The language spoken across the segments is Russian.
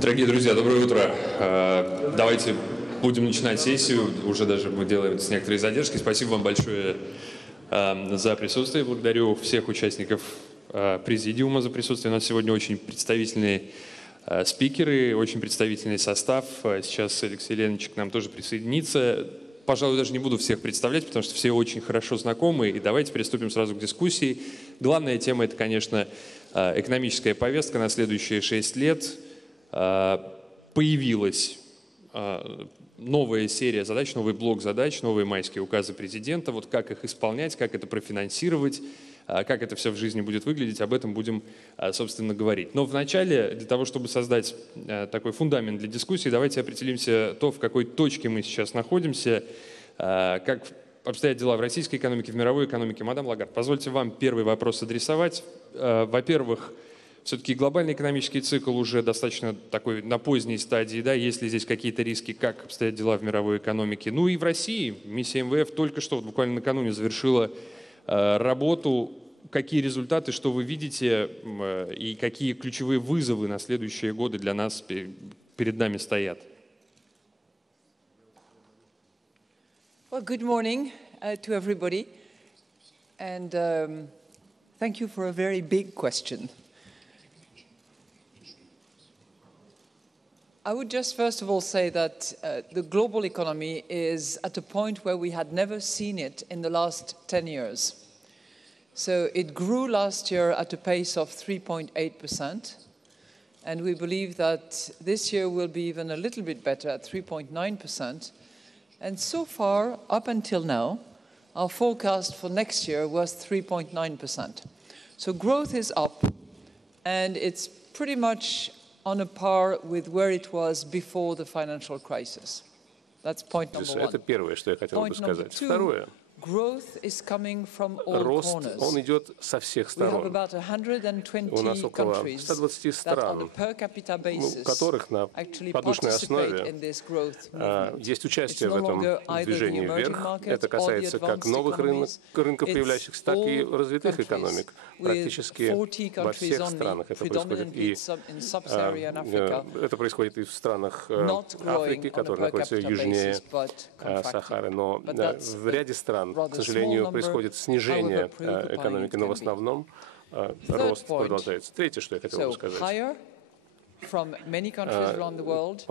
Дорогие друзья, доброе утро. Давайте будем начинать сессию. Уже даже мы делаем с некоторой задержкой. Спасибо вам большое за присутствие. Благодарю всех участников президиума за присутствие. У нас сегодня очень представительные спикеры, очень представительный состав. Сейчас Алексей Леонидович к нам тоже присоединится. Пожалуй, даже не буду всех представлять, потому что все очень хорошо знакомы. И давайте приступим сразу к дискуссии. Главная тема – это, конечно, экономическая повестка на следующие 6 лет. Появилась новая серия задач, новый блок задач, новые майские указы президента. Вот как их исполнять, как это профинансировать, как это все в жизни будет выглядеть, об этом будем, собственно, говорить. Но вначале, для того, чтобы создать такой фундамент для дискуссии, давайте определимся то, в какой точке мы сейчас находимся, как обстоят дела в российской экономике, в мировой экономике. Мадам Лагард, позвольте вам первый вопрос адресовать. Во-первых, все-таки глобальный экономический цикл уже достаточно такой на поздней стадии, да, есть ли здесь какие-то риски, как обстоят дела в мировой экономике. Ну и в России миссия МВФ только что, буквально накануне, завершила работу. Какие результаты, что вы видите и какие ключевые вызовы на следующие годы для нас перед нами стоят? Well, good morning to everybody, and thank you for a very big question. I would just first of all say that the global economy is at a point where we had never seen it in the last 10 years. So it grew last year at a pace of 3.8%, and we believe that this year will be even a little bit better at 3.9%. And so far, up until now, our forecast for next year was 3.9%. So growth is up, and it's pretty much on a par with where it was before the financial crisis. That's point number one. Это первое, что я хотел бы сказать. Второе. Рост, он идет со всех сторон. У нас около 120 стран, у которых на подушной основе есть участие в этом движении вверх. Это касается как новых рынков появляющихся, так и развитых экономик. Практически во всех странах это происходит. И это происходит и в странах Африки, которые находятся южнее Сахары. Но в ряде стран, к сожалению, происходит снижение экономики, но в основном рост продолжается. Третье, что я хотел бы сказать. Во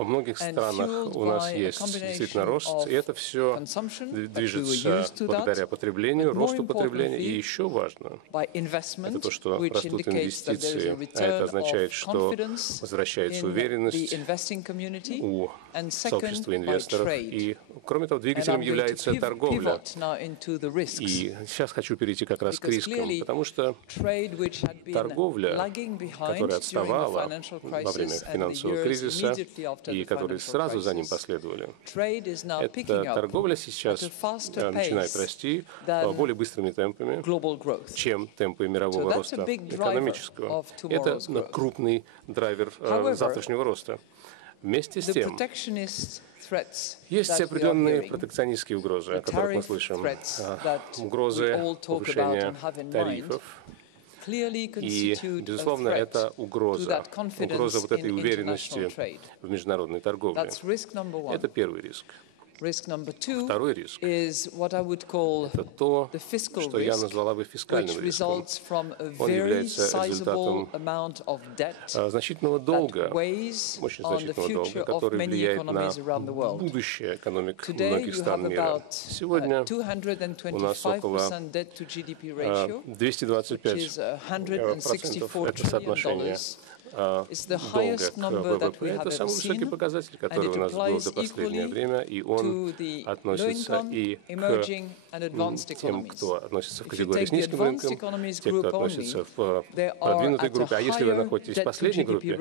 многих странах у нас есть действительно рост, и это все движется благодаря потреблению, росту потребления. И еще важно, это то, что растут инвестиции, а это означает, что возвращается уверенность у сообщества инвесторов. И, кроме того, двигателем является торговля. И сейчас хочу перейти как раз к рискам, потому что торговля, которая отставала во время финансового кризиса и которые сразу за ним последовали. Эта торговля сейчас начинает расти более быстрыми темпами, чем темпы мирового роста экономического. Это крупный драйвер завтрашнего роста. Вместе с тем, есть определенные протекционистские угрозы, о которых мы слышим. Угрозы повышения тарифов. И, безусловно, это угроза вот этой уверенности в международной торговле. Это первый риск. Второй риск – это то, что я назвала бы фискальным риском. Он является результатом значительного долга, очень значительного долга, который влияет на будущее экономик многих стран мира. Сегодня у нас около 225% это соотношение долга к ВВП. Это самый высокий показатель, который у нас был за последнее время, и он относится и к тем, кто относится в категории с низким рынком, те, кто относится в продвинутой группе. А если вы находитесь в последней группе,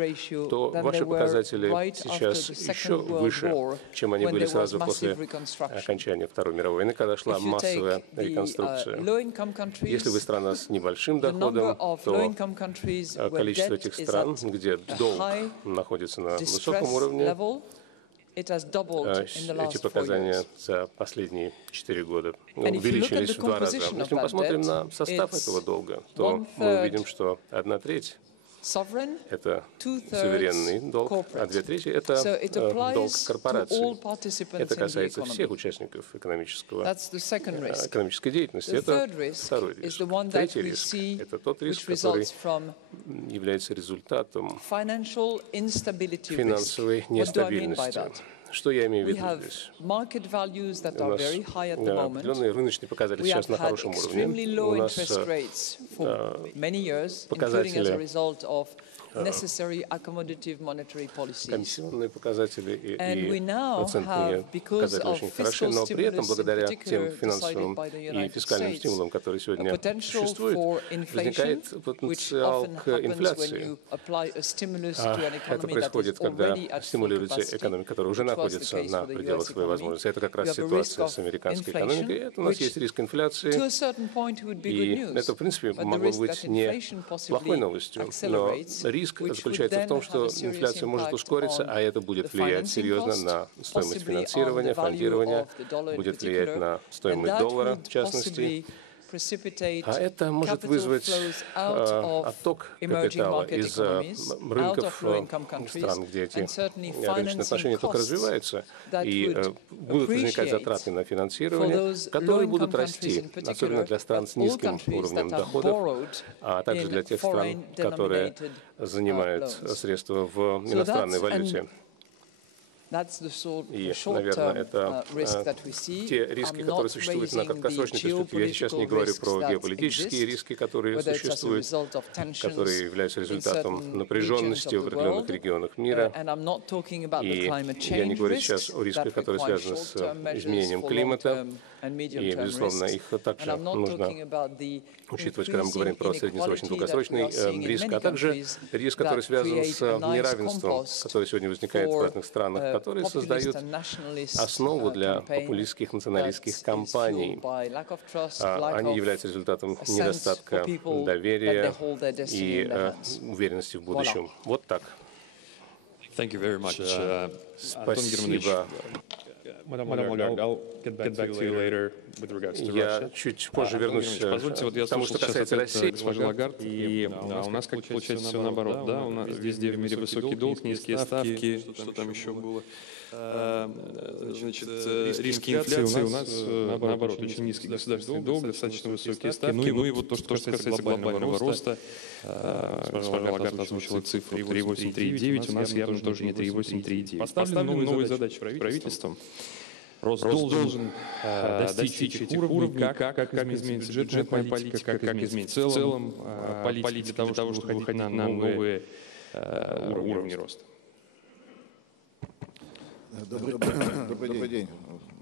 то ваши показатели сейчас еще выше, чем они были сразу после окончания Второй мировой войны, когда шла массовая реконструкция. Если вы страна с небольшим доходом, то количество этих стран, где долг находится на высоком уровне, эти показания за последние 4 года увеличились в 2 раза. Если мы посмотрим на состав этого долга, то мы увидим, что 1/3 это суверенный долг, а 2/3 это долг корпораций. Это касается всех участников экономической деятельности. Это второй риск. Третий риск – это тот риск, который является результатом финансовой нестабильности. Что я имею в виду здесь? У нас определенные рыночные показатели сейчас на хорошем уровне. У нас показатели комиссионные показатели и процентные показатели очень хороши, но при этом благодаря тем финансовым и фискальным стимулам, которые сегодня существуют, возникает потенциал к инфляции. Это происходит, когда стимулируется экономика, которая уже находится на пределах своей возможности. Это как раз ситуация с американской экономикой. Это у нас есть риск инфляции, и это, в принципе, могло быть не плохой новостью, но риск заключается в том, что инфляция может ускориться, а это будет влиять серьезно на стоимость финансирования, фондирования, будет влиять на стоимость доллара, в частности. А это может вызвать отток капитала из рынков стран, где эти рыночные отношения только развиваются, и будут возникать затраты на финансирование, которые будут расти, особенно для стран с низким уровнем доходов, а также для тех стран, которые занимают средства в иностранной валюте. И, наверное, это те риски, которые существуют на краткосрочной перспективе. Я сейчас не говорю про геополитические риски, которые существуют, которые являются результатом напряженности в определенных регионах мира. И я не говорю сейчас о рисках, которые связаны с изменением климата. И, безусловно, их также нужно учитывать, когда мы говорим про среднесрочный, долгосрочный риск, а также риск, который связан с неравенством, который сегодня возникает в разных странах, которые создают основу для популистских националистских кампаний. Они являются результатом недостатка доверия и уверенности в будущем. Вот так. Спасибо. Я чуть позже вернусь к тому, что касается России. Госпожа Лагард, и у нас как получается все наоборот, да? У нас везде в мире высокий долг, низкие ставки, что там еще было. Значит, риски инфляции у нас, наоборот, очень низкий государственный долг, достаточно высокие ставки. Ну и вот то, что касается глобального роста, госпожа Лагард озвучила цифру 3,8-3,9, у нас явно тоже не 3,8-3,9. Поставлены новые задачи правительством. Рост должен достичь этих уровней, как изменится бюджетная политика, как изменится в целом политика для того, чтобы выходить на новые уровни роста. Добрый день,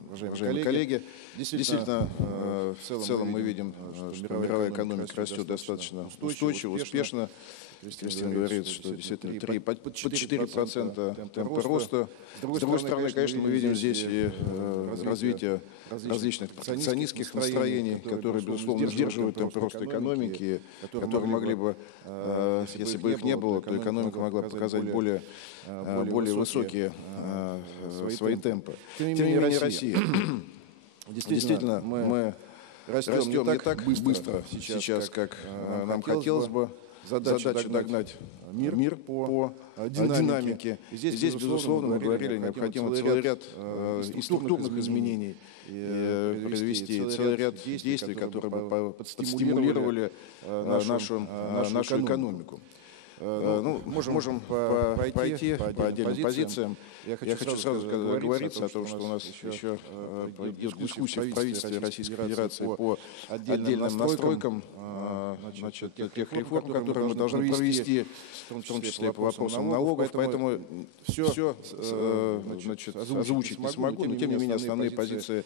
уважаемые коллеги. Действительно, в целом мы видим, что мировая экономика растет достаточно устойчиво, успешно. Кристина говорит, что действительно под 4% темпа роста. С другой стороны, конечно, мы видим здесь и развитие различных протекционистских настроений, которые, безусловно, сдерживают темп роста экономики, которые могли бы, если бы их не было, то экономика могла показать более высокие свои темпы. Тем не менее, Россия. Действительно, мы растем не так быстро сейчас, как нам хотелось бы. Задача догнать мир по динамике. И здесь, безусловно, мы говорили, необходимо целый ряд и структурных изменений привести, целый ряд действий, которые бы подстимулировали нашу экономику. Ну, можем пройти по отдельным позициям. Я хочу сразу говориться о том, что у нас еще дискуссии в правительстве Российской Федерации по отдельным настройкам тех реформ, которые мы должны провести, в том числе по вопросам налогов. Поэтому все озвучить не смогу, но тем не менее основные позиции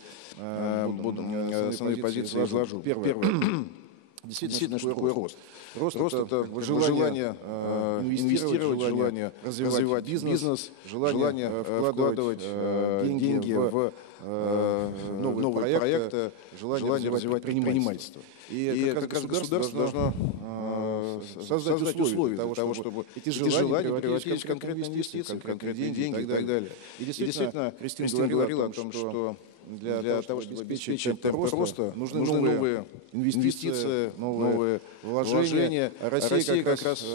изложу. Первое. Действительно, что такое рост? Рост – это желание инвестировать, желание развивать бизнес, желание вкладывать деньги в новые проекты, желание развивать предпринимательство. И как раз государство должно создать условия для того, чтобы эти желания превратились в конкретные инвестиции, в конкретные деньги и так далее. И действительно, Кристина говорила о том, что для того, чтобы обеспечить темп роста, нужны новые инвестиции, новые вложения. Россия как раз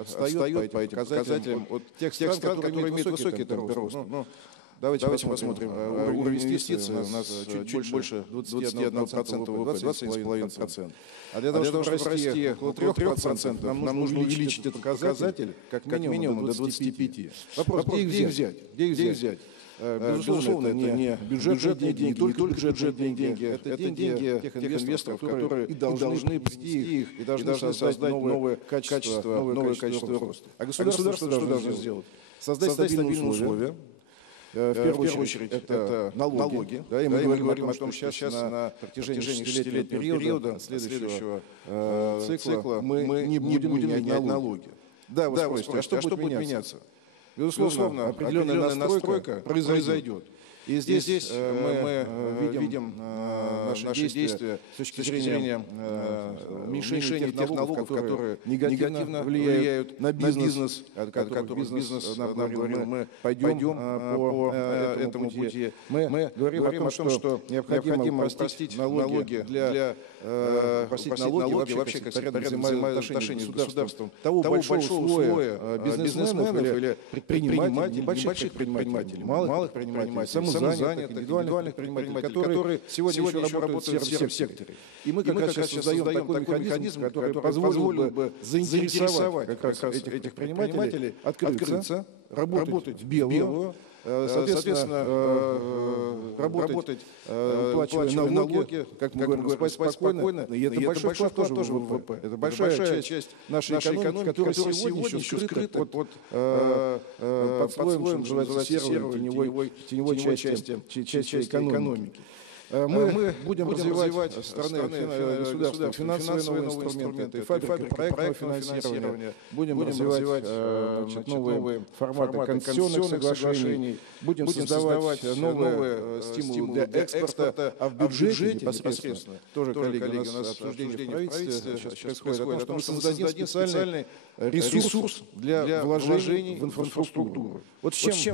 отстает по этим показателям от тех стран, которые имеют высокий темп роста. Давайте посмотрим. Уровень инвестиций у нас чуть больше 21% ВВП, 20,5%. А для того, чтобы расти около 3%, нам нужно увеличить этот показатель как минимум до 25%. Вопрос, где их взять? Безусловно, это не бюджетные деньги, не только бюджетные деньги, это деньги тех инвесторов, которые и должны прийти их, и должны создать новое качество роста. А государство что должно сделать? Создать стабильные условия. В первую очередь, это налоги. Да, и мы говорим о том, что сейчас на протяжении 6-летнего периода следующего цикла мы не будем менять налоги. Да, вы спросите, а что будет меняться? Безусловно, определенная настройка произойдет. И здесь мы видим наши действия с точки зрения уменьшения тех налогов, которые негативно влияют на бизнес, нам говорил, мы пойдем по этому пути. Мы говорим о том, что необходимо простить налоги вообще как средство взаимоотношений с государством того большого слоя бизнесменов или предпринимателей, небольших предпринимателей, малых предпринимателей, самозанятых, индивидуальных предпринимателей, которые сегодня еще работают в сером секторе. И мы как раз сейчас создаем такой механизм, который позволил бы заинтересовать как раз этих предпринимателей открыться, работать в белую, соответственно, работать, уплачивая налоги, как мы говорим, спокойно. И это большой вклад тоже в ВВП. Это большая часть нашей экономики, которая сегодня еще скрыта под слоем, называется, серой теневой части экономики. Мы будем развивать со стороны государства финансовые инструменты, проектное финансирование, будем развивать новые форматы концессионных соглашений, будем создавать новые стимулы для экспорта, а в бюджете непосредственно, тоже, коллеги, у нас обсуждение в правительстве сейчас происходит, о том, что мы создадим специальный ресурс для вложений в инфраструктуру. Вот какие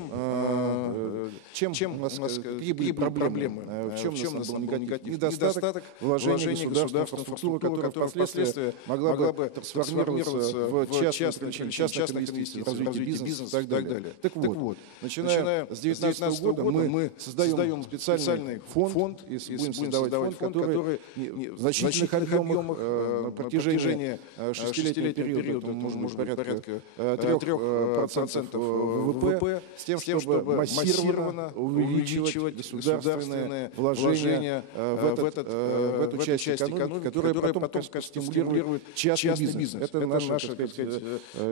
проблемы, в чем у нас был недостаток вложений государства в инфраструктуру, которая впоследствии могла бы трансформироваться в частных инвестиций, развитие бизнеса и так далее. Так вот, начиная с 2019 года мы создаем специальный фонд, если будем создавать фонд, который в значительных объемах на протяжении 6-летнего периода, может быть, порядка 3% ВВП, с тем, чтобы массированно увеличивать государственные вложения вложения в эту часть экономики, которая потом стимулирует частный бизнес. Это наша, так сказать,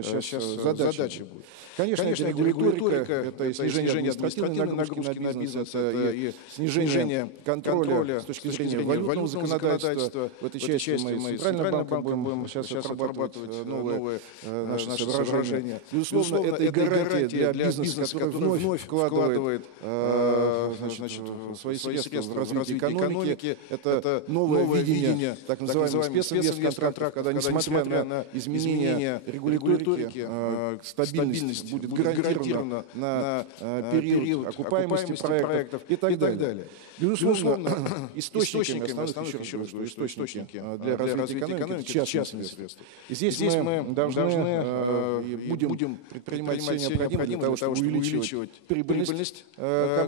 сейчас задача будет. Конечно, регуляторика, это снижение административной нагрузки на бизнес, это и снижение контроля с точки зрения валютного законодательства. В этой части мы с Центральным банком будем сейчас разрабатывать новые наши выражения. Безусловно, это и гарантия для бизнеса, который вновь вкладывает свои средства в развитие экономики. Это новое видение так называемых специнвестконтрактов, когда, несмотря на изменения регуляторики, стабильность будет гарантирована на период окупаемости проектов и так далее. Безусловно, источниками основных, еще раз говорю, источники для развития экономики частные средства. И здесь мы будем предпринимать все необходимое для того, чтобы увеличивать прибыльность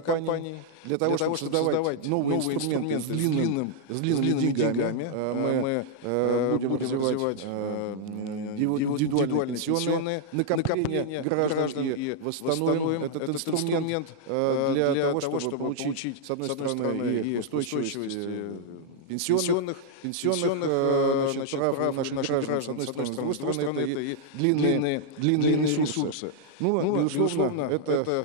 компаний, для того, чтобы создавать новые инструменты с длинными деньгами. Мы будем развивать индивидуальные пенсионные накопления граждан и восстановим этот инструмент для того, чтобы получить, с одной стороны, и устойчивость пенсионных прав наших граждан, с одной стороны, с другой стороны, это и длинные ресурсы. Ну, безусловно, это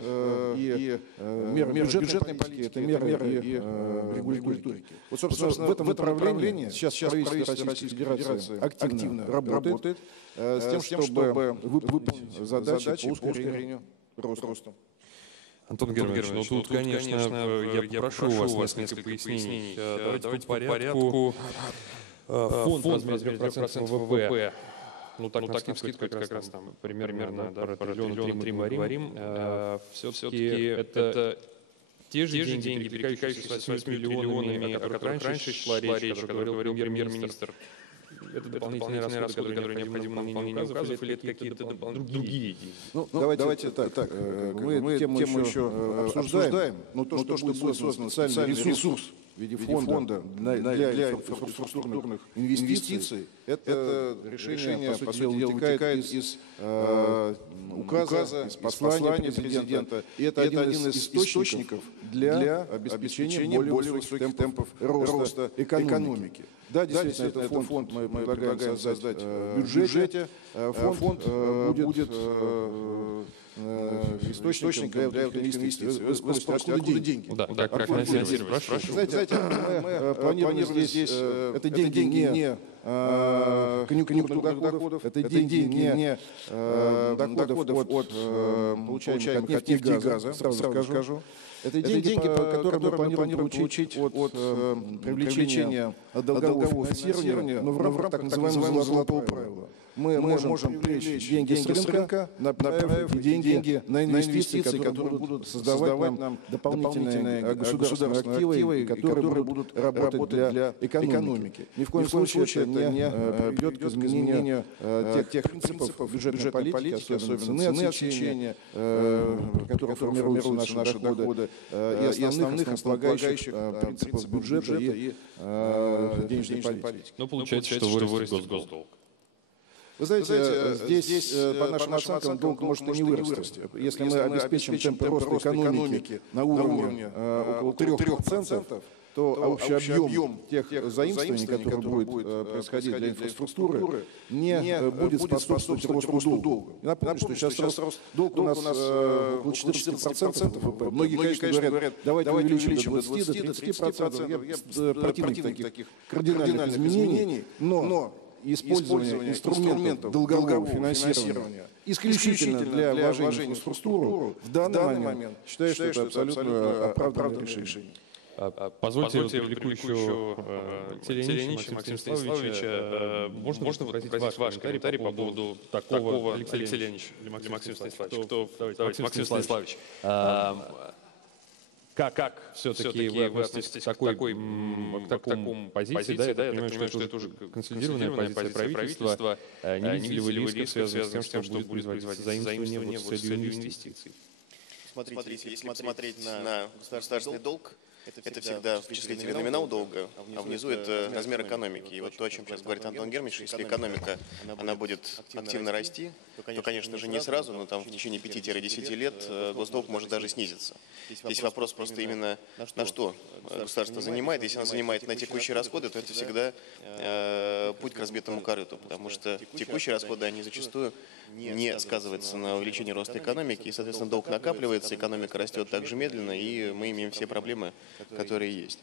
и меры бюджетной политики, это меры и регуляторики. Вот, собственно, в этом направлении сейчас правительство Российской Федерации активно работает с тем, чтобы выполнить задачи по ускорению роста. Антон Германович, ну тут, конечно, я прошу у вас несколько пояснений. Давайте по порядку. Фонд в размере 3% ВВП. Ну так скидку как раз там примерно про триллион 3 мы говорим. Все-таки это те же деньги, перекликающиеся с 8 миллионами, о которых раньше шла речь, о которых говорил премьер-министр. Это дополнительные расходы, которые необходимы на выполнение указов, или это какие-то другие деньги? Ну, давайте так. Мы тему еще обсуждаем, но то, что будет создан специальный ресурс в виде фонда для инфраструктурных инвестиций, это решение, по сути дела, вытекает из указа, из послания президента. И это один из источников для обеспечения более высоких темпов роста экономики. Да, действительно, этот фонд мы предлагаем создать в бюджете. Фонд будет источником для инвестиций. Вы спросите, откуда деньги? Да, как финансировать? Знаете, мы планировали здесь, это деньги не конъюнктурных доходов, это деньги не доходов от получаемых от нефти и газа, сразу скажу. Это деньги, которые мы планируем получить от привлечения долгового финансирования, но в рамках так называемого золотого правила. Мы можем привлечь деньги с рынка, направив деньги на инвестиции, которые будут создавать нам дополнительные государственные активы, которые будут работать для экономики. Ни в коем случае это не приведет к изменению тех принципов бюджетной политики, особенно цены отсечения, которые формируются наши доходы, и основных основополагающих принципов бюджета и денежной политики. Ну, получается, что вырастет госдолг. Вы знаете, здесь, по нашим оценкам, долг может и не вырасти. Если мы обеспечим темпы роста экономики на уровне около 3%, то общий объем тех заимствований, которые будут происходить для инфраструктуры, не будет способствовать росту долга. Напомню, что сейчас рост долга у нас около 14% ВВП. Многие, конечно, говорят, давайте увеличим до 20, до 30%. Я противник таких кардинальных изменений, но использование инструментов долгового финансирования исключительно для вложений в инфраструктуру в данный момент считаю, что это абсолютно оправданное решение. Позвольте, я привлеку еще Селенича, Максима Станиславовича. Можно выразить ваш комментарий по поводу такого, Алексей Ленич или Максим Станиславович? Давайте, Максим Станиславович. Как все-таки вы относитесь к такому позиции? Да, я так понимаю, что это уже консолидированная позиция правительства. Не видели ли вы риска, связанных с тем, что будет производиться заимствование с целью инвестиций? Смотрите, если смотреть на государственный долг, это всегда числительный номинал долга, а внизу это размер экономики. И вот то, о чем сейчас говорит Антон Германович, если экономика, она будет активно расти, то, конечно же, не сразу, но там в течение 5-10 лет госдолг может даже снизиться. Здесь вопрос просто именно на что государство занимает. Если оно занимает на текущие расходы, то это всегда путь к разбитому корыту, потому что текущие расходы, они зачастую не сказываются на увеличении роста экономики, и, соответственно, долг накапливается, экономика растет также медленно, и мы имеем все проблемы, которые есть.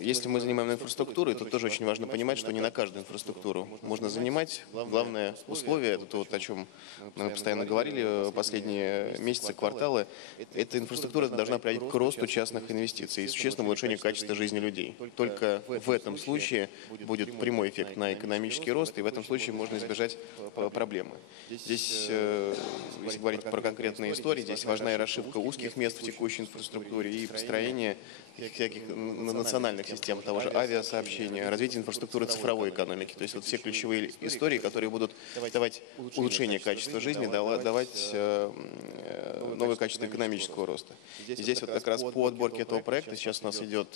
Если мы занимаем инфраструктурой, то тоже очень важно понимать, что не на каждую инфраструктуру можно занимать. Главное условие, это то, о чем мы постоянно говорили последние месяцы, кварталы, эта инфраструктура должна приводить к росту частных инвестиций и существенному улучшению качества жизни людей. Только в этом случае будет прямой эффект на экономический рост, и в этом случае можно избежать проблемы. Здесь, если говорить про конкретные истории, здесь важна и расшивка узких мест в текущей инфраструктуре и построение всяких национальных систем, того же авиасообщения, развитие инфраструктуры цифровой экономики. То есть вот все ключевые истории, которые будут давать улучшение качества жизни, давать новое качество экономического роста. И здесь вот как раз по отборке этого проекта сейчас у нас идет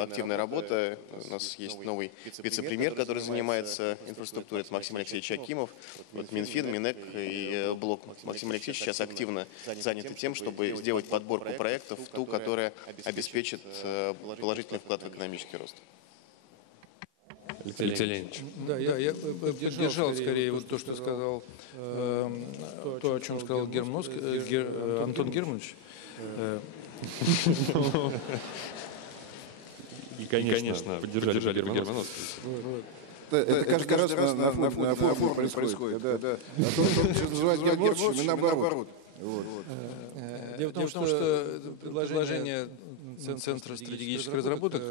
активная работа. У нас есть новый вице-премьер, который занимается инфраструктурой, это Максим Алексеевич Акимов. Вот Минфин, Минэк и блок Максима Алексеевича сейчас активно заняты тем, чтобы сделать подборку проектов, ту, которая обеспечит положительный вклад в экономический рост. Алексей Леонидович. Да, я поддержал скорее вот то, что сказал, то, о чем сказал Антон Германович. И, конечно, поддержали Германовского. Это каждый раз на форуме происходит. Да. А то, что называют Германовичем, и наоборот. Дело в том, что предложение Центра стратегических разработок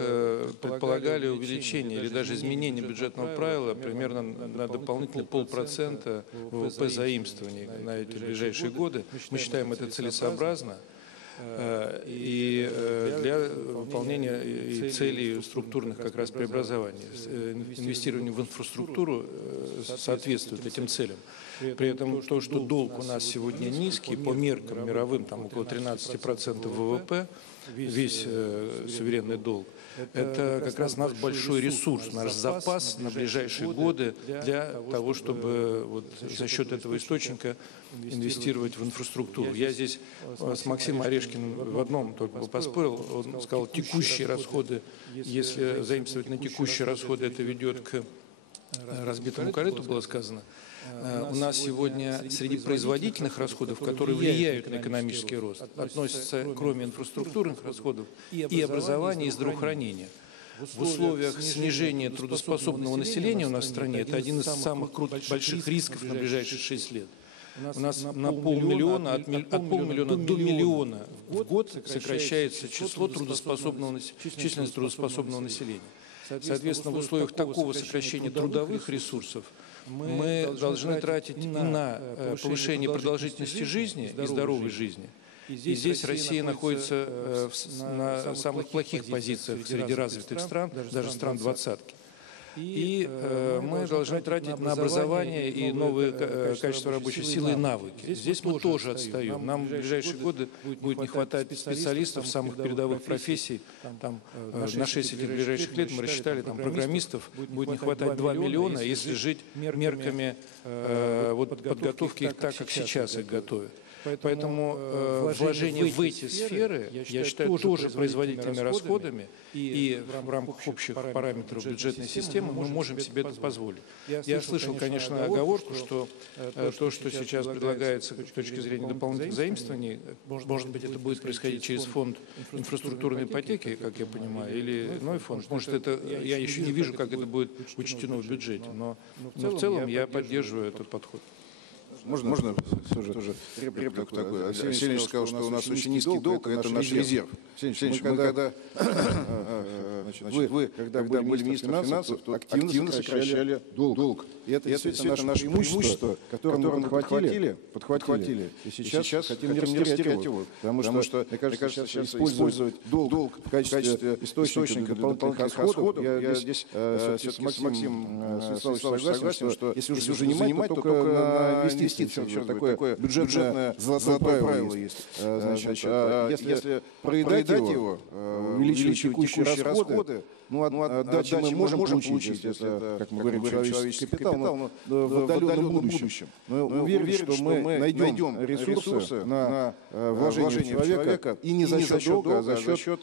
предполагали увеличение или даже изменение бюджетного правила примерно на дополнительные 0,5% ВВП заимствований на эти ближайшие годы. Мы считаем это целесообразно. И для выполнения и целей структурных как раз преобразований. Инвестирование в инфраструктуру соответствует этим целям. При этом то, что долг у нас сегодня низкий, по меркам мировым, там около 13% ВВП, весь суверенный долг, это как раз наш большой ресурс, наш запас на ближайшие годы для того, чтобы вот за счет этого источника инвестировать в инфраструктуру. Я здесь с Максимом Орешкиным в одном только поспорил. Он сказал, текущие расходы, если заимствовать на текущие расходы, это ведет к разбитому корыту, было сказано. У нас сегодня среди производительных расходов, которые влияют на экономический рост, относятся, кроме инфраструктурных расходов, и образование, и здравоохранение. В условиях снижения трудоспособного населения у нас в стране это один из самых больших рисков на ближайшие 6 лет. У нас на полмиллиона, от полмиллиона до миллиона в год сокращается число численность трудоспособного населения. Соответственно, в условиях такого сокращения трудовых ресурсов мы должны тратить и на повышение продолжительности жизни и здоровой жизни. И здесь Россия находится на самых плохих позициях среди развитых стран, даже стран двадцатки. И мы должны тратить на образование и новые качества рабочей силы и навыки. Здесь мы тоже отстаем. Нам в ближайшие годы будет не хватать специалистов самых передовых профессий. Там, на 6 этих ближайших лет мы рассчитали, там, программистов будет не хватать 2 миллиона, если жить мерками подготовки их так, как сейчас их готовят. Поэтому вложение в эти сферы, я считаю, тоже производительными расходами, и в рамках общих параметров бюджетной системы мы можем себе это позволить. Я слышал, конечно, оговорку, что то, что сейчас предлагается с точки зрения дополнительных заимствований, может быть, это будет происходить через фонд инфраструктурной ипотеки, как я понимаю, или иной фонд. Может, это я еще не вижу, как это будет учтено в бюджете, но в целом я поддерживаю этот подход. Можно тоже реплику такую? Алексей Ильич сказал, что у нас очень низкий долг, это наш резерв. Алексей Ильич, вы, когда были министром финансов, то активно сокращали долг. И это действительно наше преимущество, которое мы подхватили. И сейчас хотим не растерять его. Потому что, мне кажется, сейчас использовать долг в качестве источника дополнительных расходов, я здесь с Максимом Станиславовичем согласен, что если уже занимать, то только на инвестиции. инвестиций, такое бюджетное золотое правило есть. Значит, если проедать его, увеличивать текущие расходы, отдачи мы можем получить, если это, как мы говорим, человеческий капитал, но в отдаленном будущем. Мы уверены, что мы найдем ресурсы на вложение человека и не за счет долга, а за счет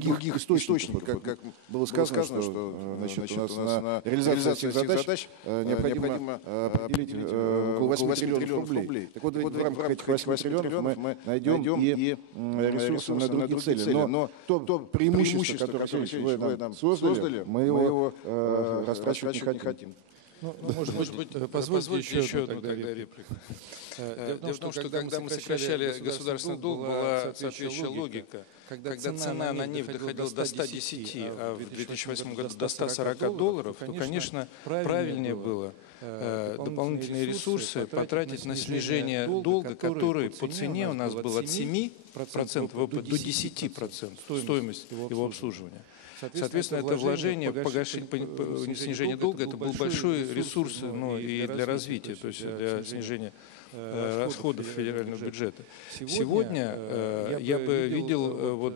других источников. Как было сказано, что значит, у нас на реализацию этих задач необходимо определить около 8 триллионов рублей. Так вот, в рамках этих 8 триллионов мы найдем и ресурсы на другие цели. Но то преимущество, которое вы нам создали, мы его растрачивать не хотим. Может быть, позвольте еще одну реплику. Дело в том, что когда мы сокращали государственный долг, была соответствующая логика. Когда цена на нефть доходила до 110, а в 2008 году до $140, то, конечно, правильнее было дополнительные ресурсы потратить на снижение долга, который по цене у нас был от 7% ВВП до 10% стоимость его обслуживания. Соответственно, это вложение, снижение долга, это был большой ресурс, и для развития, то есть для снижения расходов федерального бюджета. Сегодня я бы видел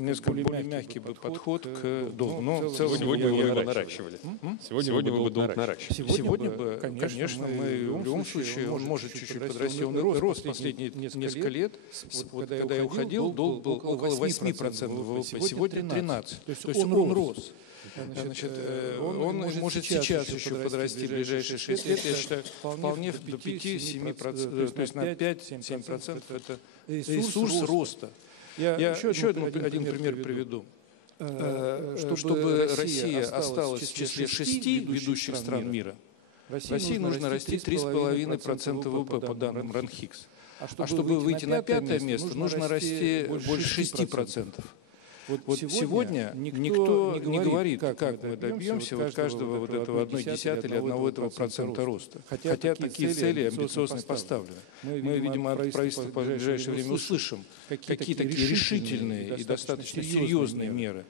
несколько более мягкий подход к долгу. Но сегодня вы его наращивали. Сегодня вы бы долг наращивали. Сегодня бы, конечно, мы в любом случае, он может чуть-чуть подрасти. Он рос последние несколько лет. Когда я уходил, долг был около 8% ВВП, сегодня 13%. То есть он рос. Значит, он может сейчас еще подрасти в ближайшие 6 лет, я считаю, вполне до 5-7%, то есть на 5-7% это ресурс роста. Я еще один пример приведу. Чтобы Россия осталась в числе 6 ведущих стран мира, России нужно расти 3,5% ВВП по данным РАНХИКС. А чтобы выйти на 5-е место, нужно расти больше 6%. Вот сегодня никто не говорит, как мы добьемся каждого вот этого 0,1 или 1% роста. Хотя такие цели амбициозно поставлены. Мы, видимо, от правительства в ближайшее время услышим, какие такие решительные и достаточно серьезные меры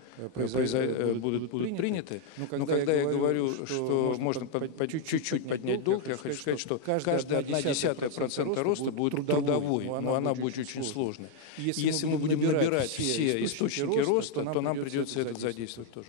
будут приняты. Но когда я говорю, что можно по чуть-чуть поднять долг, я хочу сказать, что каждая 0,1% роста будет трудовой, но она будет очень сложной. Если мы будем набирать все источники роста, то нам придется этот задействовать тоже.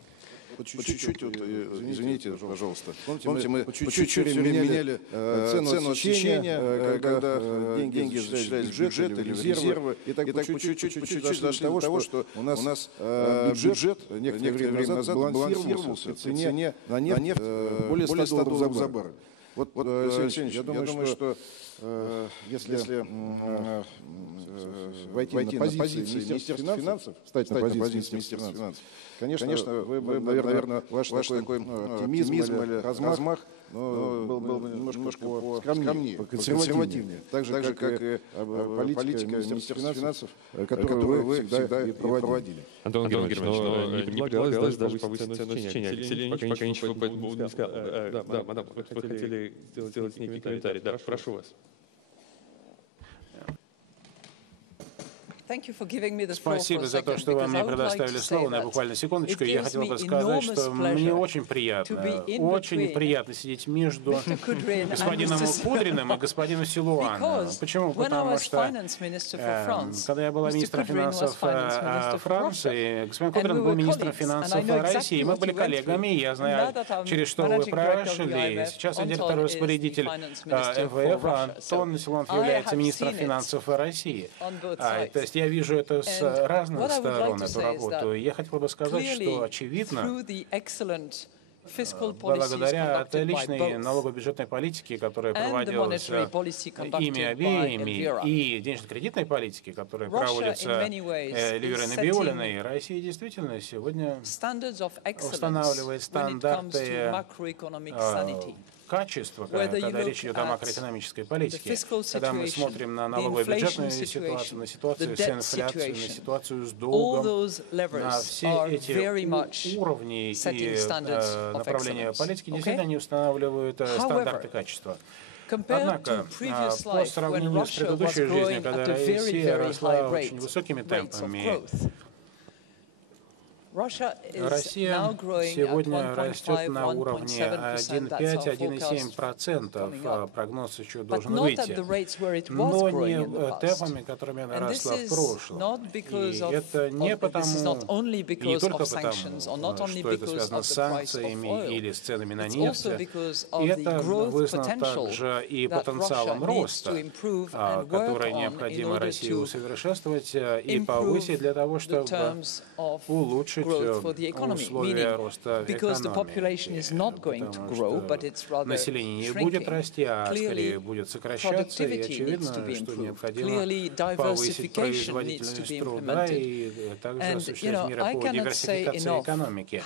По чуть-чуть, извините, пожалуйста. Помните, мы по чуть-чуть все время меняли цену отсечения, когда деньги зачислялись в бюджет или в резервы. И так по чуть-чуть дошли до того, что у нас бюджет некоторое время назад балансировался в цене на нефть более $100 за баррель. Вот, Алексей Алексеевич, я думаю, что если войти на позиции Министерства финансов, встать на позиции Министерства финансов, конечно, вы, наверное, ваш такой оптимизм или размах был немножко скромнее, консервативнее. Так же, как и политика Министерства финансов, которую вы всегда и проводили. Антон Германович, но не предлагалось даже повысить цену отсечения. Алексей Леонидович пока ничего по этому поводу не сказал. Да, мадам, вы хотели сделать некий комментарий. Да, прошу вас. Спасибо за то, что вы мне предоставили слово на буквально секундочку. Я хотел бы сказать, что мне очень приятно сидеть между господином Кудриным и господином Силуаном. Почему? Потому что, когда я была министром финансов Франции, господин Кудрин был министром финансов России. Мы были коллегами, я знаю, через что вы прошли. Сейчас я директор-распорядитель ФВФ, а Антон Силуанов является министром финансов России. То есть я вижу это с разных сторон, эту работу. Я хотел бы сказать, что, очевидно, благодаря отличной налогово-бюджетной политике, которая проводилась ими обеими, и денежно-кредитной политике, которая проводится Ливером и Биолиной, Россия действительно сегодня устанавливает стандарты качества, когда речь идет о макроэкономической политике. Когда мы смотрим на налоговую бюджетную ситуацию, на ситуацию с инфляцией, на ситуацию с долгом, на все эти уровни и направления политики, действительно они устанавливают стандарты качества. Однако, по сравнению с предыдущей жизнью, когда Россия росла очень высокими темпами, Россия сегодня растет на уровне 1,5–1,7%. Прогноз еще должен выйти. Но не темпами, которыми она росла в прошлом. И это не только потому, что это связано с санкциями или с ценами на нефть. Это вызвано также и потенциалом роста, который необходимо России усовершенствовать и повысить для того, чтобы улучшить условия роста экономики. Потому что население не будет расти, а скорее будет сокращаться, и очевидно, что необходимо повысить производительность труда и также осуществлять меры по диверсификации экономики.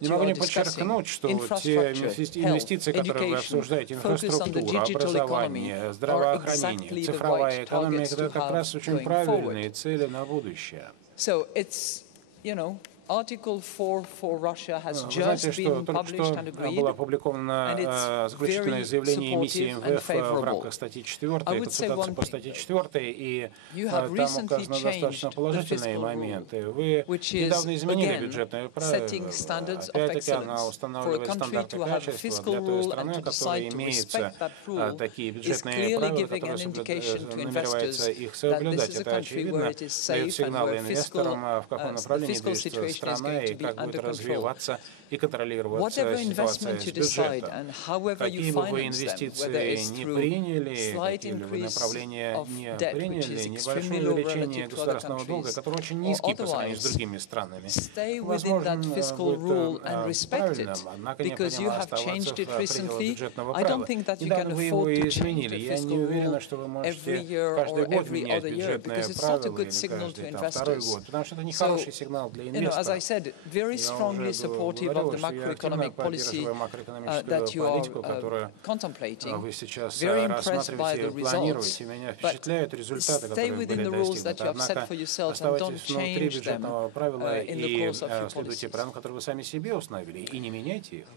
Не могу не подчеркнуть, что те инвестиции, которые вы обсуждаете, инфраструктура, образование, здравоохранение, цифровая экономика, это как раз очень правильные цели на будущее. Article 4 for Russia has Вы знаете, just been что published and agreed, было опубликовано заключительное заявление миссии МВФ в рамках статьи 4, консультации по статье 4, и там указаны достаточно положительные моменты. Вы недавно изменили бюджетное правило. Опять-таки она устанавливает стандарты качества для той страны, у которой имеются такие бюджетные правила, которые намеревается их соблюдать. Это очевидно дает сигналы инвесторам, в каком направлении движется страна и как будет развиваться и контролироваться ситуация с бюджетом. Какие бы вы инвестиции не приняли, какие бы вы направления не приняли, небольшое увеличение государственного долга, который очень низкий по сравнению с другими странами, возможно, будет правильным, однако необходимо оставаться в пределах бюджетного правила. Недавно вы его изменили. Я не уверена, что вы можете каждый год менять бюджетное правило или каждый второй год, потому что это не хороший сигнал для инвесторов. As I said, very strongly supportive of the macroeconomic policy that you are contemplating. Very impressed by the results. But stay within the rules that you have set for yourself and don't change them in the course of your policies.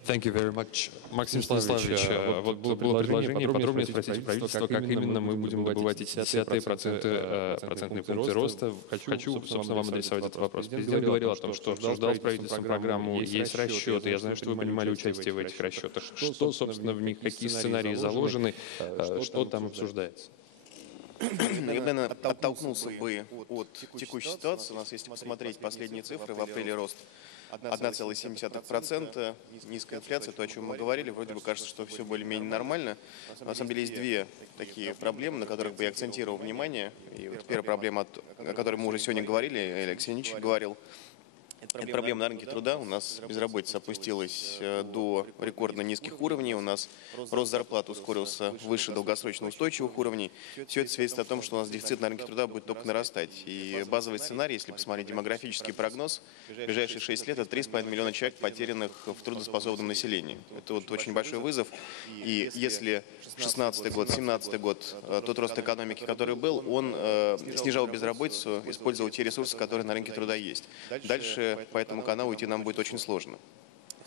Thank you very much. Максим Станиславович, вот было предложение подробнее спросить правительство, как именно мы будем добывать эти 10% процентные пункты роста. Хочу, собственно, вам адресовать этот вопрос. Президент говорил о том, что обсуждал с правительством программу, есть расчеты. Я знаю, что вы принимали участие в этих расчетах. Что, собственно, в них, какие сценарии заложены, что там обсуждается? Я, наверное, оттолкнулся бы от текущей ситуации. У нас, если посмотреть последние цифры, в апреле рост 1,7%, низкая инфляция, то, о чем мы говорили, вроде бы кажется, что все более-менее нормально. Но, на самом деле есть две такие проблемы, на которых бы я акцентировал внимание. И вот первая проблема, о которой мы уже сегодня говорили, Алексей Леонидович говорил, это проблема на рынке труда. У нас безработица опустилась до рекордно низких уровней. У нас рост зарплат ускорился выше долгосрочно устойчивых уровней. Все это свидетельствует о том, что у нас дефицит на рынке труда будет только нарастать. И базовый сценарий, если посмотреть демографический прогноз, в ближайшие 6 лет это 3,5 миллиона человек, потерянных в трудоспособном населении. Это вот очень большой вызов. И если 2016 год, 2017 год, тот рост экономики, который был, он снижал безработицу, использовал те ресурсы, которые на рынке труда есть. Дальше по этому каналу идти нам будет очень сложно.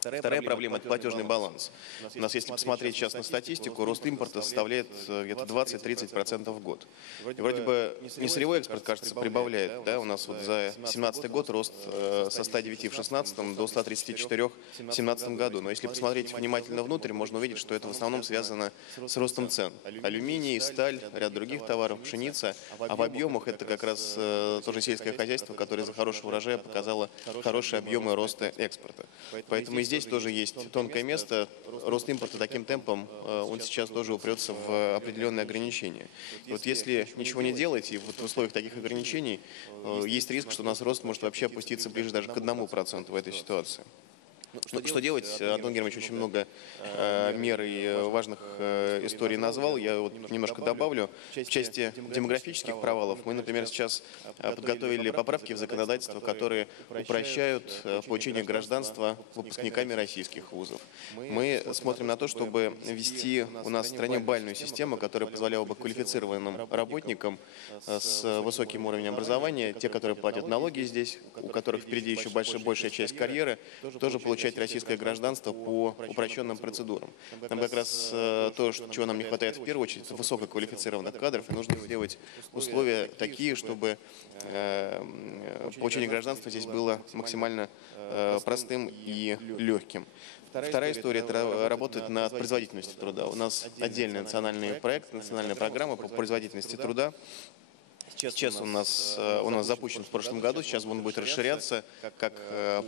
Вторая проблема – это платежный баланс. У нас, если посмотреть сейчас на статистику, рост импорта составляет где-то 20-30% в год. И вроде бы не сырьевой экспорт, кажется, прибавляет. Да? У нас вот за 2017 год рост со 109 в 2016 до 134 в 2017 году. Но если посмотреть внимательно внутрь, можно увидеть, что это в основном связано с ростом цен. Алюминий, сталь, ряд других товаров, пшеница. А в объемах это как раз тоже сельское хозяйство, которое за хорошего урожая показало хорошие объемы роста экспорта. Поэтому и здесь тоже есть тонкое место. Рост импорта таким темпом, он сейчас тоже упрется в определенные ограничения. Вот если ничего не делать, и вот в условиях таких ограничений, есть риск, что у нас рост может вообще опуститься ближе даже к 1% в этой ситуации. Что делать? Антон Германович очень много мер и важных историй назвал. Я вот немножко добавлю. В части демографических провалов мы, например, сейчас подготовили поправки в законодательство, которые упрощают получение гражданства выпускниками российских вузов. Мы смотрим на то, чтобы ввести у нас в стране бальную систему, которая позволяла бы квалифицированным работникам с высоким уровнем образования, те, которые платят налоги здесь, у которых впереди еще большая часть карьеры, тоже получить получать российское гражданство по упрощенным процедурам. Нам как раз то, чего нам не хватает в первую очередь, высококвалифицированных кадров, и нужно сделать условия такие, чтобы получение гражданства здесь было максимально простым и легким. Вторая история – это работать над производительностью труда. У нас отдельный национальный проект, национальная программа по производительности труда. Сейчас он у нас запущен в прошлом году, сейчас он будет расширяться как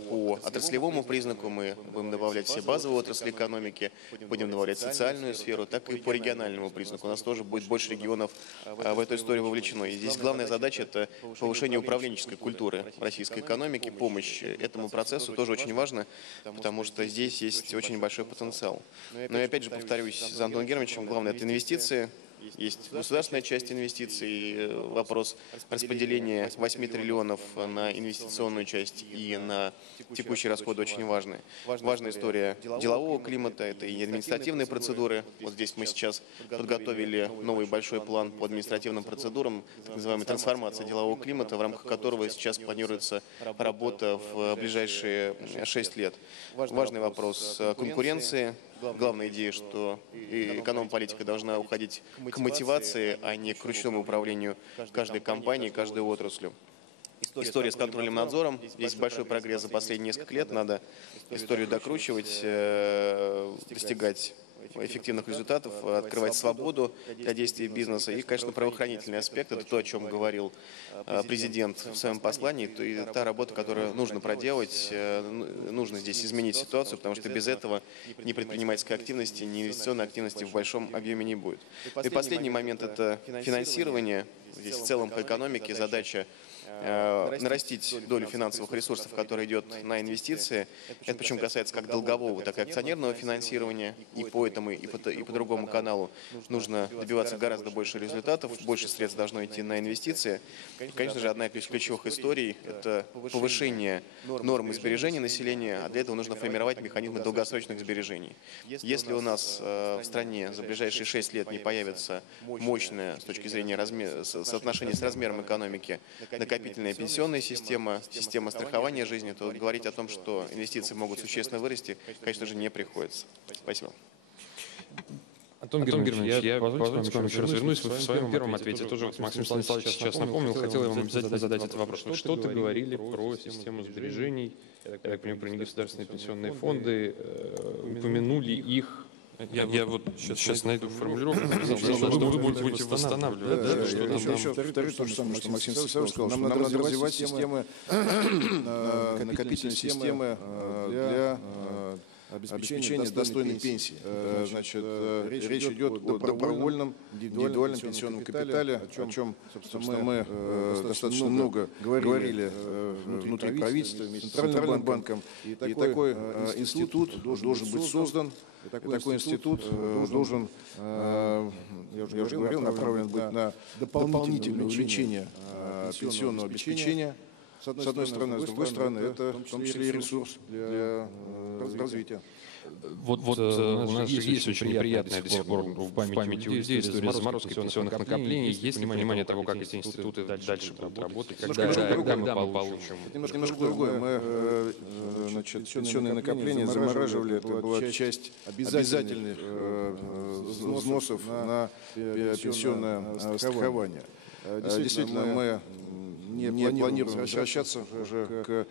по отраслевому признаку, мы будем добавлять все базовые отрасли экономики, будем добавлять социальную сферу, так и по региональному признаку. У нас тоже будет больше регионов в эту историю вовлечено. И здесь главная задача – это повышение управленческой культуры российской экономики, помощь этому процессу тоже очень важно, потому что здесь есть очень большой потенциал. Но и опять же повторюсь, за Антоном Германовичем главное – это инвестиции. Есть государственная часть инвестиций, вопрос распределения 8 триллионов на инвестиционную часть и на текущие расходы очень важный. Важная история делового климата, это и административные процедуры. Вот здесь мы сейчас подготовили новый большой план по административным процедурам, так называемая трансформация делового климата, в рамках которого сейчас планируется работа в ближайшие 6 лет. Важный вопрос конкуренции. Главная идея, что эконом-политика должна уходить к мотивации, а не к ручному управлению каждой компанией, каждой отраслью. История с контролем и надзором. Есть большой прогресс за последние несколько лет. Надо историю докручивать, достигать эффективных результатов, открывать свободу для действий бизнеса. И, конечно, правоохранительный аспект – это то, о чем говорил президент в своем послании, то и та работа, которую нужно проделать, нужно здесь изменить ситуацию, потому что без этого ни предпринимательской активности, ни инвестиционной активности в большом объеме не будет. И последний момент – это финансирование. Здесь в целом по экономике задача нарастить долю финансовых ресурсов, которая идет на инвестиции. Это причем касается как долгового, так и акционерного финансирования. И по этому, и по другому каналу нужно добиваться гораздо больше результатов, больше средств должно идти на инвестиции. И, конечно же, одна из ключевых историй – это повышение нормы сбережений населения, а для этого нужно формировать механизмы долгосрочных сбережений. Если у нас в стране за ближайшие 6 лет не появится мощная, с точки зрения соотношения с размером экономики, накопительная пенсионная система, система страхования жизни, то говорить о том, что инвестиции могут существенно вырасти, конечно же, не приходится. Спасибо. Антон Германович, я позвольте вам еще раз вернусь. В своем первом ответе тоже Максим Станиславович сейчас напомнил, хотел я вам обязательно задать этот вопрос. Что-то говорили про систему сбережений, я так понимаю, про негосударственные пенсионные фонды, упомянули их. Я вот сейчас найду формулировку, что вы будете восстанавливать, да? Еще повторю то же самое, что Максим Станиславович сказал, что нам надо развивать системы, накопительные системы для обеспечения достойной пенсии. Значит, речь идет о добровольном индивидуальном пенсионном капитале, о чем, собственно, мы достаточно много говорили внутри правительства, вместе с Центральным банком. И такой институт должен быть создан. И такой институт должен, я уже говорил, направлен быть на дополнительное увеличение пенсионного обеспечения, с одной стороны, с другой стороны, это в том числе и ресурс для развития. Вот у нас же есть очень приятная до сих пор в памяти у людей история заморозки пенсионных накоплений. Есть ли понимание того, как эти институты дальше будут работать, когда мы получим? Немножко другое. Мы, значит, пенсионные накопления замораживали, это была часть обязательных взносов на пенсионное страхование. Действительно, мы не планируем возвращаться уже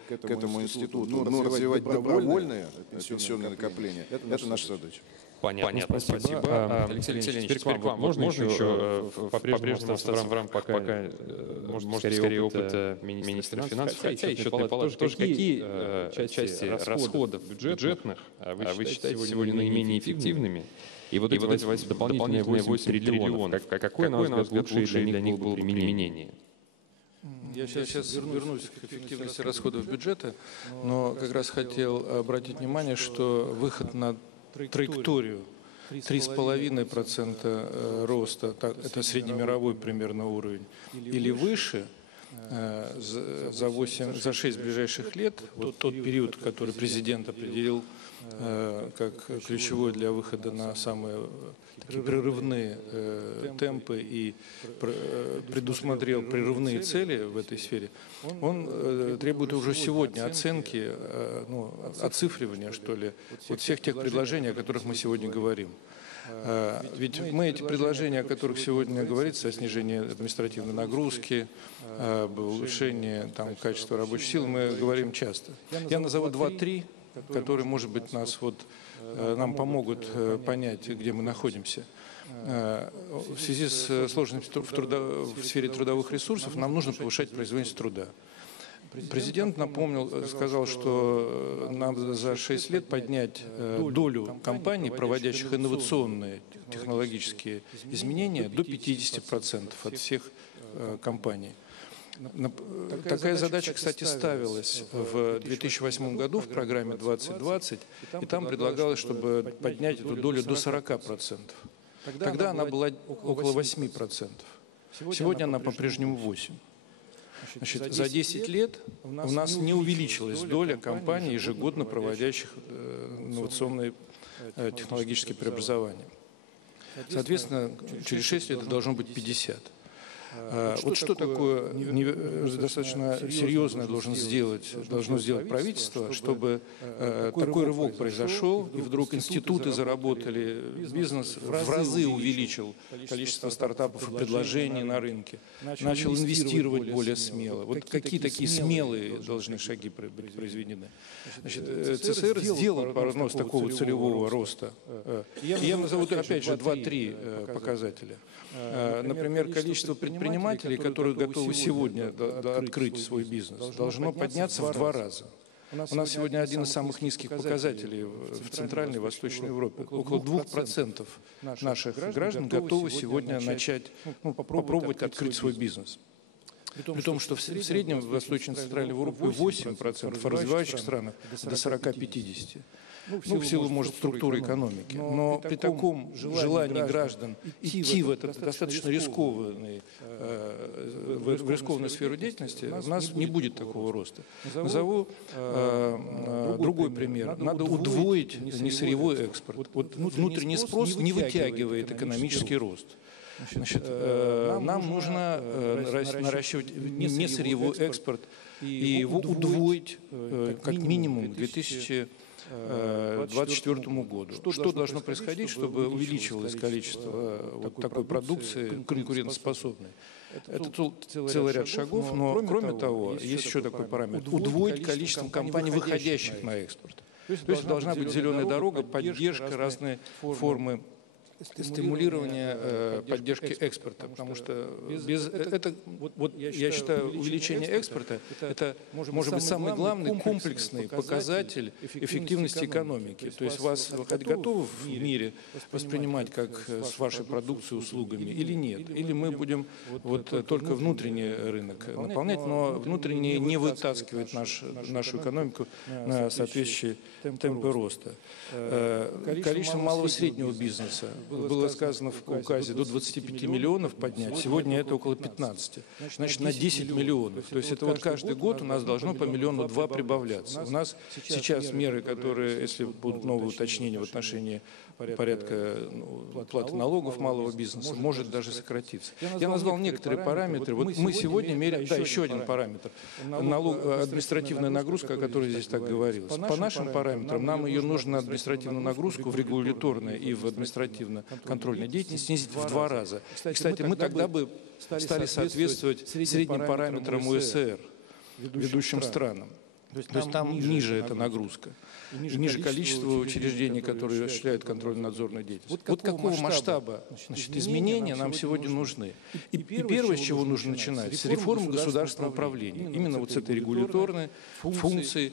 к этому институту, но развивать добровольные пенсионные накопления – это наша задача. Понятно, спасибо. Алексей Леонидович, теперь к вам. Можно еще по-прежнему остаться в рамках пока, может, скорее опыта министра финансов, хотя и счетной палаты тоже, какие части расходов бюджетных вы считаете сегодня наименее эффективными? И вот эти дополнительные 8 триллионов, какое, на ваш взгляд, лучшее для них было применение? Я сейчас вернусь к эффективности расходов бюджета, но как раз хотел обратить внимание, что выход на траекторию 3,5% роста, это среднемировой примерно уровень, или выше, за 6 ближайших лет, вот тот период, который президент определил как ключевой для выхода на самые такие прерывные темпы и предусмотрел прерывные цели в этой сфере, он требует уже сегодня оценки, оцифривания, что ли, вот всех тех предложений, о которых мы сегодня говорим. Ведь мы эти предложения, о которых сегодня говорится, о снижении административной нагрузки, об улучшении качества рабочей силы, мы говорим часто. Я назову 2-3, которые, может быть, нам помогут понять, где мы находимся. В связи с сложностями в сфере трудовых ресурсов нам нужно повышать производительность труда. Президент сказал, что надо за 6 лет поднять долю компаний, проводящих инновационные технологические изменения, до 50% от всех компаний. Такая задача, кстати, ставилась в 2008 году в программе 2020, и там предлагалось, чтобы поднять эту долю до 40%. Тогда она была около 8%. Сегодня она по-прежнему 8%. Значит, за 10 лет у нас не увеличилась доля компаний, ежегодно проводящих инновационные технологические преобразования. Соответственно, через 6 лет это должно быть 50%. Вот что такое достаточно серьезное должно сделать правительство, чтобы такой рывок произошел, и вдруг институты заработали, бизнес в разы увеличил количество стартапов и предложений на рынке, начал инвестировать более смело. Вот какие такие смелые должны шаги быть произведены? Значит, ЦСР сделал прогноз такого целевого роста. Я назову, опять же, 2-3 показателя. Например, количество предпринимателей, которые готовы сегодня открыть свой бизнес, должно подняться в 2 раза. У нас сегодня один из самых низких показателей в Центральной и Восточной Европе. Около 2% наших граждан готовы сегодня начать, попробовать открыть свой бизнес. При том, что в среднем в Восточной и Центральной Европе 8%, в развивающих странах до 40-50%. В силу, может, структуры экономики. Но при таком желании граждан идти в этот достаточно рискованную сферу деятельности, у нас не будет такого роста. Назову другой пример. Надо удвоить несырьевой экспорт. Вот внутренний спрос не вытягивает экономический рост. Значит, нам нужно наращивать несырьевой экспорт и его удвоить как минимум к 2024 году. Что должно происходить, чтобы увеличивалось количество такой продукции конкурентоспособной? Это целый ряд шагов, но кроме того, есть еще такой параметр – удвоить количество компаний, выходящих на экспорт. То есть должна быть зеленая дорога, поддержка, разные формы стимулирование поддержки экспорта, потому что я считаю, увеличение экспорта – это, может быть, самый главный комплексный показатель эффективности экономики. То есть вас готовы в мире воспринимать как с вашей продукцией, услугами или нет? Или мы будем только внутренний рынок наполнять, но внутренний не вытаскивает нашу экономику на соответствующие темпы роста. Количество малого и среднего бизнеса. Было сказано в указе до 25 миллионов поднять, сегодня это около 15. Значит, на 10 миллионов. То есть это каждый год у нас должно по 1,2 миллиона прибавляться. У нас сейчас меры, которые, если будут новые уточнения в отношении порядка платы налогов малого бизнеса, может даже сократиться. Я назвал некоторые параметры. Вот мы сегодня меряем, еще один параметр, административная нагрузка, о которой здесь так говорилось. По нашим параметрам нам ее нужно, административную нагрузку в регуляторной и в административно-контрольной деятельности снизить в 2 раза. И, кстати, мы тогда бы стали соответствовать средним параметрам ОСР, ведущим странам. То есть там ниже эта нагрузка, ниже количество учреждений, которые осуществляют контрольно-надзорную деятельность. Вот какого масштаба изменения нам сегодня нужны. И первое, с чего нужно начинать, с реформы государственного управления. Именно с этой регуляторной функции.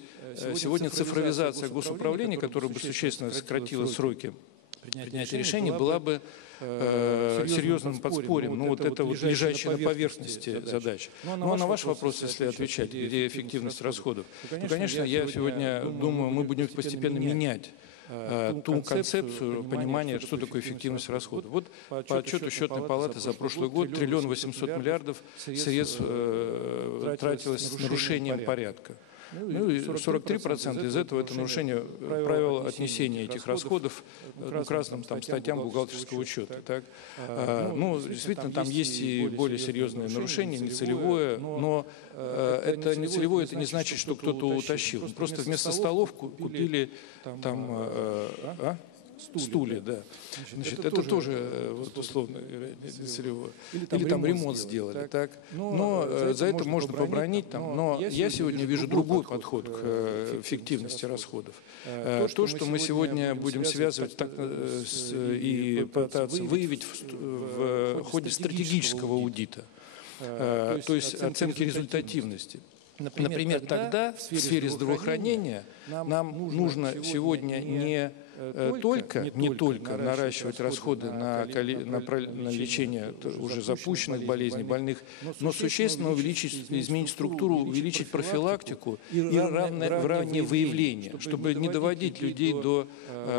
Сегодня цифровизация госуправления, которая бы существенно сократила сроки принятия решений, была бы серьезным подспорьем, это лежащая на поверхности задача. Ну а на ваш вопрос, если отвечать, где эффективность расходов, то, конечно, я сегодня думаю, мы будем постепенно менять ту концепцию понимания, что такое эффективность расходов. Вот по отчету Счетной палаты за прошлый год 1 800 000 000 средств тратилось с нарушением порядка. Ну и 43% из этого — это нарушение правил отнесения этих расходов к разным статьям бухгалтерского учета. Так? Ну, действительно, там есть и более серьезные нарушения, нецелевое, но это нецелевое, это не значит, что кто-то утащил. Просто вместо столов купили там стулья, да. Значит, это тоже вот, условно целевое. Или там ремонт сделали. Так? Но за это можно побранить. Но я сегодня вижу другой подход к эффективности расходов. То, что мы сегодня будем связывать и пытаться выявить в ходе стратегического аудита, то есть оценки результативности. Например, тогда в сфере здравоохранения нам нужно сегодня не только наращивать расходы на лечение уже запущенных болезней, больных, но существенно изменить структуру, увеличить профилактику и раннее выявление, чтобы не доводить людей до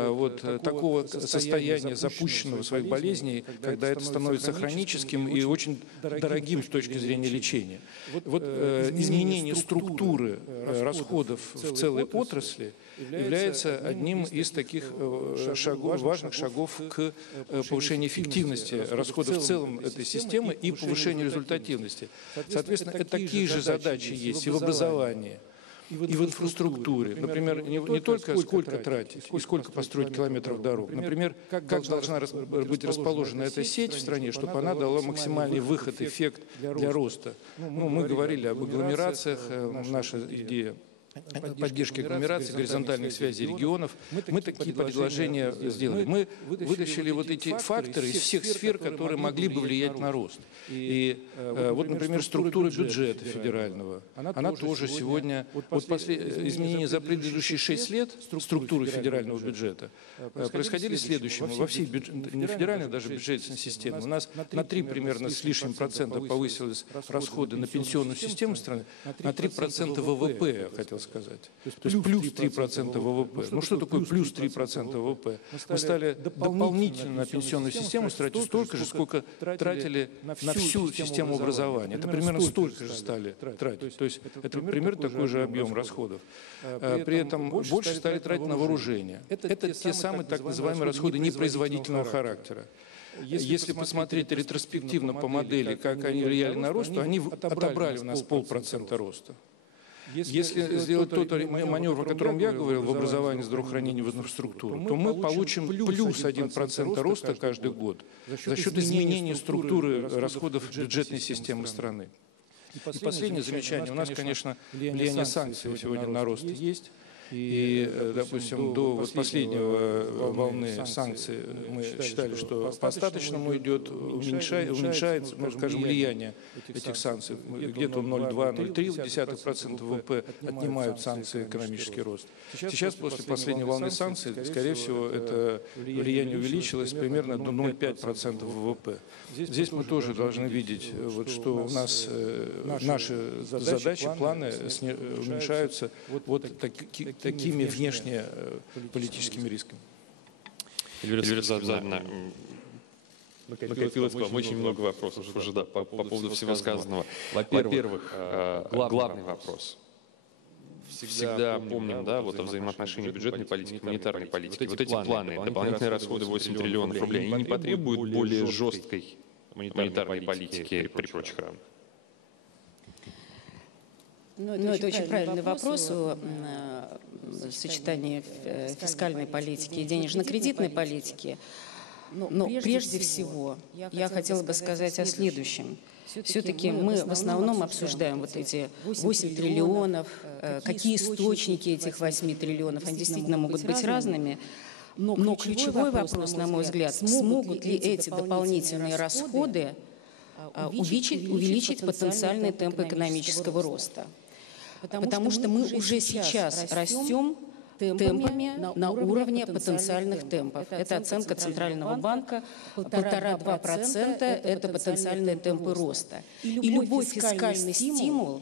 вот такого состояния запущенного своих болезней, когда это становится хроническим и очень дорогим с точки зрения лечения. Вот изменение структуры расходов в целой отрасли является одним из таких важных шагов к повышению эффективности расходов в целом этой системы и повышению результативности. Соответственно, такие же задачи есть и в образовании, и в инфраструктуре. Например, не только сколько тратить и сколько построить километров дорог. Например, как должна быть расположена эта сеть в стране, чтобы она дала максимальный выход, эффект для роста. Ну, мы говорили об агломерациях, наша идея поддержки агломераций, горизонтальных связей регионов. Мы такие предложения сделали. Мы вытащили вот эти факторы из всех сфер, которые могли бы влиять на рост. И вот, например, структура бюджета федерального, она тоже сегодня, вот изменения за предыдущие 6 лет структуры федерального бюджета происходили следующим. Во всей не федеральной, даже бюджетной системе, у нас на 3 примерно с лишним процента повысились расходы на пенсионную систему страны, на 3% ВВП, я хотел сказать. То есть плюс 3% ВВП. Ну что такое плюс 3% ВВП? Мы стали дополнительно на пенсионную систему тратить столько же, сколько тратили на всю систему образования. Это примерно столько же стали тратить. То есть это примерно такой же объем расходов. При этом больше стали тратить на вооружение. Это те самые так называемые расходы непроизводительного характера. Если посмотреть ретроспективно по модели, как они влияли на рост, то они отобрали у нас 0,5% роста. Если сделать тот маневр, о котором я говорил, в образовании, здравоохранении, в инфраструктуру, то мы получим плюс 1% роста каждый год за счет изменения структуры расходов бюджетной системы страны. И последнее замечание. У нас, конечно, влияние санкций сегодня на рост есть. И, допустим, до вот последнего волны санкций мы считали, что по остаточному идет, уменьшается, ну, скажем, влияние этих санкций. Где-то 0,2-0,3% ВВП отнимают санкции экономический рост. Сейчас, после последней волны санкций, скорее всего, это влияние увеличилось примерно до 0,5% ВВП. Здесь мы тоже должны видеть, вот, что у нас наши задачи, планы уменьшаются вот такими внешнеполитическими рисками. Эльвира Завзаевна, накопилось к вам очень много вопросов уже, да, по поводу всего сказанного. Во-первых, главный вопрос. Всегда помним, да, вот о взаимоотношении бюджетной политики, монетарной политики. Вот эти планы, дополнительные расходы 8 триллионов рублей, они не потребуют более жесткой монетарной политики при прочих равных? Ну, это очень правильный вопрос о сочетании фискальной политики и денежно-кредитной политики. Но прежде всего я хотела бы сказать о следующем. Все-таки мы в основном обсуждаем вот эти 8 триллионов, какие источники этих 8 триллионов, они действительно могут быть разными. Но ключевой вопрос, на мой взгляд, смогут ли эти дополнительные расходы увеличить потенциальный темп экономического роста. Потому что мы уже сейчас растем темпами на уровне потенциальных темпов. Это оценка Центрального банка, 1,5–2% – это потенциальные темпы роста. И любой фискальный стимул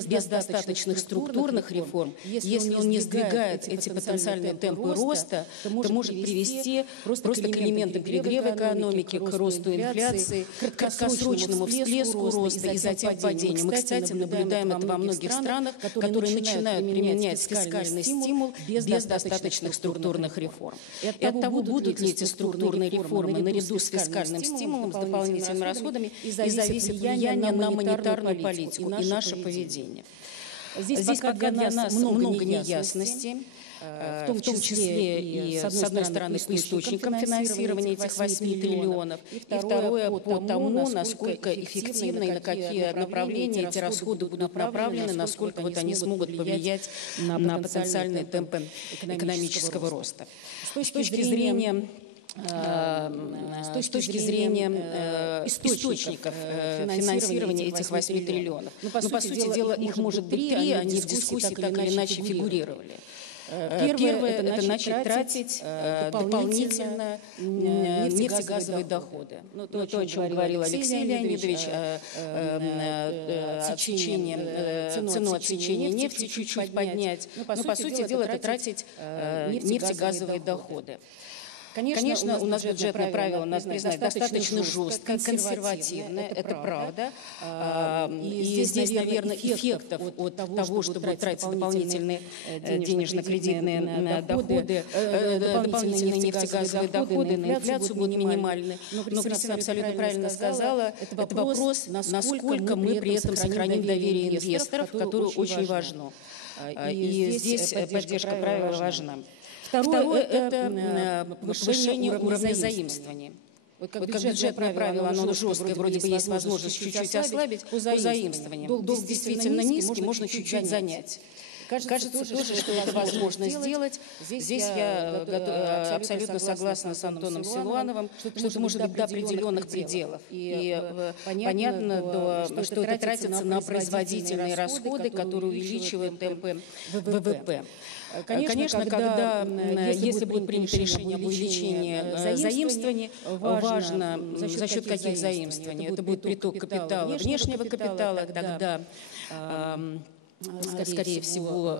без достаточных структурных реформ, если он не сдвигает эти потенциальные темпы роста, то может привести просто к элементам перегрева экономики, к росту инфляции, к краткосрочному всплеску роста и затем падению. Мы, кстати, наблюдаем это во многих странах, которые начинают применять фискальный стимул без достаточных структурных реформ. И от того, будут ли эти структурные реформы наряду с фискальным стимулом, с дополнительными расходами, и зависит влияние на монетарную политику и наше поведение. Здесь пока для нас много неясностей, в том числе и, с одной стороны, по источникам финансирования этих 8 триллионов, и второе, по тому, насколько эффективно и на какие направления эти расходы будут направлены, насколько вот они смогут повлиять на потенциальные темпы экономического роста. С точки зрения источников финансирования этих 8 триллионов. Но, по сути дела, их может быть 3, они в дискуссии так или иначе фигурировали. Первое – это начать тратить дополнительно нефтегазовые доходы. То, о чем говорил Алексей Леонидович, цену отсечения нефти чуть-чуть поднять. Но, по сути дела, это тратить нефтегазовые доходы. Конечно, у нас бюджетное правило, надо признать, достаточно жесткое, консервативное, это правда. И здесь, наверное, эффектов от того, чтобы тратить дополнительные денежно-кредитные доходы, дополнительные нефтегазовые доходы на инфляцию будут минимальны. Но Кристина абсолютно правильно сказала, это вопрос, насколько мы при этом сохраним доверие инвесторов, которое очень важно. И здесь поддержка правила важна. Второе – это повышение уровня заимствований. Вот как бюджетное правило, оно жесткое, вроде бы есть возможность чуть-чуть ослабить по заимствованиям. Долг действительно низкий, можно чуть-чуть занять. Кажется тоже, что это возможно сделать. Здесь я абсолютно согласна с Антоном Силуановым, что это может быть до определенных пределов. И понятно, что это тратится на производительные расходы, которые увеличивают темпы ВВП. Конечно, если будет принято решение об увеличении заимствований, важно за счет каких заимствований. Это будет приток капитала, внешнего капитала, тогда скорее всего,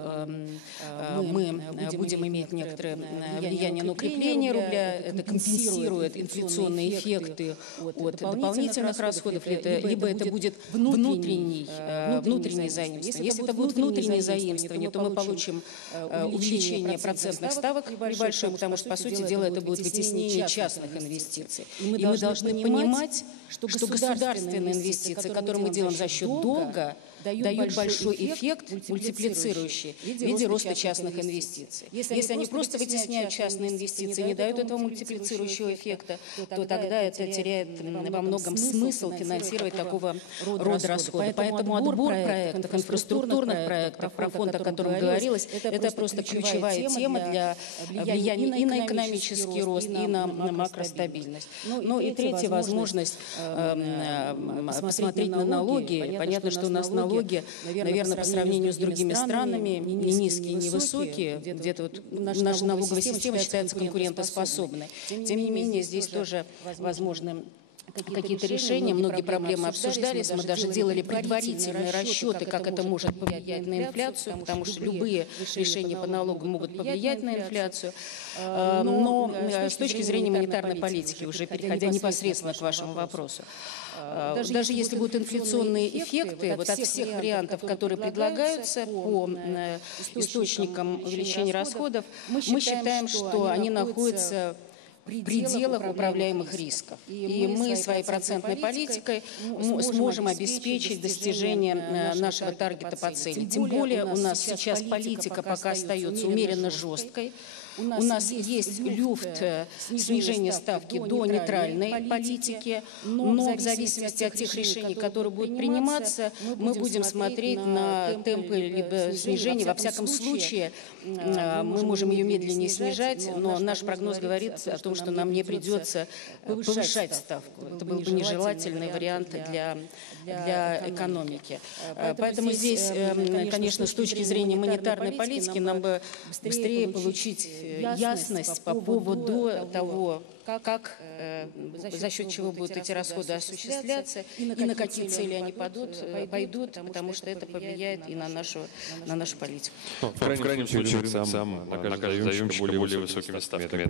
мы будем иметь некоторое влияние на укрепление рубля, это компенсирует инфляционные эффекты от дополнительных расходов, либо это будет внутренние заимствования. Если это будут внутренние заимствования, то мы получим увеличение процентных ставок небольшое, потому что, по сути дела, это будет вытеснение частных инвестиций. И мы должны понимать, что государственные инвестиции, которые мы делаем за счет долга, дают большой эффект мультиплицирующий в виде роста частных инвестиций. Если они просто вытесняют частные инвестиции и не дают этого мультиплицирующего эффекта, то тогда это теряет во многом смысл финансировать такого рода расходы. Поэтому отбор проектов, инфраструктурных проектов, про фонд, о котором говорилось, это просто ключевая тема для влияния и на экономический рост, и на макростабильность. Ну и третья возможность посмотреть на налоги. Понятно, что у нас налоги, наверное, по сравнению с другими странами, не низкие, не высокие. Где-то вот наша налоговая система считается конкурентоспособной. Тем не менее, здесь тоже возможны какие-то решения, многие проблемы обсуждались, мы даже делали предварительные расчеты, как это может повлиять на инфляцию, потому что любые решения по налогу могут повлиять на инфляцию. Но с точки зрения монетарной политики, уже переходя непосредственно к вашему вопросу, даже если будут инфляционные эффекты, вот от всех вариантов, которые предлагаются по источникам увеличения расходов, мы считаем, что они находятся в пределах управляемых рисков. И мы своей процентной политикой сможем обеспечить достижение нашего таргета по цели. Тем более у нас сейчас политика пока остается умеренно жесткой. У нас есть люфт снижения ставки до нейтральной политики, но в зависимости от тех решений, которые будут приниматься, мы будем смотреть на темпы либо снижения. Во всяком случае, мы можем ее медленнее снижать, но наш прогноз говорит о том, что нам не придется повышать ставку. Это был бы нежелательный вариант для экономики. Поэтому здесь, конечно, с точки зрения монетарной политики, нам бы быстрее получить ясность по поводу того, за счет чего будут эти расходы осуществляться и на какие цели они пойдут, потому что это повлияет и на нашу политику. В крайнем случае, сам на каждый заемщик более высокими ставками,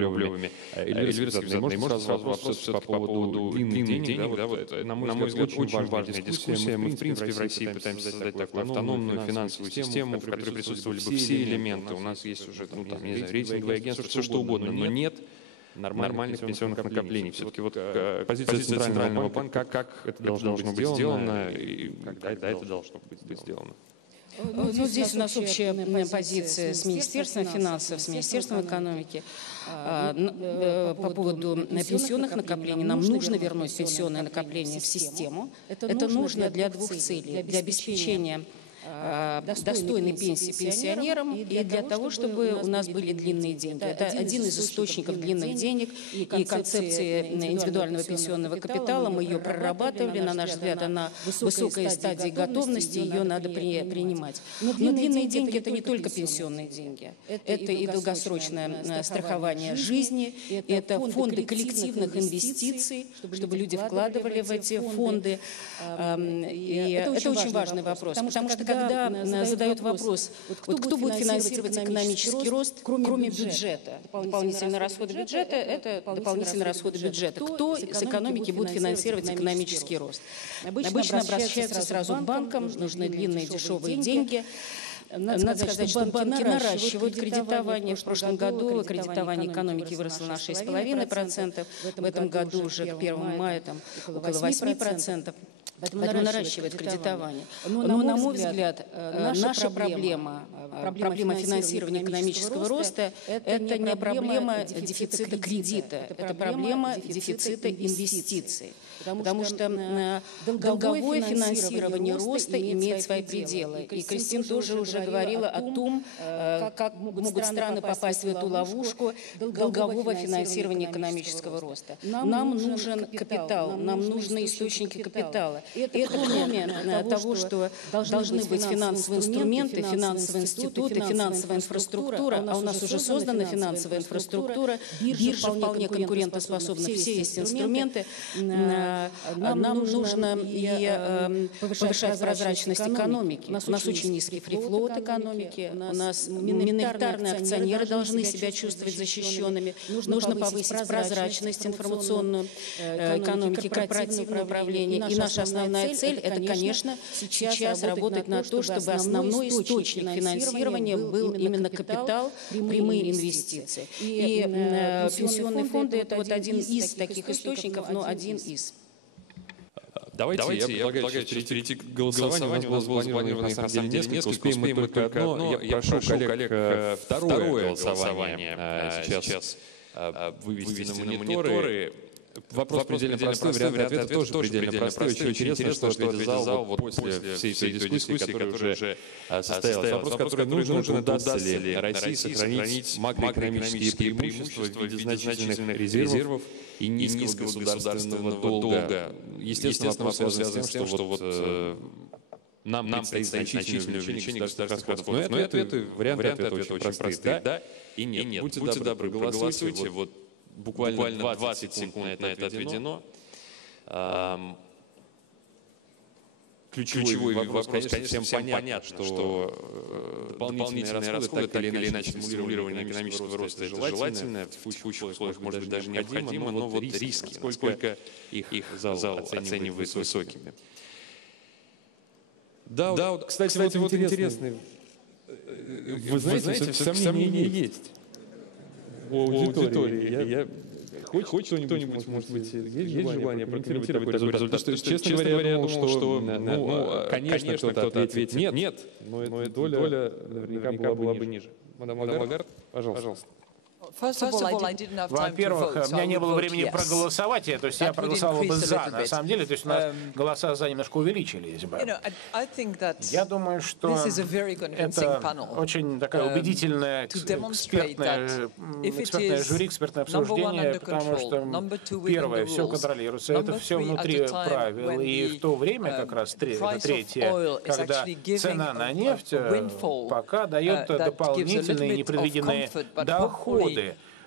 рублевыми. Эльвира Сергеевна, может сразу вопрос по поводу длинных денег, да, вот, на мой взгляд, очень важная дискуссия. Мы, в принципе, в России пытаемся создать такую автономную финансовую систему, в которой присутствовали бы все элементы. У нас есть уже, ну, там, не знаю, рейтинговые агентства, все что угодно, но нет нормальных пенсионных накоплений. Все-таки вот позиция Центрального банка, как это должно быть сделано, и когда это должно быть сделано. Ну, здесь у нас общая позиция с Министерством финансов, с Министерством экономики. По поводу пенсионных накоплений нам нужно вернуть пенсионные накопления в систему. Это нужно для двух целей. Для обеспечения достойной пенсии пенсионерам и для того, чтобы у нас были длинные деньги. Это один из источников длинных денег, и концепция индивидуального пенсионного капитала, мы ее прорабатывали, на наш взгляд, она в высокой стадии готовности, ее надо принимать. Но длинные деньги – это не только пенсионные деньги, это и долгосрочное страхование жизни, это фонды коллективных инвестиций, чтобы люди вкладывали в эти фонды. И это очень важный вопрос, потому что когда задают вопрос, вот кто будет финансировать экономический рост, кроме бюджета, дополнительные расходы бюджета, это дополнительные расходы бюджета. Кто с экономики будет финансировать экономический рост? Обычно обращаются сразу к банкам, нужны длинные дешевые деньги. Надо сказать, что банки наращивают кредитование. В прошлом году кредитование экономики выросло на 6,5%. В этом году уже к 1 мая там, около 8%. Поэтому наращивает кредитование. Но, на мой взгляд, наша проблема финансирования экономического роста, это не проблема дефицита кредита, это проблема дефицита инвестиций. Потому что долговое финансирование роста имеет свои пределы. И Кристин тоже уже говорила о том, как могут страны попасть в эту ловушку долгового финансирования экономического роста. Нам нужен капитал, нам нужны источники капитала. Это кроме того, что должны быть финансовые инструменты, финансовые институты, финансовая инфраструктура, а у нас уже создана финансовая инфраструктура, биржа вполне конкурентоспособна, все есть инструменты. Нам нужно и повышать прозрачность экономики. У нас очень низкий фрифлоут экономики, у нас миноритарные акционеры должны себя чувствовать защищенными. Нужно повысить прозрачность информационную экономики, корпоративное управление. И наша основная цель – это, конечно, сейчас работать на то, чтобы основной источник финансирования был именно капитал, прямые инвестиции. И пенсионные фонды – это вот один из таких источников, но один из. Давайте, я предлагаю перейти к голосованию. У нас было запланировано, на самом деле, несколько, успеем мы только одно. Я прошу коллег второе голосование сейчас вывести на мониторы. Вопрос предельно простой, вариант ответа тоже предельно простой. Очень интересно, что ответит зал вот после всей дискуссии, которая уже состоялась. Вопрос, который нужен, удастся ли России сохранить макроэкономические преимущества в виде значительных резервов и низкого государственного долга. Естественно, вопрос связан с тем, что вот нам предстоит значительное увеличение государственных расходов. Но ответы, варианты ответа очень простые. Да и нет. Будьте добры, проголосуйте. Вот буквально 20 секунд на это отведено. Ключевой вопрос, конечно, всем понятно, что дополнительные расходы, так или иначе, стимулирование экономического роста – это желательно, в текущих условиях, может быть, даже необходимо, но вот риски, насколько их зал оценивает высокими. Да, вот, кстати, вот интересный. Вы знаете, сомнения есть у аудитории. Хочет кто-нибудь, может быть, есть желание прокомментировать такой результат? Потому что, честно говоря, я думал, что, конечно, кто-то ответит нет, но доля наверняка была бы ниже. Мадам Лагард, пожалуйста. Во-первых, у меня не было времени проголосовать, то есть я проголосовал бы «за». На самом деле, то есть у нас голоса «за» немножко увеличились бы. Я думаю, что это очень такая убедительная экспертная жюри, экспертное обсуждение, потому что, первое, все контролируется, это все внутри правил, и в то время, как раз третье, когда цена на нефть пока дает дополнительные непредвиденные доходы.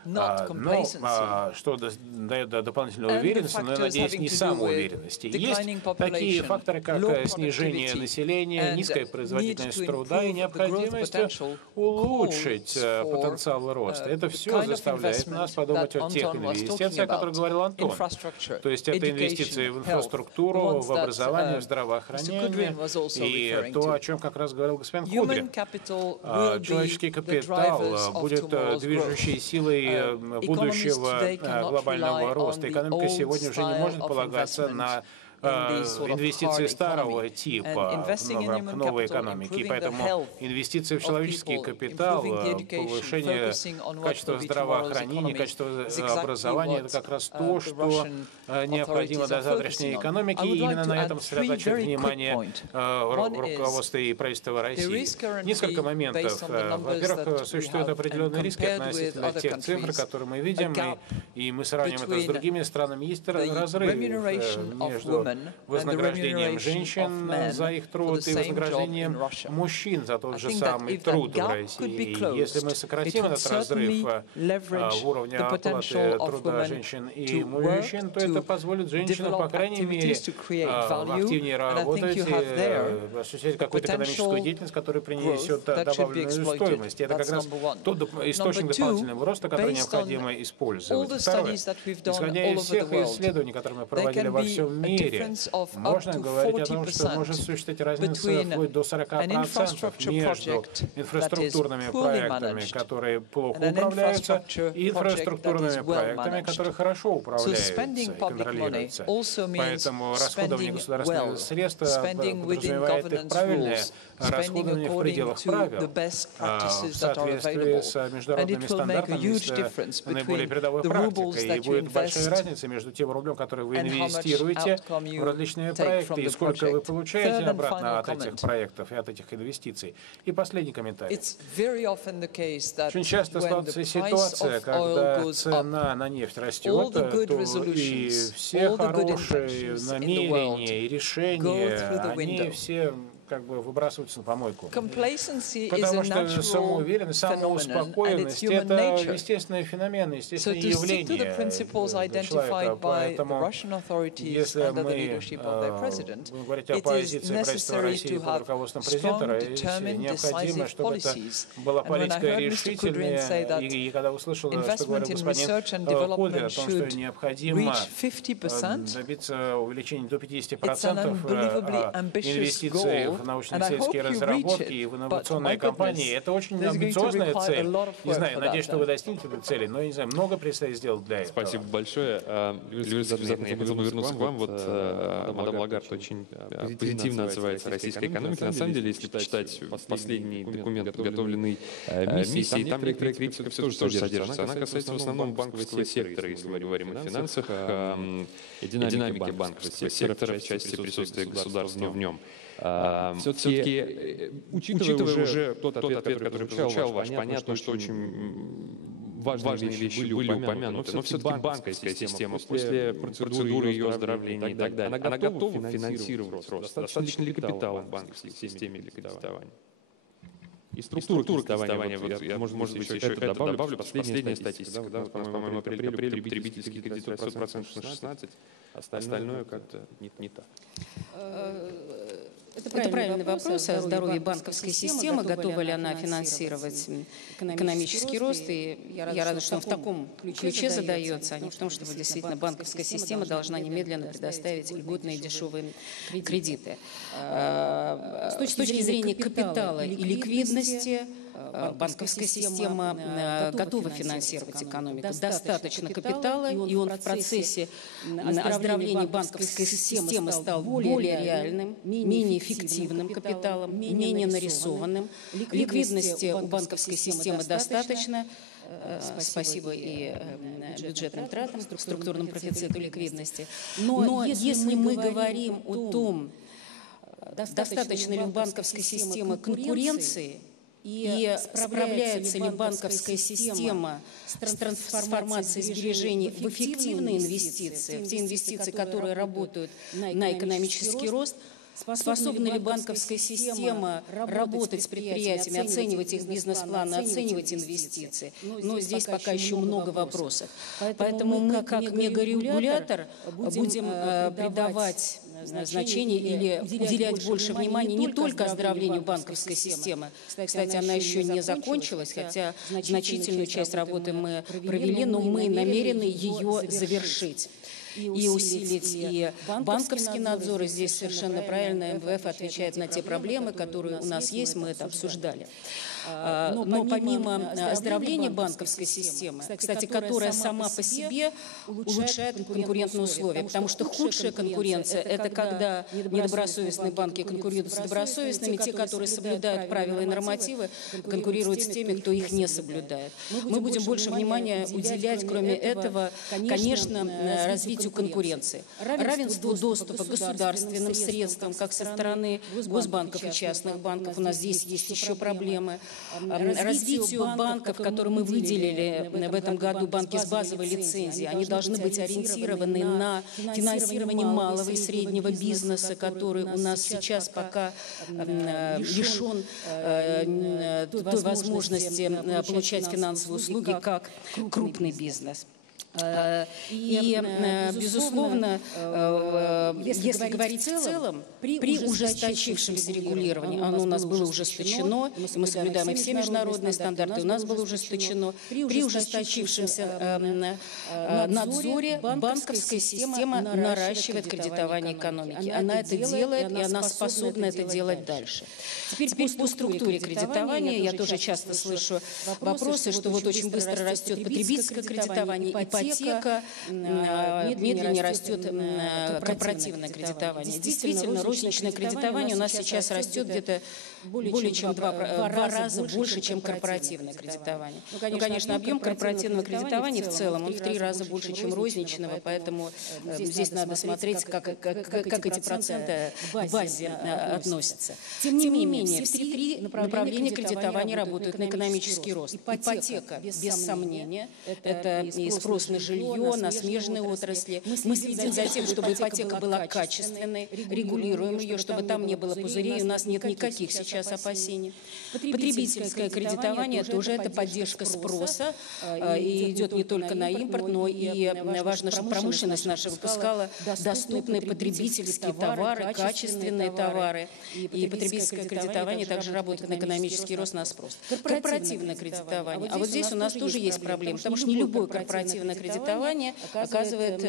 что дает дополнительную уверенность, но, я надеюсь, не самоуверенности. Есть такие факторы, как снижение населения, низкая производительность труда и необходимость улучшить потенциал роста. Это все заставляет нас подумать о тех инвестициях, о которых говорил Антон. То есть это инвестиции в инфраструктуру, в образование, в здравоохранение и то, о чем как раз говорил господин Кудрин. Человеческий капитал будет движущей силой будущего глобального роста. Экономика сегодня уже не может полагаться на инвестиции старого типа в рамках новой экономики. И поэтому инвестиции в человеческий капитал, повышение качества здравоохранения, качества образования — это как раз то, что необходимо для завтрашней экономики. И именно на этом сосредоточит внимание руководства и правительства России. Несколько моментов. Во-первых, существуют определенные риски относительно тех цифр, которые мы видим, и мы сравниваем это с другими странами. Есть разрыв между вознаграждением женщин за их труд и вознаграждением мужчин за тот же самый труд в России. Если мы сократим этот разрыв уровня оплаты труда женщин и мужчин, то это позволит женщинам, по крайней мере, активнее работать и осуществлять какую-то экономическую деятельность, которая принесет добавленную стоимость. И это как раз тот источник дополнительного роста, который необходимо использовать. Второе. Исходя из всех исследований, которые мы проводили во всем мире, можно говорить о том, что может существовать разница вплоть до 40% между инфраструктурными проектами, которые плохо управляются, и инфраструктурными проектами, которые хорошо управляются и контролируются. Поэтому расходование государственных средств подразумевает их правильное расходование в пределах правил, в соответствии с международными стандартами, с наиболее передовой практикой. И будет большая разница между тем рублем, который вы инвестируете в различные проекты, и сколько вы получаете обратно от этих проектов и от этих инвестиций. И последний комментарий. Очень часто складывается ситуация, когда цена на нефть растет, то и все хорошие намерения и решения, они все как бы выбрасываются на помойку. Потому что самоуверенность, самоуспокоенность — это естественный феномен, естественное явление для человека. Поэтому, если мы будем говорить о позиции правительства России под руководством президента России, необходимо, чтобы это была политика решительная. И когда услышал, что говорил господин Кудрин о том, что необходимо добиться увеличения до 50% инвестиций в научно-исследовательские разработки и в инновационные компании. Это очень амбициозная цель. Не знаю, надеюсь, что вы достигнете этой цели, но, не знаю, много предстоит сделать для этого. Спасибо большое. Юрий Записательный, я хотел бы вернуться к вам. Вот мадам Лагард очень позитивно отзывается о российской экономике. На самом деле, если почитать последний документ, подготовленный миссией, там некоторая критика тоже содержится. Она касается в основном банковского сектора, если мы говорим о финансах, и динамики банковского сектора в части присутствия государства в нем. Все-таки, учитывая уже тот ответ, который прозвучал ваш, понятно, что очень важные вещи были упомянуты, но все-таки банковская система после процедуры ее оздоровления и так далее, она готова финансировать рост? Достаточно ли капитала в банковской системе для кредитования? И структура кредитования, может быть, еще это добавлю, последняя статистика, да, по-моему, в апреле потребительский кредит растет процентов на 16%, остальное как-то не так. Это правильный вопрос о здоровье банковской системы, готова ли она финансировать экономический рост. И я рада, что он в таком ключе задается, а не в том, чтобы действительно банковская система должна немедленно предоставить льготные дешевые кредиты. С точки зрения капитала и ликвидности, банковская система готова финансировать экономику. Достаточно капитала, и он в процессе оздоровления банковской системы стал более реальным, менее эффективным капиталом, менее нарисованным. Ликвидности у банковской системы достаточно. Спасибо и бюджетным тратам, структурному профициту ликвидности. Но если мы говорим о том, достаточно ли у банковской системы конкуренции, и справляется ли банковская система с трансформацией сбережений в эффективные инвестиции, в те инвестиции, которые работают на экономический рост, Способна ли банковская система работать с предприятиями, оценивать их бизнес-планы, оценивать инвестиции? Но здесь пока еще много вопросов. Поэтому мы, как мегарегулятор, будем придавать значение или уделять больше внимания не только оздоровлению банковской системы. Кстати, она еще не закончилась, хотя значительную часть работы мы провели, но мы намерены ее завершить и усилить и банковский надзор. И здесь совершенно правильно МВФ отвечает на те проблемы, которые у нас есть, мы это обсуждали. Но помимо оздоровления банковской системы, кстати, которая сама по себе улучшает конкурентные условия, потому что худшая конкуренция – это когда недобросовестные банки конкурируют с добросовестными, те, которые соблюдают правила и нормативы, конкурируют с теми, кто их не соблюдает. Мы будем больше внимания уделять, кроме этого, конечно, развитию конкуренции, равенству доступа к государственным средствам, как со стороны госбанков и частных банков. У нас здесь есть еще проблемы. Развитию банков, которые мы выделили в этом году, банки с базовой лицензией, они должны быть ориентированы на финансирование малого и среднего бизнеса, который у нас сейчас пока лишен той возможности получать финансовые услуги, как крупный бизнес. И, безусловно, если говорить в целом, при ужесточившемся регулировании, оно у нас было ужесточено, мы соблюдаем и все международные стандарты, у нас было ужесточено, при ужесточившемся надзоре банковская система наращивает кредитование экономики. Она это делает, и она способна это делать дальше. Теперь по структуре кредитования я тоже часто слышу вопросы, что вот очень быстро растет потребительское кредитование, ипотека, медленнее растет корпоративное кредитование. Действительно, розничное кредитование у нас сейчас растет где-то более чем в 2 раза больше, чем корпоративное кредитование. Ну, конечно, объем корпоративного кредитования в целом, он в 3 раза больше, чем розничного, поэтому здесь надо смотреть, как эти проценты к базе относятся. Тем не менее, все 3 направления кредитования работают на экономический рост. Ипотека, без сомнения, это и спрос на жилье, на смежные отрасли. Мы следим за тем, чтобы ипотека была качественной, регулируем ее, чтобы там не было пузырей, у нас нет никаких сейчас опасений. Потребительское кредитование тоже это поддержка спроса, и идет не только на импорт, но и важно, чтобы промышленность наша выпускала доступные потребительские товары, качественные товары. И потребительское кредитование также работает на экономический рост, на спрос. Корпоративное кредитование. А вот здесь у нас тоже есть проблемы, потому что не любое корпоративное кредитование оказывает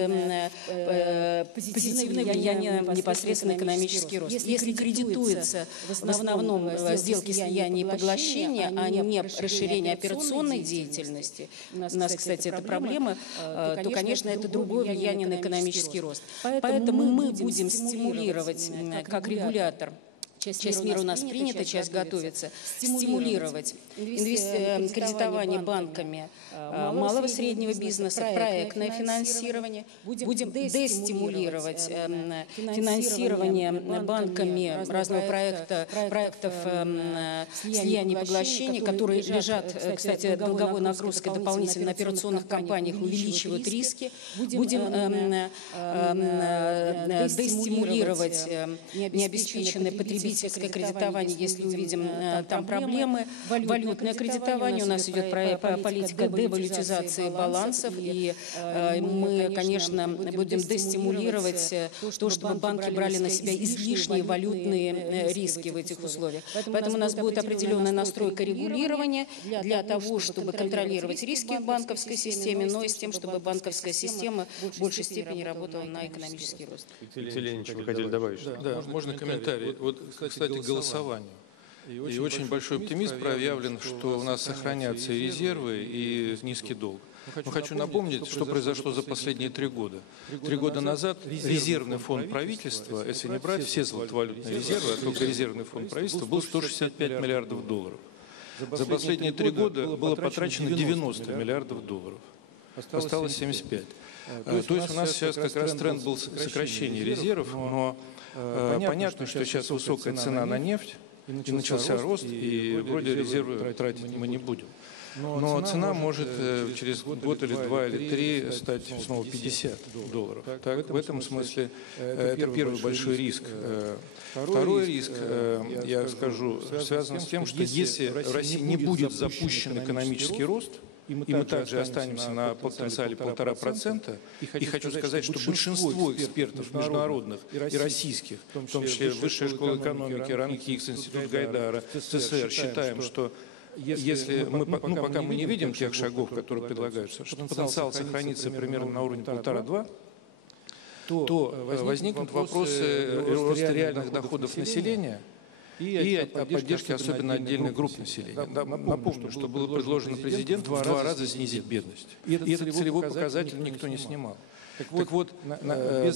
позитивное влияние непосредственно на экономический рост. Если кредитуется в основном сделки слияния и поглощения, а не расширение операционной деятельности, у нас, кстати, это проблема, то, конечно, это другое влияние на экономический рост. Поэтому мы будем стимулировать, как регулятор, часть мира у нас принята, часть готовится, стимулировать кредитование банками малого и среднего бизнеса, проектное финансирование. Будем дестимулировать финансирование банками разного проектов слияния и поглощения, которые лежат, кстати, долговой нагрузкой дополнительно на операционных компаниях, увеличивают риски. Будем дестимулировать необеспеченные потребительские кредитование, если увидим там проблемы. Валютное кредитование, у нас идет политика девалютизации балансов, и мы, конечно, будем дестимулировать то, чтобы банки брали на себя излишние валютные риски в этих условиях. Поэтому у нас будет определенная настройка регулирования для того, чтобы контролировать риски в банковской системе, но и с тем, чтобы банковская система в большей степени работала на экономический рост. Виктор Ильич, вы хотели добавить? Да, можно комментарий. Вот, кстати, к голосованию. И очень большой оптимизм проявлен, что у нас сохранятся и резервы, и низкий долг. Но хочу напомнить, что произошло за последние 3 года. 3 года назад резервный фонд правительства, если не брать все золотовалютные резервы, а только резервный фонд правительства, был 165 миллиардов долларов. За последние 3 года было потрачено 90 миллиардов долларов. Осталось 75. То есть у нас сейчас как раз тренд был сокращение резервов, но понятно, что сейчас высокая цена на нефть, и начался рост, и вроде резервы тратить мы не будем. Но цена может через год или два или три стать снова $50. Так, в этом смысле это первый большой риск. Второй риск, я скажу, связан с тем, что если в России не будет запущен экономический рост, и мы также останемся на потенциале 1,5%. И хочу сказать, что большинство экспертов международных и российских, в том числе Высшая школа экономики, РАН-ХИКС, Институт Гайдара, ЦСР, считаем, что если мы, пока мы не видим тех шагов, которые предлагаются, что потенциал сохранится примерно на уровне 1,5-2, то возникнут вопросы роста реальных доходов населения и о поддержке особенно отдельных групп населения. Напомню, что было предложено президенту в 2 раза снизить бедность. И этот целевой показатель никто не снимал. Так вот,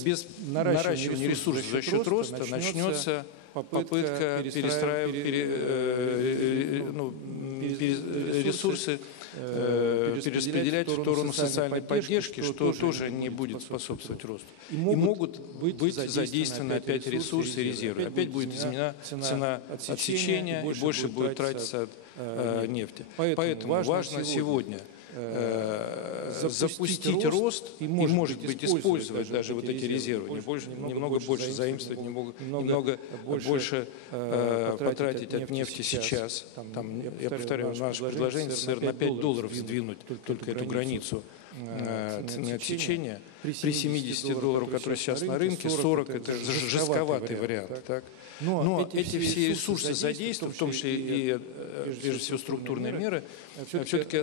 без наращивания ресурсов за счет роста начнется попытка ресурсы перераспределять в сторону социальной поддержки, что тоже не будет способствовать росту. И могут быть задействованы опять ресурсы и резервы. Опять будет изменена цена отсечения и больше будет тратиться от нефти. Поэтому важно сегодня запустить рост и, может быть, использовать даже вот эти резервы, немного больше заимствовать, немного больше потратить от нефти сейчас. Там, я повторяю, наше предложение СССР на $5 сдвинуть только эту границу цены отсечения. При $70, которые сейчас на рынке, 40 – это жестковатый вариант. Так? Но эти все ресурсы задействуют, в том числе и, прежде всего, структурные меры, все-таки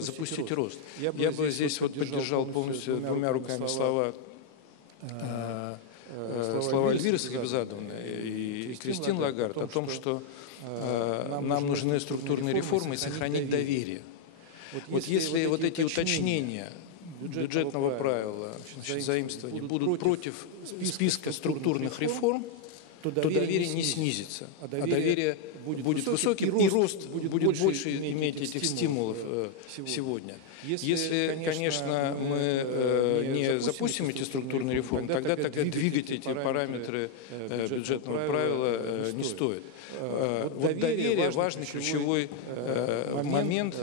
запустить рост. Я бы здесь вот поддержал полностью 2 руками слова Эльвиры Сахибзадовны и Кристин Лагард о том, что нам нужны структурные реформы и сохранить доверие. Вот если вот эти уточнения бюджетного правила, заимствования будут против списка структурных реформ, то доверие не снизится, а доверие будет высоким, и рост будет больше иметь этих стимулов сегодня. Если, конечно, мы не запустим эти структурные реформы, тогда двигать эти параметры бюджетного правила не стоит. Вот доверие – важный ключевой момент,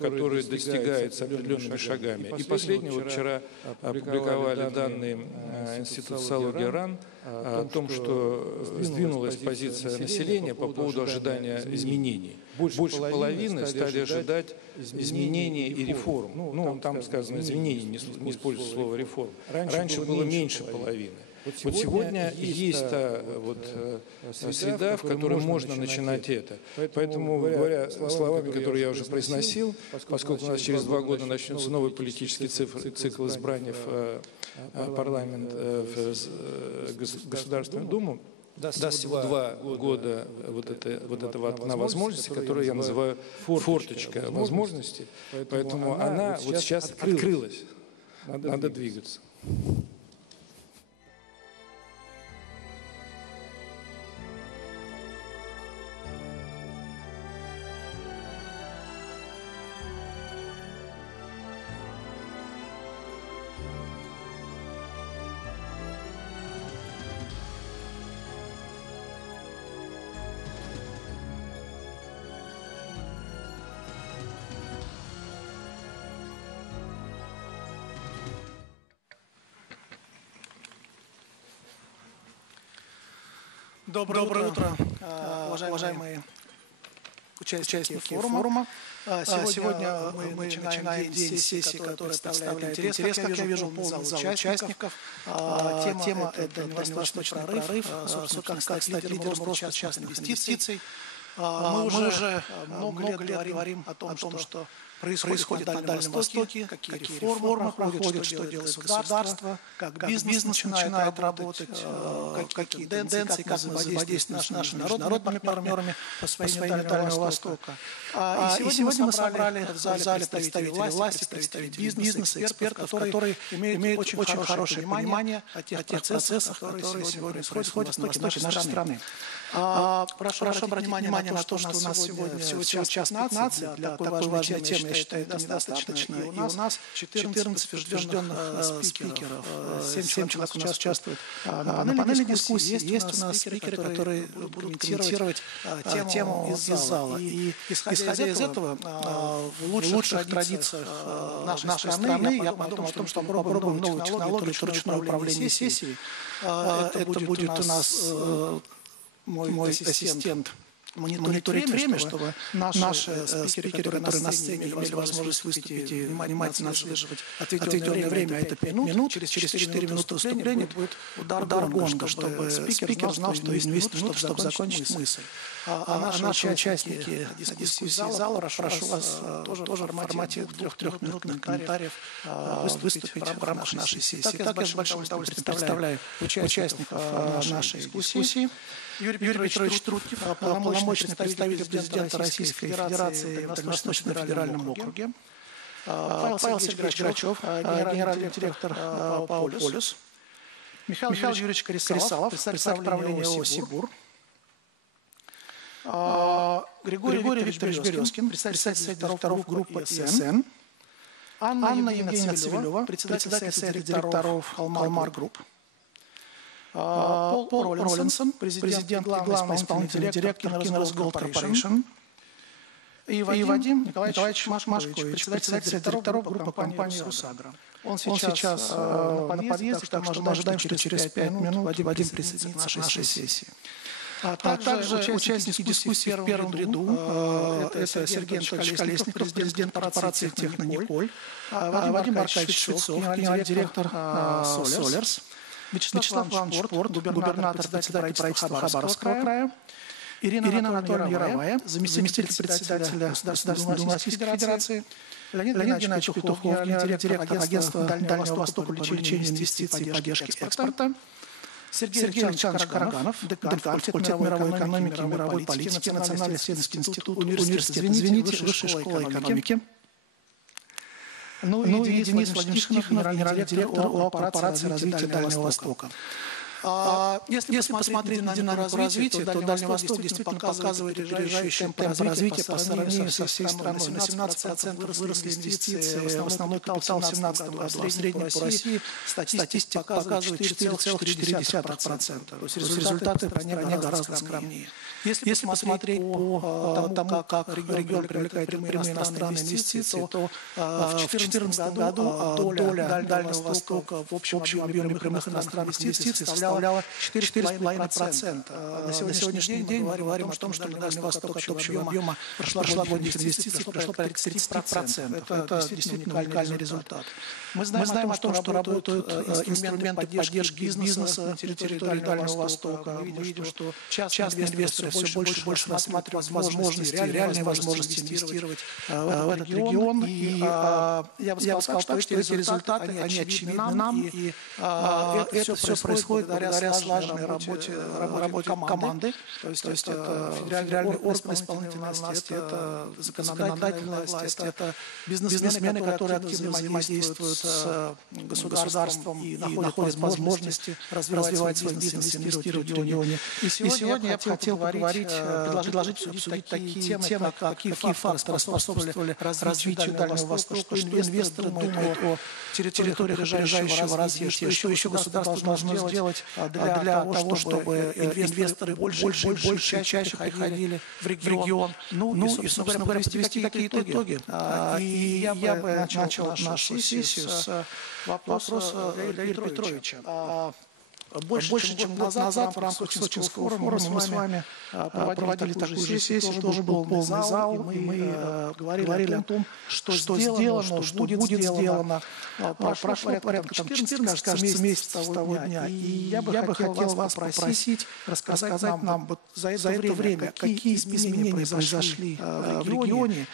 который достигается определенными шагами. И последнее, вот вчера опубликовали данные Института социологии РАН о том, что сдвинулась позиция населения по поводу ожидания изменений. Больше половины стали ожидать изменений и реформ. Ну, там сказано изменений, не используя слово реформ. Раньше было меньше половины. Вот сегодня есть та среда, в которой можно начинать это. Поэтому, говоря словами, которые я уже произносил, поскольку у нас через 2 года начнется новый политический цикл избрания в парламент, в Государственную Думу, даст всего 2 года этого окна возможностей, которую я называю форточка возможностей. Поэтому она вот сейчас открылась. Надо двигаться. Доброе утро, уважаемые участники форума. Сегодня мы начинаем день сессии, которая представляет интерес, как я вижу, полный зал участников. Тема – это дальневосточный прорыв, собственно, как стать лидером роста частных инвестиций. Мы уже много лет говорим о том, что происходит на Дальнем Востоке, какие реформы проходят, что делает государство, как бизнес начинает работать, какие тенденции, как мы взаимодействуем с нашими международными партнерами по освоению Дальнего Востока. И сегодня мы собрали в зале представителей власти, представителей бизнеса, экспертов, которые имеют очень хорошее понимание о тех процессах, которые сегодня происходят на востоке нашей страны. Прошу обратить внимание на то, что у нас сегодня всего час 15 для такой важной темы, считаю, достаточно. И у нас 14 утвержденных спикеров, 7 человек у нас участвуют на панельной дискуссии. Есть у нас спикеры, которые будут комментировать тему из зала. И исходя из этого, в лучших традициях нашей страны, я подумал о том, что мы попробуем новую технологию ручного управления сессией. Это будет у нас мой ассистент мониторить время, чтобы наши спикеры, которые на сцене имели возможность выступить и внимательно отслеживать отведенное время, а это 5 минут, через 4 минуты выступления будет удар гонга, чтобы спикер знал, что есть минут, чтобы закончить мысль. А наши участники дискуссии зала, прошу вас тоже в формате 3-минутных комментариев выступить в рамках нашей сессии. Так я с большим удовольствием представляю участников нашей дискуссии. Юрий Петрович Трудкив, полномочный представитель президента Российской Федерации в Дальневосточном федеральном округе. Павел Сергеевич Грачев, генеральный директор ПАО «Полюс». Михаил Юрьевич Корисалов, представитель правления ООО «Сибур». Григорий Викторович Березкин, представитель директоров группы ИСН. Анна Евгеньевна Цивилева, председатель совета директоров «Алмар Групп». Пол Роллинсон, президент и главный исполнительный директор Guinness Gold Corporation. И Вадим Николаевич Машкович, председатель директоров группы компании «Русагра». Он сейчас на подъезде, так что мы ожидаем, что через 5 минут Вадим присоединится к нашей сессии. Также участники дискуссии в первом ряду это Сергей Анатольевич Колесник, президент корпорации «Технониколь», Вадим Аркадьевич Швецов, генеральный директор «Солерс», Вячеслав Иванович Порт, губернатор правительства Хабаровского края, Ирина Анатольевна Яровая, заместитель председателя Государственной Думы Российской Федерации, Леонид Геннадьевич Петухов, генеральный директор агентства Дальнего Востока привлечения инвестиций и поддержки экспорта, Сергей Александрович Караганов, декан факультета мировой экономики и мировой политики, Национальный исследовательский институт, университет, Высшей школы экономики. Ну и Денис Владимирович Тихонов, генеральный директор ОАО «Корпорации развития Дальнего Востока». Если посмотреть на динамику развития, то Дальний Восток действительно показывает опережающий темп развития по сравнению со всей страной. На 17% выросли инвестиции в основной капитал в 2017 году, а средний по России статистика показывает 4,4%. То есть результаты в стране гораздо скромнее. Если посмотреть по тому, как регион привлекает прямые иностранные инвестиции, то в 2014 году доля Дальнего Востока в общем объеме прямых иностранных инвестиций составляла 4,5%. На сегодняшний день мы говорим о том, что на Дальний Восток от общего объема прошлогодних инвестиций пришло порядка 30%. Это действительно уникальный результат. Мы знаем о том, что работают инструменты поддержки бизнеса на территории Дальнего Востока. Мы видим, что частные инвесторы все больше и больше рассматривают возможности, реальные возможности инвестировать в этот регион. И я бы сказал, что эти результаты, они очевидны нам. И это все происходит благодаря слаженной работе команды. То есть это федеральный орган исполнительной власти, это законодательная власть, это бизнесмены, которые активно взаимодействуют с государством и находят возможности развивать свой бизнес, инвестировать в регионе. И сегодня я бы хотел поговорить, предложить обсудить такие темы, какие факторы способствовали развитию Дальнего Востока, что инвесторы думают о территориях опережающего развития, что еще государство должно сделать для того, чтобы инвесторы больше и чаще приходили в регион. Ну и, собственно говоря, подвести какие-то итоги. И я бы начал нашу сессию с вопроса Юрия Петровича. Больше чем год назад в рамках Сочинского форума мы с вами проводили такую же сессию, тоже был полный зал, и мы говорили о том, что сделано, что будет сделано. Прошло порядка 14 месяцев с того дня, и я бы хотел вас попросить рассказать нам вот за это время, какие изменения произошли в регионе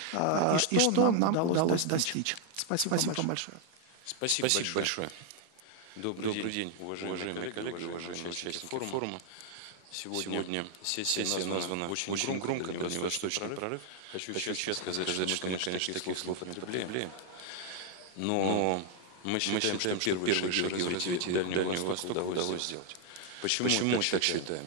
и что нам удалось достичь. Спасибо вам большое. Спасибо большое. Добрый день, уважаемые коллеги, уважаемые участники форума. Сегодня сессия названа очень громко «Дальневосточный прорыв». Хочу сейчас сказать, что мы, конечно, таких слов употребляем, но мы считаем, что первые шаги в развитии Дальнего Востока удалось сделать. Почему мы так считаем?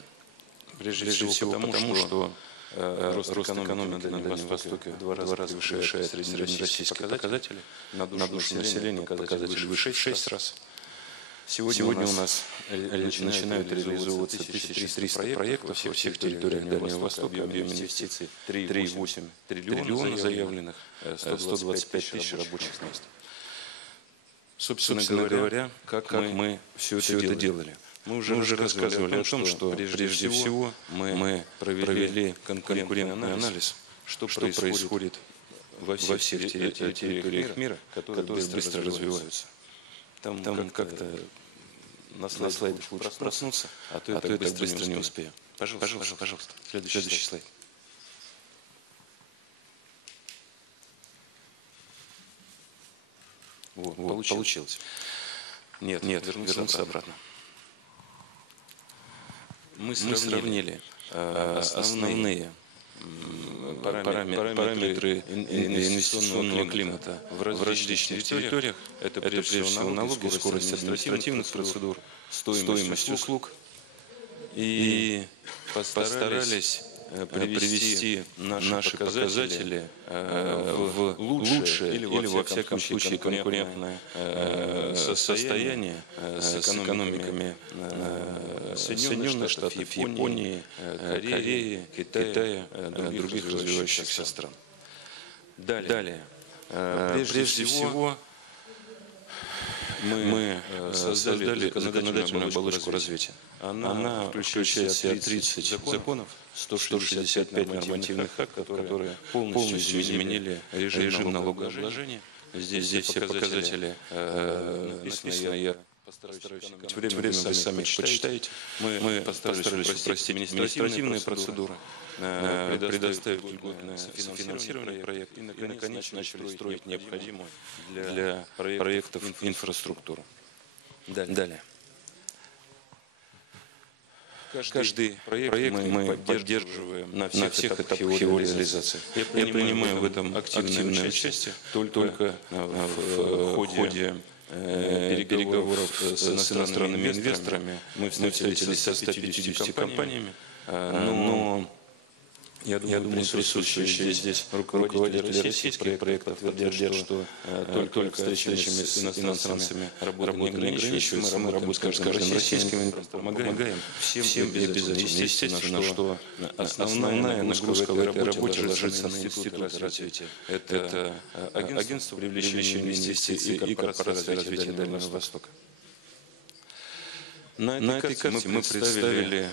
Прежде всего потому, что рост экономики на Дальнем Востоке в 2 раза превышает среднероссийские показатели. На душу населения показатель выше в 6 раз. Сегодня у нас начинают реализовываться 1300 проектов во всех территориях Дальнего Востока, объем инвестиций 3,8 триллиона заявленных, 125 тысяч рабочих мест. Собственно говоря, как мы все это делали. Мы уже рассказывали о том, что прежде всего мы провели конкурентный анализ, что происходит во всех территориях мира, которые быстро развиваются. Там как-то на слайдах лучше проснуться, а то я так быстро не успею. Пожалуйста. Следующий слайд. Вот, получилось. Нет, вернуться обратно. Мы сравнили основные параметры инвестиционного климата в различных территориях. Это прежде всего налоги, скорость административных процедур, стоимость услуг. И постарались привести наши показатели в лучшее или во всяком случае конкурентное состояние с экономиками Соединенных Штатов, Японии, Кореи, Китая, других развивающихся стран. Далее. Прежде всего, мы создали законодательную оболочку развития. Она включает в себя 30 законов, 165 нормативных актов, которые полностью изменили режим налогообложения. Здесь все показатели написаны, я постараюсь время, вы сами почитаете. Мы постарались упростить административные процедуры, предоставить льготное финансирование проекта и, наконец, начали строить необходимую для проектов инфраструктуру. Далее. Каждый проект мы поддерживаем на всех этапах его реализации. Я принимаю в этом активное участие только в ходе переговоров с иностранными инвесторами. Мы встретились со 150 компаниями, но я думаю, присутствующие здесь руководители российских проектов твердят, что только встречами с иностранцами работа не ограничивается. Мы работаем с каждым российским инвестором, помогаем всем без обязательно. Естественно, что основная нагрузка в этой работе ложится на институт развития. Это агентство привлечения инвестиций и корпорация развития Дальнего Востока. На этой карте мы представили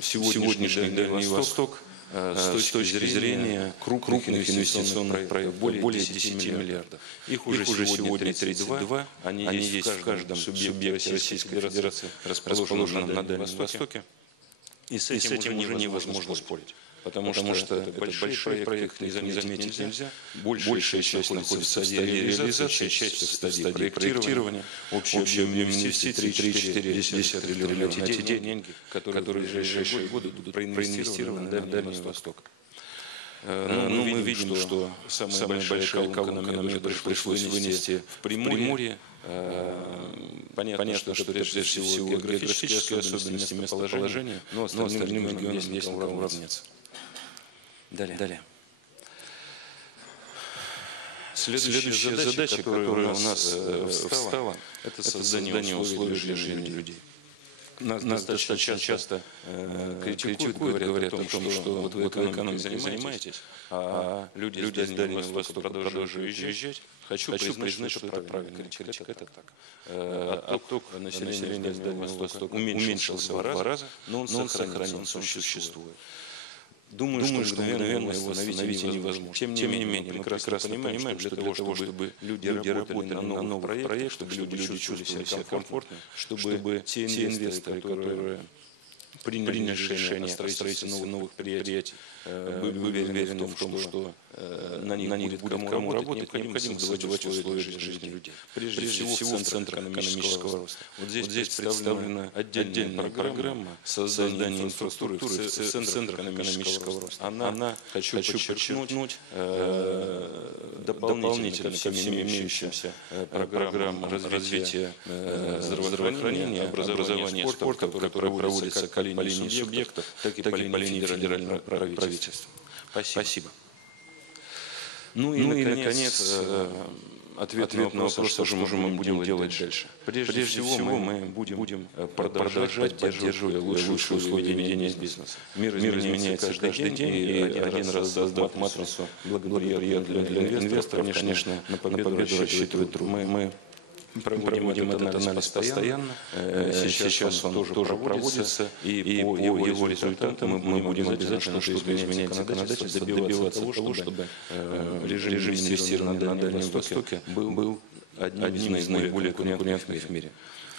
сегодняшний Дальний Восток с точки зрения крупных инвестиционных проектов, более 10 миллиардов. Их уже сегодня 32, они есть в каждом субъекте Российской Федерации, расположенном на Дальнем Востоке. И с этим уже невозможно спорить. Потому что это большой проект, их не заметить нельзя. Большая часть находится в стадии реализации, часть в стадии проектирования. Общий объем инвестиций 3-4 триллиона. Эти деньги, которые в ближайшие годы будут проинвестированы в Дальний Восток. Но мы видим, что самая большая колонка нам уже пришлось вынести в Приморье. Понятно, что прежде всего географические особенности местоположения, но остальным регионам здесь не уравняться. Далее. Следующая задача, которая у нас встала, это создание условий для жизни людей. Нас достаточно часто критикуют, говорят о том, что вот вы экономикой занимаетесь, а люди из Дальнего Востока продолжают уезжать. Хочу признать, что это правильно. Критика это так. Отток населения из Дальнего Востока уменьшился в 2 раза, но он сохранился, он существует. Думаю, что мгновенно его восстановить невозможно. Тем не менее, мы прекрасно понимаем, что для того, чтобы люди работали на новых проектах, чтобы люди чувствовали себя комфортно, чтобы те инвесторы, которые приняли решение о строительстве новых предприятий, были уверены в том, что на них будет кому работать, необходимо создавать условия для жизни людей. Прежде всего в Центр экономического роста. Вот здесь представлена отдельная программа создания инфраструктуры в Центр экономического роста. Она, хочу подчеркнуть, дополнительно ко всем имеющимся программам развития здравоохранения, образования, спорта, которые проводятся как по линии субъектов, так и по линии федерального правительства. Спасибо. Ну и, наконец, ответ на вопрос, что же мы будем делать дальше. Прежде всего, мы будем продолжать поддерживать лучшие условия ведения бизнеса. Мир изменяется каждый день, и один раз создав матрицу благоприятную для инвесторов, конечно, на победу рассчитывать трудно. Мы проводим этот анализ постоянно. Сейчас он тоже проводится, и по его результатам мы будем обязательно что-то изменять законодательство, добиваться того, чтобы режим инвестирования на Дальнем Востоке был одним из наиболее конкурентных в мире.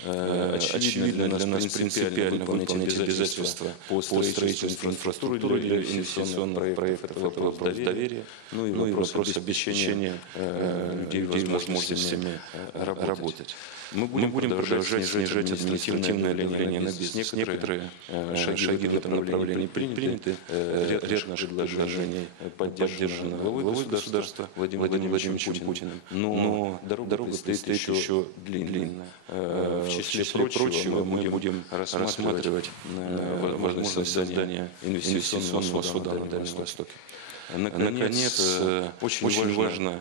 Очевидно для нас принципиально выполнить обязательства по строительству инфраструктуры для инвестиционных проектов, это вопрос доверия, ну и вопрос обеспечения людей возможностями работать. Мы будем продолжать снижать административное давление на бизнес. Некоторые шаги в этом направлении приняты. Ряд наших предложений поддержан главой государства Владимиром Владимировичем Путиным. Но дорога предстоит еще длинная. В числе прочего мы будем рассматривать возможность создания инвестиционного суда на Дальнем Востоке. Наконец, очень важно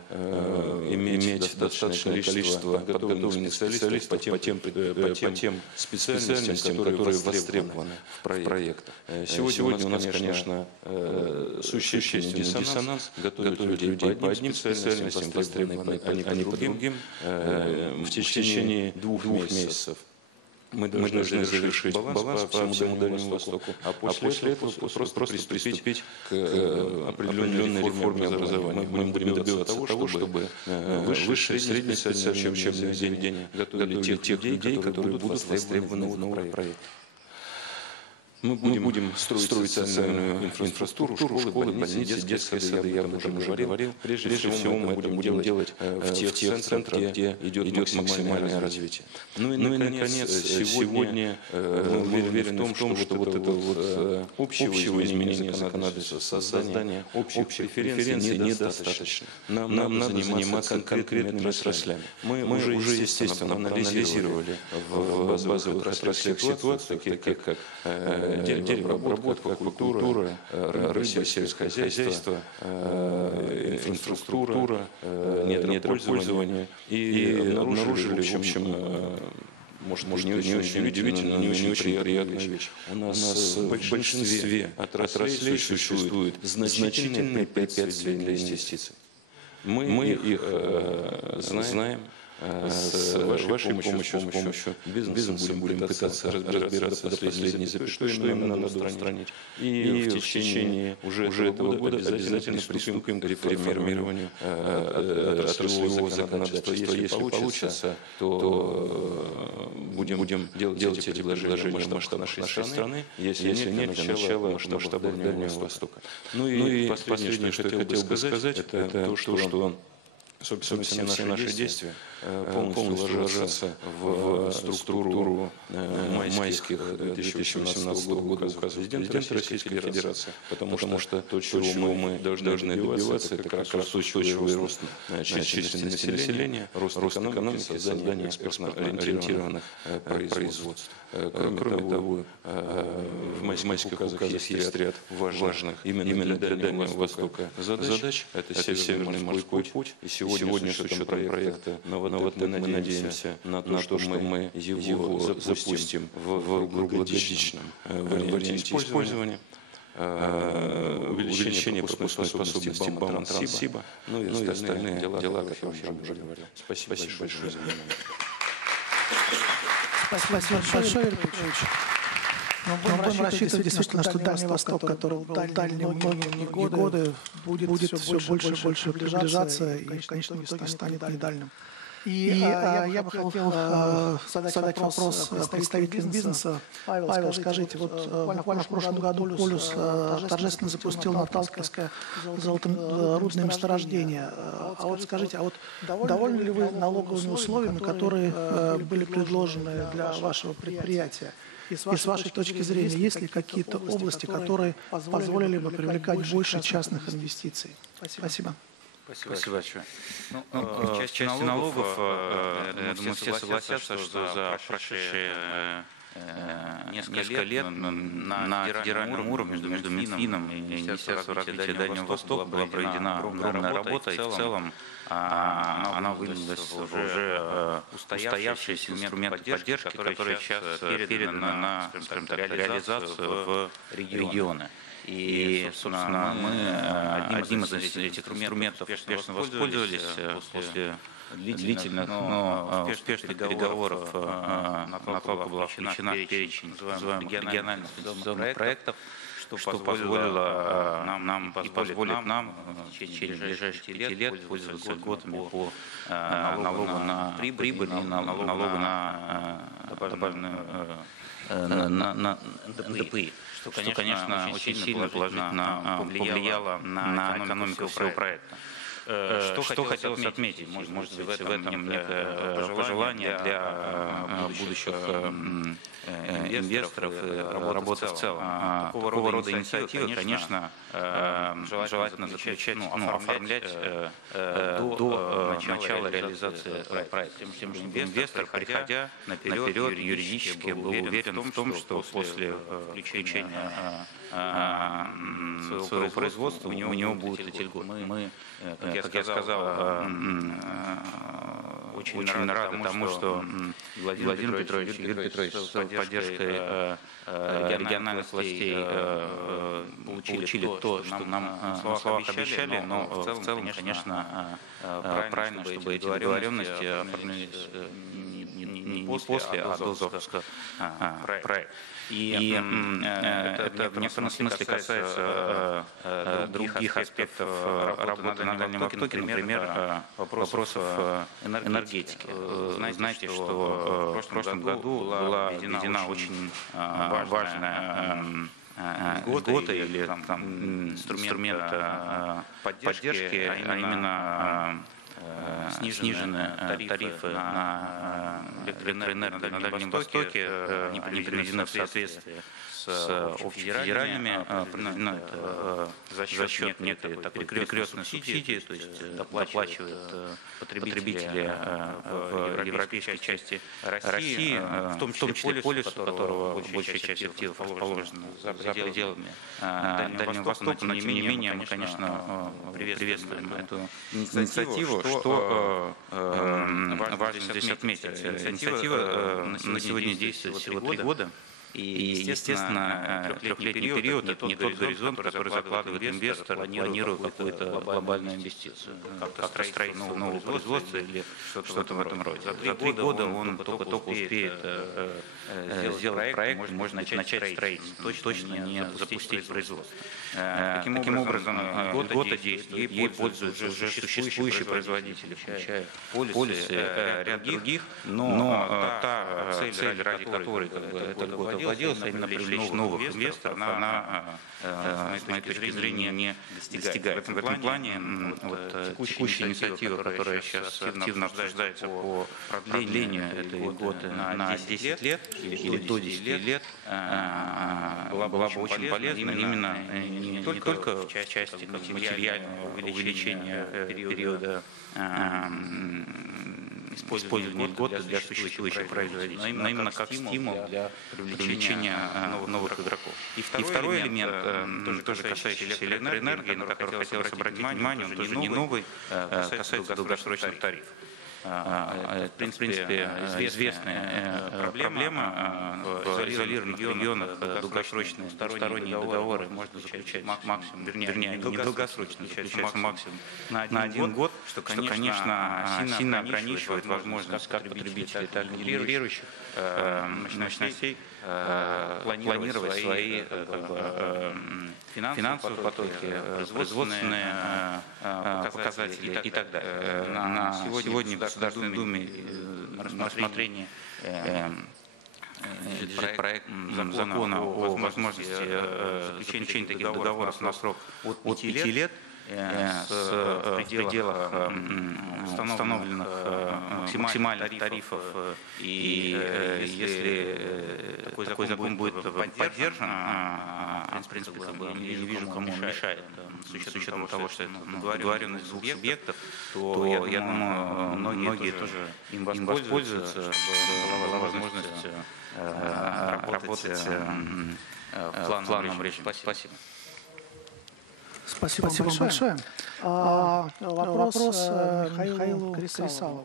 иметь достаточное количество подготовленных специалистов по тем специальностям, которые востребованы в проектах. Сегодня у нас, конечно, существенный диссонанс. Готовят людей по одним специальностям, востребованы, а не по другим. В течение 2 месяцев мы должны завершить баланс по всему Дальнему Востоку, а после этого просто приступить к определенной реформе образования. Мы будем добиваться того, чтобы высшие и средние специальные учебные заведения готовили тех людей, которые будут востребованы в новых проектах. Мы будем строить социальную инфраструктуру, школы, больницы, детские сады, я об этом уже говорил. Прежде всего мы это будем делать в тех центрах, где идет максимальное развитие. Ну и, наконец, сегодня мы уверены в том, что вот этого общего изменения законодательства, создания общих преференций недостаточно. Нам надо заниматься конкретными отраслями. Мы уже, естественно, анализировали в базовых отраслях ситуацию, таких как деревообработка, аквакультура, рыба, сельское хозяйство, инфраструктура, недропользование. И обнаружили, в общем, может, не очень удивительно, но не очень приятная вещь. У нас в большинстве отраслей существует значительное препятствие для инвестиций. Мы их знаем. С вашей помощью, с помощью бизнеса будем пытаться разбираться до последней запятой, что именно надо устранить. И в течение уже этого года обязательно приступим к реформированию отраслевого законодательства. Если получится, то будем делать эти предложения в масштабах нашей страны, если нет, для начала масштабов Дальнего Востока. Ну и последнее, что я хотел бы сказать, это то, что собственно, все наши действия полностью ложатся в структуру майских 2018 года указа президента Российской Федерации, потому что то, чего мы должны добиваться, это как раз устойчивый рост численности населения, рост экономики, создание экспортно-ориентированных производств. Кроме того, в майских указах есть ряд важных именно для Дальнего Востока задач. Это Северный морской путь, и сегодня с учетом проекта «Новотеп» мы надеемся на то, что мы его запустим в круглогодичном варианте использования. Увеличение пропускной способности БАМа-Транссиба, ну и остальные дела, как я уже говорил. Спасибо большое за внимание. Спасибо большое, Юрий Петрович. Мы будем рассчитывать действительно, что Дальний Восток, который был дальний многие годы, будет все больше и больше приближаться и в конечном итоге станет недальним. И я бы хотел задать вопрос представителям бизнеса. Павел, скажите, вот буквально в прошлом году Полюс торжественно запустил Наталкинское золоторудное месторождение. А вот скажите, довольны ли вы налоговыми условиями, которые были предложены для вашего предприятия? И с вашей точки зрения, есть ли какие-то области, которые позволили бы привлекать больше частных инвестиций? Спасибо. Спасибо большое. В части налогов, я думаю, все согласятся, что за прошедшие несколько лет на федеральном уровне между Минфином и Министерством развития Дальнего Востока была проведена огромная работа, и в целом она вылилась в уже устоявшийся инструмент поддержки, который сейчас передан на реализацию в регионы. И, собственно, мы одним из этих инструментов успешно воспользовались после длительных, но успешных переговоров. Наталка была включена в перечень называемых региональных инвестиционных проектов, что позволило нам в течение ближайших 5 лет пользоваться льготами по налогу на прибыль и налогу на добавленную на НДПИ, что, конечно, очень сильно положительно повлияло на экономику всего проекта. Что хотелось отметить, может быть, в этом некое пожелание для будущих инвесторов и работы в целом. Такого рода инициативы, конечно, желательно заключать, оформлять до начала реализации проекта. Тем, что инвестор, приходя наперед, юридически был уверен в том, что после включения своего производства у него будут эти льготы. Мы, как я сказал, очень рады тому, что Владимир Петрович и Юрий Петрович с поддержкой региональных властей получили то, что нам на словах обещали, но в целом, конечно, правильно, чтобы эти договоренности оформились не после, а до запуска проекта. И это в некотором смысле касается других аспектов работы на Дальнем Востоке, например, вопросов энергетики. Знаете, что в прошлом году была введена очень важная льгота или инструмент поддержки, а именно снижены тарифы на электроэнергию на Дальнем Востоке, они приведены в соответствие с общефедеральными, за счет некой перекрестной субсидии, то есть доплачивают потребители в европейской части России, в том числе полюс, у которого большая часть активов расположена за пределами Дальнего Востока, но тем не менее мы, конечно, приветствуем эту инициативу. Что важно здесь отметить? Инициатива на сегодня действует всего 3 года. И, естественно, трехлетний период – это не тот горизонт, который закладывает инвестор, планируя какую-то глобальную инвестицию, как строительство нового производства или что-то в этом роде. За 3 года он только успеет сделать проект, можно начать строительство, точно не запустить производство. Таким образом, льгота действует, ей пользуются уже существующие производители, включая Полис и ряд других, но та цель, ради которой эта льгота вводилась, а именно привлечь новых инвесторов, она, с моей точки зрения, не достигает. В этом плане текущая инициатива, которая сейчас активно обсуждается по продлению этой льготы на 10 лет или до 10 лет, была бы очень полезна именно не только в части материального увеличения периода использования льготы для существующих производителей, но именно как стимул для привлечения новых игроков. И второй элемент, тоже касающийся электроэнергии, на который хотелось обратить внимание, он тоже не новый, касается долгосрочных тарифов. В принципе, известная проблема в изолированных регионах. Долгосрочные двусторонние договоры можно заключать максимум, вернее, не долгосрочно, заключается максимум на 1 год, что, конечно, сильно ограничивает возможность как потребителей, так и генерирующих мощностей планировать свои финансовые потоки, производственные показатели и так далее. На сегодня в Государственной Думе на рассмотрении проект закона о возможности заключения таких договоров на срок от 5 лет в пределах установленных максимальных тарифов. И если такой закон будет поддержан, в принципе, я не вижу, кому он мешает, с учетом того, что это договоренность двух субъектов, то я думаю, многие тоже им воспользуются, чтобы была возможность работать в плановом режиме. Спасибо. Спасибо большое. Вопрос Михаилу Кресалову.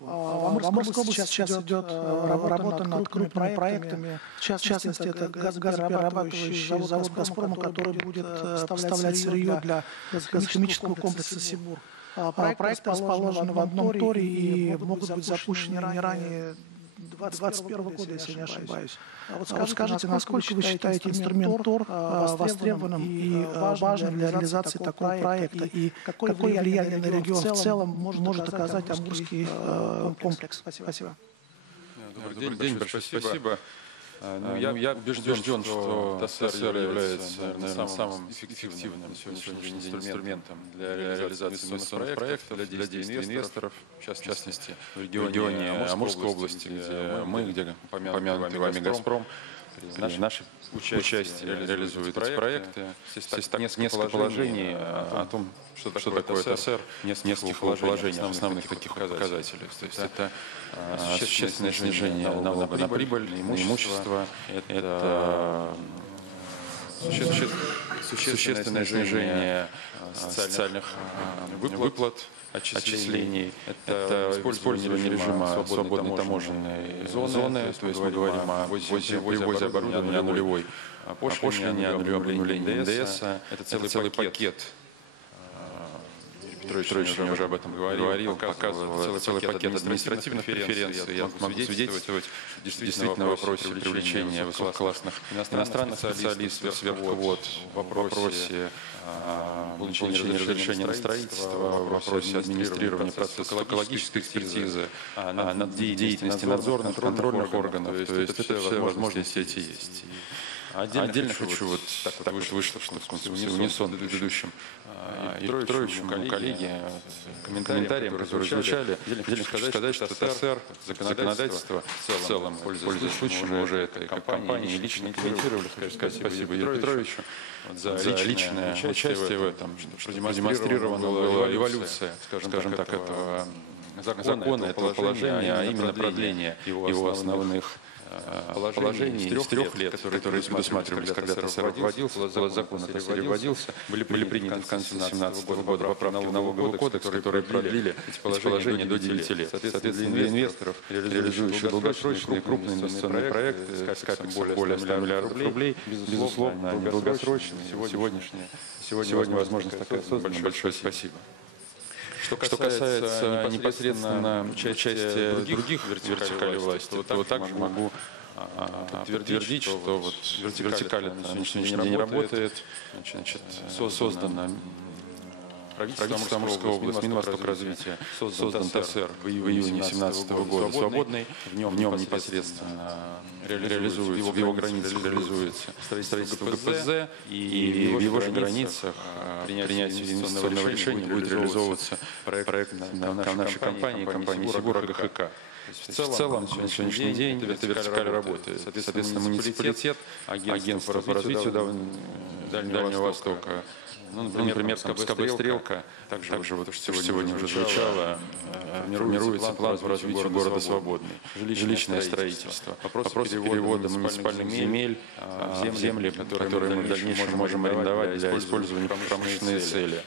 В Амурской области сейчас идет работа над крупными проектами, в частности, это газоперерабатывающий завод «Газпрома», который будет поставлять сырье для газохимического комплекса «Сибур». Проект расположен в одном торе и могут быть запущены не ранее 2021 года, если не ошибаюсь. А вот скажите, насколько вы считаете инструмент ТОР востребованным и важным для реализации такого проекта? И какое влияние на регион в целом может оказать Амурский комплекс? Спасибо. Добрый день, большое спасибо. Я убежден, что ТСР является, наверное, самым эффективным на сегодняшний день инструментом для реализации инвестиционных проектов, для действий инвесторов, в частности, в регионе Амурской области, где упомянутый вами «Газпром», наше участие реализует эти проекты. Здесь несколько положений о том, что такое ТСР, несколько положений основных таких показателей. То есть это существенное снижение налога на прибыль, на имущество, это существенное снижение социальных выплат, отчислений, это использование режима свободной таможенной зоны, то есть мы говорим о вывозе оборудования, о нулевой пошлине, о нулевом НДС. Это целый пакет. Петрович уже об этом говорил, показывал целый пакет административных преференций. Я могу свидетельствовать действительно в вопросе привлечения высококлассных иностранных специалистов, сверхквот, в вопросе получения разрешения на строительство, в вопросе администрирования процесса экологической экспертизы, над деятельностью надзорных, контрольных органов. То есть это все возможности эти есть. Отдельно хочу вот так вышло, что в унисон предыдущим Петровичу, моему коллеге, комментариям, которые звучали, отдельно хочу сказать, что ТСР, законодательство в целом, пользуясь случаем, мы уже этой компании лично комментировали, спасибо Юрию Петровичу за личное участие в этом, что продемонстрирована была эволюция, скажем так, этого закона, этого положения, а именно продление его основных положений из 3 лет, которые предусматривались, когда ТСР вводился, закон о ТСР вводился, были приняты в конце 2017 года поправки в налоговый кодекс, которые продлили эти положения до 9 лет. Соответственно, для инвесторов, реализующих долгосрочные крупные инвестиционные проекты с капиталом более 100 миллиардов рублей, безусловно, они долгосрочные. Сегодня возможность такая создана. Большое спасибо. Что касается непосредственно участия других вертикалей власти, то также могу подтвердить, что вот вертикаль на сегодняшний день работает, создана правительство Амурской области, Минвостокразвития, создан ТСР в июне 2017 года свободный, в нем непосредственно реализуется, в его границах реализуется строительство ГПЗ, и в его же границах принятие инвестиционного решения будет реализовываться проект нашей компании «Сибур» АГХК. В целом, на сегодняшний день эта вертикаль работает. Соответственно, муниципалитет, агентство по развитию Дальнего Востока, например, СКБ «Стрелка», также вот сегодня уже звучало, формируется план по развитию города Свободный, жилищное строительство, вопрос перевода муниципальных земель в земли, которые мы в дальнейшем можем арендовать для использования в промышленные цели,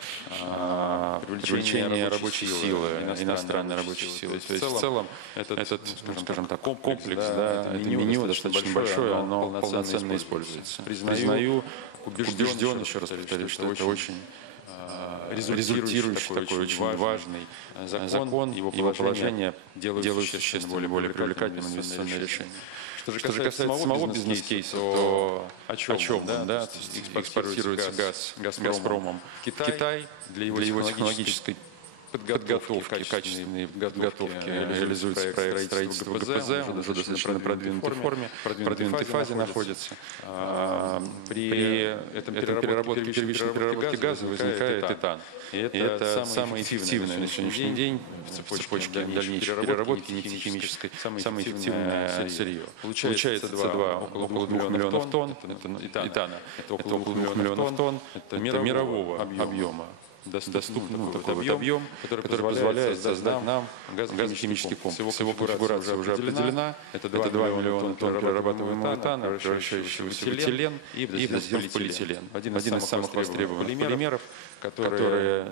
привлечение рабочей силы, иностранной рабочей силы. То есть в целом этот, скажем так, комплекс, это меню достаточно большое, оно полноценно используется. Признаю, убежден, еще раз повторюсь, что это очень результирующий такой очень важный закон, его положение делают существенно более привлекательным инвестиционное решение. Что же касается самого бизнес-кейса, то о чем он, да? Экспортируется газ «Газпромом». Китай для его технологической подготовки, качественной подготовки реализуется проект строительства ГПЗ, он уже достаточно продвинутой форме, продвинутой фазе находится. При этом первичной переработке газа возникает этан. И это самое эффективное на сегодняшний день в цепочке дальнейшей переработки нефтехимической, самое эффективное сырье. Получается СО2 около 2 миллионов тонн этана. Это около 2 миллионов тонн мирового объема. Доступный объем, который позволяет создать нам газохимический комплекс. Его конфигурация уже определена. Это 2 миллиона тонн перерабатываемого этана, превращающегося в этилен и в полиэтилен. Один из самых востребованных полимеров, которые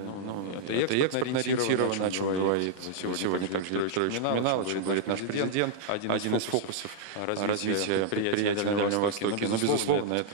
это экспортно-ориентировано, о чем говорит сегодня также Виктор Петрович упоминал, о чем говорит наш президент. Один из фокусов развития предприятий на Дальнем Востоке. Но, безусловно,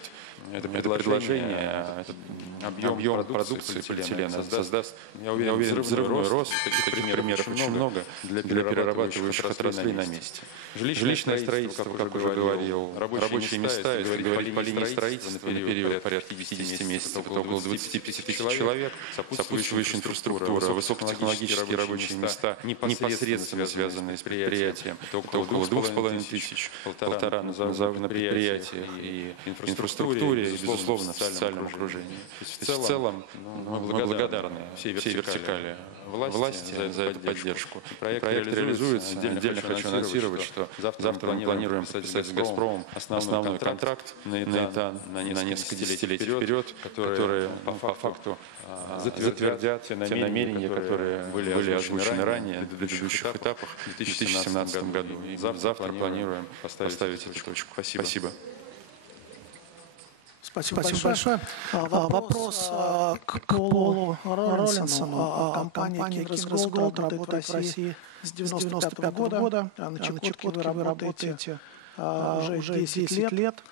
это предложение, этот объем продукции полиэтилена создаст, я уверен, взрывной рост. Таких примеров очень много для перерабатывающих отраслей на месте. Жилищное строительство, как уже говорил, рабочие места, если говорить по линии строительства, на период порядка 50 месяцев, это около 25 тысяч человек, сопутствующая инфраструктура, высокотехнологические рабочие места, непосредственно связанные с предприятием, это около 2500, полтора на предприятиях и инфраструктуре, и, безусловно, в социальном окружении. В целом, мы благодарны всей вертикали власти за эту поддержку. Проект реализуется. Отдельно хочу анонсировать, что завтра мы планируем подписать с «Газпромом» основной контракт на этан на несколько десятилетий вперед, которые по факту затвердят те намерения, которые были озвучены ранее на предыдущих этапах в 2017 году. И завтра планируем поставить эту точку. Спасибо. Спасибо большое. Вопрос к Полу Роллинсону. Компания Kinross Gold работает в России с 1995 года. На Чукотке вы работаете уже 10 лет.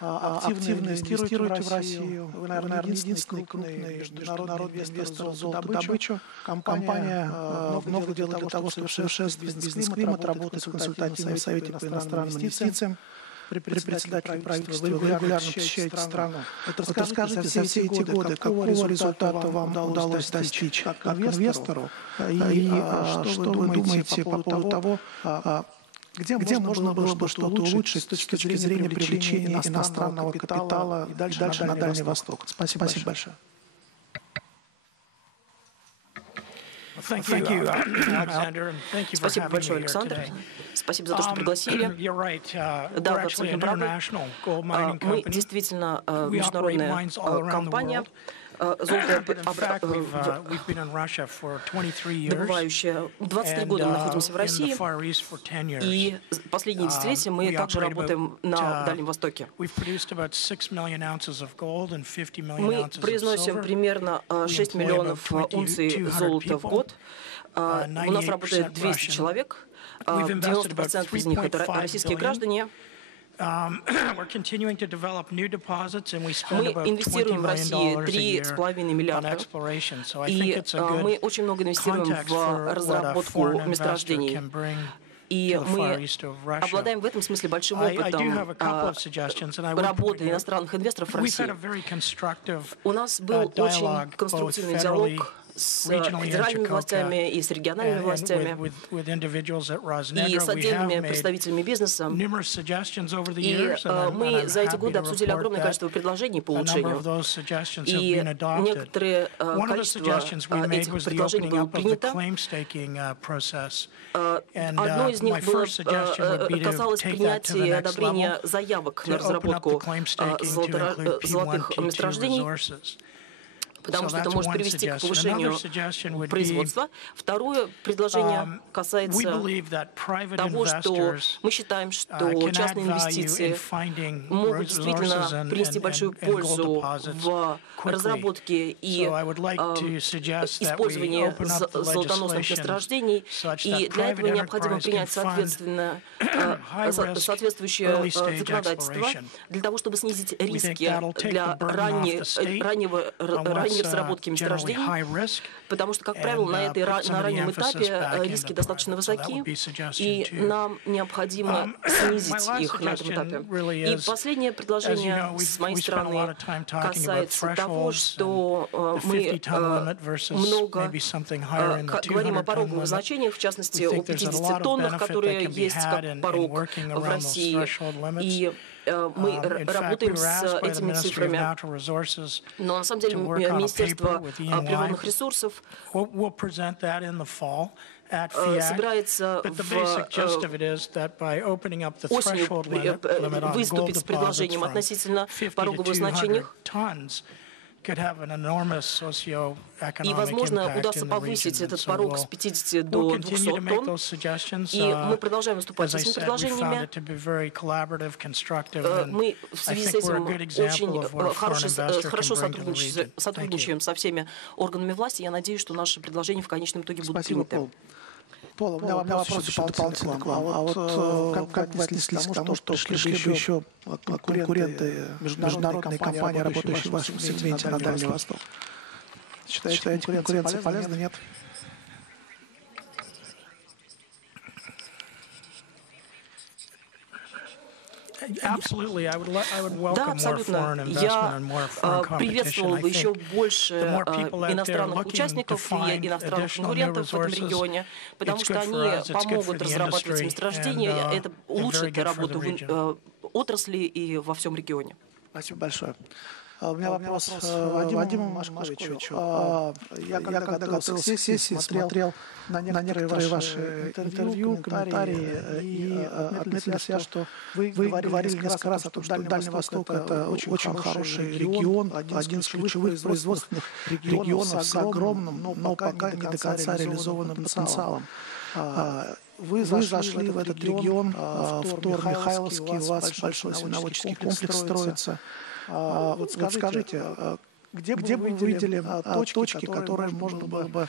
Активно инвестируете в Россию. Вы, наверное, единственный крупный международный инвестор в золотодобычу. Компания много делает для того, чтобы совершенствовать бизнес-климат, работает в консультативном совете по иностранным инвестициям. При председателе правительства вы регулярно посещаете страну. Расскажите, за все эти годы, какого результата вам удалось достичь как инвестору, и что вы думаете по поводу того, где можно было бы что-то улучшить с точки зрения привлечения иностранного капитала и дальше на Дальний Восток? Спасибо большое. Спасибо большое, Александр. Спасибо за то, что пригласили. Да, вы абсолютно правы. Мы действительно международная компания, добывающая. 23 года мы находимся в России, и последние десятилетия мы также работаем на Дальнем Востоке. Мы произносим примерно 6 миллионов унций золота в год. У нас работает 200 человек, 90% из них — это российские граждане. Мы инвестируем в России 3,5 миллиарда, и мы очень много инвестируем в разработку месторождений. И мы обладаем в этом смысле большим опытом работы иностранных инвесторов в России. У нас был очень конструктивный диалог с федеральными властями и с региональными властями, и с отдельными представителями бизнеса. И мы за эти годы обсудили огромное количество предложений по улучшению. И некоторое количество этих предложений было принято. Одно из них касалось принятия и одобрения заявок на разработку золотых месторождений, потому что это может привести к повышению производства. Второе предложение касается того, что мы считаем, что частные инвестиции могут действительно принести большую пользу в разработке и использовании золотоносных месторождений, и для этого необходимо принять соответствующее законодательство для того, чтобы снизить риски для раннего ранней разработке месторождений, потому что, как правило, на раннем этапе риски достаточно высоки, и нам необходимо снизить их на этом этапе. И последнее предложение с моей стороны касается того, что мы много говорим о пороговых значениях, в частности, о 50 тоннах, которые есть как порог в России. И мы работаем с этими цифрами. Но на самом деле Министерство природных ресурсов собирается осенью выступить с предложением относительно пороговых значений. И, возможно, удастся повысить этот порог с 50 до 200 тонн. И мы продолжаем выступать с этими предложениями. Мы в связи с этим очень хорошо сотрудничаем со всеми органами власти. Я надеюсь, что наши предложения в конечном итоге будут приняты. Пол, у меня вопрос еще дополнительный к вам. А вот как вы отнеслись к тому, что пришли бы еще конкуренты, международные компании, работающие в вашем сегменте на Дальний Восток? Считаете, конкуренция полезна, нет? Да, абсолютно. Я приветствовал бы еще больше иностранных участников и иностранных конкурентов в этом регионе, потому что они помогут разрабатывать месторождения, это улучшит работу в отрасли и во всем регионе. Спасибо большое. У меня вопрос Вадиму Машковичу. Я когда готовился к сессии, смотрел на некоторые ваши интервью, комментарии, и отметил для себя, что вы говорили несколько раз о том, что Дальний Восток — это очень хороший регион, один из ключевых производственных регионов с огромным, но пока не до конца реализованным потенциалом. Вы зашли в этот регион, в Тор-Михайловский, у вас большой свиноводческий комплекс строится. Вот скажите, где бы вы видели точки, которые можно было бы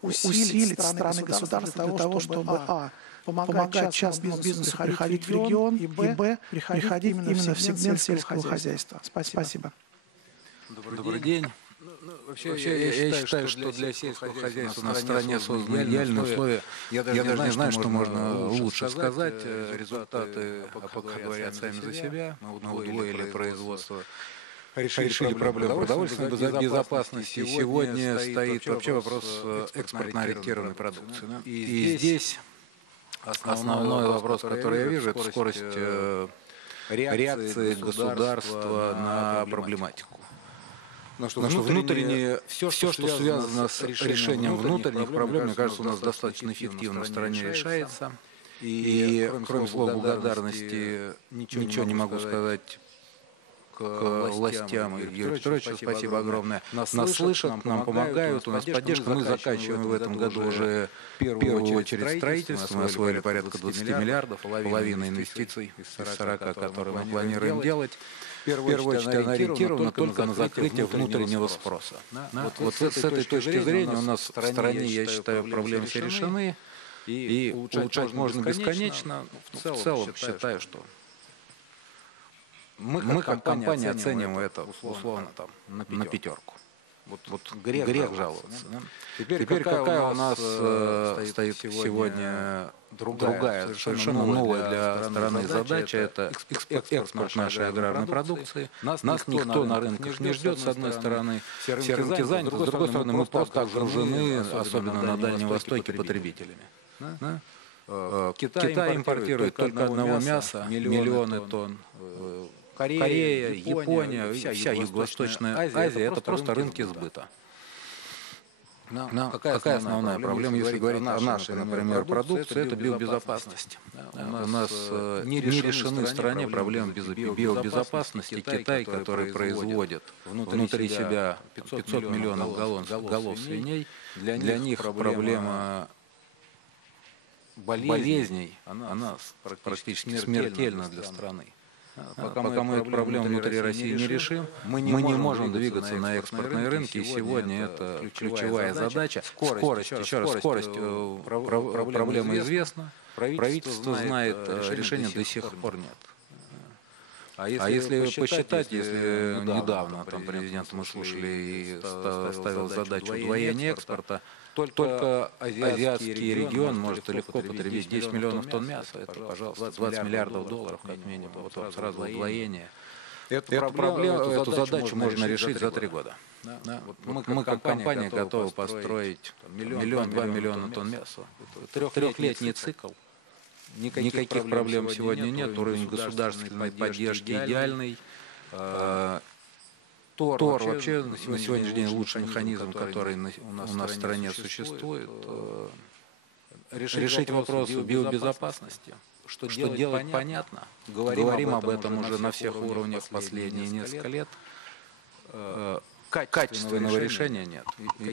усилить страны государства для того, чтобы помогать частному бизнесу приходить в регион, и б, приходить именно в сегмент сельского хозяйства? Спасибо. Добрый день. Вообще, я считаю, что для сельского хозяйства на стране созданы идеальные условия. Я даже не знаю, что можно лучше сказать. Результаты говорят сами за себя. Мы удвоили производство, решили проблему продовольственной безопасности. Сегодня стоит вообще вопрос экспортно-ориентированной продукции. И здесь основной вопрос, который я вижу, это скорость реакции государства на проблематику. Но что внутреннее, все, что связано с решением внутренних проблем, мне кажется, у нас достаточно эффективно в стране решается. И кроме слов благодарности ничего не могу сказать к властям. Юрию Петровичу спасибо огромное. Нас слышат, нам помогают, у нас поддержка. Мы заканчиваем в этом году уже в первую очередь строительство. Мы освоили порядка 20 миллиардов, половина инвестиций из 40, которые мы планируем делать. В первую очередь она ориентирована только на закрытие внутреннего спроса. Вот с этой точки зрения у нас в стране, я считаю, проблемы все решены. И улучшать можно бесконечно. В целом считаю, что мы как компания оцениваем это условно там на пятерку. Вот грех жаловаться. Теперь какая у нас стоит сегодня другая, совершенно новая для страны задача, это экспорт нашей аграрной продукции. Нас никто на рынках не ждет, с одной стороны, все рынки заняты, с другой стороны, мы просто окружены, особенно на Дальнем Востоке, потребителями. Китай импортирует только одного мяса, миллионы тонн. Корея, Япония, вся Юго-Восточная Азия — это просто рынки сбыта. Какая основная проблема, если говорить о нашей, например, продукции, это биобезопасность. У нас не решены в стране проблемы биобезопасности. Китай, который производит внутри себя 500 миллионов голов свиней, для них проблема болезней, она практически смертельна для страны. Пока мы эту проблему внутри России не решим, мы не можем двигаться на экспортные рынки, и сегодня это ключевая задача. Скорость, еще раз, скорость проблема известна, правительство знает, решения до сих пор нет. А если посчитать, если недавно там президент мы слушали и ставил задачу удвоения экспорта, только азиатский регион может легко потребить 10 миллионов тонн мяса. Это, пожалуйста, 20 миллиардов долларов как минимум. Вот вам сразу удвоение. Эту задачу можно решить за 3 года. Мы как компания готовы построить 1-2 миллиона тонн мяса. Трехлетний цикл. Никаких проблем сегодня нет. Уровень государственной поддержки идеальный. ТОР вообще на сегодняшний день лучший механизм, который у нас в стране существует. Решить вопрос биобезопасности. Что делать, понятно. Говорим об этом уже на всех уровнях последние несколько лет. Качественного решения нет.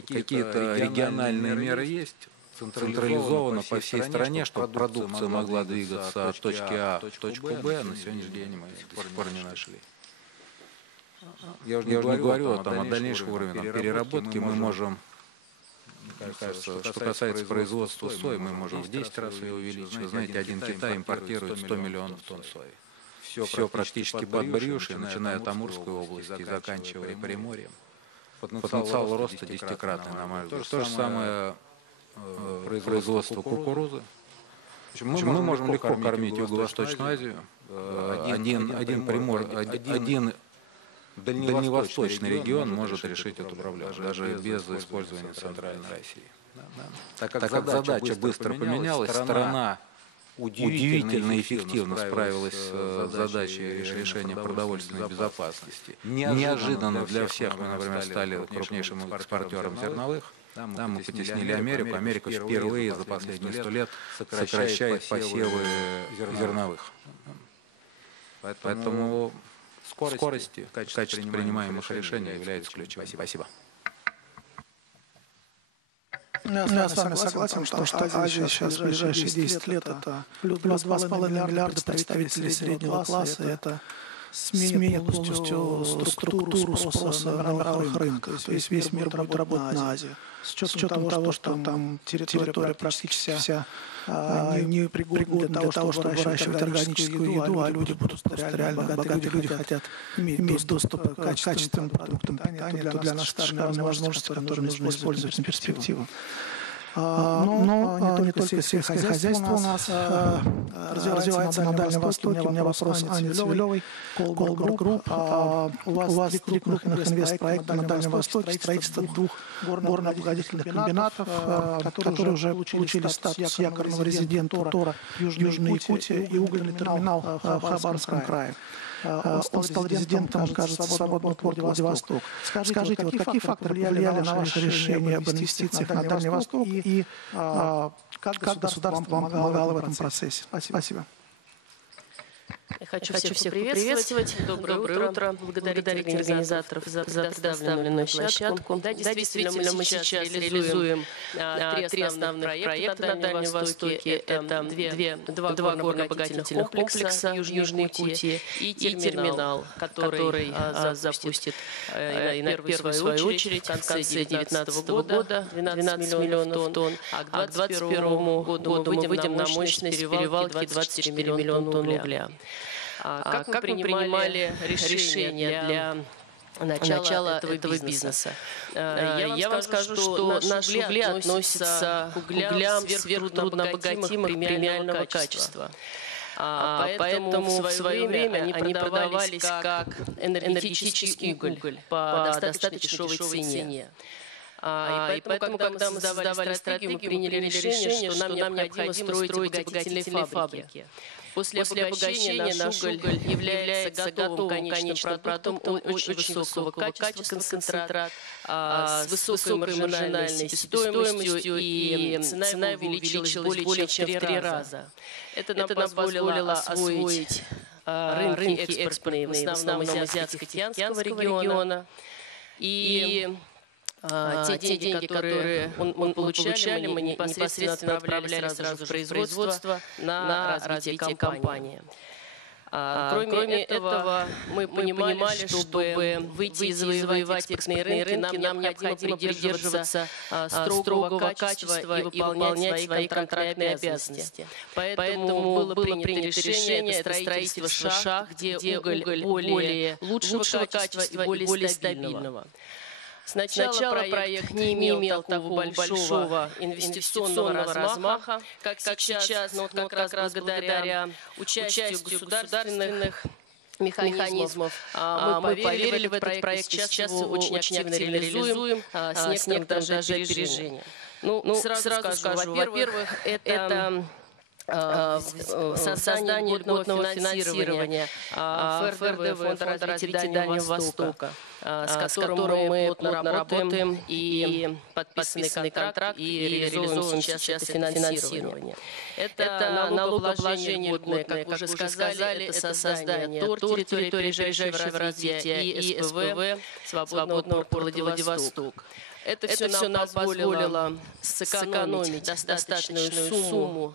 Какие-то региональные меры есть. Централизованно по всей стране, чтобы продукция могла двигаться от точки А в точку Б, на сегодняшний день мы до сих пор не нашли. Я уже не говорю о дальнейшем уровне переработки. Мы можем, мне кажется, что касается производства сои, мы можем в 10 раз ее увеличить. Вы знаете, один Китай импортирует 100 миллионов тонн сои. Все практически под Брюшей, начиная от Амурской области и заканчивая Приморьем. Потенциал роста 10-кратный, на мой взгляд. То же самое производство кукурузы. Мы можем легко кормить Юго-Восточную Азию. Один дальневосточный регион может решить эту проблему, даже без использования Центральной России. Так как задача быстро поменялась, страна удивительно эффективно справилась с задачей решения продовольственной безопасности. Неожиданно для всех мы, например, стали крупнейшим экспортером зерновых. Да, мы потеснили Америку. Америка впервые за последние 100 лет сокращает посевы зерновых. Поэтому скорость в качестве принимаемых решений является ключевой. Спасибо. Я с вами согласен, что Азия сейчас в ближайшие 10 лет это плюс 2,5 миллиарда представителей среднего класса, это сменит полностью структуру спроса на мировых рынках. То есть весь мир будет работать на Азию. С учетом того, что там территория практически вся не пригодна для того, чтобы выращивать органическую еду, а люди будут реально богатые люди хотят иметь доступ к качественным продуктам питания, то для нас шикарные возможности, которые нужно использовать на перспективу. Но не только сельское хозяйство у нас развивается на Дальнем Востоке. У меня вопрос Ане Цивилевой, Колгор Групп. У вас 3 крупных инвестпроекта на Дальнем Востоке, строительство 2 горно-обогатительных комбинатов, которые уже получили статус якорного резидента ТОРа Южной Якутии и угольный терминал в Хабаровском крае. Он стал резидентом, кажется, свободного порта Владивосток. Скажите, вот какие факторы влияли на ваше решение об инвестициях на Дальний Восток и как государство вам помогало в этом процессе? Спасибо. Я хочу всех приветствовать. Доброе утро. Благодарить организаторов за предоставленную площадку. Да, действительно, мы сейчас реализуем 3 основных проекта на Дальнем Востоке. Это 2 горно-обогатительных комплекса Южной Якутии и терминал, который запустит в свою очередь в конце 2019 года 12 миллионов тонн, а к 2021 году мы выйдем на мощность перевалки 24 миллиона тонн угля. Как мы принимали решения для начала этого бизнеса? Я вам скажу, что наши угли относятся к углям сверхтруднообогатимых премиального качества. Поэтому в свое время они продавались как энергетический уголь по достаточно дешевой цене. И поэтому, когда мы создавали стратегию, мы приняли решение, что нам необходимо строить обогатительные фабрики. После обогащения наш уголь является готовым конечным продуктом, очень высокого качества, концентрат, с высокой маржинальной стоимостью, и цена его увеличилась более чем в 3 раза. Это нам позволило освоить рынки экспортные, в основном Азиатско-Тихоокеанского региона. И те деньги, которые мы получали, мы непосредственно отправляли сразу же в производство на развитие компании. Кроме этого, мы понимали, чтобы выйти и завоевать экспортные рынки, нам необходимо придерживаться строгого качества и выполнять свои контрактные обязанности. Поэтому было принято решение строительства шахт, где уголь более лучшего качества и более стабильного. Сначала проект не имел такого большого инвестиционного размаха, как сейчас, но как раз благодаря участию государственных механизмов мы поверили в этот проект, сейчас его очень активно реализуем с некоторым даже опережением. Сразу скажу, во-первых, это создание льготного финансирования ФРДВ, Фонда развития Дальнего Востока, с которым мы плотно работаем, и подписанный контракт, и реализуем сейчас это финансирование. Это налогообложение льготное, как уже сказали, это создание территории ближайшего развития и СПВ, свободного порта Владивосток. Это все нам позволило сэкономить достаточную сумму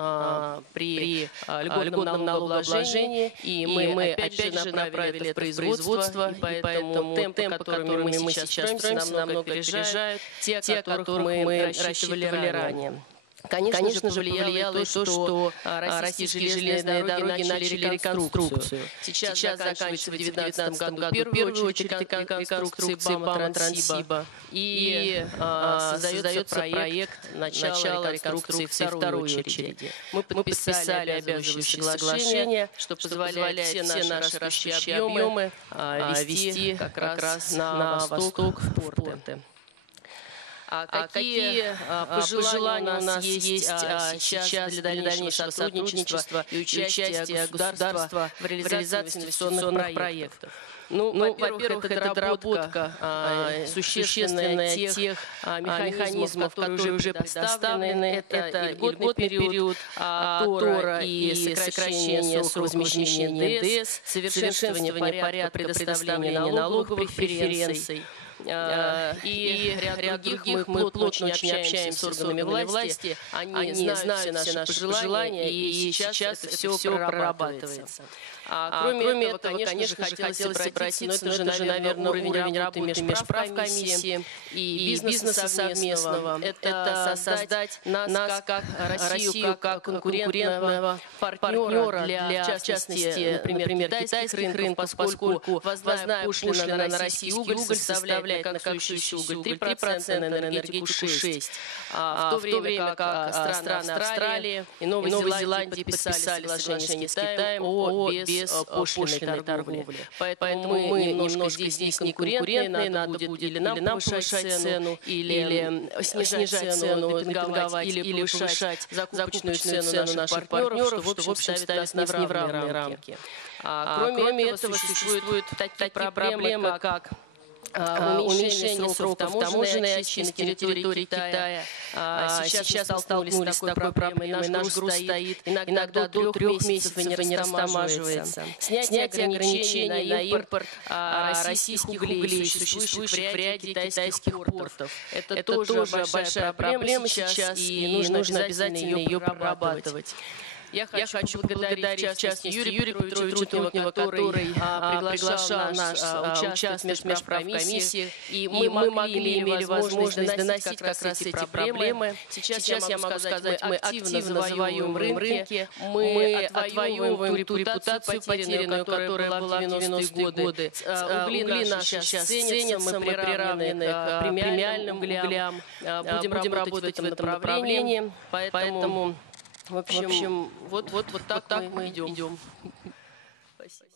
при льготном налогообложении, и мы опять же направили это в производство, и поэтому темпы, которыми мы сейчас строимся, намного опережают те, которых мы рассчитывали ранее. Конечно же, повлияло и то, что российские железные дороги начали реконструкцию. Сейчас заканчивается в 2019 году первую очередь реконструкции БАМа-Транссиба, и создается проект начала реконструкции второй очереди. Мы подписали обязывающие соглашения, что позволяет все наши растущие объемы вести как раз на восток в порты. Какие пожелания у нас есть сейчас для дальнейшего сотрудничества и участия государства в реализации инвестиционных проектов? Во-первых, это доработка существенная тех механизмов, которые уже предоставлены. Это льготный период ТОРа и сокращение срока размещения НДС, совершенствование порядка предоставления налоговых преференций. И ряд других мы плотно очень общаемся с органами власти, они знают все наши пожелания, и сейчас это все прорабатывается. Кроме этого, конечно, хотелось обратиться, но это же, наверное, уровень работы межправкомиссии и бизнеса совместного. Это создать нас как Россию, как конкурентного партнера для, в частности, например, китайских рынков, поскольку ввозная пошлина на российский уголь составляет на коксующий уголь 3%, на энергетику 6%. В то время как страны Австралии и Новой Зеландии подписали соглашение с Китаем о беспошлинной торговле. Поэтому мы немножко здесь не конкурентные, надо будет или нам повышать цену, или снижать цену, демпинговать, или повышать закупочную цену наших партнеров, что, в общем, ставит нас не в равные рамки. Кроме этого, существуют такие проблемы, как уменьшение сроков таможенной очистки на территории Китая. Сейчас мы столкнулись с такой проблемой. Наш груз стоит иногда до 3 месяцев и не растамаживается. Снятие ограничений на импорт российских углей, существующих в ряде китайских портов. Это тоже большая проблема сейчас, и нужно обязательно ее прорабатывать. Я хочу поблагодарить, в частности, Юрия Петровича Трутнева, который приглашал нас участвовать в межправкомиссии, и мы имели возможность доносить как раз эти проблемы. Сейчас я могу сказать, мы активно завоевываем рынки, мы отвоевываем ту репутацию потерянную, которая была в 90-е годы. Угли наши сейчас ценятся, мы приравнены к премиальным углям, будем работать в этом направлении, поэтому... В общем, вот так мы идем. Спасибо.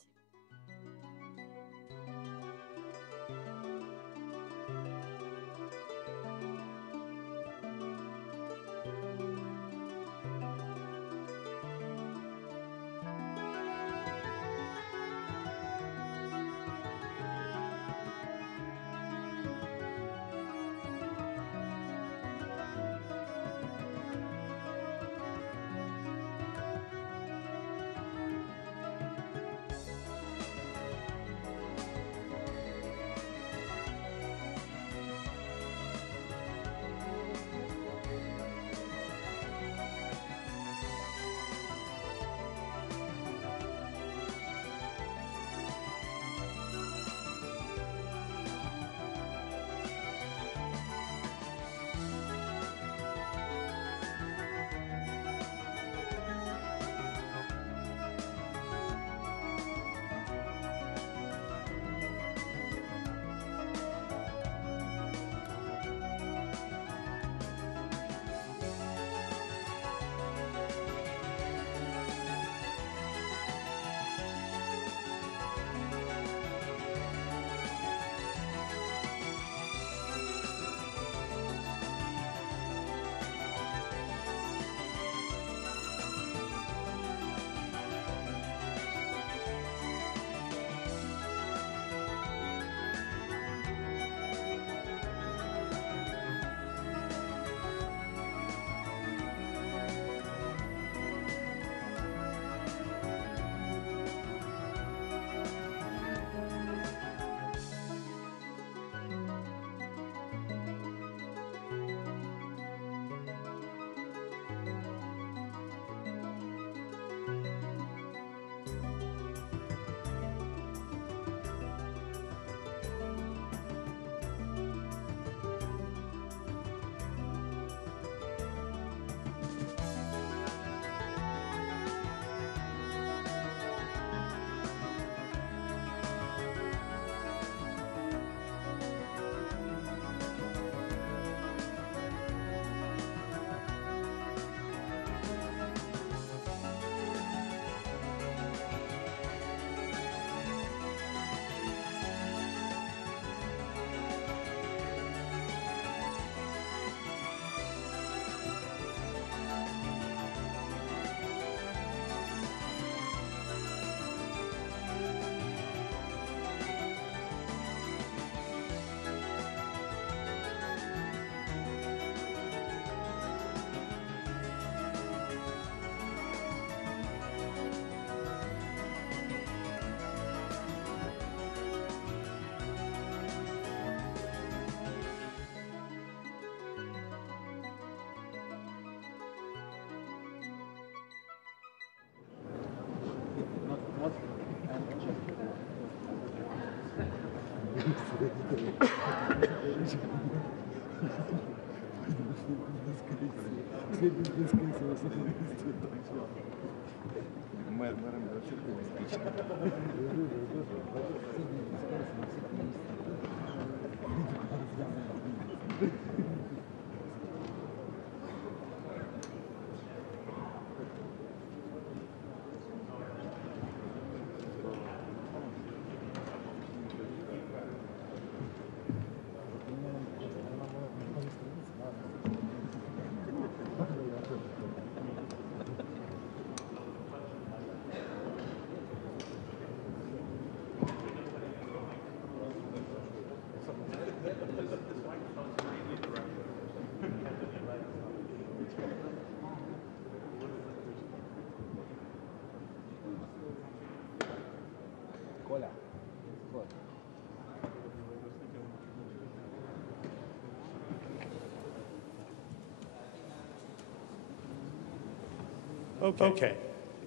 Okay.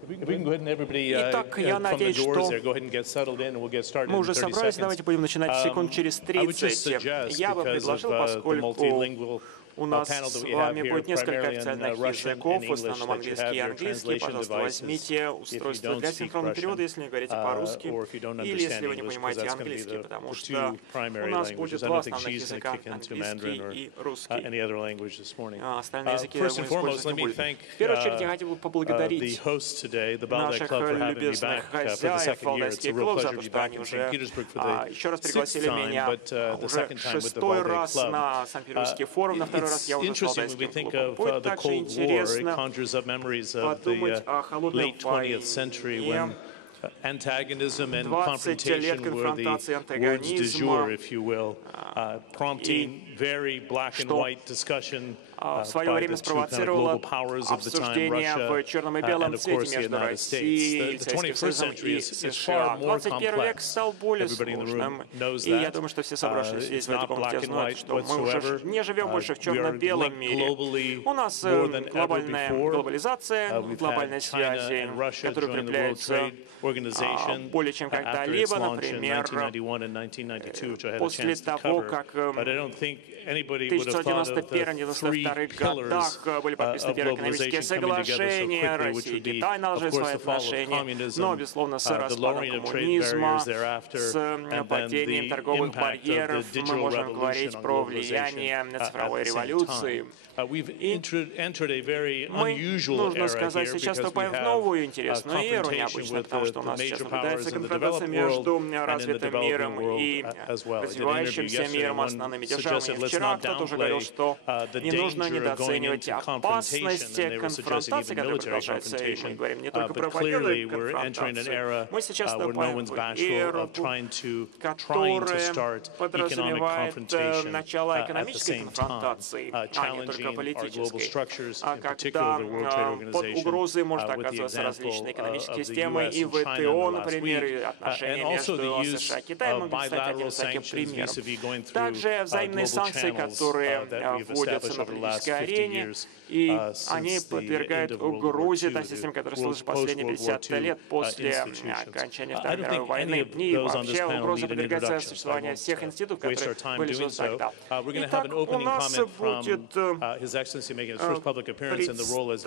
Итак, я надеюсь, что мы уже собрались. Давайте будем начинать секунд через 30. Я бы предложил, поскольку у нас с вами будет несколько официальных языков, в основном английский и английский. Пожалуйста, возьмите устройство для синхронного перевода, если не говорите по-русски, или если вы не понимаете английский, потому что у нас будет два основных языка, английский и русский. Остальные языки мы использовать не будем. В первую очередь я хотел бы поблагодарить наших любезных хозяев Валдайский клуб за то, что они уже еще раз пригласили меня уже 6-й раз на Санкт-Петербургский форум, на второй раз я уже с Валдайским клубом. Будет также интересно подумать о холодной войне. 20 лет конфронтации, антагонизма, в свое время спровоцировало обсуждение в черном и белом цвете между Россией, Советским Союзом и США. 21 век стал более сложным, и я думаю, что все собравшиеся здесь в этой комнате знают, что мы уже не живем больше в черно-белом мире. У нас глобальная глобализация, глобальные связи, которые укрепляются более чем когда-либо, например, после того, как в 1991-1992 годах были подписаны первые экономические соглашения, Россия и Китай наложили свои отношения, но, безусловно, с распадом коммунизма, с падением торговых барьеров мы можем говорить про влияние цифровой революции. Мы, нужно сказать, сейчас вступаем в новую интересную эру, необычную, потому что у нас сейчас наблюдается конфронтация между развитым миром и развивающимся миром, основными державами. Вчера кто-то уже говорил, что не нужно недооценивать опасность конфронтации, которая продолжается, и мы говорим не только про военную конфронтацию. Мы сейчас вступаем в эру, которая подразумевает начало экономической конфронтации, а не только политической, когда под угрозой может оказываться различные экономические системы и ВТО, например, и отношения между США и Китаем могут стать одним из таких примеров. Также взаимные санкции, которые вводятся на политической арене, и они подвергают угрозе та система, которая служит последние 50 лет после окончания Второй мировой войны. И вообще угроза подвергается существованию всех институтов, которые были созданы тогда. Итак, у нас будет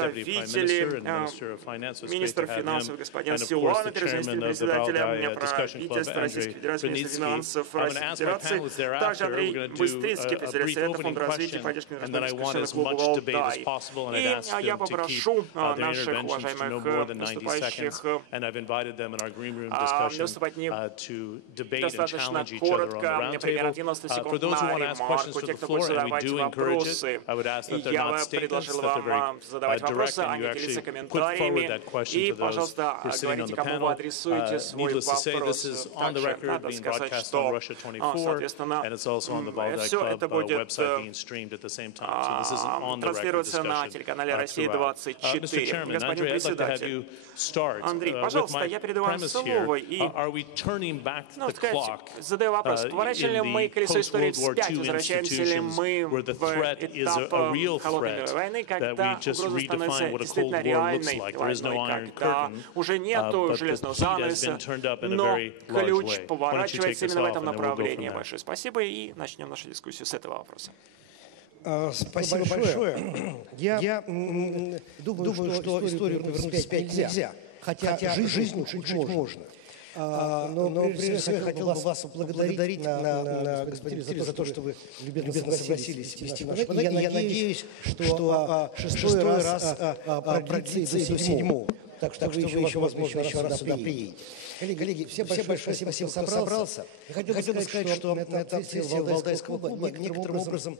представители, министр финансов господин Силуанов, заместитель председателя правительства Российской Федерации, министр финансов Российской Федерации, также Андрей Быстрицкий, председатель Совета фонда развития и поддержки международных клуба «Валдай». И я попрошу наших уважаемых выступающих выступать не достаточно коротко, примерно 90 секунд на ремарку. Те, кто хочет задавать вопросы, я бы предложил вам задавать вопросы, а не делиться комментариями. И, пожалуйста, говорите, кому вы адресуете свой вопрос. Также надо сказать, что, соответственно, все это будет транслироваться на телеканале «Россия-24». Господин председатель, Андрей, пожалуйста, я передаю вам слово и задаю вопрос. Поворачиваем ли мы колесо истории вспять, возвращаемся ли мы в этап холодной мировой войны, когда угроза становится действительно реальной войной, когда уже нету железного занавеса, но ключ поворачивается именно в этом направлении. Большое спасибо, и начнем нашу дискуссию с этого вопроса. Спасибо большое. Я думаю, что историю повернуть вспять нельзя, хотя жизнь учить можно. Но прежде всего я хотел бы вас поблагодарить, господин Виталий, за то, что вы любезно согласились вести наш проект. Я надеюсь, что шестой раз продлится и до седьмого. Так что вы еще, возможно, еще раз сюда приедете. Коллеги, всем большое спасибо, всем собрался. Я хотел бы сказать, что эта сессия Валдайского клуба некоторым образом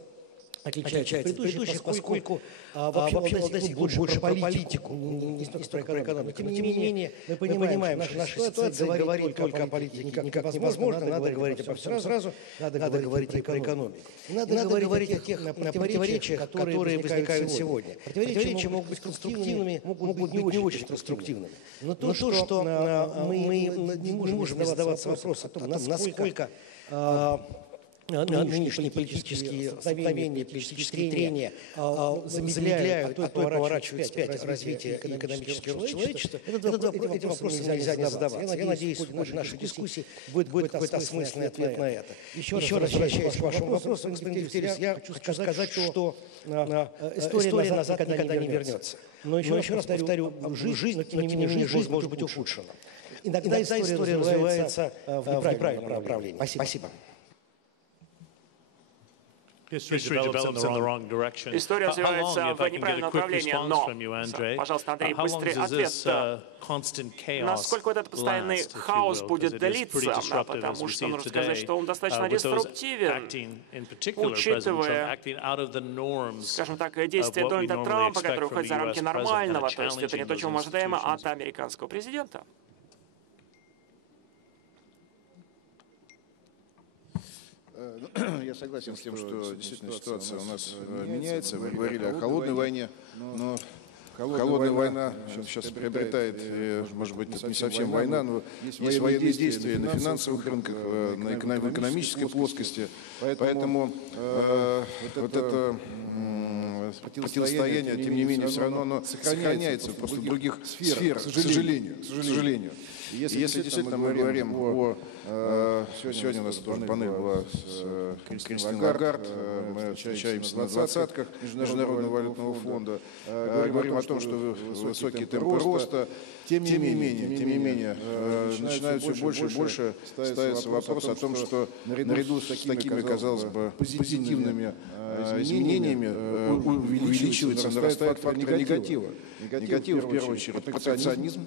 отличается от предыдущих, поскольку вообще Валдайский клуб больше про политику, не столько про экономику. Тем не менее, мы понимаем, что наша ситуация говорить только о политике никак невозможно, надо говорить обо всем сразу, надо говорить и про экономику. Надо говорить о тех противоречиях, которые возникают сегодня. Противоречия могут быть конструктивными, могут быть не очень конструктивными. Но то, что мы не можем задаваться вопросом о том, насколько нынешние политические столкновения, политические трения замедляют, а то и поворачивают вспять развитие экономического человечества, эти вопросы нельзя не задаваться. Я надеюсь, в ходе нашей дискуссии будет какой-то осмысленный ответ на это. Еще раз возвращаясь к вашему вопросу, господин Виталий, я хочу сказать, что история назад никогда не вернется. Но еще раз повторю, жизнь, тем не менее, жизнь может быть ухудшена. Иногда история развивается в неправильном направлении. Спасибо. История развивается в неправильном направлении, но, пожалуйста, Андрей, быстрый ответ. Насколько вот этот постоянный хаос будет длиться, потому что нужно сказать, что он достаточно деструктивен, учитывая, скажем так, действия Дональда Трампа, который уходит за рамки нормального, то есть это не то, чего мы ожидаем от американского президента. Я согласен с тем, что действительно ситуация у нас меняется. Вы говорили о холодной войне, но холодная война сейчас приобретает, может быть, не совсем война, но есть военные действия на финансовых рынках, на экономической плоскости. Поэтому вот это противостояние, тем не менее, все равно оно сохраняется просто в других сферах, к сожалению. Если действительно мы говорим о... Сегодня у нас тоже панель была с Кристин Лагард, мы встречаемся на двадцатках Международного валютного фонда, говорим о том, что высокие темпы роста, тем не менее, начинают все больше и больше ставиться вопрос о том, что наряду с такими, казалось бы, позитивными изменениями увеличивается, нарастает фактор негатива. Негатив, в первую очередь, протекционизм,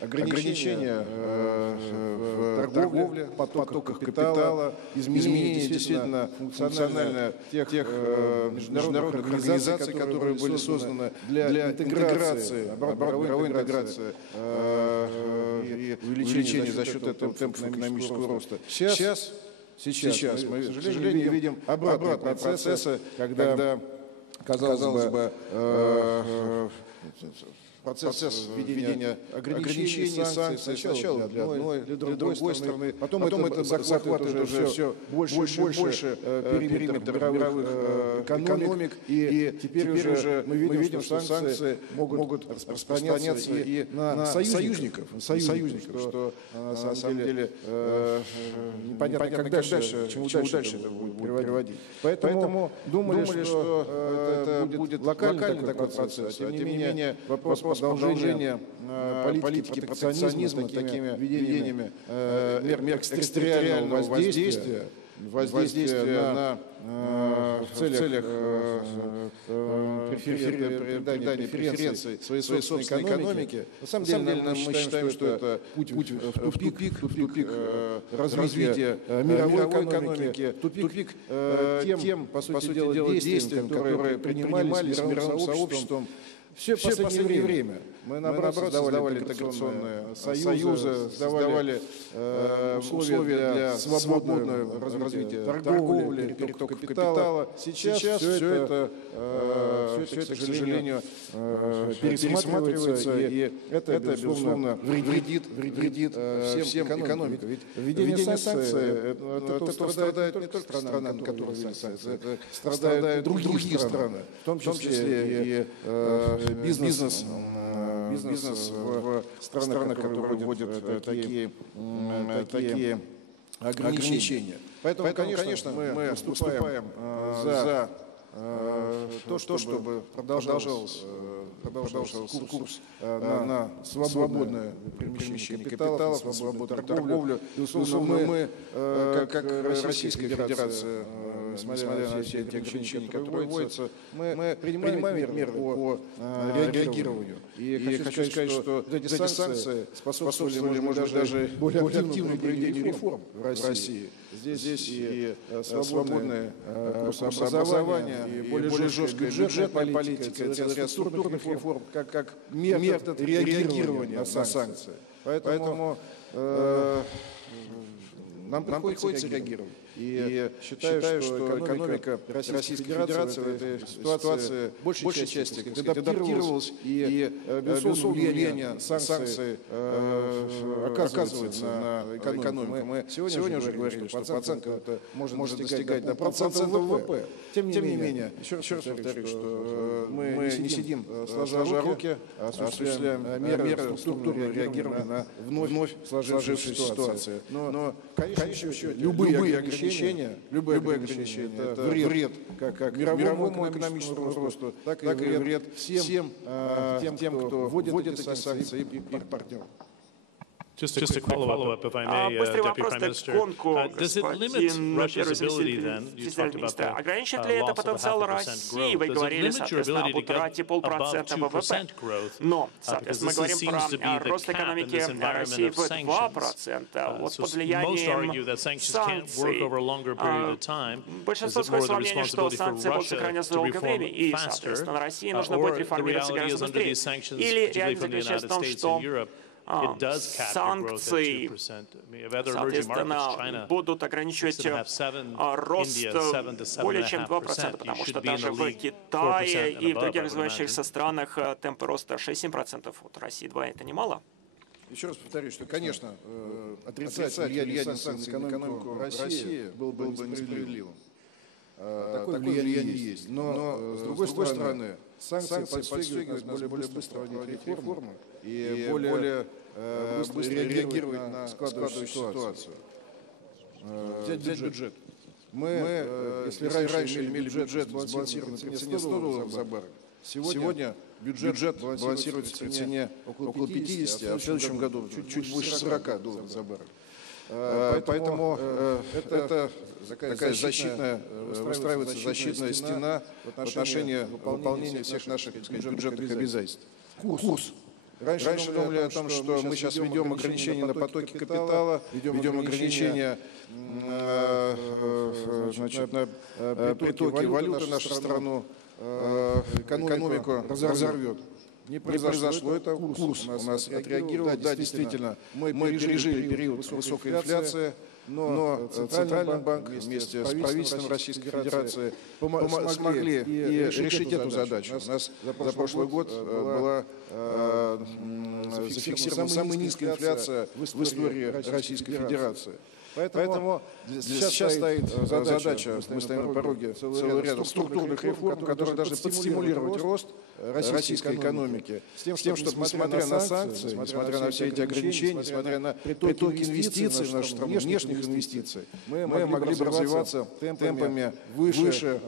ограничения в торговле, потоках капитала, изменение действительно функционально тех международных организаций, которые были созданы для интеграции, мировой интеграции и увеличения за счет этого темпов экономического роста. Сейчас мы, к сожалению, видим обратные процессы, когда, казалось бы, процесс введения ограничений, санкций сначала для одной, для другой страны, потом это захватывает уже все больше и больше периметр мировых экономик, и теперь уже мы видим, что санкции могут распространяться и на союзников, что на самом деле непонятно, как дальше, чему дальше это будет приводить. Поэтому думали, что это будет локальный такой процесс, тем не менее вопрос продолжения политики протекционизма такими введениями мер экстерриториального воздействия на в целях придания преференций своей собственной экономике. На самом деле мы считаем, что это путь в тупик развития мировой экономики, тупик тем, по сути дела, действиям, которые принимались мировым сообществом все в последнее время. Мы, наоборот, создавали интеграционные союзы, создавали условия для свободного развития торговли, перетока капитала. Сейчас все это, к сожалению, пересматривается, и это безусловно, вредит всем экономике. Ведь введение санкций, это страдает не только страна, на которой ввели санкции, это страдают другие страны, в том числе и бизнес в странах, которые вводят такие ограничения. Поэтому, конечно, мы выступаем за то, чтобы продолжался курс на свободное перемещение капитала, свободную торговлю. Безусловно, мы, как Российская Федерация, несмотря на все эти ограничения, которые вводятся, мы принимаем меры по реагированию. И хочу сказать, что эти санкции способствовали, может быть, даже более активному проведению реформ в России. Здесь и свободное образование, и более жесткая бюджетная политика, целый ряд структурных реформ, как метод реагирования на санкции. Поэтому нам приходится реагировать. И считаю, что экономика Российской Федерации в этой ситуации в большей части адаптировалась, и безусловно, влияние санкций оказывается на экономику. Мы сегодня уже говорили, что процентов это может достигать до процентов ВВП. Тем не менее, еще раз повторю, что мы не сидим сложа руки, а осуществляем меры структурного реагирования на вновь сложившуюся ситуацию. Но, конечно, любые ограничения, это вред как мировому экономическому росту, так и вред всем тем, кто вводит эти санкции, и партнерам. Just a quick follow-up, if I may, Deputy Prime Minister. Does it limit Russia's ability then, you talked about the ограничит ли это потенциал России? Вы говорили, соответственно, об утрате 0,5% ВВП. Но, соответственно, мы говорим про рост экономики России в 2%. Вот под влиянием санкций. Большинство сходится во мнению, что санкции будут сохраняться долгое время, и, соответственно, России нужно будет реформироваться гораздо быстрее. Или реальность заключается в том, что санкции, соответственно, будут ограничивать рост более чем 2%, потому что даже в Китае и в других развивающихся странах темпы роста 6-7%. Вот России 2 это немало. Еще раз повторюсь, что, конечно, отрицать влияние санкций на экономику России было бы несправедливым. Такое влияние есть. Но, с другой стороны, санкции подстегивают нас более быстро проводить реформы и более быстро реагировать на складывающуюся ситуацию. Взять бюджет. Мы, если раньше имели бюджет сбалансированный при цене $100 за баррель, сегодня бюджет балансируется при цене около 50, а в следующем году чуть больше $40 за баррель. Поэтому это такая защитная, выстраивается защитная стена в отношении выполнения всех наших, так сказать, бюджетных обязательств. Курс. Раньше думали о том, что мы сейчас ведем ограничения на потоки капитала, ведем ограничения на притоки валюты в нашу страну, экономику разорвет. Не произошло, это курс у нас отреагировал. Да, действительно, мы пережили период высокой инфляции, но Центральный банк вместе с правительством Российской Федерации смогли и решить эту задачу. У нас за прошлый год была зафиксирована самая низкая инфляция в истории Российской Федерации. Поэтому сейчас стоит задача, мы стоим на пороге целого ряда структурных реформ, которые должны подстимулировать рост российской экономики, с тем, чтобы, несмотря на санкции, несмотря на все эти ограничения, несмотря на притоки инвестиций в нашу страну, внешних инвестиций, мы могли бы развиваться темпами выше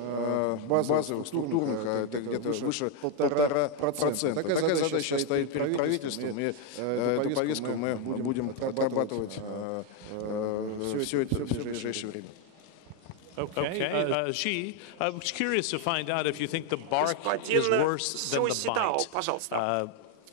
базовых, структурных, это где-то выше 1,5%. Такая задача сейчас стоит перед правительством, и эту повестку мы будем отрабатывать все это в ближайшее время. Xi, I was curious to find out if you think the bark is worse than the bite.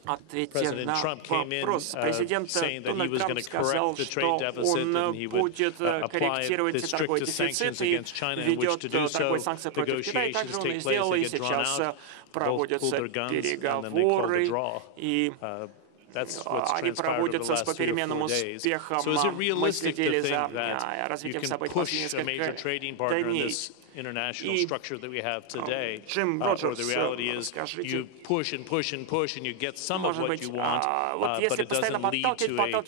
ответе на вопрос. Президент Дональд Трамп сказал, что он будет корректировать торговый дефицит и введет торговые санкции против Китая. Также он и сделал, и сейчас проводятся переговоры, и они проводятся с попеременным успехом. Мы следили за развитием событий последних несколько дней. И Джим Роджерс, скажите, может быть, вот если постоянно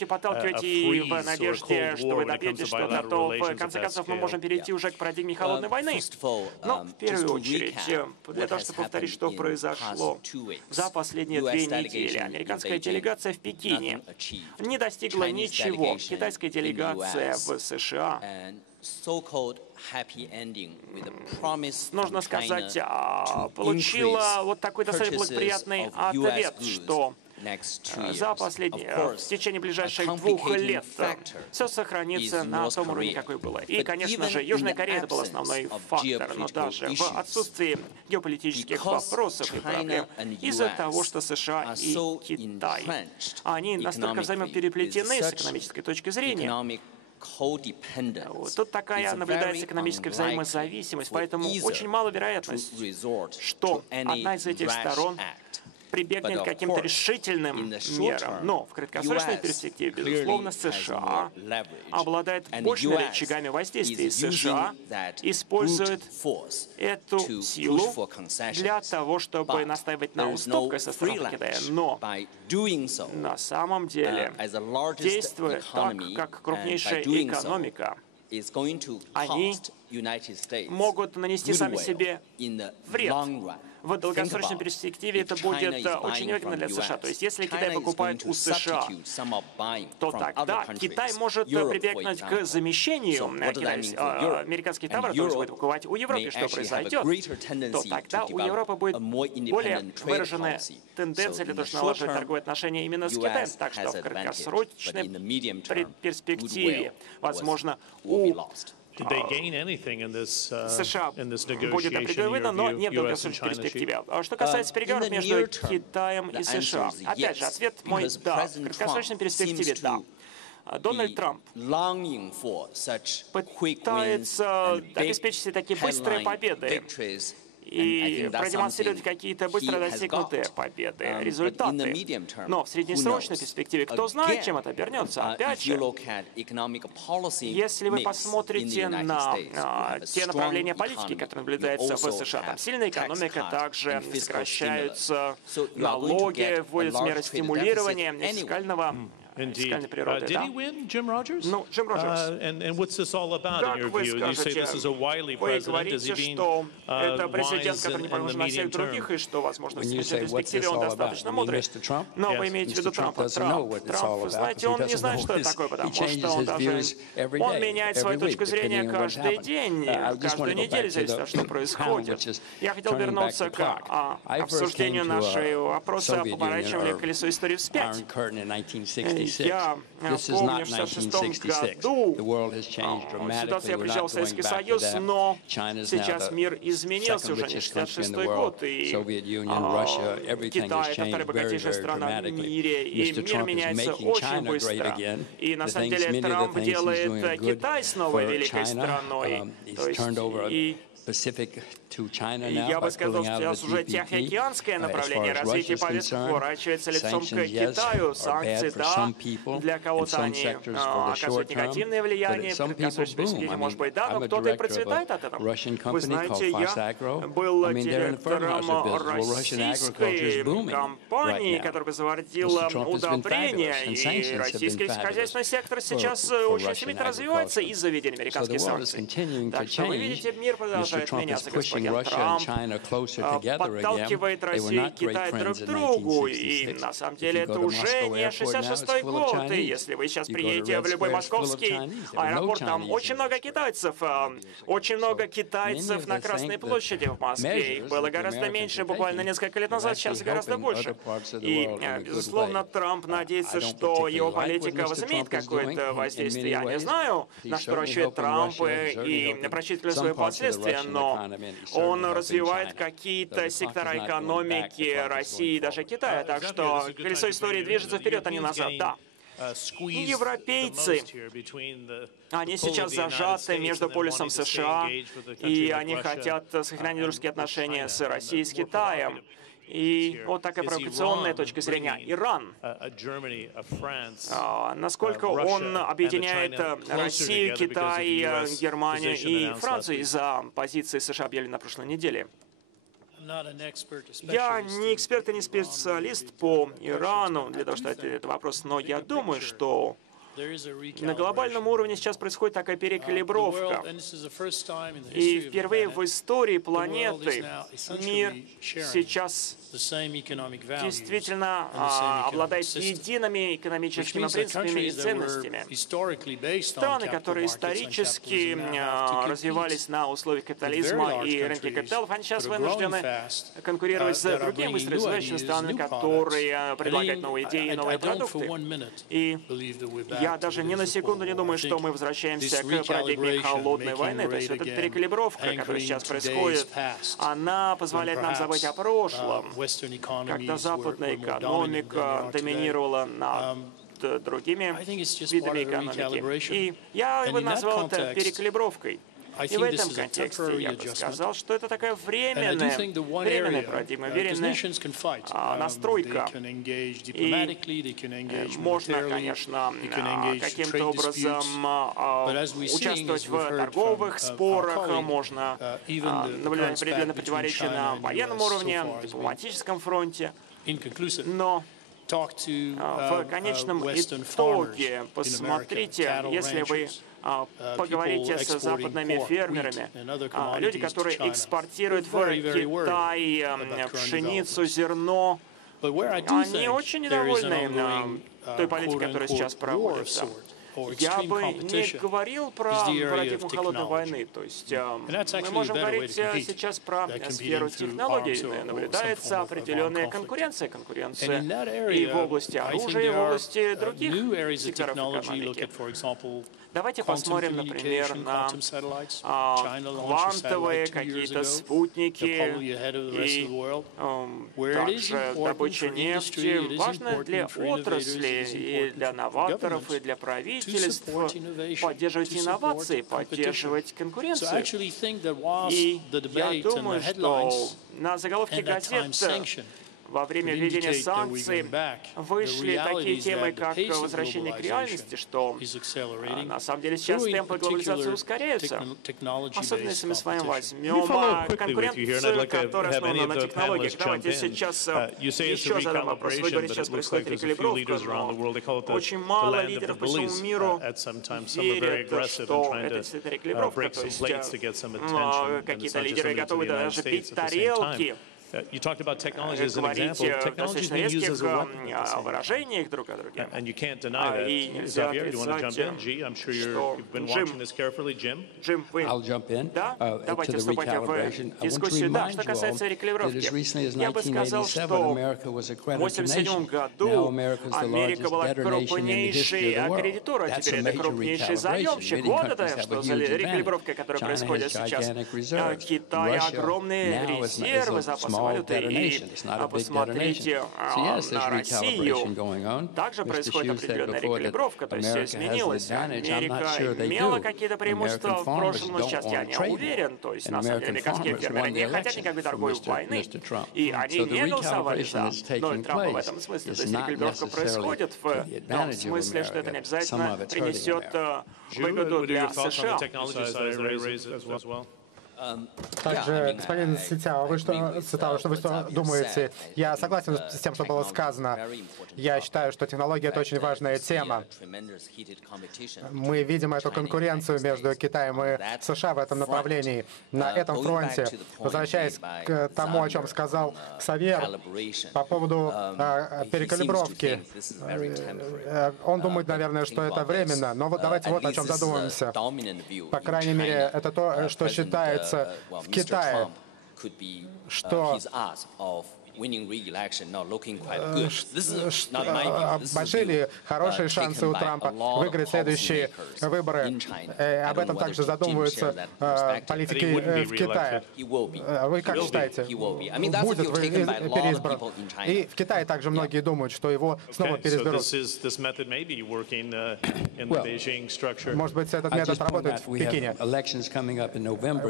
подталкивать и в надежде, что вы добьетесь что-то, то в конце концов мы можем перейти уже к парадигме холодной войны. Но в первую очередь, для того, чтобы повторить, что произошло за последние 2 недели, американская делегация в Пекине не достигла ничего. Китайская делегация в США, нужно сказать, получила вот такой достаточно благоприятный ответ, что в течение ближайших 2 лет все сохранится на том уровне, какой было. И, конечно же, Южная Корея это был основной фактор, но даже в отсутствии геополитических вопросов и проблем, из-за того, что США и Китай, они настолько взаимопереплетены с экономической точки зрения, тут такая наблюдается экономическая взаимозависимость, поэтому очень мало вероятность, что одна из этих сторон прибегнет к каким-то решительным мерам. Но в краткосрочной перспективе, безусловно, США обладает большими рычагами воздействия. США использует эту силу для того, чтобы настаивать на уступках со стороны Китая. Но на самом деле, действуя так, как крупнейшая экономика, они могут нанести сами себе вред. В долгосрочной перспективе это будет очень выгодно для США. То есть, если Китай покупает у США, то тогда Китай может прибегнуть к замещению американских товаров, которые будет покупать у Европы. Что произойдет, то тогда у Европы будет более выраженная тенденция для того, чтобы налаживать торговые отношения именно с Китаем. Так что в краткосрочной перспективе, возможно, у США будет определенно выгодно, но не в долгосрочной перспективе. Что касается переговоров между Китаем и США, опять же, ответ мой – да. В краткосрочной перспективе – да. Дональд Трамп пытается обеспечить себе такие быстрые победы и продемонстрировать какие-то быстро достигнутые победы, результаты. Но в среднесрочной перспективе, кто знает, чем это обернется. Опять же, если вы посмотрите на те направления политики, которые наблюдаются в США, там сильная экономика, также сокращаются налоги, вводятся меры стимулирования фискальной природы. Да? Ну, Джим Роджерс. Как вы скажете, вы говорите, что это президент, который не похож на всех других, и что, возможно, в перспективе он достаточно мудрый. Но вы имеете в виду Трампа. Трамп, вы знаете, он не знает, что это такое, потому что он даже... Он меняет свою точку зрения каждый день, каждую неделю, зависит от того, что происходит. Я хотел вернуться к обсуждению нашего вопроса, поворачивали колесо истории вспять. Я помню, в 1966 году ситуация приезжал в Советский Союз, но сейчас мир изменился, уже не 66 год, и Китай — это вторая богатейшая страна в мире, и мир меняется очень быстро. И на самом деле Трамп делает Китай снова великой страной. То есть, я бы сказал, что сейчас уже Тихоокеанское направление развития повестки поворачивается лицом к Китаю. Санкции, да, для кого-то они оказывают негативное влияние, в краткосрочной перспективе, может быть, да, но кто-то и процветает от этого. Вы знаете, я был директором российской компании, которая производила удобрения, и российский хозяйственный сектор сейчас очень стремительно развивается из-за введения американских санкций. Так что вы видите, мир продолжает меняться, господин Трамп подталкивает Россию и Китай друг к другу, и на самом деле это уже не 66-й год, и если вы сейчас приедете в любой московский аэропорт, там очень много китайцев на Красной площади в Москве, их было гораздо меньше буквально несколько лет назад, сейчас гораздо больше. И, безусловно, Трамп надеется, что его политика возымеет какое-то воздействие. Я не знаю, на что рассчитывает Трамп и просчитывает свои последствия, но он развивает какие-то сектора экономики России и даже Китая. Так что колесо истории движется вперед, а не назад. Да. Европейцы, они сейчас зажаты между полюсом США, и они хотят сохранить дружеские отношения с Россией, с Китаем. И вот такая провокационная точка зрения. Иран, насколько он объединяет Россию, Китай, Германию и Францию из-за позиции США, объявленной на прошлой неделе. Я не эксперт и не специалист по Ирану для того, чтобы ответить на этот вопрос, но я думаю, что на глобальном уровне сейчас происходит такая перекалибровка. И впервые в истории планеты мир сейчас действительно обладает едиными экономическими принципами и ценностями. Страны, которые исторически развивались на условиях капитализма и рынке капиталов, они сейчас вынуждены конкурировать с другими быстро развивающими странами, которые предлагают новые идеи и новые продукты. И я даже ни на секунду не думаю, что мы возвращаемся к парадигме холодной войны. То есть вот эта перекалибровка, которая сейчас происходит, она позволяет нам забыть о прошлом, когда западная экономика доминировала над другими видами экономики. И я бы назвал это перекалибровкой. И в этом контексте я бы сказал, что это такая временная парадигма, временная настройка. И можно, конечно, каким-то образом участвовать в торговых спорах, можно наблюдать определенные противоречия на военном уровне, на дипломатическом фронте, но в конечном итоге, посмотрите, если вы поговорите с западными фермерами, люди, которые экспортируют в Китай пшеницу, зерно, они очень недовольны той политикой, которая сейчас проводится. Я бы не говорил про парадигму холодной войны. То есть мы можем говорить сейчас про сферу технологий. Наблюдается определенная конкуренция. Конкуренция и в области оружия, и в области других секторов экономики. Давайте посмотрим, например, на квантовые какие-то спутники и также добыча нефти. Важно для отрасли и для новаторов, и для правительств поддерживать инновации, поддерживать конкуренцию. И я думаю, что на заголовке газет во время введения санкций вышли такие темы, как возвращение к реальности, что на самом деле сейчас темпы глобализации ускоряются. Особенно если мы с вами возьмем конкуренцию, которая основана на технологиях. Давайте сейчас еще задам вопрос. Вы говорите, сейчас происходит перекалибровка, но очень мало лидеров по всему миру верят, что это действительно перекалибровка. То есть какие-то лидеры готовы даже бить тарелки. Говорите достаточно резких выражениях друг о друге. И нельзя отрицать, что Джим, вы... Да? Давайте вступайте в дискуссию. Да, что касается регулировки. Я бы сказал, что в 1987 году Америка была крупнейший кредитор, а теперь это крупнейший заемщик. Вот это, что за регулировка, которая происходит сейчас. Китай огромные резервы запасов валюты. И посмотрите на Россию. Также происходит определенная рекалибровка, то есть все изменилось. Америка имела какие-то преимущества в прошлом, но сейчас я не уверен. То есть на самом деле американские фермеры не хотят никакой торговой войны. И они не голосовали за Дональда Трампа в этом смысле. То есть рекалибровка происходит в том смысле, что это не обязательно принесет выгоду для США. Также, господин Цитао, вы что думаете? Я согласен с тем, что было сказано. Я считаю, что технология — это очень важная тема. Мы видим эту конкуренцию между Китаем и США в этом направлении. На этом фронте, возвращаясь к тому, о чем сказал Ксавьер, по поводу перекалибровки, он думает, наверное, что это временно. Но вот давайте вот о чем задумаемся. По крайней мере, это то, что считается в Китае, что большие ли хорошие шансы у Трампа выиграть следующие выборы. Об этом также задумываются политики в Китае. Вы как считаете, будет переизбран? И в Китае также многие думают, что его снова переизберут. Может быть, этот метод работает в Пекине.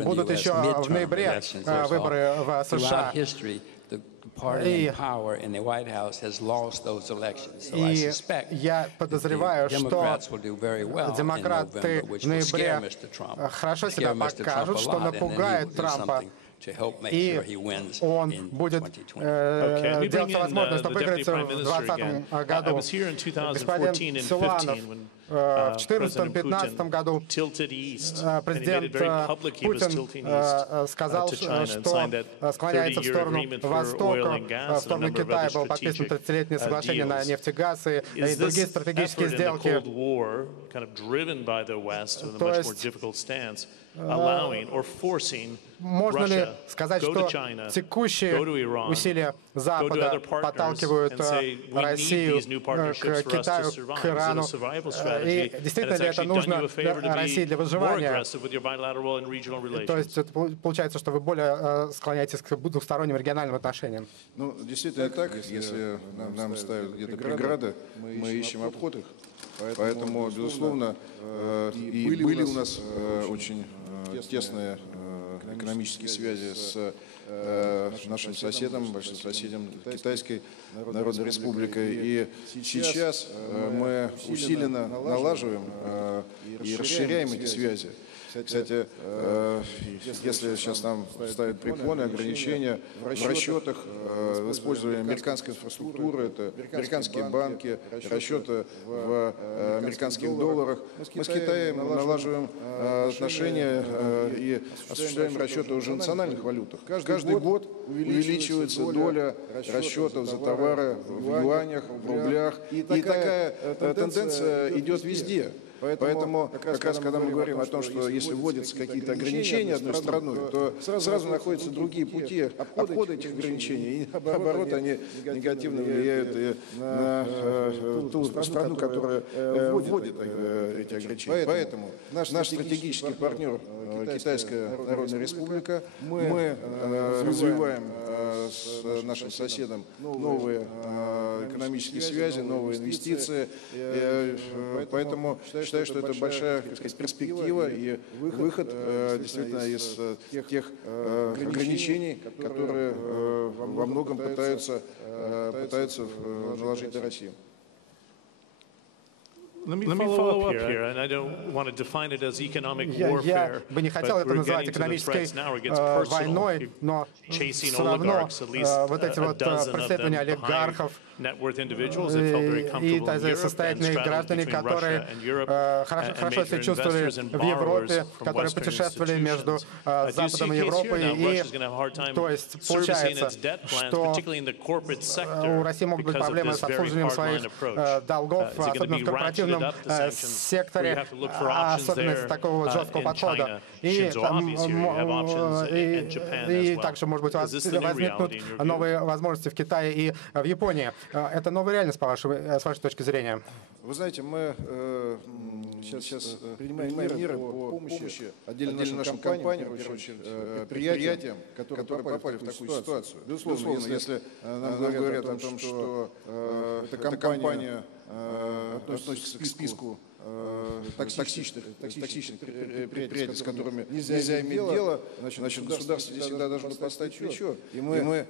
Будут еще в ноябре выборы в США. И я подозреваю, что демократы в ноябре хорошо себя покажут, что напугает Трампа. И он будет делать все возможное, чтобы выиграть в 2020 году. Господин Силуанов в 2014-2015 году президент Путин сказал, что склоняется в сторону Востока, в сторону Китая. Было подписано 30-летнее соглашение на нефть и газ и другие стратегические сделки. То есть, можно ли сказать, что текущие усилия Запада подталкивают Россию к Китаю, к Ирану? И действительно ли это нужно России для выживания? То есть это получается, что вы более склоняетесь к двусторонним региональным отношениям? Ну, действительно так. Если нам ставят где-то преграды, мы ищем обход их. Поэтому, безусловно, и были у нас очень тесные экономические связи с нашим соседом, большим соседом Китайской Народной Республикой. И сейчас мы усиленно налаживаем и расширяем эти связи. Кстати, если сейчас нам ставят препоны, ограничения в расчетах, в использовании американской инфраструктуры, это американские банки, расчеты в американских долларах, мы с Китаем налаживаем отношения и осуществляем расчеты уже в национальных валютах. Каждый год увеличивается доля расчетов за товары в юанях, в рублях, и такая тенденция идет везде. Поэтому как раз, когда мы говорим о том, что если вводятся какие-то ограничения одной страной, то сразу находятся другие пути обхода этих ограничений, и наоборот, они негативно влияют и на ту страну, которая вводит эти ограничения. Поэтому наш стратегический партнер Китайская Народная Республика, мы развиваем с нашим соседом новые экономические связи, новые инвестиции, поэтому считаю, что это большая, так сказать, перспектива и выход действительно из тех ограничений, которые во многом пытаются наложить на Россию. Я бы не хотел это называть экономической войной, но все равно вот эти вот преследования олигархов и состоятельные граждане, которые хорошо себя чувствовали в Европе, которые путешествовали между Западом и Европой. И то есть получается, что у России могут быть проблемы с обслуживанием своих долгов, особенно в корпоративном секторе, особенно из такого жесткого подхода. И также, может быть, возникнут новые возможности в Китае и в Японии. Это новая реальность, с вашей точки зрения? Вы знаете, мы сейчас принимаем меры по помощи отдельно нашим компаниям, в первую очередь предприятиям, которые попали в такую ситуацию. Безусловно, если нам говорят о том, что эта компания относится к списку токсичных предприятий, с которыми нельзя иметь дело, значит, государство здесь всегда должно поставить плечо. И мы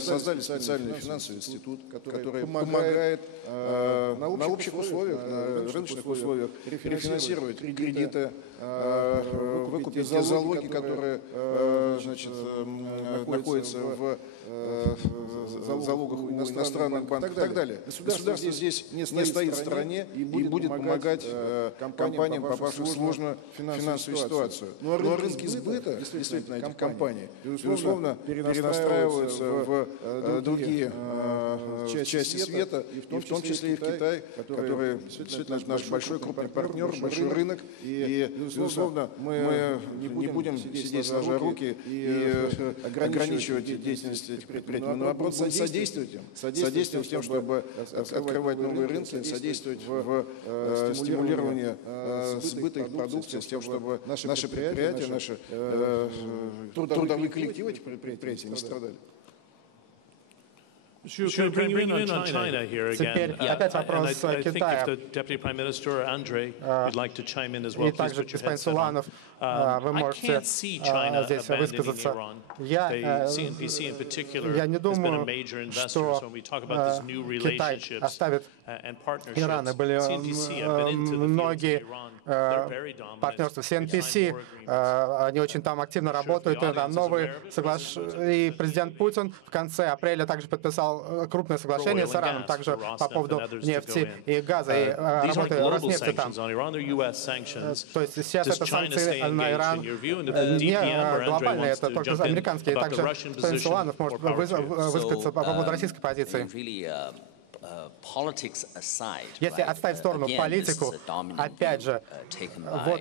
создали специальный финансовый институт, который помогает на общих условиях, на рыночных условиях рефинансировать кредиты, выкупить те залоги, которые находятся в залогах у иностранных банков и так далее. Государство здесь не стоит в стороне и будет помогать компаниям, попавшим в сложную финансовую ситуацию. Но рынки сбыта действительно этих компаний, безусловно, перенастраиваются в другие части света, и в том числе и в Китай, который действительно наш большой крупный партнер, большой рынок. И, безусловно, мы не будем сидеть сложа руки и ограничивать деятельность этих предприятий, но наоборот содействовать тем, чтобы открывать новые рынки, содействовать в стимулировании сбыта их продукции, с тем, чтобы наши предприятия, наши трудовые коллективы этих предприятий не страдали. Теперь опять вопрос Китая. И также, господин Суланов, вы можете здесь высказаться. Я не думаю, что Китай оставит Иран. И были многие партнерства CNPC, они очень там активно работают, там новые соглашения. И президент Путин в конце апреля также подписал крупное соглашение с Ираном, также по поводу нефти и газа, и работы Роснефти там. То есть сейчас это санкции на Иран не глобальные, это только американские. Также господин Суланов может высказаться по поводу российской позиции. Если отставить в сторону политику, опять же, вот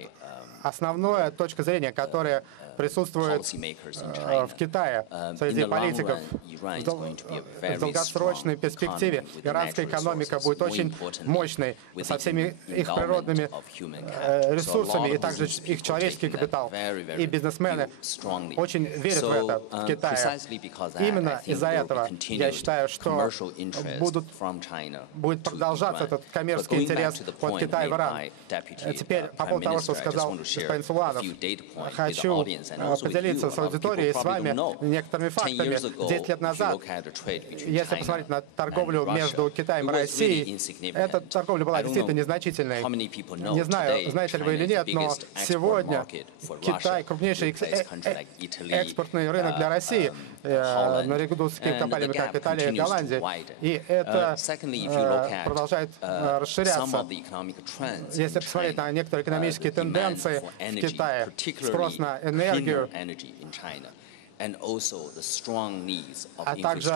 основная точка зрения, которая присутствует в Китае среди политиков в долгосрочной перспективе. Иранская экономика будет очень мощной, со всеми их природными ресурсами, и также их человеческий капитал. И бизнесмены очень верят в это в Китае. Именно из-за этого я считаю, что будет продолжаться этот коммерческий интерес от Китая в Иран. Теперь по поводу того, что сказал господин Суланов, хочу поделиться с аудиторией, с вами некоторыми фактами. 10 лет назад, если посмотреть на торговлю между Китаем и Россией, эта торговля была действительно незначительной. Не знаю, знаете ли вы или нет, но сегодня Китай крупнейший экспортный рынок для России, наряду с такими компаниями, как Италия и Голландия. И это продолжает расширяться. Если посмотреть на некоторые экономические тенденции в Китае, спрос на энергию, а также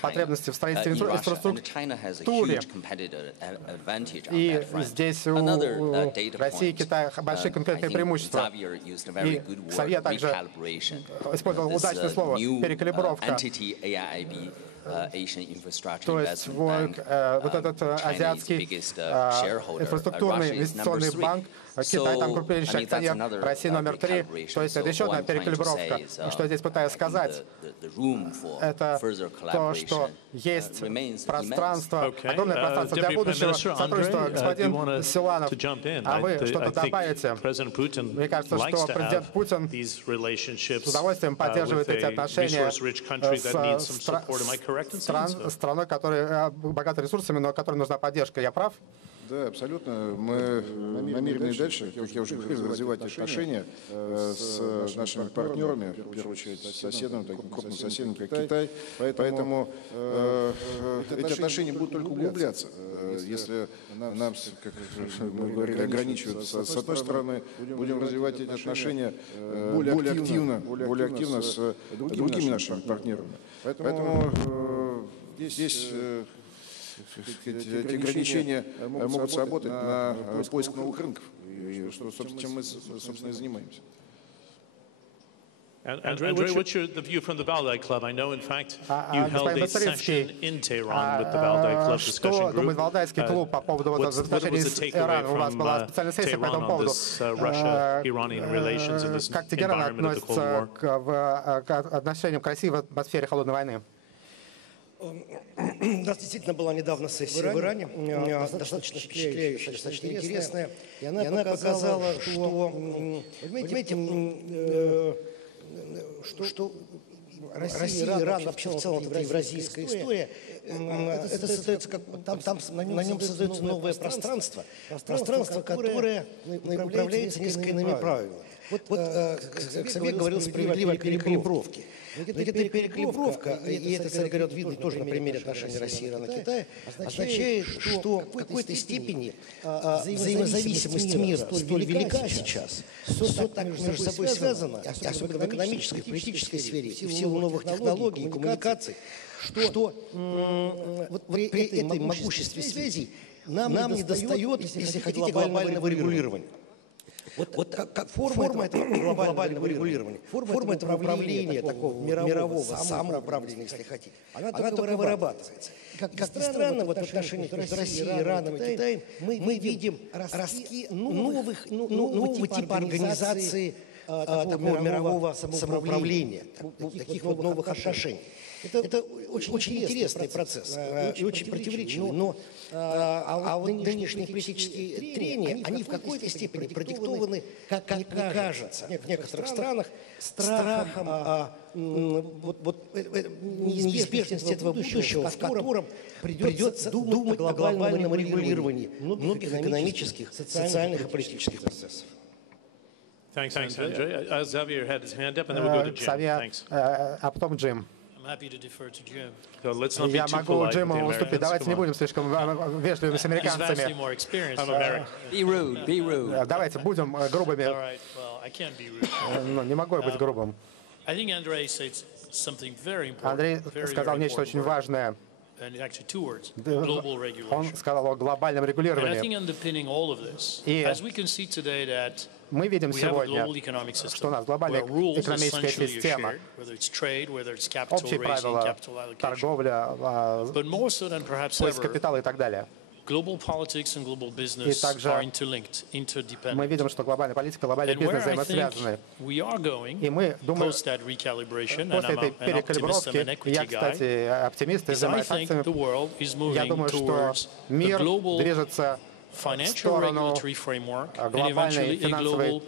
потребности в строительстве инфраструктуры. И здесь у России и Китая большие конкурентные преимущества. И Ксавье также использовал удачное слово «перекалибровка». То есть вот этот азиатский инфраструктурный инвестиционный банк, Китай там крупнейший акционер, Россия номер 3. То есть это еще одна перекалибровка. Что я здесь пытаюсь сказать, это то, что есть пространство, огромное пространство для будущего сотрудничества. Господин Силанов, а вы что-то добавите? Мне кажется, что президент Путин с удовольствием поддерживает эти отношения с страной, которая богата ресурсами, но которой нужна поддержка. Я прав? Да, абсолютно. Мы намерены дальше, как я уже говорил, развивать отношения с нашими партнерами, в первую очередь с соседом, таким крупным соседом, как Китай. Поэтому эти отношения будут только углубляться. Если нам, как мы говорили, ограничивают с одной стороны, будем развивать эти отношения более активно с другими нашими партнерами. Поэтому здесь эти ограничения могут сработать на поиск новых рынков, чем мы, собственно, и занимаемся. Andrei, what's the view from the Valdai Club? I know, in fact, you held a session in Tehran with the Valdai Club discussion group. Что думает Валдайский клуб по поводу отношений с Ираном? У вас была специальная сессия по этому поводу. Как Тегеран относится к отношениям к России в атмосфере холодной войны? У нас действительно была недавно сессия в Иране, достаточно впечатляющая, достаточно интересная. И она показала, что, понимаете, что Россия, Иран, вообще в целом это евразийская история, это создается, на нем создается новое пространство, которое управляется несколько иными правилами. Вот Ксавье говорил справедливо о перекалибровке. эта перекалибровка, и это, кстати говоря, видно тоже на примере отношений России, Ирана, Китая, означает, что в какой-то степени взаимозависимость мира столь велика сейчас, все так между собой связано, особенно в экономической, политической сфере, в силу новых технологий и коммуникаций, что вот при этой могуществе связей нам не достает, если хотите, глобального регулирования. Вот как форма этого глобального регулирования, форма этого управления, такого мирового самоуправления, если хотите, она только вырабатывается. Как ни странно, вот в отношениях между Россией, Ираном и Китаем мы видим ростки нового типа организации такого мирового самоуправления, таких вот новых отношений. Это очень интересный процесс и очень противоречивый, но вот нынешние политические трения, они в какой-то степени продиктованы, как мне кажется, в некоторых странах страхом неизбежности этого будущего, в котором придется думать о глобальном регулировании многих экономических, социальных и политических процессов. Thanks, Andrei. Xavier had his hand up, and then we'll go to Jim. Thanks. А потом Джим. Я могу Джиму уступить. Давайте не будем слишком вежливыми с американцами. Давайте будем грубыми. Не могу я быть грубым. Андрей сказал нечто очень важное. Он сказал о глобальном регулировании. И мы видим сегодня, что у нас глобальная экономическая система, общие правила, торговля, поиск капитала и так далее. И также мы видим, что глобальная политика, глобальный бизнес взаимосвязаны. И мы думаем, после этой перекалибровки, я, кстати, оптимист и занимаюсь акциями, я думаю, что мир движется в сторону глобальной финансовой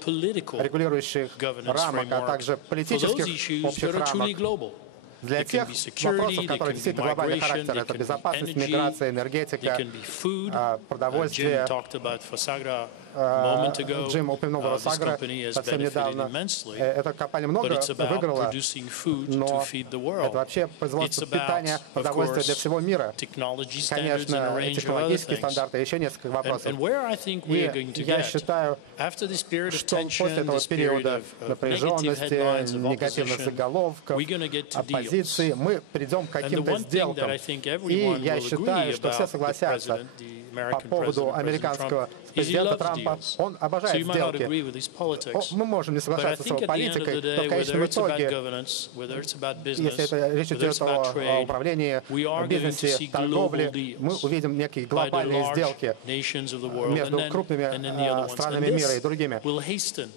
регулирующих рамок, а также политических общих рамок. Для тех вопросов, которые действительно глобальный характер, это безопасность, миграция, энергетика, продовольствие. Джим упомянул Росагро совсем недавно. Эта компания много выиграла, но это вообще производство питания, продовольствия для всего мира. Конечно, технологические стандарты, еще несколько вопросов. И я считаю, что после этого периода напряженности, негативных заголовков, оппозиции, мы придем к каким-то сделкам. И я считаю, что все согласятся по поводу американского президента Трампа. Он обожает сделки. Мы можем не соглашаться с его политикой, но в конечном итоге, если это речь идет о управлении, бизнесе, торговле, мы увидим некие глобальные сделки между крупными странами мира и другими.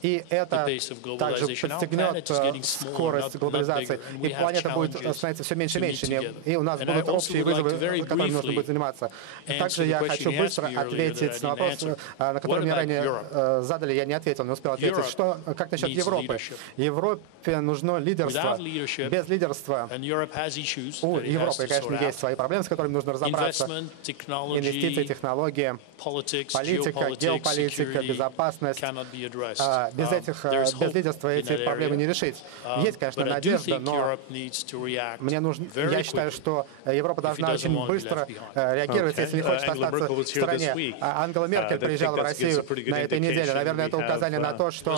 И это также подстегнет скорость глобализации. И планета будет становиться все меньше и меньше. И у нас будут общие вызовы, которыми нужно будет заниматься. Также я хочу быстро ответить на вопрос, на который мне ранее задали, я не ответил, не успел ответить. Как насчет Европы? Европе нужно лидерство. Без лидерства у Европы, конечно, есть свои проблемы, с которыми нужно разобраться. Инвестиции, технологии, политика, геополитика, безопасность. Без лидерства эти проблемы не решить. Есть, конечно, надежда, но я считаю, что Европа должна очень быстро реагировать, если не хочет остаться в стороне. Ангела Меркель приезжала в Россию на этой неделе. Наверное, это указание на то, что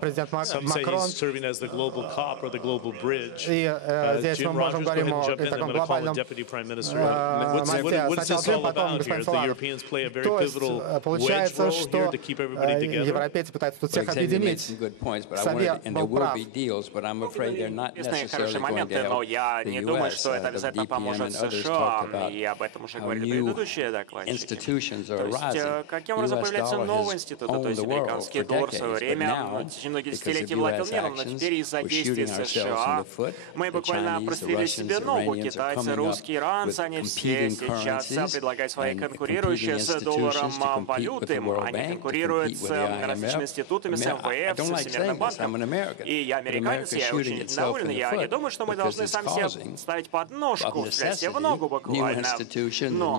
президент Макрон, и здесь мы можем говорить о таком глобальном мосте. Сначала Джим, потом господин Соланов. То есть получается, что европейцы пытаются тут всех объединить. Савье был прав. Интересные хорошие моменты, но я не думаю, что это обязательно поможет США, и об этом уже говорили предыдущие докладчики. То есть, каким образом появляются новые институты, то есть американский доллар в свое время в течение многих десятилетий владел миром, но теперь из-за действий США мы буквально прострелили себе ногу. Китайцы, русские, иранцы, они все сейчас предлагают свои конкурирующие с долларом валюты. Они конкурируют с различными институтами, с МВФ, с Всемирным банком. И я американец, я очень доволен. Я не думаю, что мы должны сами себе ставить подножку, взять себе в ногу буквально. Но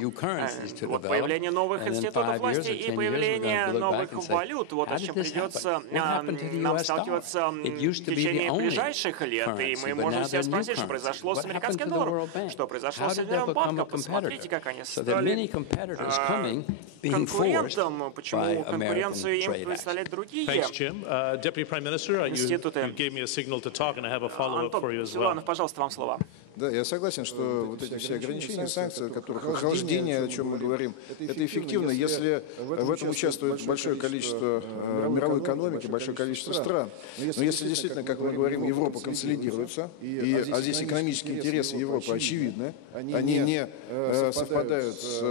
Вот появление новых институтов власти и появление новых валют, вот с чем придется нам сталкиваться в течение ближайших лет. И мы можем себя спросить, что произошло с американским долларом, что произошло с Соединенным банком. Посмотрите, как они стали конкурентом, почему конкуренцию им представляют другие институты. Антон Силуанов, пожалуйста, вам слово. Да, я согласен, что вот эти все ограничения, санкции, о которых охлаждение, о чем мы говорим, это эффективно, если в этом участвует большое количество мировой экономики, большое количество стран. Но если действительно, как мы говорим, Европа консолидируется, а здесь экономические интересы Европы очевидны, они не совпадают с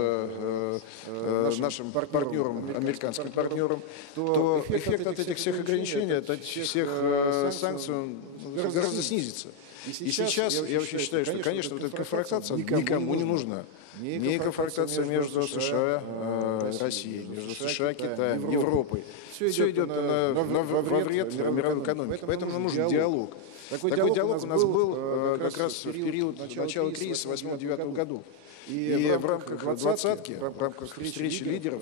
нашим партнером, американским партнером, то эффект от этих всех ограничений, от этих всех санкций гораздо снизится. И сейчас я вообще считаю, что, конечно, вот эта конфронтация никому не нужна. Не конфронтация между США и Россией, между США и Китаем, Европой. Все идет во вред мировой экономике. Поэтому нам нужен диалог. Такой диалог у нас был как раз в период начала кризиса 2008-2009 году. И в рамках двадцатки, в рамках встречи лидеров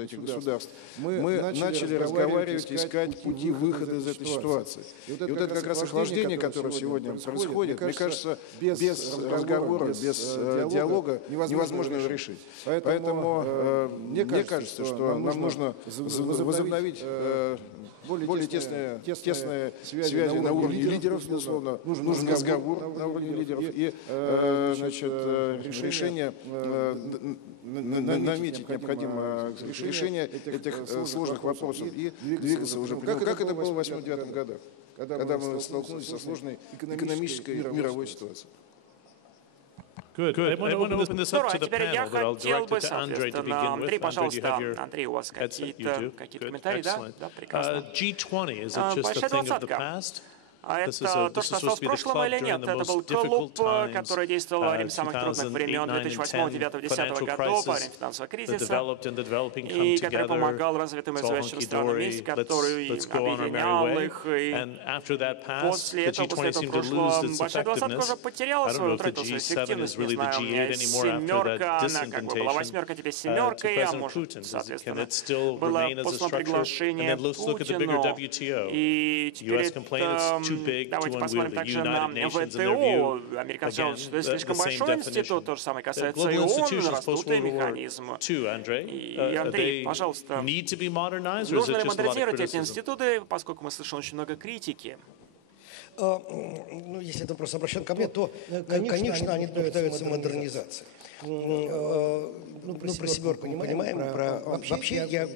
этих государств, мы начали разговаривать, искать пути выхода из этой ситуации. И вот это как раз охлаждение, которое сегодня происходит, мне кажется, без разговора, без диалога невозможно его решить. Поэтому мне кажется, что нам нужно возобновить более тесные связи на уровне лидеров, безусловно. Нужен разговор на уровне лидеров и решение, наметить необходимое решение этих сложных вопросов и двигаться уже. Как это было в 2008-2009 годах, когда мы столкнулись со сложной экономической мировой ситуацией. Здорово, теперь я хотел бы, соответственно, Андрей, пожалуйста, Андрей, у вас какие-то комментарии, да? Да, прекрасно. Большая двадцатка. А это то, что осталось в прошлом или нет? Это был клуб, который действовал во время самых трудных времен 2008, 2009, 2010 годов, во время финансового кризиса, и который помогал развитым и развивающим странам вместе, который объединял их. И после этого прошло, Большая двадцатка уже потеряла свою, утратила свою эффективность. Не знаю, семерка, она как бы была восьмерка, теперь семеркой, а может, соответственно, было послано приглашение Путину. И теперь это... Давайте посмотрим также на ВТО. Американцы сказали, что это слишком большой институт, то же самое касается и ООН, раздутый механизм. И, Андрей, пожалуйста, нужно ли модернизировать эти институты, поскольку мы слышим очень много критики? Ну, если это вопрос обращен ко мне, то, конечно, они нуждаются в модернизации. Ну, про семерку не понимаем. Вообще, я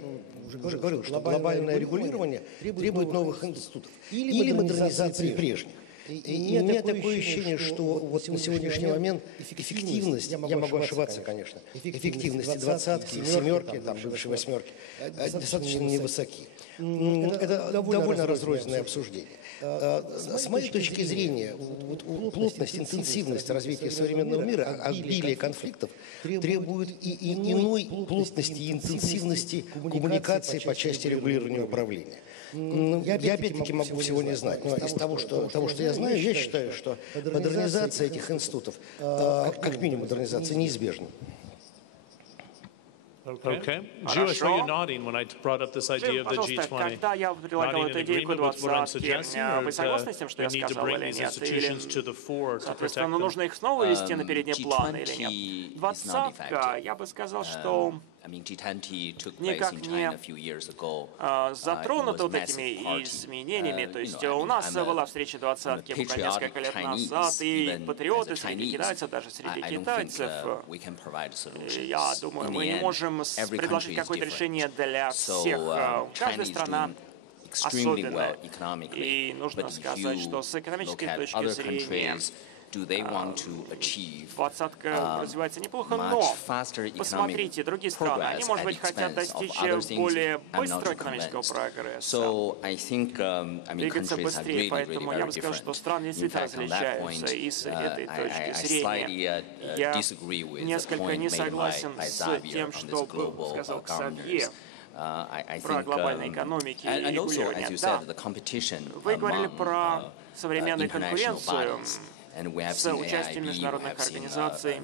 уже говорил, что глобальное регулирование требует новых институтов или модернизации прежних. И у меня такое ощущение, что вот на сегодняшний момент эффективность, я могу ошибаться, конечно, эффективности двадцатки, семерки, там, бывшей восьмерки, достаточно невысоки. Это довольно разрозненное обсуждение. С моей точки зрения, плотность, интенсивность развития современного мира, обилие конфликтов требует и иной плотности и интенсивности коммуникации по части регулирования управления. Я опять-таки могу всего не знать, но из того, что я знаю, я считаю, что модернизация этих институтов, как минимум модернизация, неизбежна. Okay. Jewish, were you nodding when I brought up this idea of the G20? Nodding in agreement with what I'm suggesting, or we need to bring these institutions to the fore to protect them? Нужно их снова вести на передний план или нет? Двадцатка, я бы сказал, что никак не затронуто вот этими изменениями. То есть у нас была встреча двадцатки несколько лет назад, и патриоты среди китайцев, даже среди китайцев, я думаю, мы не можем предложить какое-то решение для всех. Каждая страна особенно. И нужно сказать, что с экономической точки зрения двадцатка развивается неплохо, но посмотрите, другие страны, они, может быть, хотят достичь более быстрого экономического прогресса, двигаться быстрее, поэтому я бы сказал, что страны действительно различаются, и с этой точки зрения я несколько не согласен с тем, что сказал Ксавье про глобальные экономики и регулирование. Да, вы говорили про современную конкуренцию с участием международных организаций.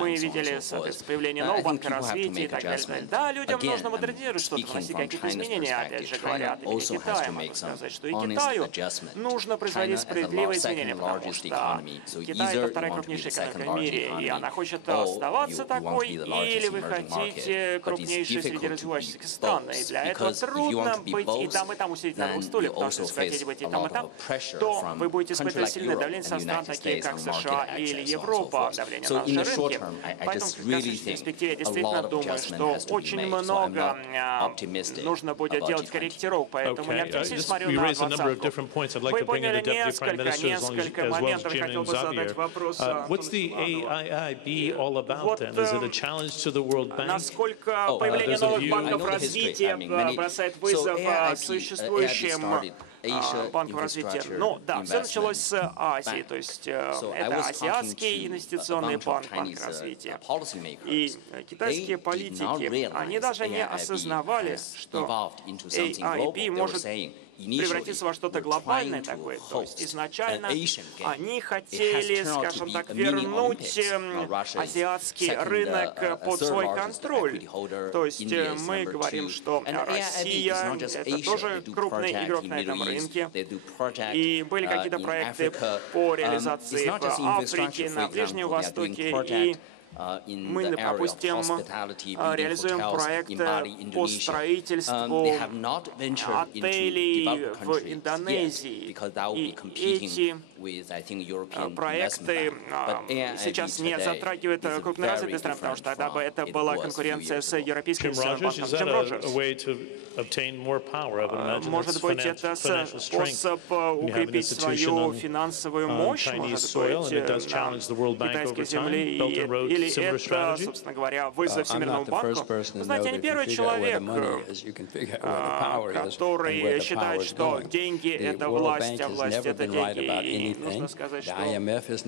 Мы видели, соответственно, появление нового банка развития и так далее. Да, людям нужно модернизировать что-то, вносить какие-то изменения, опять же говоря, от имени Китая. Могу сказать, что и Китаю нужно производить справедливые изменения, потому что Китай — это вторая крупнейшая экономика в мире, и она хочет оставаться такой, или вы хотите крупнейшей среди развивающихся стран. И для этого трудно быть и там усидеть на двух стульях, потому что если вы хотите быть и там, то вы будете испытывать сильное давление со стран, такие как США или Европа, давление на наши рынки. Поэтому в краткосрочной перспективе я действительно думаю, что очень много нужно будет делать корректировок, поэтому я оптимистично смотрю на двадцатку. Вы поняли несколько моментов, я хотел бы задать вопрос. Насколько появление новых банков развития бросает вызов существующим банков развития? Ну да, все началось с Азии, то есть это Азиатский инвестиционный банк, банк развития. И китайские политики, они даже не осознавали, что AIIB может превратиться во что-то глобальное такое. То есть изначально они хотели, скажем так, вернуть азиатский рынок под свой контроль. То есть мы говорим, что Россия — это тоже крупный игрок на этом рынке. И были какие-то проекты по реализации в Африке, на Ближнем Востоке. И мы, допустим, реализуем проекты по строительству отелей в Индонезии. И эти проекты сейчас не затрагивают крупные развитые страны, потому что тогда бы это была конкуренция с европейским банком Джим Роджерс. Может быть, это способ укрепить свою финансовую мощь, может быть, на китайской земле, или это, собственно говоря, вызов Всемирному банку. Вы знаете, я не первый человек, который считает, что деньги — это власть, а власть — это деньги. И нужно сказать, что МВФ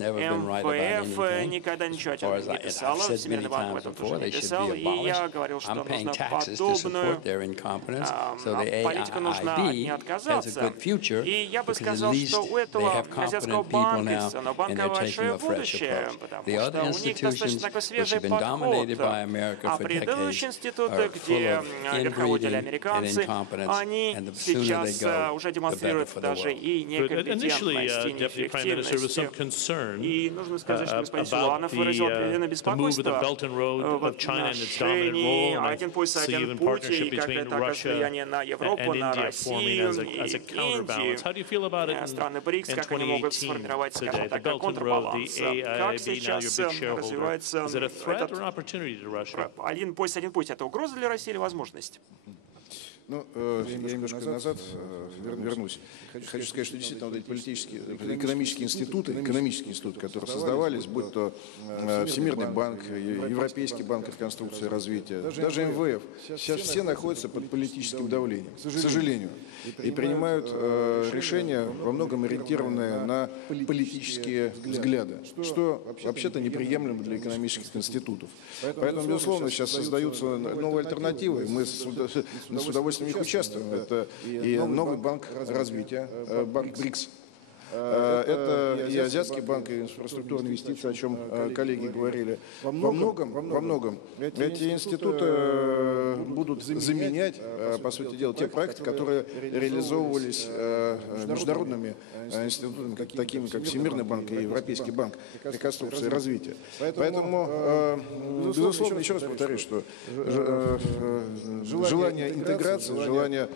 никогда ничего о этом не писала, Всемирный банк об этом тоже не писал, и я говорил, что нужно подобную политику нужно не отказаться. И я бы сказал, что у этого азиатского банка, банка большое будущее, потому что у них достаточно такой свежий подход. А предыдущие институты, где верховодили американцы, они сейчас уже демонстрируют даже и некомпетентность, и неэффективность. И нужно сказать, что господин Силуанов выразил определенное беспокойство в отношении «Один пояс, один путь», и как это окажет влияние на Европу, на Россию и Индию. Страны БРИКС, как они могут сформировать, скажем так, контрбаланс. Как сейчас развивается этот «Один пояс, один путь»? Это угроза для России или возможность? Ну, я немножко назад вернусь. Хочу сказать, что действительно вот эти политические, экономические институты, которые создавались, будь то Всемирный банк, Европейский банк реконструкции и развития, даже МВФ, сейчас все находятся под политическим давлением, к сожалению, и принимают решения, во многом ориентированные на политические взгляды, что вообще-то неприемлемо для экономических институтов. Поэтому, безусловно, сейчас создаются новые альтернативы. Мы с удовольствием в них участвуем. Это и новый банк развития, банк БРИКС. Это и Азиатский банк, и инфраструктурные инвестиции, о чем коллеги говорили. Во многом эти институты будут заменять, по сути дела, те проекты, которые реализовывались международными институтами, такими как Всемирный банк и Европейский банк реконструкции и развития. Поэтому, безусловно, еще раз повторюсь, что желание интеграции, желание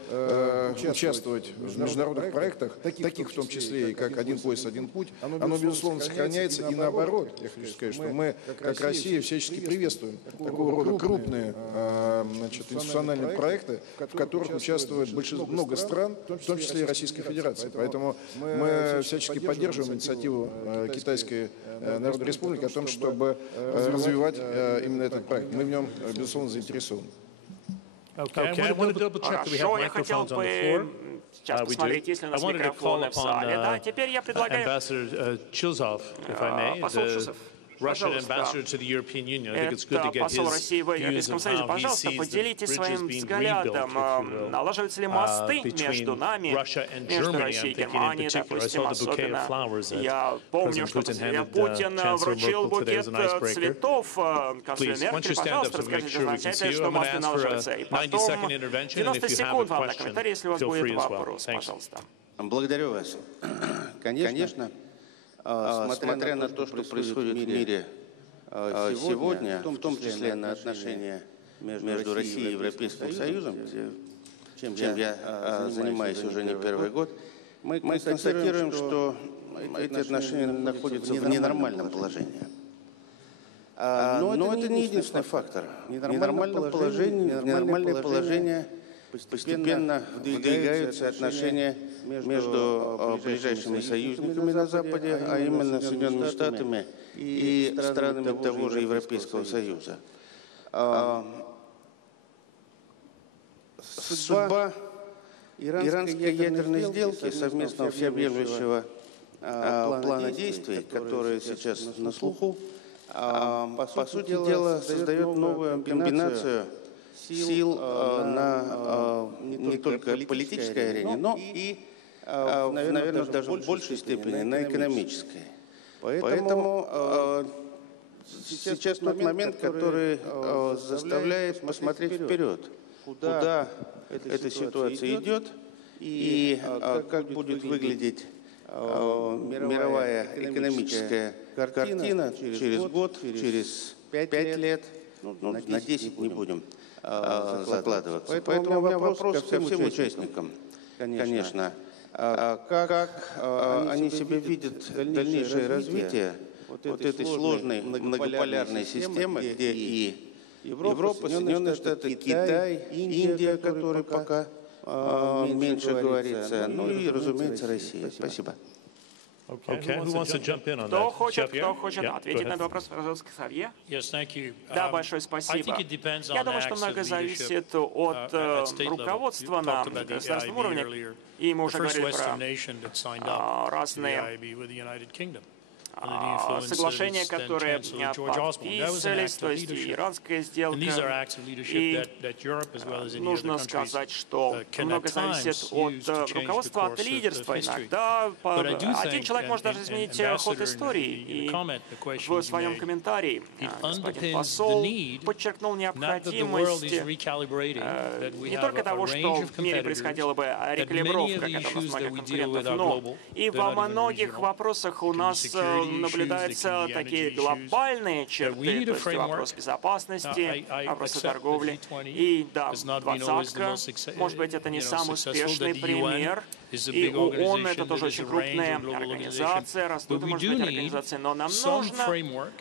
участвовать в международных проектах, таких в том числе и как «Один пояс, один путь», оно, безусловно, сохраняется. И наоборот, я хочу сказать, что мы, как Россия, всячески приветствуем такого рода крупные институциональные проекты, в которых участвует много стран, в том числе и Российской Федерации. Поэтому мы всячески поддерживаем инициативу Китайской Народной Республики о том, чтобы развивать именно этот проект. Мы в нем, безусловно, заинтересованы. Хорошо, я хотел бы сейчас посмотреть, есть ли у нас микрофоны в зале. Да, теперь я предлагаю... Посол Чусов. Russian ambassador to the European Union. I think it's good to get посол России в his views Европейском of Союзе. how he Пожалуйста, sees the поделитесь своим bridges being взглядом, rebuilt, налаживаются ли мосты между between нами, Russia and между Germany. Россией I'm и thinking in Германией, particular, I допустим, saw the bouquet of особенно. flowers that Я помню, что President Putin Путин handed вручил Chancellor Merkel today as букет an icebreaker. цветов канцлеру Please, once Меркель. you stand up Пожалуйста, to make расскажите, sure we can означает see ли, you, что I'm going to мосты ask for налаживаются? a И потом 90-second intervention, and 90 if you have секунд a вам на question, комментарий, если у вас feel будет free as well. вопрос. Thanks. Пожалуйста. Благодарю вас. Конечно, смотря на то, что происходит в мире сегодня, в том числе на отношения между Россией и Европейским Союзом, чем я занимаюсь уже не первый год, мы констатируем, что эти отношения находятся в ненормальном положении. Но это не единственный фактор. В ненормальное положение постепенно вдвигаются отношения между ближайшими союзниками на Западе, а именно Соединенными Штатами и странами того же Европейского Союза. Судьба иранской ядерной сделки, совместного всеобъемлющего плана действий, который сейчас на слуху, по сути дела, создает новую комбинацию сил на не только политической арене, но и, наверное, даже в большей степени на экономической. Поэтому сейчас тот момент, который заставляет посмотреть вперед, куда эта ситуация идет и как будет выглядеть мировая экономическая картина через год, через 5 лет, на 10 не будем закладываться. Поэтому у меня вопрос ко всем участникам, конечно. Как они себе видят дальнейшее развитие вот этой сложной многополярной системы, где и Европа, Соединенные Штаты, Китай, Индия, которой пока меньше говорится, ну и, разумеется, Россия. Спасибо. Кто хочет ответить на этот вопрос, пожалуйста, Ксавье? Да, большое спасибо. Я думаю, что многое зависит от руководства на государственном уровне. И мы уже говорили про разные соглашения, которые подписывались, то есть и иранская сделка. И нужно сказать, что много зависит от руководства, от лидерства. Иногда один человек может даже изменить ход истории. И в своем комментарии господин посол подчеркнул необходимость не только того, что в мире происходила бы рекалибровка, как это у нас многих конкурентов, но и во многих вопросах у нас наблюдаются такие глобальные черты, то есть вопрос безопасности, вопросы торговли. И да, двадцатка, может быть, это не самый успешный пример, и ООН — это тоже очень крупная организация, растут, может быть, организации, но нам нужна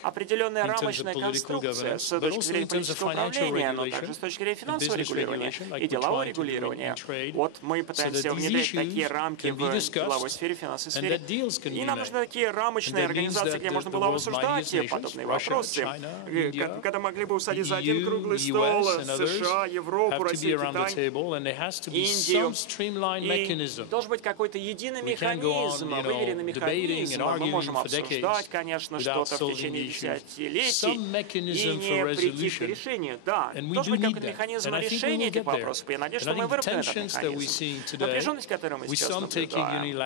определенная рамочная конструкция с точки зрения политического управления, но также с точки зрения финансового регулирования и делового регулирования. Вот мы пытаемся внедрять такие рамки в деловой сфере, финансовой сфере. И нам нужны такие рамочные организации, где можно было обсуждать подобные вопросы, когда могли бы усадить за один круглый стол США, Европу, Россию, Китай, Индию. И должен быть какой-то единый механизм, выверенный механизм. Мы можем обсуждать, конечно, что-то в течение десятилетий и не прийти к решению. Да, должен быть какой-то механизм решения этих вопросов. Я надеюсь, что мы выработаем этот механизм. Напряженность, которую мы сейчас наблюдаем,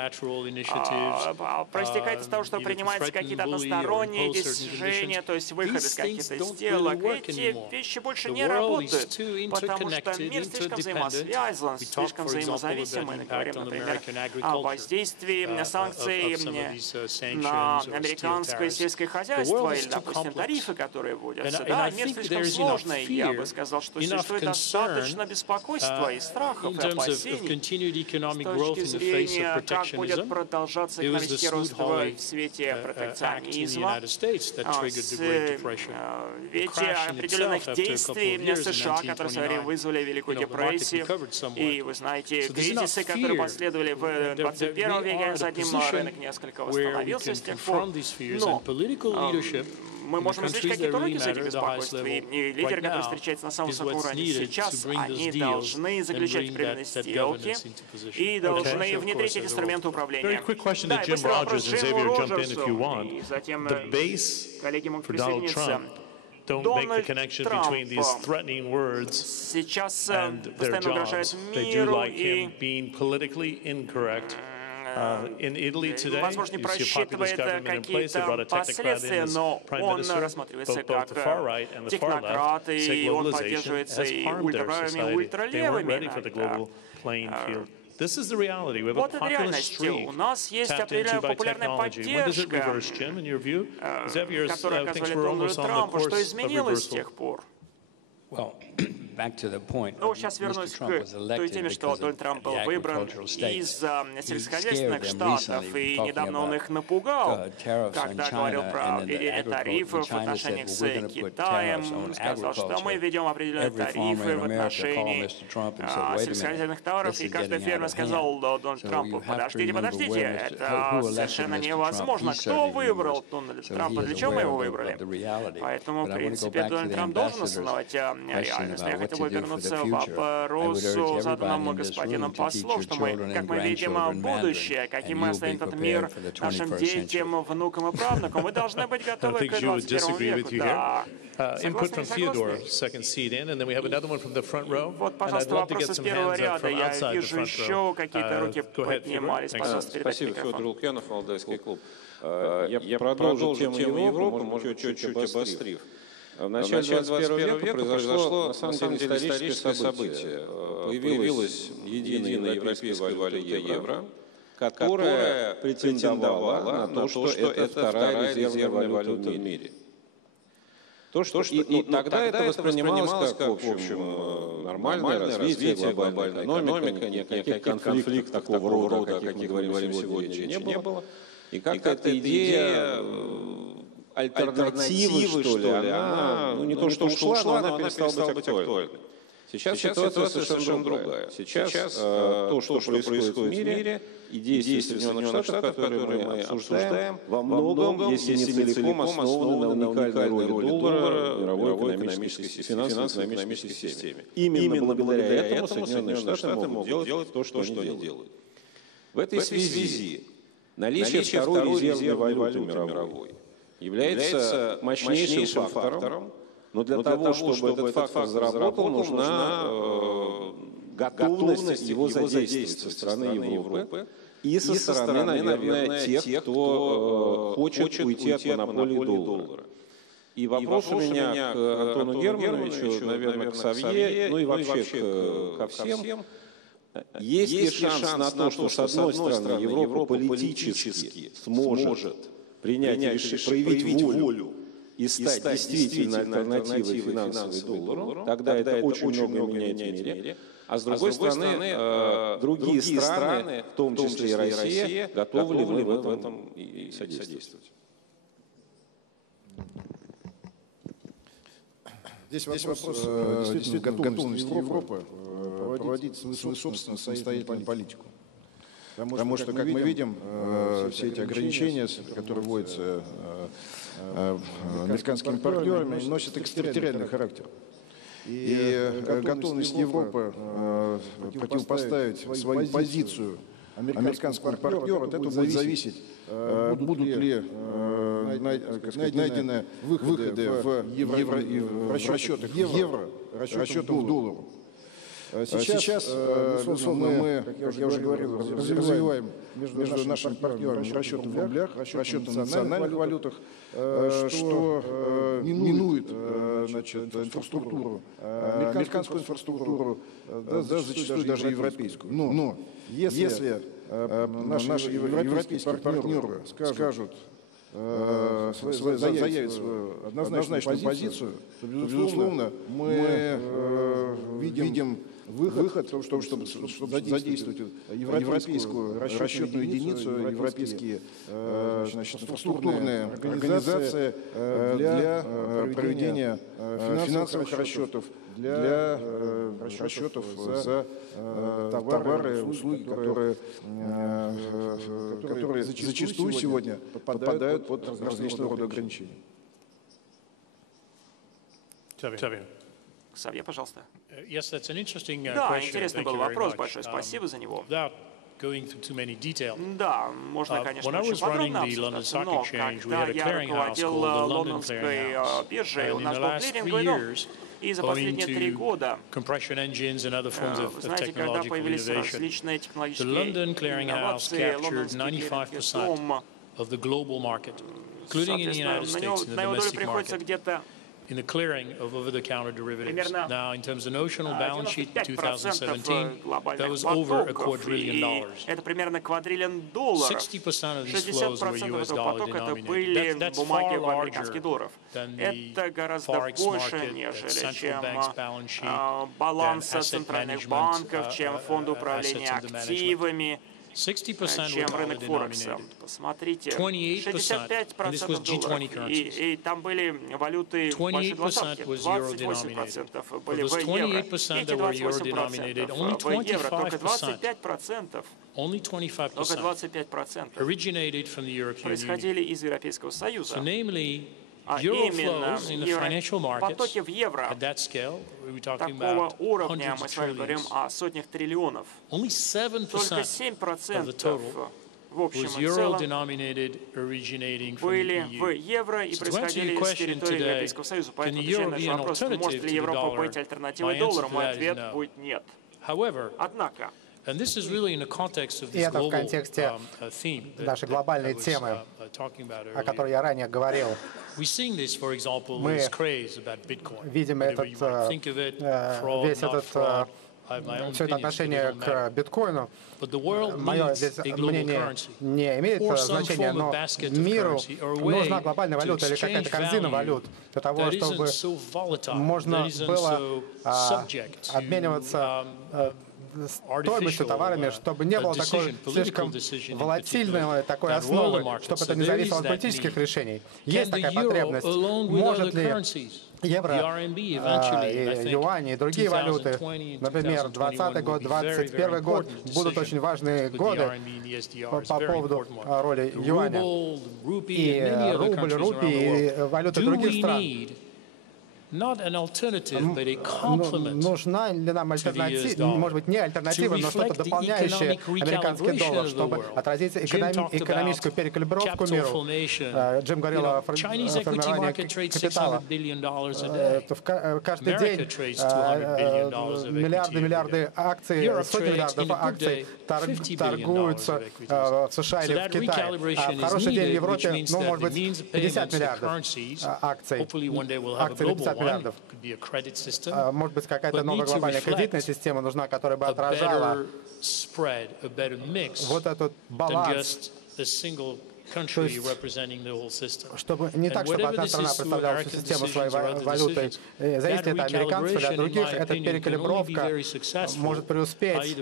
проистекает из того, что принимаются какие-то односторонние решения, то есть выход из каких-то сделок. Эти вещи больше не работают, потому что мир слишком взаимосвязан, слишком взаимозависимый. Мы говорим, например, о воздействии санкций на американское сельское хозяйство или, допустим, тарифы, которые вводятся. Да, мир слишком сложный. Я бы сказал, что существует достаточно беспокойства и страхов, и опасений с точки зрения, как будет продолжаться экономический рост в свете протекционизма, в свете определенных действий США, которые в свое время вызвали Великую депрессию. И вы знаете, кризисы, которые последовали в 21 веке, за одним рынок несколько восстановился с тех пор. Но мы можем извлечь какие-то уроки из этих беспокойств. И лидеры, которые встречаются на самом высоком уровне сейчас, они должны заключать определенные сделки и должны внедрить эти инструменты управления. Да, и быстрый вопрос Джиму Роджерсу, и затем коллеги могут присоединиться. Дональд Трамп сейчас постоянно угрожает миру и возможно, не просчитывает какие-то последствия, но он рассматривается как технократ, и он поддерживается и ультраправыми, и ультралевыми. Вот это реальность. У нас есть определенная популярная поддержка, которая оказывали Дональду Трампу. Что изменилось с тех пор? Ну, сейчас вернусь к той теме, что Дональд Трамп был выбран из сельскохозяйственных штатов, и недавно он их напугал, когда говорил про введение тарифов в отношениях с Китаем, сказал, что мы введем определенные тарифы в отношении сельскохозяйственных товаров, и каждый фермер сказал Дональду Трампу: подождите, это совершенно невозможно. Кто выбрал Дональда Трампа? Для чего мы его выбрали? Поэтому, в принципе, Дональд Трамп должен осознавать реальность. Я хотел бы вернуться к вопросу, заданному господином послом, что как мы видим будущее, каким мы оставим этот мир нашим детям, внукам и правнукам. Вы должны быть готовы к 21 веку. Да. Input from Theodore, second seat in, and then we have another one from the front row. Вот, пожалуйста, вопросы с первого ряда. Я вижу еще какие-то руки поднимались. Пожалуйста, передайте микрофон. Спасибо, Федор Лукьянов, Валдайский клуб. Я продолжу тему Европы, может, чуть-чуть обострив. В начале 21 века произошло, на самом деле, историческое событие. Появилась единая европейская валюта евро, которая претендовала на то, что это вторая резервная валюта в мире. Тогда это воспринималось как, в общем, нормальное развитие глобальной экономики, никаких конфликтов такого рода, как мы говорим сегодня, не было. И как эта идея альтернативы, что ли, она, не то что ушла, но она перестала быть актуальной. Сейчас ситуация совершенно другая. Сейчас то, что происходит в мире, и действия Соединенных Штатов, которые мы обсуждаем, во многом, если не целиком, основаны на уникальной роли доллара в мировой финансово-экономической системе. Именно благодаря этому Соединенные Штаты могут делать то, что они делают. В этой связи наличие второй резервной валюты мировой является мощнейшим фактором, но для того, чтобы этот фактор заработал, нужна готовность его задействовать со стороны Европы и со стороны, наверное, тех, кто хочет уйти от монополии доллара. И вопрос у меня к Антону Германовичу, наверное, к Савье, ну и вообще ко всем. Есть ли шанс на то, что, с одной стороны, Европа политически сможет проявить волю и стать действительно альтернативой финансовой доллару, тогда это очень много меняет в мире. А с другой стороны, другие страны, в том числе и Россия, готовы ли мы в этом и содействовать? Здесь вопрос действительно готовности Европы проводить свою собственную самостоятельную политику. Потому что, как мы видим, все эти ограничения, которые вводятся американскими партнерами, носят экстерриториальный характер. И готовность Европы противопоставить свою позицию американскому партнеру, от этого будет зависеть, будут ли найдены выходы в расчетах евро, расчетах в доллару. Сейчас, безусловно, мы, как я уже говорил, развиваем между нашими партнерами расчеты в рублях, расчеты в национальных валютах, что минует инфраструктуру, американскую инфраструктуру, зачастую даже европейскую. Но если наши европейские партнеры скажут, заявят свою однозначную позицию, то, безусловно, мы видим выход, чтобы задействовать европейскую расчетную единицу, европейские структурные организации для проведения финансовых расчетов, для расчетов за товары и услуги, которые зачастую сегодня подпадают под различного рода ограничения. Ксавье, пожалуйста. Yes, that's an interesting Да, интересный был вопрос, большое спасибо за него. Going through too many details. Да, можно, конечно, очень подробно обсуждать, но когда я руководил лондонской биржей, у нас был клиринговый дом. И за последние 3 года, знаете, когда появились различные технологические инновации, лондонский клиринговый дом, соответственно, на его долю приходится где-то in the clearing of over-the-counter derivatives. Now, in terms of notional balance sheet in 2017, that was over $250 billion. Это примерно квадриллион долларов. 60% of these flows were US dollar denominated. That's бумаги в американских долларов. Это гораздо больше, нежели чем баланс центральных банков, чем фонды управления активами, чем рынок Форекса. Посмотрите, 65% долларов. И там были валюты больше 20%, 28% были в евро. Эти 28% в евро, только 25%. Только 25% происходили из Европейского Союза. А именно потоки в евро такого уровня, мы с вами говорим о сотнях триллионов. Только 7% в общем и целом были в евро и происходили с территории Европейского Союза. Поэтому, отвечая на наш вопрос, может ли Европа быть альтернативой доллару, мой ответ будет нет. Однако, И это в контексте нашей глобальной темы, о которой я ранее говорил. Мы видим все это отношение к биткоину. Мое здесь мнение не имеет значения, но миру нужна глобальная валюта или какая-то корзина валют для того, чтобы можно было обмениваться стоимостью товарами, чтобы не было такой слишком волатильной такой основы, чтобы это не зависело от политических решений. Есть такая потребность. Может ли евро, юань и другие валюты, например, 2020 год, 2021 год, будут очень важные годы по поводу роли юаня. И рубль, рупий, и валюты других стран. Нужна ли нам альтернатива, может быть, не альтернатива, но что-то дополняющее американский доллар, чтобы отразить экономическую перекалибровку миру? Джим говорил о формировании капитала. Каждый день миллиарды акций, сотни миллиардов акций торгуются в США или в Китае. А в хороший день в Европе, ну, может быть, 50 миллиардов акций или 50 миллиардов. Может быть, какая-то новая глобальная кредитная система нужна, которая бы отражала вот этот баланс. То есть, чтобы не так, чтобы одна страна представляла всю систему своей валютой, зависит это от американцев или от других, эта перекалибровка может преуспеть.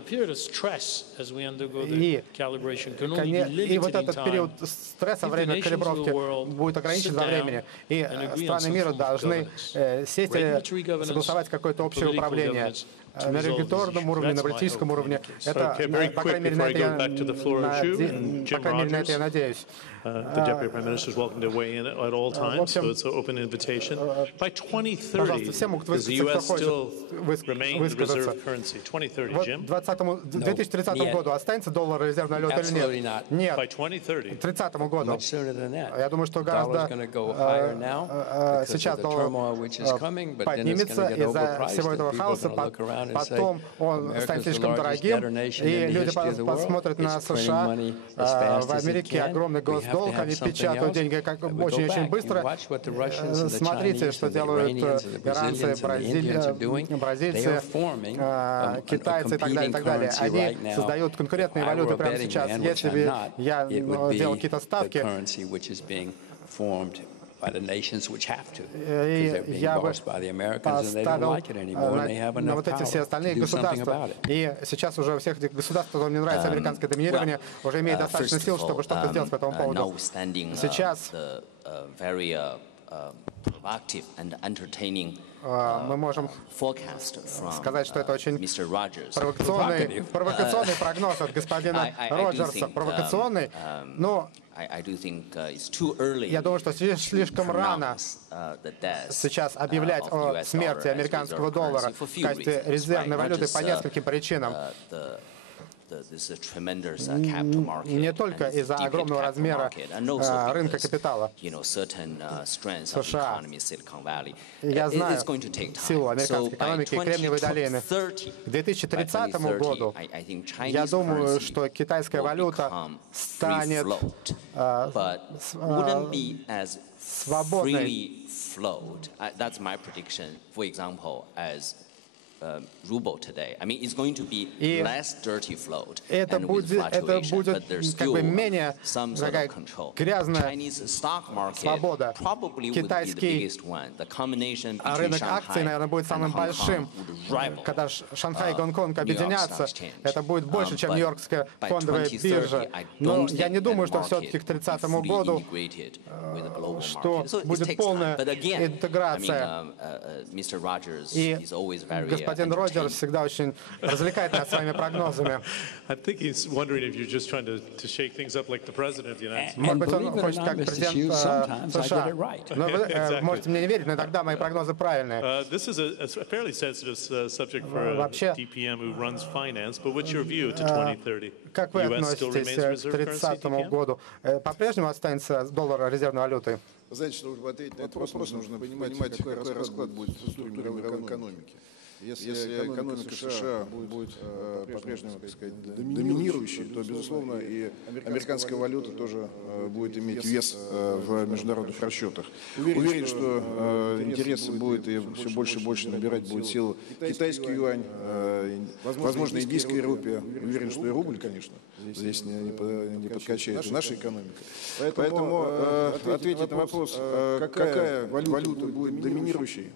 И вот этот период стресса во время калибровки будет ограничен во времени. И страны мира должны сесть и согласовать какое-то общее управление. На регуляторном уровне, на политическом уровне. Это, по крайней мере, на это я надеюсь. The Deputy Prime Minister is welcome to weigh in at all times, so it's an open invitation. By 2030, does the U.S. still remain the reserve currency? 2030, Jim? В 2030 году останется доллар резервной валютой или нет? Нет. By 2030? К 30 году. Я думаю, что гораздо сейчас доллар поднимется из-за всего этого хаоса, потом он станет слишком дорогим, и люди посмотрят на США. В Америке огромный госдолг, они печатают деньги очень-очень быстро. Смотрите, что делают иранцы, бразильцы, китайцы и так далее, и так далее. Они создают конкурентные валюты прямо сейчас. Если бы я делал какие-то ставки, я бы поставил на вот эти все остальные государства. И сейчас уже у всех этих государств, которым не нравится американское доминирование, уже имеет достаточно сил, чтобы что-то сделать по этому поводу. Сейчас мы можем сказать, что это очень провокационный прогноз от господина Роджерса. Провокационный, но я думаю, что слишком рано сейчас объявлять о смерти американского доллара в качестве резервной валюты по нескольким причинам. Не только из-за огромного размера рынка капитала США. Я знаю силу американской экономики и Кремниевой долины. К 2030 году, я думаю, что китайская валюта станет свободной. И это будет как бы менее такая грязная свобода. Китайский рынок акций, наверное, будет самым большим. Когда Шанхай и Гонконг объединятся, это будет больше, чем Нью-Йоркская фондовая биржа. Но я не думаю, что все-таки к 30 году что будет полная интеграция. И господин Роджерс всегда очень развлекает нас своими прогнозами. Может быть, он хочет как президент США. Но вы можете мне не верить, но иногда мои прогнозы правильные. Вообще, как вы относитесь к 30 году? По-прежнему останется доллар резервной валютой? Знаете, чтобы ответить на этот вопрос, нужно понимать, какой расклад будет в структуре мировой экономики. Если экономика США будет по-прежнему, так сказать, доминирующей, то, безусловно, и американская валюта тоже будет иметь вес в международных расчетах. Уверен, что интересы будет и все больше и больше набирать будет силу китайский юань, возможно, индийская рупия. Уверен, что и рубль, конечно, здесь не подкачает и наша экономика. Поэтому ответить на вопрос, какая валюта будет доминирующей,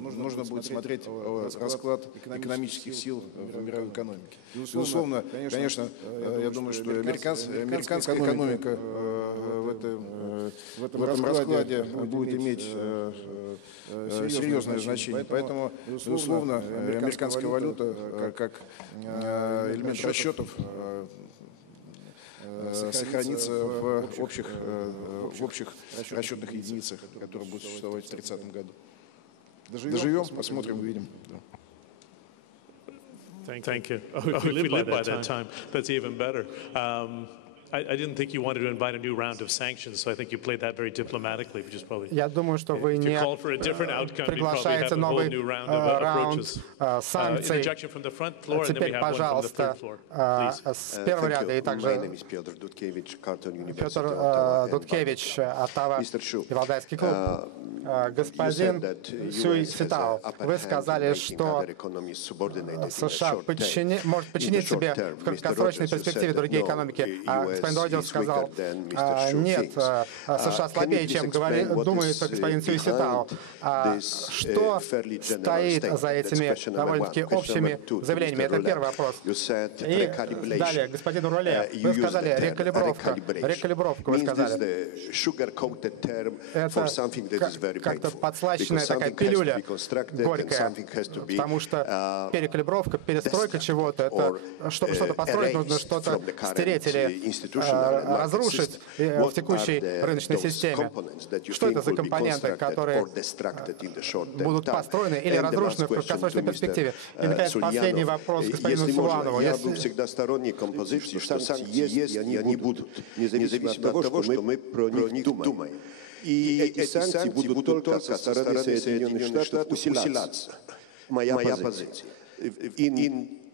нужно будет смотреть расклад экономических сил в мировой экономике. Безусловно, конечно, я думаю, что американская экономика в этом раскладе будет иметь серьезное значение. Поэтому, безусловно, американская валюта как элемент расчетов сохранится в общих расчетных единицах, которые будут существовать в 2030 году. Доживем, посмотрим, увидим. Thank you. Oh, if we live by that time, that's even better. I didn't think you wanted to invite a new round of sanctions, so I think you played that very diplomatically, which is probably. Я думаю, что вы не приглашаете новый раунд санкций. Теперь, пожалуйста, с первого ряда и также Петр Дудкевич, Оттава и Валдайский клуб. Господин Сюй Ситао, вы сказали, что США может подчинить себе в краткосрочной перспективе другие экономики. Господин Роджерс сказал, нет, США слабее, чем думает господин Сюй Ситао. Что стоит за этими довольно-таки общими заявлениями? Это первый вопрос. И далее, господин Роле, вы сказали рекалибровка. Рекалибровку вы сказали. Это как-то подслащенная такая пилюля горькая, потому что перекалибровка, перестройка чего-то, это чтобы что-то построить, нужно что-то стереть или разрушить в текущей рыночной системе. Что это за компоненты, которые будут построены или разрушены в краткосрочной перспективе? И, наконец, последний вопрос господину Силуанову. Я буду всегда сторонником позиции, что санкции есть, и они будут, независимо от того, что мы про них думаем. И эти санкции будут только со стороны Соединенных Штатов усиляться. Моя позиция.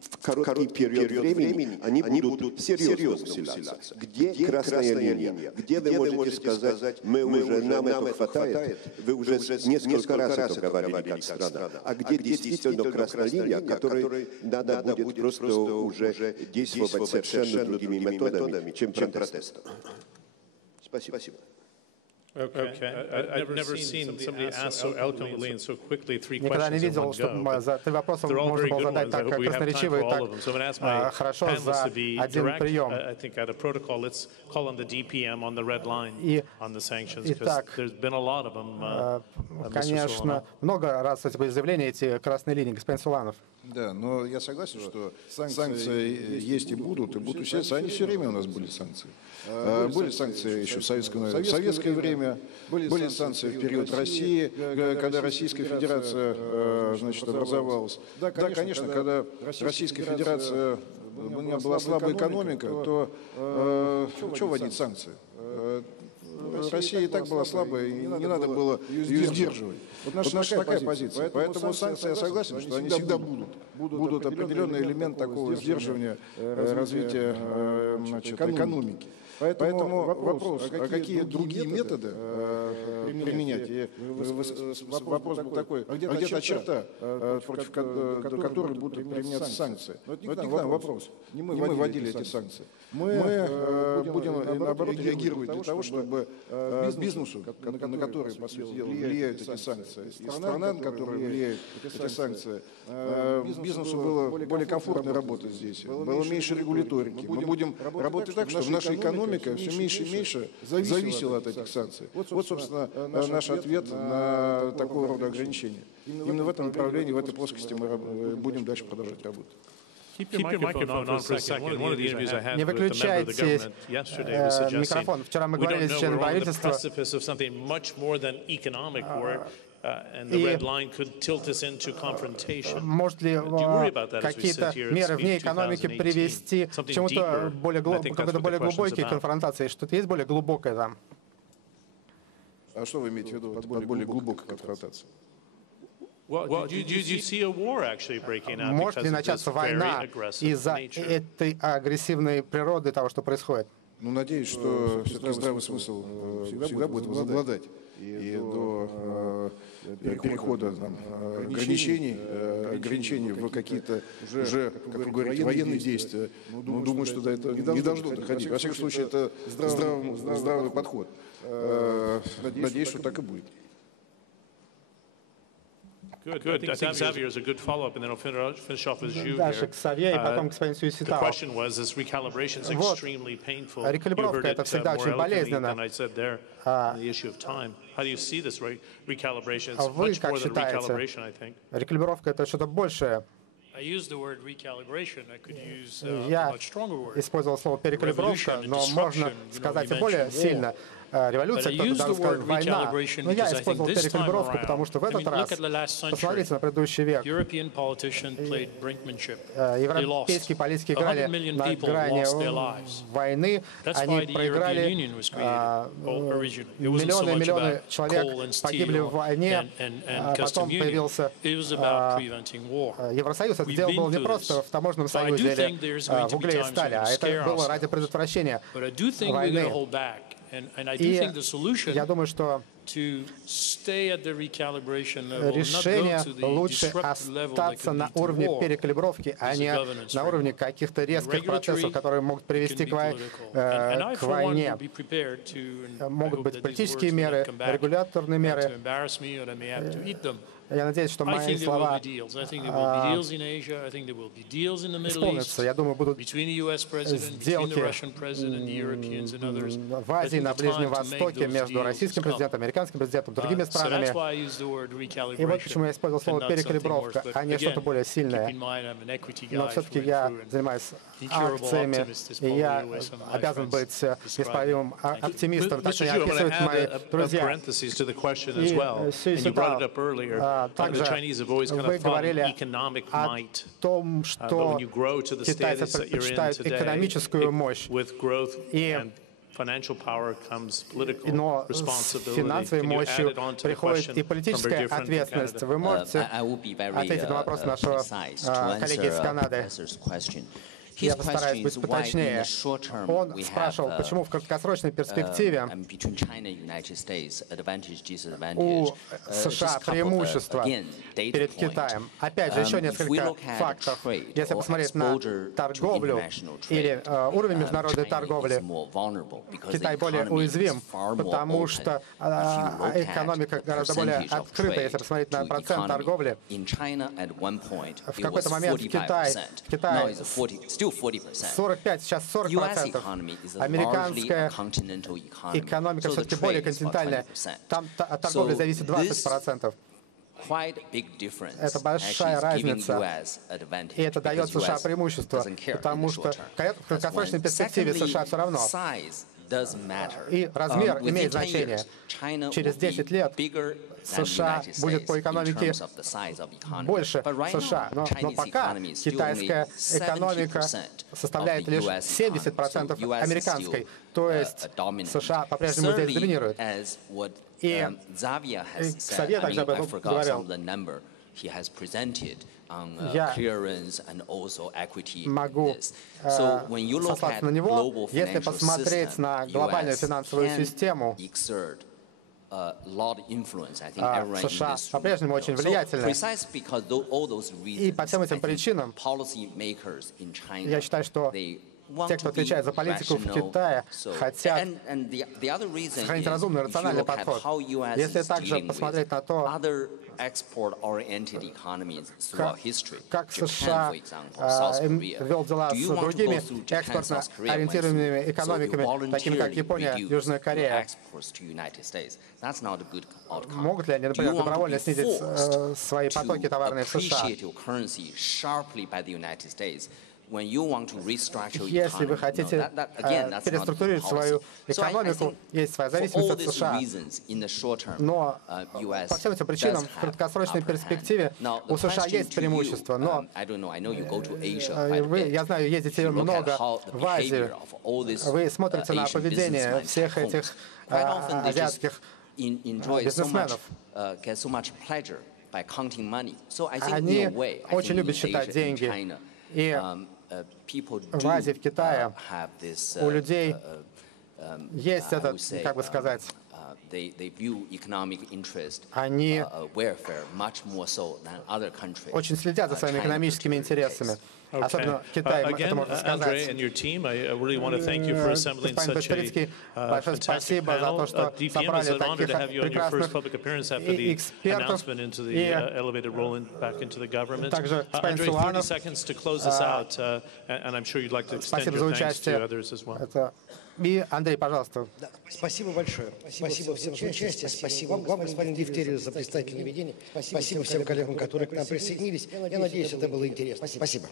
В короткий период времени они будут серьезно усиляться. Где красная линия? Где вы можете сказать, нам этого хватает? Вы уже несколько раз это говорили как страна. А где действительно красная линия, которой надо будет просто уже действовать совершенно другими методами, чем протестом? Спасибо. Никогда не видел, чтобы за 3 вопроса можно было задать так красноречиво и так хорошо за один прием. Конечно, много раз эти были заявления, эти красные линии. Господин Суланов. Да, но я согласен, что санкции есть и будут усиливаться. Они все время у нас были санкции. Были санкции еще в советское время, были санкции в период России, когда Российская Федерация образовалась. Да, конечно, когда Российская Федерация, у меня была слабая экономика, то что вводить санкции? Россия и так была слабая, и не надо было ее сдерживать. Вот наша такая позиция. Поэтому санкции, я согласен, что они всегда будут. Будут определенный элемент такого сдерживания развития экономики. Поэтому вопрос, а какие другие методы применять? Вопрос был такой, а где та черта, против которой будут применяться санкции? Но это не к нам вопрос. Не мы вводили эти санкции. Мы будем, наоборот, реагировать для того, чтобы бизнесу, на который, по сути дела, влияют эти санкции, и страна, на которую влияют эти санкции, бизнесу было более комфортно работать здесь, было меньше регуляторики. Мы будем работать так, чтобы наша экономика все меньше и меньше зависела от этих санкций. Вот, собственно, наш ответ на такого рода ограничения. Именно в этом направлении, в этой плоскости мы будем дальше продолжать работать. Не выключайте микрофон. Вчера мы говорили с членом правительства. Может ли какие-то меры вне экономики привести к чему-то более глубокой конфронтации? Что-то есть более глубокое там? А что вы имеете в виду под более глубокой конфронтацией? Может ли начаться война из-за этой агрессивной природы того, что происходит? Ну, надеюсь, что все-таки здравый смысл всегда будет возобладать. И до перехода ограничений в какие-то уже, как вы говорите, военные действия, думаю, что до этого не должно доходить. Во всяком случае, это здравый подход. Надеюсь, что так и будет. Good. I think Xavier is a good follow-up, and then I'll finish off with you here. The question was, this recalibration is extremely painful. You heard it more eloquently than I said there on the issue of time. How do you see this recalibration? It's much more than recalibration, I think. Рекалибровка — это что-то большее. Я использовал слово «перекалибровка», но можно сказать и более сильно. Революция, кто-то даже сказал война. Но я использовал перекалибровку, потому что в этот раз, посмотрите на предыдущий век, европейские политики играли на грани войны, они проиграли, миллионы человек погибли в войне, потом появился Евросоюз. Это дело было не просто в таможенном союзе или в угле и стали, а это было ради предотвращения войны. И я думаю, что решение лучше остаться на уровне перекалибровки, а не на уровне каких-то резких процессов, которые могут привести к войне. Могут быть политические меры, регуляторные меры. Я надеюсь, что мои слова исполнятся. Я думаю, будут сделки в Азии, на Ближнем Востоке между российским президентом, американским президентом, другими странами. И вот почему я использовал слово «перекалибровка», а не что-то более сильное. Но все-таки я занимаюсь акциями, и я обязан быть неоспоримым оптимистом. Так что я описывают мои друзья. И также вы говорили о том, что китайцы предпочитают экономическую мощь, но с финансовой мощью приходит и политическая ответственность. Вы можете ответить на вопрос нашего коллеги из Канады? Я постараюсь быть поточнее. Он спрашивал, почему в краткосрочной перспективе у США преимущество перед Китаем. Опять же, еще несколько фактов. Если посмотреть на торговлю или уровень международной торговли, Китай более уязвим, потому что экономика гораздо более открыта. Если посмотреть на процент торговли, в какой-то момент Китай 45, сейчас 40%. Американская экономика все-таки более континентальная. Там от торговли зависит 20%. Это большая разница, и это дает США преимущество, потому что в краткосрочной перспективе США все равно. И размер имеет значение. Через 10 лет США будет по экономике больше США, но пока китайская экономика составляет лишь 70% американской, то есть США по-прежнему здесь доминирует. И Ксавье также об этом говорил. Я могу сослаться на него, если посмотреть на глобальную финансовую систему. США по-прежнему очень влиятельны. И по всем этим причинам я считаю, что те, кто отвечает за политику в Китае, хотят сохранить разумный, рациональный подход. Если также посмотреть на то, как США вел дела с другими экспортно ориентированными экономиками, такими как Япония, Южная Корея, могут ли они, например, добровольно снизить свои потоки товарные в США? Если вы хотите переструктурировать свою экономику, есть своя зависимость от США. Но по всем этим причинам в краткосрочной перспективе у США есть преимущество. Но вы, я знаю, ездите много в Азию. Вы смотрите на поведение всех этих азиатских бизнесменов. Они очень любят считать деньги. И в Азии, в Китае у людей есть этот, как бы сказать, они очень следят за своими экономическими интересами. Особенно Китай, это можно сказать. Господин Петрицкий, большое спасибо за то, что собрали таких прекрасных экспертов. И также господин Силуанов, спасибо за участие. И Андрей, пожалуйста. Спасибо большое. Спасибо всем за участие. Спасибо вам, господин Дифтериус, за блистательное ведение. Спасибо всем коллегам, которые к нам присоединились. Я надеюсь, это было интересно. Спасибо.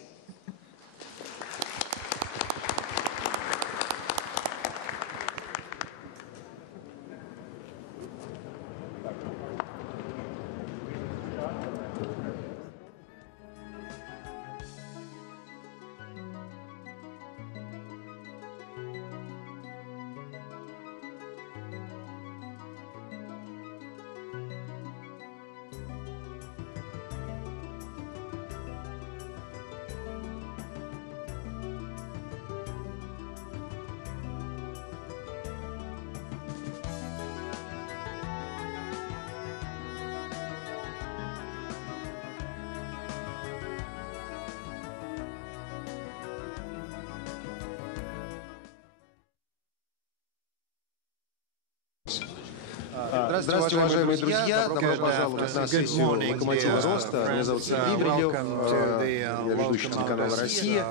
Здравствуйте, уважаемые друзья. Добро пожаловать на сессию «Локомотива роста». Меня зовут Сергей Иврилев, я ведущий телеканала «Россия».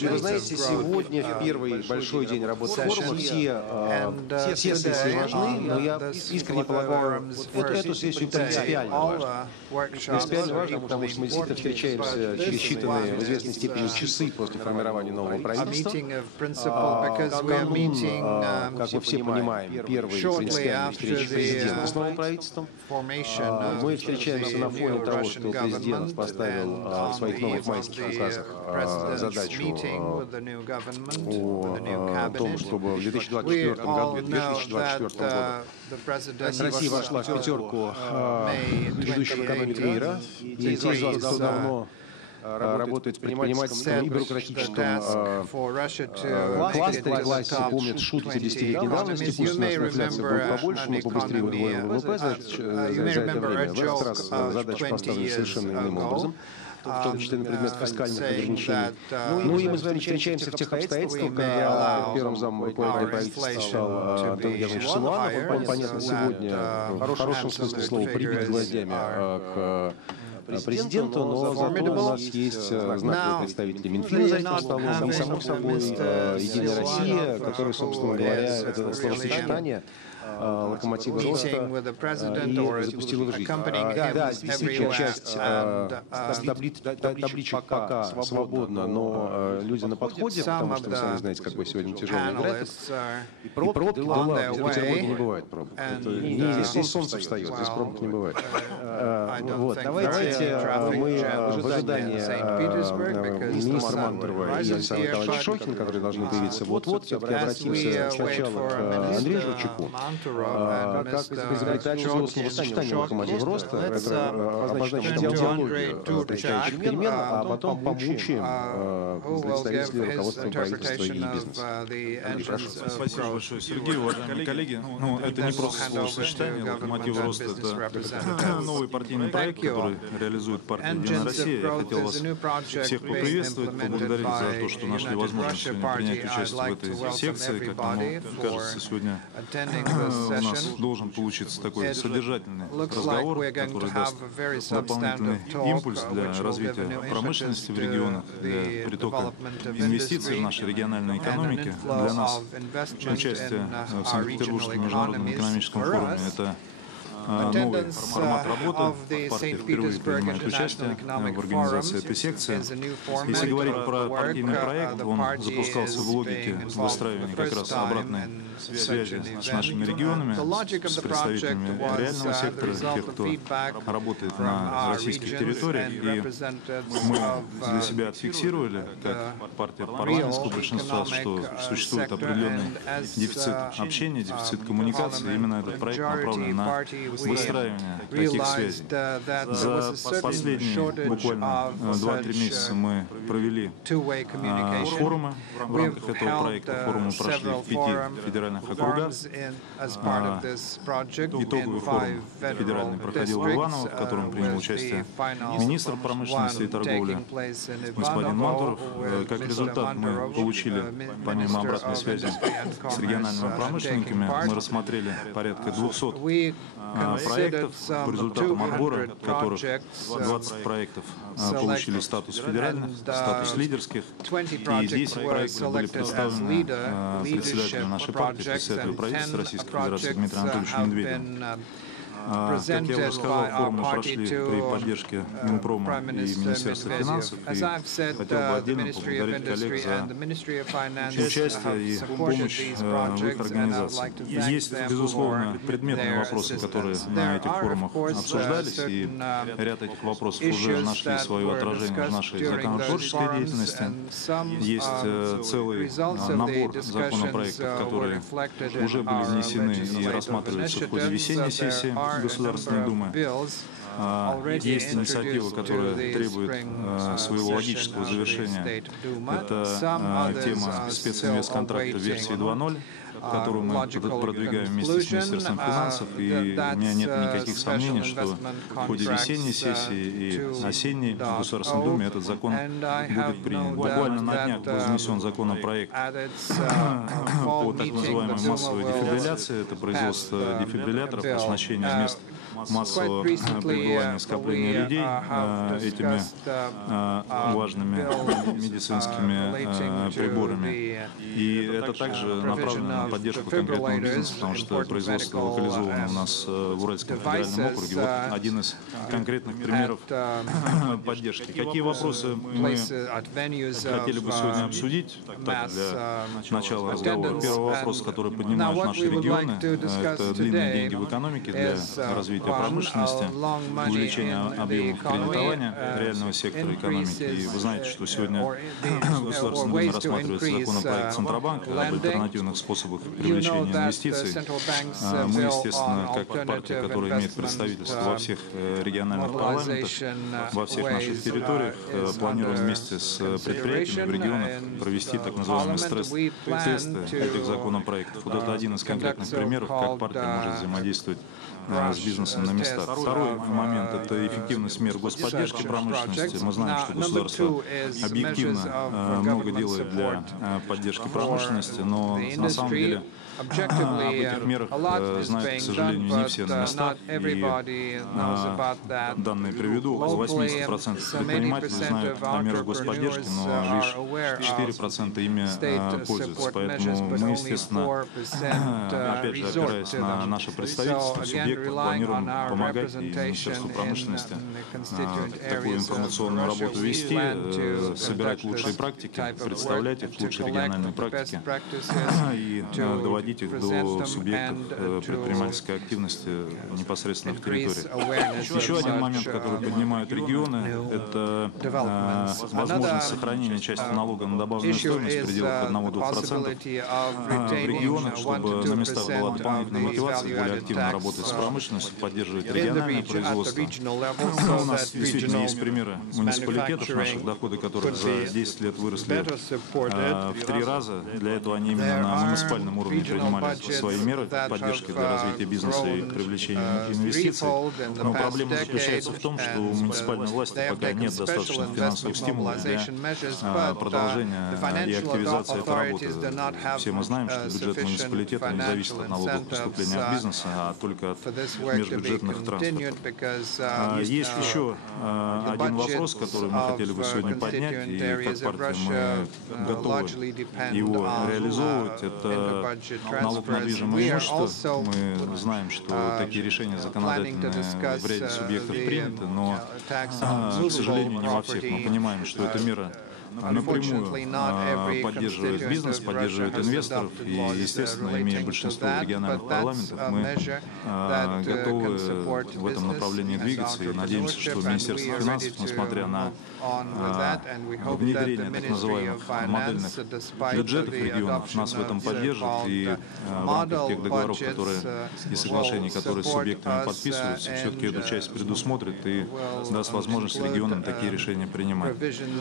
И вы знаете, сегодня, в первый большой день работы форума, все сессии важны, но я искренне полагаю, вот эту сессию принципиально важно. Принципиально важно, потому что мы действительно встречаемся через считанные, в известной степени, часы после формирования нового правительства. Канун, как мы все понимаем, первый принципиальный встреча президента с новым правительством. Мы встречаемся на фоне того, что президент поставил в своих новых майских указах задачу о том, чтобы в 2024 году Россия вошла в пятерку ведущих экономик мира. И те из вас, кто давно работает в предпринимательском и бюрократическом классе, помнят шутки 10-летней давности, пусть наша инфляция будет побольше, мы побыстрее удвоим ВВП за это время. В этот раз задача поставлена совершенно иным образом, в том числе на предмет фискальных ограничений. Ну и мы с вами встречаемся в тех обстоятельствах, когда первым замом руководителя правительства стал Антон Германович Силуанов. Он, понятно, сегодня в хорошем смысле слова прибит гвоздями к президенту, но зато у нас есть знаковые представители Минфина за этим столом, и, само собой, Единая Россия, которая, собственно говоря, это словосочетание локомотива роста и запустила в жизнь. Да, действительно, часть табличек пока свободна, но люди на подходе, потому что вы сами знаете, какой сегодня тяжелый график. И пробки, да ладно, в Петербурге не бывает пробок. Здесь солнце встает, здесь пробок не бывает. Вот, давайте мы в ожидании министра Мантурова и Александра Николаевича Шохина, которые должны появиться вот-вот, все-таки обратимся сначала к Андрею Журчаку. Как изобретатель словосочетания локомотив роста, это обозначит идеологию предстоящих перемен, а потом помучаем представителей руководства правительства и бизнеса. Андрей, прошу. Спасибо большое, Сергей, уважаемые коллеги. Ну, это не просто словосочетание. Локомотив роста — это новый партийный проект, который реализует партия «Единая Россия». Я хотел вас всех поприветствовать, поблагодарить за то, что нашли возможность сегодня принять участие в этой секции. Как нам кажется, сегодня у нас должен получиться такой содержательный разговор, который даст дополнительный импульс для развития промышленности в регионах, для притока инвестиций в нашей региональной экономике. Для нас участие в Санкт-Петербургском международном экономическом форуме — это новый формат работы. Партия впервые принимает участие в организации этой секции. Если говорить про партийный проект, он запускался в логике выстраивания как раз обратной связи с нашими регионами, с представителями реального сектора, тех, кто работает на российских территориях. И мы для себя отфиксировали, как партия парламентского большинства, что существует определенный дефицит общения, дефицит коммуникации. Именно этот проект направлен на выстраивание таких связей. За последние буквально 2-3 месяца мы провели форумы. В рамках этого проекта форумы прошли в 5 федеральных округах. Итоговый форум федеральный проходил в Иваново, в котором принял участие министр промышленности и торговли господин Мантуров. Как результат мы получили, помимо обратной связи с региональными промышленниками, мы рассмотрели порядка 200 проектов, по результатам отбора которых 20 проектов получили статус федеральных, статус лидерских, и 10 проектов были представлены председателем нашей партии, председателю правительства Российской Федерации Дмитрием Анатольевичем Медведевым. Как я уже сказал, форумы прошли при поддержке Минпрома и Министерства финансов, и хотел бы отдельно поблагодарить коллег за участие и помощь в их организации. Есть, безусловно, предметные вопросы, которые на этих форумах обсуждались, и ряд этих вопросов уже нашли свое отражение в нашей законотворческой деятельности. Есть целый набор законопроектов, которые уже были внесены и рассматриваются в ходе весенней сессии Государственной Думы. Есть инициатива, которая требует своего логического завершения. Это тема специнвестконтракта версии 2.0, которую мы продвигаем вместе с Министерством финансов, и у меня нет никаких сомнений, что в ходе весенней сессии и осенней в Государственной Думе этот закон будет принят. Буквально на днях был внесен законопроект по так называемой массовой дефибрилляции, это производство дефибрилляторов, оснащение мест массового пребывания, скопления людей этими важными медицинскими приборами. И это также направлено на поддержку конкретного бизнеса, потому что производство локализовано у нас в Уральском федеральном округе. Вот один из конкретных примеров поддержки. Какие вопросы мы хотели бы сегодня обсудить для начала разговора? Первый вопрос, который поднимают наши регионы, это длинные деньги в экономике для развития развития промышленности, увеличения объемов кредитования реального сектора экономики. И вы знаете, что сегодня в Государственной Думе рассматривается законопроект Центробанка об альтернативных способах привлечения инвестиций. Мы, естественно, как партия, которая имеет представительство во всех региональных парламентах, во всех наших территориях, планируем вместе с предприятиями в регионах провести так называемые стресс-тесты этих законопроектов. Вот это один из конкретных примеров, как партия может взаимодействовать с бизнесом на местах. Второй момент – это эффективность мер господдержки промышленности. Мы знаем, что государство объективно много делает для поддержки промышленности, но на самом деле об этих мерах знают, к сожалению, не все на местах. И данные приведу. 80% предпринимателей знают о мерах господдержки, но лишь 4% ими пользуются. Поэтому мы, естественно, опять же, опираясь на наше представительство, субъекты, планируем помогать и Министерству промышленности такую информационную работу вести, собирать лучшие практики, представлять их, лучшие региональные практики и доводить их до субъектов предпринимательской активности непосредственно в территории. Еще один момент, который поднимают регионы, это возможность сохранения части налога на добавленную стоимость в пределах 1-2% в регионах, чтобы на местах была дополнительная мотивация более активно работать с промышленностью, поддерживать региональное производство. У нас действительно есть примеры муниципалитетов наших, доходы которых за 10 лет выросли в 3 раза. Для этого они именно на муниципальном уровне принимали свои меры поддержки для развития бизнеса и привлечения инвестиций. Но проблема заключается в том, что у муниципальной власти пока нет достаточно финансовых стимулов для продолжения и активизации этой работы. Все мы знаем, что бюджет муниципалитета не зависит от налоговых поступлений от бизнеса, а только от межбюджетных трансфертов. Есть еще один вопрос, который мы хотели бы сегодня поднять, и как партия мы готовы его реализовывать. Это налог на движимое имущество. Мы знаем, что такие решения законодательные в ряде субъектов приняты, но, к сожалению, не во всех. Мы понимаем, что эта мера напрямую поддерживает бизнес, поддерживает инвесторов, и, естественно, имея большинство в региональных парламентах, мы готовы в этом направлении двигаться, и надеемся, что Министерство финансов, несмотря на внедрение так называемых модельных бюджетов регионов, нас в этом поддержит, и в рамках тех договоров, которые и соглашений, которые с субъектами подписываются, все-таки эту часть предусмотрит и даст возможность регионам такие решения принимать.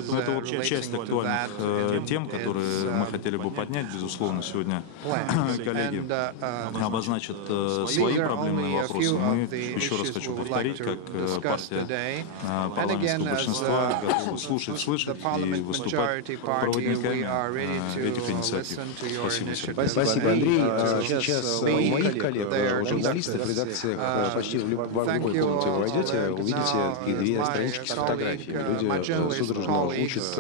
Но это вот часть актуальных тем, которые мы хотели бы поднять. Безусловно, сегодня коллеги обозначат свои проблемные вопросы. Мы, еще раз хочу повторить, как партия парламентского большинства, готовы слушать, слышать и выступать проводниками этих инициатив. Спасибо. Спасибо, Андрей. Сейчас у моих коллег, журналистов, в редакциях почти в любую комнату вы войдете, увидите такие 2 странички с фотографиями. Люди судорожно учат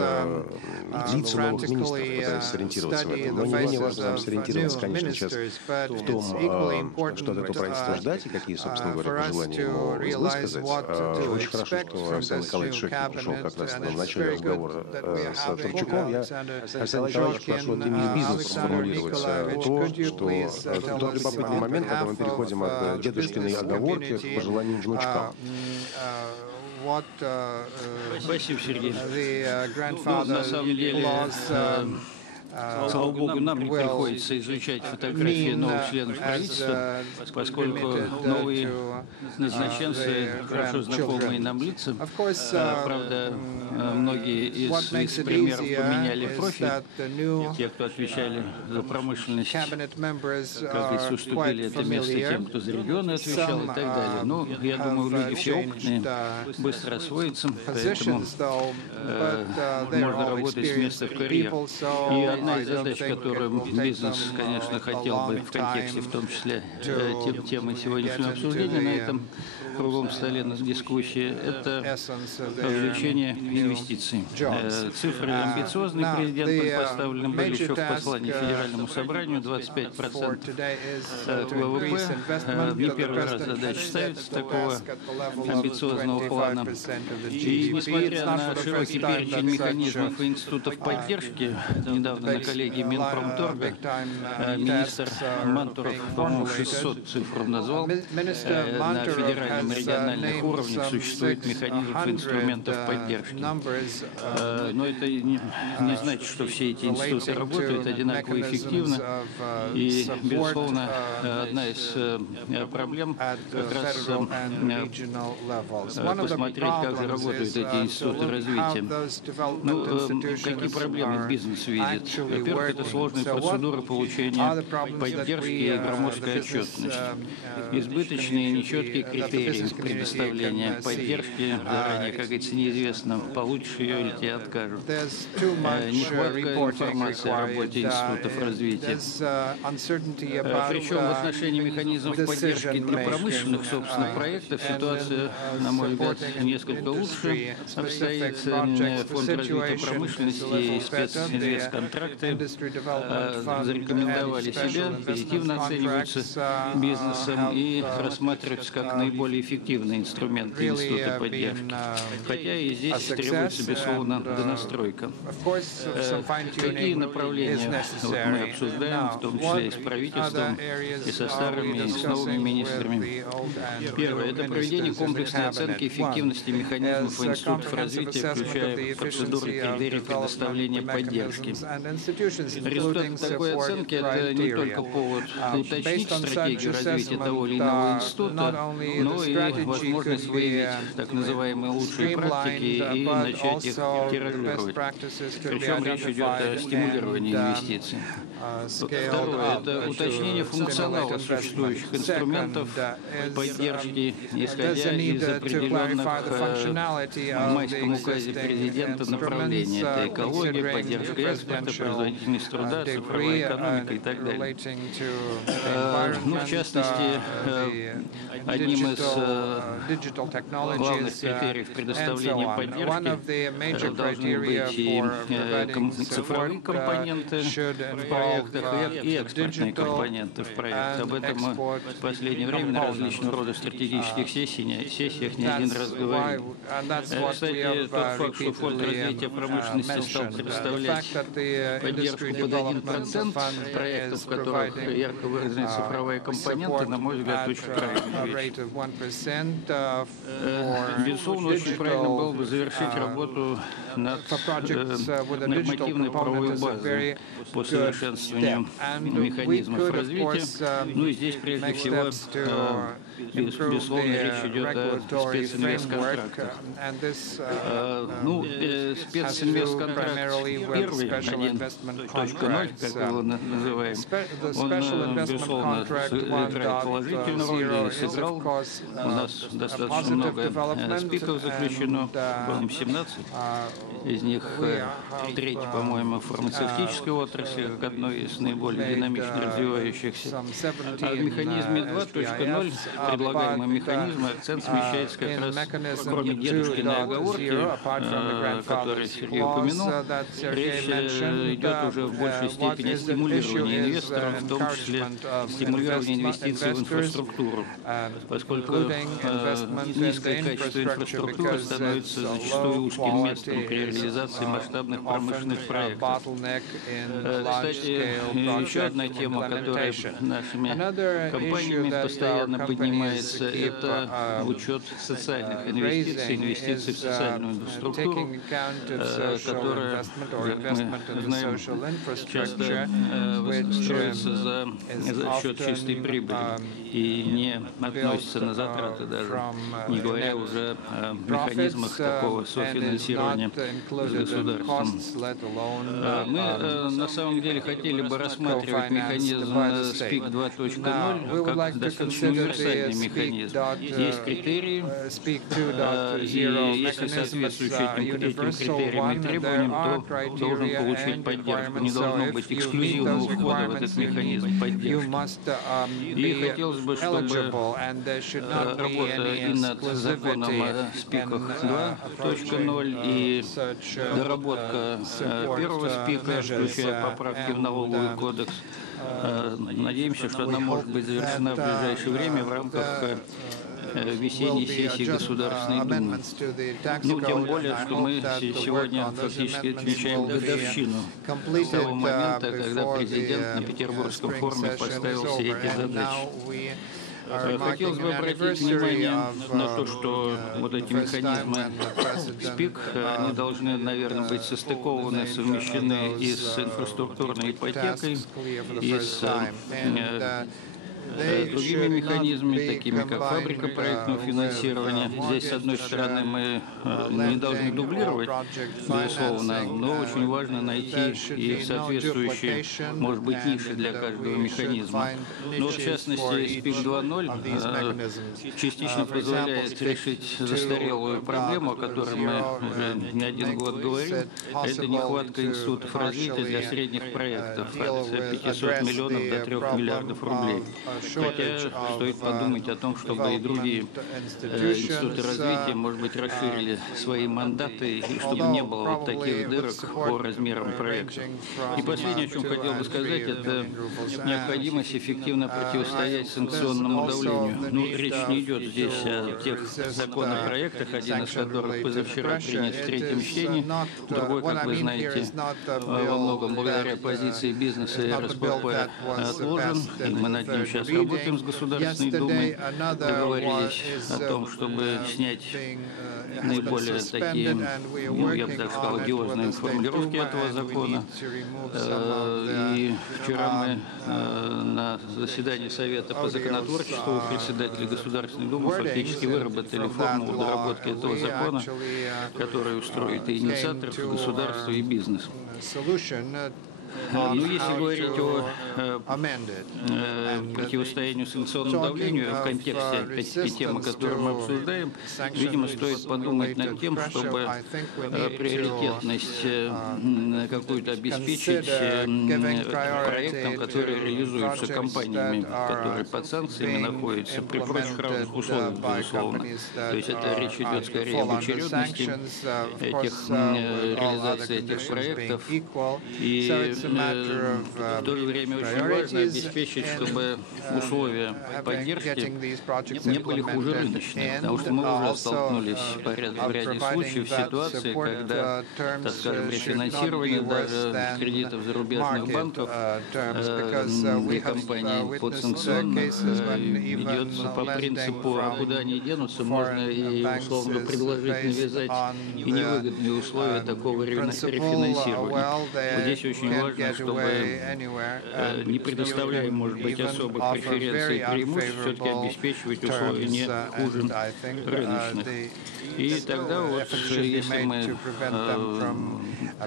лица новых министров, пытаясь сориентироваться в этом. Но не менее важно нам сориентироваться, конечно, сейчас в том, что от этого правительства ждать и какие, собственно говоря, пожелания ему высказать. Очень хорошо, что Александр Николаевич Шохин пришел как раз в начале разговора с Турчаком. Я, Александр Николаевич, прошу от имени бизнеса сформулировать тот любопытный момент, когда мы переходим от дедушкиной оговорки к пожеланиям внучкам. Спасибо, Сергей. На самом деле, слава богу, нам не приходится изучать фотографии новых членов правительства, поскольку новые назначенцы хорошо знакомые нам лица. Правда, многие из вице-премьеров поменяли профиль. Те, кто отвечали за промышленность, как говорится, уступили это место тем, кто за регионы отвечал и так далее. Ну, я думаю, люди все опытные, быстро освоятся, поэтому можно работать с места в карьер. И одна из задач, которую бизнес, конечно, хотел бы в контексте, в том числе темы сегодняшнего обсуждения, на этом круглом столе на дискуссии, это привлечение инвестиций. Цифры амбициозные президентом поставлены были еще в послании Федеральному собранию, 25% ВВП. Не первый раз задача ставится такого амбициозного плана. И несмотря на широкий перечень механизмов и институтов поддержки, недавно на коллегии Минпромторга министр Мантуров, по-моему, 600 цифр назвал, на федеральном и региональных уровнях существует механизмов и инструментов поддержки. Но это не значит, что все эти институты работают одинаково эффективно. И, безусловно, одна из проблем как раз посмотреть, как же работают эти институты развития. Ну, какие проблемы бизнес видит? Во-первых, это сложные процедуры получения поддержки и громоздкая отчетность. Избыточные и нечеткие критерии предоставления поддержки. Заранее, как говорится, неизвестно, получишь ее или тебе откажут. Нехватка информации о работе институтов развития. Причем в отношении механизмов поддержки для промышленных, собственно, проектов ситуация, на мой взгляд, несколько лучше обстоит. Фонд развития промышленности и специнвестконтракты зарекомендовали себя, позитивно оцениваются бизнесом и рассматриваются как наиболее эффективные инструменты института поддержки. Хотя и здесь требуется, безусловно, донастройка. Какие направления мы обсуждаем, в том числе и с правительством, и со старыми, и с новыми министрами? Первое – это проведение комплексной оценки эффективности механизмов и институтов развития, включая процедуры и критерии предоставления поддержки. Результат такой оценки – это не только повод уточнить стратегию развития того или иного института, но и возможность выявить так называемые лучшие практики и начать их тиражировать. Причем речь идет о стимулировании инвестиций. Второе – это уточнение функционала существующих инструментов поддержки, исходя из определенных в майском указе президента направлений. Это экология, поддержка экспорта, производительность труда, цифровая экономика и так далее. Ну, в частности, одним из главных критериев предоставления поддержки должны быть и цифровые компоненты в проектах, и экспортные компоненты в проектах. Об этом мы в последнее время на различного рода стратегических сессиях не один раз говорили. Кстати, тот факт, что Фонд развития промышленности стал предоставлять поддержку под 1% проектов, в которых ярко выражены цифровые компоненты, на мой взгляд, очень правильная вещь. Безусловно, очень правильно было бы завершить работу над нормативной правовой базой по совершенствованию механизмов развития. Ну и здесь, прежде всего, безусловно, речь идет о специнвестконтрактах. Ну, специнвестконтракт первый, 1.0, как его называем, он, безусловно, играет положительную роль и сыграл. У нас достаточно много спиков заключено, по-моему, 17. Из них треть, по-моему, фармацевтической отрасли, как одной из наиболее динамично развивающихся. А в механизме 2.0, предлагаемом механизме, акцент смещается как раз, кроме дедушкиной оговорки, которую Сергей упомянул, речь идет уже в большей степени о стимулировании инвесторов, в том числе стимулировании инвестиций в инфраструктуру, поскольку низкое качество инфраструктуры становится зачастую узким местом при реализации масштабных промышленных проектов. Кстати, еще одна тема, которая нашими компаниями постоянно поднимается, это учет социальных инвестиций, инвестиций в социальную инфраструктуру, которая, как мы знаем, часто строится за счет чистой прибыли и не относится на затраты даже, не говоря уже о механизмах такого софинансирования государством. Мы на самом деле хотели бы рассматривать механизм СПИК 2.0 как достаточно универсальный механизм. Есть критерии, и если соответствующий этим критериям и требованиям, то должен получить поддержку. Не должно быть эксклюзивного входа в этот механизм поддержки. И хотелось бы, чтобы работа и над законом о СПИКах 2.0 и доработка первого СПИКа, включая поправки в налоговый кодекс, надеемся, что она может быть завершена в ближайшее время в рамках весенней сессии Государственной Думы. Ну, тем более, что мы сегодня фактически отмечаем годовщину с того момента, когда президент на Петербургском форуме поставил все эти задачи. Хотелось бы обратить внимание на то, что вот эти механизмы СПИК, они должны, наверное, быть состыкованы, совмещены и с инфраструктурной ипотекой, и с другими механизмами, такими как фабрика проектного финансирования. Здесь, с одной стороны, мы не должны дублировать, безусловно, но очень важно найти и соответствующие, может быть, ниши для каждого механизма. Но, в частности, СПИК 2.0 частично позволяет решить застарелую проблему, о которой мы уже не один год говорим. Это нехватка институтов развития для средних проектов от 500 миллионов до 3 миллиардов рублей. Хотя стоит подумать о том, чтобы и другие институты развития, может быть, расширили свои мандаты, и чтобы не было вот таких дырок по размерам проекта. И последнее, о чем хотел бы сказать, это необходимость эффективно противостоять санкционному давлению. Ну, речь не идет здесь о тех законопроектах, один из которых позавчера принят в третьем чтении, другой, как вы знаете, во многом благодаря позиции бизнеса и РСПП отложен, и мы над ним сейчас работаем с Государственной Думой, договорились о том, чтобы снять наиболее такие, ну, я бы так сказал, одиозные формулировки этого закона. И вчера мы на заседании Совета по законотворчеству у председателя Государственной Думы фактически выработали формулу доработки этого закона, который устроит и инициаторов, и государство, и бизнес. Ну, если говорить о противостоянию санкционному давлению в контексте, опять-таки, темы, которую мы обсуждаем, видимо, стоит подумать над тем, чтобы приоритетность какую-то обеспечить проектам, которые реализуются компаниями, которые под санкциями находятся, при прочих равных условиях, безусловно. То есть это речь идет скорее об очередности реализации этих проектов. И в то же время очень важно обеспечить, чтобы условия поддержки не были хуже рыночных, потому что мы уже столкнулись в ряде случаев с ситуацией, когда, так скажем, рефинансирование даже кредитов зарубежных банков для компаний подсанкционных ведется по принципу, а куда они денутся, можно и условно предложить навязать и невыгодные условия такого рефинансирования. Вот здесь очень важно, чтобы не предоставляя, может быть, особых преференций и преимуществ, все-таки обеспечивать условия не хуже рыночных. И тогда вот, если мы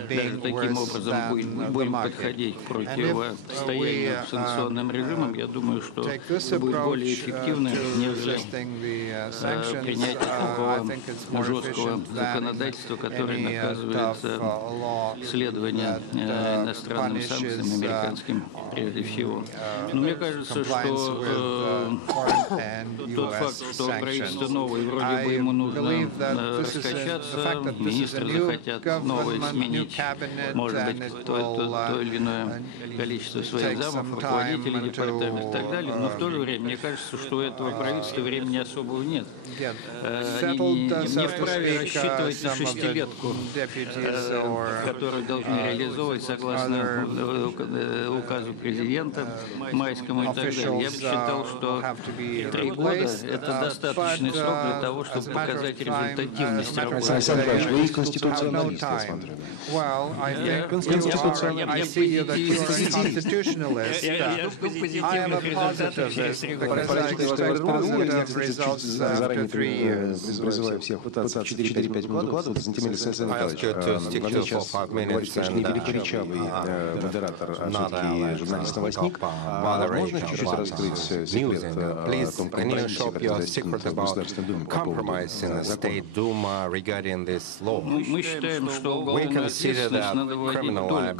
даже таким образом будем подходить к противостоянию санкционным режимам, я думаю, что это будет более эффективно, нежели принятие такого жесткого законодательства, которое наказывает следование иностранным санкциям, американским прежде всего. Но мне кажется, что тот факт, что правительство новое, вроде бы ему нужно раскачаться, министры захотят новые сменить, может быть, то или иное количество своих замов, руководителей департамента и так далее, но в то же время мне кажется, что у этого правительства времени особого нет. Они не вправе рассчитывать на шестилетку, которую должны реализовывать согласно указу президента майскому и так далее. Я бы считал, что 3 года — это достаточный срок для того, чтобы показать результативность работы. Александр, вы конституционалист, я смотрю. Заранее призываю всех пытаться 4-5 минут укладываться. Затем Александр Николаевич, Владимир сейчас говорит, конечно, невеликоречавый модератор, все-таки журналист новостник. Можно чуть-чуть раскрыть секрет о том компромиссе, который достигнут в Государственной Думе по поводу Мы считаем, что уголовная ответственность надо вводить только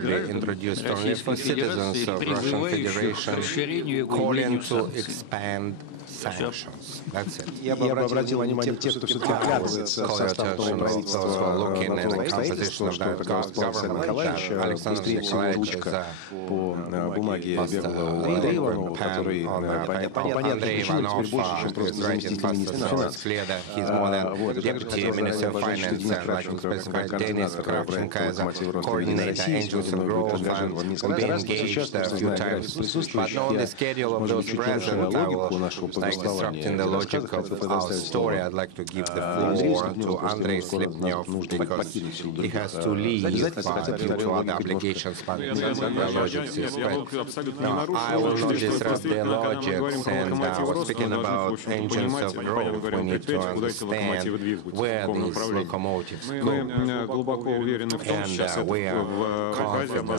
для граждан Российской Федерации и призывающих к расширению и углублению санкций. Я бы обратил внимание тех, кто все-таки вглядывается в состав нового правительства, нового правительства, что как раз Александр Николаевич, быстрее всего ручка по бумаге бегала Андрея Иванова, который по понятным причинам теперь больше, чем просто заместитель министра финансов. Вот, и также хотел доложить, что Денис Кравченко, как координатор проекта «Локомотив роста Единой России», сегодня был предложен несколько раз, но сейчас, просто зная присутствующих, я, может быть, чуть нарушая логику нашего disrupting the logic of our story, I'd like to give the floor to Andrei Slepnev because he has to leave due to other obligations, but the logic is spread. No, I will not disrupt the logics, and I was speaking about engines of growth. We need to understand where these locomotives go. And we are confident,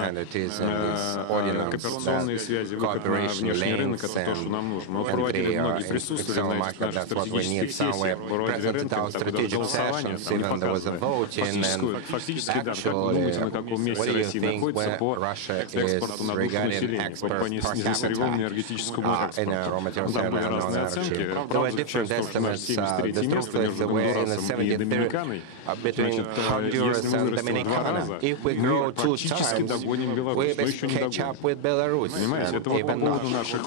and it is in this ordinance that cooperation links and they are in external market. That's what we need somewhere present at our strategic sessions. Even there was a vote in, and actually, what do you think where Russia is regarding exports per capita in raw materials and non-energy? There were different estimates. The truth is that we're in the 73rd between Honduras and Dominicana. If we grow 2 times, we will catch up with Belarus. Even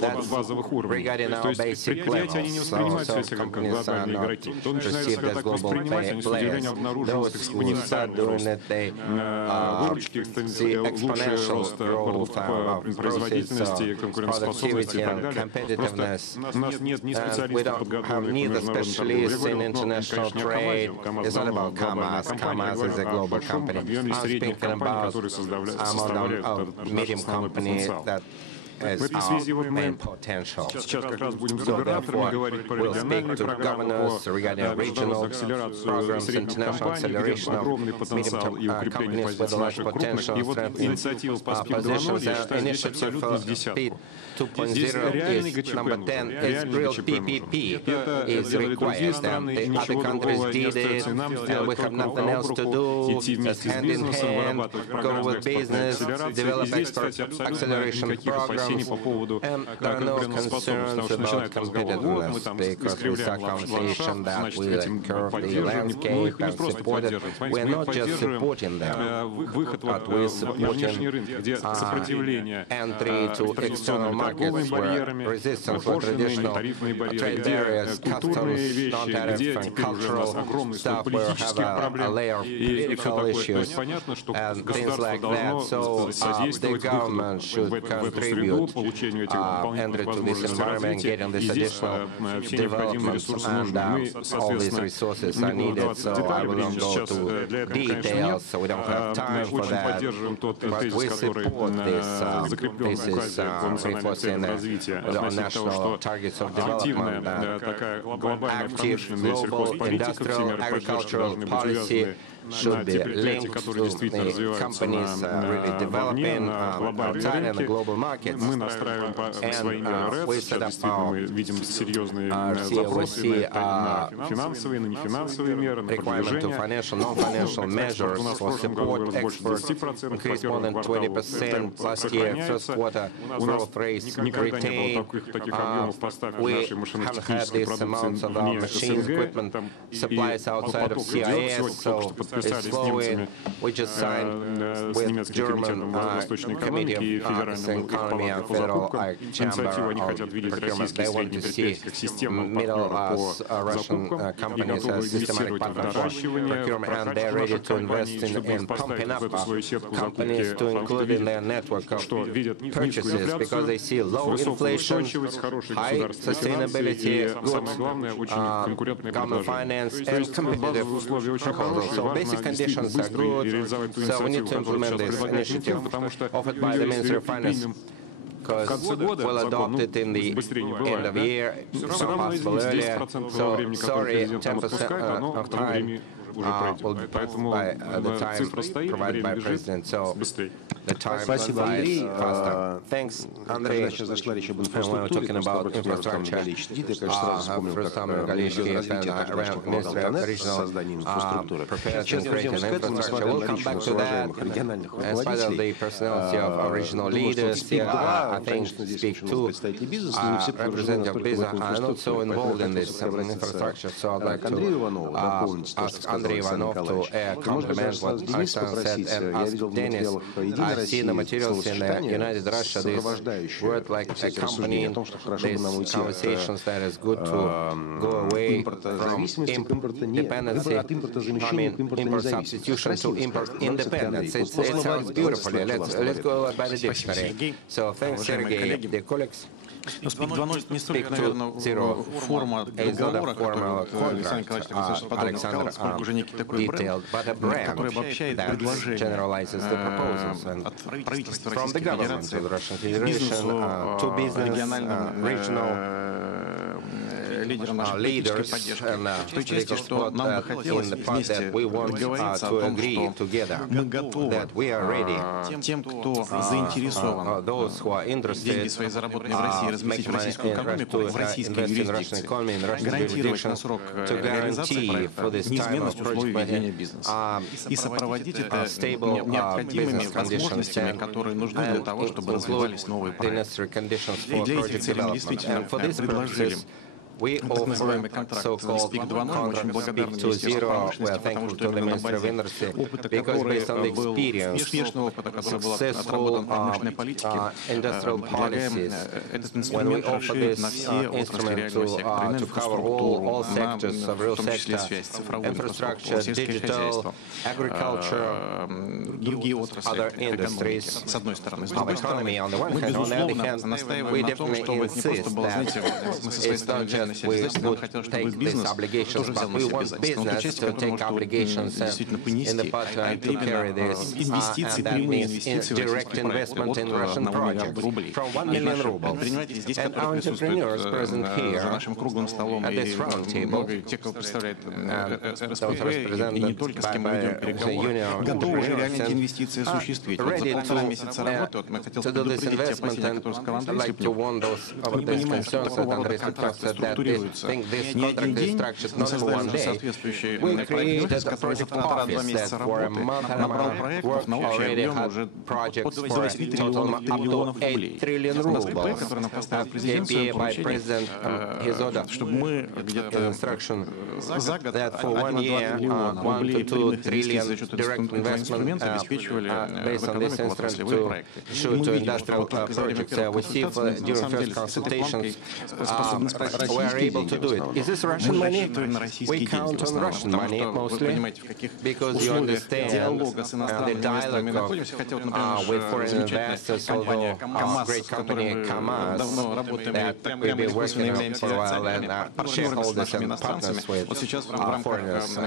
that's regarding our basic levels. So companies are not perceived as global players. Those who start doing it, they see exponential growth of process, productivity and competitiveness. We don't have neither specialists in international trade. It's not about KAMAZ. KAMAZ is a global company. I'm speaking about a medium company that as our main potential. So therefore, we'll speak to governors regarding regional programs, international acceleration of medium-term companies with a large potential, strengthening positions. Initiative Speed 2.0 is number 10. It's real PPP is required, and the other countries did it, and we have nothing else to do. Just hand in hand, go with business, develop expert acceleration programs. And there are no concerns about competitiveness because this is a conversation that will curve the landscape and support it. We're not just supporting them, but we're supporting entry to external markets where resistance for traditional trade barriers, customs, non-tariff and cultural stuff, where have a layer of political issues and things like that. So the government should contribute entry to this environment, getting this additional development, and all these resources are needed. So I will not go to details, so we don't have time for that. But we support this. This is reinforcing the national targets of development, active global industrial agricultural policy should be linked to the companies really developing outside in the global markets. And we set up our requirement to financial, non-financial measures for support exports increased more than 20% last year. First quarter growth rates retained. We haven't had these amounts of our machines, equipment, supplies outside of CIS, so подписали с немцами, с немецким комитетом восточной экономики и федеральным палатой по закупкам. Инициативу они хотят видеть российские средние предприятия как системного партнера по закупкам и готовы инвестировать в наращивание прокачку наших компаний, чтобы поставить в эту свою сетку закупки, потому что видят низкую инфляцию, высокую устойчивость, хорошие государственные финансы и, самое главное, очень конкурентные предложения. То есть базовые условия очень хорошие, важно действительно быстро реализовать ту инициативу, которую сейчас предлагает Минфин, потому что если примем в конце года закон, быстрее не бывает, да? Все равно изменится 10% того времени, которое президент там отпускает, оно к тому времени уже пройдет. Поэтому цифра стоит, время бежит, быстрее. Спасибо, Андрей. Когда сейчас зашла речь об инфраструктуре, Галич, я, конечно, сразу вспомнил, как Министерство развития тоже помогал ТНР с созданием инфраструктуры. Сейчас, друзья, мы сказать, несмотря на наличие наших уважаемых региональных руководителей, думаю, что СПИК 2, конечно, здесь еще представители бизнеса, но не все погружены настолько в эту инфраструктуру. Поэтому хотелось бы обратиться к Андрею Иванову, дополнить то, что сказал Александр Николаевич. Можно даже сразу Дениса попросить, я видел в материалах по «Единой России» словосочетание, сопровождающее эти рассуждения о том, что хорошо бы нам уйти от импортозависимости к импортозамещения, к импортонезависимости. Красиво сказано. СПИК 2.0 не столько, наверное, форма договора, который Александр Николаевич достаточно подробно сказал, сколько уже некий такой бренд, который обобщает предложения от правительства Российской Федерации, бизнесу, региональным лидерам нашей политической поддержки. В той части, что нам бы хотелось вместе договориться о том, что мы готовы тем, кто заинтересован деньги свои заработанные в России разместить в российскую экономику, в российской юрисдикции, гарантировать на срок реализации проекта неизменность условий ведения бизнеса и сопроводить это необходимыми возможностями, которые нужны для того, чтобы развивались новые проекты. И для этих целей мы действительно предложили так называемый контракт СПИК 2.0. Очень благодарны Министерству промышленности, потому что именно на базе опыта, который был успешного опыта, который был отработан в промышленной политике, предлагаем этот инструмент расширить на все отрасли реального сектора, на инфраструктуру, в том числе связь, цифровую инфраструктуру, сельское хозяйство, другие отрасли экономики, с одной стороны. С другой стороны, мы, безусловно, настаиваем на том, чтобы это не просто было, знаете, мы со своей стороны взяли на себя обязательства, нам хотелось, чтобы бизнес тоже взял на себя обязательства. Но ту часть, которую может действительно понести, а это именно инвестиции, прямые инвестиции в российский проект от 1 миллиарда рублей. И наши предприниматели здесь, которые присутствуют за нашим круглым столом, и много тех, кто представляет РСП, и не только, с кем мы ведем переговоры, готовы уже реально эти инвестиции осуществить. Вот за полтора месяца работы, вот мы хотели предупредить те опасения, которые сказал Андрей Слепнев. Мы понимаем, что такого рода контракты структурируются не один день, мы создали уже соответствующий проектный офис, который за 1,5-2 месяца работы набрал проектов на общий объем уже под 8 триллионов рублей. У нас КП, который нам поставил президент, свое поручение, чтобы мы где-то за год 1-2 триллиона рублей прямых инвестиций за счет этого инструмента обеспечивали в экономику отраслевые проекты. И мы видим, что вот только за время первых консультаций, на самом деле, с этой планкой способны справиться российские деньги. Мы рассчитываем на российские деньги в основном, потому что вы понимаете, в каких условиях диалога с иностранными инвесторами находимся. Хотя вот, например, замечательная компания КАМАЗ, с которой мы давно работаем, и прямо или косвенно являемся акционерами, партнерами с нашими иностранцами. Вот сейчас в рамках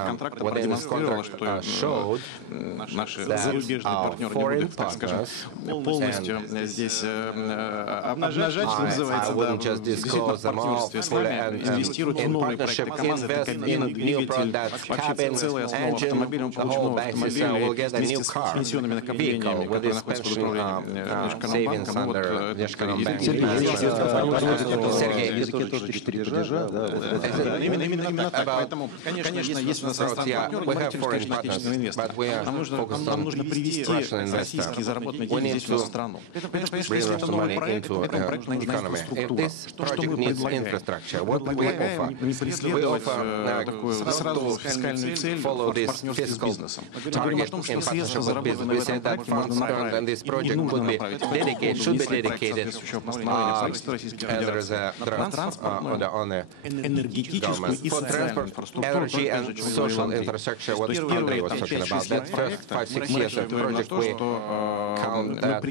контракта продемонстрировала, что наши зарубежные партнеры, не буду их, так скажем, полностью здесь обнажать, что называется, действительно в партнерстве с нами инвестируют в новые проекты. КАМАЗ — это кабина, двигатель, вообще целая основа автомобиля. Мы получим новый автомобиль вместе с пенсионными накоплениями, которые находятся под управлением Внешэкономбанка. Именно так. Поэтому, конечно, есть у нас иностранные партнеры, мы хотим, конечно, отечественные инвесторы. Нам нужно привести российские заработанные деньги здесь в страну. Поэтому, конечно, если это новый проект, этому проекту нужна инфраструктура. Что мы предлагаем? infrastructure. What we offer? We offer not to follow this fiscal target in partnership with business. We say that funds earned on this project should be dedicated, and there is a draft on the government for transport, energy, and social infrastructure. What Andrei was talking about. That first 5-6 years of the project, we count that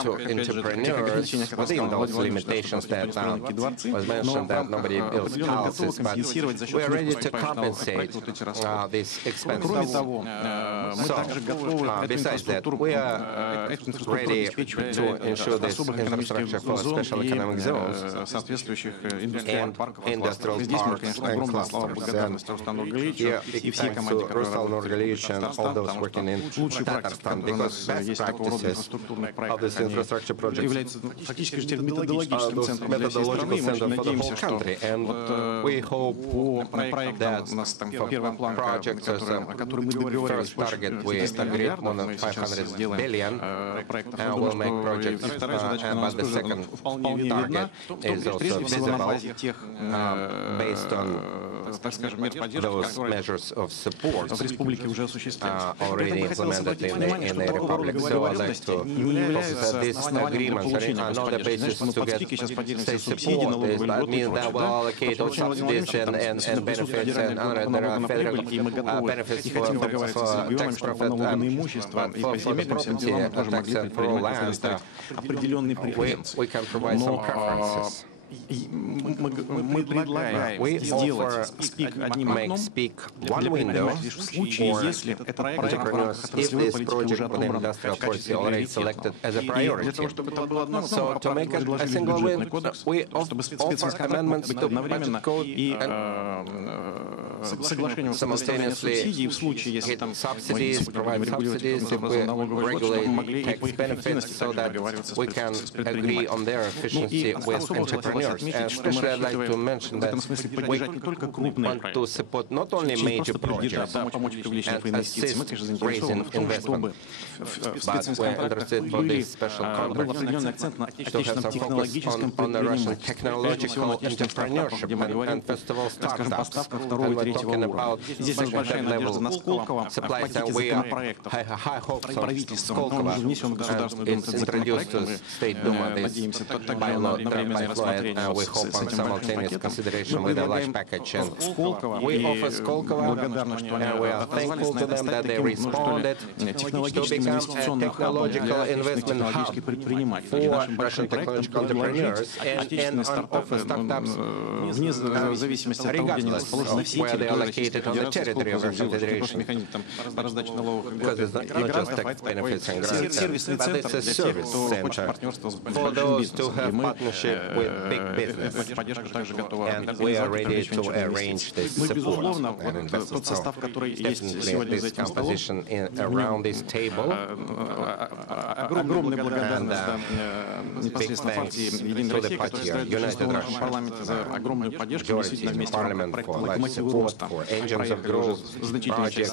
to entrepreneurs within those limitations that was mentioned, that nobody builds houses, but we are ready to compensate these expenses. So, besides that, we are ready to ensure this infrastructure for special economic zones and industrial parks and clusters. And here, thanks to Ruslan Nurgalevich and all those working in Tatarstan, because best practices of this infrastructure project are those methodological center for the whole country. And we hope that for projects as a first target, we agreed more than 500 billion, and we'll make projects, but the second target is also visible based on those measures of support already implemented in the Republic. So I'd like to focus that these agreements are not the basis to get state support. That means that we'll allocate all subsidies and benefits, and there are federal benefits for tax profit, but for the property tax and for land, we can provide some preferences. We offer make speak one window for entrepreneurs if this project within industrial policy already selected as a priority. So to make it a single win, we offer amendments to budget code and simultaneously get subsidies, provide subsidies if we regulate tax benefits so that we can agree on their efficiency with entrepreneurs. And especially I'd like to mention that we want to support not only major projects and assist raising investment, but we're interested for this special contract to have some focus on the Russian technological entrepreneurship and first of all startups. And we're talking about second level supplies, and we have high hopes on Skolkovo, and it's introduced to State Duma, this bylaw, and we hope on simultaneous consideration with a large package. And we offer Skolkovo, and we are thankful to them that they responded to become a technological investment hub for Russian technological entrepreneurs and offer startups regardless of where they are located on the territory of Russian Federation. Because it's not just tax benefits and grants, but it's a service center for those to have partnership with big business. And we are ready to arrange this support and investment. So definitely this composition around this table. And big thanks to the party, United Russia, majority in Parliament for large support for Engines of Growth project.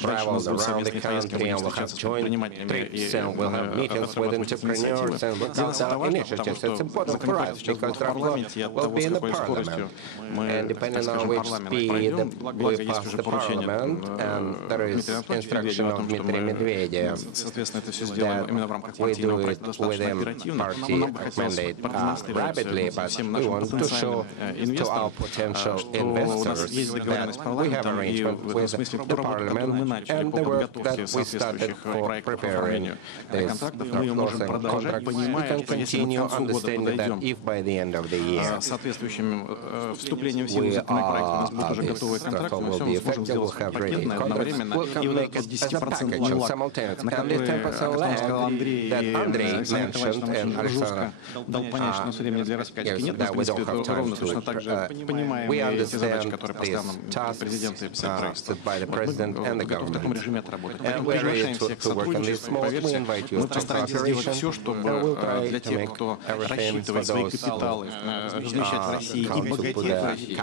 Travels around the country, and we'll have joint trips, and we'll have meetings with entrepreneurs and with other initiatives. It's important for us because draft law will be in the Parliament, and depending on which speed we pass the Parliament, and there is instruction of Dmitry Medvedev that we do it within party mandate rapidly, but we want to show to our potential investors that we have arrangement with the Parliament and the work that we started for preparing this contract. We can continue understanding that if by the end of the year will be effective, we'll have ready contracts, we'll can make it as a package and simultaneous. And the 10% land that Andrei mentioned and Alexander, yes, that we don't have time to понимаем эти задачи, которые поставлены президентом и правительством. Мы готовы в таком режиме отработать. Поэтому приглашаем всех к сотрудничеству. Поверьте, мы постараемся сделать все, чтобы для тех, кто рассчитывает свои капиталы, размещать в России и богатеть в России,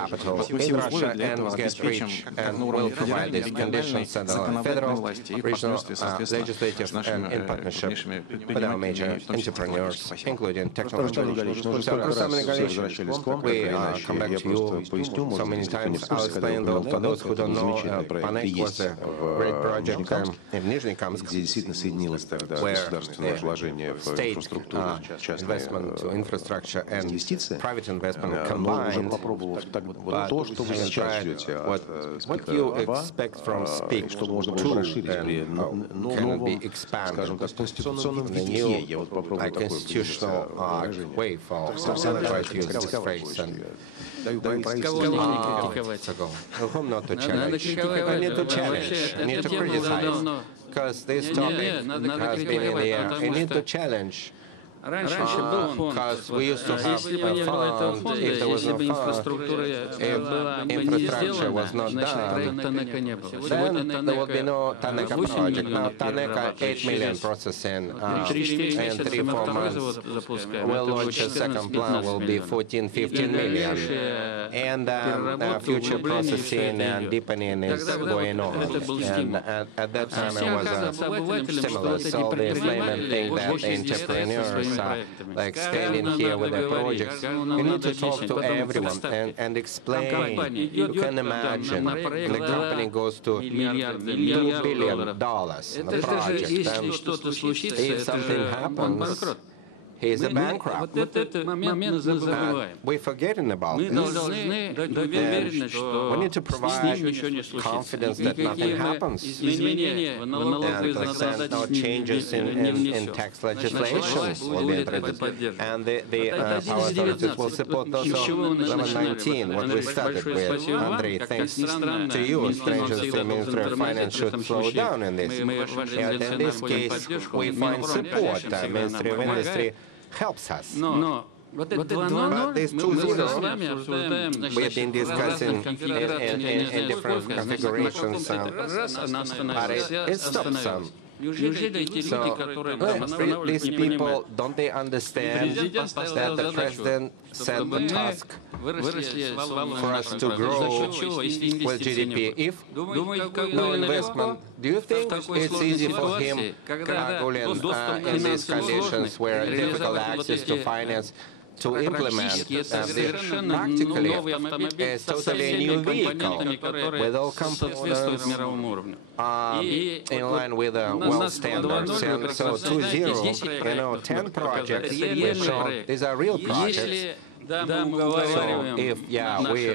все условия для этого обеспечим как на уровне федеральной, региональной, законодательной власти и в партнерстве, соответственно, с нашими крупнейшими предпринимателями и в том числе технологическими. Я просто поясню, может, for those who don't know, Panek was a great project in Nizhny-Kamsk, где действительно соединилось тогда государственное вложение в инфраструктуру, частное инфраструктура and private investment combined. But то, что вы сейчас ждете от спикера, что можно было расширить при новом, скажем так, конституционном витке, я вот попробую такое выражение. Даю правительству Whom not to challenge? Need to challenge, need to criticize, because this topic has been in the air. We need to challenge. Because we used to have a fund, if there was no fund, if infrastructure was not done, then there would be no Taneka project. Now Taneka 8 million processing in 3-4 months. We'll launch a second plan, will be 14-15 million. And future processing and deepening is going on. And at that time it was a stimulus. So the employment thing that entrepreneurs like standing here with the projects, you need to talk to everyone and explain. You can imagine the company goes to $2 billion in the project, and if something happens, he's a bankrupt. We're forgetting about this. We need to provide confidence that nothing happens. And percent no changes in tax legislation will be introduced. And the power authorities will support also 1119, what we started with. Andrei, thanks to you, strangers to the Ministry of Finance should slow down in this. And in this case, we find support. The Ministry of Industry helps us. But these 2 zeros, we've been discussing in different configurations, but it stops some. So, these people, don't they understand that the president set the task for us to grow with GDP? If no investment, do you think it's easy for him, Gulin, in these conditions where difficult access to finance, to implement this practically is totally a new vehicle with all components in line with the world standards. And so 2-0, 10 projects, we show these are real projects. So if we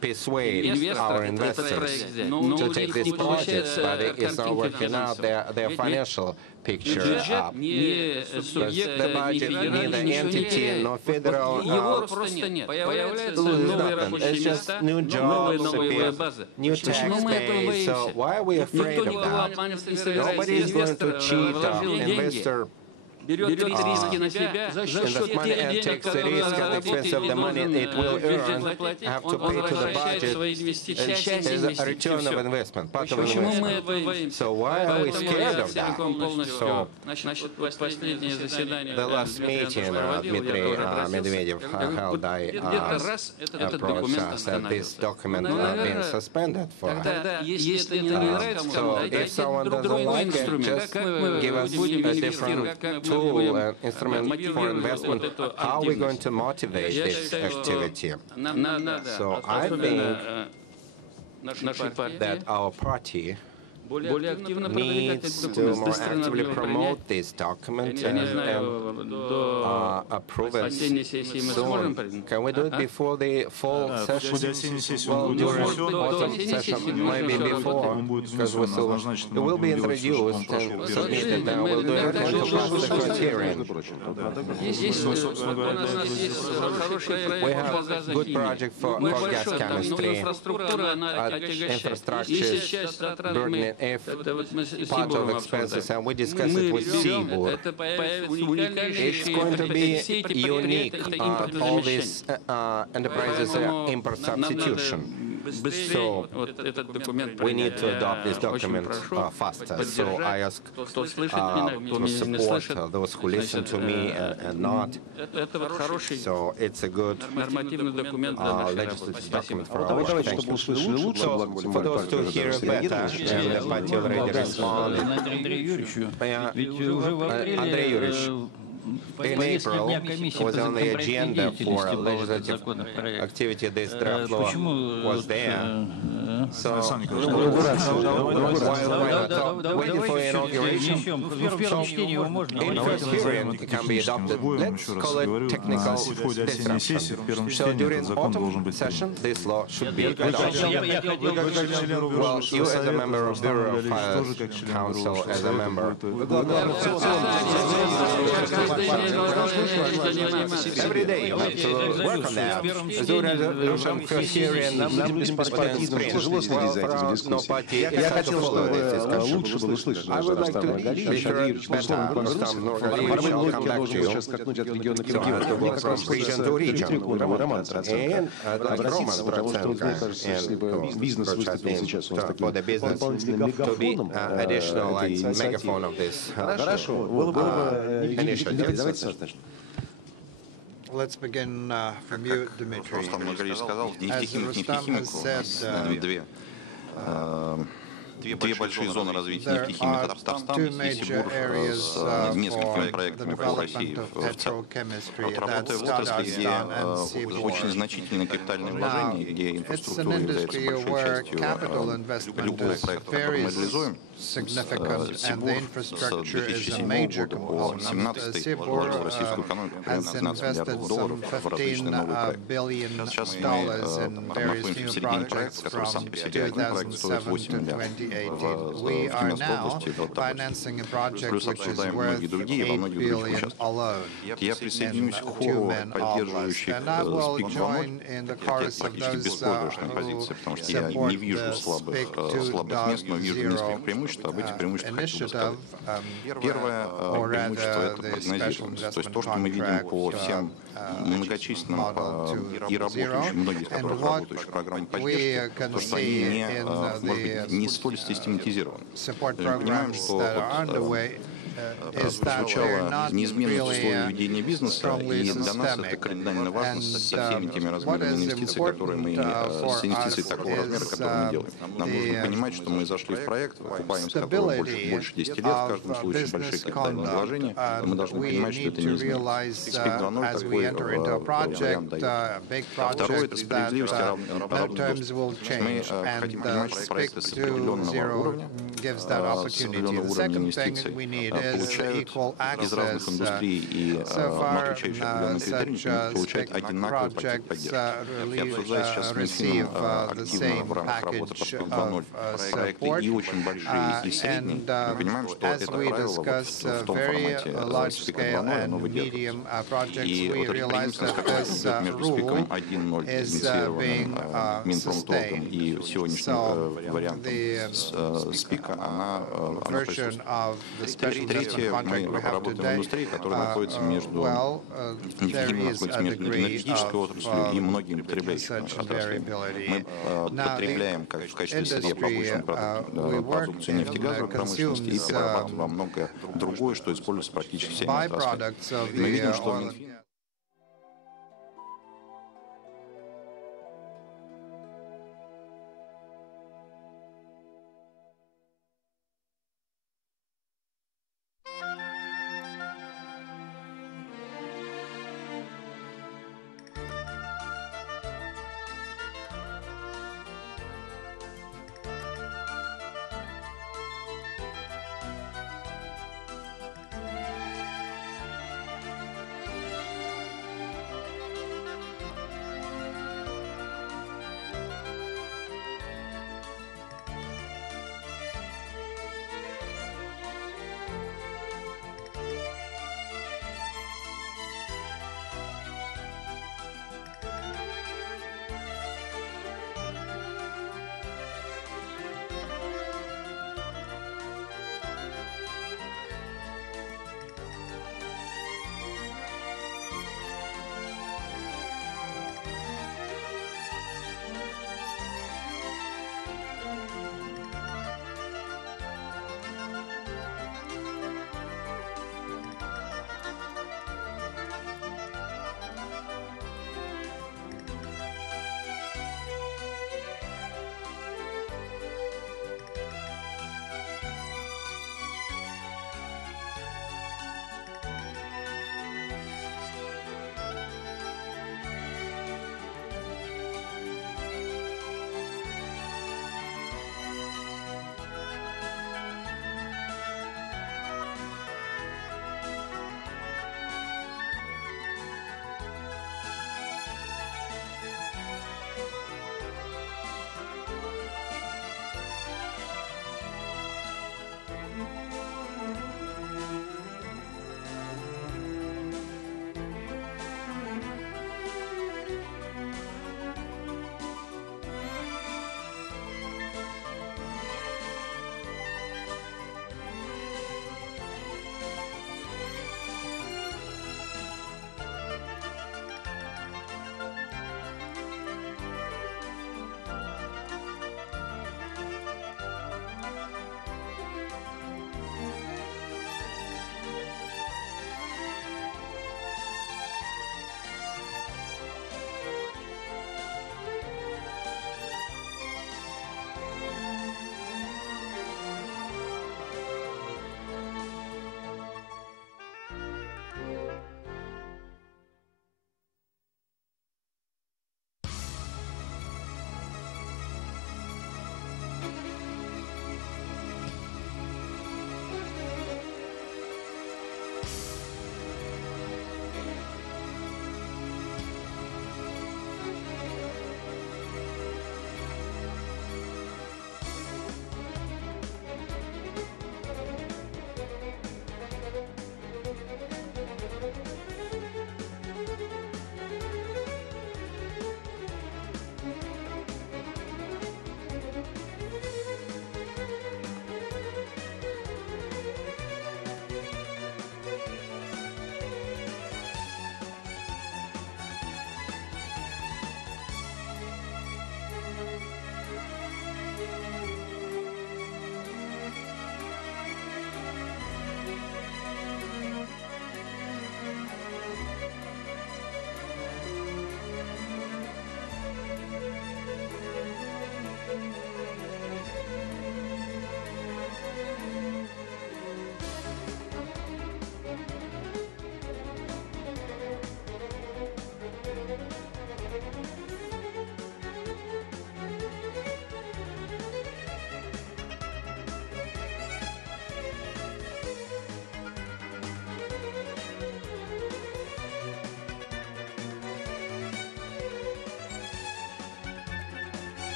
persuade our investors to take these projects, but it's not working out their financial picture up. The budget, neither entity nor federal loses nothing. It's just new jobs appear, new tax base. So why are we afraid of that? Nobody is going to cheat investor. Invest money and takes the risk at the expense of the money it will earn, have to pay to the budget. It's a return of investment, part of investment. So why are we scared of that? So the last meeting Dmitry Medvedev held, I approached us that this document has been suspended for. So if someone doesn't like it, just give us a different tool, instrument for investment. How are we going to motivate this activity? So I think that our party needs to more actively promote this document and approve it soon. Can we do it before the fall session? Well, during autumn session, maybe before, because it will be introduced and submitted, and we'll do everything to pass the criterion. We have a good project for gas chemistry. Infrastructure is burdening if part of expenses, and we discuss it with Sibur, it's going to be unique. All these enterprises are import substitution. So we need to adopt this document faster. So I ask to support those who listen to me and not. So it's a good legislative document for our work. Thank you. So for those who hear better, and Pati already responded. Andrei Yurich, in April was on the agenda for legislative activity. This draft law was there. So, waiting for inauguration. In first hearing, it can be adopted. Let's call it technical disruption. So during autumn session, this law should be adopted. Well, you as a member of Bureau of Finance Council, as a member. Every day you have to work on that. The resolution first hearing тяжело следить за этими дискуссиями. Я хотел, чтобы лучше было слышно Рустам Нургалиевич. Формально логика должен сейчас скакнуть от региона к региону. Мне как раз хочется Роман процент обратиться, потому что, мне кажется, если бы бизнес выступил сейчас у нас таким дополнительным мегафоном этой инициативы. Хорошо, было бы неплохо. Давайте, Саша, начнем. Let's begin from you, Dmitry. As Rustam has said, Две большие зоны развития нефтехимии Татарстан и Сибур с несколькими проектами по России в целом. Вот работая в отрасли, где очень значительные капитальные вложения, где инфраструктура является большой частью любого проекта, который мы реализуем, Сибур с 2007 года по 2017 вложил в российскую экономику примерно $12 миллиардов в различные новые проекты. Сейчас мы находимся в середине проекта, который сам по себе один проект стоит $8 миллиардов. We are now financing a project which is worth $8 billion alone Я присоединюсь к хору поддерживающих СПИК-2.0. Я практически беспроигрышная позиция, потому что я не вижу слабых мест, но вижу несколько преимуществ, об этих преимуществах хочу сказать. Первое преимущество — это прогнозируемость. То есть то, что мы видим по всем многочисленным и работающим, многие из которых работающих программам поддержки, то, что они может быть, не столь систематизированы. Мы понимаем, что прозвучало неизменных условий ведения бизнеса, и для нас это кардинально важно со всеми теми размерами инвестиций, которые мы, с инвестиций такого размера, которые мы делаем. Нам нужно понимать, что мы зашли в проект, окупаемость которого больше 10 лет, в каждом случае большие капитальные вложения, и мы должны понимать, что это неизменно. СПИК 2.0 такой вариант дает. Второе — это справедливость и равный доступ. Мы хотим понимать, что проекты с определенного уровня инвестиций получают из разных индустрий и отвечающих определенным критериям, получают одинаковый пакет поддержки. Я обсуждаю сейчас с Минфином активно в рамках работы по СПИК 2.0 проекты и очень большие, и средние. Мы понимаем, что это правило вот в том формате СПИКа 2.0 оно выдерживается. И вот эта преемственность, которая идет между СПИКом 1.0, инициированным Минпромторгом, и сегодняшним вариантом СПИКа, она присутствует. Третье, мы работаем в индустрии, которая находится между энергетической отраслью и многими потребляющими отраслями. Мы потребляем в качестве сырья промышленной продукцию нефтегазовой промышленности и перерабатываем многое другое, что используется практически всеми отраслями. Мы видим, что Минфин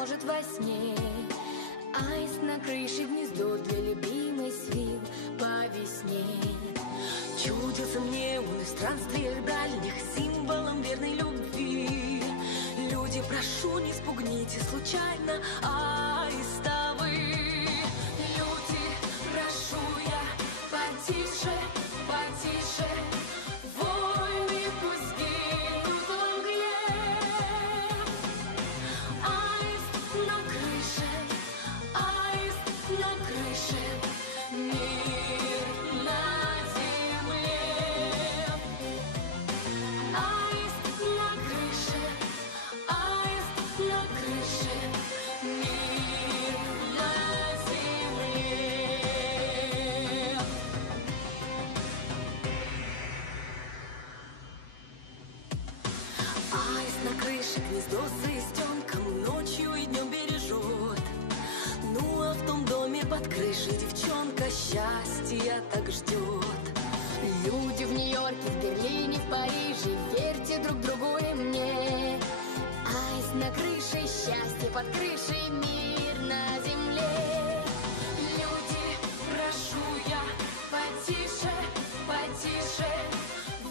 может во сне. Аист на крыше гнездо для любимой свил по весне. Чудился мне он и в странствиях дальних символом верной любви. Люди, прошу, не спугните случайно аиста вы. Люди, прошу я, потише, потише. Войны пусть гинут во мгле. Аист на крыше, аист на крыше. Мир на земле. Аист на крыше, аист на крыше. Мир на земле. Аист на крыше гнездо с заистенком ночью и днем бережет. Ну а в том доме под крышей девчонка счастья так ждет. Люди в Нью-Йорке, в Берлине, в Париже, верьте друг другу и мне. Аист на крыше, счастье под крышей, мир на земле. Люди, прошу я, потише, потише.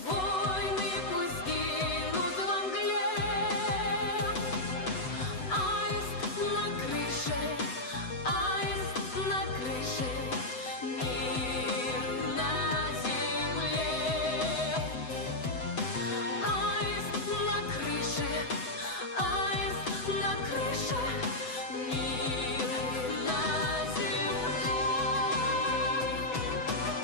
Войны пусть гинут во мгле. Аист на крыше, аист на крыше. Мир на земле. Аист на крыше,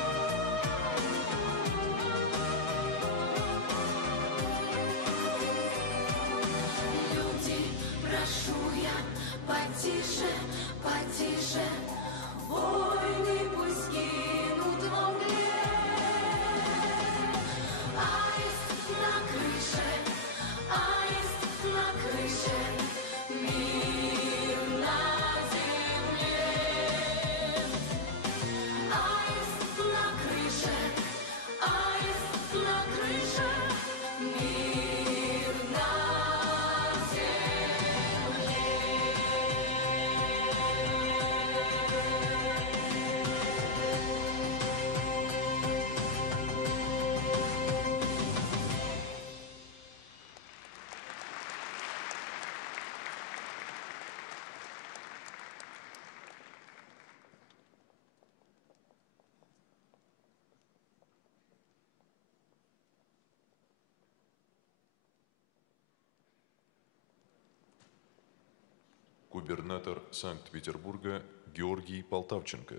аист на крыше. Мир на земле. Люди, прошу я, потише, потише. Войны пусть гинут во мгле. Аист на крыше, аист на крыше. Мир на земле. Аист на крыше, аист на крыше. Мир на земле. Губернатор Санкт-Петербурга Георгий Полтавченко.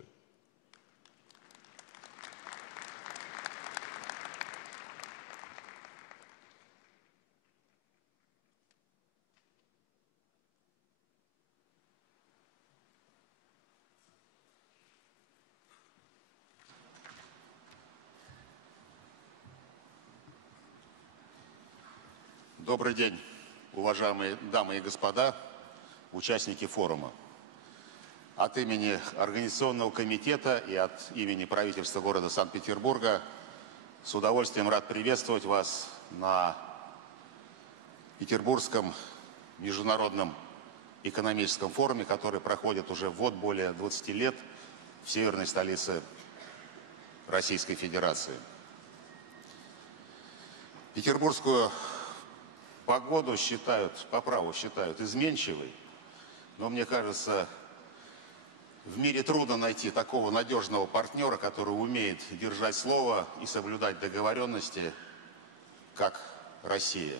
Добрый день, уважаемые дамы и господа, участники форума. От имени Организационного комитета и от имени правительства города Санкт-Петербурга с удовольствием рад приветствовать вас на Петербургском международном экономическом форуме, который проходит уже более 20 лет в северной столице Российской Федерации. Петербургскую погоду по праву считают изменчивой, но мне кажется, в мире трудно найти такого надежного партнера, который умеет держать слово и соблюдать договоренности, как Россия.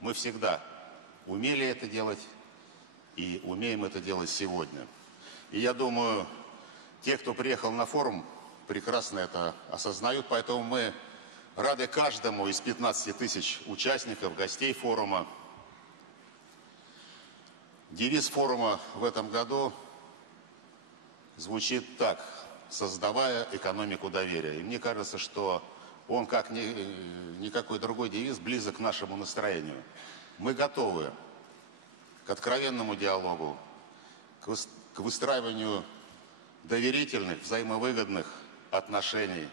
Мы всегда умели это делать и умеем это делать сегодня. И я думаю, те, кто приехал на форум, прекрасно это осознают, поэтому мы рады каждому из 15 тысяч участников, гостей форума. Девиз форума в этом году звучит так: создавая экономику доверия. И мне кажется, что он, как никакой другой девиз, близок к нашему настроению. Мы готовы к откровенному диалогу, к к выстраиванию доверительных, взаимовыгодных отношений,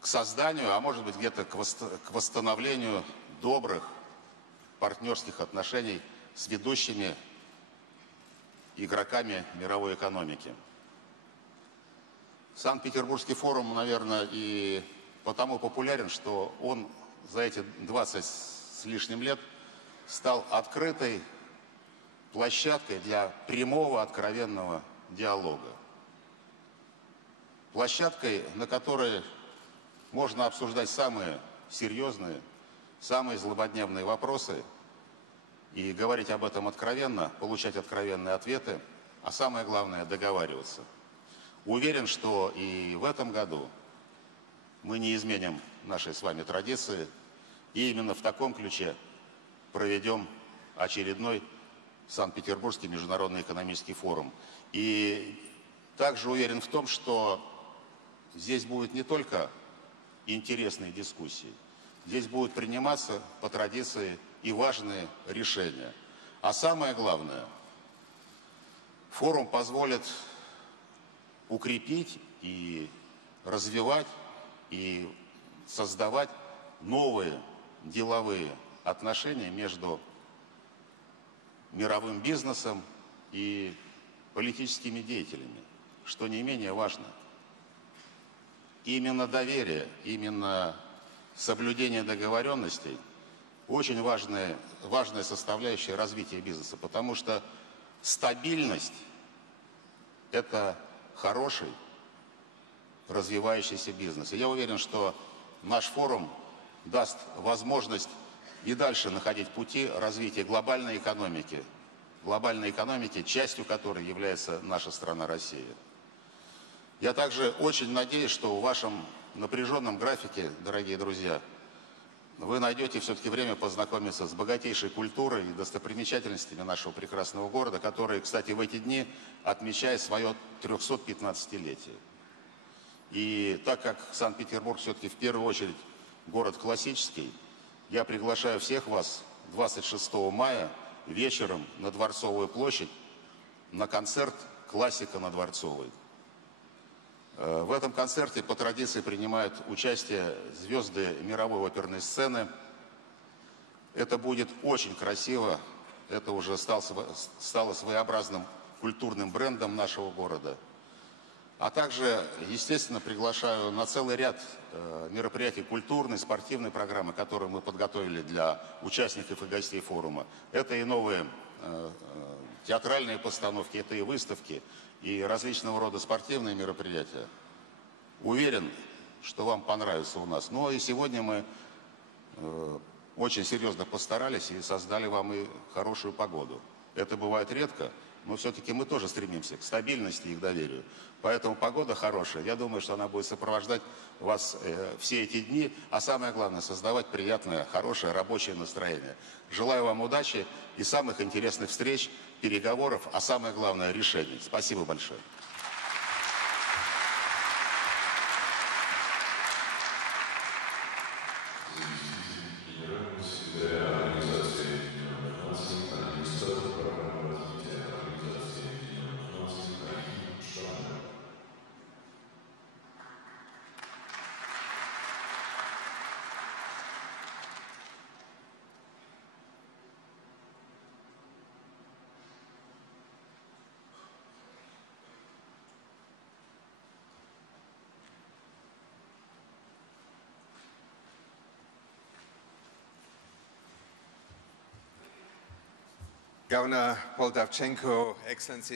к созданию, а может быть где-то к восстановлению добрых партнерских отношений с ведущими игроками мировой экономики. Санкт-Петербургский форум, наверное, и потому популярен, что он за эти 20 с лишним лет стал открытой площадкой для прямого, откровенного диалога. Площадкой, на которой можно обсуждать самые серьезные, самые злободневные вопросы и говорить об этом откровенно, получать откровенные ответы, а самое главное – договариваться. Уверен, что и в этом году мы не изменим нашей с вами традиции и именно в таком ключе проведем очередной Санкт-Петербургский международный экономический форум. И также уверен в том, что здесь будут не только интересные дискуссии, здесь будут приниматься по традиции и важные решения. А самое главное, форум позволит укрепить и развивать и создавать новые деловые отношения между мировым бизнесом и политическими деятелями, что не менее важно. Именно доверие, именно соблюдение договоренностей очень важная составляющая развития бизнеса, потому что стабильность – это хороший, развивающийся бизнес. И я уверен, что наш форум даст возможность и дальше находить пути развития глобальной экономики, частью которой является наша страна Россия. Я также очень надеюсь, что в вашем напряженном графике, дорогие друзья, вы найдете все-таки время познакомиться с богатейшей культурой и достопримечательностями нашего прекрасного города, который, кстати, в эти дни отмечает свое 315-летие. И так как Санкт-Петербург все-таки в первую очередь город классический, я приглашаю всех вас 26 мая вечером на Дворцовую площадь на концерт «Классика на Дворцовой». В этом концерте по традиции принимают участие звезды мировой оперной сцены. Это будет очень красиво, это уже стало своеобразным культурным брендом нашего города. А также, естественно, приглашаю на целый ряд мероприятий культурной, спортивной программы, которые мы подготовили для участников и гостей форума. Это и новые театральные постановки, это и выставки, и различного рода спортивные мероприятия. Уверен, что вам понравится у нас. Ну и сегодня мы очень серьезно постарались и создали вам и хорошую погоду. Это бывает редко, но все-таки мы тоже стремимся к стабильности и к доверию. Поэтому погода хорошая. Я думаю, что она будет сопровождать вас все эти дни, а самое главное, создавать приятное, хорошее рабочее настроение. Желаю вам удачи и самых интересных встреч, переговоров, а самое главное, решений. Спасибо большое.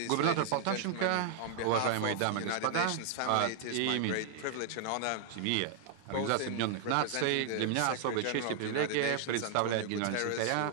Губернатор Полтавченко, уважаемые дамы и господа, от имени семьи Организации Объединенных Наций, для меня особая честь и привилегия представлять генерального секретаря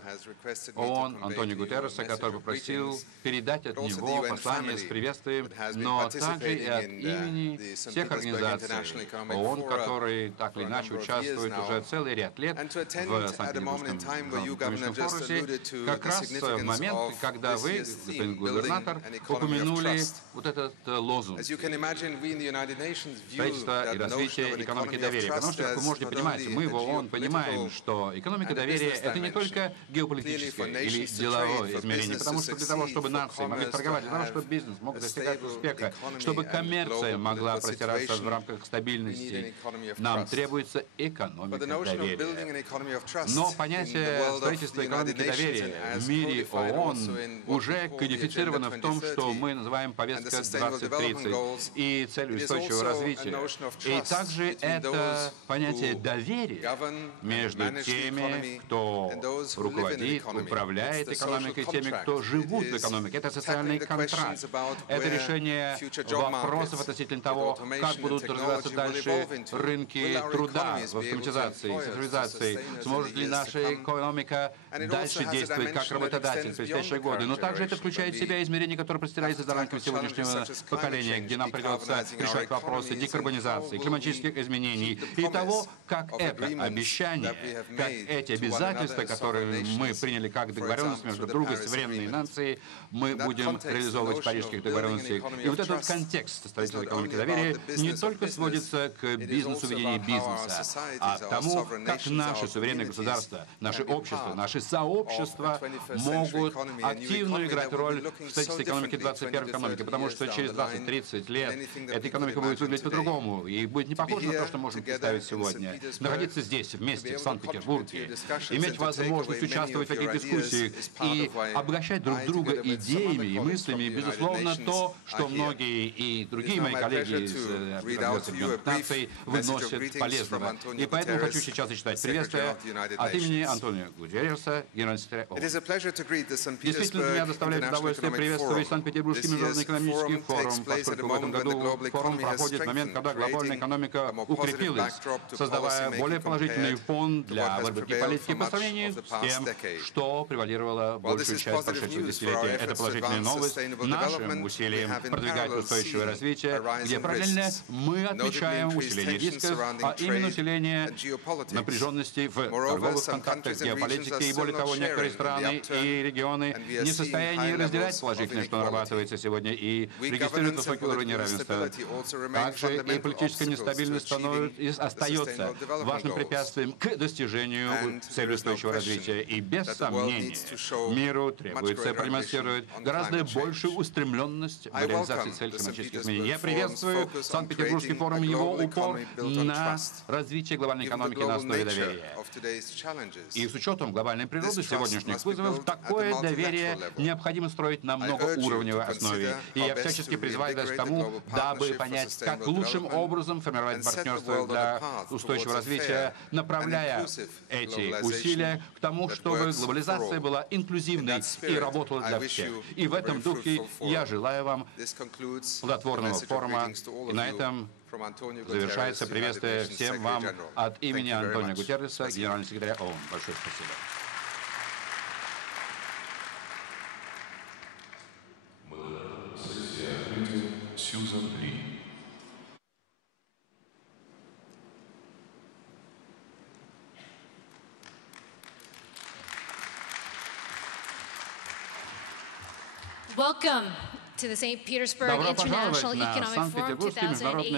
ООН Антонио Гутерреса, который попросил передать от него послание с приветствием, но также и от имени всех организаций ООН, которые так или иначе участвуют уже целый ряд лет в Санкт-Петербургском экономическом форуме, как раз в момент, когда вы, господин губернатор, упомянули вот этот лозунг «Строительство и развитие экономики доверия». доверия. Потому что, как вы можете понимать, мы в ООН понимаем, что экономика доверия — это не только геополитическое или деловое измерение, потому что для того, чтобы нации могли торговать, для того, чтобы бизнес мог достигать успеха, чтобы коммерция могла простираться в рамках стабильности, нам требуется экономика доверия. Но понятие строительства экономики доверия в мире ООН уже кодифицировано в том, что мы называем повестка 2030 и целью устойчивого развития. И также это понятие доверия между теми, кто руководит, управляет экономикой, теми, кто живут в экономике. Это социальный контракт. Это решение вопросов относительно того, как будут развиваться дальше рынки труда в автоматизации, цифровизации. Сможет ли наша экономика дальше действовать как работодатель в предстоящие годы? Но также это включает в себя измерения, которые простираются за рамками сегодняшнего поколения, где нам придется решать вопросы декарбонизации, климатических изменений и того, как это обещание, как эти обязательства, которые мы приняли как договоренность между другой суверенной нацией, мы будем реализовывать в парижских договоренностях. И вот этот контекст строительства экономики доверия не только сводится к бизнесу ведения бизнеса, а к тому, как наши суверенные государства, наши общества, наши сообщества могут активно играть роль в строительстве экономики 21-й экономики, потому что через 20-30 лет эта экономика будет выглядеть по-другому и будет не похожа на то, что можем представить сегодня. Находиться здесь, вместе, в Санкт-Петербурге, иметь возможность участвовать в этих дискуссиях и обогащать друг друга идеями и мыслями, безусловно, то, что многие и другие мои коллеги из Объединенных Наций выносят полезного. И поэтому хочу сейчас зачитать приветствие от имени Антонио Гутерреса, генерального секретаря ООН. Действительно, меня доставляет удовольствие приветствовать Санкт-Петербургский международный экономический форум, поскольку в этом году форум проходит в момент, когда глобальная экономика укрепилась, создавая более положительный фон для выработки политики по сравнению с тем, что превалировало большую часть прошедшего десятилетия. Это положительная новость нашим усилиям продвигать устойчивое развитие, где параллельно мы отмечаем усиление рисков, а именно усиление напряженности в торговых контактах, геополитике, и более того, некоторые страны и регионы не в состоянии разделять положительное, что нарабатывается сегодня, и регистрируют высокий уровень неравенства. Также и политическая нестабильность остается важным препятствием к достижению цели устойчивого развития. И без сомнения миру требуется продемонстрировать гораздо большую устремленность в реализации целей климатических изменений. Я приветствую Санкт-Петербургский форум и его упор на развитие глобальной экономики на основе доверия. И с учетом глобальной природы сегодняшних вызовов, такое доверие необходимо строить на многоуровневой основе. И я всячески призываю даже к тому, дабы понять, как лучшим образом формировать партнерство для устойчивого развития, направляя эти усилия к тому, чтобы глобализация была инклюзивной и работала для всех. И в этом духе я желаю вам плодотворного форума. И на этом завершается приветствие всем вам от имени Антонио Гутерреса, генерального секретаря ООН. Большое спасибо. Сьюзан Ли. Welcome to the St. Petersburg International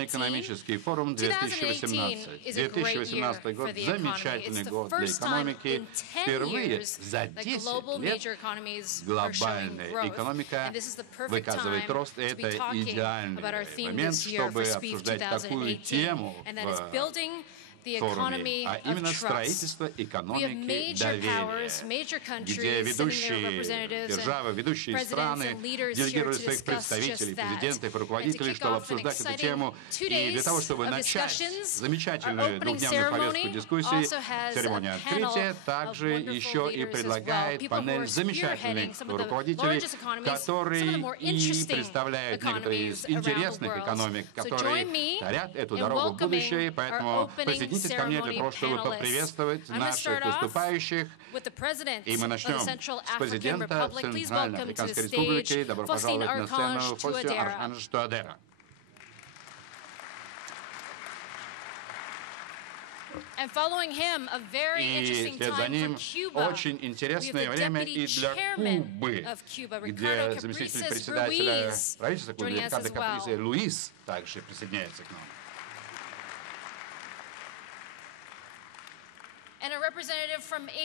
Economic Forum 2018. 2018 год – замечательный год для экономики. Впервые за 10 лет глобальная экономика выказывает рост. Это идеальный момент, чтобы обсуждать такую тему в форуме, а именно строительство экономики доверия, где ведущие державы, ведущие страны делегируют своих представителей, президентов и руководителей, чтобы обсуждать эту тему. И для того, чтобы начать замечательную двухдневную повестку дискуссий, церемония открытия также еще и предлагает панель замечательных руководителей, которые и представляют некоторые из интересных экономик, которые творят эту дорогу в будущее. Поэтому присоединяйтесь ко мне для того, чтобы поприветствовать наших выступающих. И мы начнем с президента Центральной Африканской Республики. Добро пожаловать на сцену Фосио Арханж Туадера. И вслед за ним очень интересное время и для Кубы, где заместитель председателя правительства Кубы Рикардо Каприси Луис также присоединяется к нам.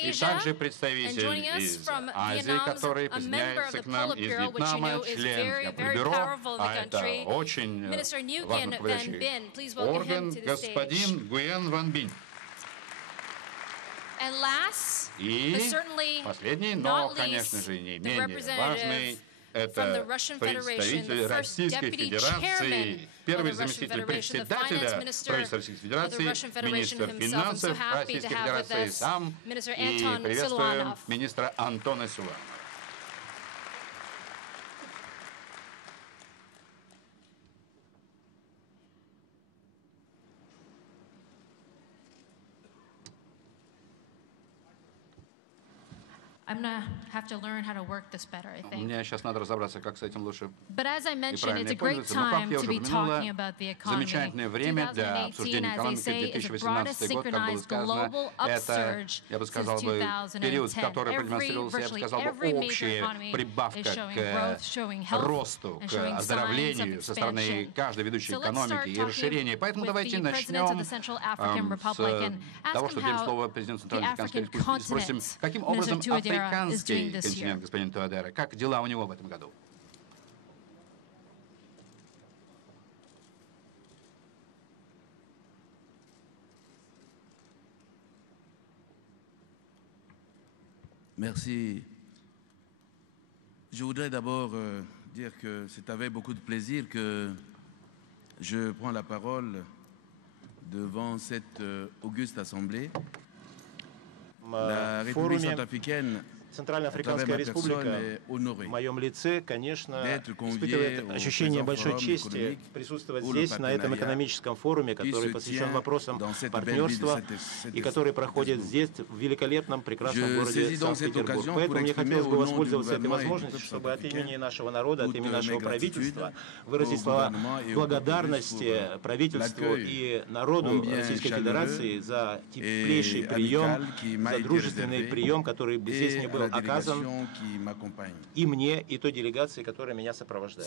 И также представитель из Азии, который присоединяется к нам из Вьетнама, член Политбюро, а это очень важный руководящий орган, господин Гуен Ван Бин. И последний, но, конечно же, не менее важный, это представитель Российской Федерации, первый заместитель председателя правительства Российской Федерации, министр финансов Российской Федерации сам. И приветствуем министра Антона Силуанова. Мне сейчас надо разобраться, как с этим лучше и правильно пользоваться. Но, как я уже упомянула, замечательное время для обсуждения экономики. 2018 год, как было сказано, это, я бы сказал, период, который продемонстрировался, я бы сказал, общая прибавка к росту, к оздоровлению со стороны каждой ведущей экономики и расширения. Поэтому давайте начнем с того, что дадим слово президенту Центральной Африканской Республики. Спросим, каким образом африканский континент, господин Туадера, как дела у него в этом году? Merci. Je voudrais d'abord dire que c'est avec beaucoup de plaisir que je prends la parole devant cette auguste assemblée. La République centrafricaine, Центральноафриканская Республика в моем лице, конечно, испытывает ощущение большой чести присутствовать здесь, на этом экономическом форуме, который посвящен вопросам партнерства и который проходит здесь, в великолепном, прекрасном городе Санкт-Петербург. Поэтому мне хотелось бы воспользоваться этой возможностью, чтобы от имени нашего народа, от имени нашего правительства выразить слова благодарности правительству и народу Российской Федерации за теплейший прием, за дружественный прием, который здесь мне был оказан и мне, и той делегации, которая меня сопровождает.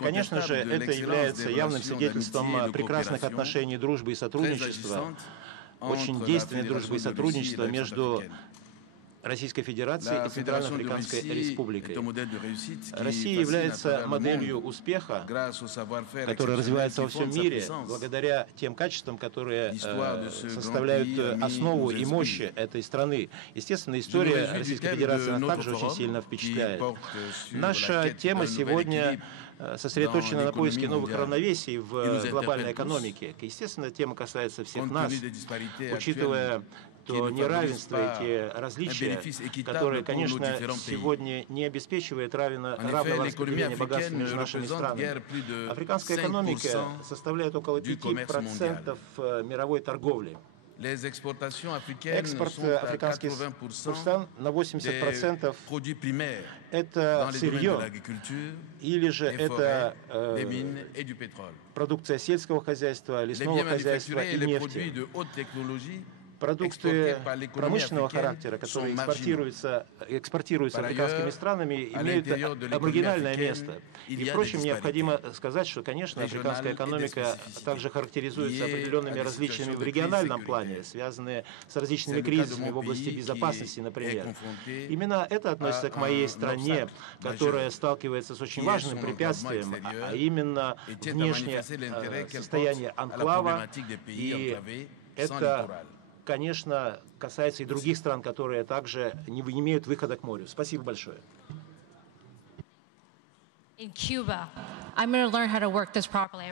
Конечно же, это является явным свидетельством прекрасных отношений дружбы и сотрудничества, очень действенной дружбы и сотрудничества между Российской Федерацией и Центральноафриканской Республикой. Россия является моделью успеха, который развивается во всем мире, благодаря тем качествам, которые составляют основу и мощь этой страны. Естественно, история Российской Федерации нас также очень сильно впечатляет. Наша тема сегодня сосредоточена на поиске новых равновесий в глобальной экономике. Естественно, тема касается всех нас, учитывая то неравенство, эти различия, которые, конечно, сегодня не обеспечивают равного распределения богатств между нашими странами. Африканская экономика составляет около 5% мировой торговли. Экспорт африканских стран на 80% это сырье, или же это продукция сельского хозяйства, лесного хозяйства и нефти. Продукты промышленного характера, которые экспортируются африканскими странами, имеют маргинальное место. И, впрочем, необходимо сказать, что, конечно, африканская экономика также характеризуется определенными различиями в региональном плане, связанные с различными кризисами в области безопасности, например. Именно это относится к моей стране, которая сталкивается с очень важным препятствием, а именно внешнее состояние анклава, и это, конечно, касается и других стран, которые также не имеют выхода к морю. Спасибо большое.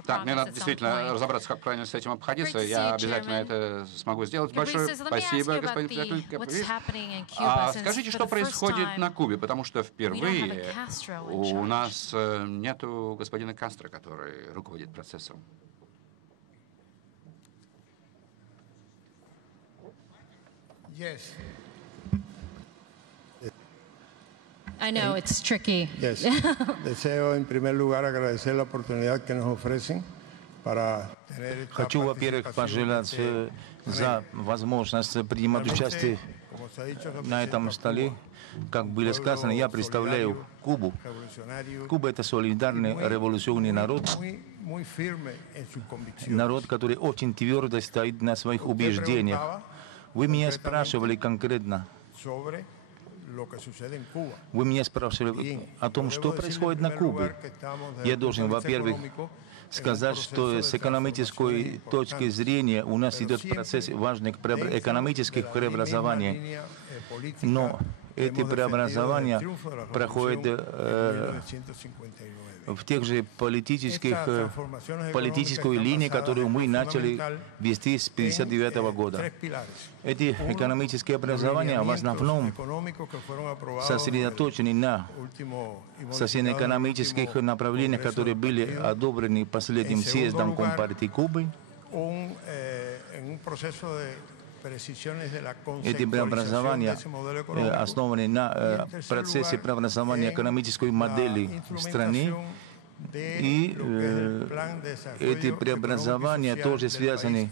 Так, мне надо действительно разобраться, как правильно с этим обходиться. Я обязательно это смогу сделать. Большое спасибо, господин председатель. Скажите, что происходит на Кубе, потому что впервые у нас нету господина Кастро, который руководит процессом. Yes. I know it's tricky. Yes. Deseo en primer lugar agradecer la oportunidad que nos ofrecen para tener. Хочу, во-первых, пожелать за возможность принимать участие на этом столе. Как было сказано, я представляю Кубу. Куба — это солидарный революционный народ. Народ, который очень твердо стоит на своих убеждениях. Вы меня спрашивали конкретно. Вы меня спрашивали о том, что происходит на Кубе. Я должен, во-первых, сказать, что с экономической точки зрения у нас идет процесс важных экономических преобразований. Но эти преобразования проходят в тех же политической линии, которую мы начали вести с 1959 года. Эти экономические образования в основном сосредоточены на социально-экономических направлениях, которые были одобрены последним съездом Компартии Кубы. Эти преобразования основаны на процессе преобразования экономической модели в стране. И эти преобразования тоже связаны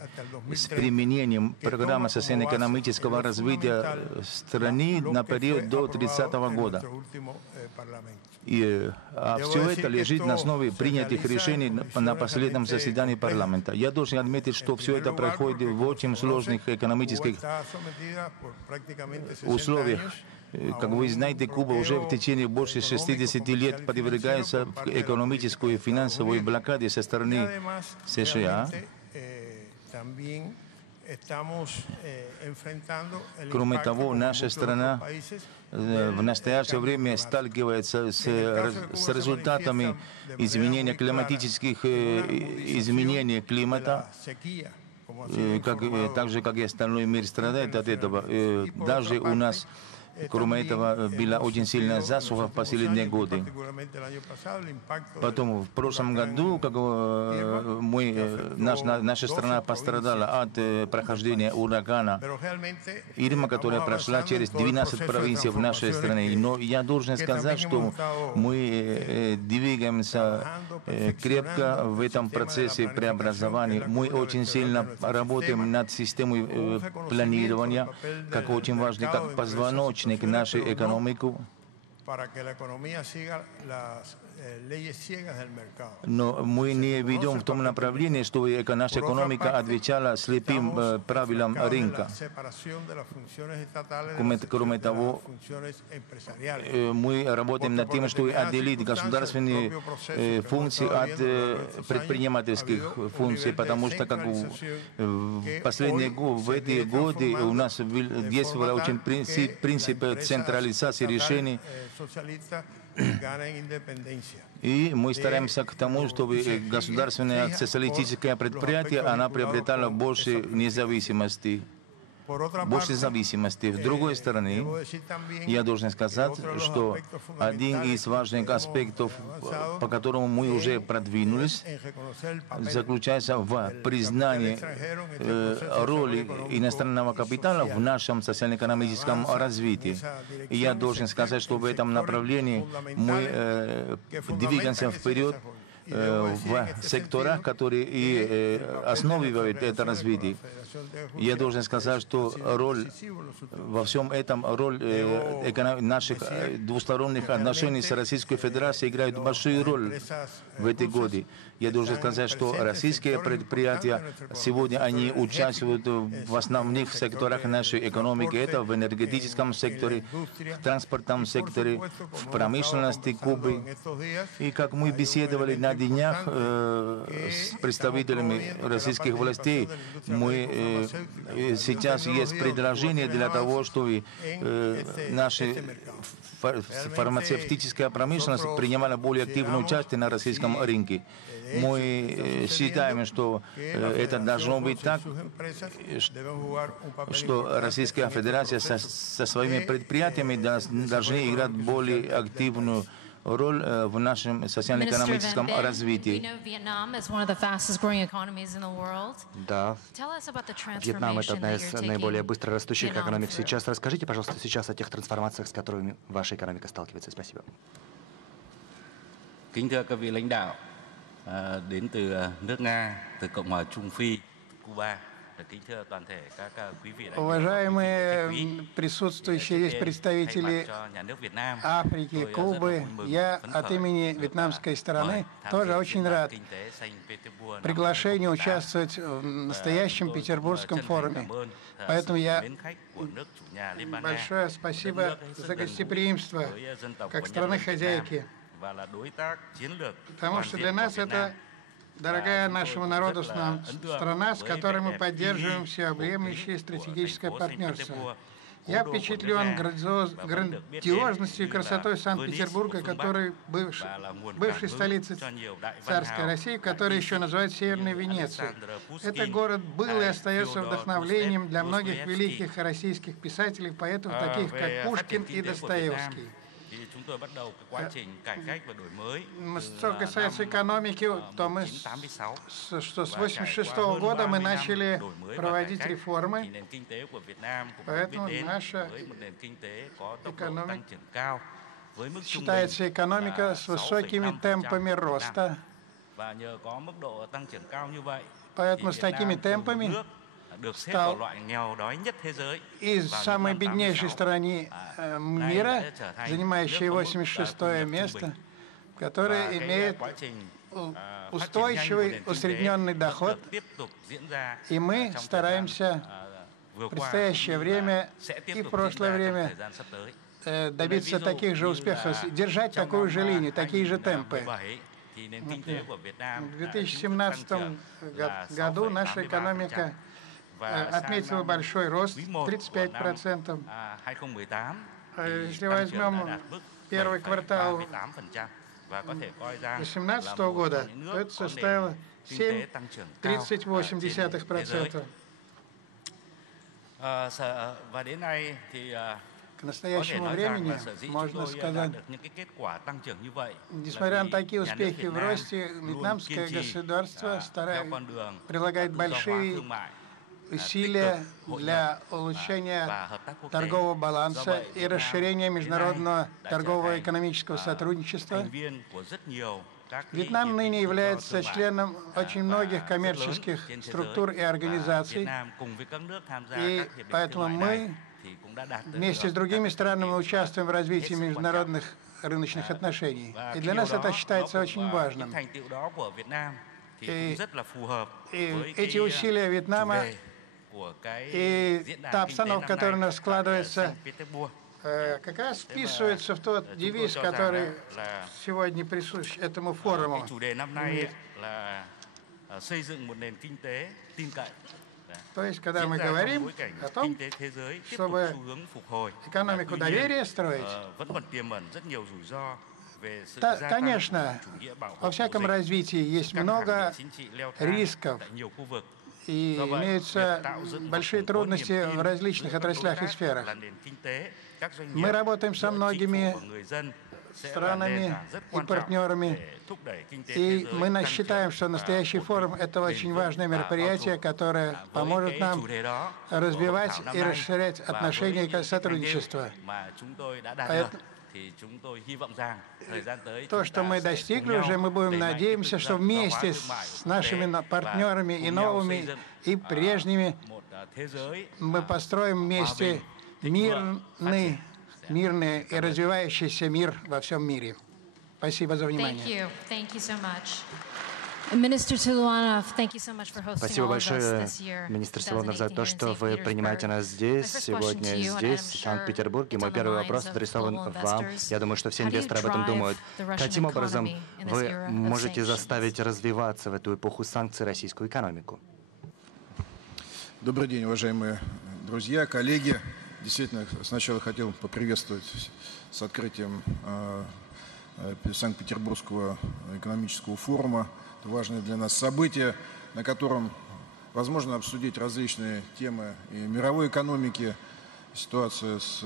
с применением программы социально-экономического развития страны на период до 30 года. А все это лежит на основе принятых решений на последнем заседании парламента. Я должен отметить, что все это происходит в очень сложных экономических условиях. Как вы знаете, Куба уже в течение больше 60 лет подвергается экономической и финансовой блокаде со стороны США. Кроме того, наша страна в настоящее время сталкивается с результатами изменения климатических изменений климата, так же, как и остальной мир страдает от этого. Даже у нас, кроме этого, была очень сильная засуха в последние годы. Потом, в прошлом году, как наша страна пострадала от прохождения урагана Ирма, которая прошла через 12 провинций в нашей стране. Но я должен сказать, что мы двигаемся крепко в этом процессе преобразования. Мы очень сильно работаем над системой планирования, как очень важный, как позвоночник нашу экономику. Но мы не ведем в том направлении, что наша экономика отвечала слепым правилам рынка. Кроме того, мы работаем над тем, чтобы отделить государственные функции от предпринимательских функций, потому что как в эти годы у нас действовал очень принцип централизации решений. И мы стараемся к тому, чтобы государственное социалистическое предприятие, она приобретала больше независимости. Больше зависимости. С другой стороны, я должен сказать, что один из важных аспектов, по которому мы уже продвинулись, заключается в признании роли иностранного капитала в нашем социально-экономическом развитии. И я должен сказать, что в этом направлении мы двигаемся вперед в секторах, которые и основывают это развитие. Я должен сказать, что во всем этом роль наших двусторонних отношений с Российской Федерацией играет большую роль в эти годы. Я должен сказать, что российские предприятия сегодня они участвуют в основных секторах нашей экономики. Это в энергетическом секторе, в транспортном секторе, в промышленности Кубы. И как мы беседовали на днях с представителями российских властей, сейчас есть предложение для того, чтобы наша фармацевтическая промышленность принимала более активное участие на российском рынке. Мы считаем, что это должно быть так, что Российская Федерация со своими предприятиями должны играть более активную роль в нашем социально-экономическом развитии. Да, Вьетнам — это одна из наиболее быстро растущих экономик сейчас. Расскажите, пожалуйста, сейчас о тех трансформациях, с которыми ваша экономика сталкивается. Спасибо. Kính thưa các vị lãnh đạo đến từ nước Nga, từ Cộng hòa Trung Phi, Cuba. Уважаемые присутствующие здесь представители Африки, Кубы, я от имени вьетнамской стороны тоже очень рад приглашению участвовать в настоящем Петербургском форуме. Поэтому я большое спасибо за гостеприимство как страны-хозяйки, потому что для нас это дорогая нашему народу страна, с которой мы поддерживаем всеобъемлющее стратегическое партнерство. Я впечатлен грандиозностью и красотой Санкт-Петербурга, который бывшей столицей царской России, который еще называют Северной Венецией. Этот город был и остается вдохновлением для многих великих российских писателей, поэтов, таких как Пушкин и Достоевский. Что касается экономики, то мы с 1986 года мы начали проводить реформы, поэтому наша экономика считается экономика с высокими темпами роста. Поэтому с такими темпами стал из самой беднейшей страны мира, занимающей 86-е место, которая имеет устойчивый усредненный доход, и мы стараемся в предстоящее время и в прошлое время добиться таких же успехов, держать такую же линию, такие же темпы. В 2017 году наша экономика отметила большой рост, 35%. Если возьмем первый квартал 2018 года, то это составило 7,38%. К настоящему времени, можно сказать, несмотря на такие успехи в росте, вьетнамское государство прилагает большие усилия для улучшения торгового баланса и расширения международного торгового и экономического сотрудничества. Вьетнам ныне является членом очень многих коммерческих структур и организаций, и поэтому мы вместе с другими странами участвуем в развитии международных рыночных отношений. И для нас это считается очень важным. И эти усилия Вьетнама и та обстановка, которая у нас складывается, как раз вписывается в тот девиз, который сегодня присущ этому форуму. То есть, когда мы говорим о том, чтобы экономику доверия строить, конечно, во всяком развитии есть много рисков, и имеются большие трудности в различных отраслях и сферах. Мы работаем со многими странами и партнерами, и мы считаем, что настоящий форум — это очень важное мероприятие, которое поможет нам развивать и расширять отношения и сотрудничество. То, что мы достигли уже, мы будем надеемся, что вместе с нашими партнерами и новыми, и прежними мы построим вместе мирный и развивающийся мир во всем мире. Спасибо за внимание. Спасибо большое, министр Силуанов, за то, что вы принимаете нас здесь, сегодня здесь, в Санкт-Петербурге. Мой первый вопрос адресован вам. Я думаю, что все инвесторы об этом думают. Каким образом вы можете заставить развиваться в эту эпоху санкций российскую экономику? Добрый день, уважаемые друзья, коллеги. Действительно, сначала хотел поприветствовать с открытием Санкт-Петербургского экономического форума. Это важное для нас событие, на котором возможно обсудить различные темы и мировой экономики, ситуация с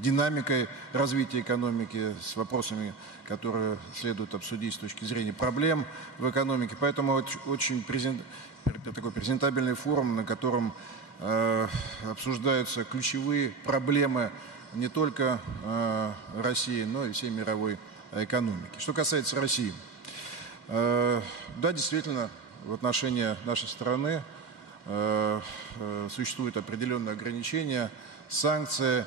динамикой развития экономики, с вопросами, которые следует обсудить с точки зрения проблем в экономике. Поэтому очень такой презентабельный форум, на котором обсуждаются ключевые проблемы не только России, но и всей мировой экономики. Что касается России, Да, действительно, в отношении нашей страны существуют определенные ограничения, санкции,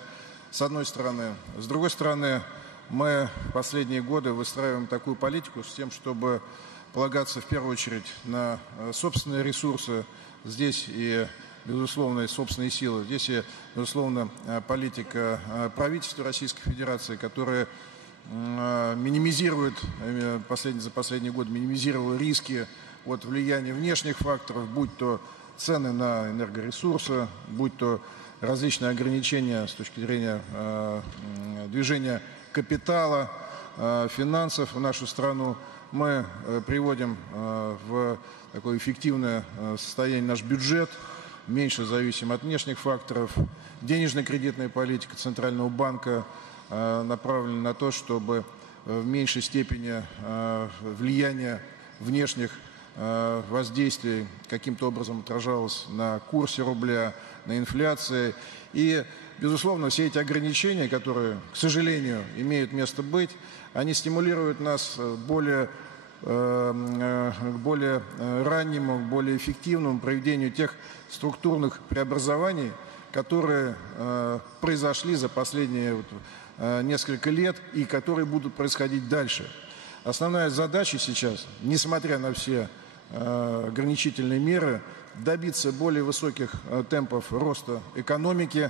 с одной стороны. С другой стороны, мы в последние годы выстраиваем такую политику с тем, чтобы полагаться в первую очередь на собственные ресурсы. Здесь и, безусловно, собственные силы. Здесь и, безусловно, политика правительства Российской Федерации, которая минимизирует, за последний год минимизировала риски от влияния внешних факторов, будь то цены на энергоресурсы, будь то различные ограничения с точки зрения движения капитала, финансов в нашу страну. Мы приводим в такое эффективное состояние наш бюджет, меньше зависим от внешних факторов. Денежно-кредитная политика Центрального банка направлена на то, чтобы в меньшей степени влияние внешних воздействий каким-то образом отражалось на курсе рубля, на инфляции. И, безусловно, все эти ограничения, которые, к сожалению, имеют место быть, они стимулируют нас к более раннему, более эффективному проведению тех структурных преобразований, которые произошли за последние несколько лет и которые будут происходить дальше. Основная задача сейчас, несмотря на все ограничительные меры, добиться более высоких темпов роста экономики.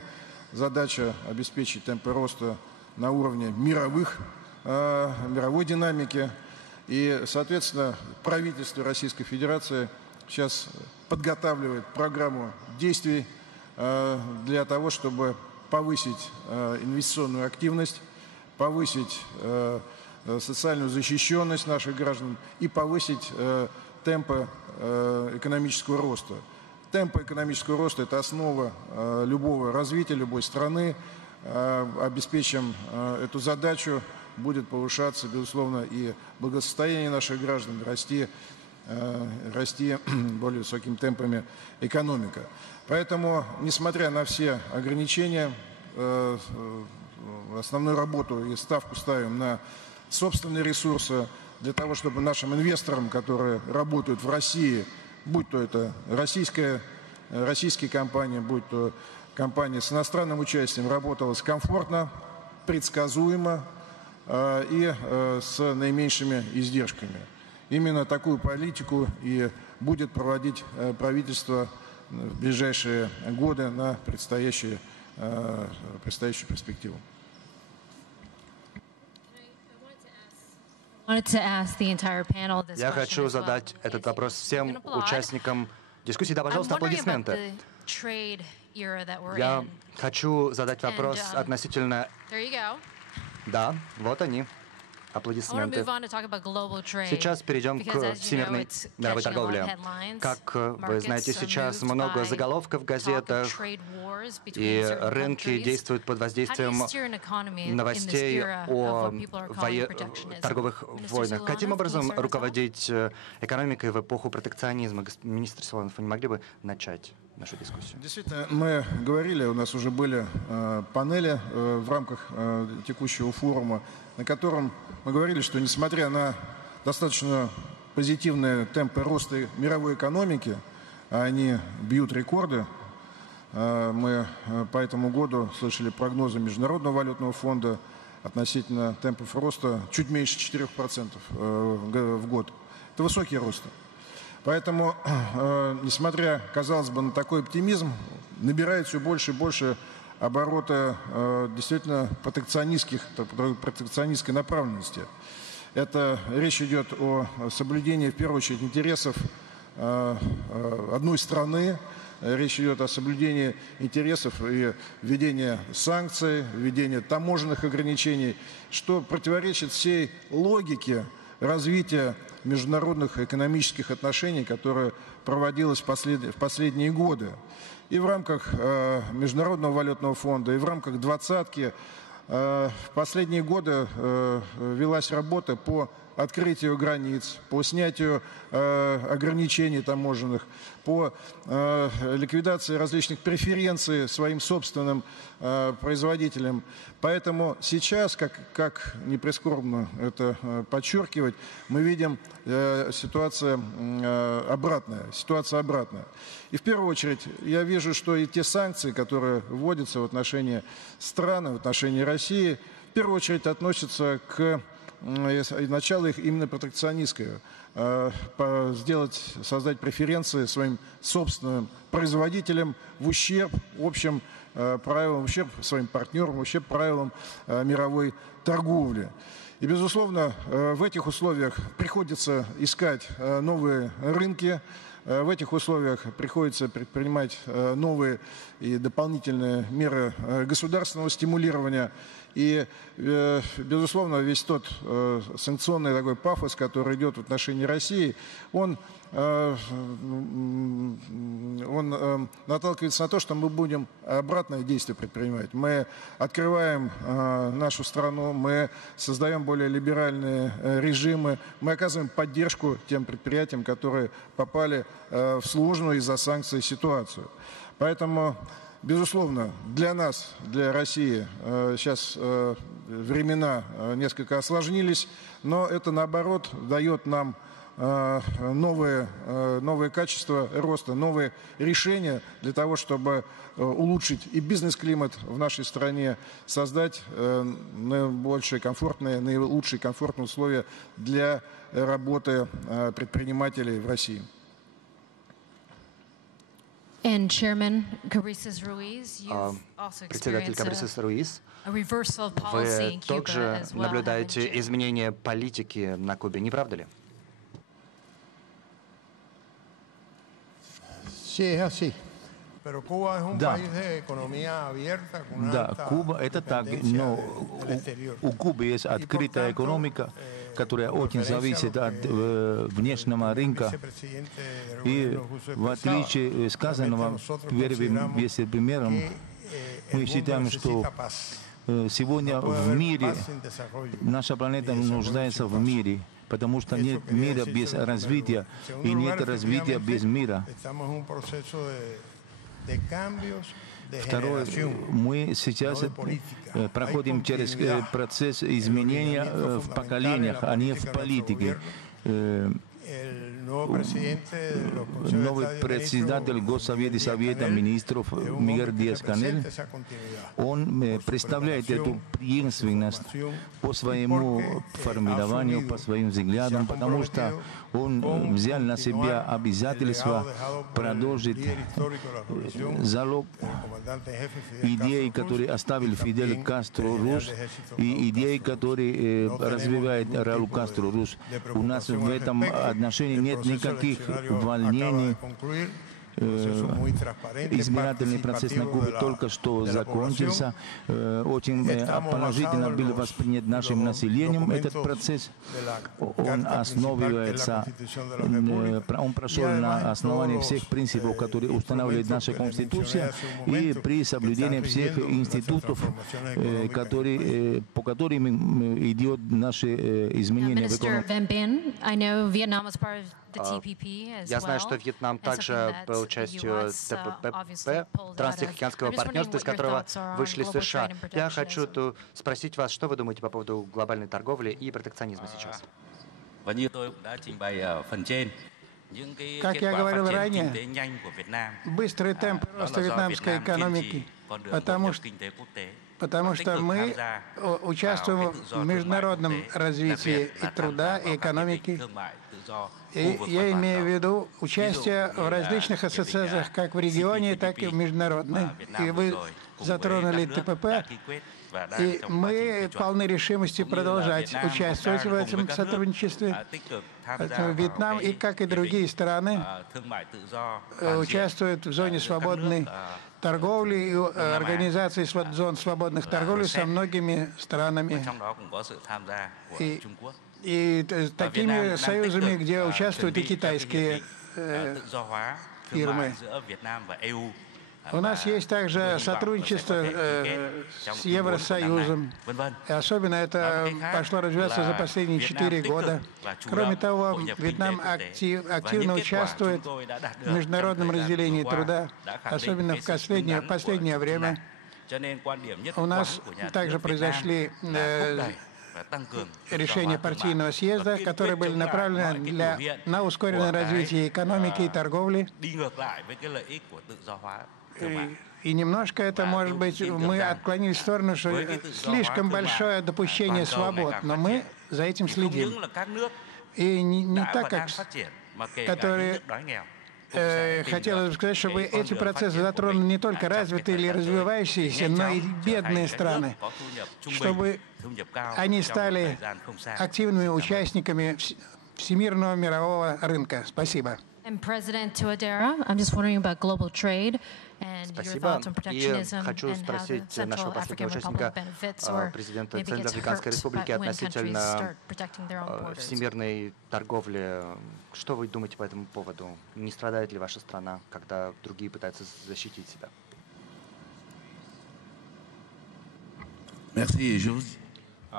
Задача обеспечить темпы роста на уровне мировой динамики. И, соответственно, правительство Российской Федерации сейчас подготавливает программу действий для того, чтобы повысить инвестиционную активность, повысить социальную защищенность наших граждан и повысить темпы экономического роста. Темпы экономического роста – это основа любого развития, любой страны. Обеспечим эту задачу, будет повышаться, безусловно, и благосостояние наших граждан, расти более высокими темпами экономика. Поэтому, несмотря на все ограничения, основную работу и ставку ставим на собственные ресурсы, для того, чтобы нашим инвесторам, которые работают в России, будь то это российские компании, будь то компании с иностранным участием, работалось комфортно, предсказуемо и с наименьшими издержками. Именно такую политику и будет проводить правительство в ближайшие годы на предстоящую перспективу. Я хочу задать этот вопрос всем участникам дискуссии. Да, пожалуйста, аплодисменты. Я хочу задать вопрос относительно... Да, вот они. Аплодисменты. Сейчас перейдем к всемирной мировой торговле. Как вы знаете, сейчас много заголовков в газетах, и рынки действуют под воздействием новостей о торговых войнах. Каким образом руководить экономикой в эпоху протекционизма? Министр Силуанов, вы не могли бы начать нашу дискуссию? Действительно, мы говорили, у нас уже были панели в рамках текущего форума, на котором мы говорили, что несмотря на достаточно позитивные темпы роста мировой экономики, они бьют рекорды. Мы по этому году слышали прогнозы Международного валютного фонда относительно темпов роста чуть меньше 4% в год. Это высокий рост. Поэтому, несмотря, казалось бы, на такой оптимизм, набирает все больше и больше обороты действительно протекционистской направленности. Это речь идет о соблюдении, в первую очередь, интересов одной страны. Речь идет о соблюдении интересов и введении санкций, введении таможенных ограничений, что противоречит всей логике развития международных экономических отношений, которое проводилось в последние годы. И в рамках Международного валютного фонда, и в рамках «двадцатки» в последние годы велась работа по открытию границ, по снятию ограничений таможенных, по ликвидации различных преференций своим собственным производителям. Поэтому сейчас, как не прискорбно это подчеркивать, мы видим ситуация обратная. И в первую очередь я вижу, что и те санкции, которые вводятся в отношении стран, в отношении России, в первую очередь относятся к началу их именно протекционистское. Создать преференции своим собственным производителям в ущерб общим правилам, в ущерб своим партнерам, в ущерб правилам мировой торговли. И, безусловно, в этих условиях приходится искать новые рынки, в этих условиях приходится предпринимать новые и дополнительные меры государственного стимулирования. И, безусловно, весь тот санкционный такой пафос, который идет в отношении России, он наталкивается на то, что мы будем обратное действие предпринимать. Мы открываем нашу страну, мы создаем более либеральные режимы, мы оказываем поддержку тем предприятиям, которые попали в сложную из-за санкций ситуацию. Поэтому, безусловно, для нас, для России, сейчас времена несколько осложнились, но это, наоборот, дает нам новые качества роста, новые решения для того, чтобы улучшить и бизнес-климат в нашей стране, создать наилучшие комфортные условия для работы предпринимателей в России. Председатель Кабрисес Руис, вы также наблюдаете изменения политики на Кубе, не правда ли? Да, Куба это так, но у Кубы есть открытая экономика, которая очень зависит от внешнего рынка. И в отличие сказанного первым примером, мы считаем, что сегодня в мире, наша планета нуждается в мире, потому что нет мира без развития, и нет развития без мира. Второе, мы сейчас проходим через процесс изменения в поколениях, а не в политике. Новый председатель Госсовета и Совета министров Мигель Диас-Канель, он представляет эту преемственность по своему формированию, по своим взглядам, потому что он взял на себя обязательство продолжить залог идей, которые оставил Фидель Кастро Рус, и идей, которые развивает Рауль Кастро Рус. У нас в этом отношении нет никаких волнений. Избирательный процесс на Кубе только что закончился. Очень положительно был воспринят нашим населением этот процесс. Он основывается, он прошел на основании всех принципов, которые устанавливает наша Конституция, и при соблюдении всех институтов, по которым идет наши изменения в экономике. Я знаю, что Вьетнам также был частью ТПП, Транстихоокеанского партнерства, из которого вышли США. Я хочу спросить вас, что вы думаете по поводу глобальной торговли и протекционизма сейчас? Как я говорил ранее, быстрый темп роста вьетнамской экономики, потому что мы участвуем в международном развитии и труда, и экономики. И я имею в виду участие в различных ассоциациях, как в регионе, так и в международной. И вы затронули ТПП, и мы полны решимости продолжать участвовать в этом сотрудничестве. Поэтому Вьетнам, и как и другие страны, участвуют в зоне свободной торговли и организации зон свободных торговли со многими странами. И такими союзами, где участвуют и китайские фирмы. У нас есть также сотрудничество с Евросоюзом. И особенно это пошло развиваться за последние 4 года. Кроме того, Вьетнам активно участвует в международном разделении труда, особенно в последнее время. У нас также произошли решения партийного съезда, которые были направлены на ускоренное развитие экономики и торговли. И немножко это, может быть, мы отклонились в сторону, что слишком большое допущение свобод, но мы за этим следим. И не так, как которые хотелось бы сказать, чтобы эти процессы затронули не только развитые или развивающиеся, но и бедные страны, чтобы они стали активными участниками всемирного мирового рынка. Спасибо. Спасибо. И хочу спросить нашего последнего участника, президента Центральноафриканской Республики, относительно всемирной торговли. Что вы думаете по этому поводу? Не страдает ли ваша страна, когда другие пытаются защитить себя?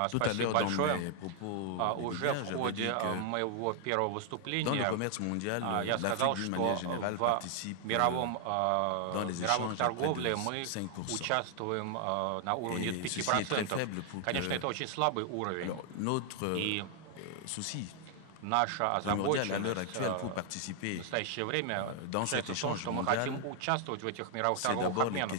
Спасибо большое. Уже в ходе моего первого выступления я сказал, что в мировой торговле мы участвуем на уровне 5%. Конечно, это очень слабый уровень. И наша озабоченность в настоящее время заключается в том, что мы хотим участвовать в этих мировых торговых обменах.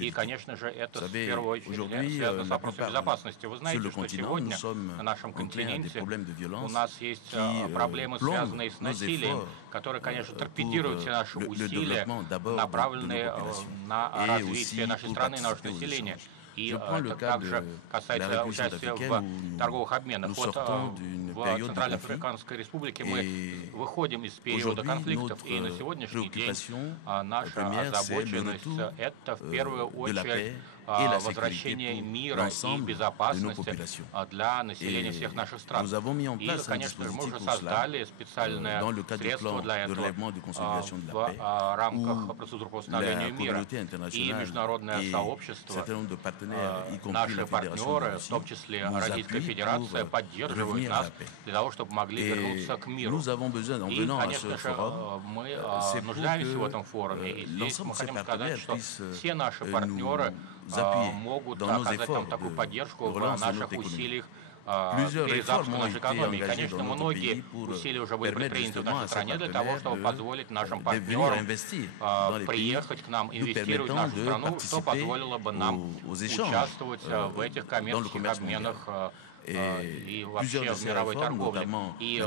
И, конечно же, это в первую очередь связано с вопросом безопасности. Вы знаете, что сегодня на нашем континенте у нас есть проблемы, связанные с насилием, которые, конечно, торпедируют все наши усилия, направленные на развитие нашей страны и нашего населения. И это также касается участия в торговых обменах. Вот в Центральноафриканской Республике мы выходим из периода конфликтов, и на сегодняшний день наша озабоченность — это в первую очередь возвращение мира и безопасности для населения всех наших стран. И, конечно же, мы уже создали специальное средство для этого в рамках процедур по восстановлению мира. И международное сообщество, наши партнеры, в том числе Российская Федерация, поддерживают нас для того, чтобы могли вернуться к миру. И, конечно же, мы нуждаемся в этом форуме. И здесь мы хотим сказать, что все наши партнеры могут оказать нам такую поддержку в наших усилиях перезапуска нашей экономики. Конечно, многие усилия уже были предприняты в нашей стране для того, чтобы позволить нашим партнерам приехать к нам, инвестировать в нашу страну, что позволило бы нам участвовать в этих коммерческих обменах и вообще в мировой торговле. И,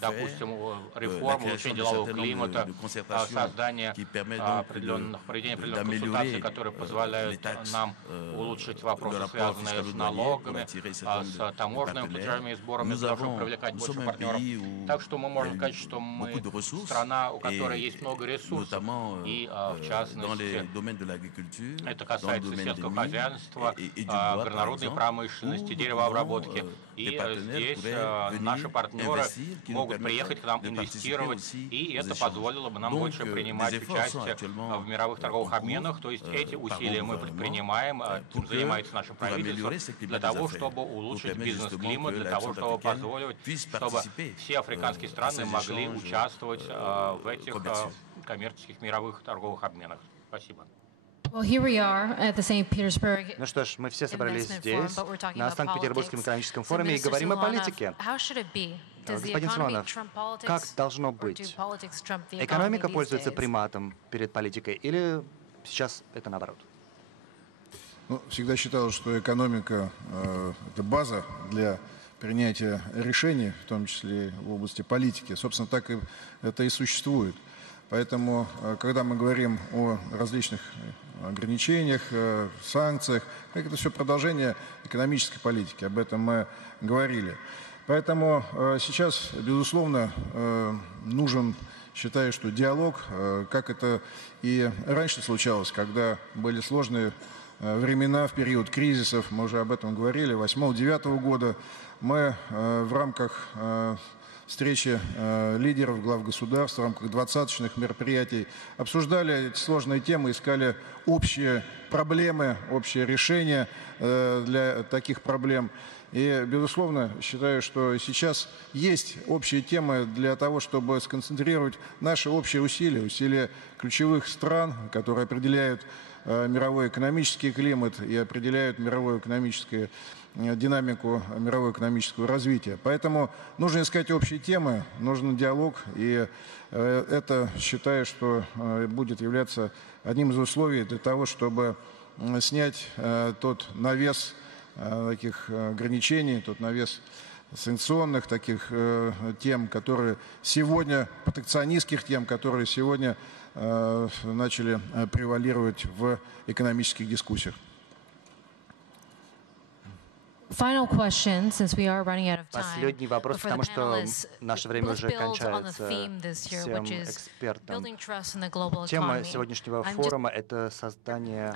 допустим, реформа, улучшение делового климата, создание проведение определенных консультаций, которые позволяют нам улучшить вопросы, связанные с налогами, с таможенными платежами и сборами, для того, чтобы привлекать больше партнеров. Так что мы можем сказать, что мы страна, у которой есть много ресурсов, и, в частности, это касается сельского хозяйства, горнорудной промышленности, деревообработки. И здесь наши партнеры могут приехать к нам, инвестировать, и это позволило бы нам больше принимать участие в мировых торговых обменах. То есть эти усилия мы предпринимаем, этим занимается наше правительство, для того, чтобы улучшить бизнес-климат, для того, чтобы позволить, чтобы все африканские страны могли участвовать в этих коммерческих мировых торговых обменах. Спасибо. Ну что ж, мы все собрались здесь, на Санкт-Петербургском экономическом форуме, и говорим о политике. Господин Силуанов, как должно быть? Экономика пользуется приматом перед политикой, или сейчас это наоборот? Ну, всегда считалось, что экономика это база для принятия решений, в том числе в области политики. Собственно, так и это и существует. Поэтому, когда мы говорим о различных ограничениях, санкциях, это все продолжение экономической политики, об этом мы говорили. Поэтому сейчас, безусловно, нужен, считаю, что диалог, как это и раньше случалось, когда были сложные времена в период кризисов, мы уже об этом говорили, 2008-2009 года, мы в рамках встречи лидеров, глав государств в рамках 20-чных мероприятий, обсуждали эти сложные темы, искали общие проблемы, общие решения для таких проблем. И, безусловно, считаю, что сейчас есть общие темы для того, чтобы сконцентрировать наши общие усилия ключевых стран, которые определяют мировой экономический климат и определяют мировую экономическую динамику, мировое экономическое развитие. Поэтому нужно искать общие темы, нужен диалог, и это, считаю, что будет являться одним из условий для того, чтобы снять тот навес таких ограничений, тот навес санкционных таких тем, которые сегодня, протекционистских тем, которые сегодня начали превалировать в экономических дискуссиях. Последний вопрос, потому что наше время уже кончается. Всем экспертам. Тема сегодняшнего форума — это создание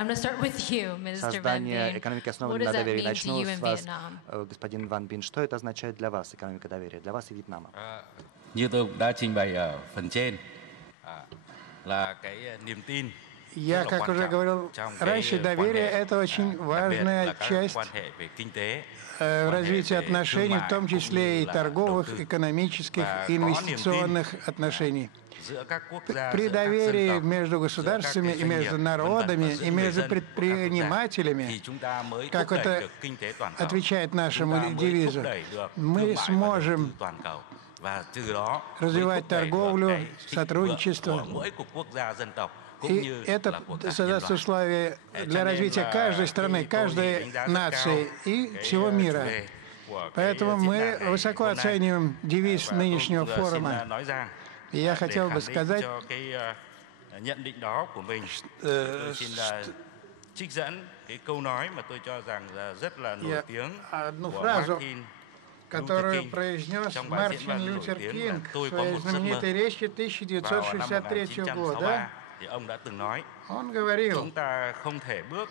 экономики, основанной на доверии. Начну с вас, господин Ван Бин. Что это означает для вас, экономика доверия, для вас и Вьетнама? Я, как уже говорил раньше, доверие — это очень важная часть развития отношений, в том числе и торговых, экономических, инвестиционных отношений. При доверии между государствами и между народами, и между предпринимателями, как это отвечает нашему девизу, мы сможем развивать торговлю, сотрудничество. И это создаст условия для развития каждой страны, каждой нации и всего мира. Поэтому мы высоко оцениваем девиз нынешнего форума. И я хотел бы сказать, одну фразу, которую произнес Мартин Лютер Кинг в своей знаменитой речи 1963 года. Он говорил: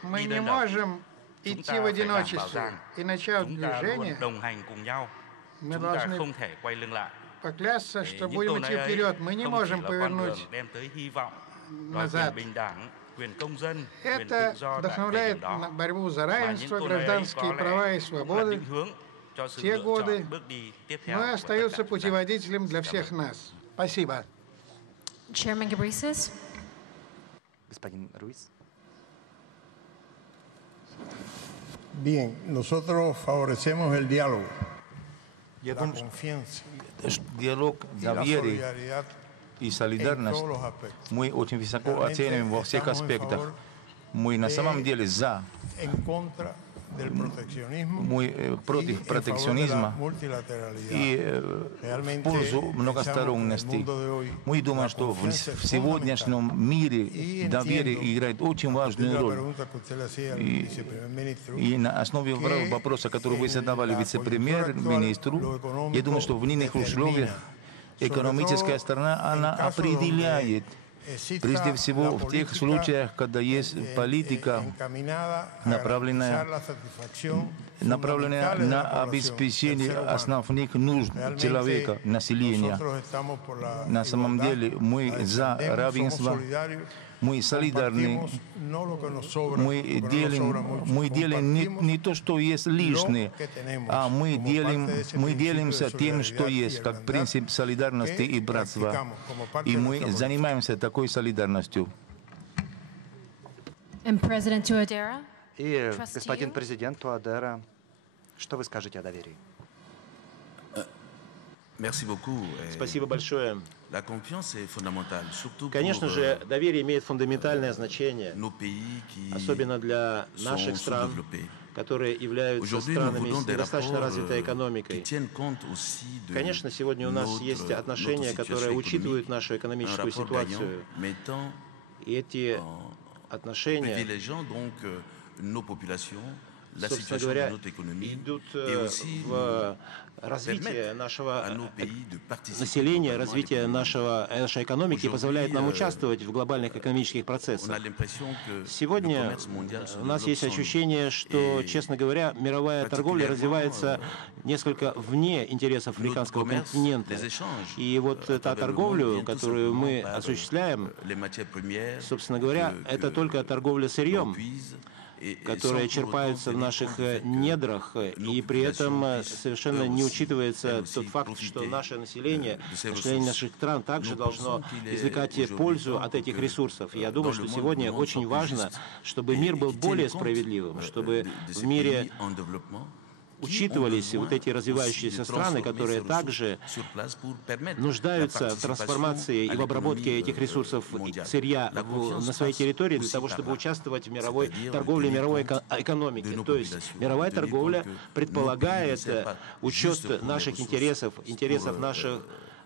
мы не можем идти в одиночестве, и, начав движение, мы должны поклясться, что будем идти вперед. Мы не можем повернуть назад. Это вдохновляет на борьбу за равенство, гражданские права и свободы. Те годы, но и остаются путеводителем для всех нас. Спасибо. Господин Руис. Bien, nosotros favorecemos el diálogo. Я думаю, диалог, доверие и солидарность мы очень высоко оцениваем во всех аспектах. Мы на самом деле за. Мы против протекционизма и в пользу многосторонности. Мы думаем, что в сегодняшнем мире доверие играет очень важную роль. И на основе вопроса, который вы задавали вице-премьер-министру, я думаю, что в нынешних условиях экономическая сторона, она определяет. Прежде всего, в тех случаях, когда есть политика, направленная на обеспечение основных нужд человека, населения. На самом деле мы за равенство, мы солидарны, мы делим не то, что есть лишнее, а мы делимся тем, что есть, как принцип солидарности и братства. И мы занимаемся такой солидарностью. И господин президент Туадера, что вы скажете о доверии? Спасибо большое. Конечно же, доверие имеет фундаментальное значение, особенно для наших стран, которые являются странами с недостаточно развитой экономикой. Конечно, сегодня у нас есть отношения, которые учитывают нашу экономическую ситуацию. И эти отношения собственно говоря, идут в развитие нашего населения, развитие нашей экономики и позволяет нам участвовать в глобальных экономических процессах. Сегодня у нас есть ощущение, что, честно говоря, мировая торговля развивается несколько вне интересов африканского континента. И вот та торговля, которую мы осуществляем, собственно говоря, это только торговля сырьем, которые черпаются в наших недрах, и при этом совершенно не учитывается тот факт, что наше население наших стран также должно извлекать пользу от этих ресурсов. Я думаю, что сегодня очень важно, чтобы мир был более справедливым, чтобы в мире учитывались вот эти развивающиеся страны, которые также нуждаются в трансформации и в обработке этих ресурсов сырья на своей территории для того, чтобы участвовать в мировой торговле, мировой экономике. То есть мировая торговля предполагает учет наших интересов, интересов наших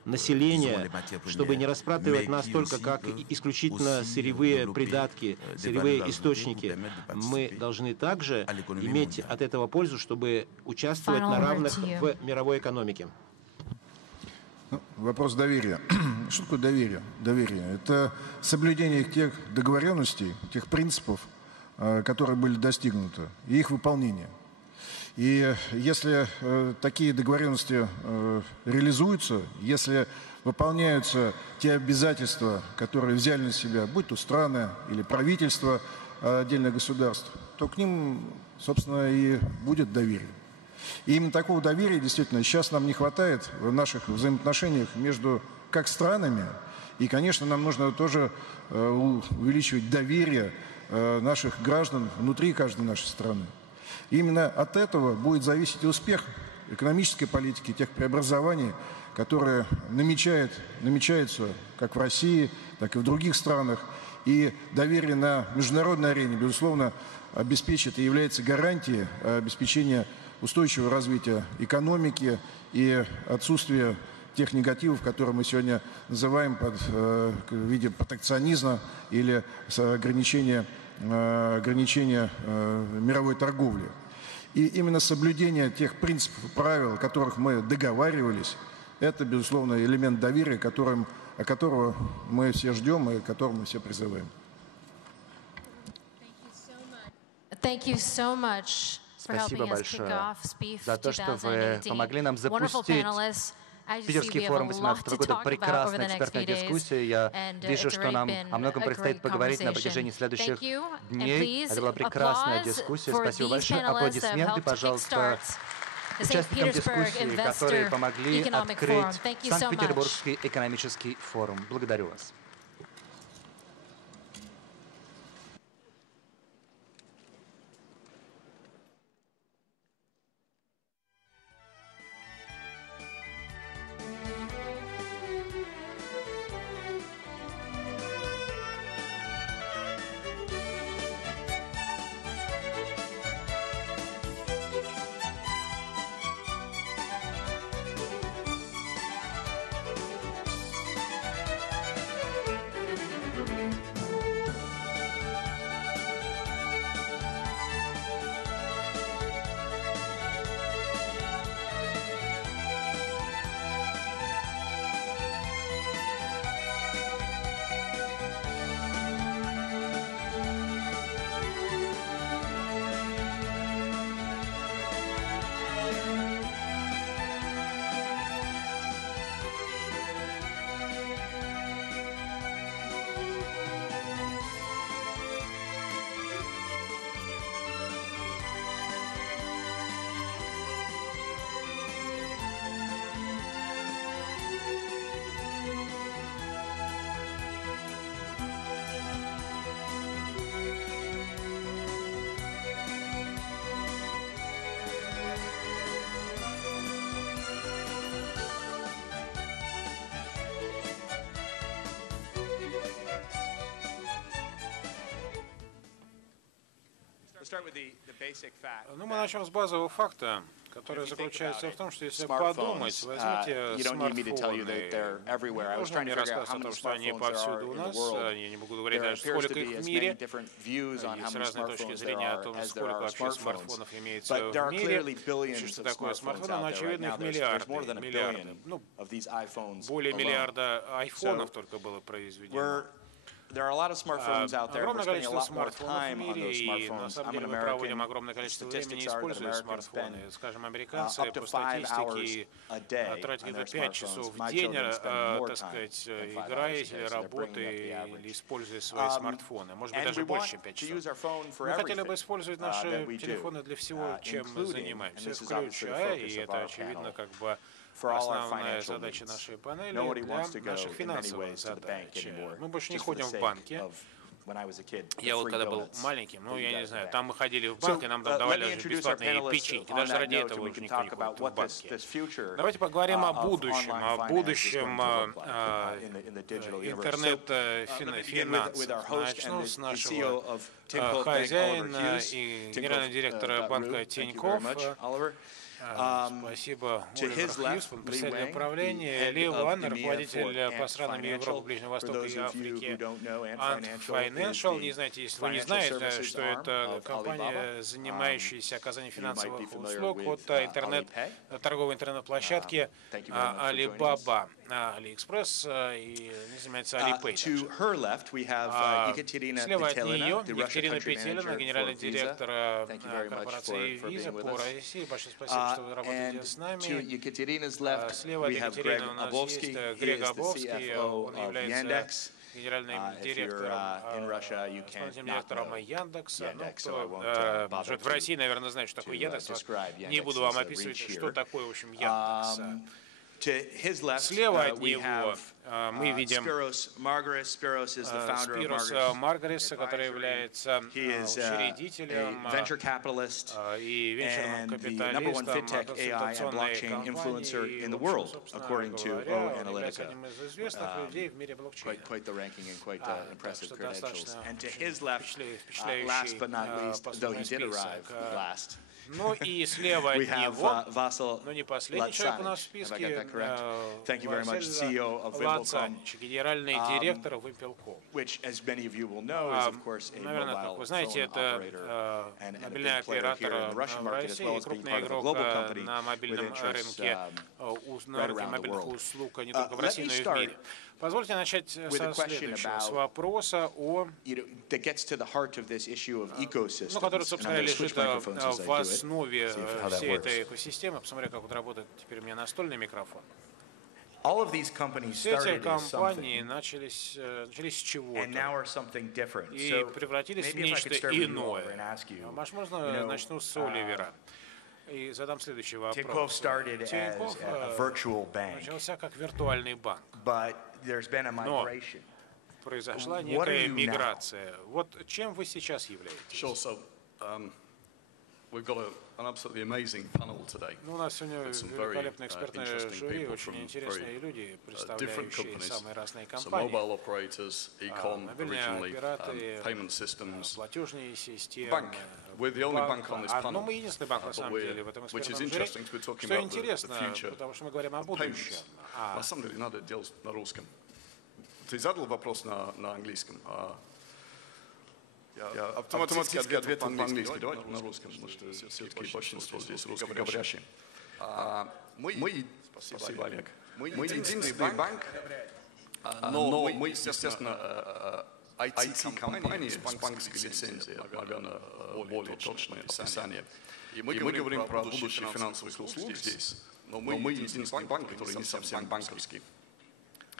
населения, чтобы не рассматривать нас только как исключительно сырьевые придатки, сырьевые источники. Мы должны также иметь от этого пользу, чтобы участвовать на равных в мировой экономике. Вопрос доверия. Что такое доверие? Доверие – это соблюдение тех договоренностей, тех принципов, которые были достигнуты, и их выполнение. И если такие договоренности реализуются, если выполняются те обязательства, которые взяли на себя, будь то страны или правительства отдельных государств, то к ним, собственно, и будет доверие. И именно такого доверия действительно сейчас нам не хватает в наших взаимоотношениях между как странами, и, конечно, нам нужно тоже увеличивать доверие наших граждан внутри каждой нашей страны. Именно от этого будет зависеть и успех экономической политики, тех преобразований, которые намечаются как в России, так и в других странах. И доверие на международной арене, безусловно, обеспечит и является гарантией обеспечения устойчивого развития экономики и отсутствия тех негативов, которые мы сегодня называем в виде протекционизма или ограничения мировой торговли. И именно соблюдение тех принципов и правил, о которых мы договаривались, это, безусловно, элемент доверия, которого мы все ждем и к которому мы все призываем. Спасибо большое за то, что вы помогли нам запустить Питерский форум 2018 года. Прекрасная экспертная дискуссия. Я вижу, что нам о многом предстоит поговорить на протяжении следующих дней. Это была прекрасная дискуссия. Спасибо большое. Аплодисменты, пожалуйста, участникам дискуссии, которые помогли открыть Санкт-Петербургский экономический форум. Благодарю вас. Ну, мы начнем с базового факта, который заключается в том, что если подумать, возьмите смартфоны. Можно мне рассказать о том, что они повсюду у нас, я не могу говорить даже, сколько их в мире. Есть разные точки зрения о том, сколько вообще смартфонов имеется в мире. Что такое смартфон? Ну, очевидно, их миллиарды. Ну, более миллиарда айфонов только было произведено. Огромное количество смартфонов в мире, и на самом деле мы проводим огромное количество времени, используя смартфоны. Скажем, американцы по статистике тратят где-то 5 часов в день, так сказать, играя или работая, или используя свои смартфоны. Может быть, даже больше, чем 5 часов. Мы хотели бы использовать наши телефоны для всего, чем мы занимаемся, включая, и это очевидно как бы основная задача нашей панели для наших финансовых задач. Мы больше не ходим в банки. Я вот когда был маленьким, ну, я не знаю, там мы ходили в банк, и нам там давали даже бесплатные печеньки. Даже ради этого уже никто не ходит в банке. Давайте поговорим о будущем интернет-финансов. Начну с нашего хозяина и генерального директора банка Тинькофф. Спасибо, Оливер Хьюз, председатель управления, Ли Ван, руководитель по странам Европы, Ближнего Востока и Африки, Ant Financial. Не знаете, если вы не знаете, что это компания, занимающаяся оказанием финансовых услуг от торговой интернет-площадки Alibaba, AliExpress и занимается Alipay. Слева от нее Екатерина Петелина, генеральный директор корпорации Visa по России. Большое спасибо, что вы работаете с нами. Слева от Екатерины у нас есть Грег Абовский, он является генеральным директором Яндекса. Кто живет в России, наверное, знает, что такое Яндекс. Не буду вам описывать, что такое, в общем, Яндекс. Слева от него мы видим Спирос Маргарис, который является учредителем и венчурным капиталистом консультационной компании, и, собственно говоря, является одним из известных людей в мире блокчейна. Так что достаточно впечатляющий последний список. Ну и слева от него, но не последний человек у нас в списке, Василь Лацанч, генеральный директор Wimpel.com. Наверное, как вы знаете, это мобильный оператор в России, крупный игрок на мобильном рынке, на рынке мобильных услуг не только в России, но и в мире. Позвольте начать со следующего, с вопроса который, собственно, лежит в основе всей этой экосистемы. Посмотря, как вот работает теперь у меня настольный микрофон. Все эти компании начались с чего-то и превратились в нечто иное. Возможно, начну с Оливера. И задам следующий вопрос. Тинькофф начался как виртуальный банк. Но произошла некая миграция. Вот чем вы сейчас являетесь? У нас сегодня великолепное экспертное жюри, очень интересные люди, представляющие самые разные компании. Мобильные операторы, платежные системы. Но мы единственный банк, на самом деле, в этом экспертном жюри. Что интересно, потому что мы говорим о будущем. На самом деле надо делать на русском. Ты задал вопрос на английском. Я автоматически ответил по-английски. Давайте на русском, потому что все-таки большинство здесь русскоговорящие. Мы, спасибо, Олег, мы единственный банк, но мы, естественно, IT-компания с банковской лицензией, наверное, более точное описание. И мы говорим про будущее финансовых услуг здесь, но мы единственный банк, который не совсем банковский.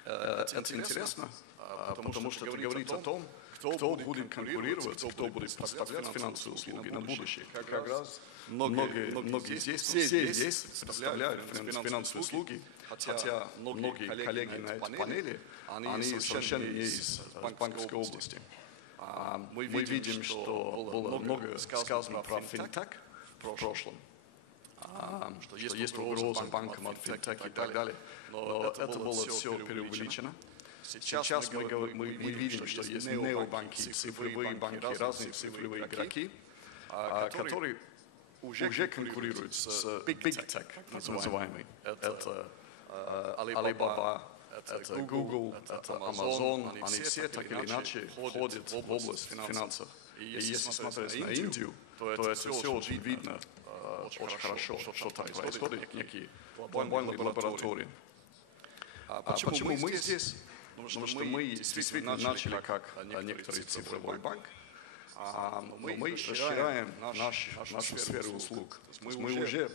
Это интересно, потому что это говорит о том, кто будет конкурировать, кто будет поставлять финансовые услуги на будущее. Как раз многие здесь, все здесь представляют финансовые услуги, хотя многие коллеги на этой панели, они совершенно не из банковской области. Мы видим, что было много сказано про финтех в прошлом, что есть угроза банкам от финтеха и так далее, но это было все преувеличено. Сейчас мы видим, что есть необанки, цифровые банки, разные цифровые игроки. который уже конкурирует с Big Tech, называемый. Это Alibaba, это Google, это Amazon. Они все так или иначе входят в область финансов. И если смотреть на Индию, то это все очень видно, очень хорошо, что там происходит, некие глобальные лаборатории. Почему мы здесь? Потому что мы действительно начали как некоторый цифровой банк, но мы расширяем нашу сферу услуг. Мы уже,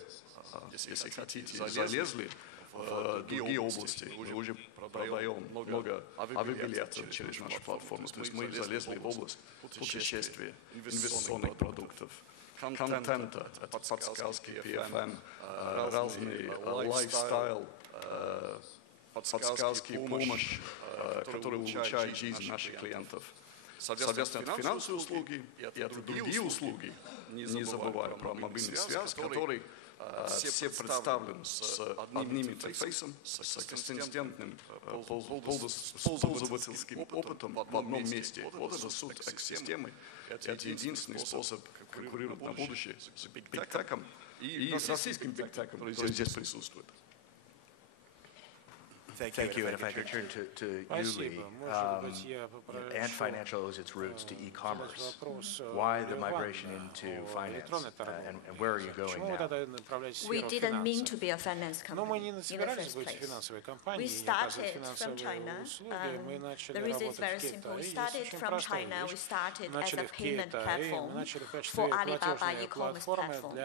если хотите, залезли в другие области, мы уже продаем много авиабилетов через нашу платформу. То есть мы залезли в область путешествий, инвестиционных продуктов, контента, это подсказки, PFM, разные лайфстайл, подсказки, помощь, которая улучшает жизнь наших клиентов. Соответственно, это финансовые услуги и это другие услуги. Не забывая про мобильную связь, который все представлен с одним интерфейсом, с консистентным пользовательским опытом в одном месте. Вот это суть экосистемы. Это единственный способ конкурировать на будущее с Big Tech и с российским Big Tech, который здесь присутствует. Thank you. And if I could turn to you, Lee, Ant Financial owes its roots to e-commerce. Why the migration into finance, and where are you going now? We didn't mean to be a finance company in the first place. We started from China. The reason is very simple. We started from China. We started as a payment platform for Alibaba e-commerce platform.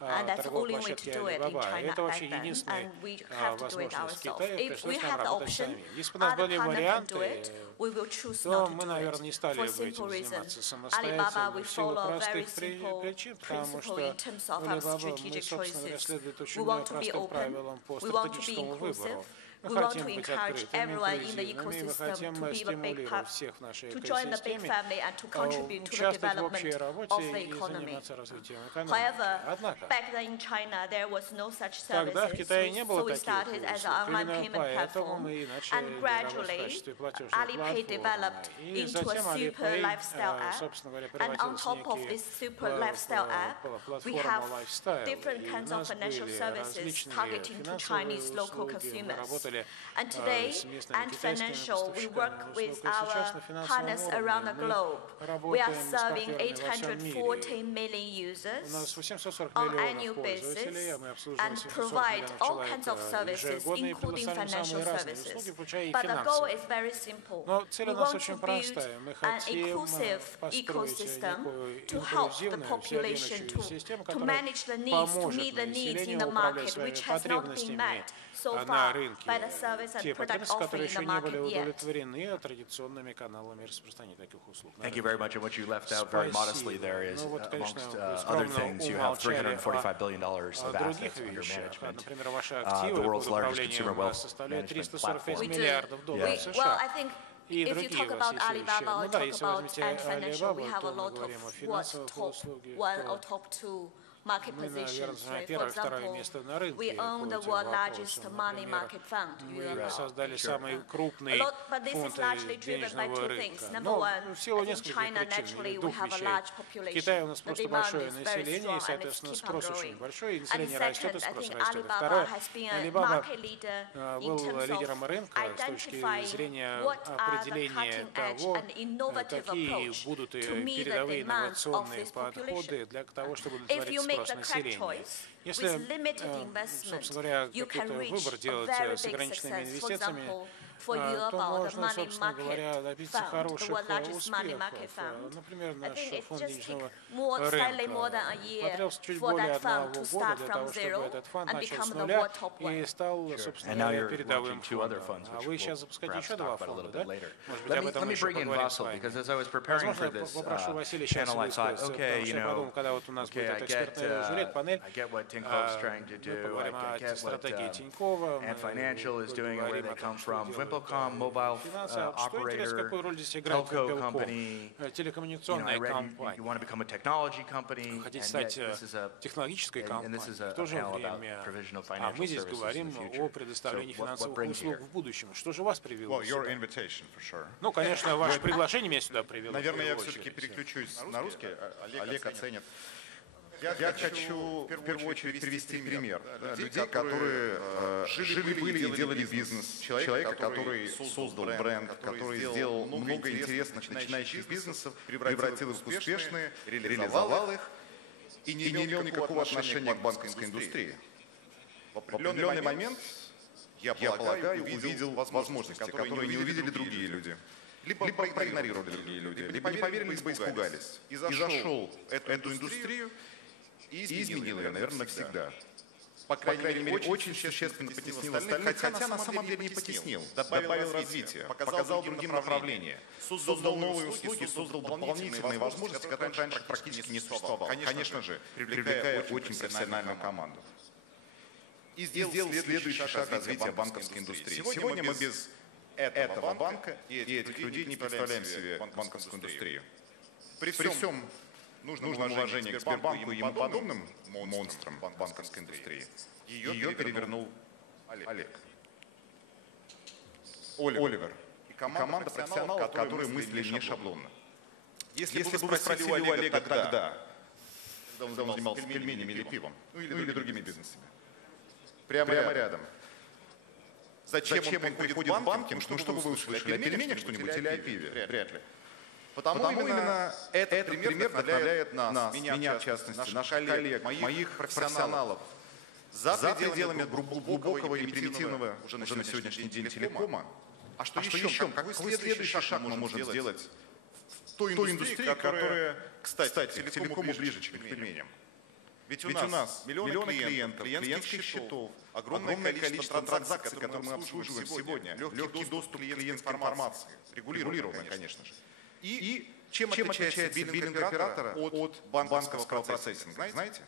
And that's the only way to do it in China back then. And we have to do it ourselves. If we have the option, other partners can do it, we will choose not to do it. For a simple reason, Alibaba, we follow a very simple principle in terms of our strategic choices. We want to be open, we want to be inclusive, we want to encourage everyone in the ecosystem to be a big part, to join the big family and to contribute to the development of the economy. However, back then in China, there was no such services, so we started as an online payment platform, and gradually, Alipay developed into a super lifestyle app, and on top of this super lifestyle app, we have different kinds of financial services targeting to Chinese local consumers. And today, Ant Financial, we work with our partners around the globe. We are serving 840 million users on an annual basis and provide all kinds of services, including financial services. But the goal is very simple. We want to build an inclusive ecosystem to help the population to manage the needs, to meet the needs in the market, which has not been met so far by the service and product offering in the market yet. Thank you very much. And what you left out very modestly there is, amongst other things, you have $345 billion of assets under management. The world's largest consumer wealth management platform. We do. Well, I think if you talk about Alibaba or talk about Ant Financial, we have a lot of top one or top two market positions. Right? For example, we own the world's largest money market fund. But this is largely driven by two things. Number one, I think China naturally we have a large population. The demand is very strong and it's keep on growing. And second, I think Alibaba has been a market leader in terms of identifying what are the cutting edge and innovative approach to meet the demands of this population. If you make the correct choice, with limited investment, you can reach a very big success. For example, for Yuebao, the money market fund, the world's largest money market fund, I think it just took slightly more than a year for that fund to start from zero and become the world top one. And now you're launching two other funds, which we'll perhaps talk about a little bit later. Let me bring in Vasil, because as I was preparing for this panel, I thought, okay, you know, okay, I get what Tinkoff's trying to do, I get what Ant Financial is doing and where they come from. финансы, что интересно, какую роль здесь играет Вимпелком, телекоммуникационная компания. Хотите стать технологической компанией, в то же время, мы здесь говорим о предоставлении финансовых услуг в будущем. Что же вас привело сюда? Ну, конечно, ваше приглашение меня сюда привело. Наверное, я все-таки переключусь на русский. Олег оценит. Я хочу в первую очередь привести пример людей, которые жили-были и делали бизнес. Человека, который создал бренд, который сделал много интересных начинающих бизнесов, превратил их в успешные, реализовал их и не имел никакого отношения к банковской индустрии. В определенный момент, я полагаю, увидел возможности, которые не увидели другие люди. Либо проигнорировали другие люди, либо не поверили, либо испугались. И зашел в эту индустрию и изменил ее, наверное, навсегда. По крайней мере, очень существенно потеснил остальных, хотя на самом деле не потеснил. Добавил развитие, показал другим направление. Создал новые услуги, создал дополнительные возможности, которые раньше практически не существовало. Конечно же, привлекая очень профессиональную команду. И сделал следующий шаг развития банковской индустрии. Сегодня мы без этого банка и этих людей не представляем себе банковскую индустрию. При всем нужном уважении к Сбербанку и ему подобным монстрам банковской индустрии, ее перевернул Олег. Оливер и команда профессионалов, которые мыслили не шаблонно. Если бы вы спросили у Олега тогда, когда он занимался пельменями или пивом, или другими бизнесами, прямо рядом, зачем он приходит в банки, ну что бы вы услышали, о пельменях что-нибудь или о пиве? Вряд ли. Потому именно этот пример вдохновляет нас, меня в частности, наших коллег, моих профессионалов, за пределами глубокого и примитивного уже на сегодняшний день телекома. А что еще? Какой следующий шаг мы можем сделать в той индустрии, которая, кстати, к телекому ближе, чем к пельменям? Ведь у нас миллионы клиентов, клиентских счетов, огромное количество транзакций, которые мы обслуживаем сегодня, легкий доступ к клиентской информации, регулированная, конечно же. И чем отличается биллинг оператора от банковского процессинга? Знаете?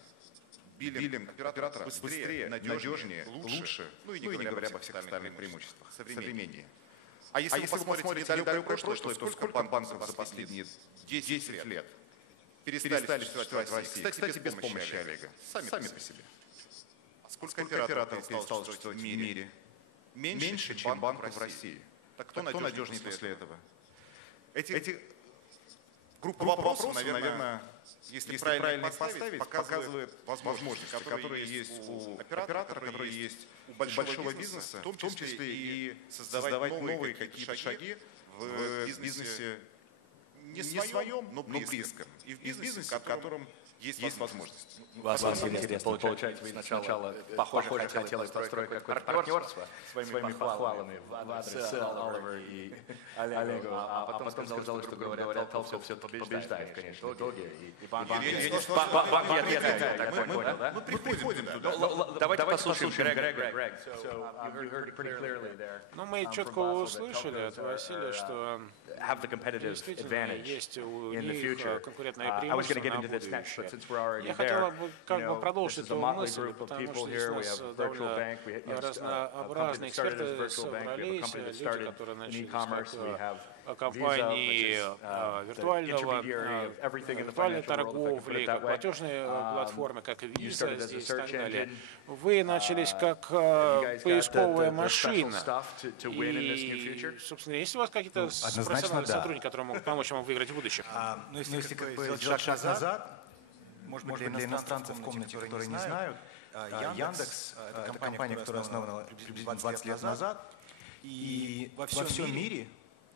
Биллинг оператора быстрее, надежнее, лучше, ну и не говоря обо всех остальных преимуществах, современнее. А если вы посмотрите далекое прошлое, то сколько банков за последние 10 лет перестали существовать в России? Кстати, без помощи Олега. Сами по себе. А сколько операторов перестало существовать в мире? Меньше, чем банков в России. Так кто надежнее после этого? Эти группа вопросов, наверное, если правильно их поставить, показывает возможности, которые есть у оператора, которые есть у большого бизнеса, в том числе и создавать новые какие-то шаги в бизнесе не своем, но близком. И в бизнесе, в котором есть возможность. У вас интересно получается, вы сначала, похоже, хотелось построить какое-то партнерство своими похвалами в адрес Оливера и Олегу, а потом сказали, что говорят, Telco все побеждает в конечном итоге. Банки отвергают, так понял, да? Мы приходим туда. Давайте послушаем Грег. Ну, мы четко услышали от Василия, что действительно есть у них конкурентное преимущество на будущее. Я хотела бы как бы продолжить эту мысль, потому что здесь у нас довольно разнообразные эксперты собрались, люди, которые начали с компании виртуальной торговли, как платежные платформы, как и Visa здесь и так далее. Вы начались как поисковая машина. И, собственно, есть у вас какие-то профессиональные сотрудники, которые могут помочь вам выиграть в будущем? Ну, если как бы сделать шаг назад, может быть, для иностранцев в комнате, которые не знают, Яндекс — это компания, которая основана приблизительно 20 лет назад, и во всем мире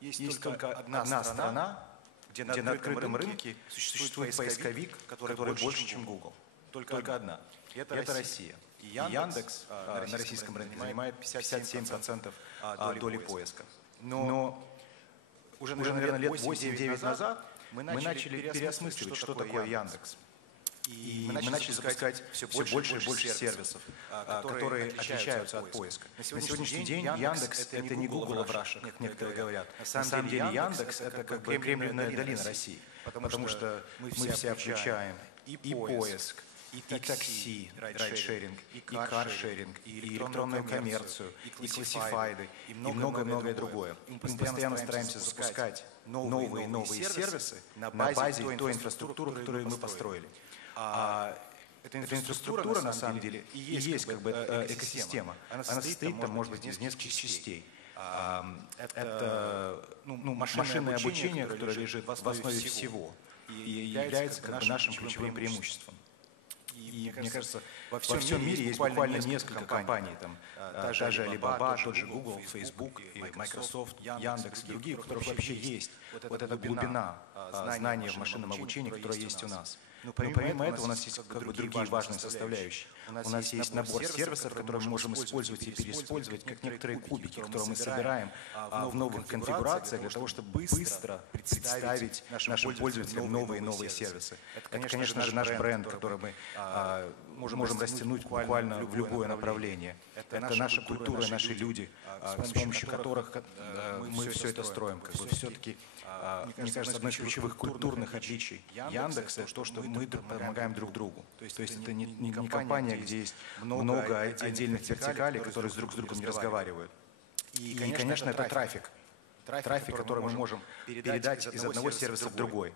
есть только одна страна, где на открытом рынке существует поисковик, который больше, чем Google. Только одна. Это Россия. И Яндекс на российском рынке занимает 57% доли поиска. Но уже, наверное, лет 8-9 назад мы начали переосмысливать, что такое Яндекс. И мы начали запускать все больше и больше сервисов, которые отличаются от поиска. На сегодняшний день Яндекс — это не Google в Russia, как некоторые говорят. На самом деле Яндекс — это как бы Кремниевая долина России, потому что мы все включаем и поиск, и такси, райдшеринг, и каршеринг, и электронную коммерцию, и классифайды, и многое-многое другое. Мы постоянно стараемся запускать новые и новые сервисы на базе той инфраструктуры, которую мы построили. Эта инфраструктура, на самом деле, и есть как бы экосистема. Она состоит, там, может быть, из нескольких частей. Это машинное обучение, которое лежит в основе всего и является как бы нашим ключевым преимуществом. И мне кажется, во всем мире есть буквально несколько компаний, там, та же Alibaba, тот же Google, Facebook, и Microsoft, Яндекс и другие, у которых вообще есть вот эта глубина знания в машинном обучении, которая есть у нас. Но помимо этого у нас есть как бы другие важные составляющие. У нас есть набор сервисов, которые мы можем использовать и переиспользовать, как некоторые кубики, которые мы собираем в новых конфигурациях для того, чтобы быстро представить нашим пользователям новые и новые сервисы. Это, конечно же, наш бренд, который мы можем растянуть буквально в любое направление. Это наша культура, наши люди, с помощью которых мы все это строим. Все-таки, мне кажется, одно из ключевых культурных отличий Яндекса — то, что мы помогаем друг другу. То есть это не компания, где есть много отдельных вертикалей, которые друг с другом не разговаривают. И, конечно, это трафик. Трафик, который мы можем передать из одного сервиса в другой.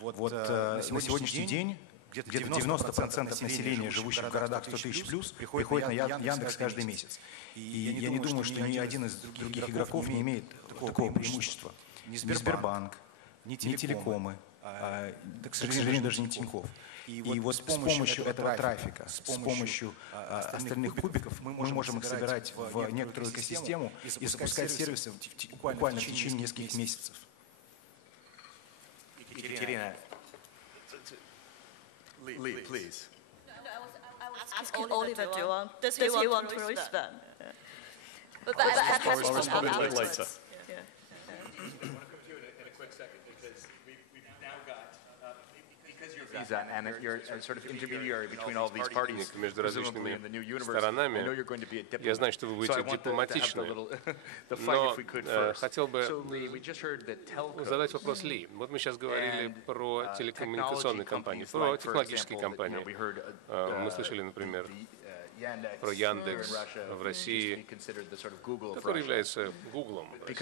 Вот на сегодняшний день где-то 90% населения, живущих в городах 100 тысяч плюс, приходит на Яндекс каждый месяц. И я не думаю, что ни один из других игроков не имеет такого преимущества. Ни Сбербанк, ни телекомы, к сожалению, даже не Тинькофф. И вот с помощью этого трафика, с помощью остальных кубиков мы можем их собирать в некоторую экосистему и запускать сервисы буквально в течение нескольких месяцев. Екатерина, Lee, please. Asking Oliver, does he want to respond? But that has to come later. Yeah. I want to come to you in a quick second because we've now got, because you're visa and you're a sort of intermediary between all these parties, между presumably in the new universe. сторонами. I know you're going to be a diplomat. Я знаю, что вы будете дипломатичны, но хотел бы задать вопрос Ли. Вот мы сейчас говорили про телекоммуникационные компании, про технологические компании. Мы слышали, например, про Яндекс в России, который является Гуглом. Они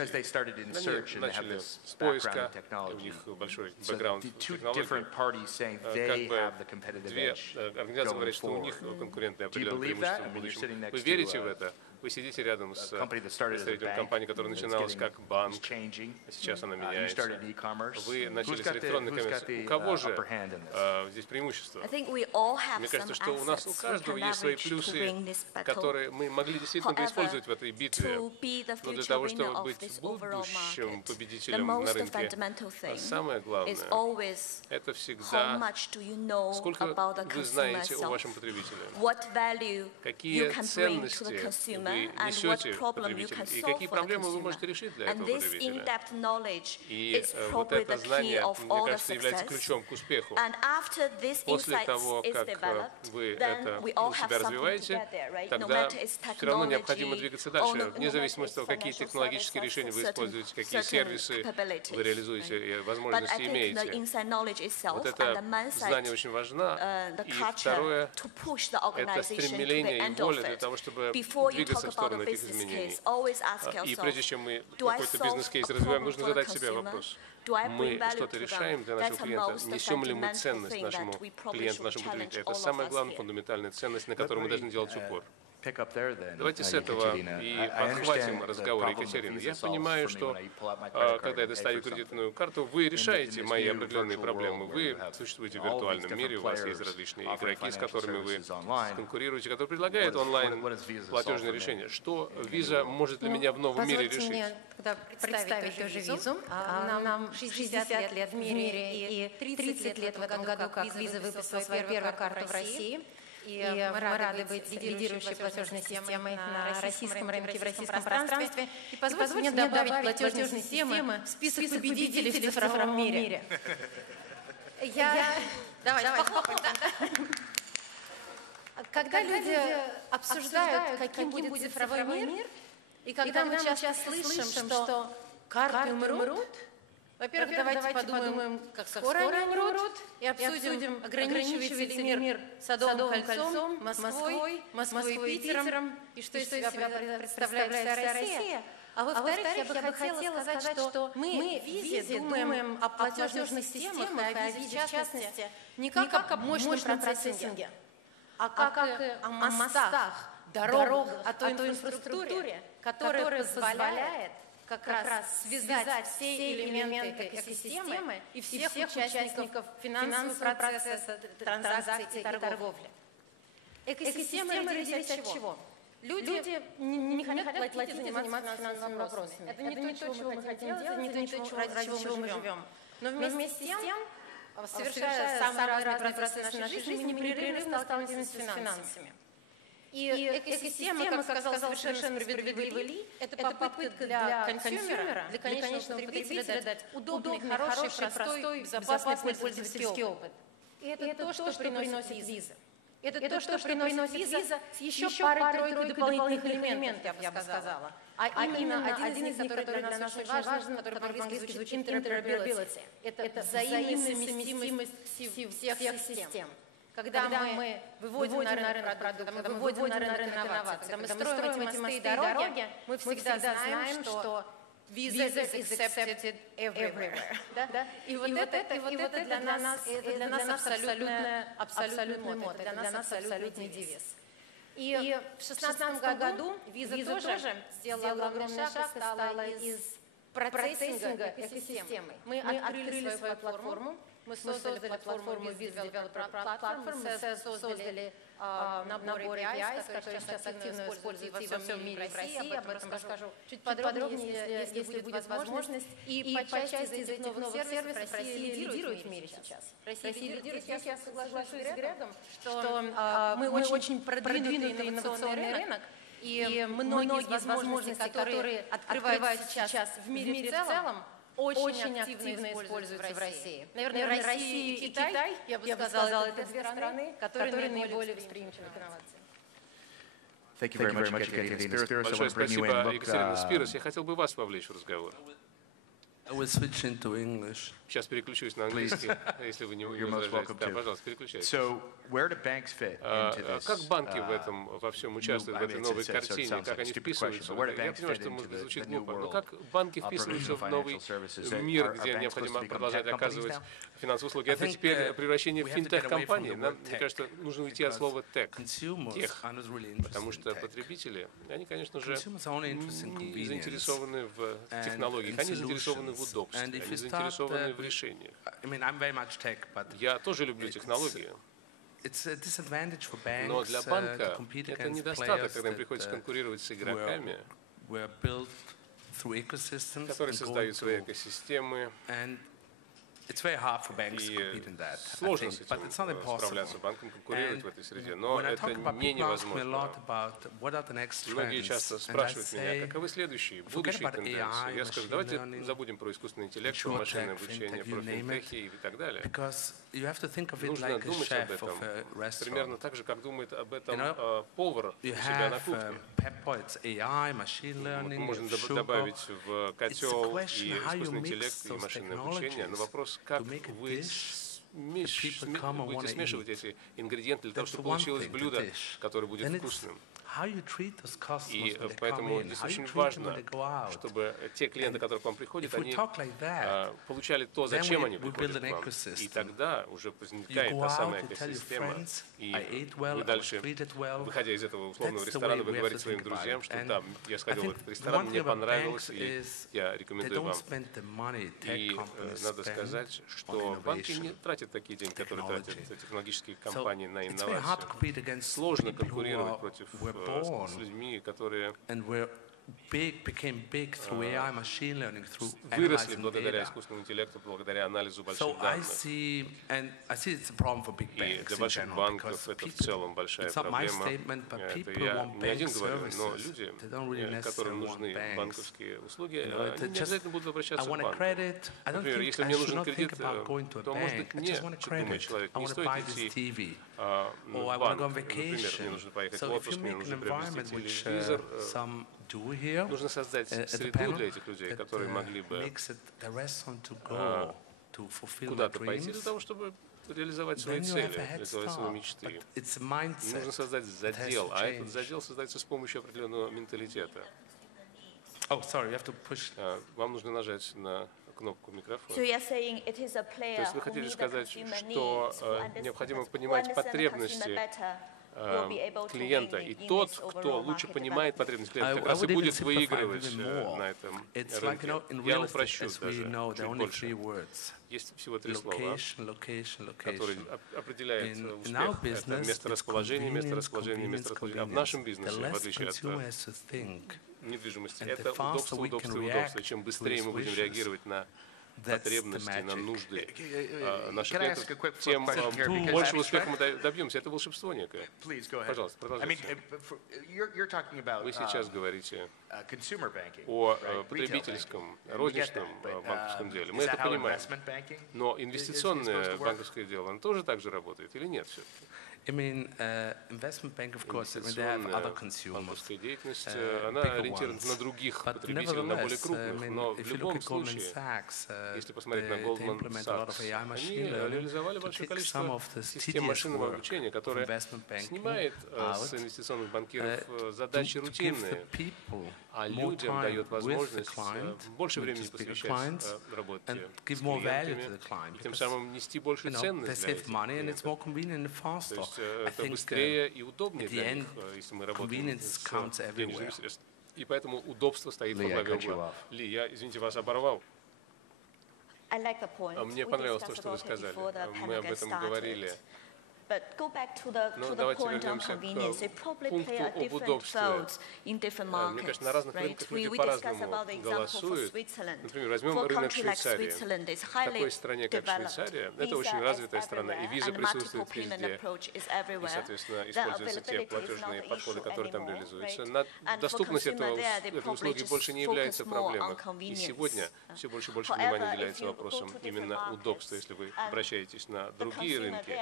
начали с поиска, у них большой бэкграунд в технологиях. Как бы две организации говорят, что у них конкурентное определенное преимущество в будущем. Вы верите в это? Вы сидите рядом с представителем компании, которая начиналась как банк, а сейчас она меняется. Вы начали с электронной коммерции. У кого же здесь преимущество? Мне кажется, что у нас у каждого есть свои плюсы, которые мы могли действительно бы использовать в этой битве. Но для того, чтобы быть будущим победителем на рынке, самое главное — это всегда сколько вы знаете о вашем потребителе, какие ценности вы несете потребителю, и какие проблемы вы можете решить для этого потребителя. И вот это знание, мне кажется, является ключом к успеху. После того, как вы это у себя развиваете, тогда все равно необходимо двигаться дальше, вне зависимости от того, какие технологические решения вы используете, какие сервисы вы реализуете и возможности имеете. Вот это знание очень важно. И второе — это стремление и воля для того, чтобы двигаться в сторону этих изменений. И прежде чем мы какой-то бизнес-кейс развиваем, нужно задать себе вопрос. Мы что-то решаем для нашего клиента, несем ли мы ценность нашему клиенту, нашему потребителю. Это самая главная фундаментальная ценность, на которую мы должны делать упор. Давайте с этого и подхватим разговор, Екатерина. Я понимаю, что когда я достаю кредитную карту, вы решаете мои определенные проблемы. Вы существуете в виртуальном мире, у вас есть различные игроки, с которыми вы конкурируете, которые предлагают онлайн платежные решения. Что Visa может для меня в новом мире решить? Позвольте мне представить тоже визу. Нам 60 лет в мире и 30 лет в этом году, как Visa выпустила свою первую карту в России. И мы рады быть лидирующей платежной системой на российском рынке, в российском пространстве. И позвольте мне добавить платежной системы в список победителей в цифровом мире. Давайте похлопаем. Когда люди обсуждают, каким будет цифровой мир, и когда мы часто слышим, что карты умрут, Во-первых, давайте подумаем, как скоро они умрут, и обсудим, ограничивается ли мир Садовым кольцом, Москвой и Питером, и что из себя представляет вся Россия. А во-вторых, я бы хотела сказать, что мы в визе думаем о платежных системах и о визе в частности не как о мощном процессинге, а как о мостах, дорогах, о той инфраструктуре, которая позволяет как раз связать все элементы экосистемы и всех участников финансового процесса, транзакций и торговли. Экосистемы родились от чего? Люди не хотят платить и заниматься финансовыми вопросами. Это не то, чего мы хотим делать, это не то, ради чего мы живем. Но вместе с тем, совершая самые разные процессы нашей жизни, мы непрерывно сталкиваемся с финансами. И экосистема, как сказал совершенно справедливо Ли, это попытка для консюмера, для конечного потребителя дать удобный, хороший, простой, безопасный пользовательский опыт. И это то, что приносит виза. Это то, что приносит виза с еще парой-тройкой дополнительных элементов, я бы сказала. А именно один из них, который для нас очень важен, который по-английски звучит interoperability. Это взаимная совместимость всех систем. Когда мы выводим на рынок продукты, когда мы выводим на рынок инноваций, когда мы строим эти мосты и дороги, мы всегда знаем, что visa is accepted everywhere. И вот это для нас абсолютный мото, это для нас абсолютный девиз. И в 2016 году виза тоже сделала огромный шаг и стала из процессинга экосистемы. Мы открыли свою платформу. Мы создали платформу Visa Developer Platform, мы создали набор APIs, который сейчас активно используется во всем мире, в России. Об этом расскажу чуть подробнее, если будет возможность. И по части этих новых сервисов Россия лидирует в мире сейчас. Россия лидирует, я соглашусь с Грегом, что мы очень продвинутый инновационный рынок, и многие из возможностей, которые открываются сейчас в мире в целом, очень активно используются в России. Наверное, Россия и Китай, я бы сказала, это две страны, которые наиболее восприимчивы к инновациям. Большое спасибо, Екатерина Спирос. Я хотел бы вас вовлечь в разговор. Сейчас переключусь на английский, если вы не возражаете. Да, пожалуйста, переключайтесь. Как банки в этом во всем участвуют, в этой новой картине, как они вписываются? Я понимаю, что может быть звучит глупо, но как банки вписываются в новый мир, где необходимо продолжать оказывать финансовые услуги? Это теперь превращение в финтех-компании. Нам, мне кажется, нужно уйти от слова тех, потому что потребители, они, конечно же, не заинтересованы в технологиях, они заинтересованы в удобстве, они заинтересованы в решениях. Я тоже люблю технологии, но для банка это недостаток, когда им приходится конкурировать с игроками, которые создают свои экосистемы. И сложно с этим справляться, банкам конкурировать в этой среде, но это не невозможно. Многие часто спрашивают меня, каковы следующие, будущие тенденции. Я скажу, давайте забудем про искусственный интеллект, про машинное обучение, про финтехи и так далее. Нужно думать об этом примерно так же, как думает об этом повар у себя на кухне. Мы можем добавить в котел и искусственный интеллект, и машинное обучение, но вопрос, как вы будете смешивать эти ингредиенты для того, чтобы получилось блюдо, которое будет вкусным. И поэтому здесь очень важно, чтобы те клиенты, которые к вам приходят, они получали то, зачем они приходят к вам. И тогда уже возникает та самая экосистема. И вы дальше, выходя из этого условного ресторана, вы говорите своим друзьям, что да, я сходил в этот ресторан, мне понравилось, и я рекомендую вам. И надо сказать, что банки не тратят такие деньги, которые тратят технологические компании на инновации. Сложно конкурировать против с людьми, которые выросли благодаря искусственному интеллекту, благодаря анализу больших данных. И для больших банков это в целом большая проблема. Это я не один говорю, но люди, которым нужны банковские услуги, они не обязательно будут обращаться в банк. Например, если мне нужен кредит, то, может быть, мне, думает человек, не стоит идти в банк. Например, мне нужно поехать в отпуск, мне нужно приобрести телевизор, Нужно создать среду для этих людей, которые могли бы куда-то пойти для того, чтобы реализовать свои цели, реализовать свои мечты. Нужно создать задел, а этот задел создается с помощью определенного менталитета. Вам нужно нажать на кнопку микрофона. То есть вы хотели сказать, что необходимо понимать потребности клиента, и тот, кто лучше понимает потребности клиента, как раз и будет выигрывать на этом рынке. Я упрощу даже чуть больше. Есть всего 3 слова, которые определяют успех. Это месторасположение, месторасположение, месторасположение. А в нашем бизнесе, в отличие от недвижимости, это удобство, удобство, удобство. Чем быстрее мы будем реагировать на потребности, на нужды наших клиентов, тем больше успеха мы добьемся. Это волшебство некое. Пожалуйста, продолжайте. Вы сейчас говорите о потребительском, розничном банковском деле. Мы это понимаем. Но инвестиционное банковское дело, оно тоже так же работает или нет все-таки? Банковская деятельность, она ориентирована на других потребителей, на более крупных, но в любом случае, если посмотреть на Goldman Sachs, они реализовали большое количество систем машинного обучения, которые снимает с инвестиционных банкиров задачи рутинные, а людям дает возможность больше времени посвящать работе с клиентами, и тем самым нести больше ценность для этих клиентов. То есть это быстрее и удобнее для них, если мы работаем с денежными средствами. И поэтому удобство стоит во главе угла. Ли, я, извините, вас оборвал. Мне понравилось то, что вы сказали. Мы об этом говорили. Но давайте вернемся к пункту об удобстве. Мне кажется, на разных рынках люди по-разному голосуют. Например, возьмем рынок Швейцарии. В такой стране, как Швейцария, это очень развитая страна, и виза присутствует везде. И, соответственно, используются те платежные подходы, которые там реализуются. Доступность этой услуги больше не является проблемой. И сегодня все больше и больше внимания уделяется вопросам именно удобства. Если вы обращаетесь на другие рынки,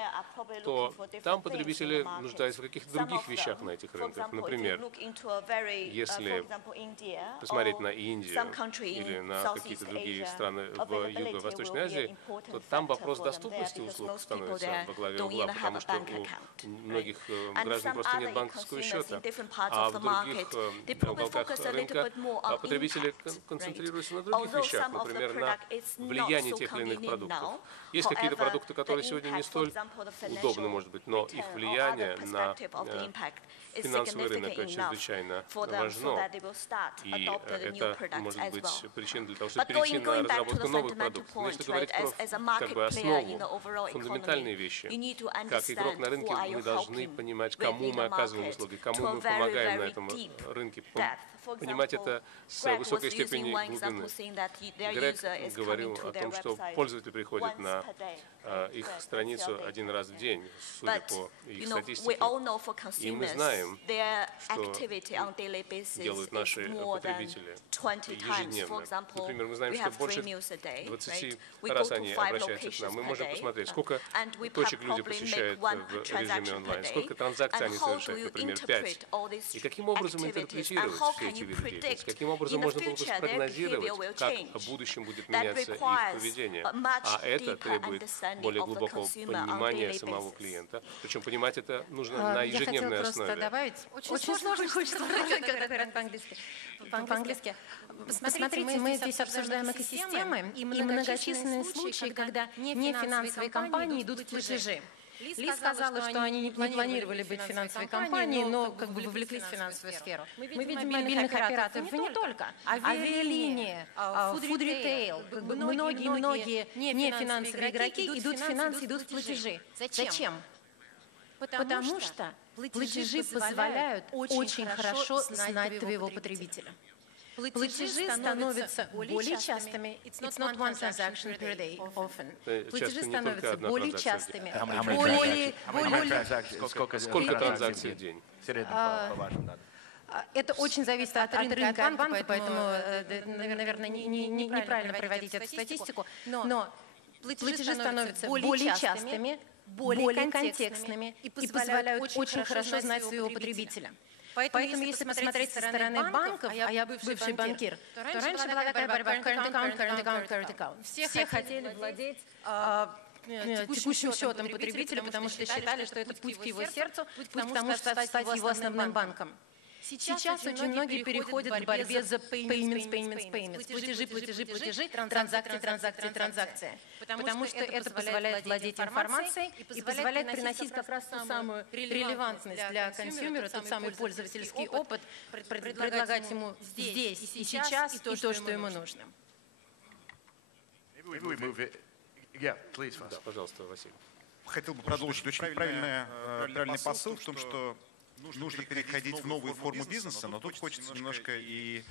то там потребители нуждаются в каких-то других вещах на этих рынках. Например, если посмотреть на Индию или на какие-то другие страны в Юго-Восточной Азии, то там вопрос доступности услуг становится во главе угла, потому что у многих граждан просто нет банковского счета. А в других уголках рынка потребители концентрируются на других вещах, например, на влиянии тех или иных продуктов. Есть какие-то продукты, которые сегодня не столь удобны, может быть, но их влияние на финансовый рынок чрезвычайно важно. И это может быть причиной для того, чтобы перейти на разработку новых продуктов. Но если говорить про как бы основу, фундаментальные вещи, как игрок на рынке мы должны понимать, кому мы оказываем услуги, кому мы помогаем на этом рынке, понимать это с высокой степенью глубины. Грег говорил о том, что пользователь приходит на их страницу один раз в день, судя по их статистике. И мы знаем, что делают наши потребители ежедневно. Например, мы знаем, что больше 20 раз они обращаются к нам. Мы можем посмотреть, сколько точек люди посещают в режиме онлайн, сколько транзакций они совершают, например, 5. И каким образом интерпретировать все эти виды деятельности? Каким образом можно было бы спрогнозировать, как в будущем будет меняться их поведение? А это требует более глубокого понимания самого клиента. Причем понимать это нужно на ежедневной основе. Очень сложно хочется говорить по-английски. Посмотрите, мы здесь обсуждаем экосистемы и многочисленные случаи, когда нефинансовые компании идут в платежи. Ли сказала, что они не планировали быть финансовой компанией, но как бы вовлеклись в финансовую сферу. Мы видим мобильных операторов, и не только. Авиалинии, фуд-ритейл, многие нефинансовые игроки идут в финансы, идут в платежи. Зачем? Потому что платежи позволяют очень хорошо знать твоего потребителя. Платежи становятся более частыми. It's not one transaction per day, often. Платежи становятся более частыми. Сколько транзакций в день? Это очень зависит от рынка, от банка, поэтому, наверное, неправильно проводить эту статистику. Но платежи становятся более частыми, более контекстными и позволяют очень хорошо знать своего потребителя. Поэтому, если посмотреть со стороны банков, а я бывший банкир, то раньше была такая борьба current account. Все хотели владеть текущим счетом потребителя, потому что считали, что это путь к его сердцу, путь к тому, чтобы стать его основным банком. Сейчас очень многие переходят к борьбе за payments, платежи, транзакции. Потому что это позволяет владеть информацией и позволяет приносить как раз ту самую релевантность для консюмера, тот самый пользовательский опыт, предлагать ему здесь и сейчас и то, что ему нужно. Да, пожалуйста, Василий. Хотел бы продолжить. Очень правильный посыл в том, что нужно переходить в новую форму бизнеса, но тут хочется немножко и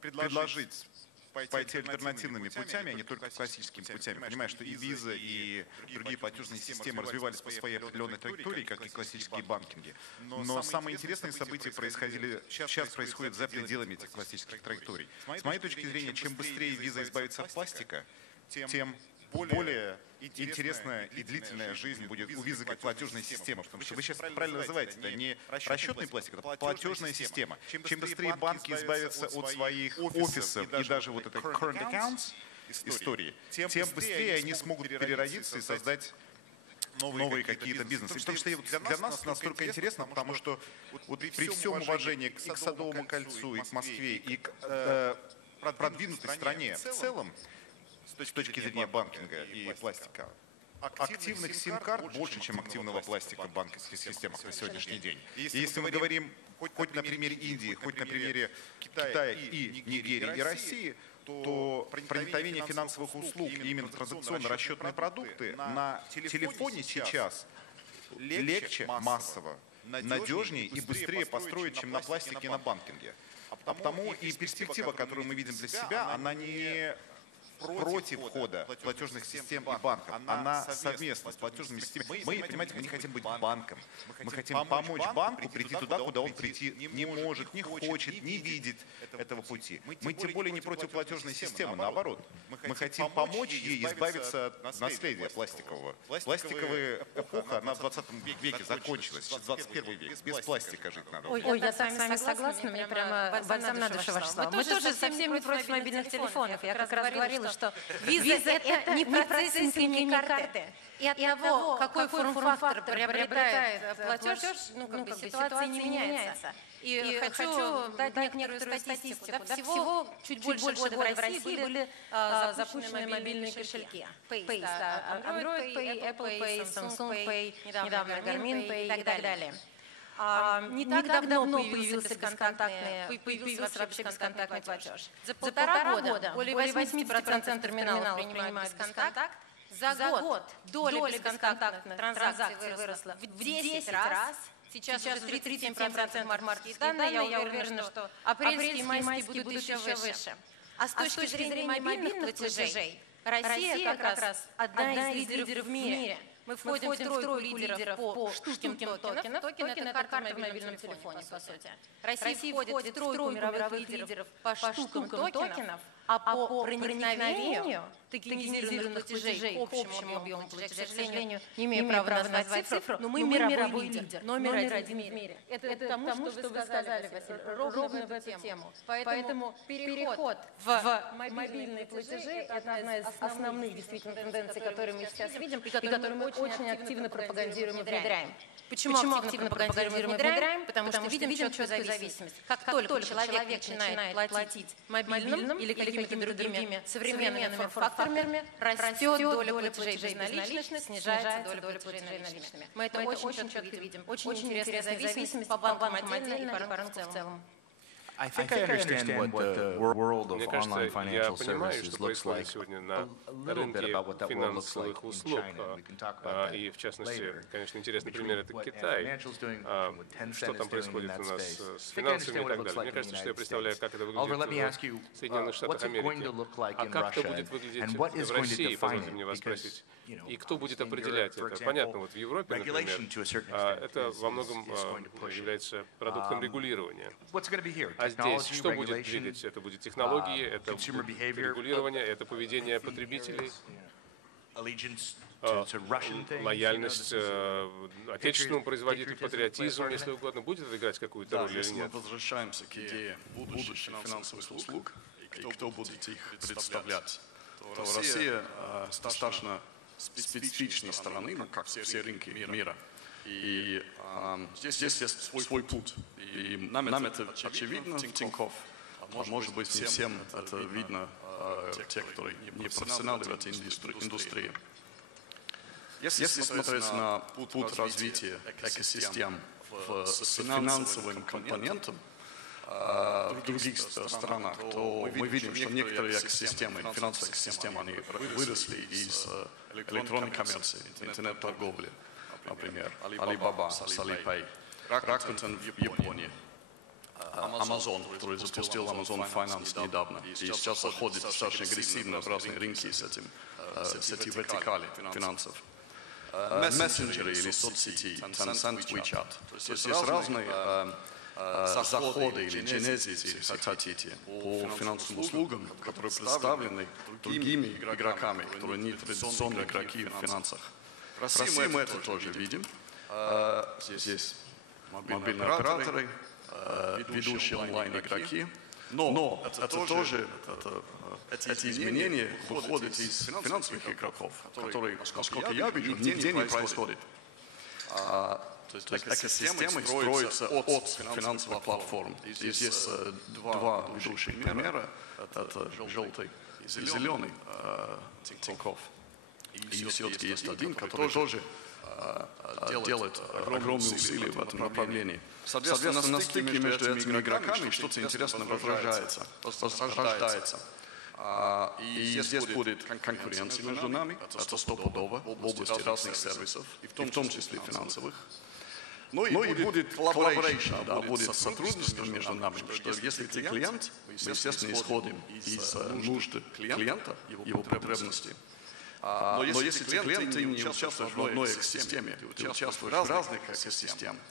предложить пойти альтернативными путями, а не только классическими путями. Понимаю, что и Visa, и другие платежные системы развивались по своей определенной траектории, как и классические банкинги. Но самые интересные события сейчас происходят за пределами этих классических траекторий. С моей точки зрения, чем быстрее Visa избавится от пластика, тем более интересная и длительная жизнь будет у Visa как платежной системы. Потому что вы сейчас правильно называете, это не расчетный пластик, это платежная система. Чем быстрее банки избавятся от своих офисов и даже вот этой current accounts истории, тем быстрее они смогут переродиться и создать новые какие-то бизнесы. Потому что для нас настолько интересно, потому что вот при всем уважении к Садовому кольцу, и к Москве, и к продвинутой стране в целом, с точки зрения банкинга и пластика, активных сим-карт больше, чем активного пластика в банковских системах на сегодняшний день. И если мы говорим хоть на примере Индии, хоть на примере Китая и Нигерии и России, то проникновение финансовых услуг и именно транзакционно-расчетные продукты на телефоне сейчас легче массово, надежнее и быстрее построить, чем на пластике и на банкинге. А потому и перспектива, которую мы видим для себя, она не против входа платежных систем и банков. Она совместно с платежными системами. Мы, понимаете, мы не хотим быть банком. Мы хотим помочь банку прийти туда, куда он прийти не может, не хочет, не видит этого пути. Мы тем более не против платежной системы, наоборот. Мы хотим помочь ей избавиться от наследия пластикового. Пластиковая эпоха, она в 20 веке закончилась. Сейчас 21 век. Без пластика жить надо. Ой, я с вами согласна. Мне прямо бальзам на душу ваши слова. Мы тоже совсем не против мобильных телефонов. Я как раз говорила, что Visa — это не процессинговые карты. И от того, какой форм-фактор приобретает платеж, ситуация не меняется. И хочу дать некоторую статистику. Всего чуть больше года в России были запущены мобильные кошельки. Android Pay, Apple Pay, Samsung Pay, недавно Garmin Pay и так далее. Не так давно появился вообще бесконтактный платеж. За полтора года более 80% терминалов принимают бесконтакт. За год доля бесконтактных транзакций выросла в 10 раз. Сейчас уже 37% мартовские данные. Я уверена, что апрельские и майские будут еще выше. А с точки зрения мобильных платежей, Россия как раз одна из лидеров в мире. Мы входим в тройку лидеров по штукам токенов. Токен — это карта в мобильном телефоне, по сути. Россия входит в тройку мировых лидеров по штукам токенов, а по проникновению токенизированных платежей к общему объему платежей, к сожалению, не имею права назвать цифру, но мы мировой лидер, номер один в мире. Это тому, что вы сказали, Василий, ровно в эту тему. Поэтому переход в мобильные платежи — это одна из основных действительно тенденций, которые мы сейчас видим и которые мы очень активно пропагандируем и внедряем. Почему активно пропагандируем и внедряем? Потому что видим четкую зависимость. Как только человек начинает платить мобильным или какими-то другими современными форм-факторами, растет доля платежей безналичных, снижается доля платежей наличными. Мы это очень четко видим. Очень интересная зависимость по банкам отдельно и по рынку в целом. Мне кажется, я понимаю, что происходит сегодня на рынке финансовых услуг. И, в частности, конечно, интересный пример — это Китай. Что там происходит у нас с финансами и так далее. Мне кажется, что я представляю, как это выглядит в Соединенных Штатах Америки. А как это будет выглядеть в России, позвольте мне вас спросить. И кто будет определять это? Понятно, вот в Европе, например, это во многом является продуктом регулирования. А здесь что будет двигать? Это будет технологии, это будет регулирование, это поведение потребителей. лояльность отечественному производителю, патриотизм, если угодно, будет это играть какую-то роль или если мы нет? возвращаемся к идее будущих финансовых услуг и кто будет их представлять, то Россия достаточно специфичной страны, как все рынки мира. И здесь есть свой путь. И нам это очевидно в Тинькофф. Может быть, не всем это видно, те, которые не профессионалы в этой индустрии. Если смотреть на путь развития экосистем с финансовым компонентом в других странах, то мы видим, что некоторые экосистемы, финансовые экосистемы, они выросли из электронной коммерции, интернет-торговли. Например, Alibaba с Alipay, Rakuten в Японии, Amazon, который запустил Amazon Finance недавно, и сейчас заходит достаточно агрессивно в разные рынки с этой вертикали финансов. Мессенджеры или соцсети, Tencent, WeChat. То есть есть разные заходы или генезис, если хотите, по финансовым услугам, которые представлены другими игроками, которые не традиционные игроки в финансах. В России мы это тоже видим. Здесь мобильные операторы, ведущие онлайн-игроки. Но это тоже, эти изменения выходят из финансовых игроков, которые, насколько я вижу, нигде не происходят. То есть экосистемы строятся от финансовых платформ. Здесь есть два ведущих примера. Это желтый и зеленый Тинькофф. И все-таки есть один, который тоже делает огромные усилия в этом направлении. Соответственно, на стыке между этими игроками что-то интересное рождается. И здесь будет конкуренция между нами, это стопудово, в области разных сервисов, и в том числе финансовых. Ну и будет collaboration, да, будет сотрудничество между нами, что если ты клиент, мы, естественно, исходим из нужд клиента, его потребностей. Но если ты клиент, ты не участвуешь в одной экосистеме, ты участвуешь в разных экосистемах.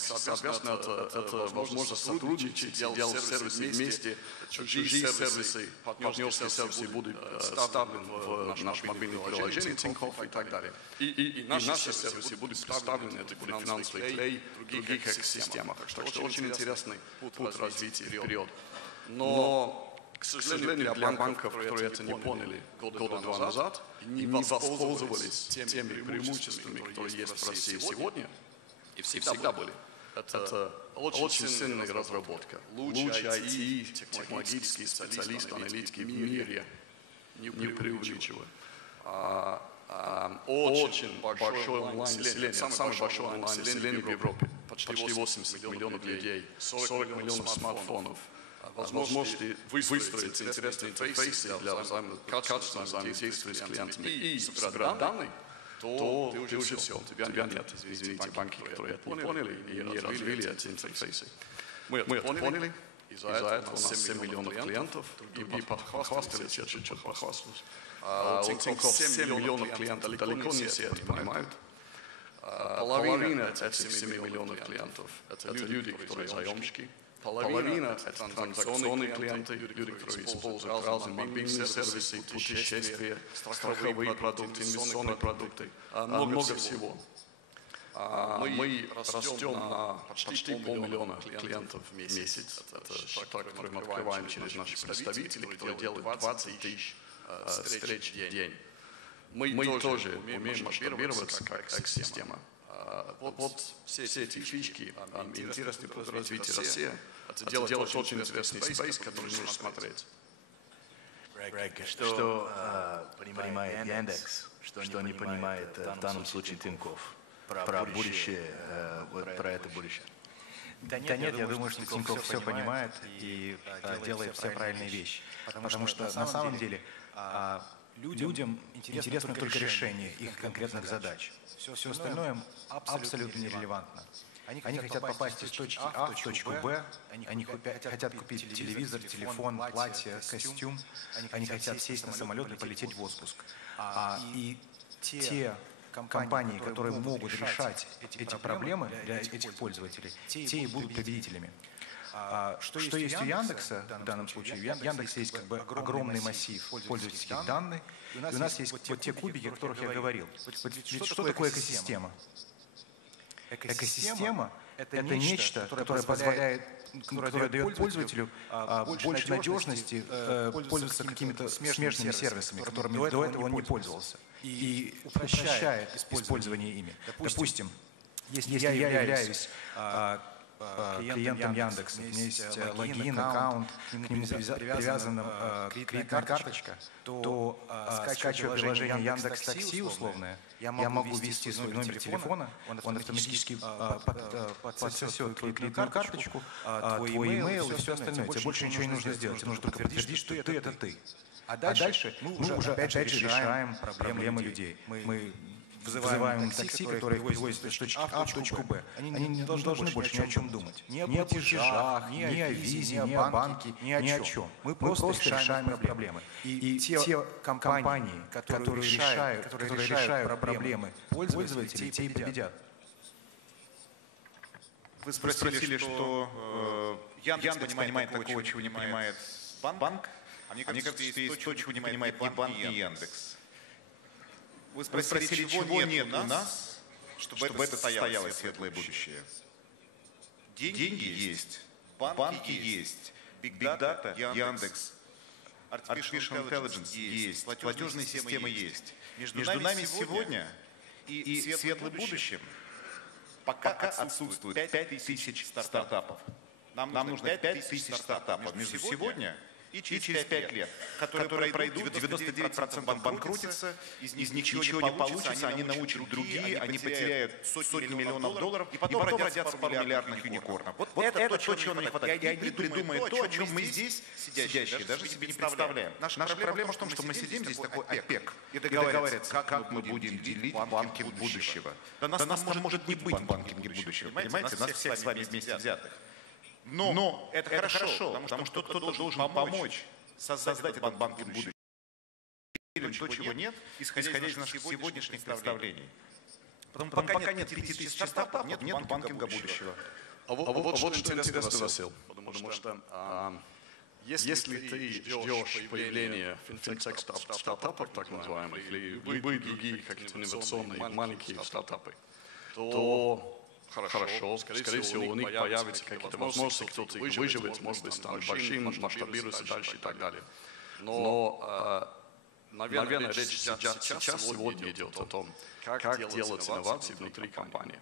Соответственно, это возможность сотрудничать, делать сервисы вместе, чужие сервисы, партнерские сервисы будут вставлены в наш мобильный приложение Тинькофф и так далее. И наши сервисы будут представлены в финансовой клей в других экосистемах. Так что очень интересный путь развития вперед. Но к сожалению, для банков, которые это не поняли года два назад, не воспользовались теми преимуществами, которые есть в России сегодня, и всегда были. Это очень сильная разработка. Лучшие IT, технологические специалисты, аналитики в мире, не преувеличиваю. Очень большое онлайн-население, самое большое онлайн-население в Европе. Почти 80 миллионов людей, 40 миллионов смартфонов. Возможности выстроить интересные интерфейсы для качественного взаимодействия с клиентами и собирать данные, то ты уже все, тебя нет. Извините, банки, которые это не поняли и не развили эти интерфейсы. Мы это поняли, и за это у нас 7 миллионов клиентов, и похвастались, я чуть-чуть похвастаюсь. У Тинькофф 7 миллионов клиентов, далеко не все это понимают. Половина этих 7 миллионов клиентов – это люди, которые заемщики. Половина – это транзакционные клиенты, люди, которые используют разные мобильные сервисы, путешествия, страховые продукты, инвестиционные продукты, много всего. Мы растем на почти полмиллиона клиентов в месяц. Это счета, которые мы открываем через наши представители, которые делают 20 тысяч встреч в день. Мы тоже умеем масштабироваться как экосистема. Вот все эти фишки, интересный путь развития России, это делать очень интересный спейс, который нужно смотреть. Что понимает Яндекс, что не понимает в данном случае Тинькофф про будущее, про это будущее? Да нет, я думаю, что Тинькофф все понимает и делает все правильные вещи. Потому что на самом деле людям интересно только решение их конкретных задач. Все остальное абсолютно нерелевантно. Они хотят попасть из точки А в точку Б, они хотят купить телевизор, телефон, платье, костюм, они хотят сесть на самолет и полететь в отпуск. И те компании, которые могут решать эти проблемы для этих пользователей, те и будут победителями. Что есть у Яндекса в данном случае? В Яндексе есть как бы огромный массив пользовательских данных, и у нас есть вот те кубики, о которых я говорил. Ведь что такое экосистема? Экосистема — это нечто, которое дает пользователю больше надежности пользоваться какими-то смежными сервисами, которыми до этого он не пользовался, и упрощает использование ими. Допустим, если я являюсь клиентом Яндекса, у меня есть логин, аккаунт, к нему привязана кредитная карточка, то, скачивая приложение Яндекс.Такси условное, я могу ввести свой номер телефона, он автоматически подсосет твою кредитную карточку, твой имейл и все остальное. Тебе больше ничего не нужно сделать, тебе нужно только подтвердить, что ты — это ты. А дальше мы уже опять же решаем проблемы людей. Мы вызываем такси, которые их привозят из точки А в точку Б. Они не должны больше ни о чем думать. Ни о платежах, ни о визе, ни о банке, ни о чем. Мы просто решаем проблемы. И те компании, которые решают проблемы пользователей, те и победят. Вы спросили, что Яндекс понимает такого, чего не понимает банк. А мне кажется, есть то, чего не понимает ни банк, ни Яндекс. Вы спросили, чего нет у нас, чтобы это состоялось светлое будущее. Деньги есть, банки есть, Big Data, Яндекс, Artificial Intelligence есть, платежные системы есть. Между нами сегодня и светлым будущим пока отсутствует 5000 стартапов. Нам нужно 5000 стартапов между сегодня и через 5 лет, которые пройдут, 99% банкротятся, из них ничего не получится, они научат другие, они потеряют сотни миллионов долларов, и потом родятся пару миллиардных юникорнов. Вот это то, чего нам не хватает. И они придумают то, о чем мы здесь, сидящие, даже себе не представляем. Наша проблема в том, что мы сидим здесь такой ОПЕК и договариваемся, как мы будем делить банки будущего. Да нас может не быть банки будущего, понимаете? Нас всех с вами вместе взятых. Но это хорошо, потому что кто-то должен помочь создать этот банк будущего. Или то, чего нет, исходя из наших сегодняшних представлений. Потому пока нет 5000 стартапов, нет банкинга будущего. А вот что интересно, Васил, потому что если ты ждешь появления финтех-стартапов, так называемых, или любые другие какие-то инновационные маленькие стартапы, то хорошо, скорее всего, у них появятся какие-то возможности, кто-то их выживет, может быть, станет большим, масштабируется дальше и так далее. Но, наверное, речь сейчас сегодня идет о том, как делать инновации внутри компании,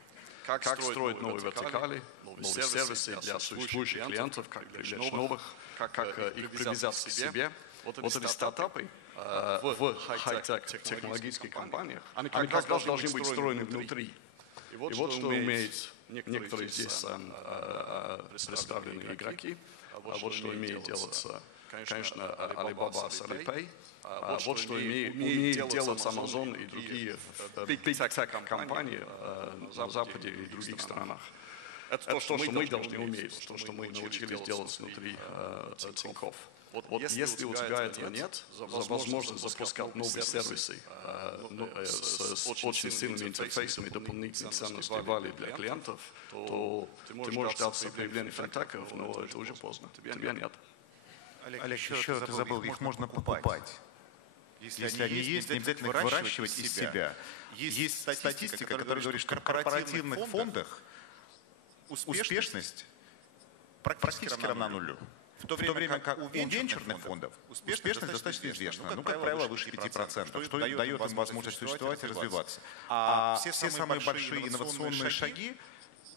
как строить новые вертикали, новые сервисы для существующих клиентов, как привлечь новых, как их привязать к себе. Вот эти стартапы в хай-тек технологических компаниях, они как раз должны быть встроены внутри. И вот что умеют некоторые здесь представленные игроки, вот что умеет делать, конечно, Alibaba с Alipay, вот что умеет делать Amazon и другие big tech компании на Западе и других странах. Это то, что мы должны уметь, то, что мы научились делать внутри Тинькофф. Вот если у тебя этого нет, возможность запускать новые сервисы с очень сильными интерфейсами, дополнительной ценности вали для клиентов, то ты можешь даться появления финтеков, но это уже поздно, тебе нет. Олег, еще ты забыл, их можно покупать. Если они есть, не обязательно их выращивать из себя. Есть статистика, которая говорит, что в корпоративных фондах успешность практически равна нулю. В то время как у венчурных фондов успешность достаточно известна, ну, как правило, выше 5%, что дает им возможность существовать и развиваться. А все самые большие инновационные шаги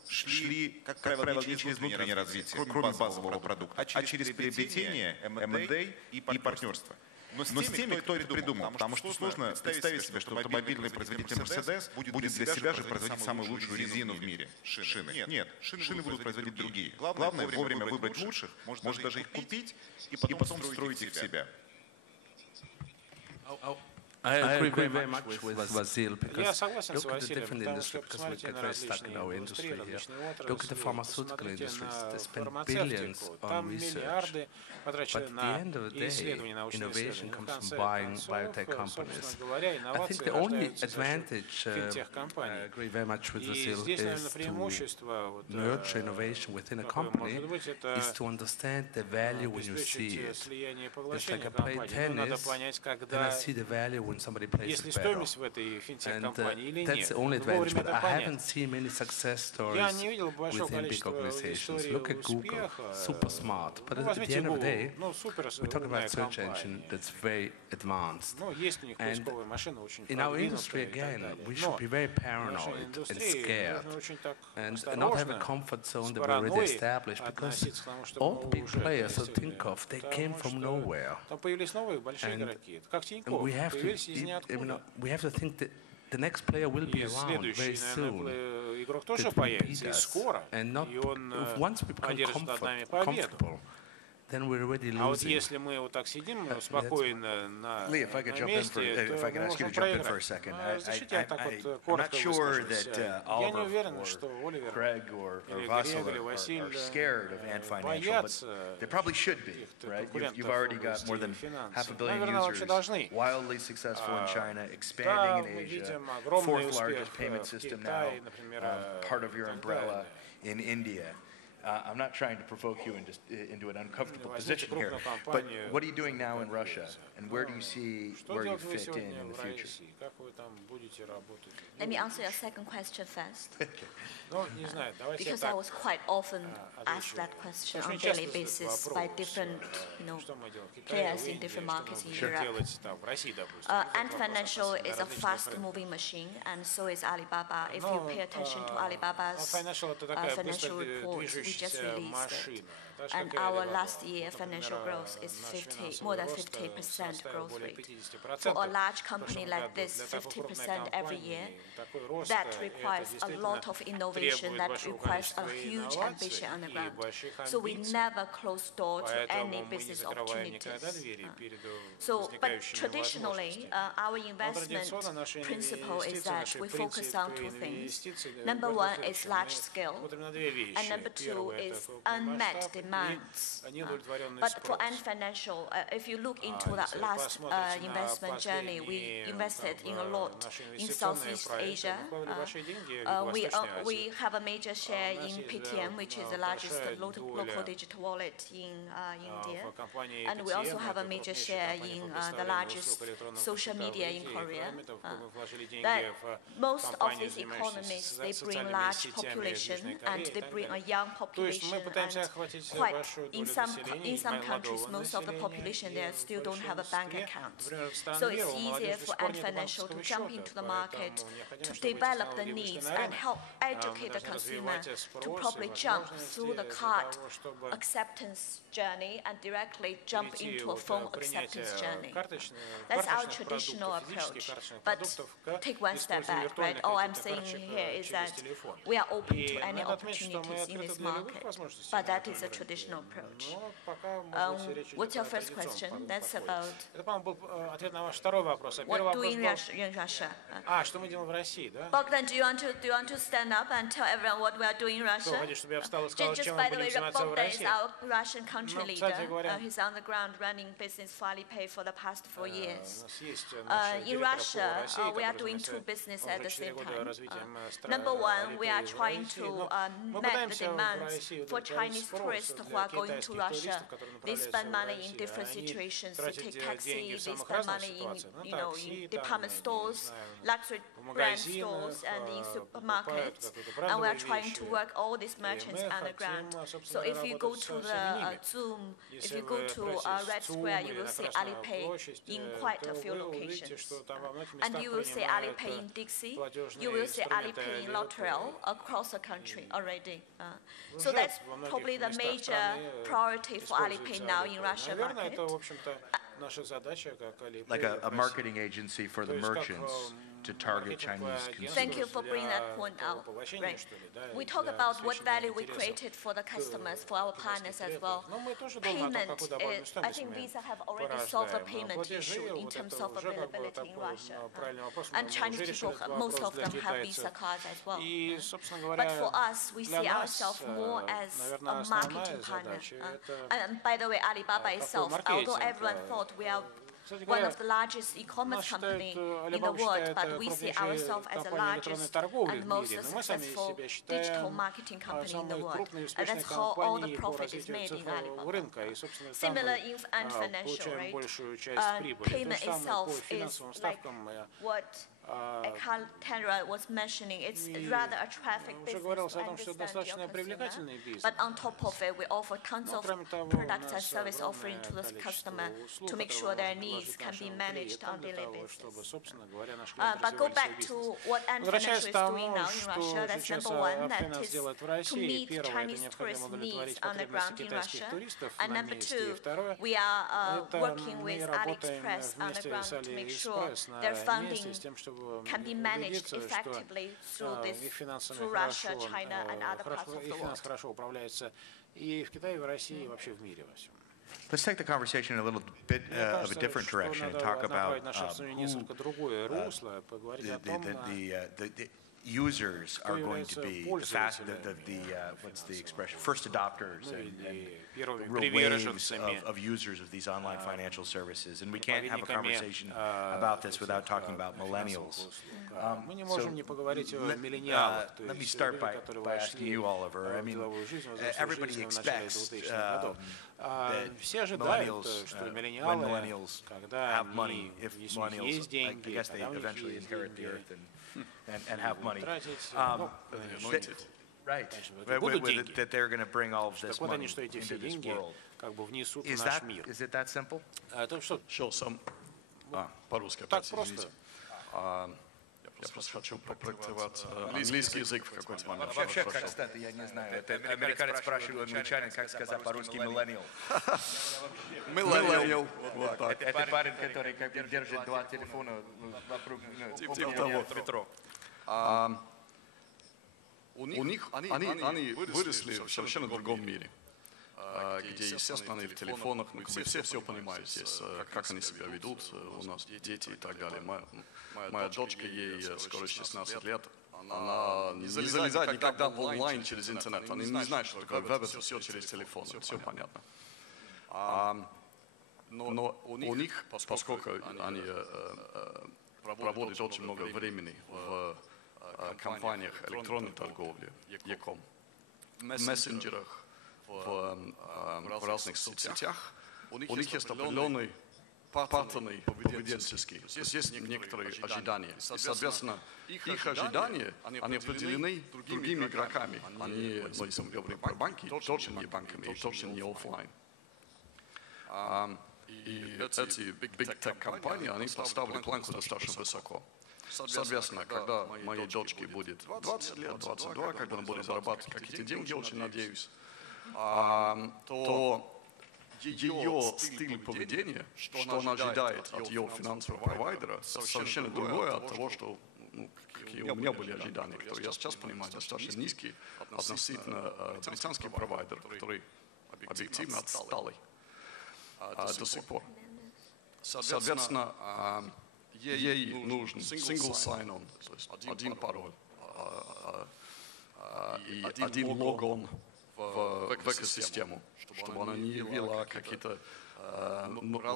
шли, как правило, не через внутреннее развитие, кроме базового продукта, а через приобретение, M&A и партнерство. Но с теми, кто это придумал, потому что сложно представить себе, что автомобильный производитель Mercedes будет для себя же производить самую лучшую резину в мире. Шины. Нет, шины будут производить другие. Главное вовремя выбрать лучших, может даже их купить и потом строить их в себя. I agree very much with Vasil, because look at the different industries, because we're very stuck in our industry here. Look at the pharmaceutical industries. They spend billions on research, but at the end of the day, innovation comes from buying biotech companies. I think the only advantage, I agree very much with Vasil, is to nurture innovation within a company, is to understand the value when you see it. It's like I play tennis, then I see the value when somebody plays it better. And that's the only advantage, but I haven't seen many success stories within big organizations. Look at Google, super smart, but at the end of the day, we're talking about a search engine that's very advanced. And in our industry, again, we should be very paranoid and scared, and not have a comfort zone that we already established, because all the big players I think of, they came from nowhere. And we have to think that the next player will be around very soon. And not once we become comfortable, then we're already losing. Lee, if I could jump in if I could ask you to jump in for a second. I'm not sure that Oliver or Craig or Vasil are scared of Ant Financial, but they probably should be, right? You've already got more than 500 million users, wildly successful in China, expanding in Asia, fourth largest payment system now, part of your umbrella in India. I'm not trying to provoke you into an uncomfortable position here, but what are you doing now in Russia, and where do you see where you fit in the future? Let me answer your second question first. Because I was quite often asked that question on a daily basis by different players in different markets in Europe. Ant Financial is a fast-moving machine, and so is Alibaba. If you pay attention to Alibaba's financial reports, we just released it. And our last year financial growth is more than 50% growth rate. For a large company like this, 50% every year, that requires a lot of innovation, that requires a huge ambition on the ground. So we never close door to any business opportunities. But traditionally, our investment principle is that we focus on two things. Number one is large scale, and number two is unmet demands. But for Ant Financial, if you look into that last investment journey, we invested in a lot in Southeast Asia. We have a major share in Paytm, which is the largest local digital wallet in India. And we also have a major share in the largest social media in Korea. Most of these economies, they bring large population, and they bring a young population, and quite in some countries, most of the population there still don't have a bank account. So it's easier for Ant Financial to jump into the market, to develop the needs and help educate the consumer to properly jump through the card acceptance journey and directly jump into a phone acceptance journey. That's our traditional approach. But take one step back, right? All I'm saying here is that we are open to any opportunities in this market, but that is a traditional approach. What's your first question? That's about what doing in Russia. Bogdan, do you want to stand up and tell everyone what we are doing in Russia? Just by the way, Bogdan is our Russian country leader. He's on the ground running business for Alipay for the past 4 years. In Russia, we are doing two businesses at the same time. Number one, we are trying to meet the demands for Chinese tourists who are going to Russia. They spend money in different situations. They take taxi, they spend money in department stores, luxury brand stores, and in supermarkets. And we are trying to work all these merchants on the ground. So if you go to the Zoom, if you go to Red Square, you will see Alipay in quite a few locations. And you will see Alipay in Dixie. You will see Alipay in Latrell across the country already. So that's probably the major priority for Alipay now in Russia market. Like a marketing agency for the merchants to target Chinese consumers. Thank you for bringing that point out. Right. We talk about what value we created for the customers, for our partners as well. Payment, I think Visa have already solved the payment issue in terms of availability in Russia. And Chinese people, most of them have Visa cards as well. But for us, we see ourselves more as a marketing partner. And by the way, Alibaba itself, although everyone thought we are one of the largest e-commerce company in the world, but we see ourselves as the largest and most successful digital marketing company in the world. And that's how all the profit is made in Alibaba. Similar in financial, right? Payment itself is like what Ekatera was mentioning. It's rather a traffic business, but on top of it, we offer tons of products and service offering to the customer to make sure their needs can be managed on a daily basis. But go back to what Ant Financial is doing now in Russia. That's number one, that is to meet Chinese tourist needs on the ground in Russia. And number two, we are working with AliExpress on the ground to make sure their funding can be managed effectively through Russia, China, and other parts of the world. Let's take the conversation in a little bit of a different direction and talk about the users are going to be what's the expression, first adopters and real waves of users of these online financial services. And we can't have a conversation about this without talking about millennials. Let me start by asking you, Oliver. I mean, everybody expects that millennials, when millennials have money, if millennials, I guess they eventually inherit the earth and have money. Right. That they're going to bring all of this money into this world. Is it that simple? Sure, some. По-русски опять, извините. Я просто хочу попрактиковать английский язык в какой-то момент. Вообще, как, кстати, я не знаю. Это американец спрашивает англичанин, как сказать по-русски millennial. Millennial. Вот так. Это парень, который как бы держит два телефона вокруг метро. У них, они выросли в совершенно другом мире, где, естественно, они в телефонах, мы все понимаем здесь, как они себя ведут, у нас дети и так далее. Моя дочка, ей скоро 16 лет, она не залезает никогда в онлайн через интернет, она не знает, что такое веб, это все через телефон, все понятно. Но у них, поскольку они проводят очень много времени в компаниях электронной торговли, e-com, мессенджерах, в разных соцсетях, у них есть определенный паттерны поведенческие, есть некоторые ожидания. И, соответственно, их ожидания, они определены другими игроками. Они, если мы говорим про банки, точно не банками, и точно не офлайн. И эти big tech компании, они поставили планку достаточно высоко. Соответственно, когда моей дочке будет 20 лет, 22, когда она будет зарабатывать какие-то деньги, очень надеюсь, то ее стиль поведения, что она ожидает от ее финансового провайдера, совершенно другое от того, что какие у меня были ожидания, которые я сейчас понимаю достаточно низкие относительно британских провайдеров, который объективно отсталый до сих пор. Соответственно, ей нужен single sign-on, то есть один пароль и один логон в экосистему, чтобы она не ввела какие-то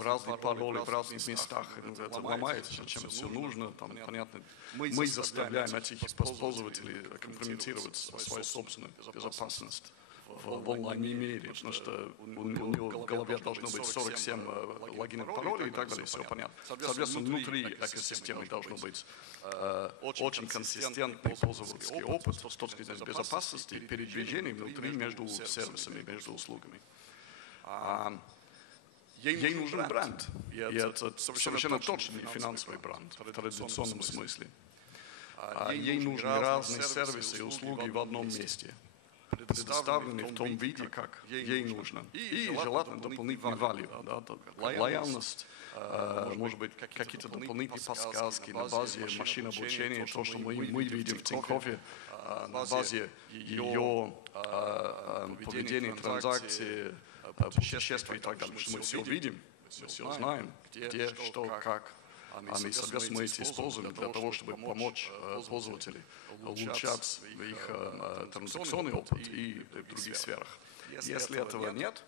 разные пароли в разных местах. Это ломается, зачем все нужно. Там, понятно, мы заставляем этих пользователей компрометировать свою собственную безопасность в онлайн-мире, потому что у него в голове должно быть 47 логинов, паролей и так далее, все понятно. Соответственно, внутри экосистемы должно быть очень консистентный пользовательский опыт с точки зрения безопасности и передвижений внутри между сервисами, между услугами. Ей нужен бренд, и это совершенно точно не финансовый бренд в традиционном смысле. Ей нужны разные сервисы и услуги в одном месте. предоставлены в том виде, как ей нужно. И желательно дополнительный value, да, лояльность, может быть, какие-то дополнительные подсказки на базе машин обучения, то, что мы видим в Тинькове, на базе ее поведения, транзакций, путешествий и так далее. Потому что мы все видим, мы все знаем, где, что, как. И, соответственно, мы эти используем для того, чтобы помочь пользователям улучшать их транзакционный опыт и в других сферах. Если этого нет,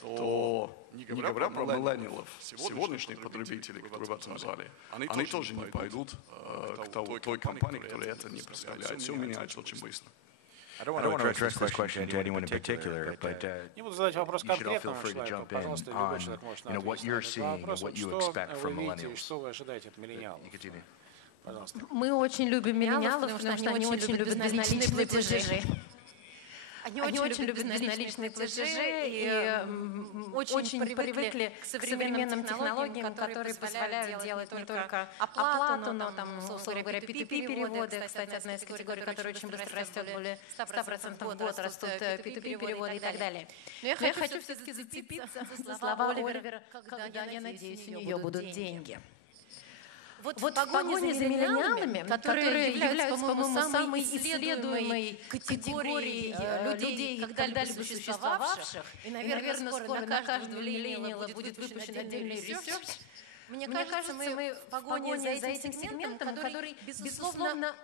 то, не говоря про миллениалов, сегодняшних потребителей, которые в этом зале, они тоже не пойдут к той компании, которая это не представляет. Все меняется очень быстро. I don't want to address this question to anyone in particular, but you should all feel free to jump in on what you're seeing and what you expect from millennials. Екатерина. Мы очень любим миллениалов, потому что они очень любят безналичные платежи. Они очень любят безналичные платежи и очень привыкли к современным технологиям, которые позволяют делать не только оплату, но там, условно говоря, P2P-переводы. Кстати, одна из категорий, которая очень быстро растет, более 100% в год растут P2P-переводы и так далее. Но я хочу все-таки зацепиться за слова Оливера, когда, я надеюсь, у нее будут деньги. Вот в погоне за миллениалами, которые являются, по-моему, самой исследуемой категорией людей, когда-либо существовавших, и, наверное, скоро на каждого миллениала будет выпущен отдельный ресерч, мне кажется, мы в погоне за этим сегментом, который, безусловно,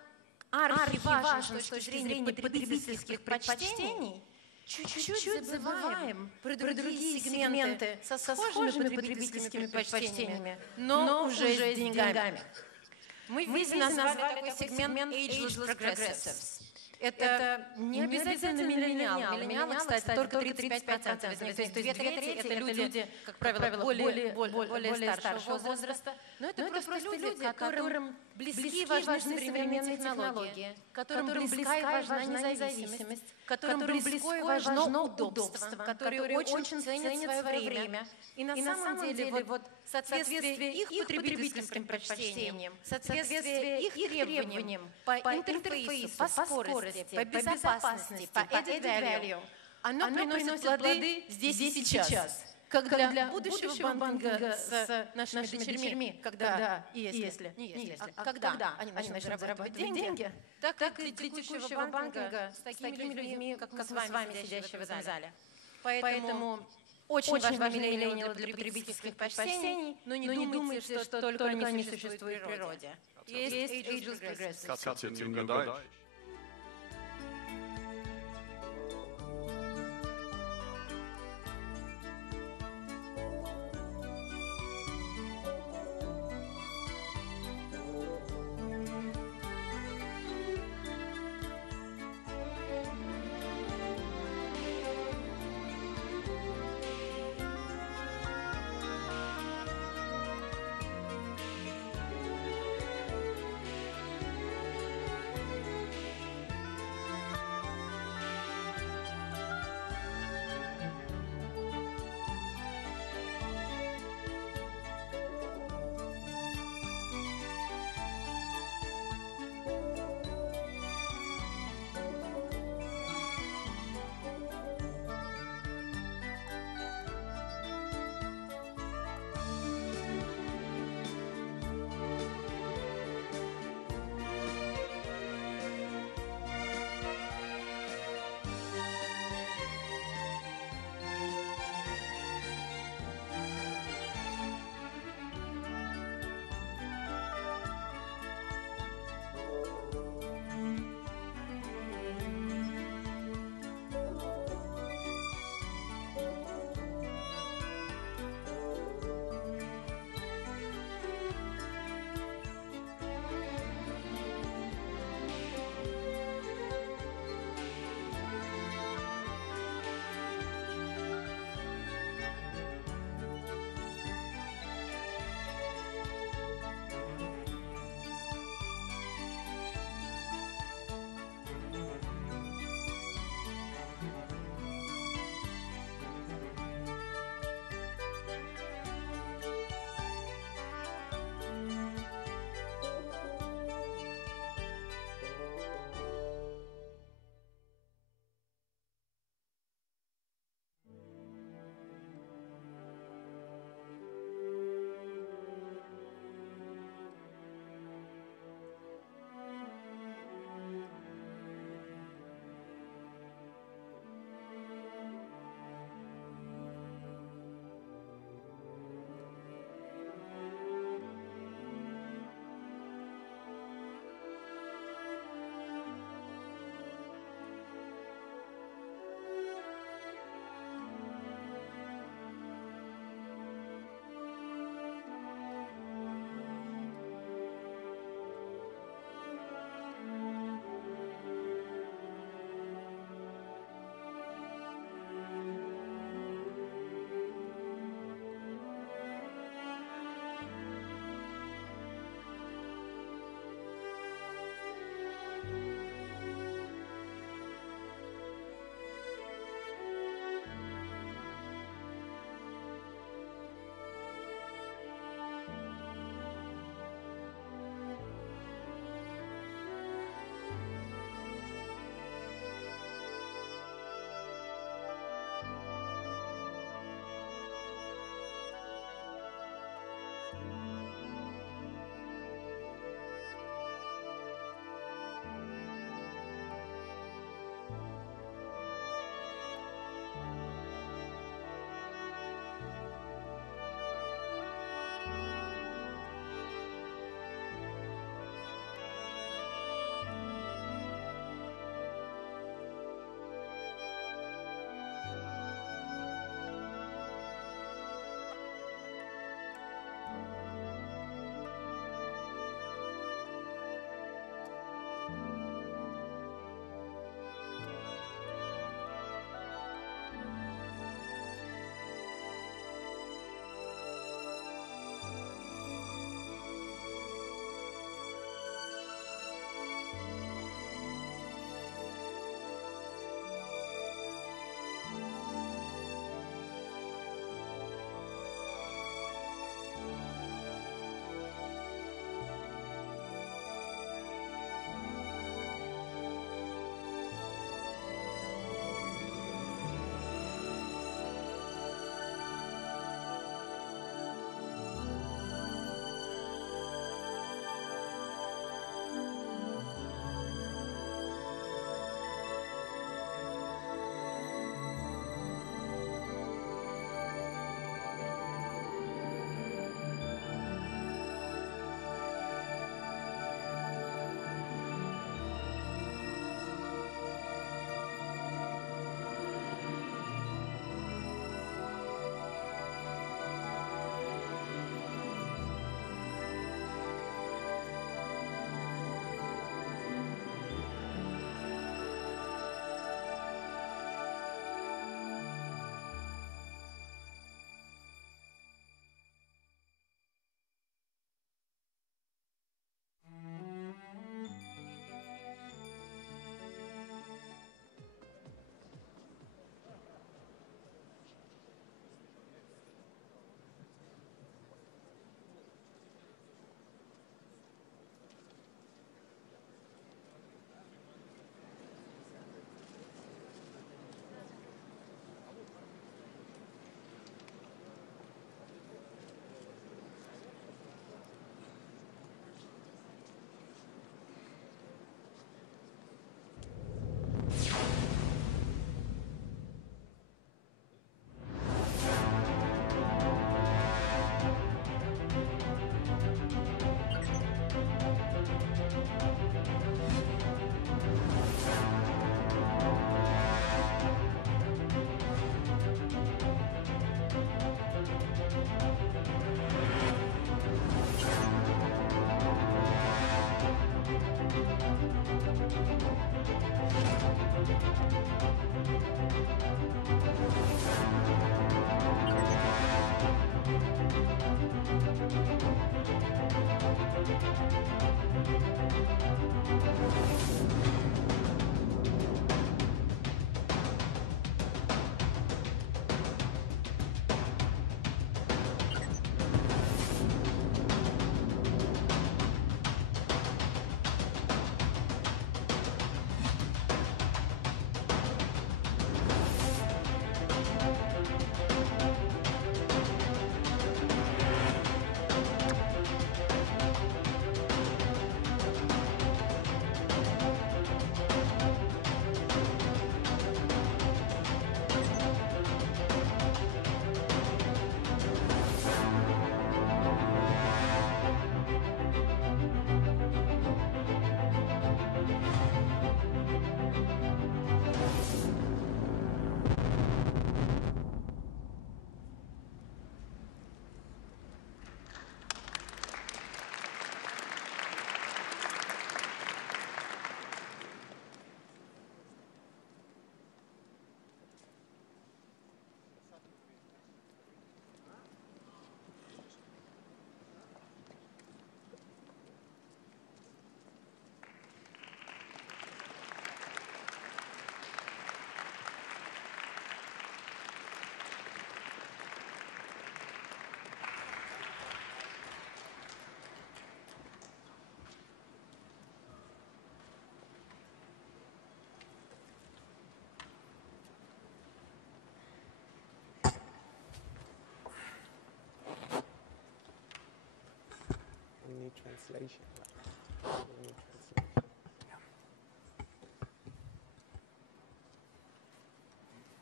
архиважен с точки зрения потребительских предпочтений, чуть-чуть забываем про другие сегменты со схожими потребительскими предпочтениями, но уже с деньгами. Мы вместе назвали такой сегмент Ageless Progressives. Это не обязательно миллениал. Миллениалы, кстати, только 35% из них. То есть 2/3 это люди, как правило, более старшего возраста. Но это просто люди, которым близки и важны современные технологии, которым близка и важна независимость, которым близко и важно удобство, которые очень ценят свое время. И на самом деле вот соответствие их потребительским предпочтениям, соответствие их требованиям по интерфейсу, по скорости, по безопасности, по added value, оно приносит плоды здесь и сейчас. Как для будущего банкинга с нашими дочерьми, когда и если, когда они начнут зарабатывать деньги, так и для текущего банкинга с такими людьми, как с вами, сидящие в этом зале. Поэтому очень важны миллениалы для потребительских предпочтений, но не думайте, что только они существуют в природе. Есть Ageless Progressives. Катя, ты угадаешь?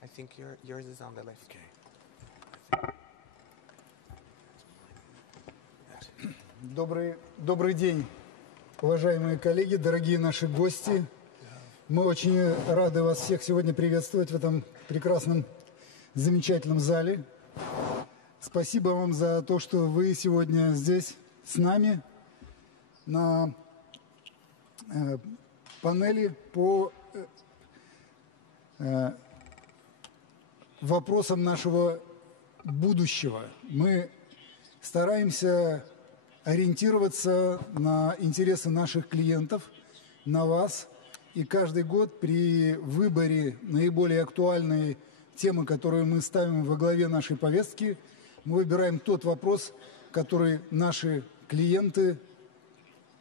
I think yours is on the left. Okay. Добрый день, уважаемые коллеги, дорогие наши гости. Мы очень рады вас всех сегодня приветствовать в этом прекрасном, замечательном зале. Спасибо вам за то, что вы сегодня здесь с нами на панели по вопросам нашего будущего. Мы стараемся ориентироваться на интересы наших клиентов, на вас. И каждый год при выборе наиболее актуальной темы, которую мы ставим во главе нашей повестки, мы выбираем тот вопрос, который наши клиенты,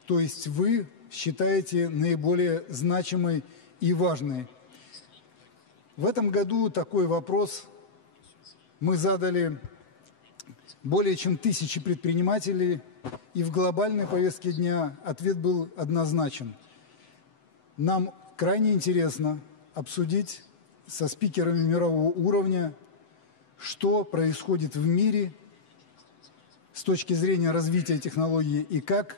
то есть вы, считаете наиболее значимой и важной. В этом году такой вопрос мы задали более чем 1000 предпринимателей, и в глобальной повестке дня ответ был однозначен. Нам крайне интересно обсудить со спикерами мирового уровня, что происходит в мире с точки зрения развития технологий и как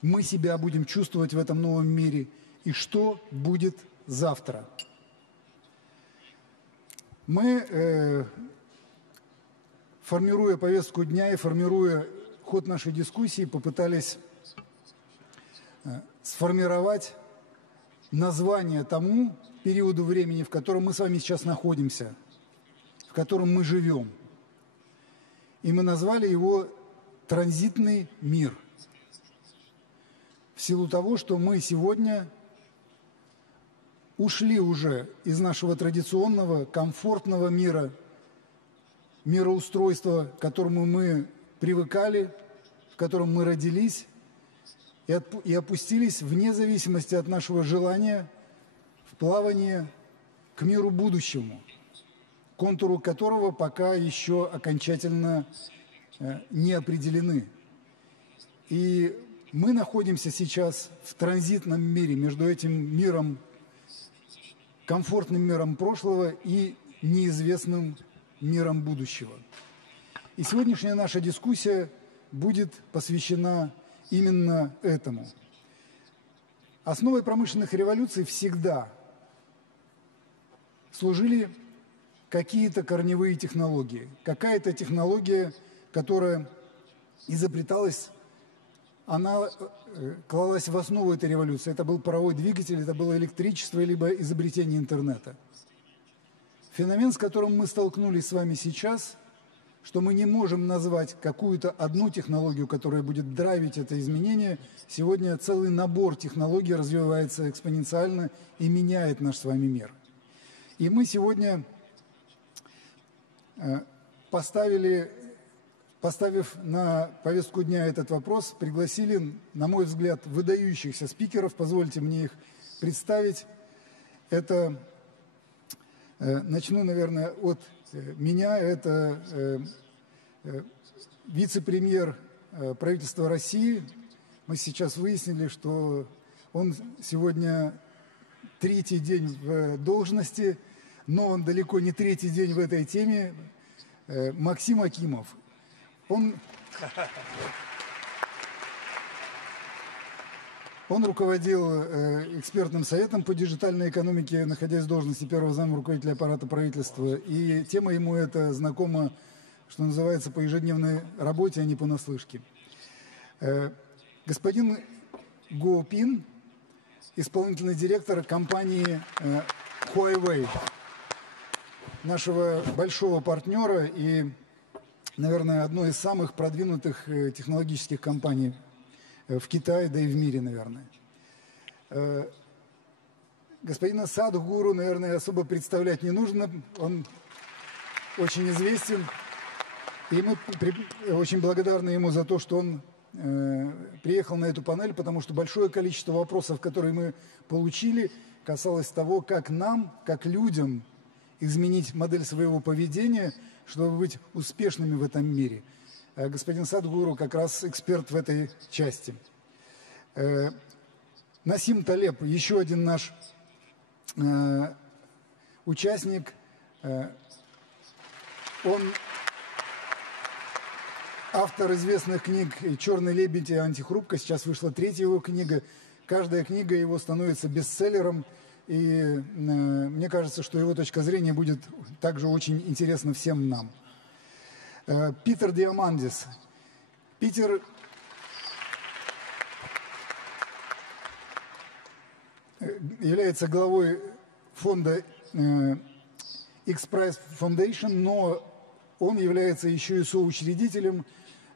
мы себя будем чувствовать в этом новом мире, и что будет завтра. Мы, формируя повестку дня и формируя ход нашей дискуссии, попытались сформировать название тому периоду времени, в котором мы с вами сейчас находимся, в котором мы живем. И мы назвали его «Транзитный мир». В силу того, что мы сегодня ушли уже из нашего традиционного, комфортного мира, мироустройства, к которому мы привыкали, в котором мы родились, и опустились вне зависимости от нашего желания в плавание к миру будущему, контуру которого пока еще окончательно не определены. И мы находимся сейчас в транзитном мире между этим миром, комфортным миром прошлого и неизвестным миром будущего. И сегодняшняя наша дискуссия будет посвящена именно этому. Основой промышленных революций всегда служили какие-то корневые технологии. Какая-то технология, которая изобреталась, она клалась в основу этой революции. Это был паровой двигатель, это было электричество, либо изобретение интернета. Феномен, с которым мы столкнулись с вами сейчас, что мы не можем назвать какую-то одну технологию, которая будет драйвить это изменение. Сегодня целый набор технологий развивается экспоненциально и меняет наш с вами мир. И мы сегодня, поставив на повестку дня этот вопрос, пригласили, на мой взгляд, выдающихся спикеров. Позвольте мне их представить. Это, начну, наверное, от меня. Это вице-премьер правительства России. Мы сейчас выяснили, что он сегодня 3-й день в должности, но он далеко не 3-й день в этой теме. Максим Акимов. Он руководил экспертным советом по диджитальной экономике, находясь в должности первого зама руководителя аппарата правительства. И тема ему эта знакома, что называется, по ежедневной работе, а не понаслышке. Господин Го Пин, исполнительный директор компании Huawei, нашего большого партнера и, наверное, одной из самых продвинутых технологических компаний в Китае, да и в мире, наверное. Господина Садхгуру, наверное, особо представлять не нужно. Он очень известен. И мы очень благодарны ему за то, что он приехал на эту панель, потому что большое количество вопросов, которые мы получили, касалось того, как нам, как людям, изменить модель своего поведения, чтобы быть успешными в этом мире. господин Садгуру как раз эксперт в этой части. Насим Талеб, еще один наш участник, он автор известных книг «Черный лебедь» и «Антихрупкость». Сейчас вышла 3-я его книга. Каждая книга его становится бестселлером. И мне кажется, что его точка зрения будет также очень интересна всем нам. Питер Диамандис. Питер является главой фонда X-Prize Foundation, но он является еще и соучредителем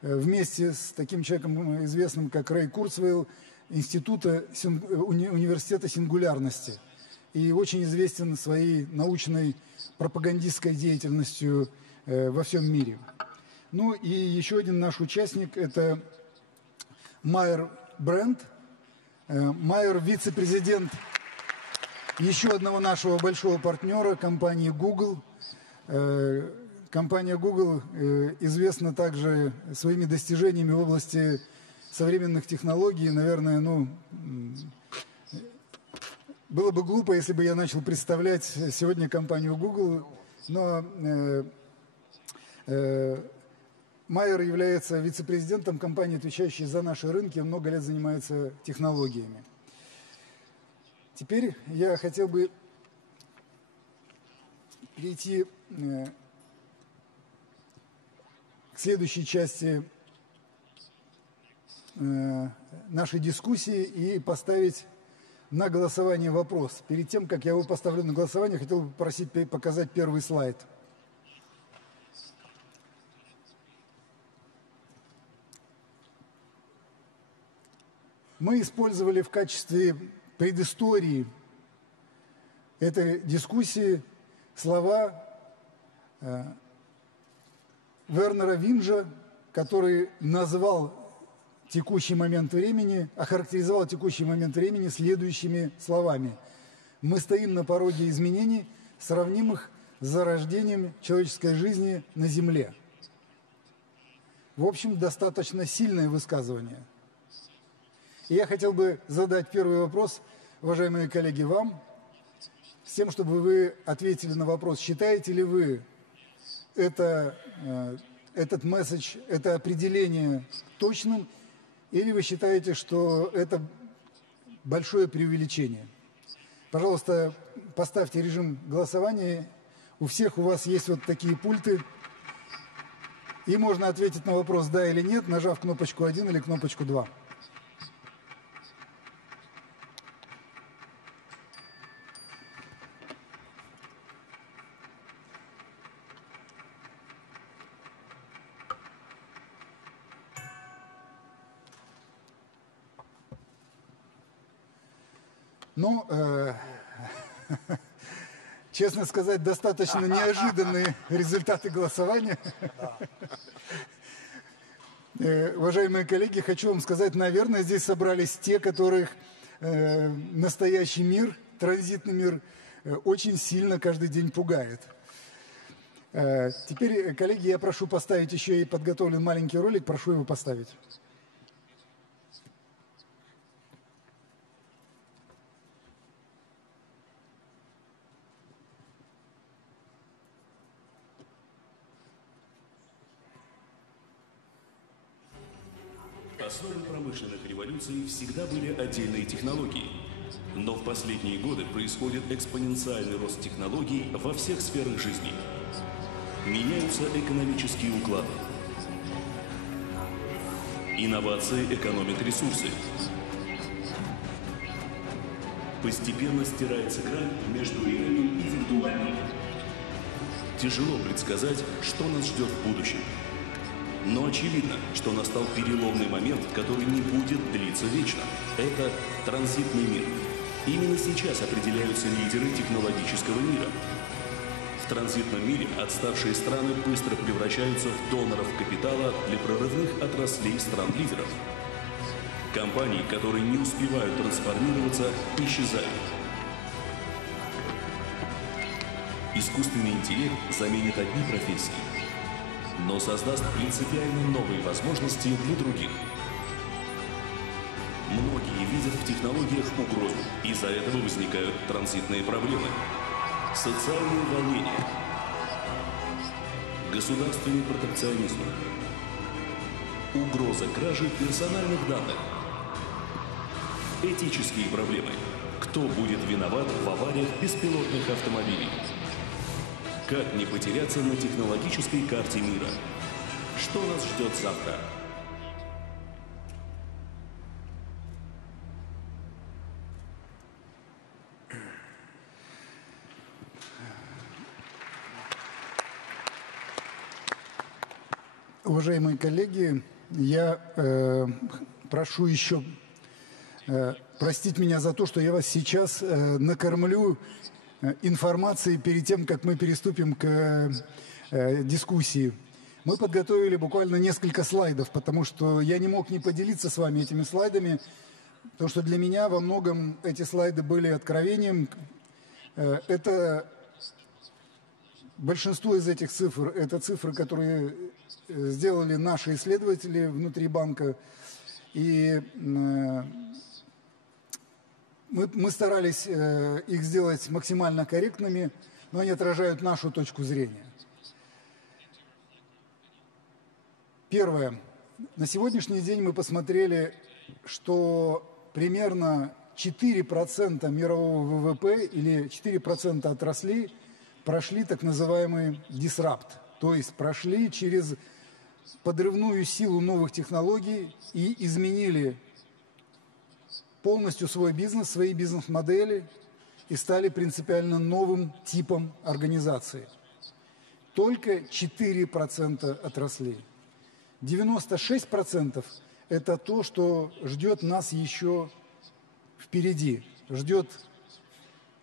вместе с таким человеком известным, как Рэй Курцвейл, университета сингулярности. И очень известен своей научной пропагандистской деятельностью во всем мире. Ну и еще один наш участник – это Майер Брент. Майер – вице-президент еще одного нашего большого партнера, компании Google. Компания Google известна также своими достижениями в области современных технологий. Наверное, было бы глупо, если бы я начал представлять сегодня компанию Google, но Майер является вице-президентом компании, отвечающей за наши рынки, он много лет занимается технологиями. Теперь я хотел бы перейти к следующей части нашей дискуссии и поставить на голосование вопрос. Перед тем, как я его поставлю на голосование, хотел бы попросить показать первый слайд. Мы использовали в качестве предыстории этой дискуссии слова Вернера Винджа, который назвал текущий момент времени, охарактеризовал текущий момент времени следующими словами. Мы стоим на пороге изменений, сравнимых с зарождением человеческой жизни на Земле. В общем, достаточно сильное высказывание. И я хотел бы задать первый вопрос, уважаемые коллеги, вам, с тем, чтобы вы ответили на вопрос, считаете ли вы этот месседж, это определение точным, или вы считаете, что это большое преувеличение? Пожалуйста, поставьте режим голосования. У всех у вас есть вот такие пульты. И можно ответить на вопрос «да» или «нет», нажав кнопочку 1 или кнопочку 2. Ну, честно сказать, достаточно неожиданные результаты голосования. Уважаемые коллеги, хочу вам сказать, наверное, здесь собрались те, которых настоящий мир, транзитный мир, очень сильно каждый день пугает. Теперь, коллеги, я прошу поставить еще и подготовлен маленький ролик, прошу его поставить. Основой промышленных революций всегда были отдельные технологии. Но в последние годы происходит экспоненциальный рост технологий во всех сферах жизни. Меняются экономические уклады. Инновации экономят ресурсы. Постепенно стирается грань между реальным и виртуальным. Тяжело предсказать, что нас ждет в будущем. Но очевидно, что настал переломный момент, который не будет длиться вечно. Это транзитный мир. Именно сейчас определяются лидеры технологического мира. В транзитном мире отставшие страны быстро превращаются в доноров капитала для прорывных отраслей стран-лидеров. Компании, которые не успевают трансформироваться, исчезают. Искусственный интеллект заменит одни профессии. но создаст принципиально новые возможности для других. Многие видят в технологиях угрозу, из-за этого возникают транзитные проблемы, социальные волнения, государственный протекционизм, угроза кражи персональных данных, этические проблемы. Кто будет виноват в авариях беспилотных автомобилей? Как не потеряться на технологической карте мира? Что нас ждет завтра? Уважаемые коллеги, я прошу еще простить меня за то, что я вас сейчас накормлю информацией перед тем, как мы переступим к дискуссии. Мы подготовили буквально несколько слайдов, потому что я не мог не поделиться с вами этими слайдами, потому что для меня во многом эти слайды были откровением. Это большинство из этих цифр – это цифры, которые сделали наши исследователи внутри банка. И мы старались их сделать максимально корректными, но они отражают нашу точку зрения. Первое. На сегодняшний день мы посмотрели, что примерно 4% мирового ВВП или 4% отраслей прошли так называемый disrupt, то есть прошли через подрывную силу новых технологий и изменили полностью свой бизнес, свои бизнес-модели и стали принципиально новым типом организации. Только 4% отраслей. 96% это то, что ждет нас еще впереди, ждет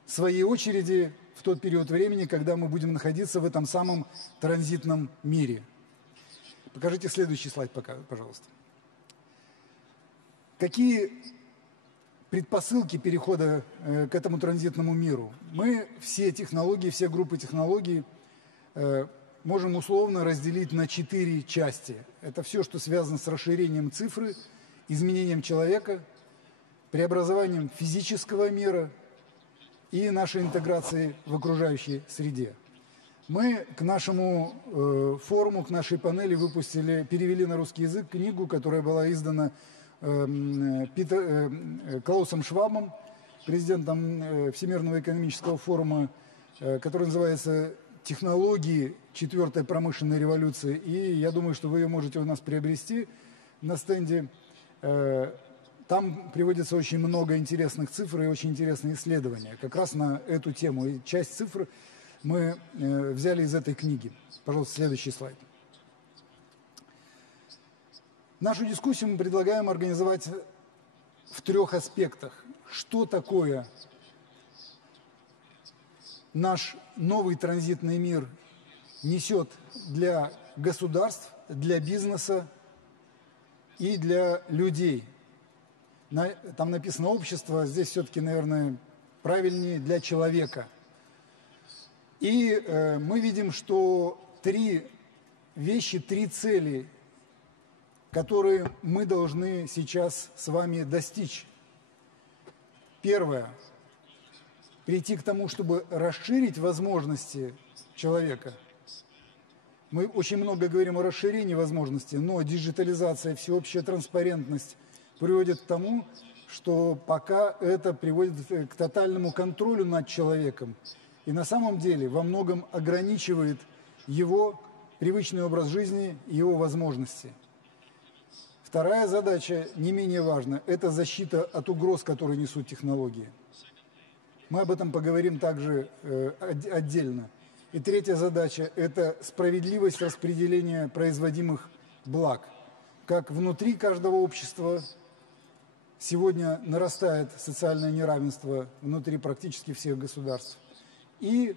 своей очереди в тот период времени, когда мы будем находиться в этом самом транзитном мире. Покажите следующий слайд, пожалуйста. Какие предпосылки перехода к этому транзитному миру? Мы все технологии, все группы технологий можем условно разделить на 4 части. Это все, что связано с расширением цифры, изменением человека, преобразованием физического мира и нашей интеграцией в окружающей среде. Мы к нашему форуму, к нашей панели перевели на русский язык книгу, которая была издана Клаусом Швабом, президентом Всемирного экономического форума, который называется «Технологии четвертой промышленной революции». И я думаю, что вы ее можете у нас приобрести на стенде. Там приводится очень много интересных цифр и очень интересные исследования как раз на эту тему. И часть цифр мы взяли из этой книги. Пожалуйста, следующий слайд. Нашу дискуссию мы предлагаем организовать в 3 аспектах. Что такое наш новый транзитный мир несет для государств, для бизнеса и для людей? Там написано «общество», здесь все-таки, наверное, правильнее «для человека». И мы видим, что 3 вещи, 3 цели, которые мы должны сейчас с вами достичь. Первое. Прийти к тому, чтобы расширить возможности человека. Мы очень много говорим о расширении возможностей, но диджитализация, всеобщая транспарентность приводит к тому, что пока это приводит к тотальному контролю над человеком. И на самом деле во многом ограничивает его привычный образ жизни и его возможности. Вторая задача, не менее важна, это защита от угроз, которые несут технологии. Мы об этом поговорим также отдельно. И третья задача – это справедливость распределения производимых благ. Как внутри каждого общества сегодня нарастает социальное неравенство внутри практически всех государств. И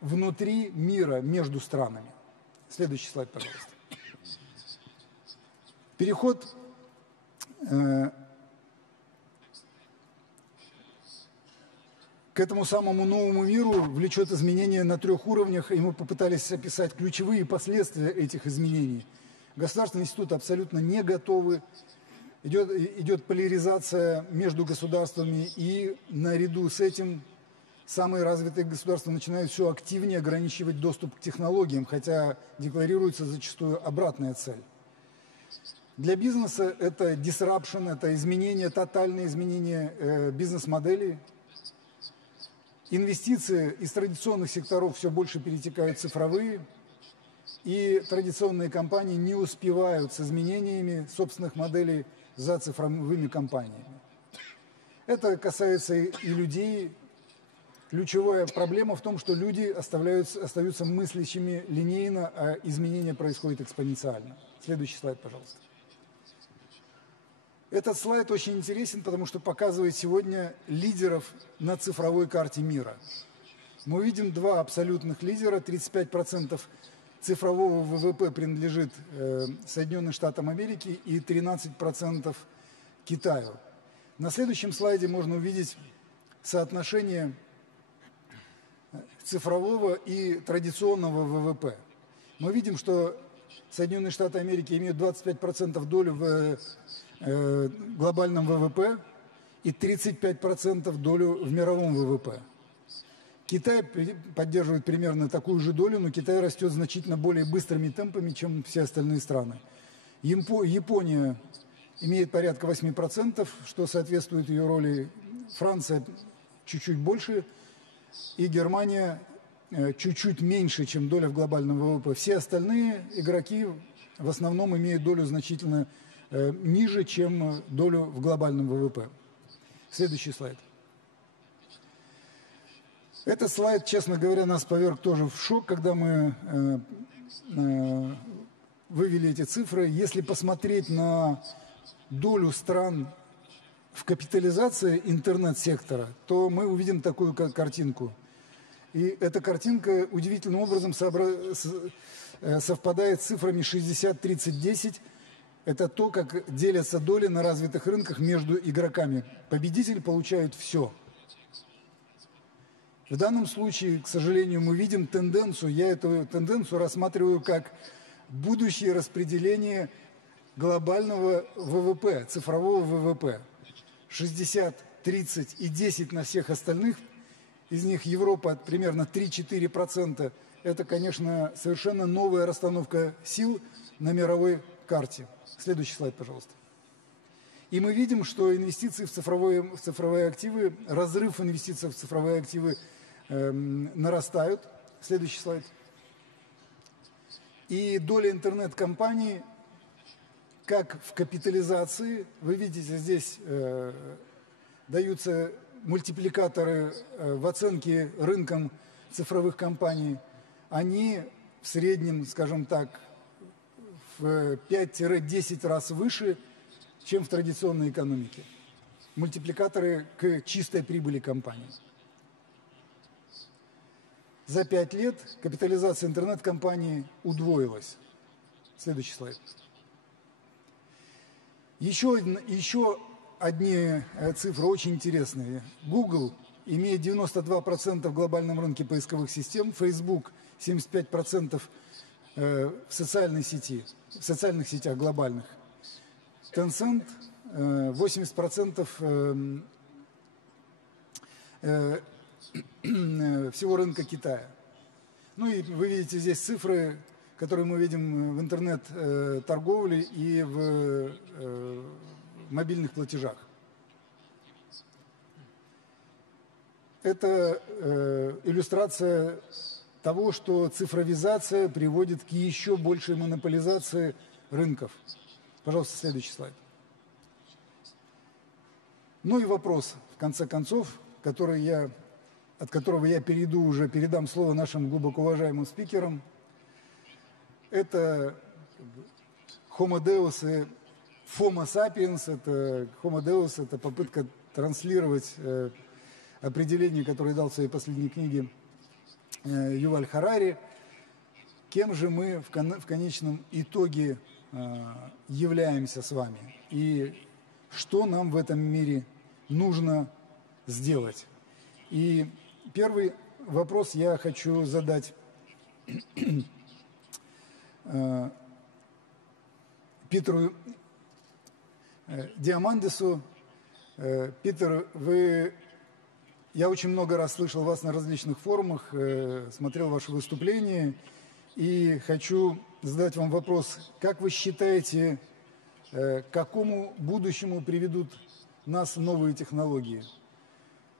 внутри мира, между странами. Следующий слайд, пожалуйста. Переход к этому самому новому миру влечет изменения на 3 уровнях, и мы попытались описать ключевые последствия этих изменений. Государственные институты абсолютно не готовы. Идет поляризация между государствами, и наряду с этим самые развитые государства начинают все активнее ограничивать доступ к технологиям, хотя декларируется зачастую обратная цель. Для бизнеса это disruption, это изменение, тотальное изменение бизнес-моделей. Инвестиции из традиционных секторов все больше перетекают в цифровые, и традиционные компании не успевают с изменениями собственных моделей за цифровыми компаниями. Это касается и людей. Ключевая проблема в том, что люди остаются мыслящими линейно, а изменения происходят экспоненциально. Следующий слайд, пожалуйста. Этот слайд очень интересен, потому что показывает сегодня лидеров на цифровой карте мира. Мы видим 2 абсолютных лидера. 35% цифрового ВВП принадлежит Соединенным Штатам Америки и 13% Китаю. На следующем слайде можно увидеть соотношение цифрового и традиционного ВВП. Мы видим, что Соединенные Штаты Америки имеют 25% долю в глобальном ВВП и 35% долю в мировом ВВП. Китай поддерживает примерно такую же долю, но Китай растет значительно более быстрыми темпами, чем все остальные страны. Япония имеет порядка 8%, что соответствует ее роли. Франция чуть-чуть больше, и Германия чуть-чуть меньше, чем доля в глобальном ВВП. Все остальные игроки в основном имеют долю значительно ниже, чем долю в глобальном ВВП. Следующий слайд. Этот слайд, честно говоря, нас поверг тоже в шок, когда мы вывели эти цифры. Если посмотреть на долю стран в капитализации интернет-сектора, то мы увидим такую картинку. И эта картинка удивительным образом совпадает с цифрами 60-30-10. Это то, как делятся доли на развитых рынках между игроками. Победитель получает все. В данном случае, к сожалению, мы видим тенденцию, я эту тенденцию рассматриваю как будущее распределение глобального ВВП, цифрового ВВП. 60, 30 и 10 на всех остальных, из них Европа примерно 3-4%. Это, конечно, совершенно новая расстановка сил на мировой карте. Следующий слайд, пожалуйста. И мы видим, что инвестиции в цифровые активы, разрыв инвестиций в цифровые активы нарастают. Следующий слайд. И доля интернет-компаний, как в капитализации, вы видите, здесь даются мультипликаторы в оценке рынком цифровых компаний, они в среднем, скажем так, в 5-10 раз выше, чем в традиционной экономике. Мультипликаторы к чистой прибыли компании. За 5 лет капитализация интернет-компаний удвоилась. Следующий слайд. Еще одни цифры очень интересные. Google имеет 92% в глобальном рынке поисковых систем, Facebook 75% в социальных сетях глобальных. Tencent 80% всего рынка Китая. Ну и вы видите здесь цифры, которые мы видим в интернет-торговле и в мобильных платежах. Это иллюстрация того, что цифровизация приводит к еще большей монополизации рынков. Пожалуйста, следующий слайд. Ну и вопрос, в конце концов, от которого я передам слово нашим глубоко уважаемым спикерам. Это Homo Deus и Homo sapiens. Это Homo Deus, это попытка транслировать определение, которое дал в своей последней книге Юваль Харари. Кем же мы в конечном итоге являемся с вами? И что нам в этом мире нужно сделать? И первый вопрос я хочу задать Питеру Диамандису. Питер, я очень много раз слышал вас на различных форумах, смотрел ваши выступления, и хочу задать вам вопрос. Как вы считаете, к какому будущему приведут нас новые технологии?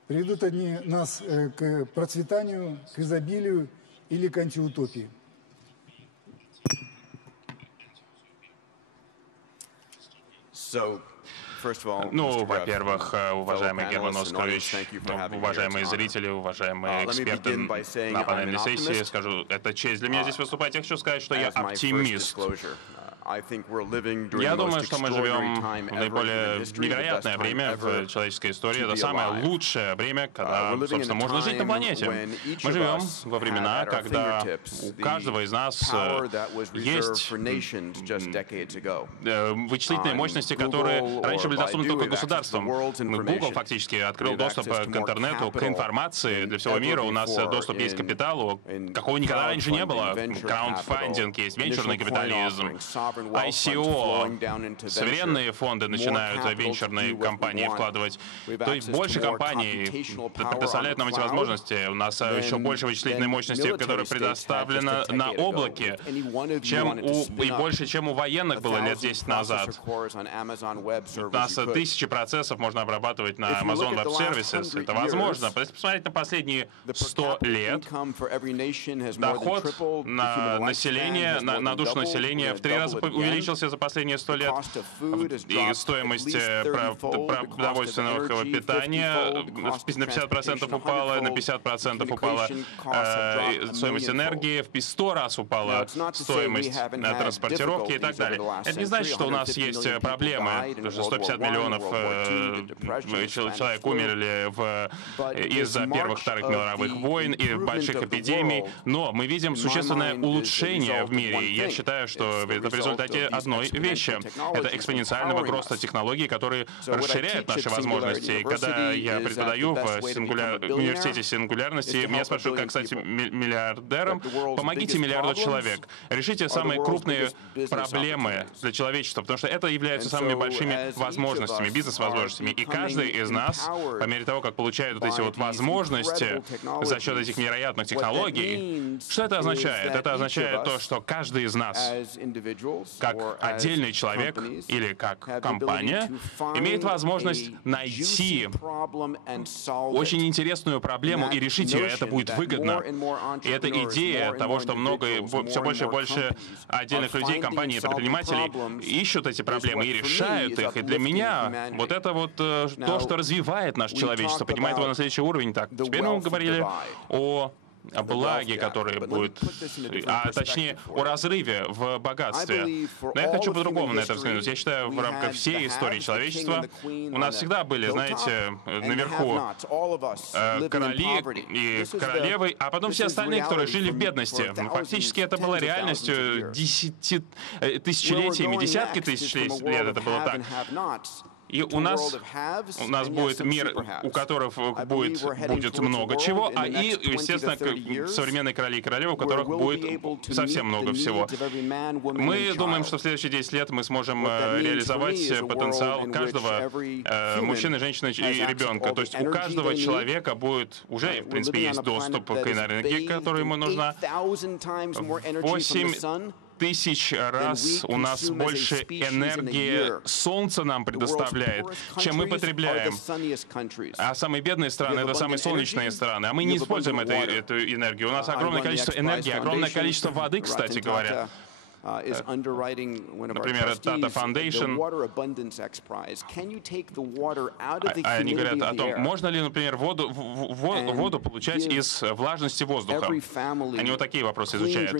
Приведут они нас к процветанию, к изобилию или к антиутопии? Ну, во-первых, уважаемый Герман Оскарович, уважаемые зрители, уважаемые эксперты на панельной сессии, скажу, это честь для меня здесь выступать. Я хочу сказать, что я оптимист. Я думаю, что мы живем в наиболее невероятное время в человеческой истории. Это самое лучшее время, когда, собственно, можно жить на планете. Мы живем во времена, когда у каждого из нас есть вычислительные мощности, которые раньше были доступны только государствам. Google фактически открыл доступ к интернету, к информации для всего мира. У нас доступ есть к капиталу, какого никогда раньше не было. Краундфандинг есть, венчурный капитализм. ICO, суверенные фонды начинают венчурные компании вкладывать. То есть больше компаний предоставляют нам эти возможности. У нас еще больше вычислительной мощности, которая предоставлена на облаке, и больше, чем у военных было лет 10 назад. У нас 1000 процессов можно обрабатывать на Amazon Web Services. Это возможно. Если посмотреть на последние 100 лет, доход на население, на душу населения в 3 раза увеличился за последние 100 лет, и стоимость продовольственного питания на 50% упала, на 50% упала стоимость энергии, в 100 раз упала стоимость транспортировки и так далее. Это не значит, что у нас есть проблемы, потому что 150 миллионов человек умерли из-за первых, вторых мировых войн и больших эпидемий, но мы видим существенное улучшение в мире. Я считаю, что это в результате одной вещи. Это экспоненциального роста технологий, которые расширяют наши возможности. И когда я преподаю в университете сингулярности, меня спрашивают, как стать миллиардером. Помогите миллиарду человек. Решите самые крупные проблемы для человечества, потому что это является самыми большими возможностями, бизнес-возможностями. И каждый из нас, по мере того, как получает вот эти вот возможности за счет этих невероятных технологий, что это означает? Это означает то, что каждый из нас, как отдельный человек или как компания, имеет возможность найти очень интересную проблему и решить ее. Это будет выгодно. И это идея того, что все больше и больше отдельных людей, компаний и предпринимателей ищут эти проблемы и решают их. И для меня вот это вот то, что развивает наше человечество, поднимает его на следующий уровень. Так, теперь мы говорили о благе, которое будет, точнее, о разрыве в богатстве. Но я хочу по-другому на это взглянуть. Я считаю, в рамках всей истории человечества у нас всегда были, знаете, наверху короли и королевы, а потом все остальные, которые жили в бедности. Фактически это было реальностью тысячелетиями, десятки тысяч лет это было так. И у нас будет мир, у которых будет много чего, и, естественно, современные короли и королевы, у которых будет совсем много всего. Мы думаем, что в следующие 10 лет мы сможем реализовать потенциал каждого мужчины, женщины и ребенка. То есть у каждого человека будет, уже, в принципе, есть доступ к энергии, которая ему нужна. 8 тысяч раз у нас больше энергии Солнце нам предоставляет, чем мы потребляем. А самые бедные страны — это самые солнечные страны. А мы не используем эту энергию. У нас огромное количество энергии, огромное количество воды, кстати говоря. Например, Tata Foundation, они говорят о том, можно ли, например, воду получать из влажности воздуха. Они вот такие вопросы изучают.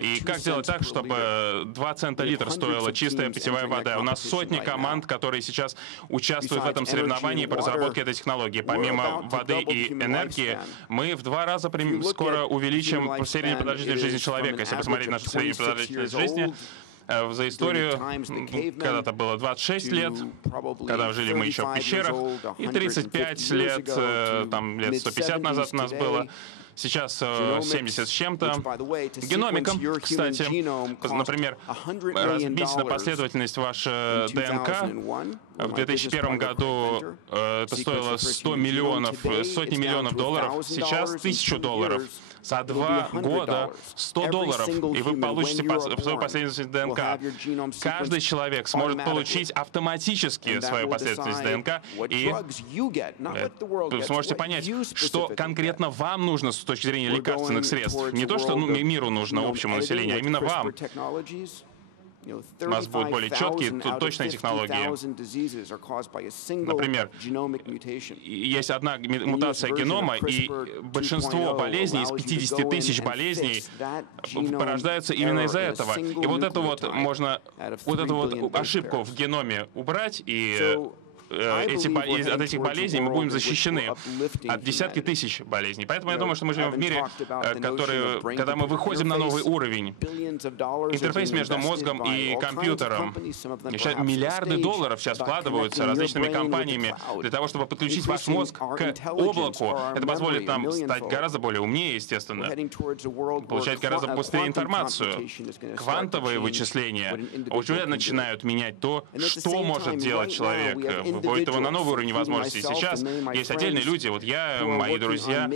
И как сделать так, чтобы 2 цента литр стоила чистая питьевая вода? У нас сотни команд, которые сейчас участвуют в этом соревновании по разработке этой технологии. Помимо воды и энергии, мы в 2 раза скоро увеличим среднюю продолжительность жизни человека. Если посмотреть нашу среднюю продолжительность жизни, за историю когда-то было 26 лет, когда жили мы еще в пещерах, и 35 лет, там лет 150 назад у нас было. Сейчас 70 с чем-то. Геномиком, кстати, например, разбить на последовательность вашу ДНК. В 2001 году это стоило 100 миллионов, сотни миллионов долларов. Сейчас $1000. За 2 года $100, и вы получите свою последовательность ДНК. Каждый человек сможет получить автоматически свою последовательность ДНК, и вы сможете понять, что конкретно вам нужно с точки зрения лекарственных средств. Не то, что миру нужно, общему населению, а именно вам. У нас будут более четкие, точные технологии. Например, есть одна мутация генома, и большинство болезней, из 50 тысяч болезней, порождаются именно из-за этого. И вот эту вот можно, вот эту вот ошибку в геноме убрать, и от этих болезней мы будем защищены от десятки тысяч болезней. Поэтому я думаю, что мы живем в мире, когда мы выходим на новый уровень. Интерфейс между мозгом и компьютером. Миллиарды долларов сейчас вкладываются различными компаниями для того, чтобы подключить ваш мозг к облаку. Это позволит нам стать гораздо более умнее, естественно, получать гораздо быстрее информацию. Квантовые вычисления уже начинают менять то, что может делать человек, выводит его на новый уровень возможностей. Сейчас есть отдельные люди, вот я, мои друзья,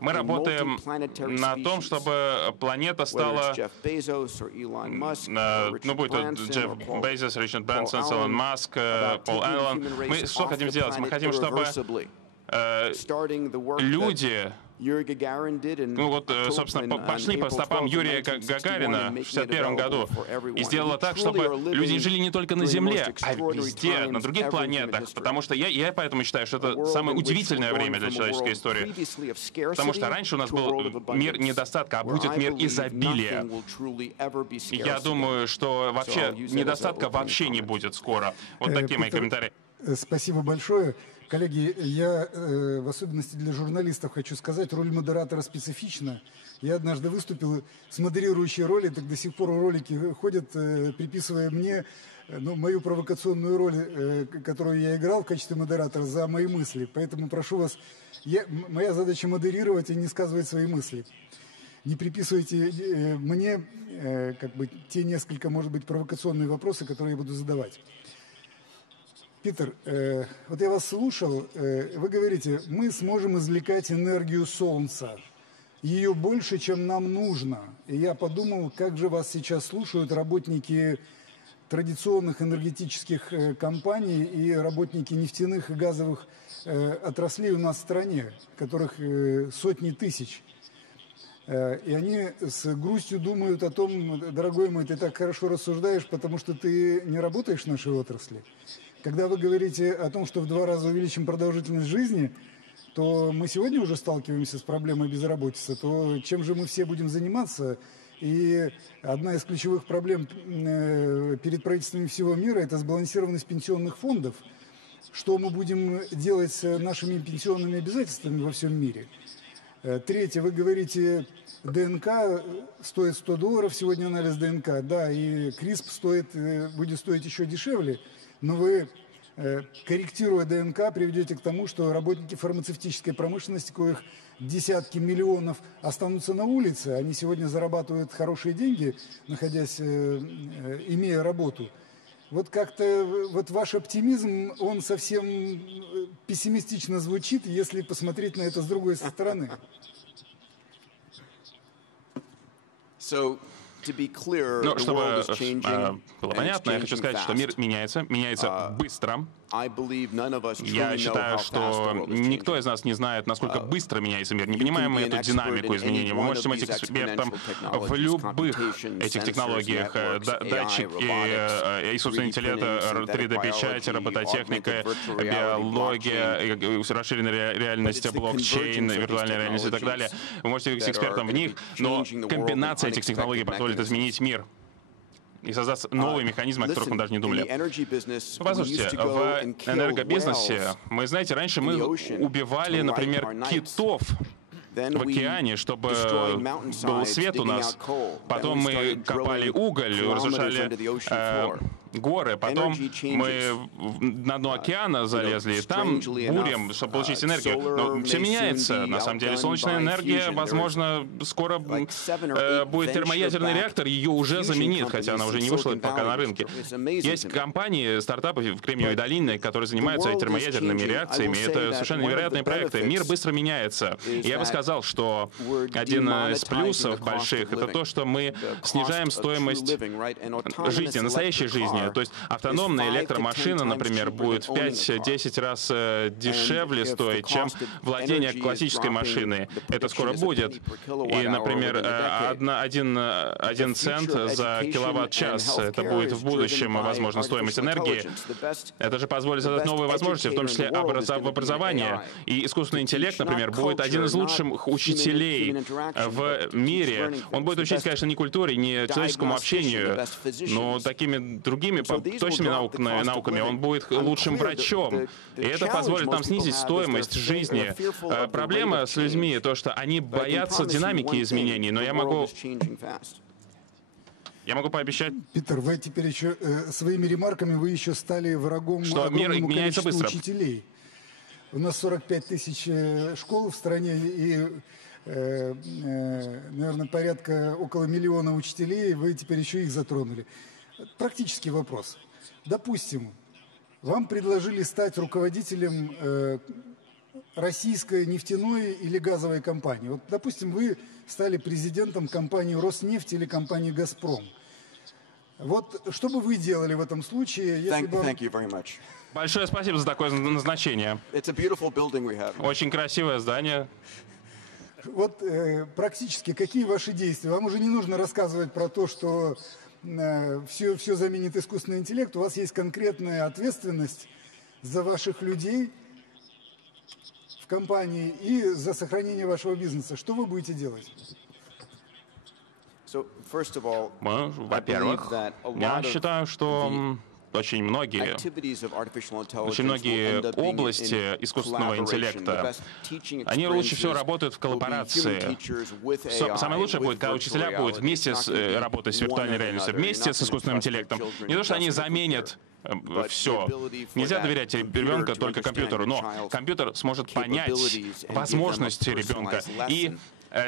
мы работаем на том, чтобы планета стала, ну, будь то Джефф Безос, Ричард Брэнсон, Илон Маск, Пол Аллен. Мы что хотим сделать? Мы хотим, чтобы люди, ну вот, собственно, пошли по стопам Юрия Гагарина в 1961 году и сделала так, чтобы люди жили не только на Земле, а везде, на других планетах. Потому что я поэтому считаю, что это самое удивительное время для человеческой истории. Потому что раньше у нас был мир недостатка, а будет мир изобилия. И я думаю, что вообще недостатка вообще не будет скоро. Вот такие мои комментарии. Спасибо большое. Коллеги, я в особенности для журналистов хочу сказать, роль модератора специфична. Я однажды выступил с модерирующей роли, так до сих пор ролики ходят, приписывая мне мою провокационную роль, которую я играл в качестве модератора, за мои мысли. Поэтому прошу вас, моя задача модерировать и не сказывать свои мысли. Не приписывайте мне как бы те несколько, может быть, провокационные вопросы, которые я буду задавать. Питер, вот я вас слушал, вы говорите, мы сможем извлекать энергию Солнца, ее больше, чем нам нужно. И я подумал, как же вас сейчас слушают работники традиционных энергетических компаний и работники нефтяных и газовых отраслей у нас в стране, которых сотни тысяч. И они с грустью думают о том, дорогой мой, ты так хорошо рассуждаешь, потому что ты не работаешь в нашей отрасли. Когда вы говорите о том, что в 2 раза увеличим продолжительность жизни, то мы сегодня уже сталкиваемся с проблемой безработицы, то чем же мы все будем заниматься? И одна из ключевых проблем перед правительствами всего мира – это сбалансированность пенсионных фондов. Что мы будем делать с нашими пенсионными обязательствами во всем мире? Третье, вы говорите, ДНК стоит $100, сегодня анализ ДНК, да, и CRISP будет стоить еще дешевле. Но вы, корректируя ДНК, приведете к тому, что работники фармацевтической промышленности, коих десятки миллионов, останутся на улице. Они сегодня зарабатывают хорошие деньги, находясь, имея работу. Вот как-то вот ваш оптимизм, он совсем пессимистично звучит, если посмотреть на это с другой стороны. Ну, чтобы было понятно, я хочу сказать, что мир меняется быстро. Я считаю, что никто из нас не знает, насколько быстро меняется мир. Не понимаем мы эту динамику изменений. Вы можете быть экспертом в любых этих технологиях. Датчики, искусственный интеллект, 3D-печать, робототехника, биология, расширенная реальность, блокчейн, виртуальная реальность и так далее. Вы можете быть экспертом в них, но комбинация этих технологий позволит изменить мир и создать новые механизмы, о которых мы даже не думали. Послушайте, в энергобизнесе, мы, знаете, раньше мы убивали, например, китов в океане, чтобы был свет у нас. Потом мы копали уголь, разрушали горы. Потом мы на дно океана залезли, и там бурим, чтобы получить энергию. Но все меняется. На самом деле, солнечная энергия, возможно, скоро будет термоядерный реактор, ее уже заменит, хотя она уже не вышла пока на рынке. Есть компании, стартапы в Кремниевой долине, которые занимаются термоядерными реакциями. Это совершенно невероятные проекты. Мир быстро меняется. И я бы сказал, что один из плюсов больших — это то, что мы снижаем стоимость жизни, настоящей жизни. То есть автономная электромашина, например, будет в 5-10 раз дешевле стоить, чем владение классической машиной. Это скоро будет. И, например, 1 цент за киловатт-час — это будет в будущем, возможно, стоимость энергии. Это же позволит создать новые возможности, в том числе в образовании. И искусственный интеллект, например, будет один из лучших учителей в мире. Он будет учить, конечно, не культуре, не человеческому общению, но такими другими точными науками. Он будет лучшим врачом. И это позволит нам снизить стоимость жизни. Проблема с людьми — то, что они боятся динамики изменений, но я могу пообещать... Питер, вы теперь еще своими ремарками вы еще стали врагом что мир меняется быстро. Учителей. У нас 45 тысяч школ в стране, и, наверное, порядка около миллиона учителей, вы теперь еще их затронули. Практический вопрос. Допустим, вам предложили стать руководителем российской нефтяной или газовой компании. Вот, допустим, вы стали президентом компании «Роснефть» или компании «Газпром». Вот что бы вы делали в этом случае, если бы... Большое спасибо за такое назначение. Очень красивое здание. Вот практически какие ваши действия? Вам уже не нужно рассказывать про то, что все заменит искусственный интеллект. У вас есть конкретная ответственность за ваших людей в компании и за сохранение вашего бизнеса. Что вы будете делать? Во-первых, я считаю, что очень многие области искусственного интеллекта, они лучше всего работают в коллаборации. Самое лучшее будет, когда учителя будут вместе работать с виртуальной реальностью, вместе с искусственным интеллектом. Не то, что они заменят все. Нельзя доверять ребенка только компьютеру, но компьютер сможет понять возможности ребенка и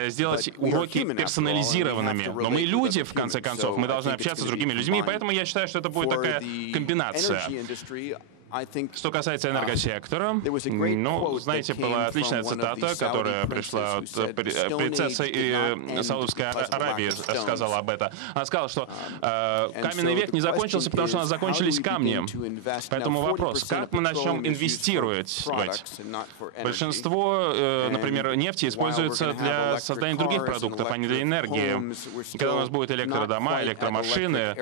сделать уроки персонализированными. Но мы люди, в конце концов, мы должны общаться с другими людьми, поэтому я считаю, что это будет такая комбинация. Что касается энергосектора, ну, знаете, была отличная цитата, которая пришла от принцессы Саудовской Аравии, сказала об этом. Она сказала, что каменный век не закончился, потому что у нас закончились камни. Поэтому вопрос, как мы начнем инвестировать? Большинство, например, нефти используется для создания других продуктов, а не для энергии. Когда у нас будут электродома, электромашины,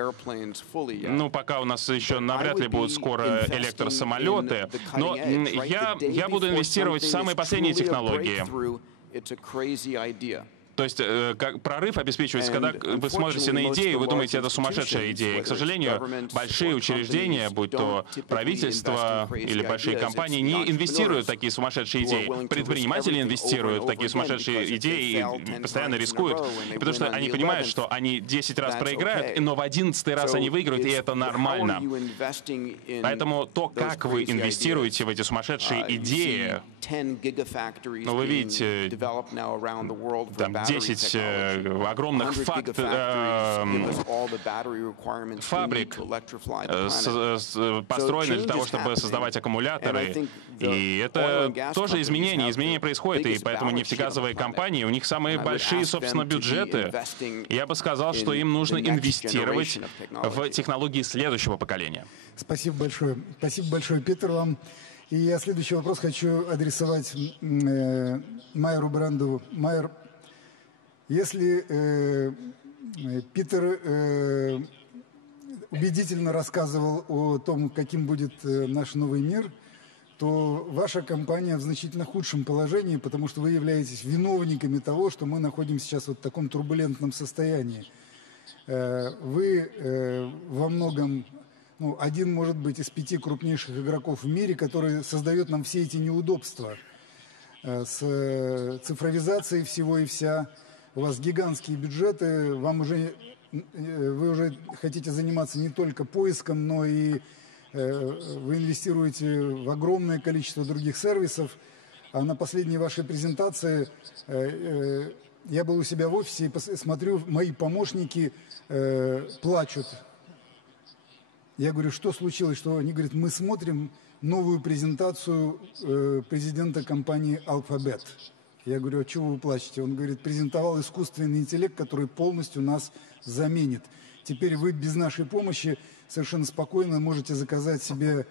ну, пока у нас еще навряд ли будут скоро электросамолеты, но я буду инвестировать в самые последние технологии. То есть как прорыв обеспечивается, когда вы смотрите на идею, вы думаете, это сумасшедшая идея. К сожалению, большие учреждения, будь то правительство или большие компании, не инвестируют в такие сумасшедшие идеи. Предприниматели инвестируют в такие сумасшедшие идеи и постоянно рискуют, потому что они понимают, что они 10 раз проиграют, но в 11-й раз они выиграют, и это нормально. Поэтому то, как вы инвестируете в эти сумасшедшие идеи, ну, вы видите, там 10 огромных фабрик построены для того, чтобы создавать аккумуляторы. И это тоже изменения происходят, и поэтому нефтегазовые компании, у них самые большие, собственно, бюджеты. Я бы сказал, что им нужно инвестировать в технологии следующего поколения. Спасибо большое, Питер, вам. И я следующий вопрос хочу адресовать Майеру Бренду. Майер, если Питер убедительно рассказывал о том, каким будет наш новый мир, то ваша компания в значительно худшем положении, потому что вы являетесь виновниками того, что мы находимся сейчас вот в таком турбулентном состоянии. Вы во многом... Ну, один, может быть, из 5 крупнейших игроков в мире, который создает нам все эти неудобства. с цифровизацией всего и вся. У вас гигантские бюджеты, вы уже хотите заниматься не только поиском, но и вы инвестируете в огромное количество других сервисов. А на последней вашей презентации я был у себя в офисе и смотрю, мои помощники плачут. Я говорю, что случилось? Что они говорят, мы смотрим новую презентацию президента компании Alphabet. Я говорю, а чего вы плачете? Он говорит, презентовал искусственный интеллект, который полностью нас заменит. Теперь вы без нашей помощи совершенно спокойно можете заказать себе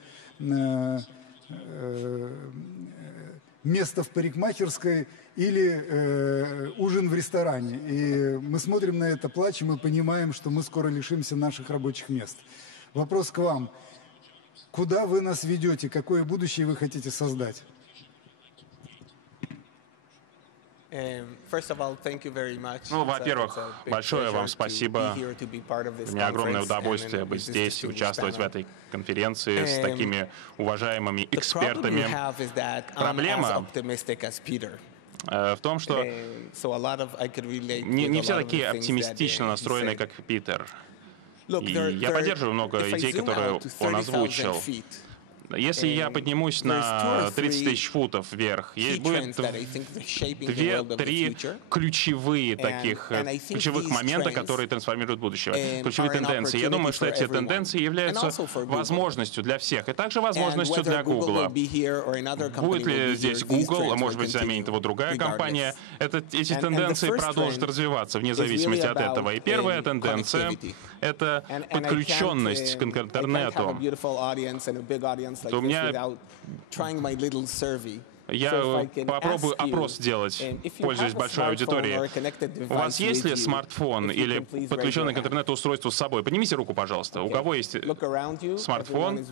место в парикмахерской или ужин в ресторане. И мы смотрим на это, плачем и понимаем, что мы скоро лишимся наших рабочих мест. Вопрос к вам. Куда вы нас ведете? Какое будущее вы хотите создать? Ну, во-первых, большое вам спасибо. У меня огромное удовольствие быть здесь и участвовать в этой конференции с такими уважаемыми экспертами. Проблема в том, что не все такие оптимистично настроены, как Питер. И я поддерживаю много идей, которые он озвучил. Если я поднимусь на 30 тысяч футов вверх, будет 2-3 ключевые ключевых момента, которые трансформируют будущее, ключевые тенденции. Я думаю, что эти тенденции являются возможностью для всех, и также возможностью для Google. Будет ли здесь Google, а может быть заменит его другая компания, эти тенденции продолжат развиваться вне зависимости от этого. И первая тенденция — это подключенность к интернету. То у меня я попробую опрос сделать, пользуясь большой аудиторией. У вас есть ли смартфон или подключенное к интернету устройство с собой? Поднимите руку, пожалуйста. У кого есть смартфон?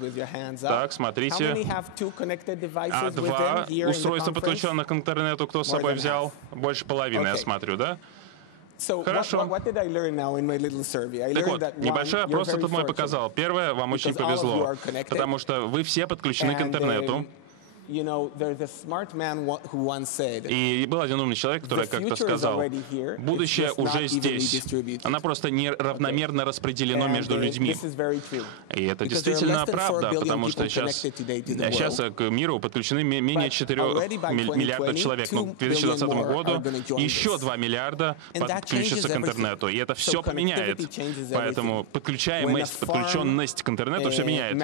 Так, смотрите. А 2 устройства, подключенных к интернету, кто с собой взял? Больше половины, я смотрю, да? Хорошо. Так вот, небольшой опрос этот мой показал. Первое, вам очень повезло, потому что вы все подключены к интернету. И был один умный человек, который как-то сказал, будущее уже здесь. Оно просто неравномерно распределено между людьми. И это действительно правда, потому что сейчас к миру подключены менее 4 миллиардов человек. Но к 2020 году еще 2 миллиарда подключатся к интернету. И это все поменяет. Поэтому подключенность к интернету все меняет.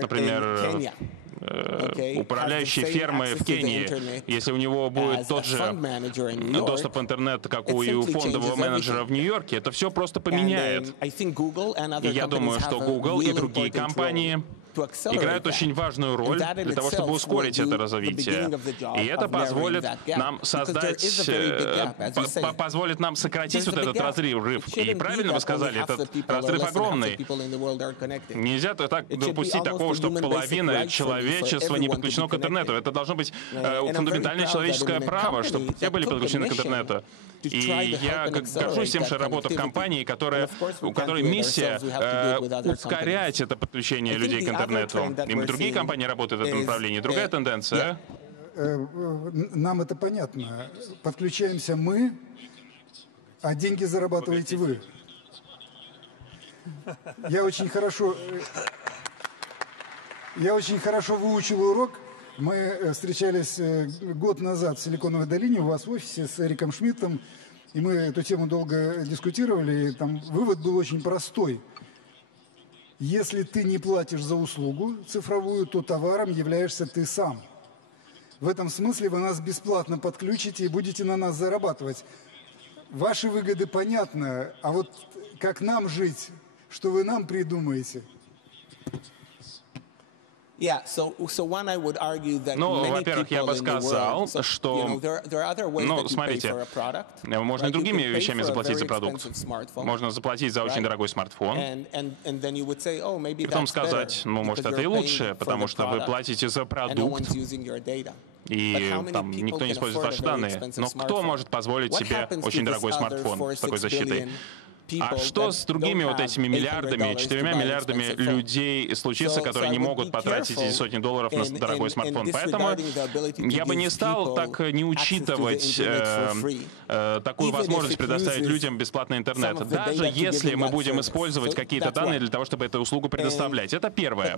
Например, управляющий фермой в Кении, если у него будет тот же доступ в интернет, как и у фондового менеджера в Нью-Йорке, это все просто поменяет. И я думаю, что Google и другие компании играют очень важную роль для того, чтобы ускорить это развитие. И это позволит нам позволит нам сократить вот этот разрыв. И правильно вы сказали, этот разрыв огромный. Нельзя так допустить такого, что половина человечества не подключена к интернету. Это должно быть фундаментальное человеческое право, чтобы все были подключены к интернету. И я горжусь тем, что работаю в компании, у которой миссия ускорять это подключение людей к интернету. И другие компании работают в этом направлении. Другая тенденция. Нам это понятно. Подключаемся мы, а деньги зарабатываете вы. Я очень хорошо выучил урок. Мы встречались год назад в Силиконовой долине у вас в офисе с Эриком Шмидтом, и мы эту тему долго дискутировали, и там вывод был очень простой. Если ты не платишь за услугу цифровую, то товаром являешься ты сам. В этом смысле вы нас бесплатно подключите и будете на нас зарабатывать. Ваши выгоды понятны, а вот как нам жить, что вы нам придумаете? Ну, во-первых, я бы сказал, что, смотрите, можно и другими вещами заплатить за продукт. Можно заплатить за очень дорогой смартфон, и потом сказать, может, это и лучше, потому что вы платите за продукт, и там никто не использует ваши данные. Но кто может позволить себе очень дорогой смартфон с такой защитой? А что с другими вот этими миллиардами, 4 миллиардами людей случится, которые не могут потратить эти сотни долларов на дорогой смартфон? Поэтому я бы не стал так не учитывать такую возможность предоставить людям бесплатный интернет, даже если мы будем использовать какие-то данные для того, чтобы эту услугу предоставлять. Это первое.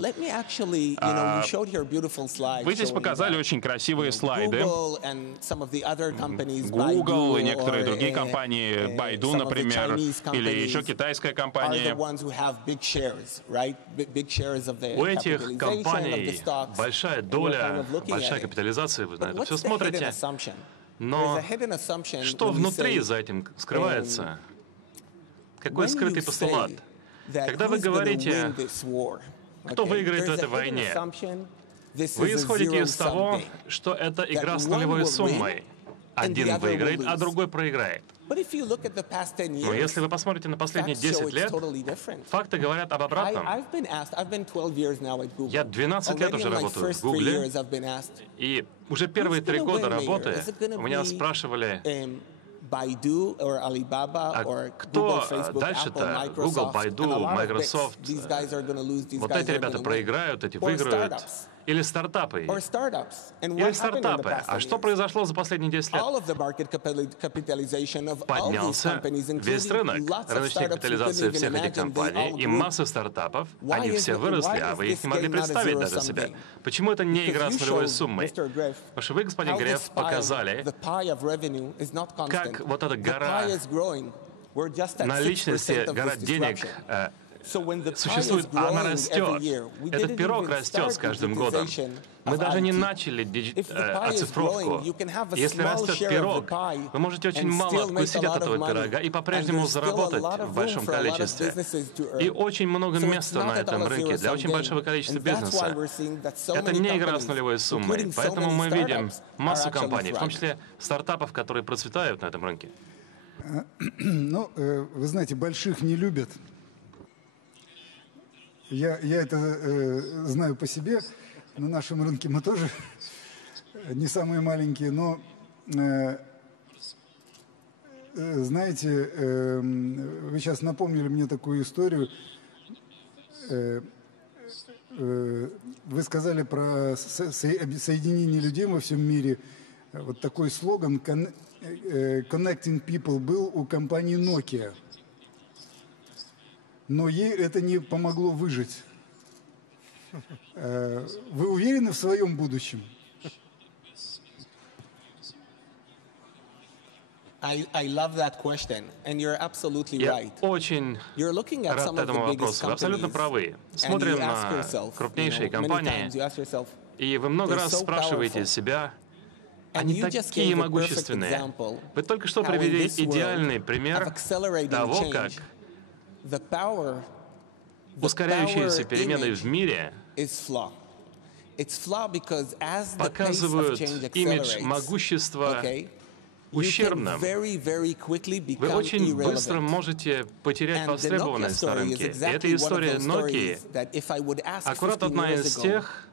Вы здесь показали очень красивые слайды. Google и некоторые другие компании, Baidu, например, или еще китайская компания. У этих компаний большая доля, большая капитализация, вы на это все смотрите. Но что внутри за этим скрывается? Какой скрытый постулат? Когда вы говорите, кто выиграет в этой войне, вы исходите из того, что это игра с нулевой суммой. Один выиграет, а другой проиграет. Но если вы посмотрите на последние 10 лет, факты говорят об обратном. Я 12 лет уже работаю в Гугле, и уже первые 3 года работы у меня спрашивали, а кто дальше-то? Google, Baidu, Microsoft. Вот эти ребята проиграют, эти выиграют. Или стартапы. Или стартапы. А что произошло за последние 10 лет? Поднялся весь рынок. Рыночная капитализация всех этих компаний и масса стартапов. Они все выросли, а вы их не могли представить даже себе. Почему это не игра с нулевой суммой? Потому что вы, господин Греф, показали, как вот эта гора наличности, гора денег существует, она растет. Этот пирог растет с каждым годом. Мы даже не начали оцифровку. Если растет пирог, вы можете очень мало откусить от этого пирога и по-прежнему заработать в большом количестве. И очень много места на этом рынке для очень большого количества бизнеса. Это не игра с нулевой суммой. Поэтому мы видим массу компаний, в том числе стартапов, которые процветают на этом рынке. Ну, вы знаете, больших не любят. Я это знаю по себе. На нашем рынке мы тоже не самые маленькие, но, знаете, вы сейчас напомнили мне такую историю. Вы сказали про соединение людей во всем мире. Вот такой слоган «Connecting People» был у компании Nokia. Но ей это не помогло выжить. Вы уверены в своем будущем? Я очень рад этому вопросу. Вы абсолютно правы. Смотрим на крупнейшие компании, и вы много раз спрашиваете себя, они такие могущественные. Вы только что привели идеальный пример того, как ускоряющиеся перемены в мире показывают имидж могущества ущербным. Вы очень быстро можете потерять востребованность на рынке. И эта история Nokia аккурат одна из тех,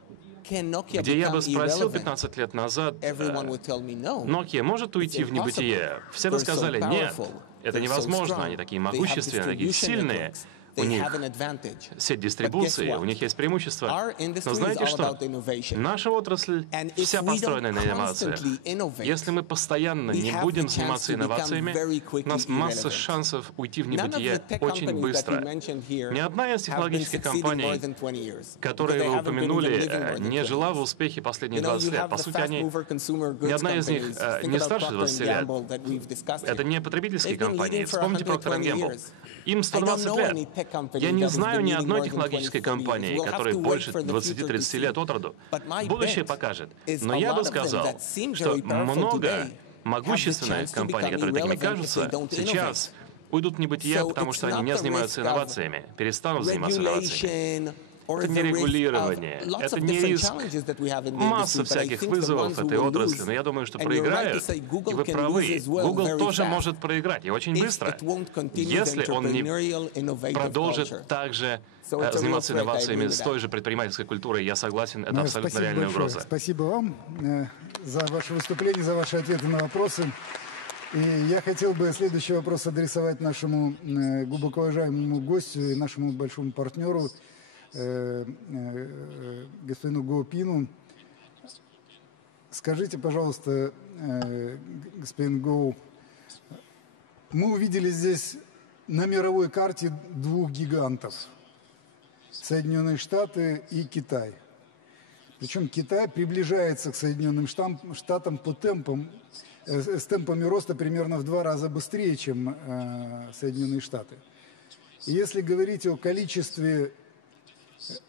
где я бы спросил 15 лет назад, Nokia может уйти в небытие? Все бы сказали, нет, это невозможно, они такие могущественные, такие сильные. У них сеть дистрибуции, у них есть преимущества. Но знаете что? Наша отрасль вся построена на инновациях. Если мы постоянно не будем заниматься инновациями, у нас масса шансов уйти в небытие очень быстро. Ни одна из технологических компаний, которые вы упомянули, не жила в успехе последние 20 лет. По сути, ни одна из них не старше 20 лет. Это не потребительские компании. Вспомните Procter & Gamble. Им 120 лет. Я не знаю ни одной технологической компании, которой больше 20-30 лет от роду. Будущее покажет. Но я бы сказал, что много могущественных компаний, которые такими кажутся, сейчас уйдут в небытие, потому что они не занимаются инновациями, перестанут заниматься инновациями. Это не регулирование, это не риск. Масса всяких вызовов этой отрасли, но я думаю, что проиграют, и вы правы. Google тоже может проиграть, и очень быстро, если он не продолжит также заниматься инновациями с той же предпринимательской культурой. Я согласен, это абсолютно реальная угроза. Спасибо вам за ваше выступление, за ваши ответы на вопросы. И я хотел бы следующий вопрос адресовать нашему глубоко уважаемому гостю и нашему большому партнеру, господину Гоу Пину. Скажите, пожалуйста, господин Гоу, мы увидели здесь на мировой карте двух гигантов – Соединенные Штаты и Китай. Причем Китай приближается к Соединенным Штатам по темпам, с темпами роста примерно в 2 раза быстрее, чем Соединенные Штаты. И если говорить о количестве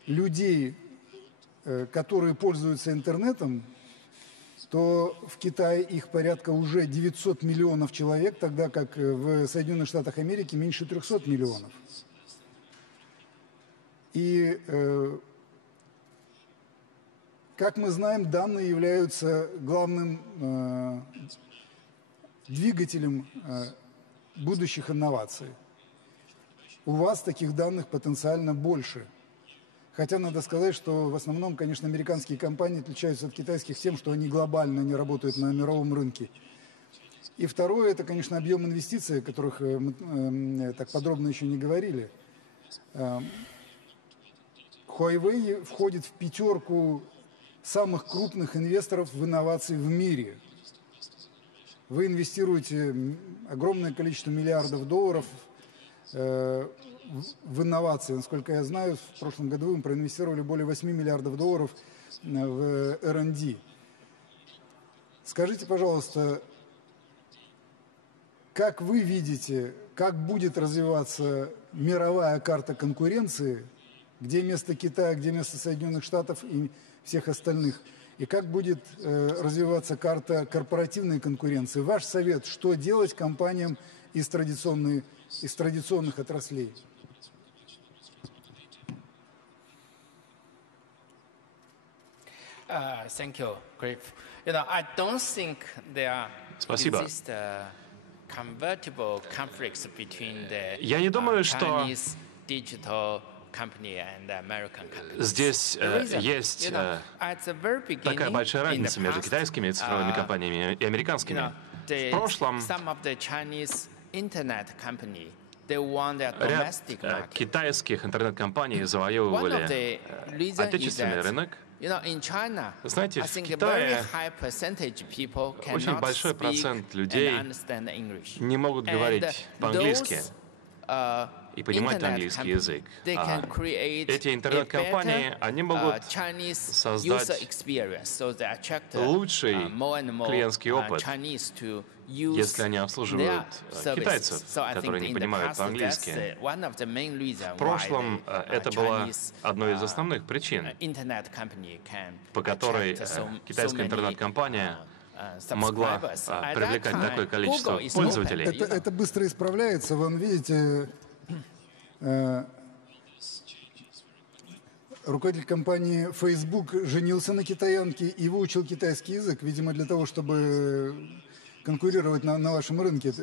людей, которые пользуются интернетом, то в Китае их порядка уже 900 миллионов человек, тогда как в Соединенных Штатах Америки меньше 300 миллионов. И, как мы знаем, данные являются главным двигателем будущих инноваций. У вас таких данных потенциально больше. Хотя надо сказать, что в основном, конечно, американские компании отличаются от китайских тем, что они глобально не работают на мировом рынке. И второе, это, конечно, объем инвестиций, о которых мы так подробно еще не говорили. Huawei входит в 5 самых крупных инвесторов в инновации в мире. Вы инвестируете огромное количество миллиардов долларов в инновации. Насколько я знаю, в прошлом году мы проинвестировали более 8 миллиардов долларов в R&D. Скажите, пожалуйста, как вы видите, как будет развиваться мировая карта конкуренции, где место Китая, где место Соединенных Штатов и всех остальных, и как будет развиваться карта корпоративной конкуренции? Ваш совет, что делать компаниям из традиционных отраслей? Thank you, Greg. You know, I don't think there exist convertible conflicts between the Chinese digital company and American company. Здесь есть такая большая разница между китайскими цифровыми компаниями и американскими. В прошлом ряд китайских интернет-компаний завоевывали отечественный рынок. Знаете, в Китае очень большой процент людей не могут говорить по-английски и понимать английский язык. Эти интернет-компании, они могут создать лучший клиентский опыт, если они обслуживают китайцев, которые не понимают по-английски. В прошлом это была одной из основных причин, по которой китайская интернет-компания могла привлекать такое количество пользователей. Это быстро исправляется. Вон, видите, руководитель компании Facebook женился на китаянке и выучил китайский язык, видимо, для того, чтобы конкурировать на вашем рынке.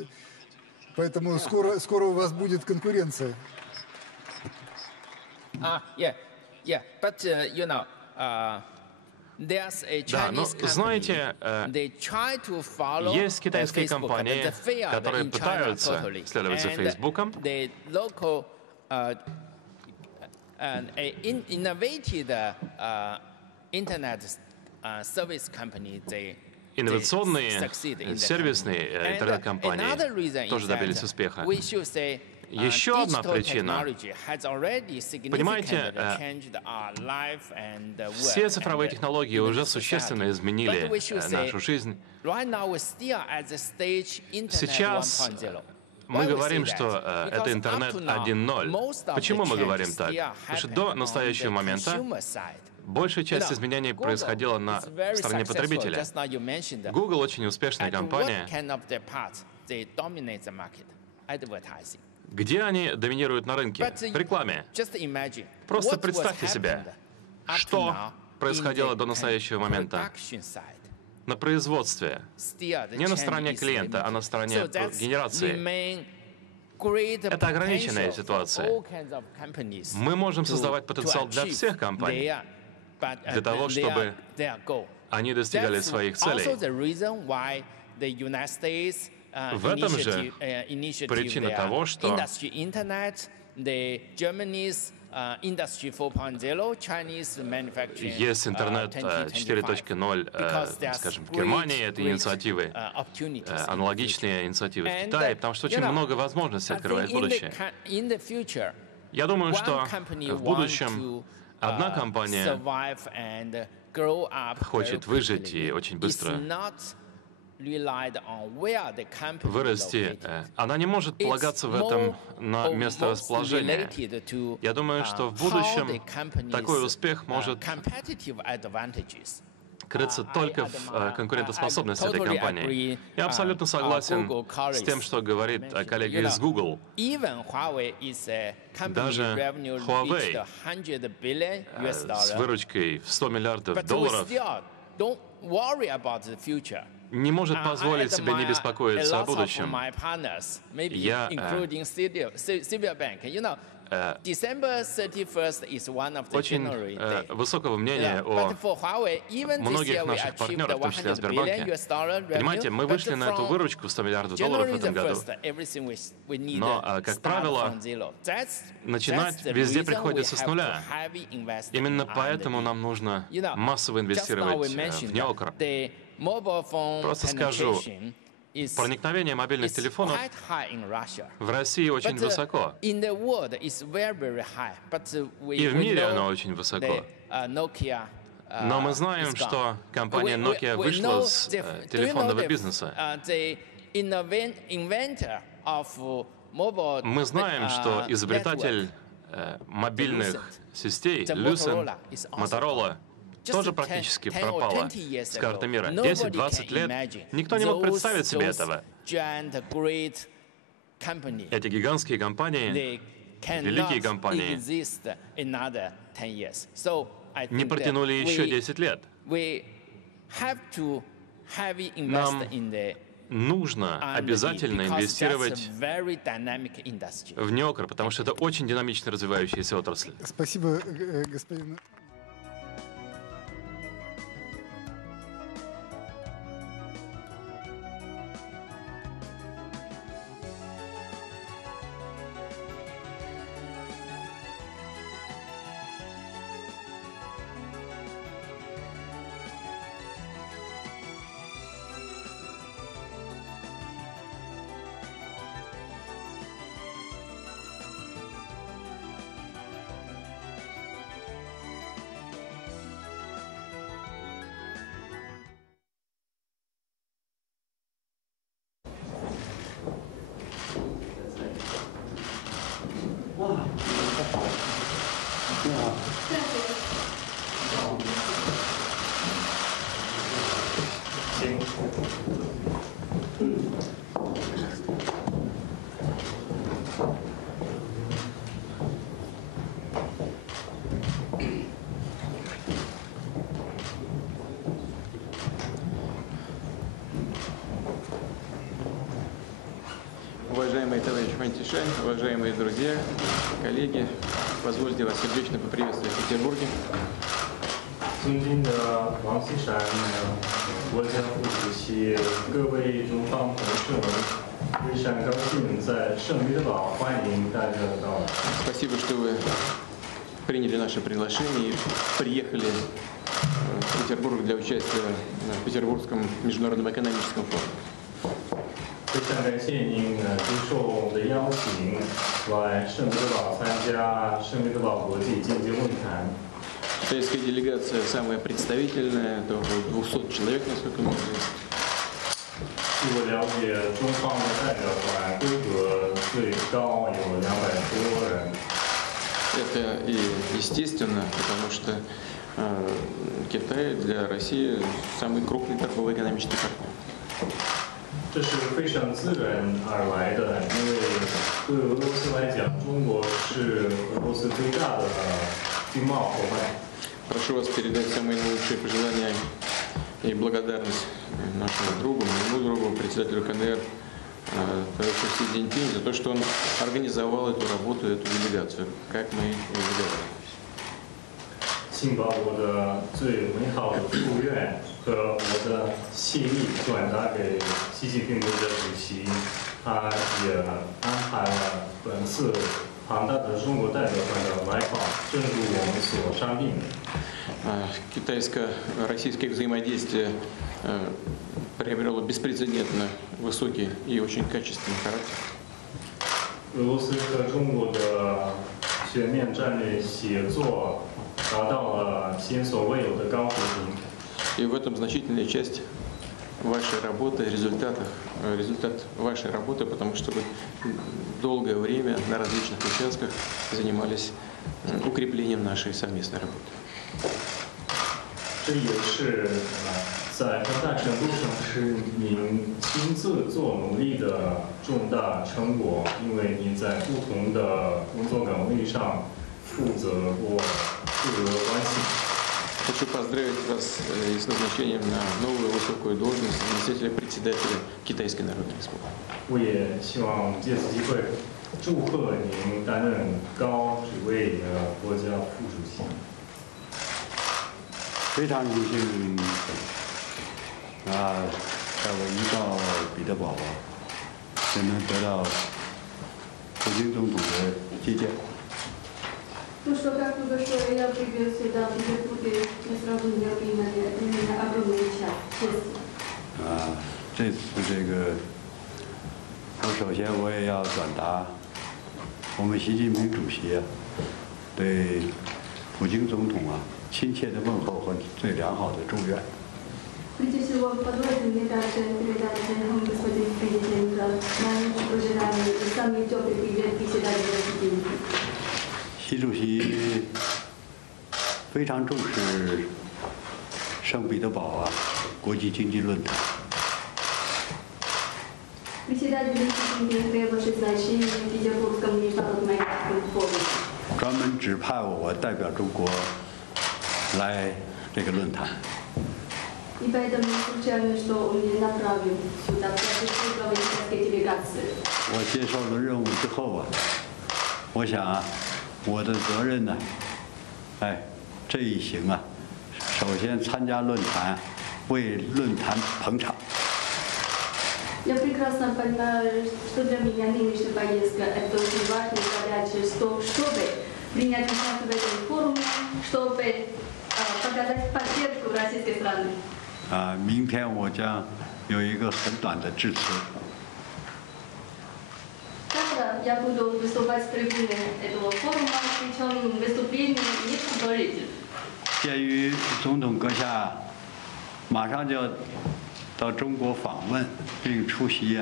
Поэтому скоро у вас будет конкуренция. Да, но знаете, есть китайские компании, которые пытаются следовать за Фейсбуком. Инновационные сервисные интернет-компании тоже добились успеха. Еще одна причина. Понимаете, все цифровые технологии уже существенно изменили нашу жизнь. Сейчас мы говорим, что это интернет 1.0. Почему мы говорим так? Потому что до настоящего момента большая часть изменений происходила на стороне потребителя. Google очень успешная компания. Где они доминируют на рынке? В рекламе. Просто представьте себе, что происходило до настоящего момента на производстве. Не на стороне клиента, а на стороне генерации. Это ограниченная ситуация. Мы можем создавать потенциал для всех компаний, для того, чтобы они достигали своих целей. В этом же причина того, что есть интернет 4.0, скажем, в Германии, это инициативы, аналогичные инициативы в Китае, потому что очень много возможностей открывает будущее. Я думаю, что в будущем одна компания хочет выжить и очень быстро вырасти. Она не может полагаться в этом на месторасположение. Я думаю, что в будущем такой успех может крыться только в конкурентоспособности этой компании. Я абсолютно согласен с тем, что говорит коллега из Google. Даже Huawei с выручкой в $100 миллиардов не может позволить себе не беспокоиться о будущем. Я очень высокого мнения о многих наших партнерах, в том числе о Сбербанке. Понимаете, мы вышли на эту выручку в $100 миллиардов в этом году, но, как правило, начинать везде приходится с нуля. Именно поэтому нам нужно массово инвестировать в неокр. Просто скажу, проникновение мобильных телефонов в России очень высоко. И в мире оно очень высоко. Но мы знаем, что компания Nokia вышла с телефонного бизнеса. Мы знаем, что изобретатель мобильных сетей Lucent, Motorola, тоже практически пропала с карты мира. 10-20 лет никто не мог представить себе этого. Эти гигантские компании, великие компании, не протянули еще 10 лет. Нам нужно обязательно инвестировать в неокр, потому что это очень динамично развивающаяся отрасль. Спасибо, господин. Уважаемый товарищ Мантишань, уважаемые друзья, коллеги, позвольте вас сердечно поприветствовать в Петербурге. Спасибо, что вы приняли наше приглашение и приехали в Петербург для участия в Петербургском международном экономическом форуме. 非常感谢您接受我们的邀请，来圣彼得堡参加圣彼得堡国际经济论坛。 Китайская делегация самая представительная, это около 200 человек, насколько мне известно. 据我了解，中方的代表团规格最高有200多人。 Это и естественно, потому что Китай для России самый крупный торгово-экономический партнер. 这是非常自然而来的，因为对俄罗斯来讲，中国是俄罗斯最大的经贸伙伴。 Прошу вас передать самые наилучшие пожелания и благодарность нашему другу, моему другу, председателю КНР, товарищу Си Цзиньпинь, за то, что он организовал эту работу, эту делегацию, как мы и договаривались. 请把我的最美好的祝愿和我的心意转达给习近平国家主席，他也安排了本次庞大的中国代表团的来访，正如我们所商定的。Китайско-российское взаимодействие приобрело беспрецедентно высокий и очень качественный характер. 俄罗斯和中国的全面战略协作达到了前所未有的高水平。И в этом значительная часть вашей работы, результат вашей работы, потому что вы долгое время на различных участках занимались укреплением нашей совместной работы. 这也是在很大程度上是您亲自做努力的重大成果，因为您在不同的工作岗位上负责过中俄关系。 Хочу поздравить вас с назначением на новую высокую должность заместителя председателя Китайской Народной Республики. 我也希望借此机会祝贺您担任高职位的国家副主席。非常荣幸在我遇到彼得堡也能得到普京总统的接见。 Ну что, как вы большое, я приветствую, да, в Петербурге мы сразу меня приняли, для меня огромная честь. 这次这个，首先我也要转达我们习近平主席对普京总统亲切的问候和最良好的祝愿。 Прежде всего, позвольте мне также передать вам, господин президент, наилучшие пожелания и самый теплый привет председателю Си Цзиньпину. 习主席非常重视圣彼得堡国际经济论坛。 Председатель Си Цзиньпин приложит значение в Петербургском международном форуме. 专门指派我代表中国来这个论坛。 И поэтому не случайно, что он меня направил сюда, в качестве правительской делегации. 我接受了任务之后我想我的责任呢，这一行首先参加论坛，为论坛捧场。 Я прекрасно понимаю, что для меня нынешняя поездка это очень важная задача, чтобы принять участие в этом форуме, чтобы показать поддержку российской страны. 明天我将有一个很短的致辞。 Завтра я буду выступать с трибуны этого форума, причем выступление не продолжительное. 鉴于总统阁下马上就要到中国访问，并出席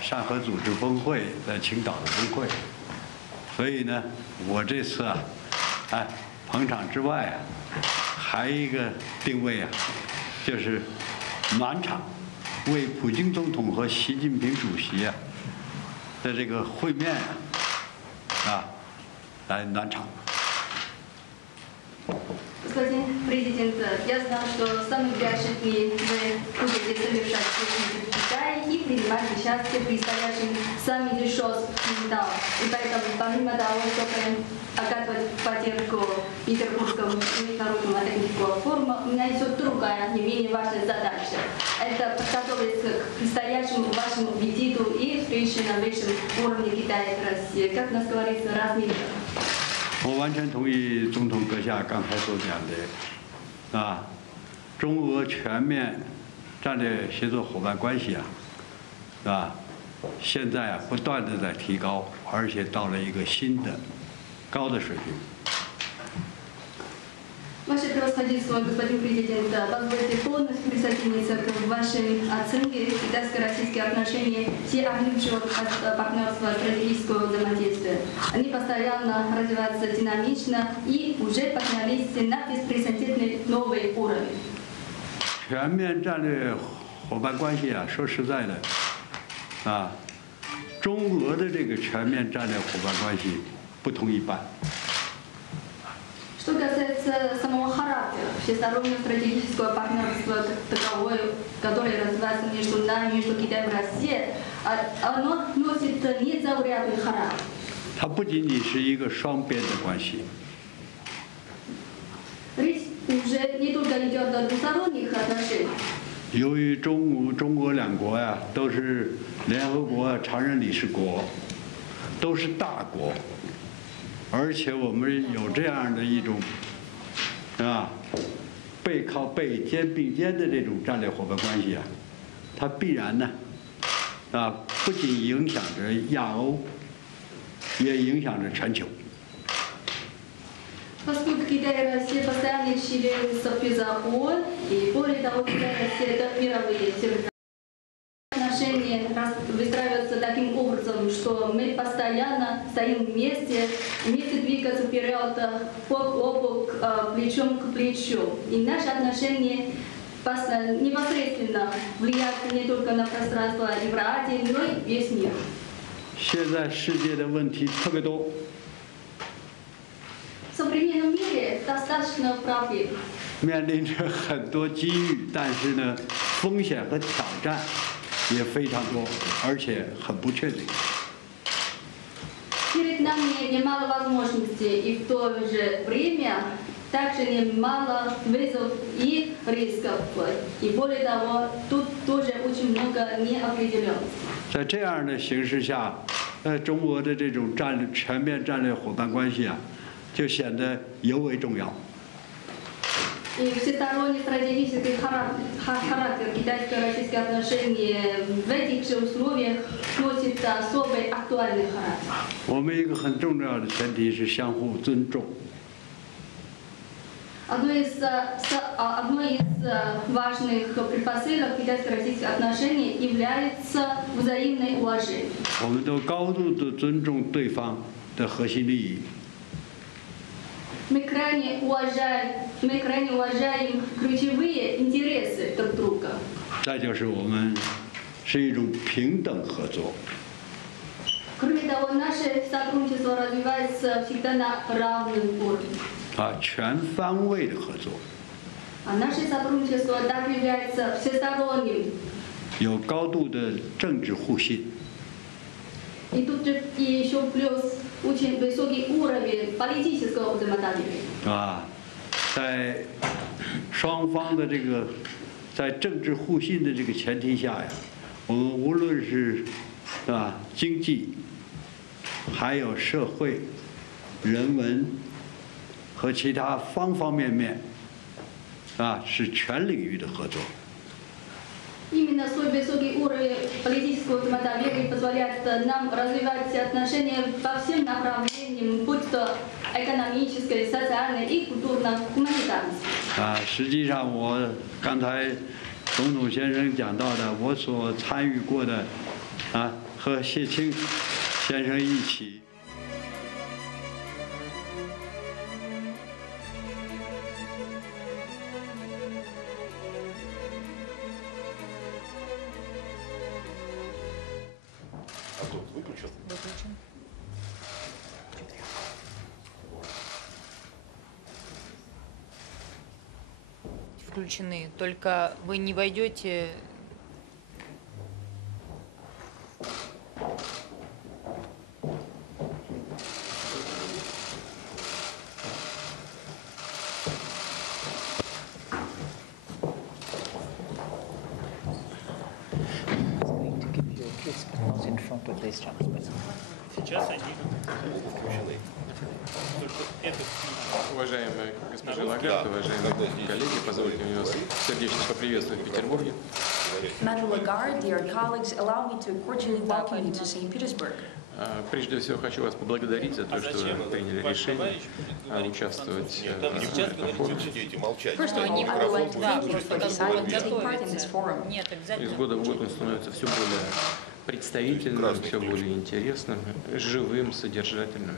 上合组织峰会在青岛的峰会，所以呢，我这次捧场之外还一个定位就是暖场，为普京总统和习近平主席的这个会面来暖场。 Господин президент, я знаю, что самые ближайшие дни вы будете совершать визит в Китай и принимать участие в предстоящем саммите ШОС Циндао. И поэтому, помимо того, чтобы оказывать поддержку Петербургскому международному экономическому форуму, у меня есть другая, не менее важная задача. Это подготовиться к предстоящему вашему визиту и встрече на высшем уровне Китая и России. Как у нас говорится, раз в месяц. 我完全同意总统阁下刚才所讲的，中俄全面战略协作伙伴关系现在不断的在提高，而且到了一个新的高的水平。 Ваше превосходительство, господин президент, позвольте полностью присоединиться к вашей оценке китайско-российских отношений всеобъемлющего партнерства стратегического взаимодействия. Они постоянно развиваются динамично и уже поднялись на беспрецедентный новый уровень. 全面战略伙伴关系说实在的，中俄的这个全面战略伙伴关系不同一般。 Что касается самого характера всестороннего стратегического партнерства таковое, которое развивается между нами, между Китаем и Россией, оно носит незаурядный характер. 它不仅仅是一个双边的关系。Речь уже не только идет о двусторонних отношениях. 由于中俄两国呀，都是联合国常任理事国，都是大国，而且我们有这样的一种，背靠背、肩并肩的这种战略伙伴关系啊，它必然呢，不仅影响着亚欧，也影响着全球。 Поскольку Китай и Россия постоянные члены Союза ООН, и более того, Китай и Россия это мировые отношения выстраиваются таким образом, что мы постоянно стоим вместе двигаться вперед, бок о бок, плечом к плечу. И наши отношения непосредственно влияют не только на пространство Евразии, но и весь мир. 现在世界的问题特别多。 В современном мире достаточно проблем. 面临着很多机遇，但是呢，风险和挑战也非常多，而且很不确定。 Перед нами немало возможностей, и в то же время также немало вызовов и рисков. И более того, тут тоже очень много неопределенности. 在这样的形势下，中俄的这种全面战略伙伴关系啊。 就显得尤为重要。И всесторонний стратегический характер китайско-российских отношений в этих же условиях носит особый актуальный характер. 我们一个很重要的前提是相互尊重。Одной из важных предпосылок китайско-российских отношений является взаимное уважение. 我们都高度的尊重对方的核心利益。 Мы крайне уважаем ключевые интересы друг друга. 再就是我们是一种平等合作。 Кроме того, наше сотрудничество развивается всегда на равном уровне. 全方位的合作。Наше сотрудничество также является всесторонним. 有高度的政治互信。 И тут же еще плюс очень высокий уровень политического взаимодействия. 在双方的这个在政治互信的这个前提下呀，我们无论是经济，还有社会、人文和其他方方面面，是全领域的合作。 Именно свой высокий уровень политического взаимодействия позволяет нам развивать отношения по всем направлениям, будь то экономической, социальной и культурно-гуманитарной. 实际上，我刚才总统先生讲到的，我所参与过的，和谢清先生一起。 Включены, только вы не войдете. Сейчас они включены. Уважаемая госпожа Лагард, уважаемые коллеги, позвольте мне вас сердечно поприветствовать в Петербурге. Madam Lagarde, dear colleagues, allow me to cordially welcome you to St. Petersburg. Прежде всего хочу вас поблагодарить за то, что вы приняли решение участвовать в форуме. First of all, I would like to thank you for deciding to take part in this forum. Из года в год он становится все более представительным, все более интересным, живым, содержательным.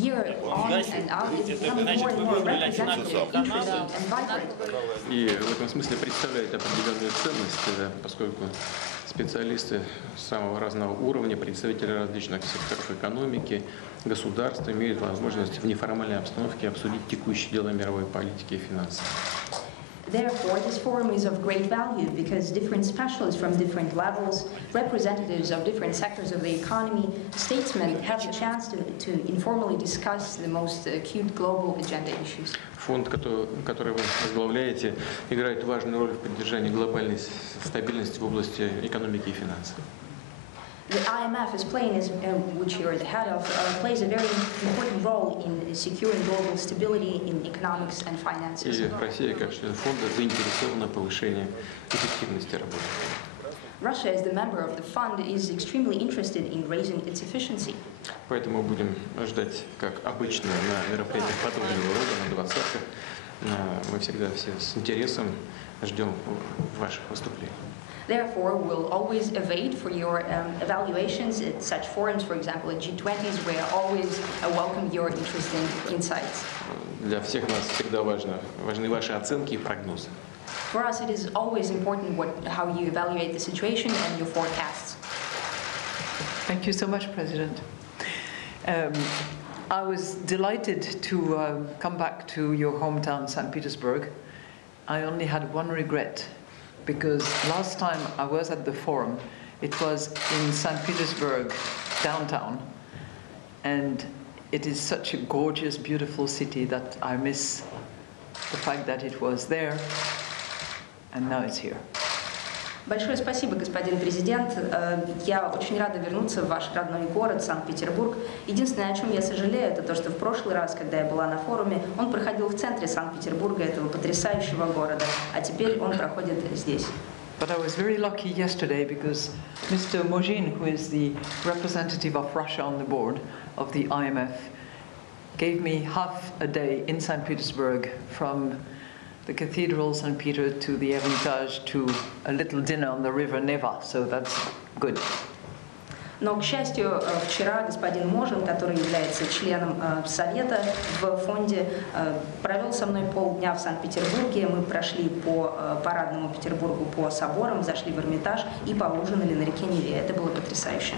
Year on and out, it's becoming more and more representative, interesting and vibrant. И в этом смысле представляет определенную ценность, поскольку специалисты самого разного уровня, представители различных секторов экономики, государства имеют возможность в неформальной обстановке обсудить текущие дела мировой политики и финансов. Therefore, this forum is of great value because different specialists from different levels, representatives of different sectors of the economy, statesmen have the chance to informally discuss the most acute global agenda issues. Фонд, который вы возглавляете, играет важную роль в поддержании глобальной стабильности в области экономики и финансов. The IMF is playing, which you're the head of, plays a very important role in securing global stability in economics and finances. И Россия, как член фонда, заинтересована в повышении эффективности работы. Russia, as the member of the fund, is extremely interested in raising its efficiency. Поэтому будем ждать, как обычно, на мероприятиях подобного рода, на 20-х. Мы всегда все с интересом ждем ваших выступлений. Therefore, we'll always await for your evaluations at such forums, for example, at G20s, where always welcome your interesting insights. Для всех нас всегда важны ваши оценки и прогнозы. For us, it is always important how you evaluate the situation and your forecasts. Thank you so much, President. I was delighted to come back to your hometown, St. Petersburg. I only had one regret, because last time I was at the forum, it was in St. Petersburg, downtown, and it is such a gorgeous, beautiful city that I miss the fact that it was there, and now it's here. Большое спасибо, господин президент. Я очень рада вернуться в ваш родной город, Санкт-Петербург. Единственное, о чем я сожалею, это то, что в прошлый раз, когда я была на форуме, он проходил в центре Санкт-Петербурга, этого потрясающего города, а теперь он проходит здесь. But I was very lucky yesterday because Mr. Mojin, who is the representative of Russia on the board of the IMF, gave me half a day in St. Petersburg from the cathedral, St. Peter, to the Hermitage, to a little dinner on the river Neva, so that's good. Но, к счастью, вчера господин Можин, который является членом Совета в фонде, провел со мной полдня в Санкт-Петербурге. Мы прошли по парадному Петербургу, по соборам, зашли в Эрмитаж и поужинали на реке Неве. Это было потрясающе.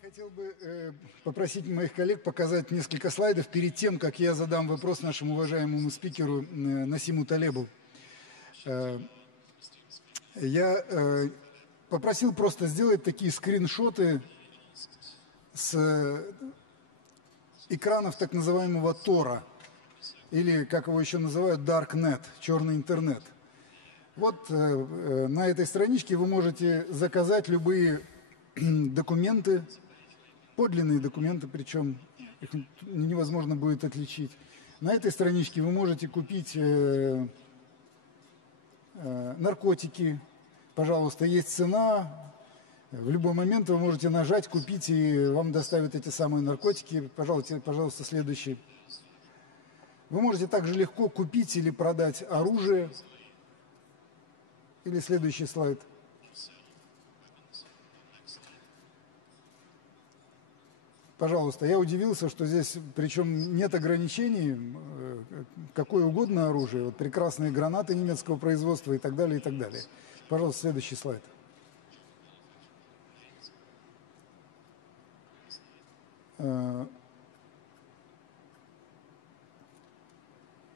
Хотел бы попросить моих коллег показать несколько слайдов перед тем, как я задам вопрос нашему уважаемому спикеру Насиму Талебу. Я попросил просто сделать такие скриншоты с экранов так называемого Тора, или, как его еще называют, Darknet, черный интернет. Вот на этой страничке вы можете заказать любые документы, подлинные документы, причем их невозможно будет отличить. На этой страничке вы можете купить наркотики. Пожалуйста, есть цена. В любой момент вы можете нажать, купить, и вам доставят эти самые наркотики. Пожалуйста, следующий. Вы можете также легко купить или продать оружие. Или следующий слайд. Пожалуйста, я удивился, что здесь, причем нет ограничений, какое угодно оружие, вот прекрасные гранаты немецкого производства и так далее, и так далее. Пожалуйста, следующий слайд.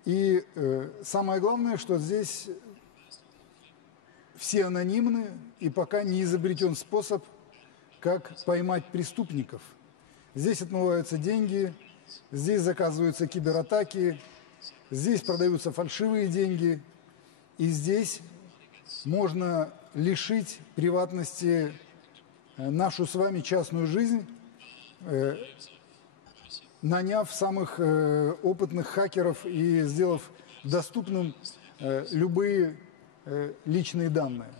И самое главное, что здесь все анонимны, и пока не изобретен способ, как поймать преступников. Здесь отмываются деньги, здесь заказываются кибератаки, здесь продаются фальшивые деньги, и здесь можно лишить приватности нашу с вами частную жизнь, наняв самых опытных хакеров и сделав доступным любые личные данные.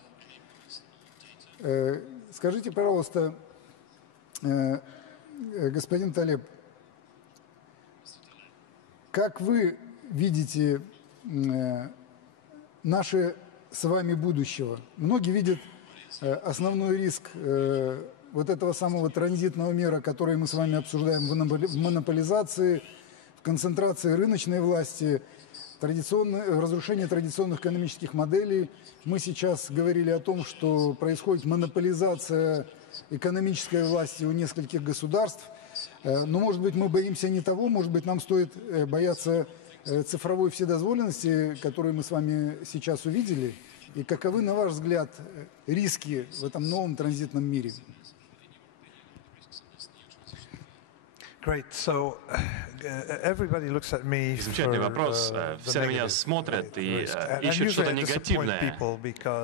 Скажите, пожалуйста, господин Талеб, как вы видите наше с вами будущего? Многие видят основной риск вот этого самого транзитного мира, который мы с вами обсуждаем, в монополизации, в концентрации рыночной власти, разрушение традиционных экономических моделей. Мы сейчас говорили о том, что происходит монополизация экономической власти у нескольких государств. Но, может быть, мы боимся не того, может быть, нам стоит бояться цифровой вседозволенности, которую мы с вами сейчас увидели. И каковы, на ваш взгляд, риски в этом новом транзитном мире? Замечательный вопрос. Все на меня смотрят и ищут что-то негативное.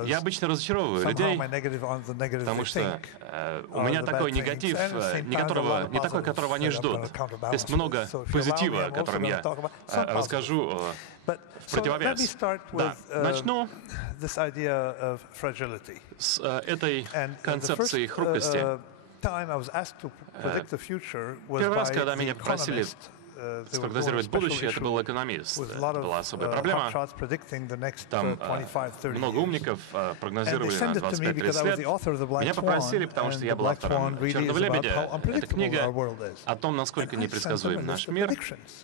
Я обычно разочаровываю людей, потому что у меня такой негатив, не такой, которого они ждут. Есть много позитива, о котором я расскажу в противовес. Да. Начну с этой концепции хрупкости. Первый раз, когда меня попросили спрогнозировать будущее, это был экономист. Это была особая проблема. Там много умников прогнозировали на 25-30 лет. Меня попросили, потому что я был автором «Черного лебедя». Это книга о том, насколько непредсказуем наш мир.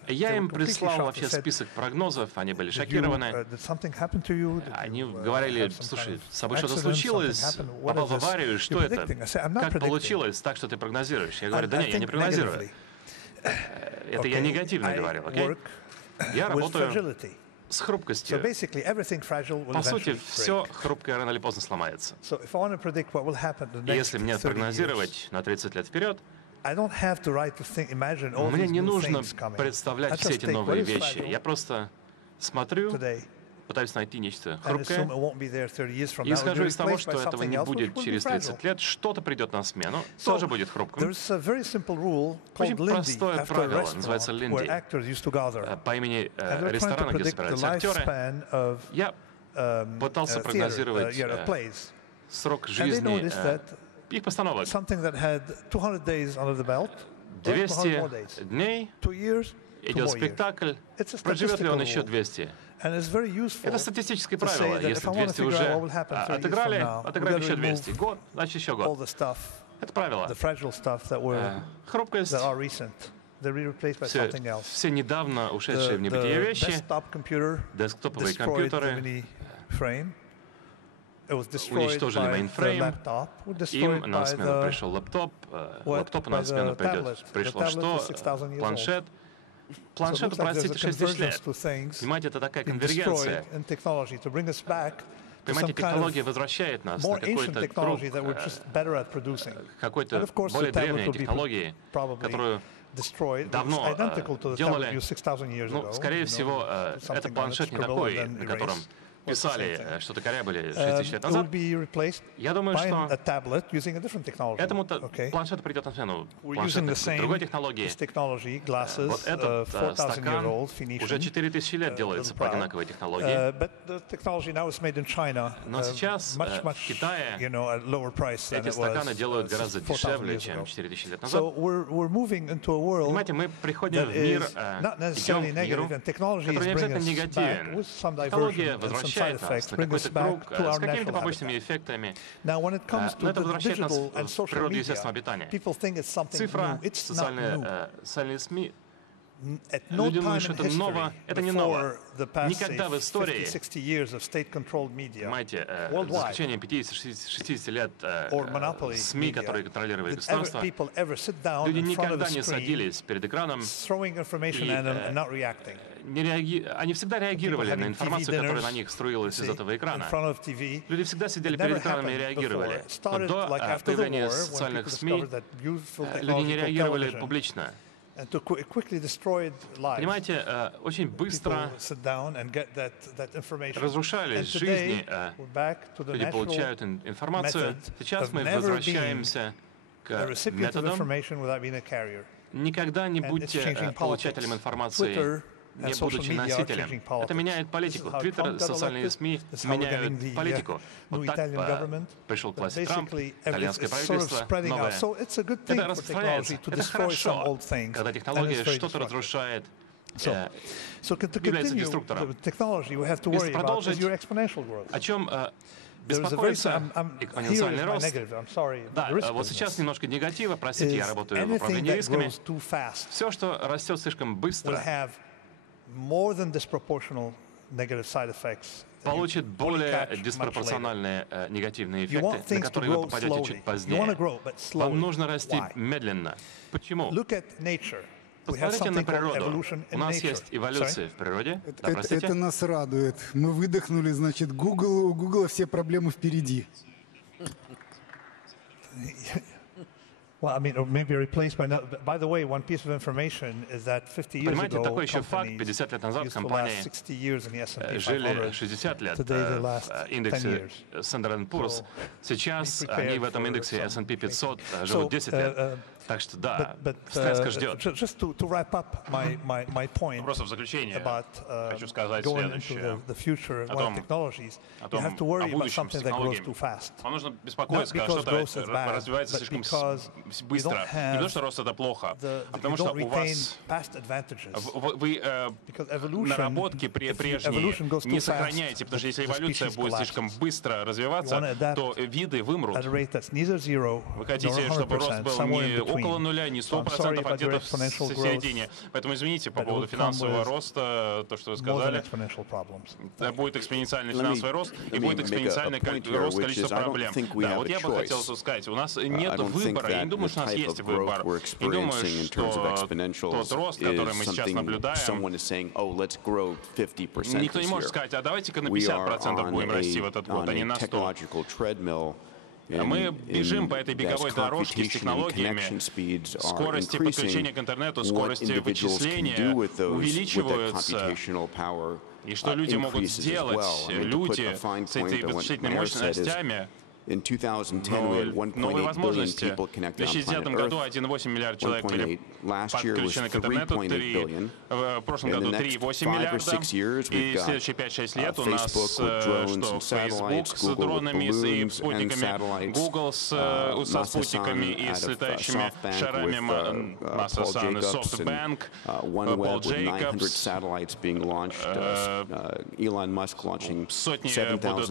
И я им прислал вообще список прогнозов, они были шокированы. Они говорили: слушай, с собой что-то случилось, попал в аварию, что это? Как получилось так, что ты прогнозируешь? Я говорю: да нет, я не прогнозирую. Это я негативно говорил, окей? Я работаю с хрупкостью. По сути, все хрупкое рано или поздно сломается. И если мне прогнозировать на 30 лет вперед, мне не нужно представлять все эти новые вещи. Я просто смотрю, пытаюсь найти нечто хрупкое, и исхожу из того, что этого не будет через 30 лет, что-то придет на смену, тоже будет хрупким. Очень простое правило, называется Линди, по имени ресторана, где собираются актеры. Я пытался прогнозировать срок жизни их постановок. 200 дней идет спектакль, проживет ли он еще 200? Это статистическое правило. Если 200 уже отыграли еще 200. Год, значит еще год. Это правило. Хрупкость. Все недавно ушедшие в небытие вещи, десктоповые компьютеры, уничтожили мейнфрейм, им на смену пришел лэптоп, лэптопу на смену пришло что? Планшет. Планшету, простите, 6 тысяч лет. Понимаете, это такая конвергенция. Понимаете, технология возвращает нас на какой-то круг, какой-то более древней технологии, которую давно делали. Ну, скорее всего, этот планшет не такой, на котором писали, что-то корябали 60 лет назад. Я думаю, что этому планшету придет на смену планшет другой технологии. Вот этот стакан уже 4000 лет делается по одинаковой технологии. Но сейчас в Китае эти стаканы делают гораздо дешевле, чем 4000 лет назад. Понимаете, мы приходим в мир, идем в миру, который не обязательно негативен. Технология возвращает нас на какой-то круг с какими-то побочными эффектами. Но это возвращает нас в природу естественного обитания. Цифра, социальные СМИ. Люди думают, что это ново. Это не ново. Никогда в истории, понимаете, за исключением 50-60 лет СМИ, которые контролировали государство, люди никогда не садились перед экраном и они всегда реагировали на информацию, которая на них струилась из этого экрана. Люди всегда сидели перед экраном и реагировали. Но до появления социальных СМИ люди не реагировали публично. Понимаете, очень быстро разрушались жизни, люди получают информацию. Сейчас мы возвращаемся к методам, Никогда не будьте получателем информации, не будучи носителем. Это меняет политику. Твиттер, социальные СМИ меняют политику. Вот так пришел к власти Трамп, итальянское правительство новое. Это распространяется. Это хорошо, когда технология что-то разрушает, является деструктором. Если продолжить, о чем беспокоится экспоненциальный рост. Да, вот сейчас немножко негатива, простите, я работаю в управлении рисками. Все, что растет слишком быстро, получит более диспропорциональные негативные эффекты, на которые вы попадете чуть позднее. Вам нужно расти медленно. Почему? Посмотрите на природу. У нас есть эволюция в природе. Да, это нас радует. Мы выдохнули, значит, у Google все проблемы впереди. Well, I mean, or maybe replaced by. By the way, one piece of information is that 50 years ago, такой еще факт, 50 лет назад компании жили 60 лет в индексе Standard & Poor's. Сейчас они в этом индексе S&P 500 живут 10 лет. Так что да, встряска ждет. Просто в заключение хочу сказать следующее. О будущем с технологиями. Вам нужно беспокоиться, когда что-то развивается слишком быстро. Не потому что рост это плохо, а потому что у вас вы наработки прежние не сохраняете, потому что если эволюция будет слишком быстро развиваться, то виды вымрут. Вы хотите, чтобы рост был не около нуля, не 100%, а где-то в середине. Поэтому извините по поводу финансового роста, то, что вы сказали. Будет экспоненциальный финансовый рост и будет экспоненциальный рост количества проблем. Да, вот я бы хотел сказать, у нас нет выбора. Я не думаю, что у нас есть выбор. Не думаю, что тот рост, который мы сейчас наблюдаем, никто не может сказать, а давайте-ка на 50% будем расти в этот год, а не на 100%. Мы бежим по этой беговой дорожке с технологиями. Скорости подключения к интернету, скорости вычисления увеличиваются. И что люди могут сделать, люди с этой вычислительными мощностями, новые возможности. В 2010 году 1,8 миллиарда человек были подключены к интернету, в прошлом году 3,8 миллиарда. И в следующие 5-6 лет у нас что, Facebook с дронами и спутниками, Google со спутниками и с летающими шарами, масса стран, SoftBank, Paul Jacobs, сотни будут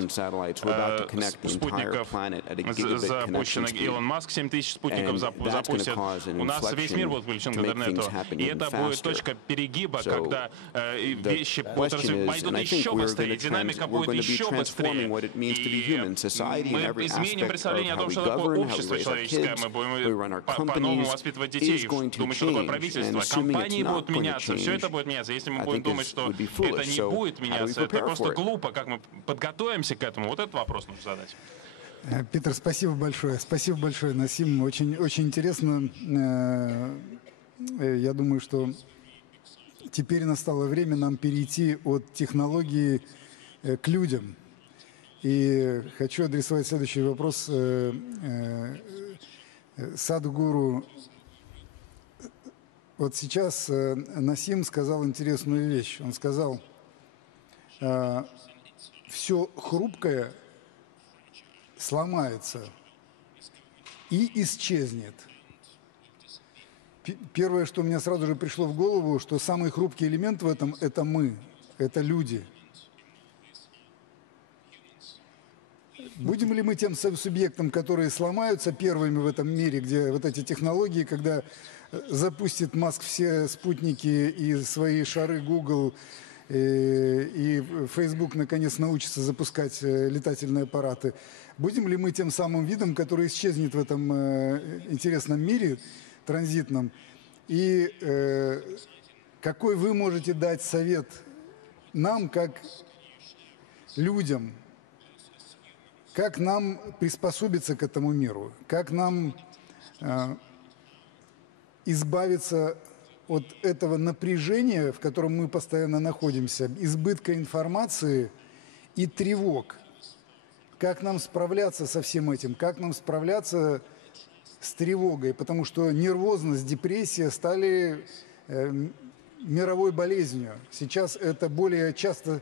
спутников запущено. Илон Маск 7 тысяч спутников запустит. У нас весь мир будет включен к интернету. И это будет точка перегиба, когда вещи пойдут еще быстрее, динамика будет еще быстрее. И мы изменим представление о том, что такое общество человеческое. Мы будем по-новому воспитывать детей, думать, что такое правительство. Компании будут меняться, все это будет меняться. Если мы будем думать, что это не будет меняться, это просто глупо. Как мы подготовимся к этому? Вот этот вопрос нужно задать. Питер, спасибо большое. Спасибо большое, Насим. Очень, очень интересно. Я думаю, что теперь настало время нам перейти от технологии к людям. И хочу адресовать следующий вопрос Садхгуру. Вот сейчас Насим сказал интересную вещь. Он сказал, все хрупкое сломается и исчезнет. Первое, что мне сразу же пришло в голову, что самый хрупкий элемент в этом – это мы, это люди. Будем ли мы тем субъектом, которые сломаются первыми в этом мире, где вот эти технологии, когда запустит Маск все спутники и свои шары Google, и Facebook наконец научится запускать летательные аппараты. Будем ли мы тем самым видом, который исчезнет в этом интересном мире транзитном? И какой вы можете дать совет нам, как людям, как нам приспособиться к этому миру, как нам избавиться от этого напряжения, в котором мы постоянно находимся, избытка информации и тревог. Как нам справляться со всем этим? Как нам справляться с тревогой, потому что нервозность, депрессия стали мировой болезнью. Сейчас это более часто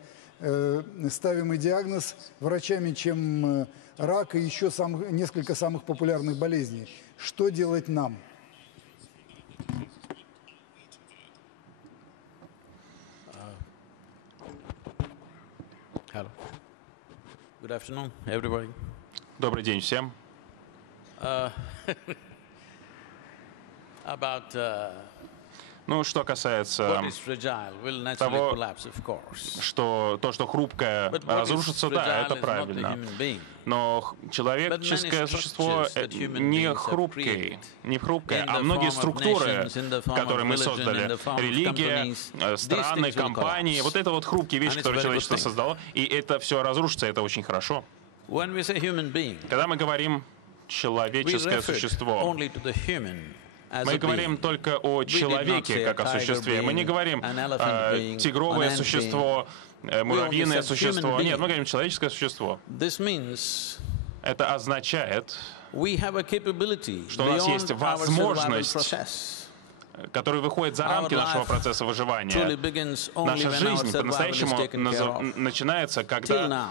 ставимый диагноз врачами, чем рак и еще несколько самых популярных болезней. Что делать нам? Hello. Good afternoon, everybody. Добрый день всем. Ну, что касается того, что хрупкое разрушится, да, это правильно. Но человеческое существо не хрупкое, а многие структуры, которые мы создали, религия, страны, компании, вот это вот хрупкие вещи, которые человечество создало, и это все разрушится, это очень хорошо. Когда мы говорим «человеческое существо», мы говорим только о человеке как о существе. Мы не говорим тигровое существо, муравьиное существо. Нет, мы говорим человеческое существо. Это означает, что у нас есть возможность, которая выходит за рамки нашего процесса выживания. Наша жизнь по-настоящему начинается, когда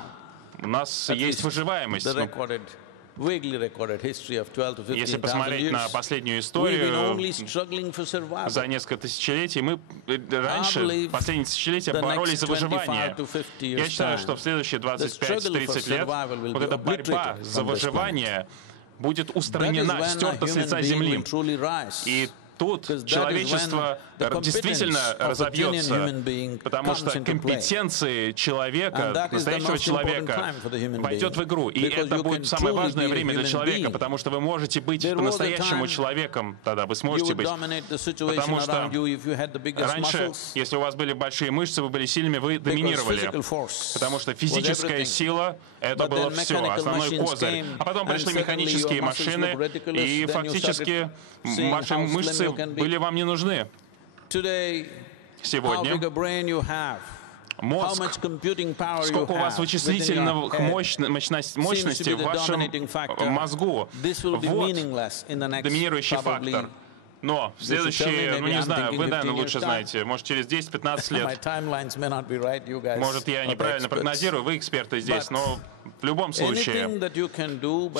у нас есть выживаемость. Если посмотреть на последнюю историю, за несколько тысячелетий, мы раньше, последние тысячелетия, боролись за выживание. Я считаю, что в следующие 25-30 лет вот эта борьба за выживание будет устранена, стерта с лица земли. И тут человечество действительно разовьется, потому что компетенции человека, настоящего человека, войдет в игру. И это будет самое важное время для человека, потому что вы можете быть по-настоящему человеком, тогда вы сможете быть. Потому что раньше, если у вас были большие мышцы, вы были сильными, вы доминировали. Потому что физическая сила — это было все, основной козырь. А потом пришли механические машины, и фактически ваши мышцы были вам не нужны. Сегодня мозг, сколько у вас вычислительных мощностей в вашем мозгу, вот доминирующий фактор. Но в следующие, ну не знаю, вы, наверное, лучше знаете, может через 10-15 лет, может я неправильно прогнозирую, вы эксперты здесь, но в любом случае,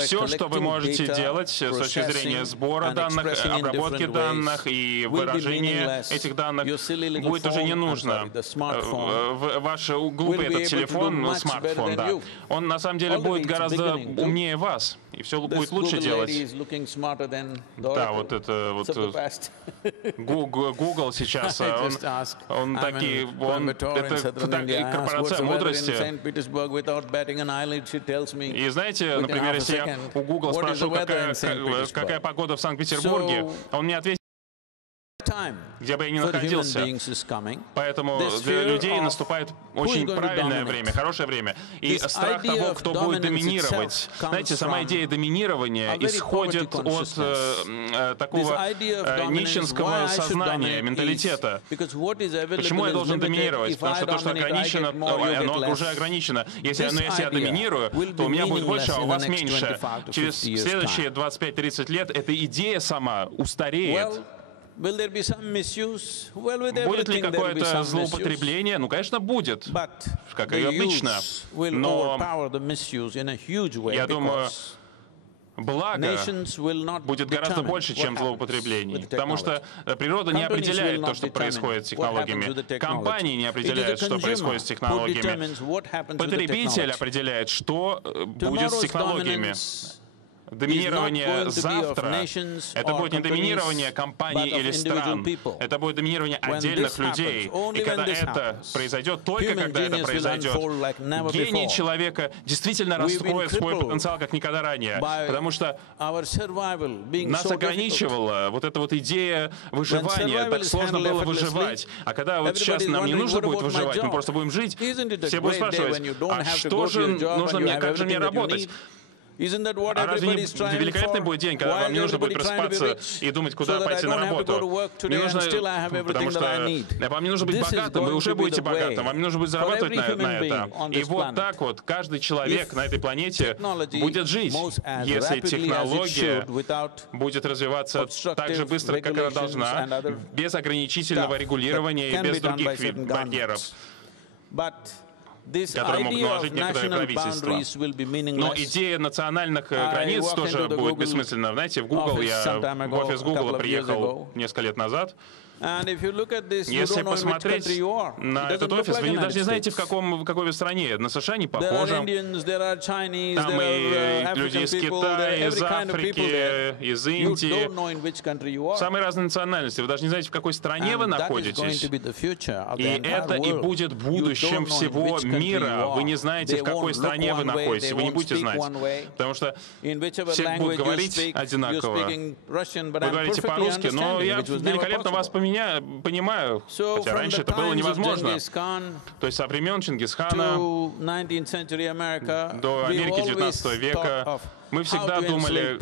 все, что вы можете делать с точки зрения сбора данных, обработки данных и выражения этих данных, будет уже не нужно. Ваш глупый этот телефон, ну, смартфон, да, он на самом деле будет гораздо умнее вас, и все будет лучше делать. Да, вот это вот Google сейчас, он такие, это корпорация мудрости. И знаете, например, если я у Google спрошу, какая погода в Санкт-Петербурге, он мне ответит, где бы я ни находился. Поэтому для людей наступает очень правильное время, хорошее время. И страх того, кто будет доминировать. Знаете, сама идея доминирования исходит от такого ницшенского сознания, менталитета. Почему я должен доминировать? Потому что то, что ограничено, оно уже ограничено. Если я доминирую, то у меня будет больше, а у вас меньше. Через следующие 25-30 лет эта идея сама устареет. Будет ли какое-то злоупотребление? Ну, конечно, будет, как и обычно. Но я думаю, благо будет гораздо больше, чем злоупотреблений. Потому что природа не определяет то, что происходит с технологиями. Компании не определяют, что происходит с технологиями. Потребитель определяет, что будет с технологиями. Доминирование завтра — это будет не доминирование компаний или стран, это будет доминирование отдельных людей. И когда это произойдет, только когда это произойдет, гений человека действительно раскроет свой потенциал, как никогда ранее. Потому что нас ограничивала вот эта вот идея выживания, так сложно было выживать. А когда вот сейчас нам не нужно будет выживать, мы просто будем жить, все будут спрашивать, а что же нужно мне, как же мне работать? А разве не великолепный будет день, когда вам не нужно будет просыпаться и думать, куда пойти на работу? Не нужно, потому что вам не нужно быть богатым, вы уже будете богатым, вам не нужно будет зарабатывать на это. И вот так вот каждый человек на этой планете будет жить, если технология будет развиваться так же быстро, как она должна, без ограничительного регулирования и без других барьеров, которые могут наложить некоторые правительства. Но идея национальных границ тоже будет бессмысленна. Знаете, в Google, в офис Google приехал несколько лет назад. Если посмотреть на этот офис, вы даже не знаете, в какой стране. На США не похоже. Там и люди из Китая, из Африки, из Индии. Самые разные национальности. Вы даже не знаете, в какой стране вы находитесь. И это и будет будущим всего мира. Вы не знаете, в какой стране вы находитесь. Вы не будете знать. Потому что все будут говорить одинаково. Вы говорите по-русски, но я великолепно вас понимаю, хотя раньше это было невозможно. То есть со времен Чингисхана до Америки 19 века мы всегда думали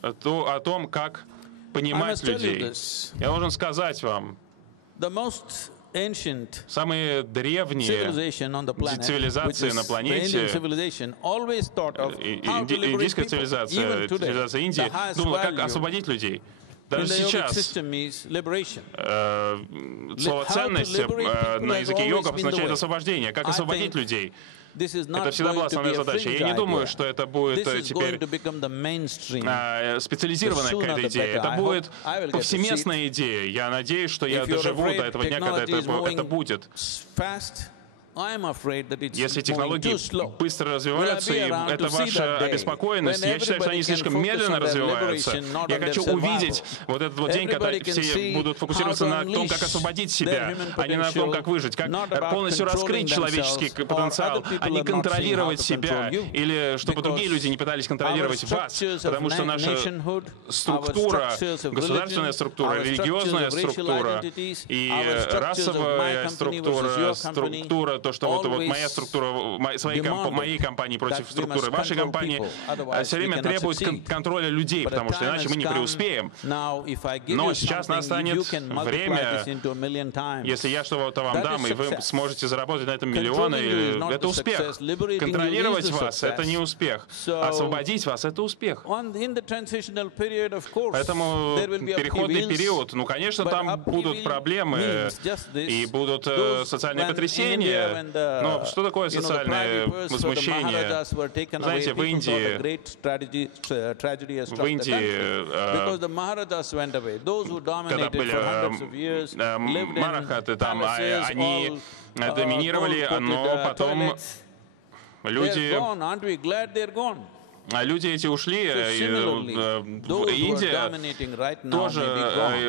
о том, как понимать людей. Я должен сказать вам, самые древние цивилизации на планете, индийская цивилизация, цивилизация Индии, думала, как освободить людей. Даже сейчас слово «ценность» на языке йогов означает освобождение. Как освободить людей? Это всегда была основная задача. Я не думаю, что это будет теперь специализированная какая-то идея. Это будет повсеместная идея. Я надеюсь, что я доживу до этого дня, когда это будет. Если технологии быстро развиваются, и это ваша обеспокоенность, я считаю, что они слишком медленно развиваются. Я хочу увидеть вот этот вот день, когда все будут фокусироваться на том, как освободить себя, а не на том, как выжить, как полностью раскрыть человеческий потенциал, а не контролировать себя, или чтобы другие люди не пытались контролировать вас, потому что наша структура, государственная структура, религиозная структура и расовая структура, то, что вот моя структура, моей компании против структуры вашей компании, все время требует контроля людей, потому что иначе мы не преуспеем. Но сейчас настанет время, если я что-то вам дам, и вы сможете заработать на этом миллионы, это успех. Контролировать вас — это не успех. Освободить вас — это успех. Поэтому переходный период, ну, конечно, там будут проблемы и будут социальные потрясения. Но что такое социальное возмущение? Знаете, в Индии, когда были марахаты, там, они доминировали, но потом люди эти ушли, Индия тоже,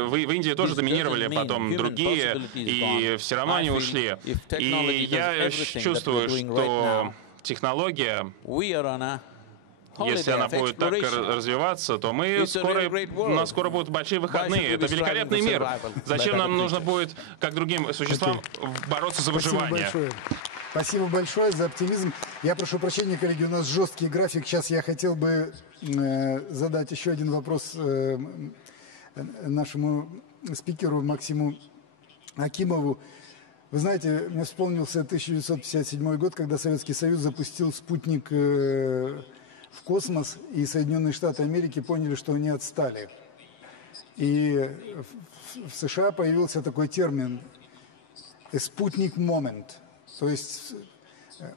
в Индии тоже доминировали потом другие, и все равно они ушли. И я чувствую, что технология, если она будет так развиваться, то у нас скоро будут большие выходные. Это великолепный мир. Зачем нам нужно будет, как другим существам, бороться за выживание? Спасибо большое за оптимизм. Я прошу прощения, коллеги, у нас жесткий график. Сейчас я хотел бы задать еще один вопрос нашему спикеру Максиму Акимову. Вы знаете, мне вспомнился 1957 год, когда Советский Союз запустил спутник в космос, и Соединенные Штаты Америки поняли, что они отстали. И в США появился такой термин «спутник момент». То есть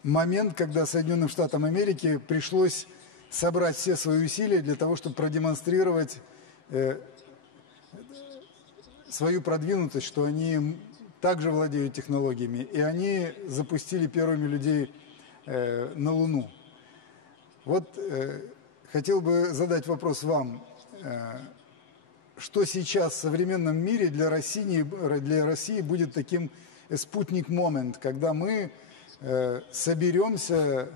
момент, когда Соединенным Штатам Америки пришлось собрать все свои усилия для того, чтобы продемонстрировать свою продвинутость, что они также владеют технологиями. И они запустили первыми людей на Луну. Вот хотел бы задать вопрос вам. Что сейчас в современном мире для России будет таким спутник-момент, когда мы соберемся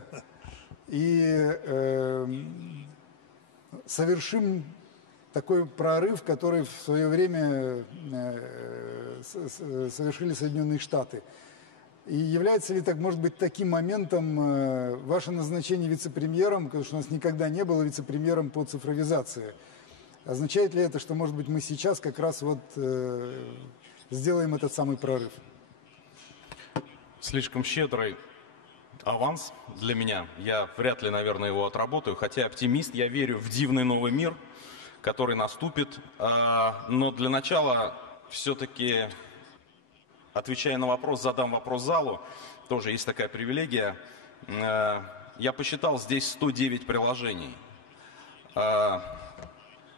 и совершим такой прорыв, который в свое время совершили Соединенные Штаты. И является ли, так, может быть, таким моментом ваше назначение вице-премьером, потому что у нас никогда не было вице-премьером по цифровизации? Означает ли это, что, может быть, мы сейчас как раз вот сделаем этот самый прорыв? Слишком щедрый аванс для меня. Я вряд ли, наверное, его отработаю. Хотя оптимист, я верю в дивный новый мир, который наступит. Но для начала все-таки, отвечая на вопрос, задам вопрос залу. Тоже есть такая привилегия. Я посчитал, здесь 109 приложений.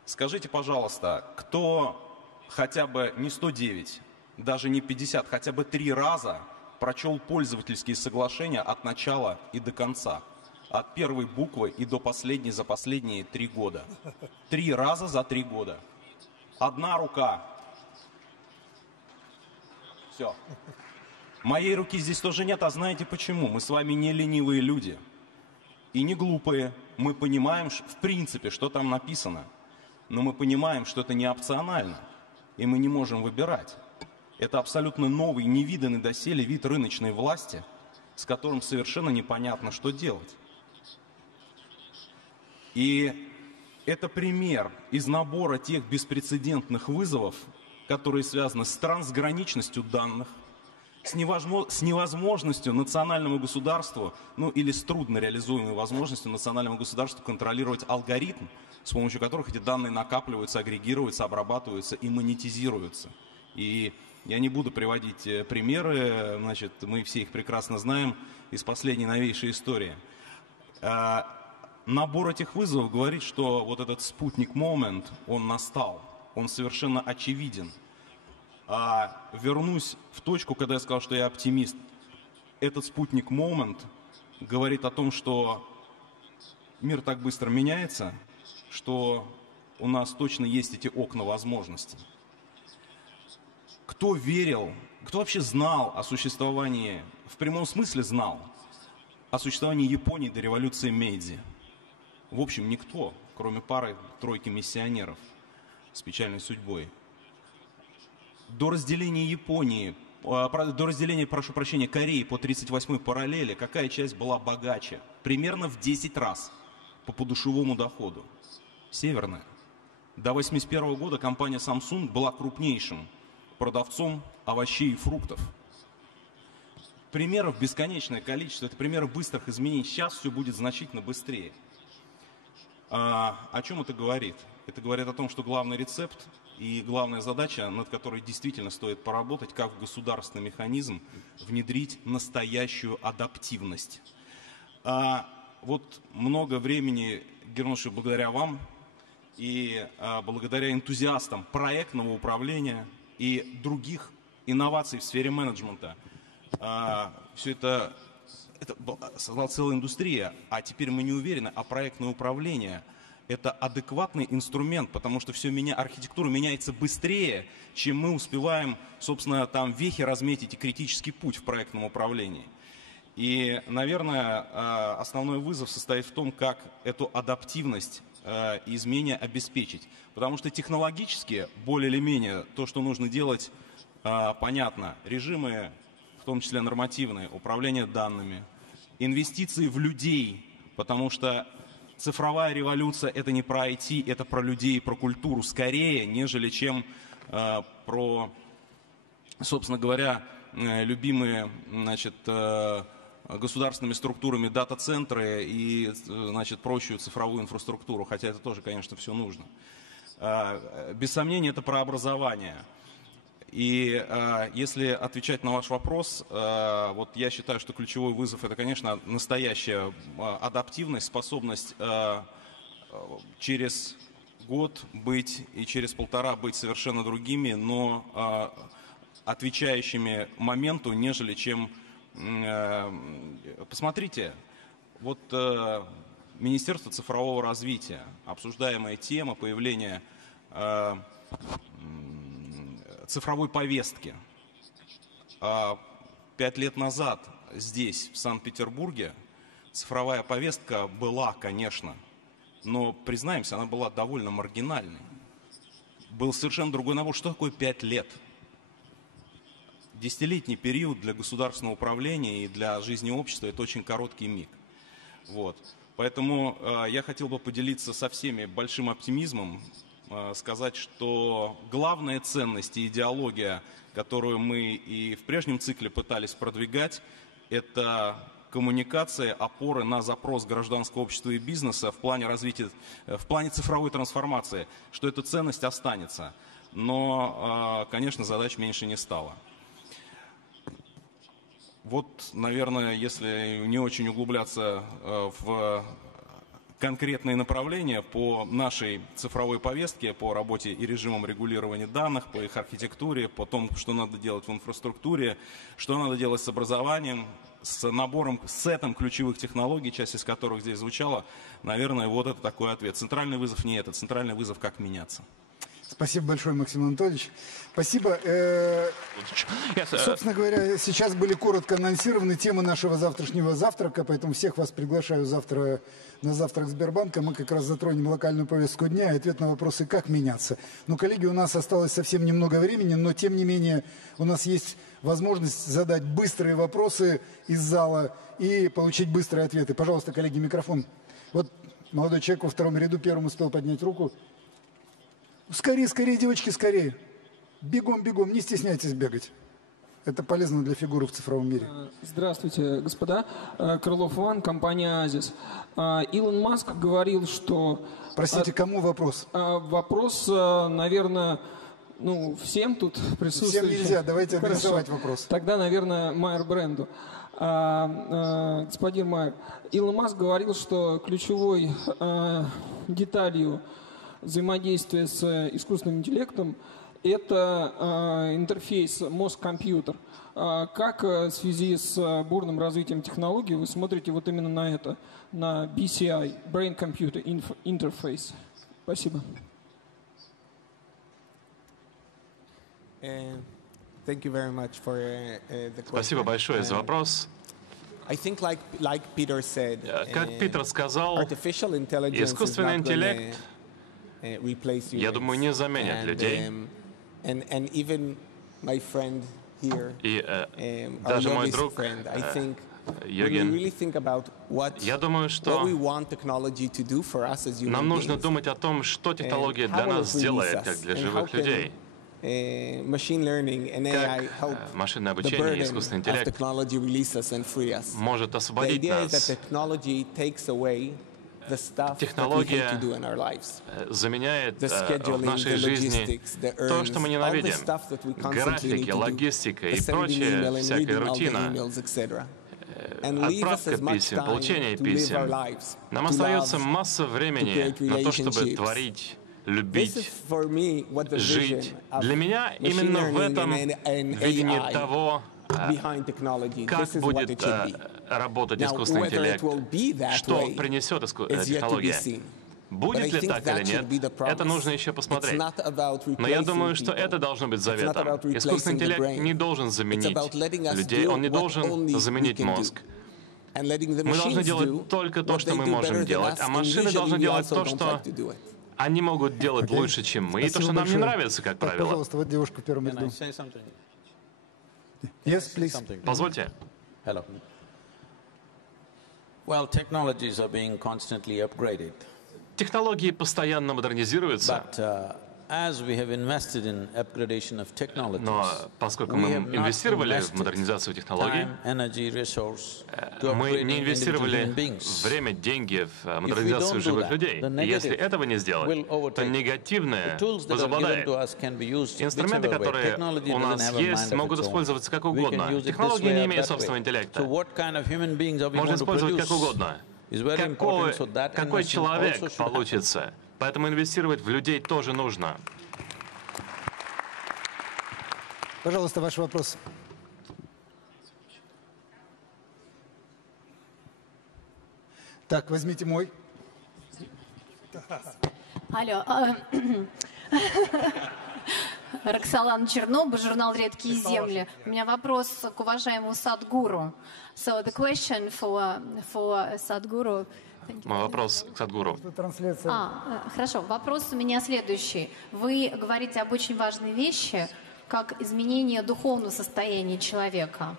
Скажите, пожалуйста, кто хотя бы не 109, даже не 50, хотя бы 3 раза прочел пользовательские соглашения от начала и до конца? От первой буквы и до последней за последние 3 года. 3 раза за 3 года. Одна рука. Все. Моей руки здесь тоже нет, а знаете почему? Мы с вами не ленивые люди. И не глупые. Мы понимаем, в принципе, что там написано. Но мы понимаем, что это не опционально. И мы не можем выбирать. Это абсолютно новый, невиданный доселе вид рыночной власти, с которым совершенно непонятно, что делать. И это пример из набора тех беспрецедентных вызовов, которые связаны с трансграничностью данных, с невозможностью национальному государству, ну или с трудно реализуемой возможностью национальному государству контролировать алгоритм, с помощью которых эти данные накапливаются, агрегируются, обрабатываются и монетизируются. И я не буду приводить примеры, значит, мы все их прекрасно знаем из последней новейшей истории. Набор этих вызовов говорит, что вот этот спутник-момент, он настал, он совершенно очевиден. Вернусь в точку, когда я сказал, что я оптимист. Этот спутник-момент говорит о том, что мир так быстро меняется, что у нас точно есть эти окна возможностей. Кто верил, кто вообще знал о существовании, в прямом смысле знал, о существовании Японии до революции Мэйдзи? В общем, никто, кроме пары-тройки миссионеров с печальной судьбой. До разделения Японии, до разделения, прошу прощения, Кореи по 38-й параллели, какая часть была богаче? Примерно в 10 раз по подушевому доходу. Северная. До 1981 года компания Samsung была крупнейшим продавцом овощей и фруктов. Примеров бесконечное количество. Это примеры быстрых изменений. Сейчас все будет значительно быстрее. О чем это говорит? Это говорит о том, что главный рецепт и главная задача, над которой действительно стоит поработать, как в государственный механизм внедрить настоящую адаптивность. Вот много времени, Герноши, благодаря вам и благодаря энтузиастам проектного управления и других инноваций в сфере менеджмента, все это создала целая индустрия, а теперь мы не уверены, а проектное управление – это адекватный инструмент, потому что архитектура меняется быстрее, чем мы успеваем, собственно, там вехи разметить и критический путь в проектном управлении. И, наверное, основной вызов состоит в том, как эту адаптивность и изменения обеспечить. Потому что технологически, более или менее, то, что нужно делать, понятно. Режимы, в том числе нормативные, управление данными, инвестиции в людей, потому что цифровая революция – это не про IT, это про людей, про культуру скорее, нежели чем про, собственно говоря, любимые, значит, государственными структурами дата-центры и, значит, прочую цифровую инфраструктуру, хотя это тоже, конечно, все нужно. Без сомнения, это про образование. И если отвечать на ваш вопрос, вот я считаю, что ключевой вызов – это, конечно, настоящая адаптивность, способность через год быть и через полтора быть совершенно другими, но отвечающими моменту, нежели чем… Посмотрите, вот Министерство цифрового развития, обсуждаемая тема появления цифровой повестки. 5 лет назад здесь, в Санкт-Петербурге, цифровая повестка была, конечно, но, признаемся, она была довольно маргинальной. Был совершенно другой набор. Что такое 5 лет? Десятилетний период для государственного управления и для жизни общества – это очень короткий миг. Вот. Поэтому я хотел бы поделиться со всеми большим оптимизмом, сказать, что главная ценность и идеология, которую мы и в прежнем цикле пытались продвигать, это коммуникация, опоры на запрос гражданского общества и бизнеса в плане развития, в плане цифровой трансформации, что эта ценность останется. Но, конечно, задач меньше не стало. Вот, наверное, если не очень углубляться в конкретные направления по нашей цифровой повестке, по работе и режимам регулирования данных, по их архитектуре, по тому, что надо делать в инфраструктуре, что надо делать с образованием, с набором, сетом ключевых технологий, часть из которых здесь звучала, наверное, вот это такой ответ. Центральный вызов не это, центральный вызов как меняться. Спасибо большое, Максим Анатольевич. Спасибо. Собственно говоря, сейчас были коротко анонсированы темы нашего завтрашнего завтрака, поэтому всех вас приглашаю завтра на завтрак Сбербанка. Мы как раз затронем локальную повестку дня и ответ на вопросы «Как меняться?». Ну, коллеги, у нас осталось совсем немного времени, но тем не менее у нас есть возможность задать быстрые вопросы из зала и получить быстрые ответы. Пожалуйста, коллеги, микрофон. Вот молодой человек во втором ряду первым успел поднять руку. Скорее, скорее, девочки, скорее. Бегом, бегом, не стесняйтесь бегать. Это полезно для фигуры в цифровом мире. Здравствуйте, господа. Крылов Иван, компания «Азис». Илон Маск говорил, что... Простите, кому вопрос? Вопрос, наверное, ну, всем тут присутствующим. Всем нельзя, давайте адресовать вопрос. Тогда, наверное, Майер Бренду. Господин Майер, Илон Маск говорил, что ключевой деталью взаимодействия с искусственным интеллектом – это интерфейс мозг-компьютер. Как в связи с бурным развитием технологий вы смотрите вот именно на это, на BCI, Brain Computer Interface? Спасибо. Спасибо большое за вопрос. Как Питер сказал, искусственный интеллект, я думаю, не заменит людей. И даже мой друг Юрген, я думаю, что нам нужно думать о том, что технология для нас сделает, как для живых людей. Как машинное обучение и искусственный интеллект может освободить нас. Технология заменяет в нашей жизни то, что мы ненавидим. Графики, логистика и прочая всякая рутина. Отправка писем, получение писем. Нам остается масса времени на то, чтобы творить, любить, жить. Для меня именно в этом видении того, как будет работать искусственный интеллект, что принесет технология. Будет ли так или нет, это нужно еще посмотреть. Но я думаю, что это должно быть заветом. Искусственный интеллект не должен заменить людей, он не должен заменить мозг. Мы должны делать только то, что мы можем делать, а машины должны делать то, что они могут делать лучше, чем мы, и то, что нам не нравится, как правило. Пожалуйста, вот девушка в первом ряду. Yes, please. Позвольте. Hello. Well, technologies are being constantly upgraded. Технологии постоянно модернизируются. Но поскольку мы инвестировали в модернизацию технологий, мы не инвестировали время, деньги в модернизацию живых людей. И если этого не сделать, то негативное возобладает. Инструменты, которые у нас есть, могут использоваться как угодно. Технологии не имеют собственного интеллекта. Можно использовать как угодно. Какой человек получится. Поэтому инвестировать в людей тоже нужно. Пожалуйста, ваш вопрос. Так, возьмите мой. Алло. Роксолана Чернова, журнал «Редкие земли». У меня вопрос к уважаемому Садгуру. So the question for Sadhguru. Мой вопрос к Садгуру. Хорошо. Вопрос у меня следующий. Вы говорите об очень важной вещи, как изменение духовного состояния человека.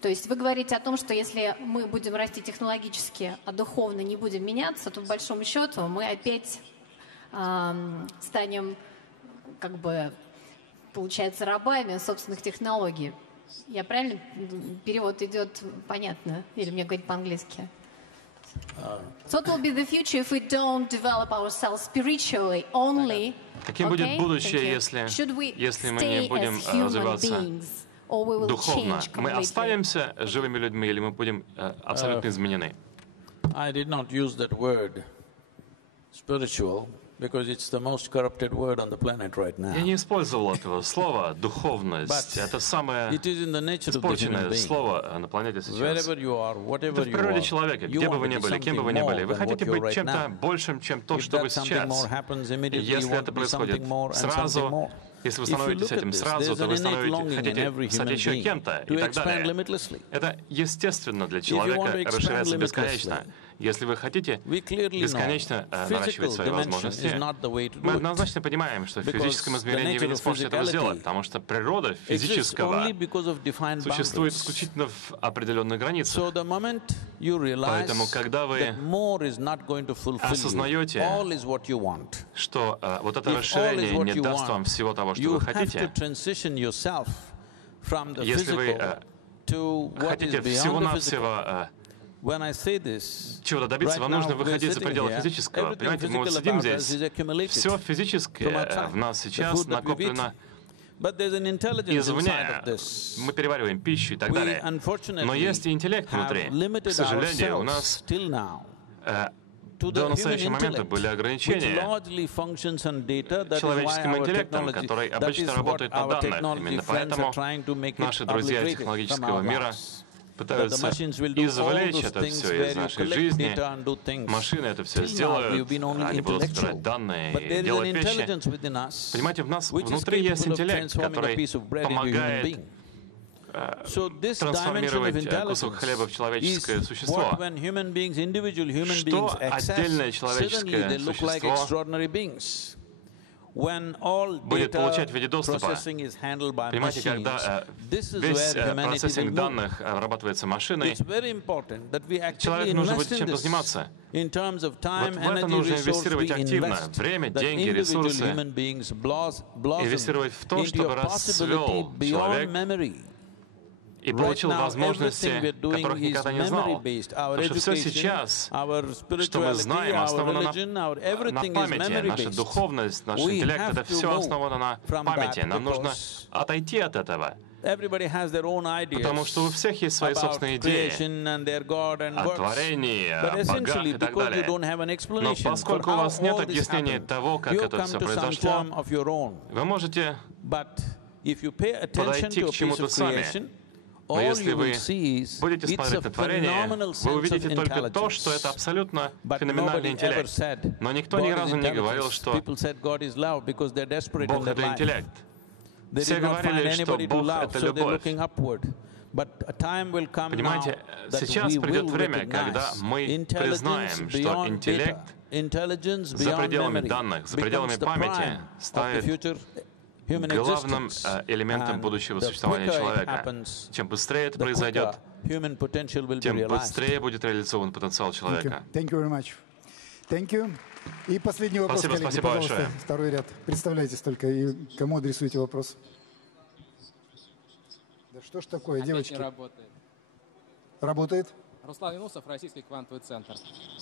То есть вы говорите о том, что если мы будем расти технологически, а духовно не будем меняться, то, по большому счету, мы опять станем, как бы, получается, рабами собственных технологий. Я правильно? Перевод идет понятно? Или мне говорить по-английски? So what will be the future if we don't develop ourselves spiritually only? Каким будет будущее, если мы не будем развиваться духовно? Мы останемся живыми людьми или мы будем абсолютно изменены? I did not use that word, spiritual, because it's the most corrupted word on the planet right now. Я не использовал этого слова «духовность». Это самое испорченное слово на планете сейчас. Это в природе человека, где бы вы ни были, кем бы вы ни были. Вы хотите быть чем-то большим, чем то, что вы сейчас. И если это происходит сразу, если вы становитесь этим сразу, то вы хотите стать еще кем-то и так далее. Это естественно для человека расширяться бесконечно. Если вы хотите бесконечно наращивать свои возможности, мы однозначно понимаем, что в физическом измерении вы не сможете этого сделать, потому что природа физического существует исключительно в определенных границах. Поэтому, когда вы осознаете, что вот это расширение не даст вам всего того, что вы хотите, если вы хотите всего-навсего чего-то добиться, вам нужно выходить за пределы физического. Понимаете, мы вот сидим здесь, все физическое в нас сейчас накоплено извне. Мы перевариваем пищу и так далее. Но есть и интеллект внутри. К сожалению, у нас до настоящего момента были ограничения человеческим интеллектом, который обычно работает на данных. Именно поэтому наши друзья технологического мира пытаются извлечь это все из нашей жизни. Машины это все сделают, они будут собирать данные и делать вещи. Понимаете, в нас внутри есть интеллект, который помогает трансформировать кусок хлеба в человеческое существо. Что отдельное человеческое существо будет получать в виде доступа. Понимаете, когда весь процессинг данных обрабатывается машиной, человеку нужно будет чем-то заниматься. Вот в это нужно инвестировать активно. Время, деньги, ресурсы. Инвестировать в то, чтобы расцвел человек и получил возможности, которых никогда не знал. Потому что все сейчас, что мы знаем, основано на памяти. Наша духовность, наш интеллект — это все основано на памяти. Нам нужно отойти от этого. Потому что у всех есть свои собственные идеи о творении, о богах и так далее. Но поскольку у вас нет объяснения того, как это все произошло, вы можете подойти к чему-то сами. Но если вы будете смотреть на творение, вы увидите только то, что это абсолютно феноменальный интеллект. Но никто ни разу не говорил, что Бог — это интеллект. Все говорили, что Бог — это любовь. Понимаете, сейчас придет время, когда мы признаем, что интеллект за пределами данных, за пределами памяти станет главным элементом будущего существования человека. Чем быстрее это произойдет, тем быстрее будет реализован потенциал человека. И последний вопрос, коллеги, спасибо пожалуйста, большое. Второй ряд. Представляйтесь только и кому адресуете вопрос. Да что ж такое, девочки? Не работает. Работает? Руслан Юнусов, Российский квантовый центр.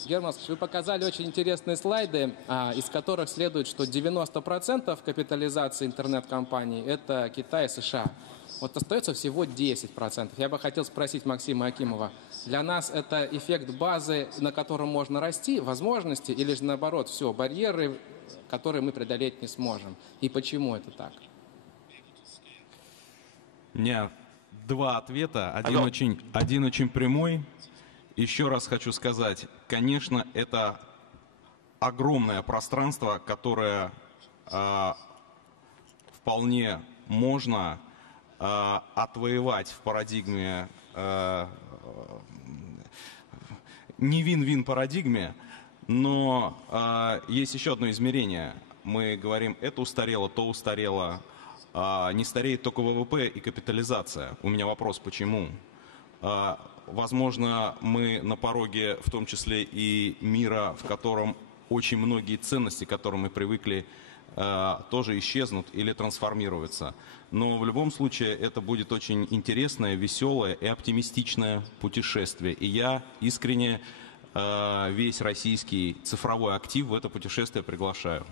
Герман, вы показали очень интересные слайды, из которых следует, что 90% капитализации интернет-компаний – это Китай и США. Вот остается всего 10%. Я бы хотел спросить Максима Акимова, для нас это эффект базы, на котором можно расти, возможности, или же наоборот, все, барьеры, которые мы преодолеть не сможем? И почему это так? У меня два ответа. Один очень прямой. Еще раз хочу сказать, конечно, это огромное пространство, которое вполне можно отвоевать в парадигме, не вин-вин парадигме, но есть еще одно измерение. Мы говорим, это устарело, то устарело. Не стареет только ВВП и капитализация. У меня вопрос, почему? Возможно, мы на пороге, в том числе и мира, в котором очень многие ценности, к которым мы привыкли, тоже исчезнут или трансформируются. Но в любом случае это будет очень интересное, веселое и оптимистичное путешествие. И я искренне весь российский цифровой актив в это путешествие приглашаю.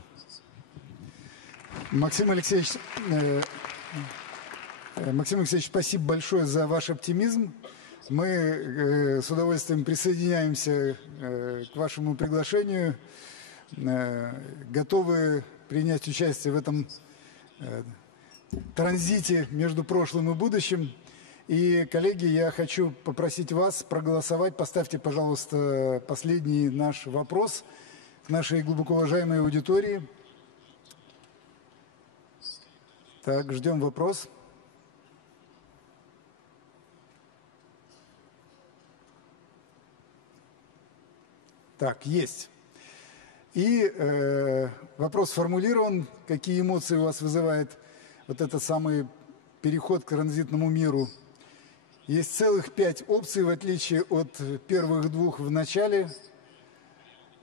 Максим Алексеевич, спасибо большое за ваш оптимизм. Мы с удовольствием присоединяемся к вашему приглашению, готовы принять участие в этом транзите между прошлым и будущим. И, коллеги, я хочу попросить вас проголосовать. Поставьте, пожалуйста, последний наш вопрос к нашей глубоко уважаемой аудитории. Так, ждем вопрос. Так, есть. И вопрос сформулирован. Какие эмоции у вас вызывает вот этот самый переход к транзитному миру? Есть целых 5 опций, в отличие от первых 2 в начале.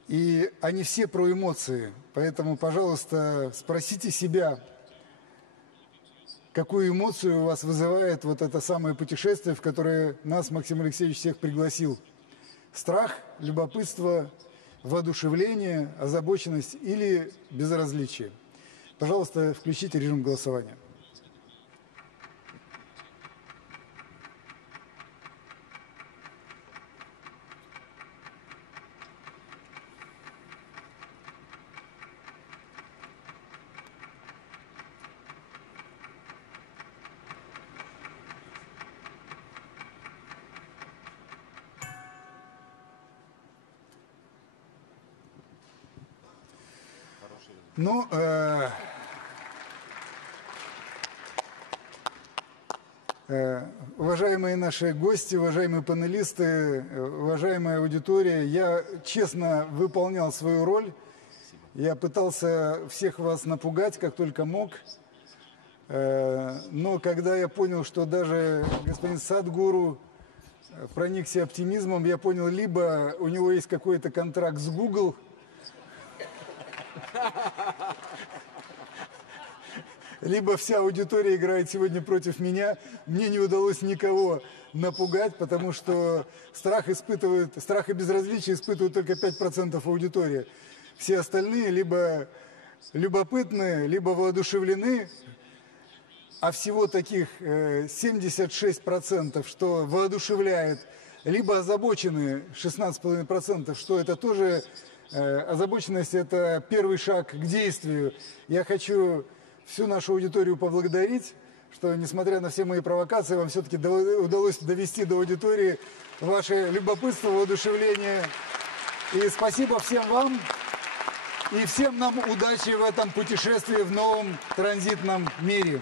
И они все про эмоции. Поэтому, пожалуйста, спросите себя, какую эмоцию у вас вызывает вот это самое путешествие, в которое нас Максим Алексеевич всех пригласил. Страх, любопытство, воодушевление, озабоченность или безразличие. Пожалуйста, включите режим голосования. Ну, уважаемые наши гости, уважаемые панелисты, уважаемая аудитория, я честно выполнял свою роль. Я пытался всех вас напугать, как только мог. Но когда я понял, что даже господин Садгуру проникся оптимизмом, я понял, либо у него есть какой-то контракт с Google, либо вся аудитория играет сегодня против меня. Мне не удалось никого напугать, потому что страх и безразличие испытывают только 5% аудитории. Все остальные либо любопытны, либо воодушевлены, а всего таких 76%, что воодушевляет, либо озабочены 16,5%, что это тоже озабоченность, это первый шаг к действию. Я хочу всю нашу аудиторию поблагодарить, что, несмотря на все мои провокации, вам все-таки удалось довести до аудитории ваше любопытство, воодушевление. И спасибо всем вам и всем нам удачи в этом путешествии в новом транзитном мире.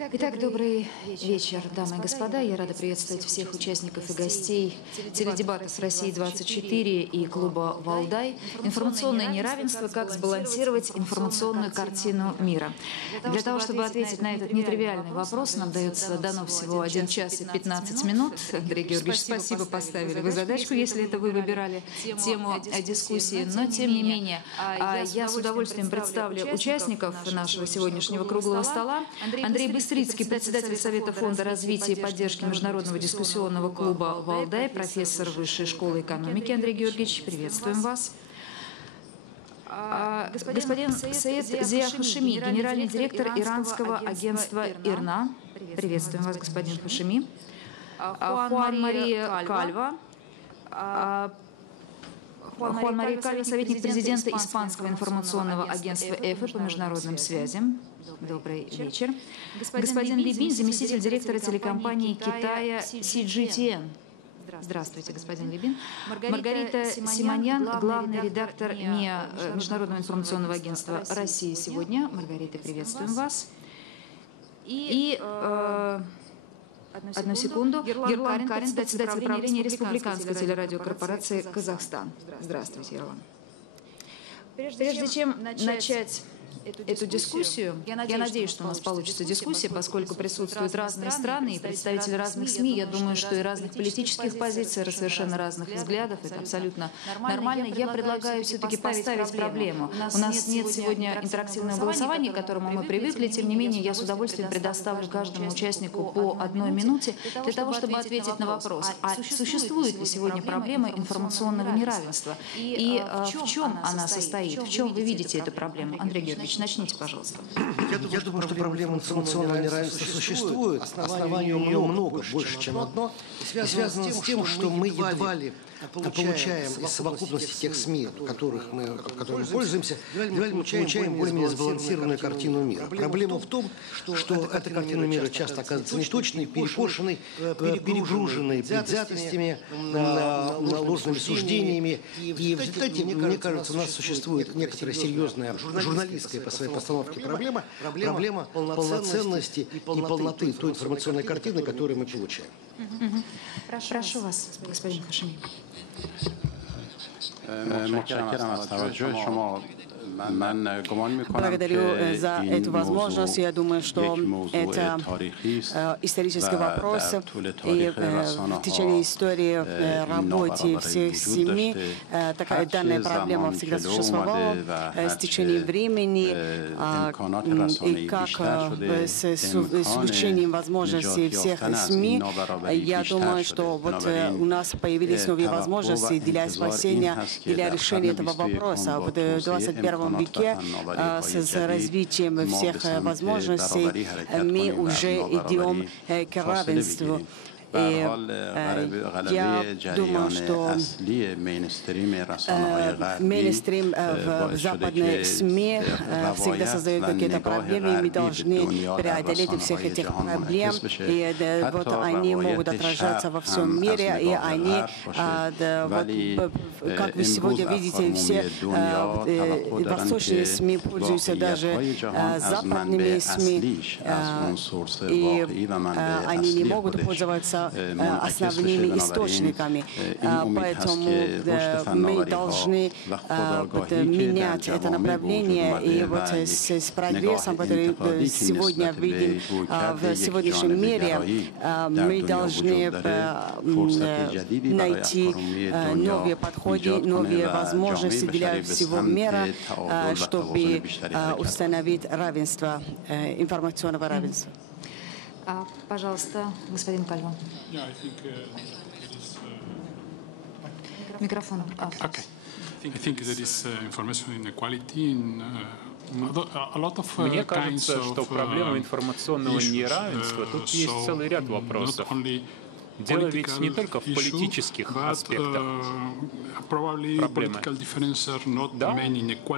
Итак, добрый вечер, дамы и господа. Я рада приветствовать всех участников и гостей теледебатов «России-24» и клуба «Валдай». Информационное неравенство. Как сбалансировать информационную картину мира. Для того, чтобы ответить на этот нетривиальный вопрос, нам дано всего 1 час и 15 минут. Андрей Георгиевич, спасибо, поставили вы задачку, если это вы выбирали тему дискуссии. Но, тем не менее, я с удовольствием представлю участников нашего сегодняшнего круглого стола. Андрей Быстрицкий, председатель Совета фонда развития и поддержки Международного дискуссионного клуба «Валдай», профессор Высшей школы экономики. Андрей Георгиевич, приветствуем вас. Господин Саед Зия Хашеми, генеральный директор иранского агентства ИРНА. Приветствуем вас, господин Хашеми. Хуан Мария Кальва. Хуан Мария Кальва, советник президента Испанского информационного агентства ЭФА по международным связям. Добрый вечер. Господин Ли Бин, заместитель директора телекомпании Китая CGTN. Здравствуйте, господин Ли Бин. Маргарита Симоньян, главный редактор МИА, Международного информационного агентства «Россия сегодня». Маргарита, приветствуем вас. И... Одну секунду. Ерлан Карин, председатель правления Республиканской телерадиокорпорации «Казахстан». Здравствуйте, Ерлан. Прежде чем начать эту дискуссию, я надеюсь, что у нас получится дискуссия, поскольку присутствуют разные страны и представители разных СМИ. Я думаю, что и разных политических позиций, совершенно разных взглядов. Это абсолютно нормально. Я предлагаю все-таки поставить проблему. У нас нет сегодня интерактивного голосования, к которому мы привыкли. Тем не менее, я с удовольствием предоставлю каждому участнику по 1 минуте для того, чтобы ответить на вопрос, а существует ли сегодня проблема информационного неравенства? И в чем она состоит? В чем вы видите эту проблему? Андрей Георгиевич, начните, пожалуйста. Я думаю, что проблема информационного неравенства существует. Оснований у нее много, больше, чем одно. И связано с тем, что мы едва ли получаем из совокупности тех СМИ, которыми мы пользуемся, мы получаем более-менее сбалансированную картину мира. Проблема в том, что эта картина мира часто оказывается неточной, перекошенной, перегруженной предвзятостями, ложными суждениями. И в результате, мне кажется, у нас существует некоторая серьезная журналистская по своей постановке проблема полноценности и полноты той информационной картины, которую мы получаем. Прошу вас, господин Хашеми. Благодарю за эту возможность. Я думаю, что это исторический вопрос. И в течение истории работы всех семей данная проблема всегда существовала с течением времени. И как с увеличением возможностей всех СМИ, я думаю, что вот у нас появились новые возможности для спасения, для решения этого вопроса. В 21 веке с развитием всех возможностей мы уже идем к равенству. И я думаю, что мейнстрим в западной СМИ всегда создает какие-то проблемы, и мы должны преодолеть всех этих проблем. И вот они могут отражаться во всем мире, и они, вот, как вы сегодня видите, все восточные СМИ пользуются даже западными СМИ, и они не могут пользоваться основными источниками. Поэтому мы должны менять это направление. И вот с прогрессом, который сегодня видим в сегодняшнем мире, мы должны найти новые подходы, новые возможности для всего мира, чтобы установить равенство, информационного равенства. Пожалуйста, господин Кальва. Микрофон. Okay. I think there is information inequality in a lot of Мне кажется, что проблема информационного неравенства, тут есть целый ряд вопросов. Дело ведь не только в политических аспектах проблемы. Да,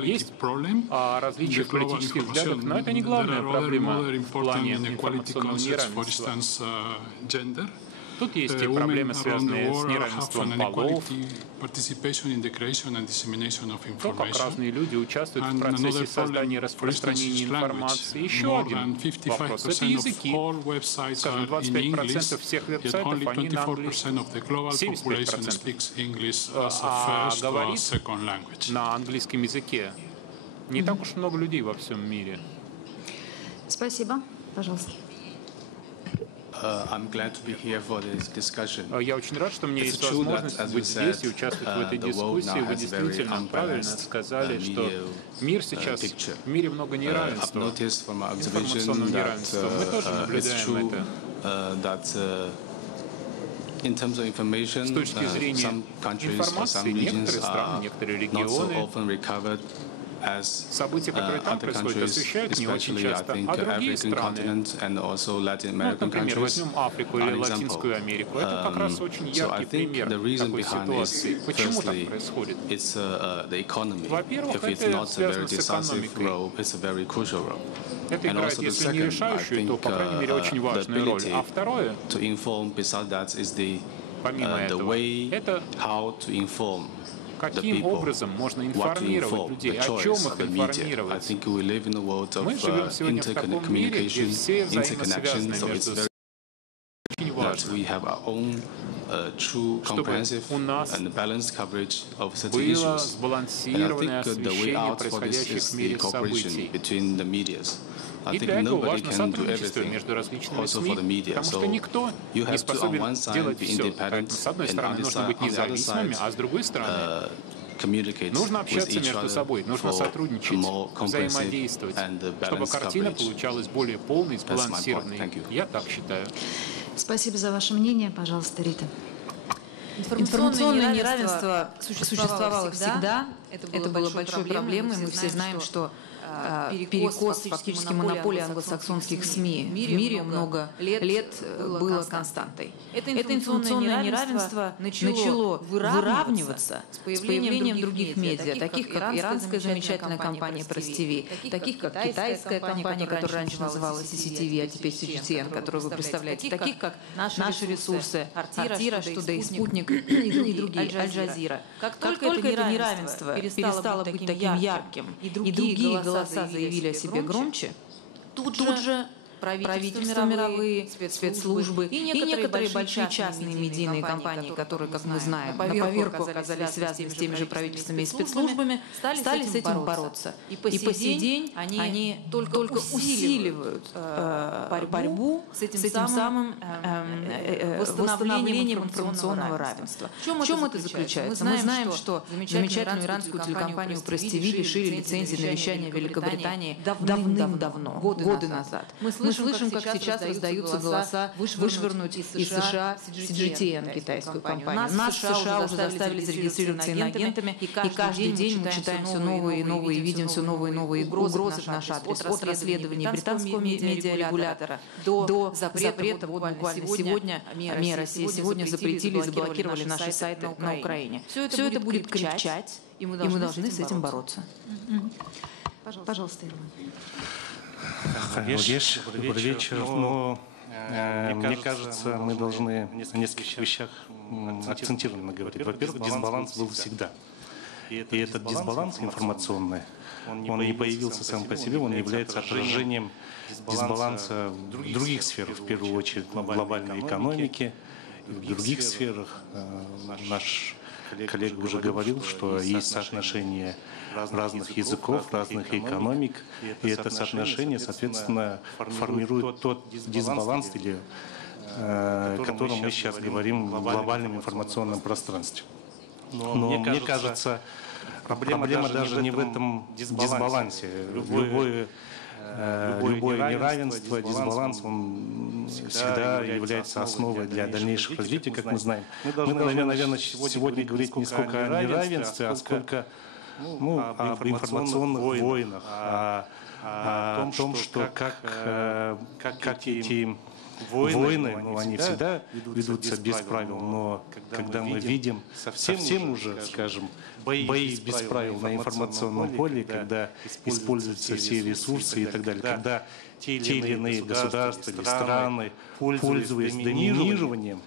есть различия в политических взглядах, но это не главная проблема в плане информационного неравенства. Тут есть и проблемы, связанные с неравенством полов, то, как разные люди участвуют в процессе создания и распространения информации. Еще один вопрос — это языки. Скажем, 25% всех веб-сайтов, они на английском, 75%, а говорит на английском языке не так уж много людей во всем мире. Спасибо. Пожалуйста. Я очень рад, что у меня есть возможность быть здесь и участвовать в этой дискуссии. Вы действительно правильно сказали, что мир сейчас, в мире много неравенства, информационного неравенства. Мы тоже наблюдаем это. С точки зрения информации, некоторые страны, некоторые регионы, события, которые там происходят, освещают не очень часто, а другие страны, например, возьмем Африку или Латинскую Америку, это как раз очень яркий пример такой ситуации. Почему так происходит? Во-первых, это связано с экономикой. Это играет, если не решающую, то, по крайней мере, очень важную роль. А второе, помимо этого, это каким образом можно информировать людей, о чем их информировать. Мы живем сегодня в таком мире, где все взаимосвязаны между собой. Очень важно, чтобы у нас было сбалансированное освещение происходящих в мире событий. И для этого важно сотрудничество между различными СМИ, потому что никто не способен сделать все. Поэтому, с одной стороны, нужно быть независимыми, а с другой стороны, нужно общаться между собой, нужно сотрудничать, взаимодействовать, чтобы картина получалась более полной, сбалансированной. Я так считаю. Спасибо за ваше мнение. Пожалуйста, Рита. Информационное неравенство существовало всегда. Это было большой проблемой. Мы все знаем, что перекос фактически монополии англосаксонских СМИ в мире много лет было константой. Это информационное неравенство начало выравниваться с появлением других медиа, таких как иранская замечательная компания Press TV, таких как китайская компания, которая раньше называлась CCTV, а теперь CGTN, которую вы представляете, таких как наши ресурсы Артира, Today, Спутник и другие, Аль-Джазира. Как только это неравенство перестало быть таким ярким, и другие голоса заявили о себе громче, тут же правительства мировые, спецслужбы и некоторые большие частные медийные компании, которые, как мы знаем, на поверку оказались связаны с теми же правительствами и спецслужбами, стали с этим бороться. И по сей день они только усиливают борьбу с этим самым восстановлением информационного равенства. В чем это заключается? Мы знаем, что замечательную иранскую телекомпанию Press TV лишили лицензии на вещание в Великобритании давным-давно, годы назад. Мы слышим, как сейчас раздаются голоса вышвырнуть из США CGTN, китайскую компанию. Нас в США уже заставили зарегистрироваться иноагентами, и каждый день мы читаем все новые и новые, видим все новые и новые угрозы в наш адрес. От расследований британского медиарегулятора до запрета буквально сегодня сегодня запретили и заблокировали наши сайты на Украине. Все это будет кричать, и мы должны с этим бороться. Пожалуйста, Иван. Добрый вечер. Но мне кажется, мы должны о нескольких вещах акцентированно говорить. Во-первых, дисбаланс был всегда. И этот дисбаланс информационный, он не появился сам по себе, он является отражением дисбаланса в других сферах, в первую очередь в глобальной экономике, и в других сферах. Наш коллега уже говорил, что есть соотношение разных языков, разных экономик, и это соотношение, соответственно, формирует тот дисбаланс, о котором мы сейчас говорим в глобальном информационном пространстве. Но мне кажется, проблема даже не в этом дисбалансе. Любое неравенство, дисбаланс, он всегда является основой для дальнейшего развития, как мы знаем. Мы должны, наверное, сегодня говорить не сколько о неравенстве, а сколько об информационных войнах, о том, что как эти войны, они всегда ведутся без правил, но когда мы видим совсем уже, скажем, бои без правил на информационном поле, когда используются все ресурсы и так далее, когда те или иные государства или страны, пользуясь доминированием,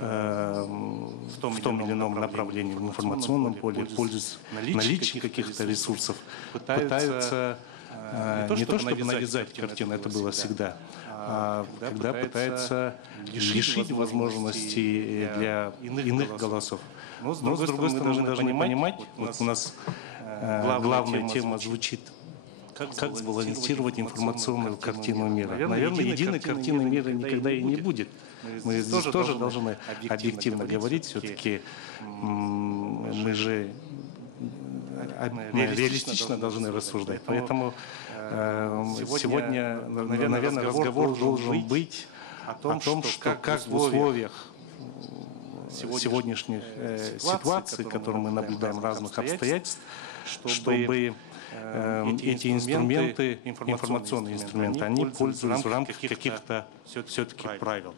в том или ином направлении в информационном поле, пользуясь наличием каких-то ресурсов, пытаются не то чтобы навязать картину, это было всегда, а когда пытаются лишить возможностей для иных голосов. Но, с другой стороны, мы должны понимать, вот у нас главная тема звучит, как сбалансировать информационную картину мира. Наверное, единой картины мира никогда и не будет. Мы здесь тоже должны объективно говорить, все-таки мы же реалистично должны рассуждать. Поэтому сегодня, наверное, разговор должен быть о том, что как в условиях сегодняшних ситуаций, которые мы наблюдаем, разных обстоятельств, чтобы эти инструменты, информационные инструменты, они пользуются в рамках каких-то все-таки правил.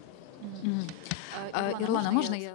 Ирлана, можно я...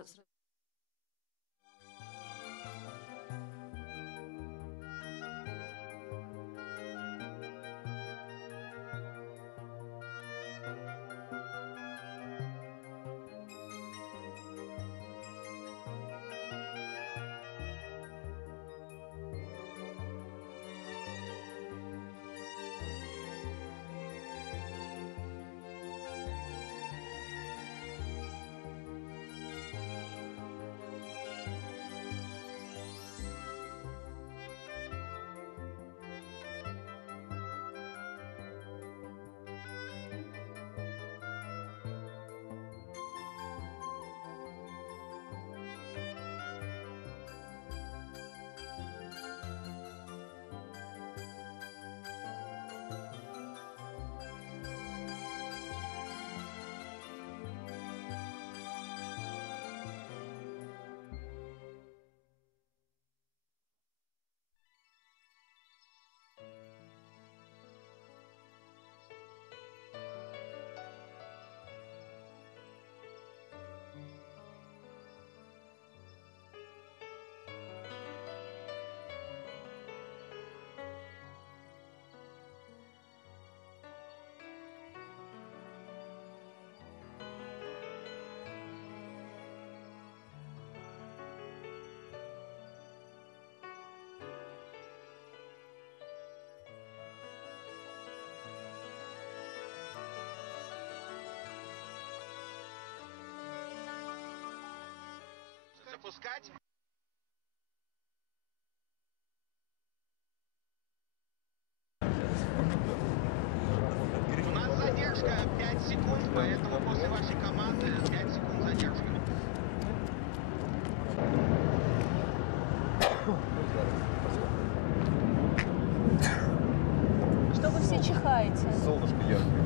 Запускать. У нас задержка 5 секунд, поэтому после вашей команды 5 секунд задержка. Что вы все чихаете? Солнышко яркое.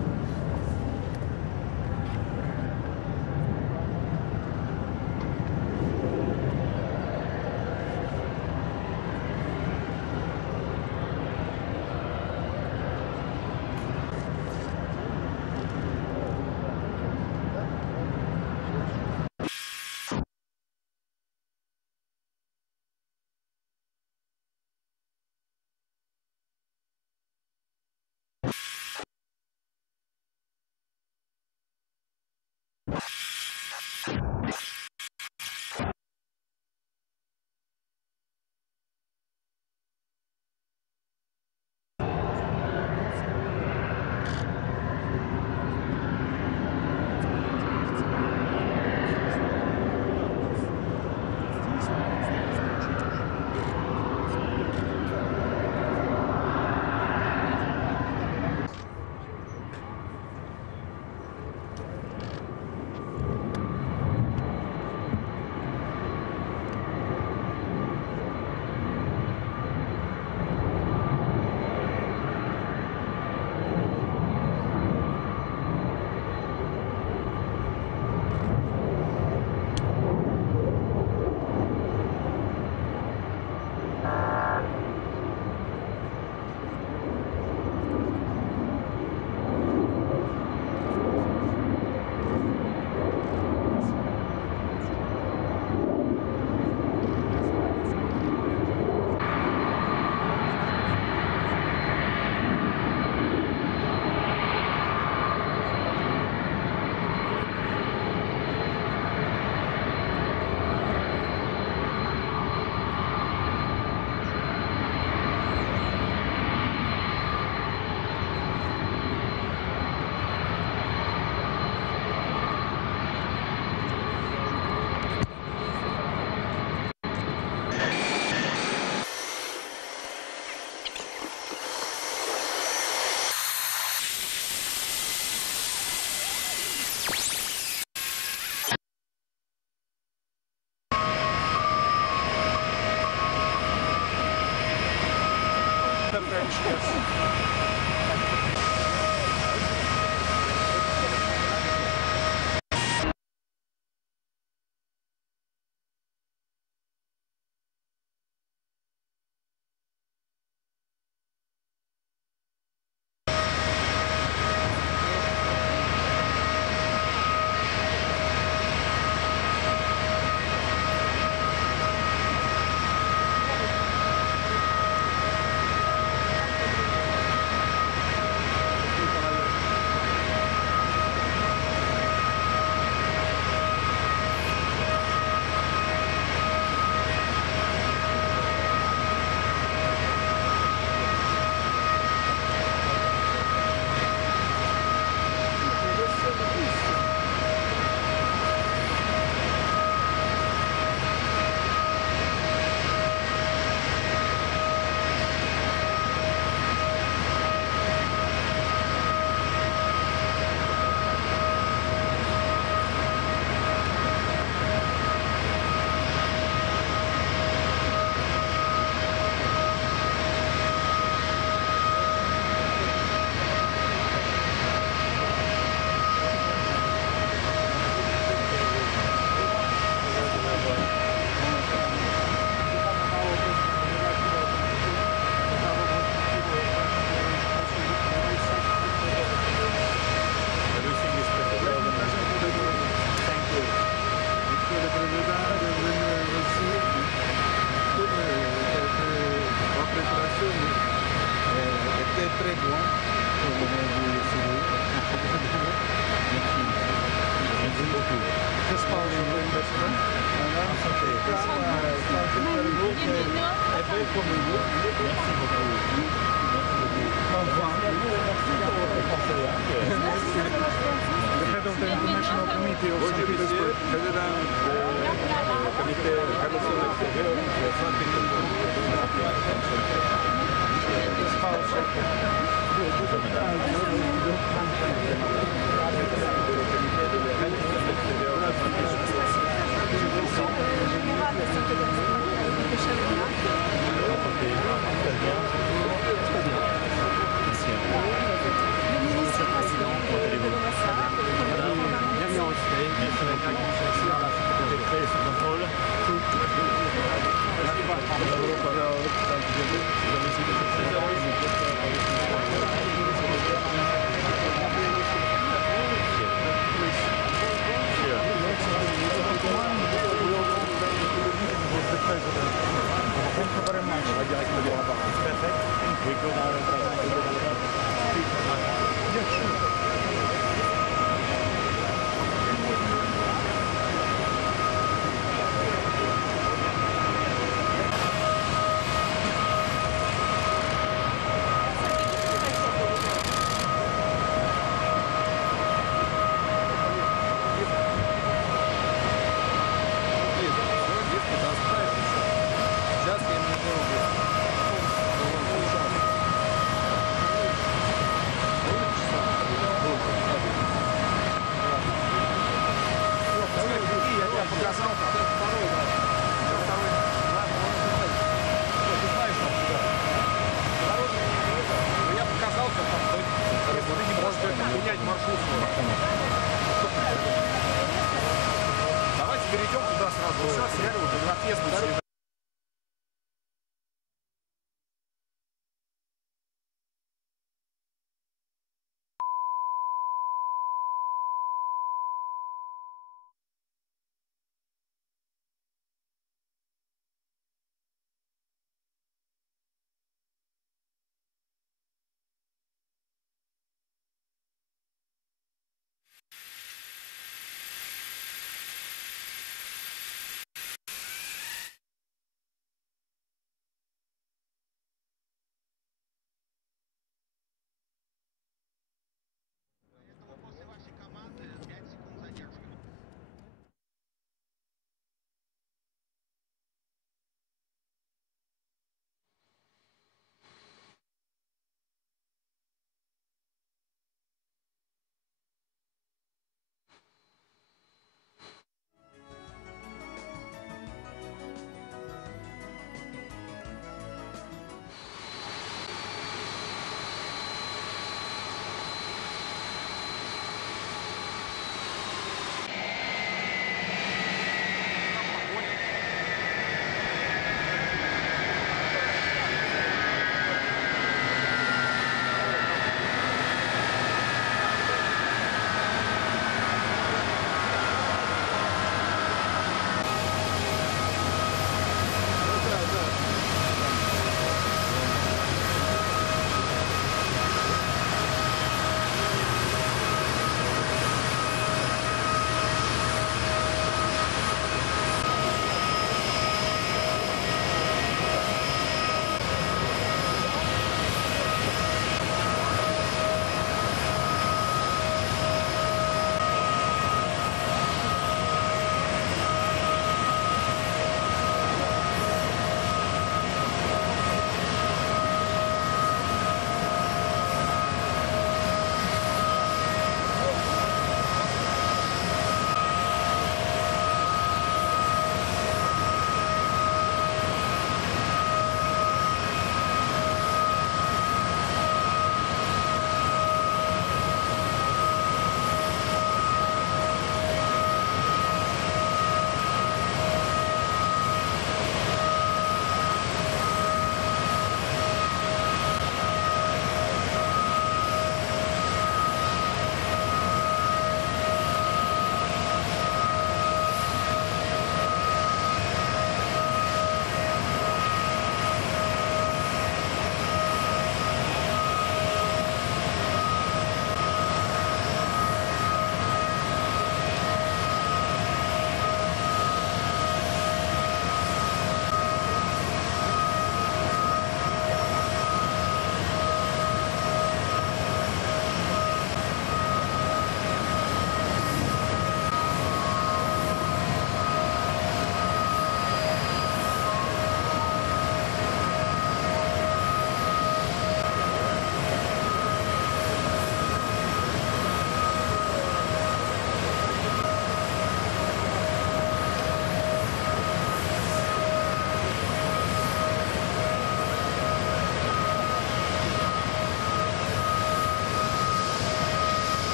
Давайте перейдем туда сразу. Все, сняли уже на отъезд.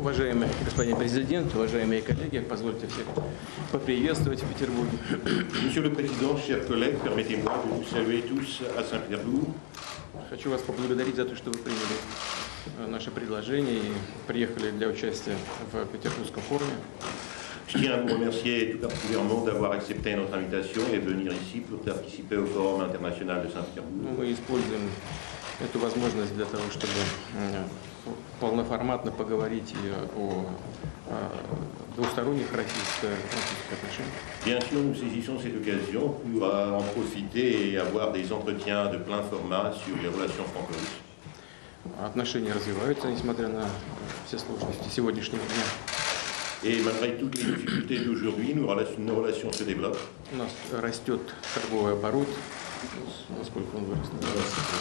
Уважаемый господин президент, уважаемые коллеги, позвольте всех поприветствовать в Петербурге. Monsieur le Président, chers collègues, permettez-moi de vous saluer tous à Saint-Pétersbourg. Хочу вас поблагодарить за то, что вы приняли наше предложение и приехали для участия в Петербургском форуме. Je tiens à vous remercier tout particulièrement d'avoir accepté notre invitation et venir ici pour participer au Forum international de Saint-Pétersbourg. Мы используем эту возможность для того, чтобы полноформатно поговорить о двусторонних российско-французских отношениях. Bien sûr, nous saisissons cette occasion pour en profiter et avoir des entretiens de plein format sur les relations franco-russes. Отношения развиваются, несмотря на все сложности сегодняшнего дня. Et malgré toutes les difficultés d'aujourd'hui, nos relations se développent. У нас растет торговый оборот. Насколько он вырос?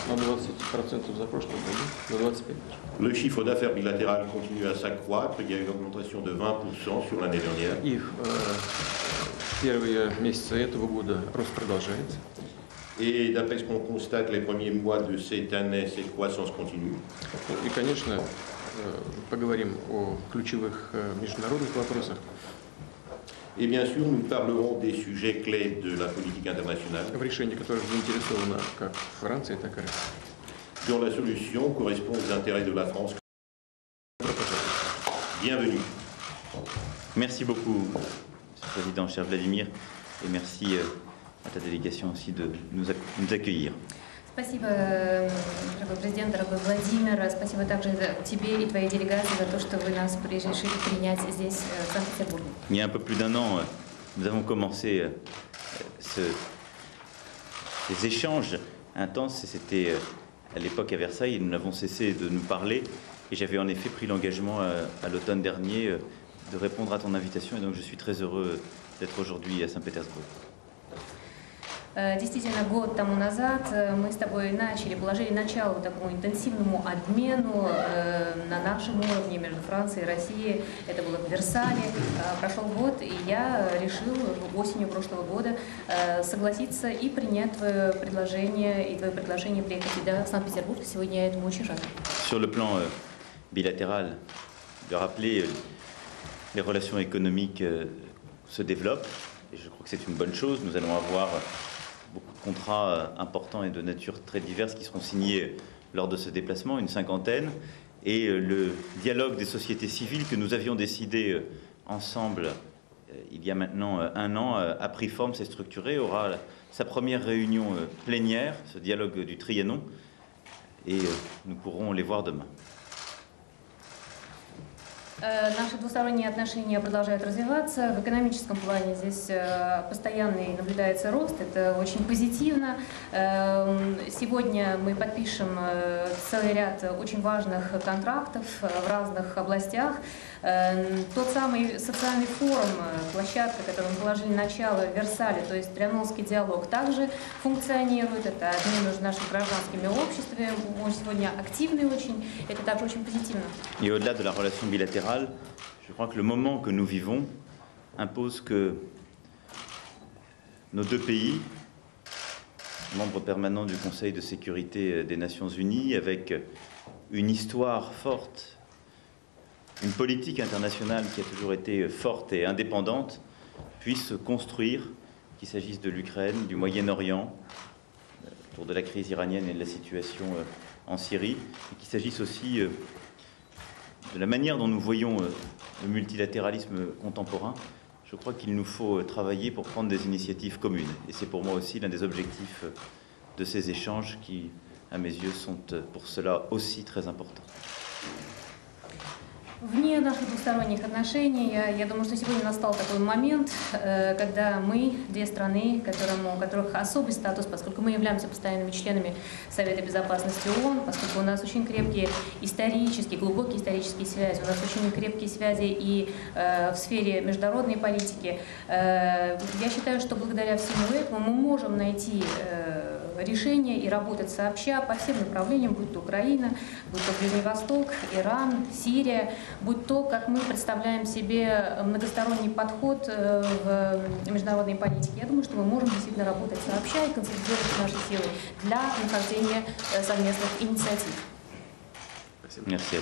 На 20% за прошлый год, на 25%. Le chiffre d'affaires bilatéral continue à s'accroître. Il y a eu une augmentation de 20% sur l'année dernière. И в первые месяцы этого года рост продолжается. Et d'après ce qu'on constate, les premiers mois de cette année, cette croissance continue. И, конечно, поговорим о ключевых международных вопросах. Et bien sûr, nous parlerons des sujets clés de la politique internationale. В решении которых заинтересована как Франция, так и Россия. Dont la solution correspond aux intérêts de la France. Bienvenue. Merci beaucoup, Monsieur le Président, cher Vladimir, et merci à ta délégation aussi de nous accueillir. Спасибо, дорогой президент, дорогой Владимир. Спасибо также тебе и твоей делегации за то, что вы нас решили принять здесь, в Санкт-Петербурге. Il y a un peu plus d'un an, nous avons commencé ces échanges intenses. C'était à l'époque à Versailles et nous n'avons cessé de nous parler. Et j'avais en effet pris l'engagement à l'automne dernier de répondre à ton invitation. Et donc je suis très heureux d'être aujourd'hui à Saint-Pétersbourg. Действительно, год тому назад мы с тобой положили начало такому интенсивному обмену на нашем уровне между Францией и Россией. Это было в Версале. Прошел год, и я решил осенью прошлого года согласиться и принять твое предложение приехать сюда, в Санкт-Петербург. Сегодня я этому очень рада. Sur le plan bilatéral, de rappeler les relations économiques se développent. Et je crois que c'est une bonne chose. Nous allons avoir beaucoup de contrats importants et de nature très diverses qui seront signés lors de ce déplacement, une cinquantaine. Et le dialogue des sociétés civiles que nous avions décidé ensemble il y a maintenant un an a pris forme, s'est structuré, aura sa première réunion plénière, ce dialogue du Trianon, et nous pourrons les voir demain. Наши двусторонние отношения продолжают развиваться. В экономическом плане здесь постоянный наблюдается рост. Это очень позитивно. Сегодня мы подпишем целый ряд очень важных контрактов в разных областях. Тот самый социальный форум, площадка, которому положили начало в Версале, то есть Трианонский диалог, также функционирует. Это обмен между нашими гражданскими обществами. Он сегодня активный очень. Это также очень позитивно. Et au-delà de la relation bilatérale, je crois que le moment que nous vivons impose que nos deux pays, membres permanents du Conseil de sécurité des Nations Unies, avec une histoire forte, une politique internationale qui a toujours été forte et indépendante, puissent construire, qu'il s'agisse de l'Ukraine, du Moyen-Orient, autour de la crise iranienne et de la situation en Syrie, et qu'il s'agisse aussi de la manière dont nous voyons le multilatéralisme contemporain. Je crois qu'il nous faut travailler pour prendre des initiatives communes. Et c'est pour moi aussi l'un des objectifs de ces échanges qui, à mes yeux, sont pour cela aussi très importants. Вне наших двусторонних отношений, я думаю, что сегодня настал такой момент, когда мы, две страны, у которых особый статус, поскольку мы являемся постоянными членами Совета Безопасности ООН, поскольку у нас очень крепкие глубокие исторические связи, у нас очень крепкие связи и в сфере международной политики. Я считаю, что благодаря всему этому мы можем найти решения и работать сообща по всем направлениям, будь то Украина, будь то Ближний Восток, Иран, Сирия, будь то, как мы представляем себе многосторонний подход в международной политике. Я думаю, что мы можем действительно работать сообща и концентрировать наши силы для нахождения совместных инициатив. Merci à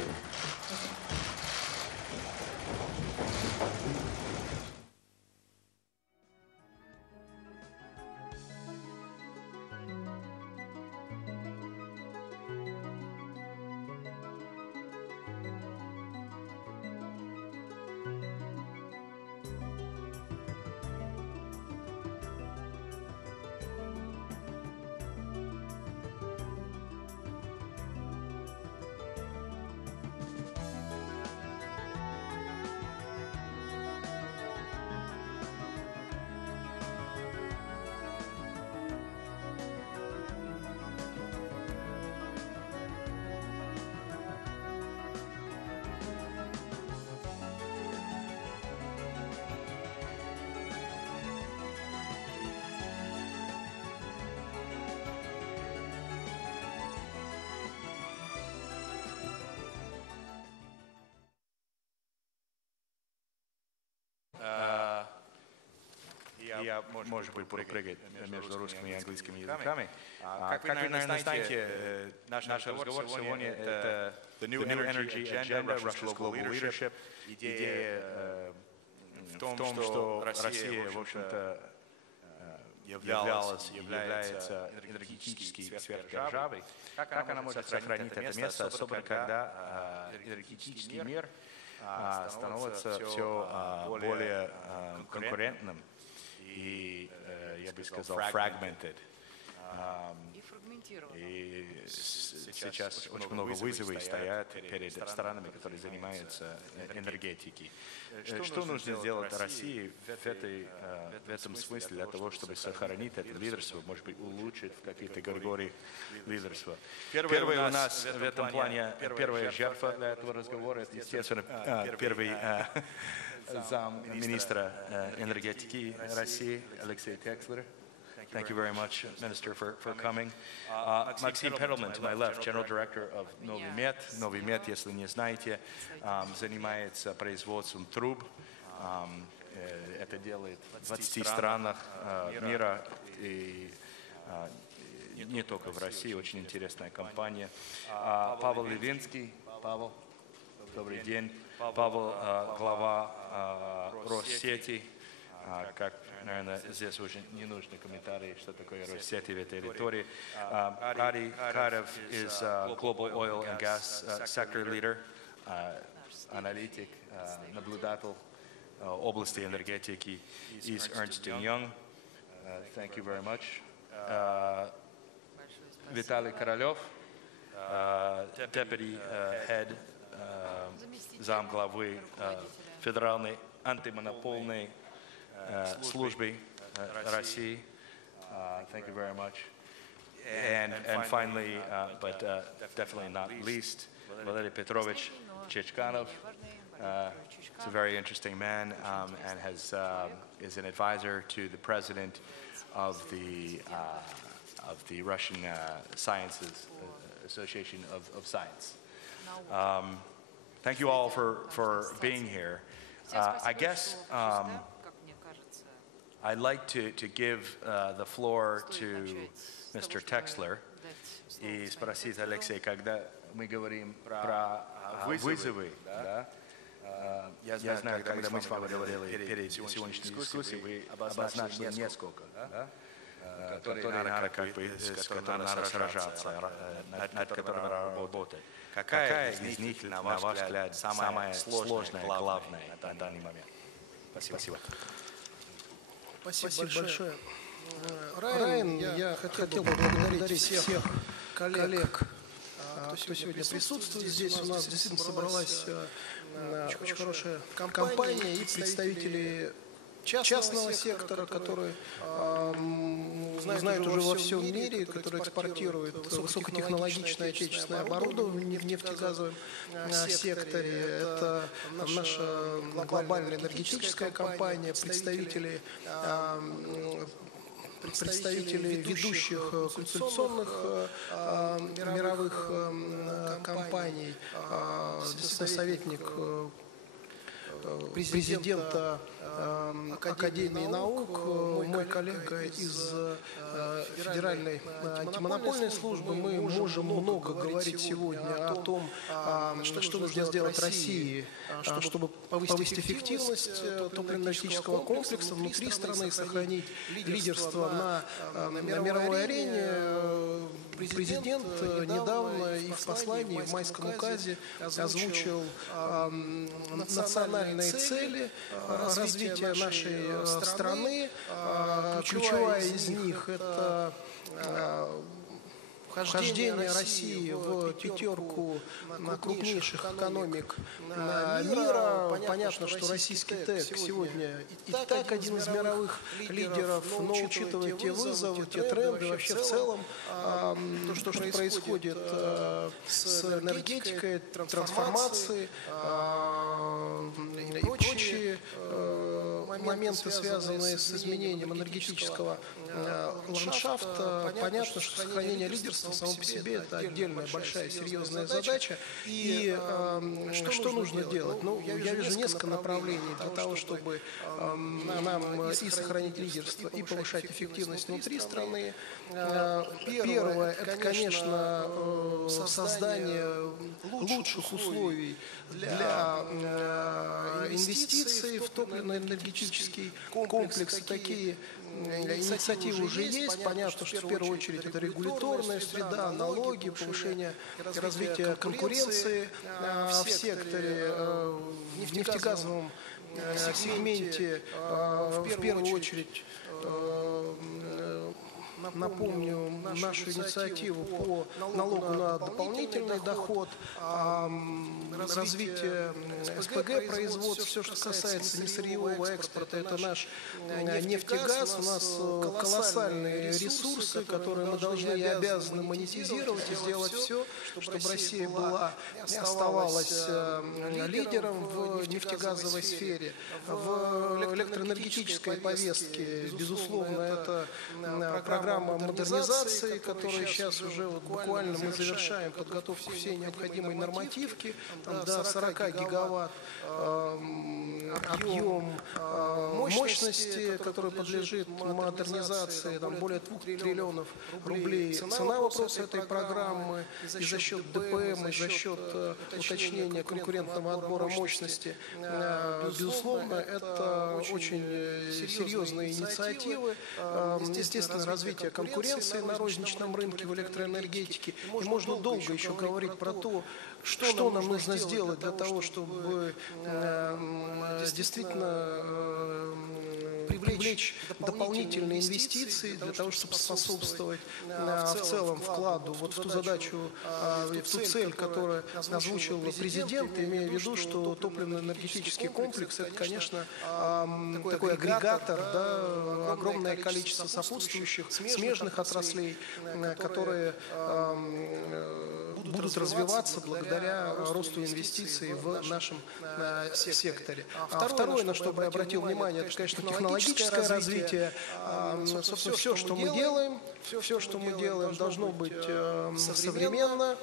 я, может быть, буду прыгать между русскими и английскими языками. Как вы, наверное, знаете, наш разговор сегодня — это The New Energy Agenda, Russia's Global Leadership. Идея в том, что Россия, в общем-то, является энергетической сверхдержавой. Как она может сохранить это место, особенно когда энергетический мир становится все более конкурентным и, я бы сказал, fragmented. И сейчас очень много вызовов стоят перед странами, которые занимаются энергетикой. Что нужно сделать России в этом смысле для того, чтобы сохранить это лидерство, может быть, улучшить в каких-то категориях лидерства? Первое у нас в этом плане, первая жертва для этого разговора, это, естественно, первый замминистра энергетики России Алексей Текслер. Thank you very much, Minister, for coming. Maxime Pedelman, to my left, General Director of Novimet. Novimet, если не знаете, занимается производством труб. Это делает в 20 странах мира и не только в России. Очень интересная компания. Павел Левинский. Павел, добрый день. Павел, глава Россети. Как, наверное, здесь уже не нужны комментарии, что такое Россети в этой территории. Ari Karev is Global Oil and Gas Sector Leader, аналитик, наблюдатель области энергетики из Ernst & Young. Thank you very much. Виталий Королев, Deputy Head, замглавы Федеральной антимонопольной службы России. Thank you very much. And finally, but definitely not least, Valery Petrovich Chechkanov. He's a very interesting man and is an advisor to the president of the Russian Sciences Association of Science. Thank you all for being here. I guess I'd like to give the floor to Mr. Texler и спросить Алексея, когда мы говорим про вызовы, да, я знаю, когда мы с вами говорили перед сегодняшней дискуссией, вы обозначили несколько, да, которые надо, как бы, с которыми надо сражаться, над которыми надо работать. Какая из них, на ваш взгляд, самая сложная, главная на данный момент? Спасибо. Спасибо большое. Райан, я хотел бы поблагодарить всех коллег, кто сегодня присутствует здесь. У нас действительно собралась очень хорошая компания и представители частного сектора, которые знают уже во всем мире, которые экспортируют высокотехнологичное отечественное оборудование в нефтегазовом секторе. Это наша глобальная энергетическая компания, представители ведущих консультационных мировых компаний, советник президента Академии наук, мой коллега из Федеральной антимонопольной службы. Мы можем много говорить сегодня о том, что нужно сделать России, чтобы повысить эффективность топливно-энергетического комплекса внутри страны, сохранить лидерство на мировой арене. Президент недавно и в послании, в майском указе озвучил национальные цели развития нашей страны. Ключевая из них – это вхождение России в пятерку крупнейших экономик мира. Понятно, что российский ТЭК сегодня и так один из мировых лидеров, но учитывая те вызовы, те тренды, вообще в целом, то, что происходит с энергетикой, трансформацией и прочие моменты, связанные с изменением энергетического ландшафта, понятно, что сохранение лидерства само по себе – это отдельная большая серьезная задача. И что нужно делать? Ну, я вижу несколько направлений для того, чтобы нам и сохранить лидерство, и повышать эффективность внутри страны. Первое – это, конечно, создание лучших условий для инвестиций в топливно-энергетический комплекс. Такие инициативы уже есть. Понятно, что в первую очередь это регуляторная среда, налоги, повышение развития конкуренции в секторе, в нефтегазовом сегменте, в первую очередь. Напомню нашу инициативу по налогу на дополнительный доход, развитие СПГ производства, все, что касается несырьевого экспорта, это наш нефтегаз. У нас колоссальные ресурсы, которые мы должны и обязаны монетизировать и сделать все, чтобы Россия была и оставалась лидером в нефтегазовой сфере. В электроэнергетической повестке, безусловно, это программа модернизации, которая сейчас уже буквально мы завершаем подготовку всей необходимой нормативки, до 40 гигаватт объем мощности, который подлежит модернизации, там более 2 триллионов рублей. Цена вопроса этой программы и за счет ДПМ, и за счет уточнения конкурентного отбора мощности, безусловно, это очень серьезные инициативы. Естественно, развитие конкуренции на розничном рынке в электроэнергетике. И можно долго еще говорить про то, что нам нужно сделать для того, чтобы действительно привлечь дополнительные инвестиции, для того, чтобы способствовать в целом вкладу вот в ту задачу, в ту цель, которую озвучил президент, имея в виду, что топливно-энергетический комплекс – это, конечно, такой агрегатор, да, огромное количество сопутствующих смежных отраслей, которые будут развиваться благодаря росту инвестиций в нашем секторе. Второе, на что бы я обратил внимание, это, конечно, технологическое развитие. Собственно, все, что мы делаем, должно быть современно,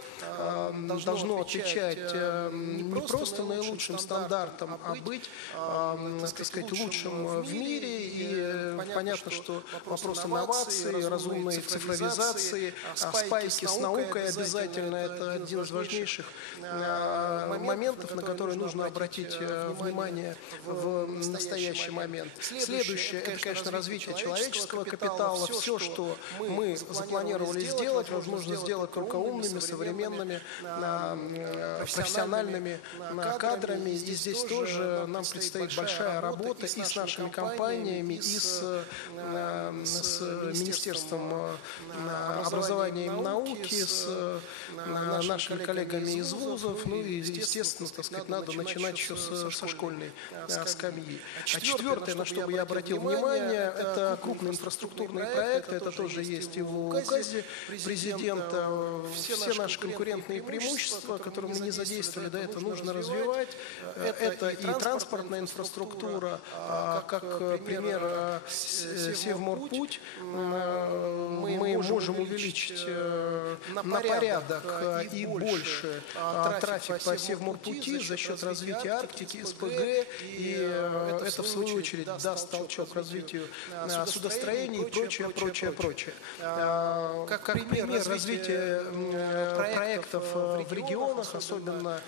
должно отвечать не просто наилучшим стандартам, а быть, так сказать, лучшим в мире. И понятно, что вопрос инноваций, разумной цифровизации, спайки с наукой обязательно – это один из важнейших моментов, на которые нужно обратить внимание в настоящий момент. Следующее – это, конечно, развитие человеческого капитала. Все, что мы запланировали сделать, возможно сделать только умными, современными, профессиональными кадрами. И здесь тоже нам предстоит большая работа и с нашими компаниями, и с Министерством образования и науки, с нашими коллегами из вузов. Ну и, естественно, так сказать, надо начинать еще со школьной скамьи. Четвертое, на что бы я обратил внимание, это крупные инфраструктурные проекты. Это тоже есть и в указе президента. Все наши конкурентные преимущества, которые мы не задействовали до этого, нужно развивать. Это и транспортная инфраструктура, как пример Севморпуть. Мы можем увеличить на порядок и больше трафик по Севморпути за счет развития Арктики, СПГ, и это в свою очередь даст толчок развитию судостроения и прочее. Как пример развития проектов в регионах, особенно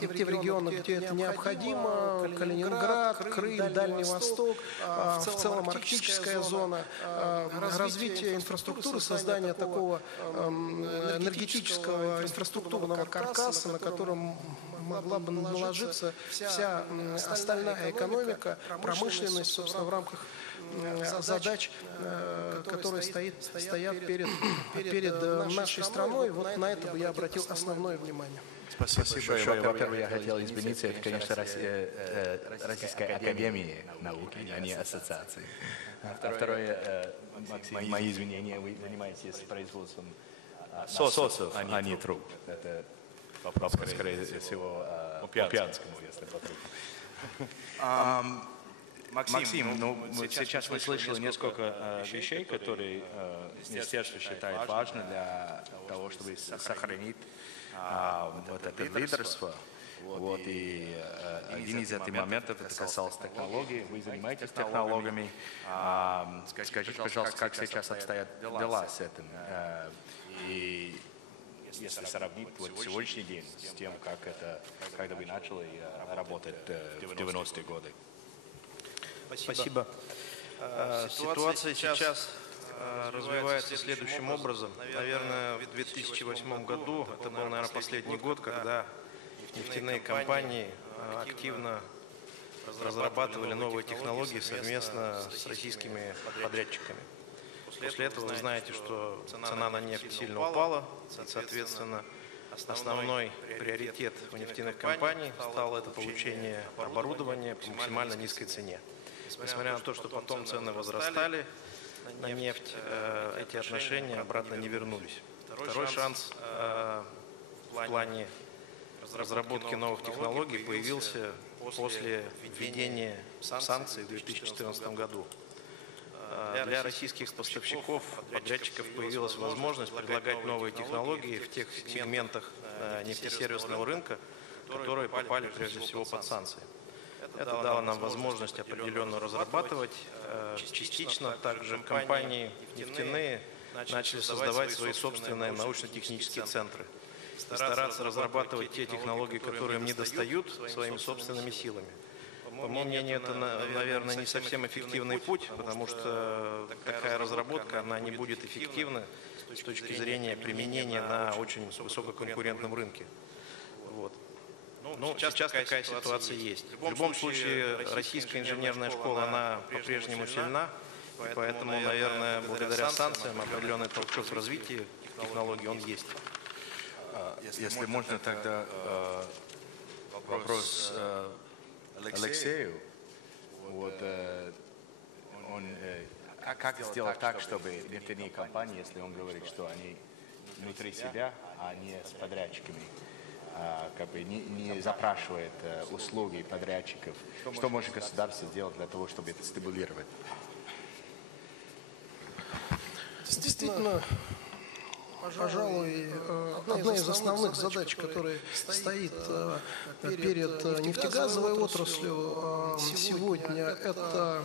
те в регионах, где это необходимо, Калининград, Крым, Дальний Восток, в целом арктическая зона, развитие инфраструктуры, создание такого энергетического инфраструктурного каркаса, на котором могла бы наложиться вся остальная экономика, промышленность, собственно, в рамках задач, которые стоят перед нашей страной. Вот на это бы я обратил основное внимание. Спасибо большое. Во-первых, я хотел извиниться, это, конечно, Российская академия наук, а не ассоциации. Второе, Максим, мои извинения, вы занимаетесь производством насосов, а не труб. Это вопрос, скорее всего, по Пянскому, если по трубам. Максим, ну, сейчас мы слышали несколько вещей, которые министерство считает важным для того, чтобы сохранить вот это лидерство. Вот, и один из этих моментов, это касался технологий. Вы занимаетесь технологиями. Скажите, пожалуйста, как сейчас обстоят дела с этим? И если сравнить вот сегодняшний день с тем, как это, когда вы начали работать в 90-е годы. Спасибо. Ситуация сейчас развивается следующим образом. Наверное, в 2008 году, это был, наверное, последний год, когда нефтяные компании активно разрабатывали новые технологии совместно с российскими подрядчиками. После этого вы знаете, что цена на нефть сильно упала, и, соответственно, основной приоритет у нефтяных компаний стал это получение оборудования по максимально низкой цене. Несмотря на то, что потом цены возрастали на нефть, эти отношения обратно не вернулись. Второй шанс в плане разработки новых технологий появился после введения санкций в 2014 году. Для российских поставщиков, подрядчиков появилась возможность предлагать новые технологии в тех сегментах нефтесервисного рынка, которые попали прежде всего под санкции. Это дало нам возможность определенно разрабатывать. Частично также компании нефтяные начали создавать свои собственные научно-технические центры. Стараться разрабатывать те технологии, которые им не достают, своими собственными силами. По моему мнению, это, наверное, не совсем эффективный путь, потому что такая разработка, она не будет эффективна с точки зрения применения на очень высококонкурентном рынке. Вот. Ну, сейчас такая ситуация есть. В любом случае, российская инженерная школа, она по-прежнему сильна, поэтому, наверное, благодаря санкциям определенный толчок в развитии технологий, он есть. Если можно, тогда вопрос Алексею. Вот, как сделать так, чтобы нефтяные компании, если он говорит, что они внутри себя, а не с подрядчиками, как бы не запрашивает услуги подрядчиков, что может государство сделать для того, чтобы это стимулировать? Действительно, пожалуй, одна из основных задач, которая стоит перед нефтегазовой отраслью сегодня, это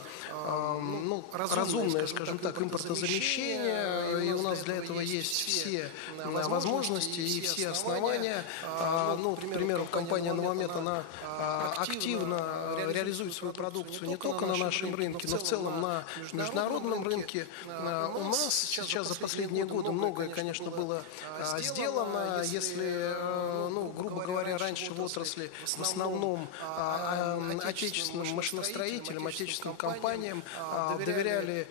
разумное, скажем так, импортозамещение, и у нас для этого есть все возможности и все основания. Ну, к примеру, компания «Новомет», она активно реализует свою продукцию не только на нашем рынке, но в целом на международном рынке. У нас сейчас за последние годы многое, конечно, было сделано. Если, грубо говоря, раньше в отрасли в основном отечественным машиностроителям, отечественным компаниям доверяли,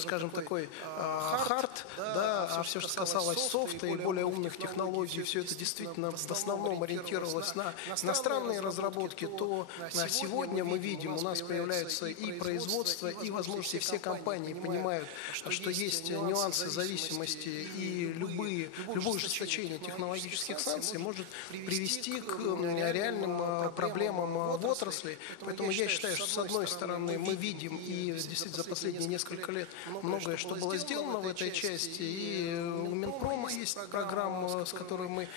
скажем, такой хард, да, а все, что касалось софта и более умных технологий, все это действительно в основном ориентировалось на иностранные разработки, то сегодня мы видим, у нас появляются и производство, и возможности. Все компании понимают, что есть нюансы зависимости, и любое ужесточение технологических санкций может привести к реальным проблемам в отрасли. Поэтому я считаю, что с одной стороны мы видим, и действительно за последние несколько лет многое, что было сделано в этой части, и у Минпрома есть программа, с которой мы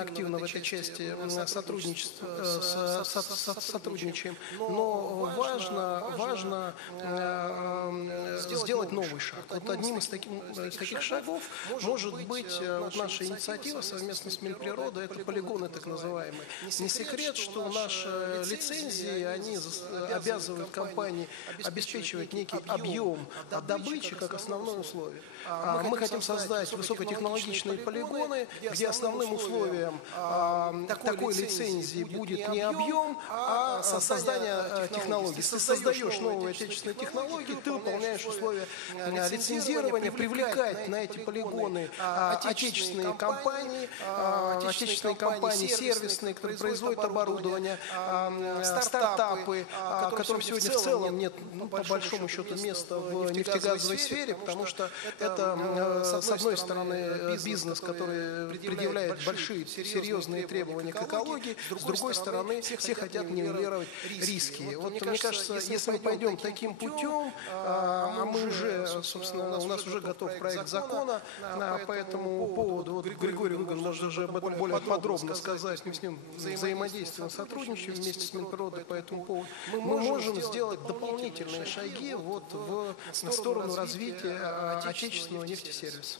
активно в этой части сотрудничаем. Но важно сделать новый шаг. Вот одним из таких шагов может быть наша инициатива совместно с Минприродой, это полигоны так называемые. Не секрет, что наши лицензии, они обязывают компании обеспечивать некий объем добычи как основное условие. Мы хотим создать высокотехнологичные полигоны, где основным условием такой лицензии будет не объем, а создание технологий. Ты создаешь новые отечественные технологии, ты выполняешь условия лицензирования, привлекать на эти полигоны отечественные компании, сервисные, которые производят оборудование, стартапы, которым сегодня в целом нет, по большому счету, места в нефтегазовой сфере, потому что это это, с одной стороны, бизнес, который предъявляет большие, серьезные требования к экологии, с другой стороны, все хотят нивелировать риски. Вот мне кажется, если мы пойдем таким путем, а мы уже, собственно, у нас уже готов проект закона по этому поводу, вот Григорий Лугин может уже об этом более подробно сказать, мы с ним взаимодействуем, сотрудничаем вместе с Минприродой по этому поводу, мы можем сделать дополнительные шаги вот в сторону развития отечественного нефтесервиса.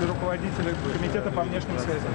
заместитель руководителя комитета по внешним связям.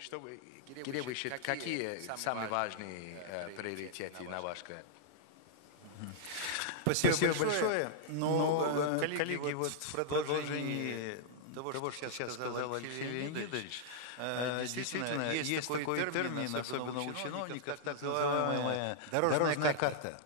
Что вы, Кирилл, вы считаете, какие самые важные приоритеты на ваш взгляд? Спасибо большое. Но, коллеги, вот в продолжении того, что сейчас сказал Алексей Леонидович, действительно, есть такой термин, особенно у чиновников, так называемая дорожная карта.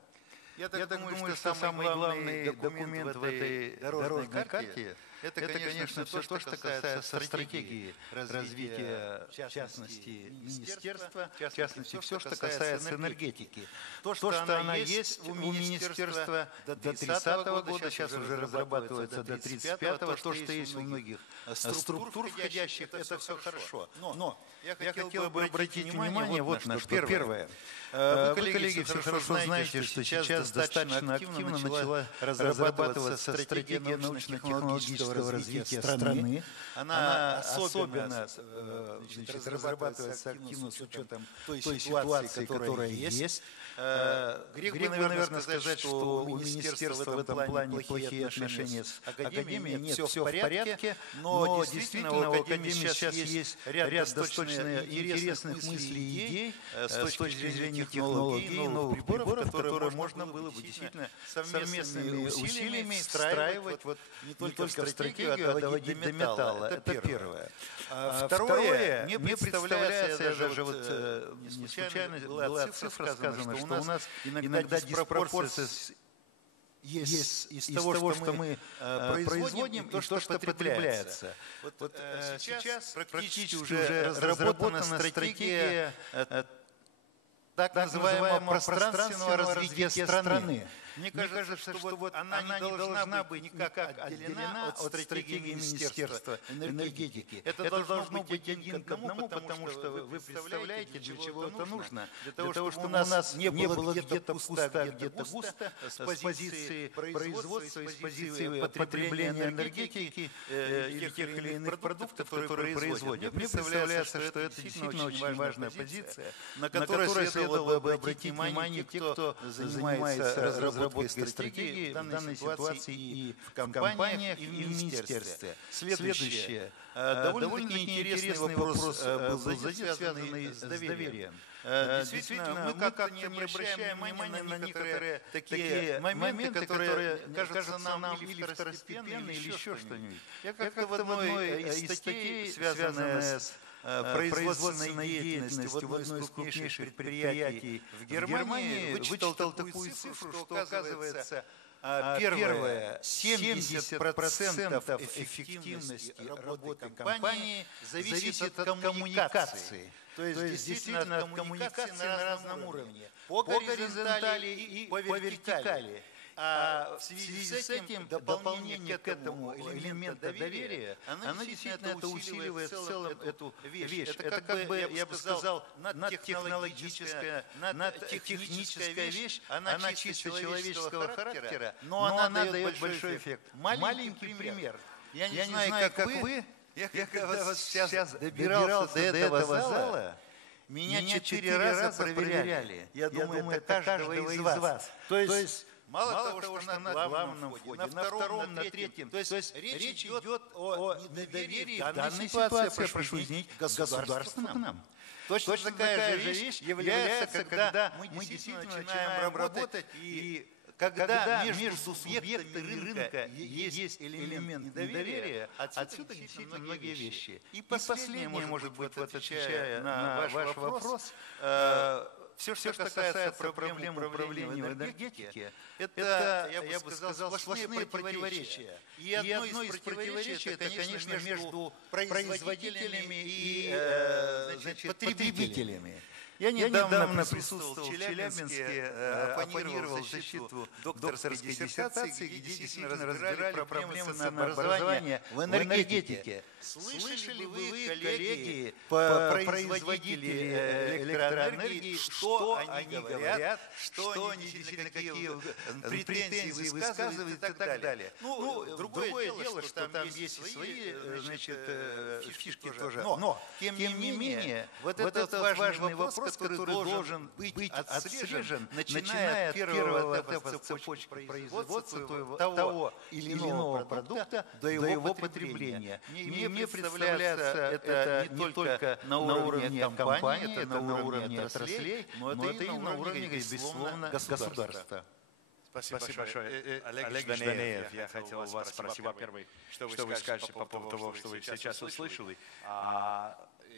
Я так думаю, что самый главный документ в этой дорожной карте – это, конечно, все, что касается стратегии развития, в частности, министерства, в частности, все, что касается энергетики. То, что она есть у министерства до 30-го года, сейчас уже разрабатывается до 35-го, то, что есть у многих структур входящих, это все хорошо. Но я хотел бы обратить внимание вот на что. Первое. Вы, коллеги, все хорошо знаете, что сейчас достаточно активно начала разрабатываться стратегия научно-технологического развития страны. Она особенно разрабатывается активно с учетом той ситуации, которая есть. Грех бы, наверное, сказать, что у министерства в этом плане плохие отношения с академией. Нет, все в порядке, но действительно у академии сейчас есть ряд достаточно интересных мыслей и идей с точки зрения технологий, новых приборов, которые можно было бы действительно совместными усилиями встраивать вот не только в стратегию, а доводить до металла. Это первое. Второе, мне представляется, даже вот не случайно была цифра сказана, что у нас иногда диспропорция есть из того, что мы производим, и то, что потребляется. Вот сейчас практически уже разработана стратегия так называемого пространственного развития страны. Мне кажется, что вот она не должна быть никак отделена от стратегии Министерства энергетики. Это должно быть один к одному, потому что вы представляете, для чего это нужно. Для того, чтобы у нас не было где-то пусто, где-то густо, с позиции производства, с позиции потребления энергетики или тех или иных продуктов, которые производят. Мне представляется, что это действительно очень важная позиция, на которую следовало бы обратить внимание те, кто занимается разработкой стратегии в данной ситуации и в компаниях, и в министерстве. Следующее. Довольно-таки интересный вопрос был связанный с доверием. Действительно, мы как-то не обращаем внимания на некоторые такие моменты, которые кажутся нам или второстепенными, или еще что-нибудь. Я как-то в одной из статей, связанной с производственной деятельностью в одной из крупнейших предприятий в Германии, вычитал такую цифру, что оказывается, первое, 70% эффективности работы компании зависит от коммуникации. То есть действительно от коммуникации на разном уровне. По горизонтали и по вертикали. А в связи с этим дополнение к этому элемента доверия, оно действительно это усиливает в целом эту вещь. Это как бы, я бы сказал, надтехнологическая, надтехническая вещь, она чисто человеческого характера, но она дает большой эффект. Маленький пример. Я не знаю, как вы, я когда вот сейчас добирался до этого зала, меня 4 раза проверяли. Я думаю, это каждого из вас. То есть мало того, что на главном входе, на втором, на третьем. То есть речь идет о недоверии в данной ситуации, прошу извинить, государства к нам. Точно такая же вещь является, когда мы действительно начинаем работать, и когда между субъектами рынка есть элемент недоверия, отсюда действительно многие вещи. И последнее, может быть, отвечая на ваш вопрос, все, что касается проблем управления в энергетике, это, я бы сказал, сплошные противоречия. И одно из противоречий, это, конечно, между производителями и потребителями. Я недавно присутствовал в Челябинске, оппонировал защиту докторской диссертации, где действительно разбирали проблемы ценообразования в энергетике. Слышали вы, коллеги, производители электроэнергии, что они говорят, что они действительно какие претензии высказывают и так далее? Ну, другое дело, что там есть свои, значит, фишки тоже. Но, тем не менее, вот этот важный вопрос, который должен быть отслежен, начиная от первого этапа цепочки производства того или иного продукта до его потребления. Мне представляется, это не только на уровне компании, это на уровне отраслей, но это и на уровне, безусловно, государства. Спасибо большое. Олег Жданеев, я хотел вас спросить, во-первых, что вы скажете по поводу того, что вы сейчас услышали.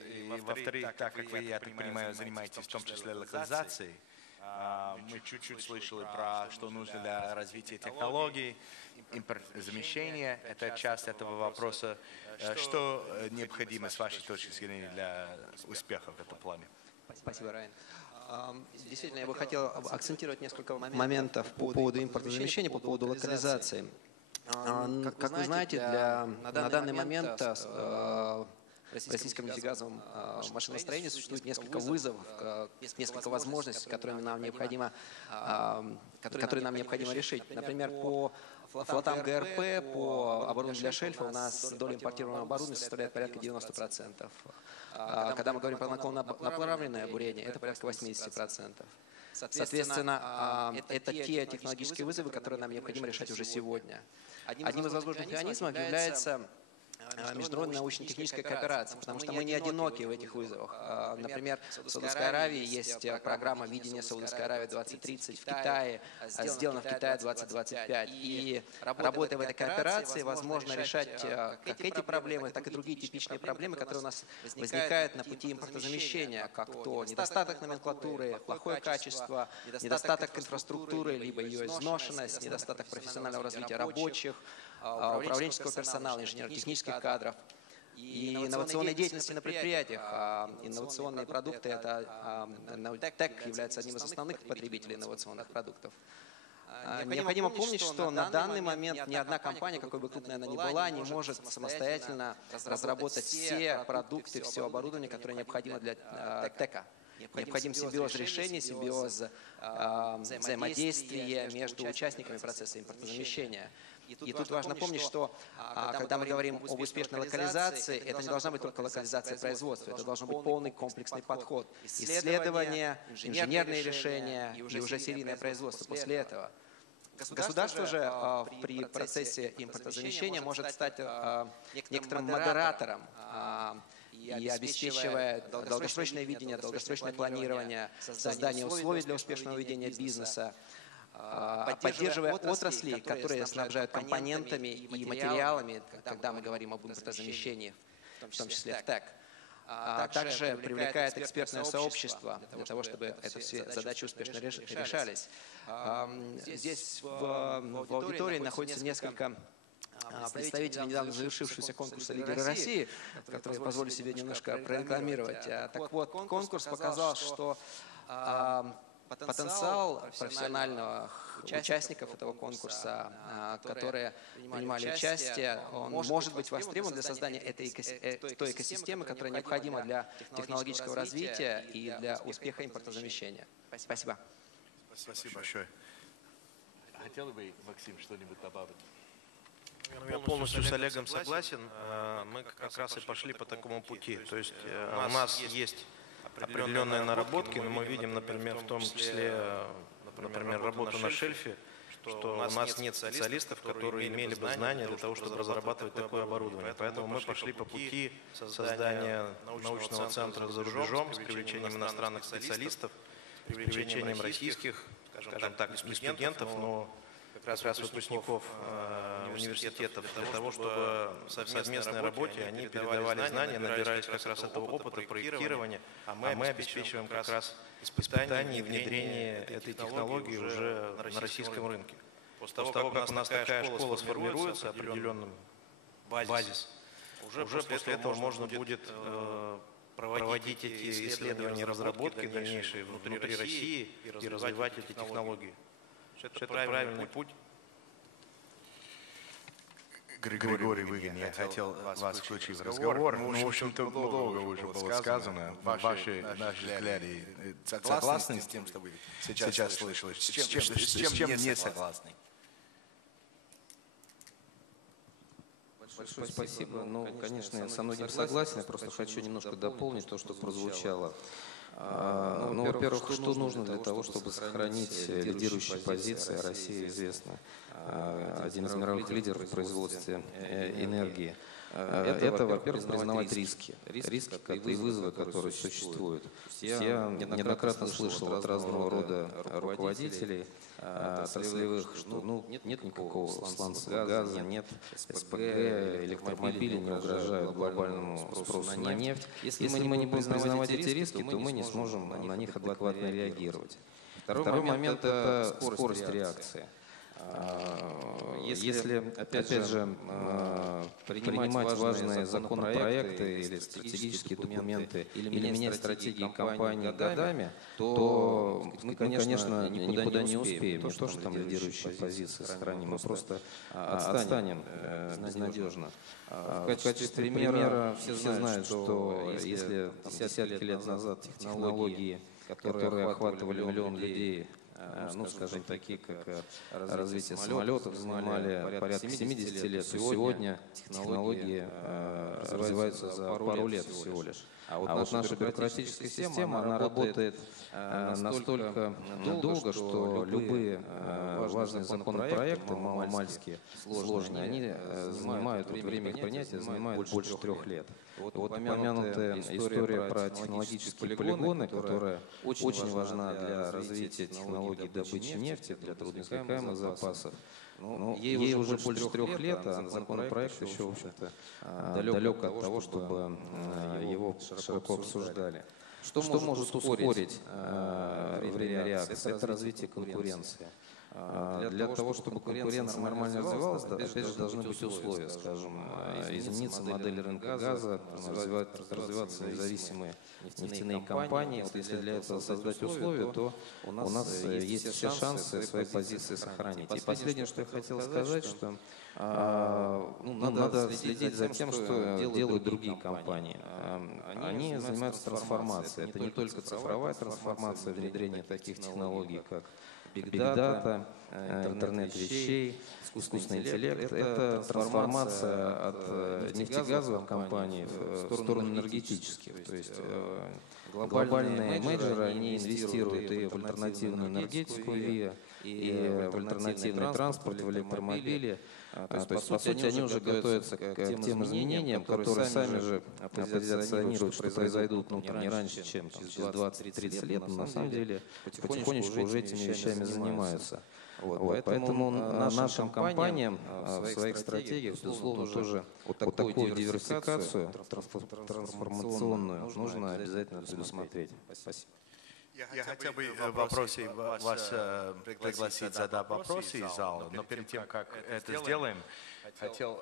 И, во-вторых, так как вы, я так понимаю, занимаетесь в том числе локализацией, мы чуть-чуть слышали про, что нужно для развития технологий, импортозамещения. Это часть этого вопроса. Что необходимо, с вашей точки зрения, для успеха в этом плане? Спасибо, Райан. Действительно, я бы хотел акцентировать несколько моментов по поводу импортозамещения, по поводу локализации. Как вы знаете, на данный момент в российском нефтегазовом машиностроении существует несколько вызовов, несколько возможностей, которые нам необходимо решить. Например, по флотам ГРП, по оборудованию для шельфа у нас доля импортируемого оборудования составляет порядка 90%. Когда мы говорим про наклонно-направленное бурение, это порядка 80%. Соответственно, это те технологические вызовы, которые нам необходимо решать уже сегодня. Одним из возможных механизмов является международной научно-технической кооперации, потому что мы не одиноки в этих вызовах. Например, в Саудовской Аравии есть программа видения Саудовской Аравии 2030, в Китае сделана в Китае 2025. И работая в этой кооперации, возможно решать как эти проблемы, так и другие типичные проблемы, которые у нас возникают на пути импортозамещения, как то недостаток номенклатуры, плохое качество, недостаток инфраструктуры, либо ее изношенность, недостаток профессионального развития рабочих, управленческого персонала, инженерно-технических кадров и инновационной деятельности на предприятиях. Инновационные продукты, это Наутек является одним из основных потребителей инновационных продуктов. Необходимо помнить, что на данный момент ни одна компания, какой бы крупной она ни была, не может самостоятельно разработать все продукты, все оборудование, которое необходимо для ТЭКа. Необходим симбиоз решений, симбиоз взаимодействия между участниками процесса импортозамещения. И тут важно помнить, что когда мы говорим об успешной локализации, это не должна быть только локализация производства, это должен быть полный комплексный подход. Исследования, инженерные решения и уже серийное производство после этого. Государство же при процессе импортозамещения может стать некоторым модератором и обеспечивая долгосрочное видение, долгосрочное планирование, создание условий для успешного ведения бизнеса, поддерживая отрасли, которые снабжают компонентами и материалами, когда мы говорим об импортозамещении, в том числе в ТЭК. Также привлекает экспертное сообщество для того, чтобы эти все задачи успешно решались. Здесь в аудитории находится несколько представителей недавно завершившегося конкурса «Лидеры России», который я позволю себе немножко прорекламировать. Так вот, конкурс показал, что потенциал профессиональных участников этого конкурса, которые принимали участие, он может быть востребован для создания той экосистемы, которая необходима для технологического развития и для успеха импортозамещения. Спасибо. Спасибо большое. Хотел бы Максим что-нибудь добавить? Я полностью с Олегом согласен. Мы как раз и пошли по такому пути. То есть у нас есть определенные наработки, но мы видим, например, в том числе, например, работу на шельфе, что у нас нет специалистов, которые имели бы знания для того, чтобы разрабатывать такое оборудование. Поэтому мы пошли по пути создания научного центра за рубежом с привлечением иностранных специалистов, с привлечением российских, скажем так, не студентов, но как раз выпускников университетов, для того, чтобы в совместной работе они передавали знания, набирались как раз этого опыта проектирования, а мы обеспечиваем как раз испытание и внедрение этой технологии уже на российском рынке. После того, как у нас такая школа сформируется, определенным базис, уже после этого можно будет проводить эти исследования, разработки дальнейшие внутри России и развивать эти технологии. Это правильный путь. Григорий Выгин, я хотел вас включить в разговор. Ну, в общем-то, много уже было сказано. Ваши взгляды согласны с тем, что вы сейчас слышали? С чем не согласны? Большое спасибо. Ну, конечно, я со многим согласен. Я просто хочу немножко дополнить то, что прозвучало. Ну, во-первых, что нужно для того, чтобы сохранить лидирующие позиции? Россия известна. Один из мировых лидеров в производстве энергии. Это, во-первых, признавать риски. Риски и вызовы, которые существуют. Я неоднократно слышал от разного рода руководителей отраслевых, что нет никакого сланцевого газа, нет СПГ, электромобили не угрожают глобальному спросу на нефть. Если мы не будем признавать эти риски, то мы не сможем на них адекватно реагировать. Второй момент – это скорость реакции. Если, опять же, принимать важные законопроекты или стратегические документы, или менять стратегии компании годами, то мы, конечно, никуда не успеем. Не то, что там лидирующие позиции сохраним, мы просто отстанем безнадежно. В качестве примера все знают, что если десятки лет назад технологии, которые охватывали миллион людей, ну, скажем, такие как развитие самолетов, занимали порядка 70 лет, то сегодня технологии развиваются за пару лет всего лишь. А вот наша бюрократическая система, она работает настолько долго, что любые важные законопроекты, маломальски сложные, они занимают, время их принятия занимает больше 3 лет. Вот упомянутая история про технологические полигоны, которая очень важна для развития технологий добычи нефти, для трудноизвлекаемых запасов. Ну, ей уже больше 3 лет, а законопроект еще, в общем-то, далек от того, чтобы его широко обсуждали. Что может ускорить время реакции? Это развитие конкуренции. Для того, чтобы конкуренция нормально развивалась, опять же, должны быть условия, скажем, измениться модель рынка газа, развиваться независимые нефтяные компании. Вот если для этого создать условия, то у нас есть все шансы свои позиции сохранить. И последнее, что я хотел сказать, что надо следить за тем, что делают другие компании. Они занимаются трансформацией. Это не только цифровая трансформация, внедрение таких технологий, как Big Data, интернет вещей, искусственный интеллект. Это трансформация от нефтегазовых компаний в сторону энергетических. То есть глобальные менеджеры, они инвестируют и в альтернативную энергетику, и в альтернативный транспорт, в электромобили. То есть, по сути, они уже готовятся к тем изменениям, которые сами же позиционируют, что произойдут не раньше, чем через 20-30 лет, но на самом деле потихонечку уже этими вещами занимаются. Поэтому нашим компаниям в своих стратегиях, безусловно, тоже вот такую диверсификацию трансформационную нужно обязательно предусмотреть. Спасибо. Я хотел бы в вопросе вас пригласить задать вопросы из зала, но перед тем, как это сделаем, хотел,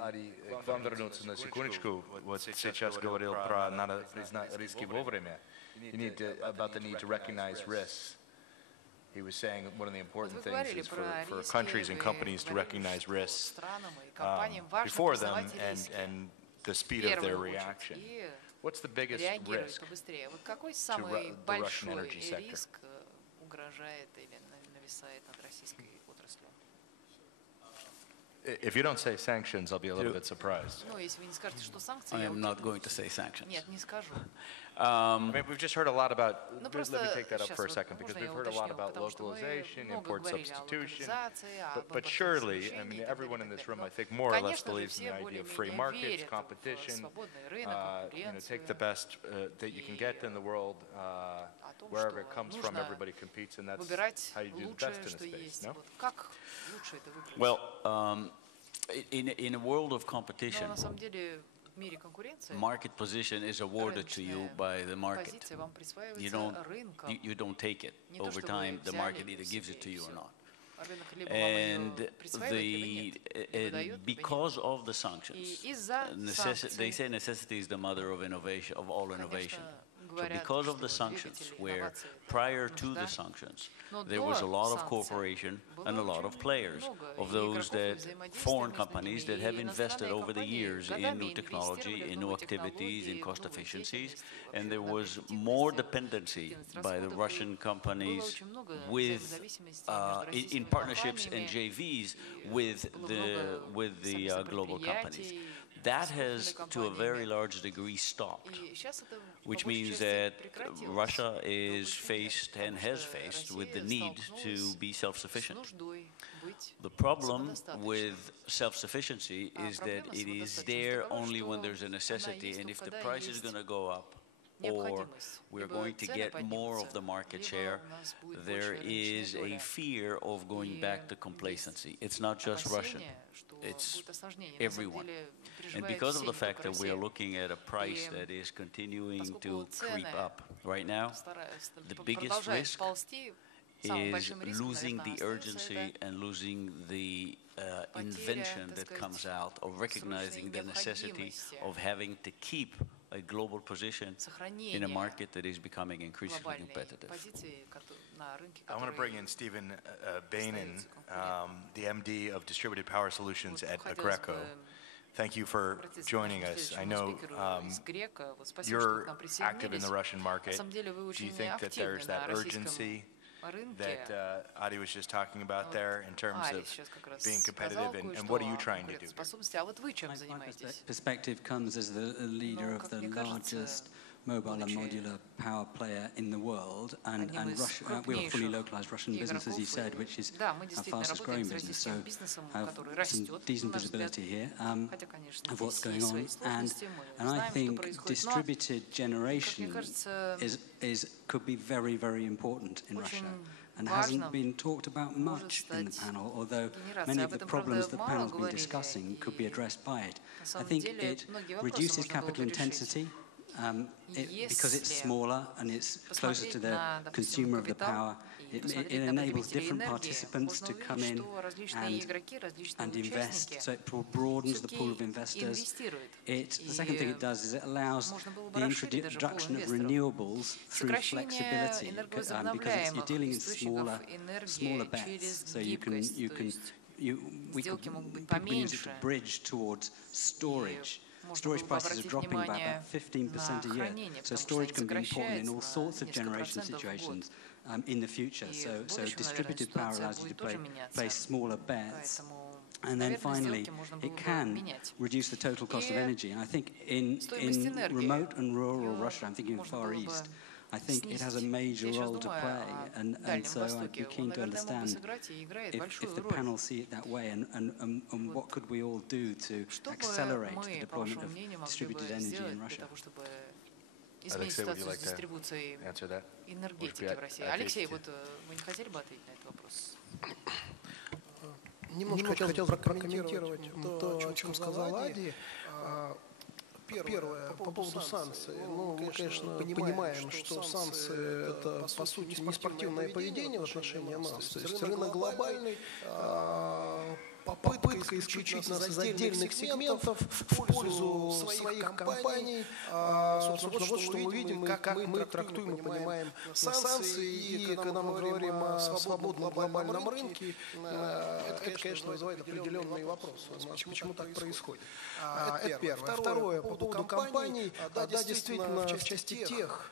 Ари, к вам вернуться на секундочку. Вот сейчас говорил про надо признать риски вовремя. About the need to recognize risks. He was saying one of the important things is for countries and companies to recognize risks before them and the speed of their reaction. What's the biggest risk Какой to самый the Russian energy большой sector? риск угрожает или нависает над российской отраслью? If you don't say sanctions, I'll be a little bit surprised. Ну, если вы не скажете, что санкции, I я am not going to say sanctions. Нет, не скажу. I mean, we've just heard a lot about, Ну, let просто me take that up сейчас for a вот second, because можно we've я heard a lot уточню, about потому что мы localization, много import говорили о substitution, локализации, об but surely, I mean, импортозамещении и так everyone далее, in и this так room, I далее. think, more or less Конечно же, believes in все the idea of free более-менее markets, верят в competition, свободный рынок, take конкуренцию, the best that you can get in the world, wherever it comes from, everybody competes, and that's выбирать how you do the лучшее, best in a что space, есть. no? Вот как лучше это выбрать? Well, in a world of competition, Но на самом деле в мире конкуренции market position is awarded to you by the market. позиция вам You присваивается рынком. don't take it. Не то, Over что time, вы the взяли market either gives it to you or not. Рынок либо вам ее And присваивает, либо нет, либо дает, либо because нет. of the sanctions, И из-за they say санкций, necessity is the mother of innovation, of all innovation. So говорят, because of the что sanctions, двигатель where инноваций это prior to нужда, the sanctions, но there до was a lot of санкций cooperation было and a lot of очень players, много of и those игроков, и that взаимодействия foreign между companies ними, that have и invested иностранные over the компании years in годами new technology, инвестировали в in new новые activities, in технологии, в cost новые efficiencies, деятельности, and вообще there в was эффективности, more dependency by the расходов, Russian и было companies очень много with взаимозависимости между in российскими partnerships and компаниями, JVs with the global companies. That has, to a very large degree, stopped, и сейчас это which по большей means части that прекратилось. Russia is faced and has faced with the need to be self-sufficient. The problem with self-sufficiency is that it is there only when there's a necessity, and if the price is going to go up, or we're going to get more of the market share, there is a fear of going back to complacency. It's not just Russia, it's everyone. And because of the fact that we are looking at a price that is continuing to creep up right now, the biggest risk is losing the urgency and losing the invention that comes out of recognizing the necessity of having to keep a global position in a market that is becoming increasingly competitive. I want to bring in Stephen Bainin, the MD of Distributed Power Solutions at Agreco. Thank you for joining us. I know you're active in the Russian market. Do you think that there's that urgency that Adi was just talking about there in terms of being competitive, and what are you trying to do? А вот вы чем занимаетесь? Perspective comes as the leader of the largest mobile and modular power player in the world, and Russia, we have a fully localized Russian business, as you said, which is our fastest growing business, so have some decent visibility here of what's going on, and I think distributed generation could be very, very important in Russia, and hasn't been talked about much in the panel, although many of the problems the panel's been discussing could be addressed by it. I think it reduces capital intensity, because it's smaller and it's closer to the consumer of the power. It enables different participants to come in and invest, so it broadens the pool of investors. The second thing it does is it allows the introduction of renewables through flexibility, because you're dealing in smaller bets, so people use it to bridge towards storage. Storage prices are dropping by about 15% a year, so storage can be important in all sorts of generation situations in the future. So distributed power allows you to place smaller bets. And then finally, it can reduce the total cost of energy. And I think in remote and rural Russia, I'm thinking Far East, I think it has a major role to play, and so I'd be keen to understand if the panel see it that way, and what could we all do to accelerate the deployment of distributed energy in Russia. Alexei, would you like to answer that? Алексей, вот вы не хотели бы ответить на этот вопрос? Немножко хотел прокомментировать то, о чем сказал Ади. Первое, по поводу санкций. Ну, мы, конечно, понимаем, что санкции – это, по сути, не спортивное поведение в отношении нас. То есть рынок глобальный, попытка исключить нас из отдельных сегментов в пользу своих компаний. Собственно, вот что мы видим, как мы трактуем и понимаем санкции. И когда мы говорим о свободном глобальном рынке, это, конечно, вызывает определенные вопросы. Почему так происходит? Это первое. Второе, по поводу компаний. Да, действительно, в части тех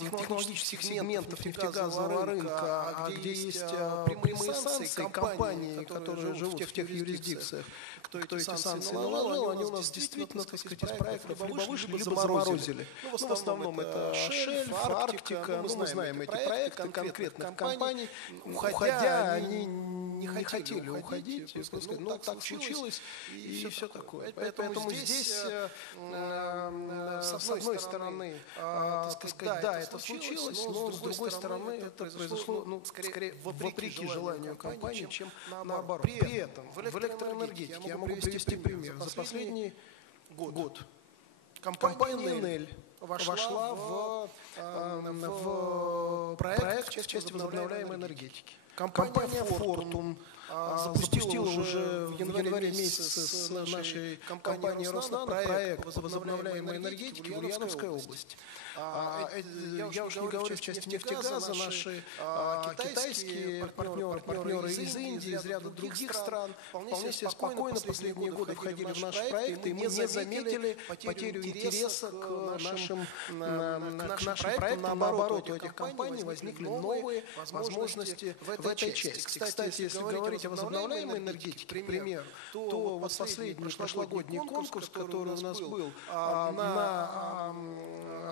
технологических сегментов нефтегазового рынка, где есть прямые санкции, компании, которые живут в тех юрисдикциях, кто эти санкции наложил, они у нас действительно, так сказать, из проектов либо вышли, либо заморозили. Ну, в основном это Шельф, Арктика, мы знаем эти проекты конкретных компаний. Уходя, они не хотели уходить, ну, так случилось, и все такое. Поэтому здесь, с одной стороны, так сказать, да, это случилось, но с другой стороны, это произошло, ну, скорее, вопреки желанию компании, чем наоборот. При этом в электроэнергетике я могу привести пример. За последний год компания Enel вошла в проект в части возобновляемой энергетики. Компания Fortum запустила уже в январе месяце с нашей компанией Роснано проект возобновляемой энергетики в Ульяновской области. Я уже не говорю в части нефтегаза, наши китайские партнеры из Индии, из ряда других стран вполне себе спокойно последние годы входили в наш проект, и мы не заметили потерю интереса к нашим проектам. Наоборот, у этих компаний возникли новые возможности в этой части. Кстати, если говорить о возобновляемой энергетике, к примеру, то вот последний прошлогодний конкурс, который у нас был на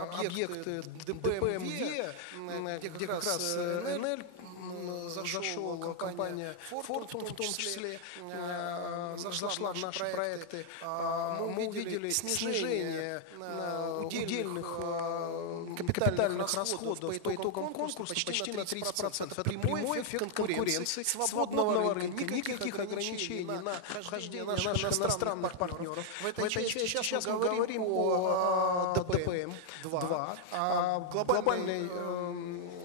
объекты ДПМ-2, где как раз Enel зашел, компания Fortum в том числе, зашла в наши проекты, мы увидели снижение удельных капитальных расходов по итогам конкурса почти на 30%. Это прямой эффект конкуренции свободного рынка, никаких ограничений на вхождение наших иностранных партнеров. В этой части сейчас мы говорим о ДПМ-2, о глобальной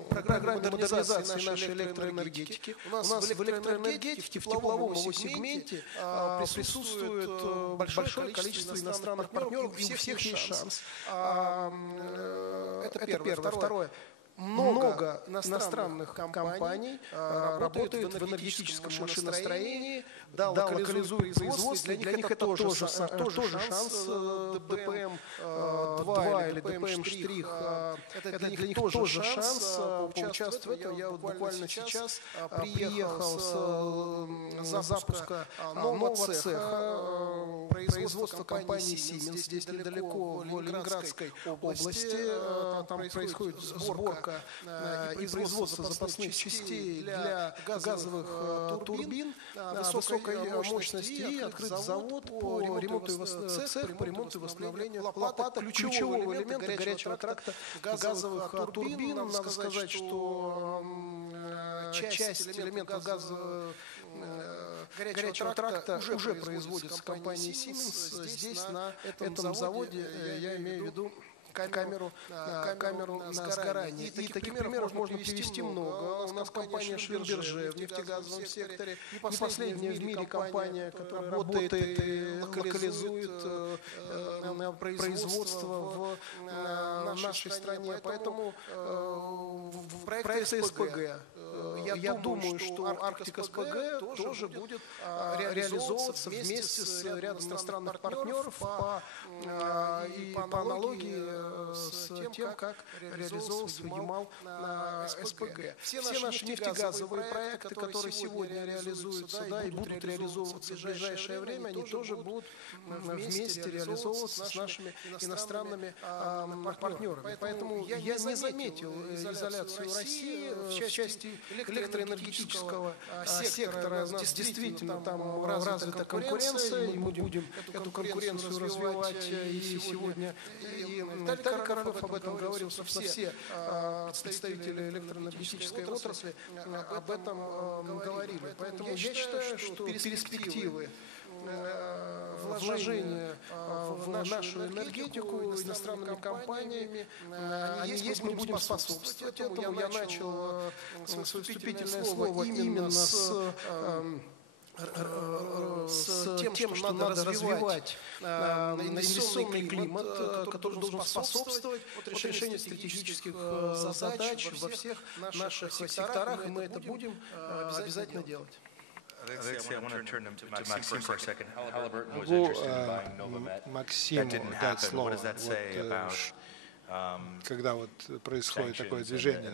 программе модернизации нашей электроэнергетики. У нас в электроэнергетике, в тепловом его сегменте присутствует большое количество иностранных партнеров, и у всех есть шанс. Это первое. Второе. Много иностранных компаний работают в энергетическом машиностроении, да, локализуют производство, для них это тоже шанс. ДПМ-2 или ДПМ-штрих, это для них тоже шанс поучаствовать в этом. Я вот буквально сейчас приехал с запуска нового цеха производство компании Siemens здесь недалеко, в Ленинградской области. Там происходит сборка и производство запасных частей для газовых турбин высокой мощности, и открыт завод по ремонту и цех по ремонту и восстановлению лопаток, ключевого элемента горячего тракта газовых турбин. Надо сказать, что часть элементов горячего тракта уже производится компанией Siemens. Здесь, на этом заводе, я имею в виду камеру на сгорание. И таких примеров можно привести много. У нас компания Шлюмберже в нефтегазовом секторе. Не последняя в мире компания, которая работает и локализует производство в нашей стране. Поэтому в проекте СПГ я думаю, что Арктика СПГ тоже будет реализовываться вместе с рядом иностранных партнеров и по аналогии с тем, как реализовывался Ямал на СПГ. Все наши нефтегазовые проекты, которые сегодня реализуются, и будут реализовываться в ближайшее время, они тоже будут вместе реализовываться с нашими иностранными партнерами. Поэтому я не заметил изоляцию России в части электроэнергетического сектора. У нас действительно там развита конкуренция, и мы будем эту конкуренцию развивать. И сегодня Виталий Королев об этом говорил, собственно, все представители электроэнергетической отрасли об этом говорили. Поэтому я считаю, что перспективы вложения в нашу энергетику иностранными компаниями, они есть, мы будем способствовать этому. Я начал свое вступительное слово именно с тем, что надо развивать инвестиционный климат, который должен способствовать решению стратегических задач во всех наших секторах, и мы это будем обязательно делать. Alexei, I want to turn to Maxime for a second. Halliburton was Могу interested in buying Novomet. Максиму That didn't дать happen. слово. What does that say about Когда вот происходит такое движение,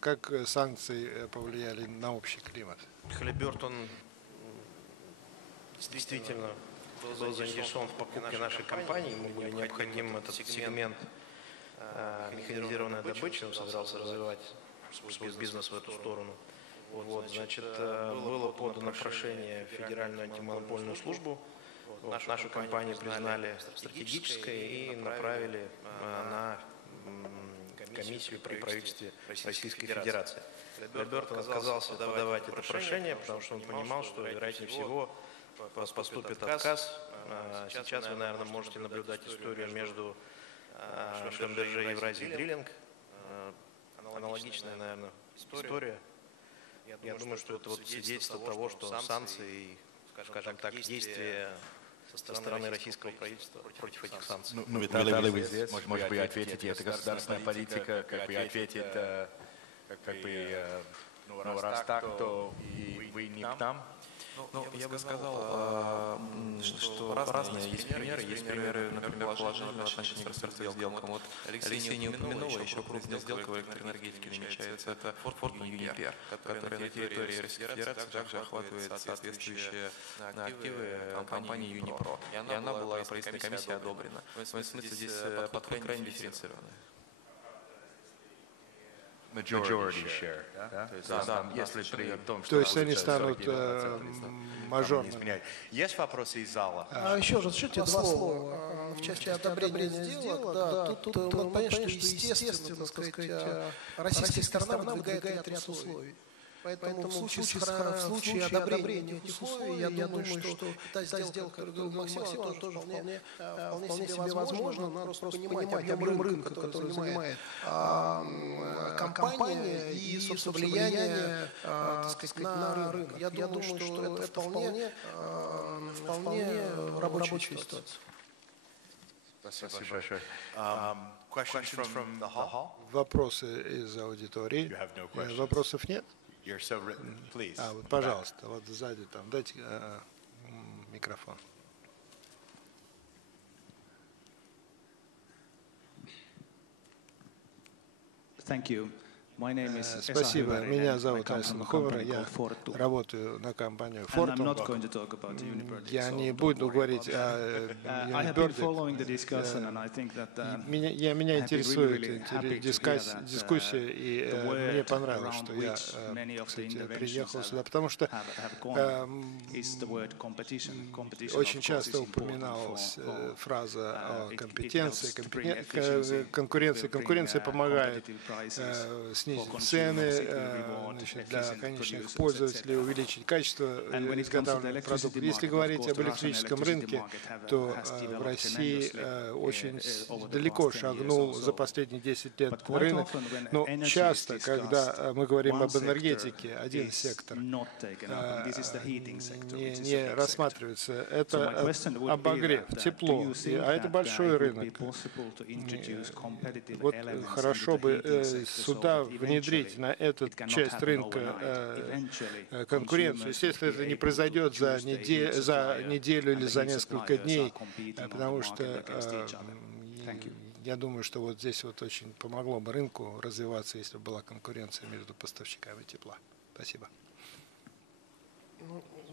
как санкции повлияли на общий климат? Halliburton действительно был заинтересован в покупке нашей компании. Ему был необходим этот сегмент механизированной добычи. Он собирался развивать свой бизнес в эту сторону. Вот, значит, было подано прошение в Федеральную антимонопольную службу. Нашу компанию признали стратегической и направили на комиссию при правительстве Российской Федерации. Halliburton отказался подавать это прошение, потому что он понимал, что, вероятнее всего, поступит отказ. Сейчас вы, наверное, можете наблюдать историю между Шлюмберже и Евразий Дриллинг. Аналогичная, наверное, история. Я думаю, что это вот свидетельство того, что санкции и, скажем так, действия со стороны российского правительства против этих санкций. Ну, Виталий, вы здесь, может быть, ответите, это государственная политика, как вы ответите, как бы, ну, раз так, то и вы не к нам. Ну, я бы сказал, что разные есть примеры. Есть примеры, например, положительного отношения к государственным сделкам. Вот Алексей не упомянул, еще крупная сделка в электроэнергетике намечается. Это Форт Юнипер, который на территории Российской Федерации также охватывает соответствующие активы компании Юнипро. И она была правительственной комиссией одобрена. В смысле, здесь подход крайне дифференцированный. Majority share, да? Да, если при том, что... То есть они станут мажорными. Есть вопросы из зала? Еще разрешите два слова в части одобрения сделок. Да, тут надо понять, что естественно, так сказать, российская сторона выдвигает ряд условий. Поэтому в случае одобрения этих условий, я думаю, что та сделка, которую Максим тоже вполне себе возможно. Надо просто понимать объем рынка, который занимает компания и, собственно, влияние, так сказать, на рынок. Я думаю, что это вполне рабочая ситуация. Спасибо большое. Questions from the hall? Вопросы из аудитории? Вопросов нет? You're so written, please. Вот, пожалуйста, вот сзади там, дайте микрофон. Thank you. Спасибо. Меня зовут Айсон Хувер. Я работаю на компанию Fortum. Я не буду говорить о Юниберде. Меня интересует дискуссия, и мне понравилось, что я приехал сюда, потому что очень часто упоминалась фраза о компетенции, конкуренции. Конкуренция помогает снизить цены для конечных пользователей, увеличить качество изготовленных продуктов. Если говорить об электрическом рынке, то в России очень далеко шагнул за последние 10 лет рынок. Но часто, когда мы говорим об энергетике, один сектор не рассматривается. Это обогрев, тепло, а это большой рынок. Вот хорошо бы сюда внедрить на эту часть рынка конкуренцию. Естественно, это не произойдет за неделю или за несколько дней, потому что я думаю, что вот здесь вот очень помогло бы рынку развиваться, если бы была конкуренция между поставщиками тепла. Спасибо.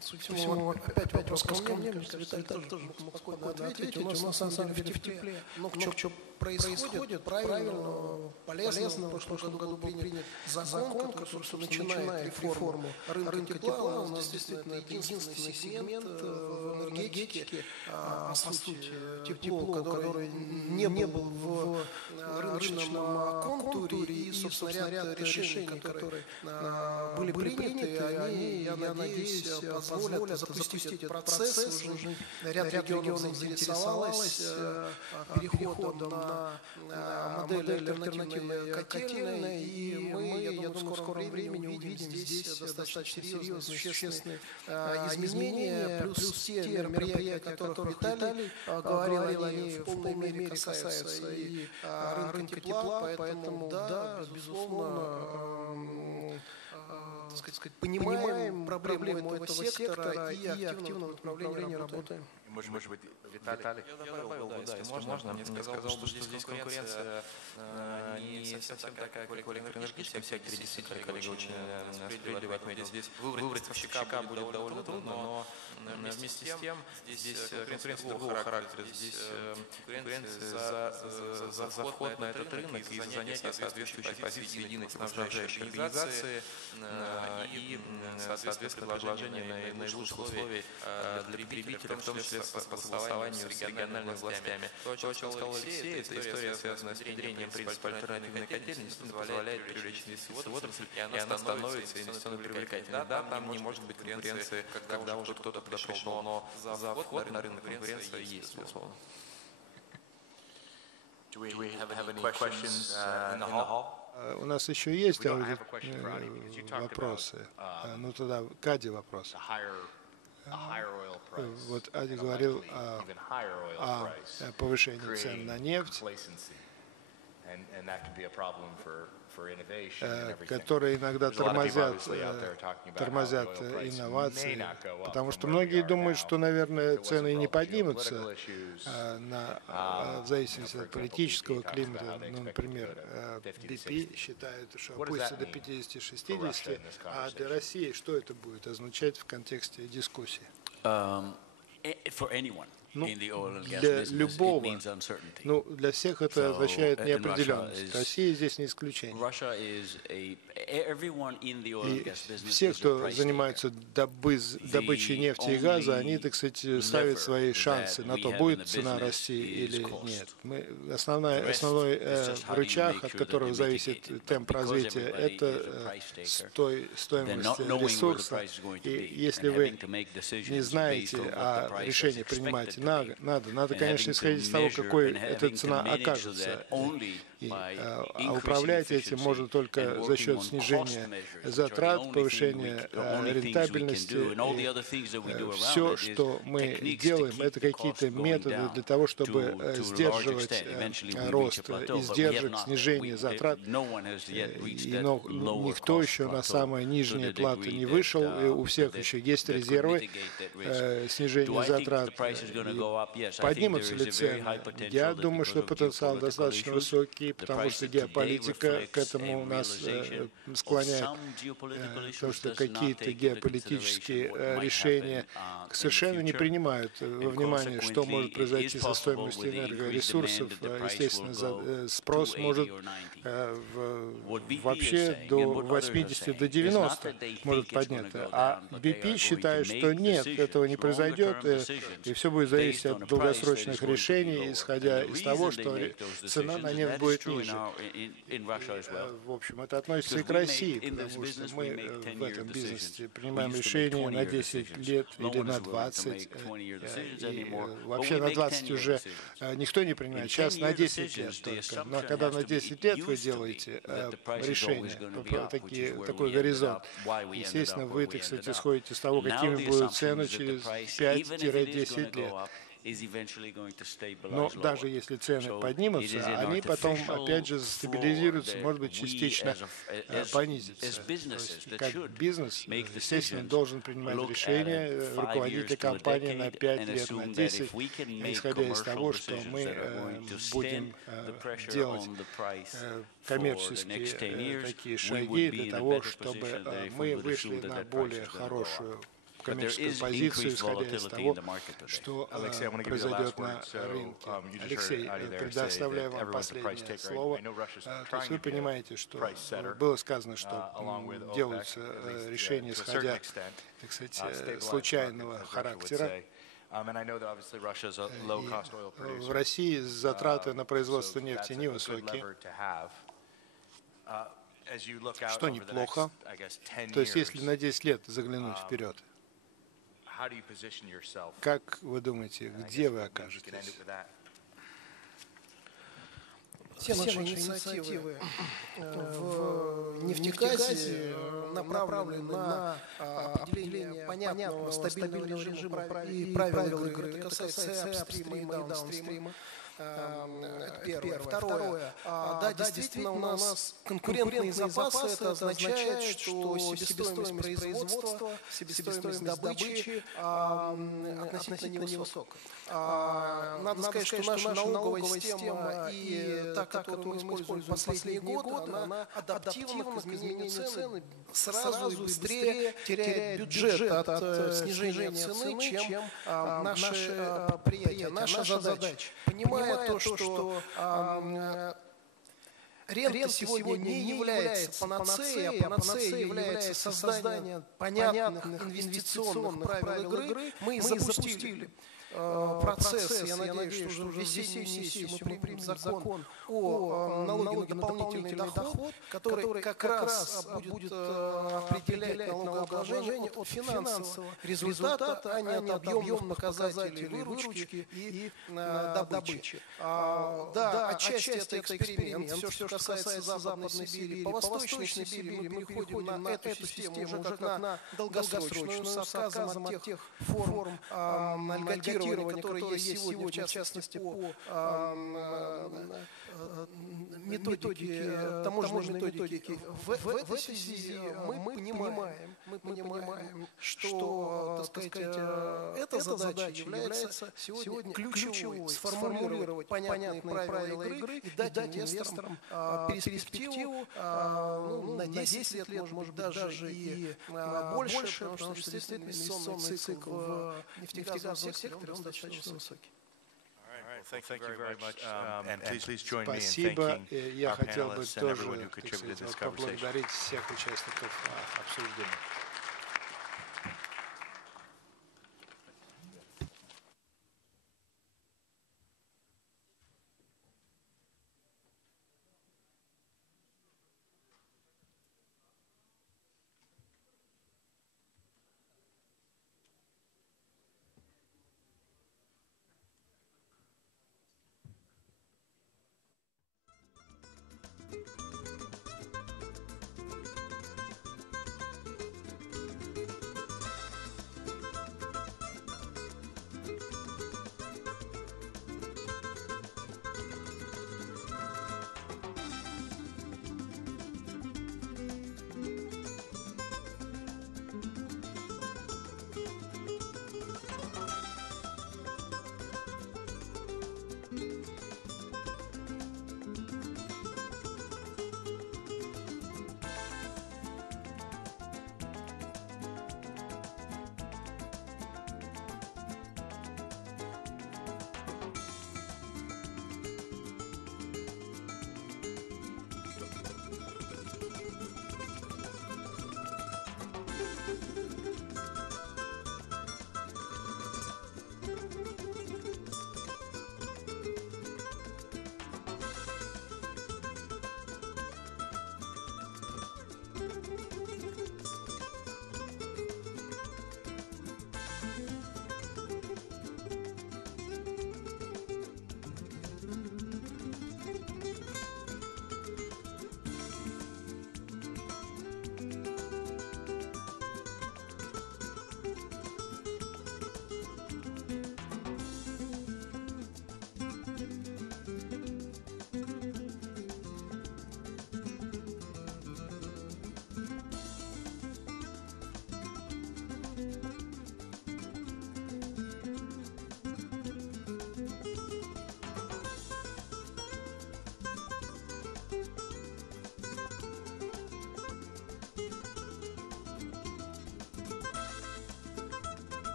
Всему опять вопрос ко мне, Виталий тоже мог спокойно ответить. У нас на самом деле в тепле. Но что происходит, правильно, полезно. В прошлом году был принят закон, который, собственно, начинает реформу рынка тепла. У нас действительно единственный сегмент в энергетике, по сути, тепло, который не был в рыночном контуре. И, собственно, ряд решений, которые были приняты, они, я надеюсь, позволят запустить этот процесс. Уже ряд регионов заинтересовалось переходом на модель альтернативной котельной, и мы, я думаю, в скором времени увидим здесь достаточно серьезные, существенные изменения, плюс те мероприятия, о которых Виталий говорил, они в полной мере касаются и рынка тепла, поэтому, да, безусловно, так сказать, понимаем проблему этого сектора и активно в направлении работаем. Может быть, Виталий? Я добавил, да, если можно. Мне сказал, что здесь конкуренция не совсем такая, как в электроэнергетическом секторе. Действительно, коллега очень справедливо отметил. Здесь выбрать поставщика будет довольно трудно, но вместе с тем здесь конкуренция другого характера. Здесь конкуренция за заход на этот рынок и за занятие соответствующей позиции единой снабжающей организации и, соответственно, предложение наилучших условий для потребителя, в том числе по согласованию с региональными властями. То, о чем сказал Алексей, это история, связанная с внедрением принципа альтернативной котельной, действительно позволяет привлечь инвестиции в отрасль, и она становится инвестиционно привлекательной. Да, там не может быть конкуренции, когда уже кто-то пришел, но за вход на рынок конкуренция есть, безусловно. У нас еще есть вопросы. Ну тогда Кади вопрос. Вот Ади говорил о повышении цен на нефть, которые иногда тормозят инновации, потому что многие думают, что, наверное, цены не поднимутся в зависимости от политического климата. Ну, например, BP считает, что опустится до 50-60, а для России что это будет означать в контексте дискуссии? Ну, для любого, ну, для всех это означает неопределенность. Россия здесь не исключение. И все, кто занимается добычей нефти и газа, они, так сказать, ставят свои шансы на то, будет цена расти или нет. Основной рычаг, от которого зависит темп развития, это стоимость ресурса. И если вы не знаете, а решение принимаете надо, конечно, исходить из того, какой эта цена окажется. А управлять этим можно только за счет снижения затрат, повышения рентабельности. Все, что мы делаем, это какие-то методы для того, чтобы сдерживать рост и сдерживать снижение затрат. Но никто еще на самые нижние платы не вышел, и у всех еще есть резервы снижения затрат. Поднимутся ли цены? Я думаю, что потенциал достаточно высокий. России, потому что геополитика к этому нас склоняет. То, что какие-то геополитические решения совершенно не принимают во внимание, что может произойти со стоимостью энергоресурсов. Естественно, спрос может вообще до 80, до 90 может подняться. А BP считает, что нет, этого не произойдет, и все будет зависеть от долгосрочных решений, исходя из того, что цена на нефть будет ниже. В общем, это относится и к России, потому что мы в этом бизнесе принимаем решения на 10 лет или на 20. И вообще на 20 уже никто не принимает, сейчас на 10 лет только. Но когда на 10 лет вы делаете решение, такой горизонт, естественно, вы, так сказать, исходите из того, какими будут цены через 5-10 лет. Но даже если цены поднимутся, они потом опять же стабилизируются, может быть, частично понизятся. То есть, как бизнес, естественно, должен принимать решения, руководитель компании на 5 лет, на 10, исходя из того, что мы будем делать коммерческие такие шаги для того, чтобы мы вышли на более хорошую коммерческую позицию, исходя из того, что произойдет на рынке. Алексей, предоставляю вам последнее слово. То есть вы понимаете, что было сказано, что делаются решения, исходя, так сказать, случайного характера. В России затраты на производство нефти невысокие, что неплохо. То есть если на 10 лет заглянуть вперед, как вы думаете, где вы окажетесь? Все наши инициативы в нефтегазе направлены на определение понятного стабильного режима и правил игры. Это касается и апстрима, и даунстрима. Это первое. Второе. Да, действительно, у нас конкурентные запасы. Это означает, что себестоимость производства, себестоимость добычи относительно невысокая. Надо сказать, что наша налоговая система и та, которую мы используем последние годы, она адаптирована к изменению цены, сразу и быстрее теряет бюджет от снижения цены, чем наши предприятия. Наша задача, понимая то, что рента сегодня не является панацеей, а панацеей является создание понятных инвестиционных правил игры, мы и запустили процесс, я надеюсь, что уже в весеннюю сессию мы примем закон о налоге на дополнительный доход, который как раз будет определять налогообложение от финансового результата, а не от объемных показателей выручки и добычи. Да, отчасти это эксперимент. Все, что касается Западной Сибири, по Восточной Сибири мы переходим на эту систему уже как на долгосрочную, с отказом от тех форм льготирования, которые есть сегодня, в частности, по методике, таможенной методике. В этой связи мы понимаем, что, так сказать, эта задача является сегодня ключевой, сформулировать понятные правила игры и дать инвесторам перспективу на 10 лет, может быть, даже и больше, потому что, естественно, инвестиционный цикл в нефтегазовом секторе, он достаточно высокий. Спасибо. Я хотел бы тоже, так сказать, поблагодарить всех участников обсуждения.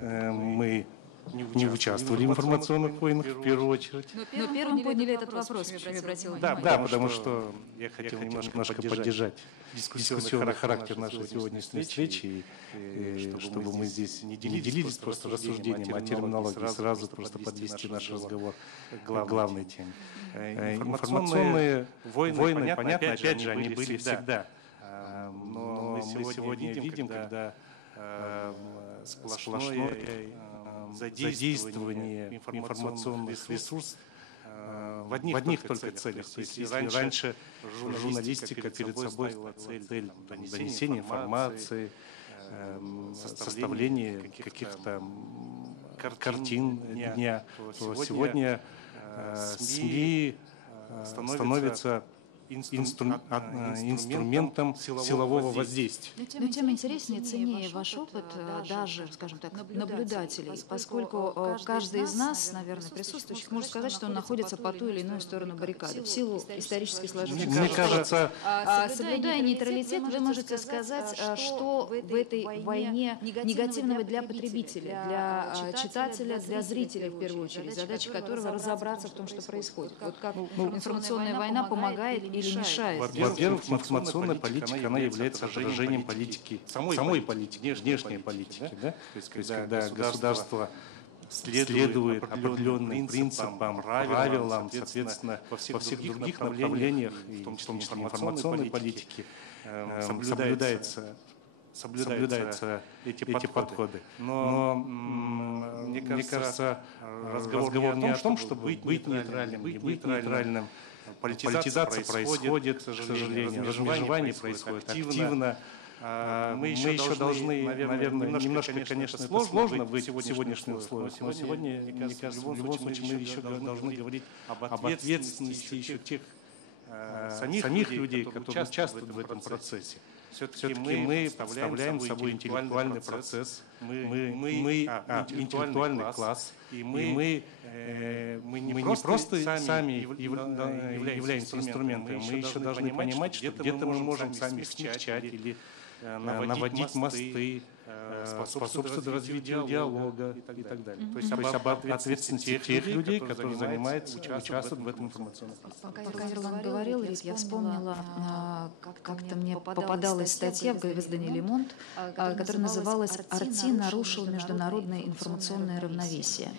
мы не участвовали в информационных войнах в первую очередь. Но первым подняли этот вопрос, почему я обратила внимание. Да, потому что я хотел немножко поддержать дискуссионный характер нашей сегодняшней встречи, и чтобы мы здесь не делились просто рассуждением о терминологии, сразу просто подвести наш разговор к главной теме. Информационные войны, понятно, опять же, они были всегда. Но мы сегодня видим, когда сплошное задействование информационных ресурсов в одних только целях. То есть если раньше журналистика перед собой ставила цель донесения информации, составления каких-то картин дня, то сегодня СМИ становятся инструментом силового воздействия. Но тем интереснее, ценнее ваш опыт, даже, скажем так, наблюдателей, поскольку каждый из нас, наверное, присутствующих, может сказать, что он находится по ту или иную сторону баррикады, в силу исторически сложившихся. Мне кажется, соблюдая нейтралитет, вы можете сказать, что в этой войне негативного для потребителя, для читателя, для зрителя, в первую очередь, задача которого разобраться в том, что происходит. Вот как информационная война помогает или мешает? Во-первых, информационная политика, она является отражением политики, самой политики, внешней политики. Да? То есть, когда государство следует определенным принципам, правилам, соответственно, во всех других направлениях, в том числе информационной политики, соблюдаются эти подходы. Но мне кажется, разговор не о том, чтобы быть нейтральным. Политизация происходит, к сожалению, размежевание происходит активно. Мы еще должны, наверное, немножко, конечно, сложно в сегодняшних условиях, но сегодня, мне кажется, в любом случае мы еще должны говорить об ответственности еще тех самих людей, которые участвуют в этом процессе. Все-таки мы представляем собой интеллектуальный процесс, интеллектуальный класс, и мы не просто сами являемся инструментами, мы еще должны понимать, что где-то мы можем сами смягчать или наводить мосты, способствовать развитию диалога и так далее. То есть об ответственности тех людей, которые участвуют в этом информационном процессе. Пока Ерлан говорил, я вспомнила, как-то мне попадалась статья в издании «Le Monde», которая называлась «Арти нарушил международное информационное равновесие».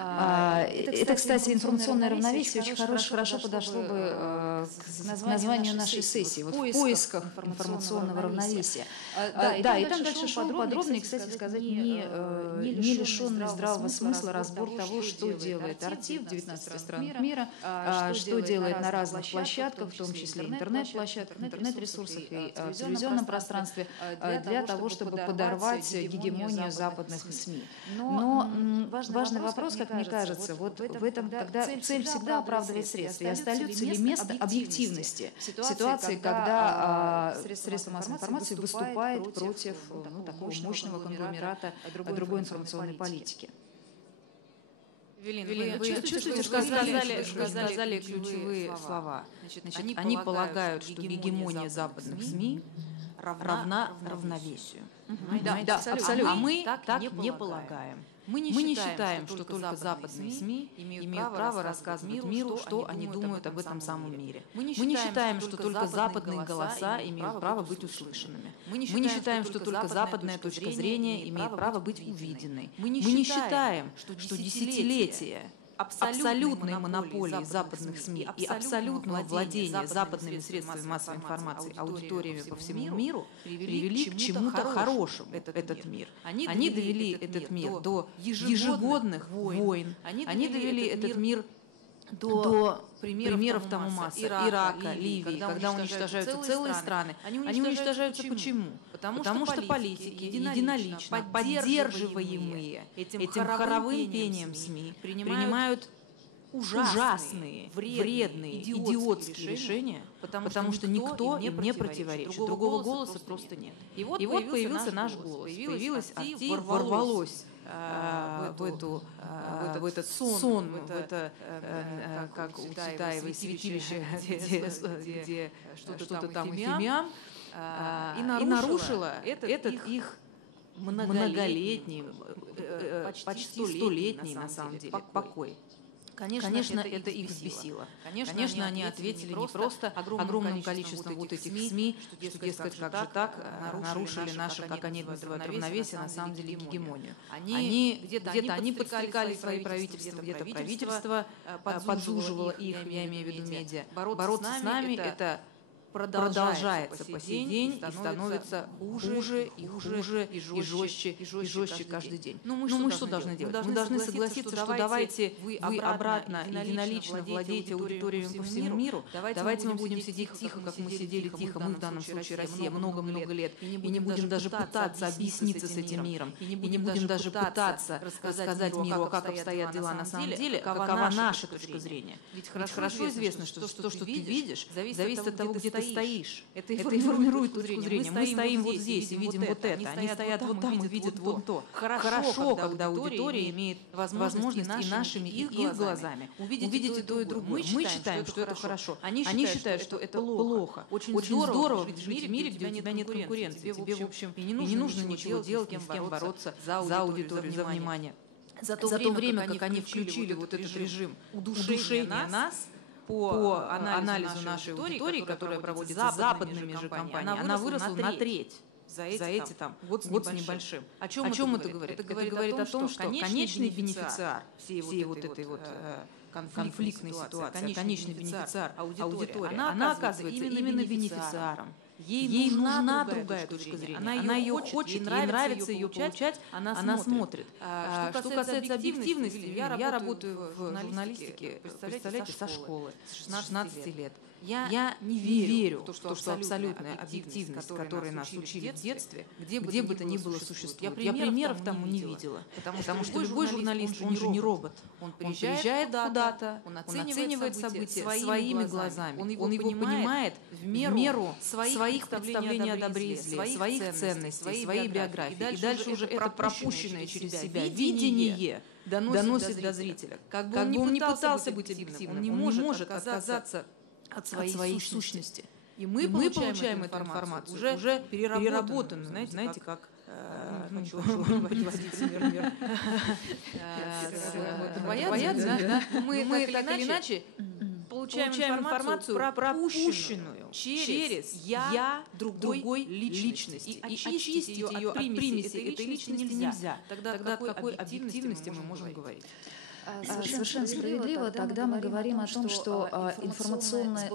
Это, кстати, информационное равновесие очень хорошо подошло бы к названию нашей сессии, вот в поисках информационного равновесия. Да, и там дальше шел подробный, кстати сказать, не лишенный здравого смысла разбор того, что делает Арти в 19 странах мира, что делает на разных площадках, в том числе интернет-площадках, интернет-ресурсах и в телевизионном пространстве, для того, чтобы подорвать гегемонию западных СМИ. Но важный вопрос, как мне кажется, вот в этом, когда цель всегда оправдывает средства, и остается ли место объективности в ситуации, когда средства массовой информации выступает против такого мощного конгломерата другой информационной политики. Вы чувствуете, что сказали ключевые слова? Значит, они полагают, что гегемония западных СМИ равна равновесию. Да, абсолютно. А мы так не полагаем. Мы не считаем, что только западные СМИ имеют право рассказывать миру, что они думают об этом самом мире. Мы не считаем, что только западные голоса имеют право быть услышанными. Мы не считаем, что только западная точка зрения имеет право быть увиденной. Мы не считаем, что десятилетия абсолютной монополии западных СМИ и абсолютного владения западными средствами массовой информации аудиториями по всему миру привели к чему-то хорошему этот мир. Они довели этот мир до ежегодных войн, они довели этот мир до примеров тому масса. Ирака, Ливии, когда уничтожаются целые страны. Они уничтожаются почему? Потому что политики единолично поддерживаемые этим хоровым пением СМИ принимают ужасные, вредные, идиотские решения, потому что никто им не противоречит. Другого голоса просто нет. И вот появился наш голос. Появилась Арти, ворвалось в этот сон, как у Цветаевой святилище, где что-то там эфемиам, и нарушила этот их многолетний, почти столетний, на самом деле, покой. Конечно, это их взбесило. Конечно, они ответили не просто огромным количеством вот этих СМИ, что, дескать, как же так, нарушили наше, как они называют, равновесие, на самом деле гегемонию. Где-то они подстрекали свои правительства, где-то правительство подзуживало их, я имею в виду медиа. Бороться с нами – это продолжается по сей день и становится хуже и хуже и жестче каждый день. Ну мы что должны делать? Мы должны согласиться, что давайте вы обратно единолично владеете аудиториями по всему миру, давайте мы будем сидеть тихо, как мы сидели тихо, мы в данном случае Россия, много-много лет, и не будем даже пытаться объясниться с этим миром, и не будем даже пытаться рассказать миру, как обстоят дела на самом деле, какова наша точка зрения. Ведь хорошо известно, что то, что ты видишь, зависит от того, где ты стоишь. Это и формирует точку зрения. Мы стоим вот здесь и видим вот это. Они стоят вот там и видят вот то. Хорошо, когда аудитория имеет возможность и нашими, и их глазами увидеть и то, и другое. Мы считаем, что это хорошо. Они считают, что это плохо. Очень здорово жить в мире, где у тебя нет конкуренции. Тебе, в общем, и не нужно ничего делать, ни с кем бороться за аудиторию, за внимание. За то время, как они включили вот этот режим удушения нас, по анализу нашей аудитории, которая проводится западными же компаниями, она выросла на треть за эти там год с небольшим. О чем это говорит? Это говорит о том, что конечный бенефициар всей вот этой вот конфликтной ситуации, конечный бенефициар аудитории, она оказывается именно бенефициаром. Ей нужна другая точка зрения. Она ее хочет, ей нравится ее получать, она смотрит. Что касается объективности, я работаю в журналистике, представляете, со школы, с 16 лет. Я не верю в то, что абсолютная объективность, которой нас учили в детстве, где бы то ни было существует. Я примеров тому не видела. Потому что любой журналист, он же не робот. Он приезжает куда-то, он оценивает события своими глазами. Он его понимает в меру своих представлений о добре и зле, своих ценностей, своей биографии. И дальше уже это пропущенное через себя видение доносит до зрителя. Как бы он не пытался быть объективным, он не может отказаться от своей сущности. И мы получаем эту информацию уже переработанную, знаете, как хочу приводить пример. Мы так или иначе получаем информацию пропущенную через «я» другой личности. И очистить ее от примеси этой личности нельзя. Тогда о какой объективности мы можем говорить? Совершенно справедливо. Тогда мы говорим о том, что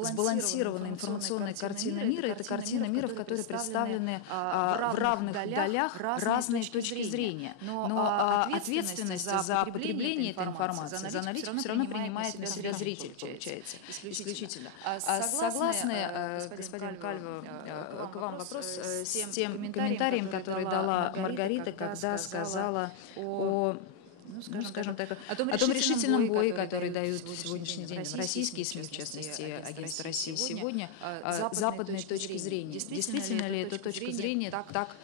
сбалансированная информационная картина мира – это картина мира, в которой представлены в равных долях разные точки зрения. Но ответственность за потребление этой информации, за аналитику все равно принимает на себя зритель, получается, исключительно. Согласны, господин Кальво, к вам вопрос с тем комментарием, который дала Маргарита, когда сказала о скажем так, о том решительном бое, который дают в сегодняшний день российские СМИ, в частности, Агентство России сегодня, западной точки зрения. Действительно ли эта точка зрения так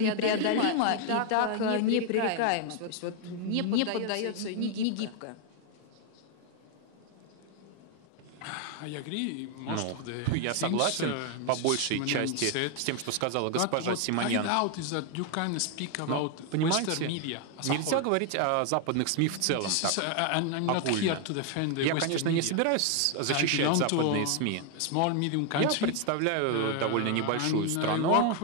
непреодолима и так непререкаема, то есть вот не поддается, не гибко? Ну, я согласен по большей части с тем, что сказала госпожа Симоньян. Но, понимаете, нельзя говорить о западных СМИ в целом так огульно. Я, конечно, не собираюсь защищать западные СМИ. Я представляю довольно небольшую страну,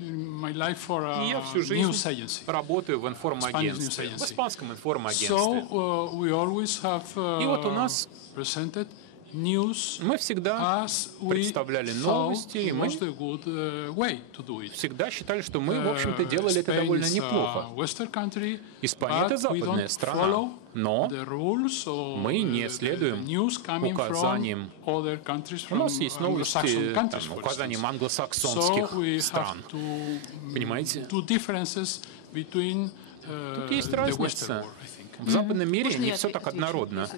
и я всю жизнь работаю в информагентстве, в испанском информагентстве. И вот у нас мы всегда представляли новости, и мы всегда считали, что мы, в общем-то, делали это довольно неплохо. Испания — это западная страна, но мы не следуем указаниям. У нас есть новости, указаниям англосаксонских стран. Понимаете? Тут есть разница. В западном мире не все так однородно.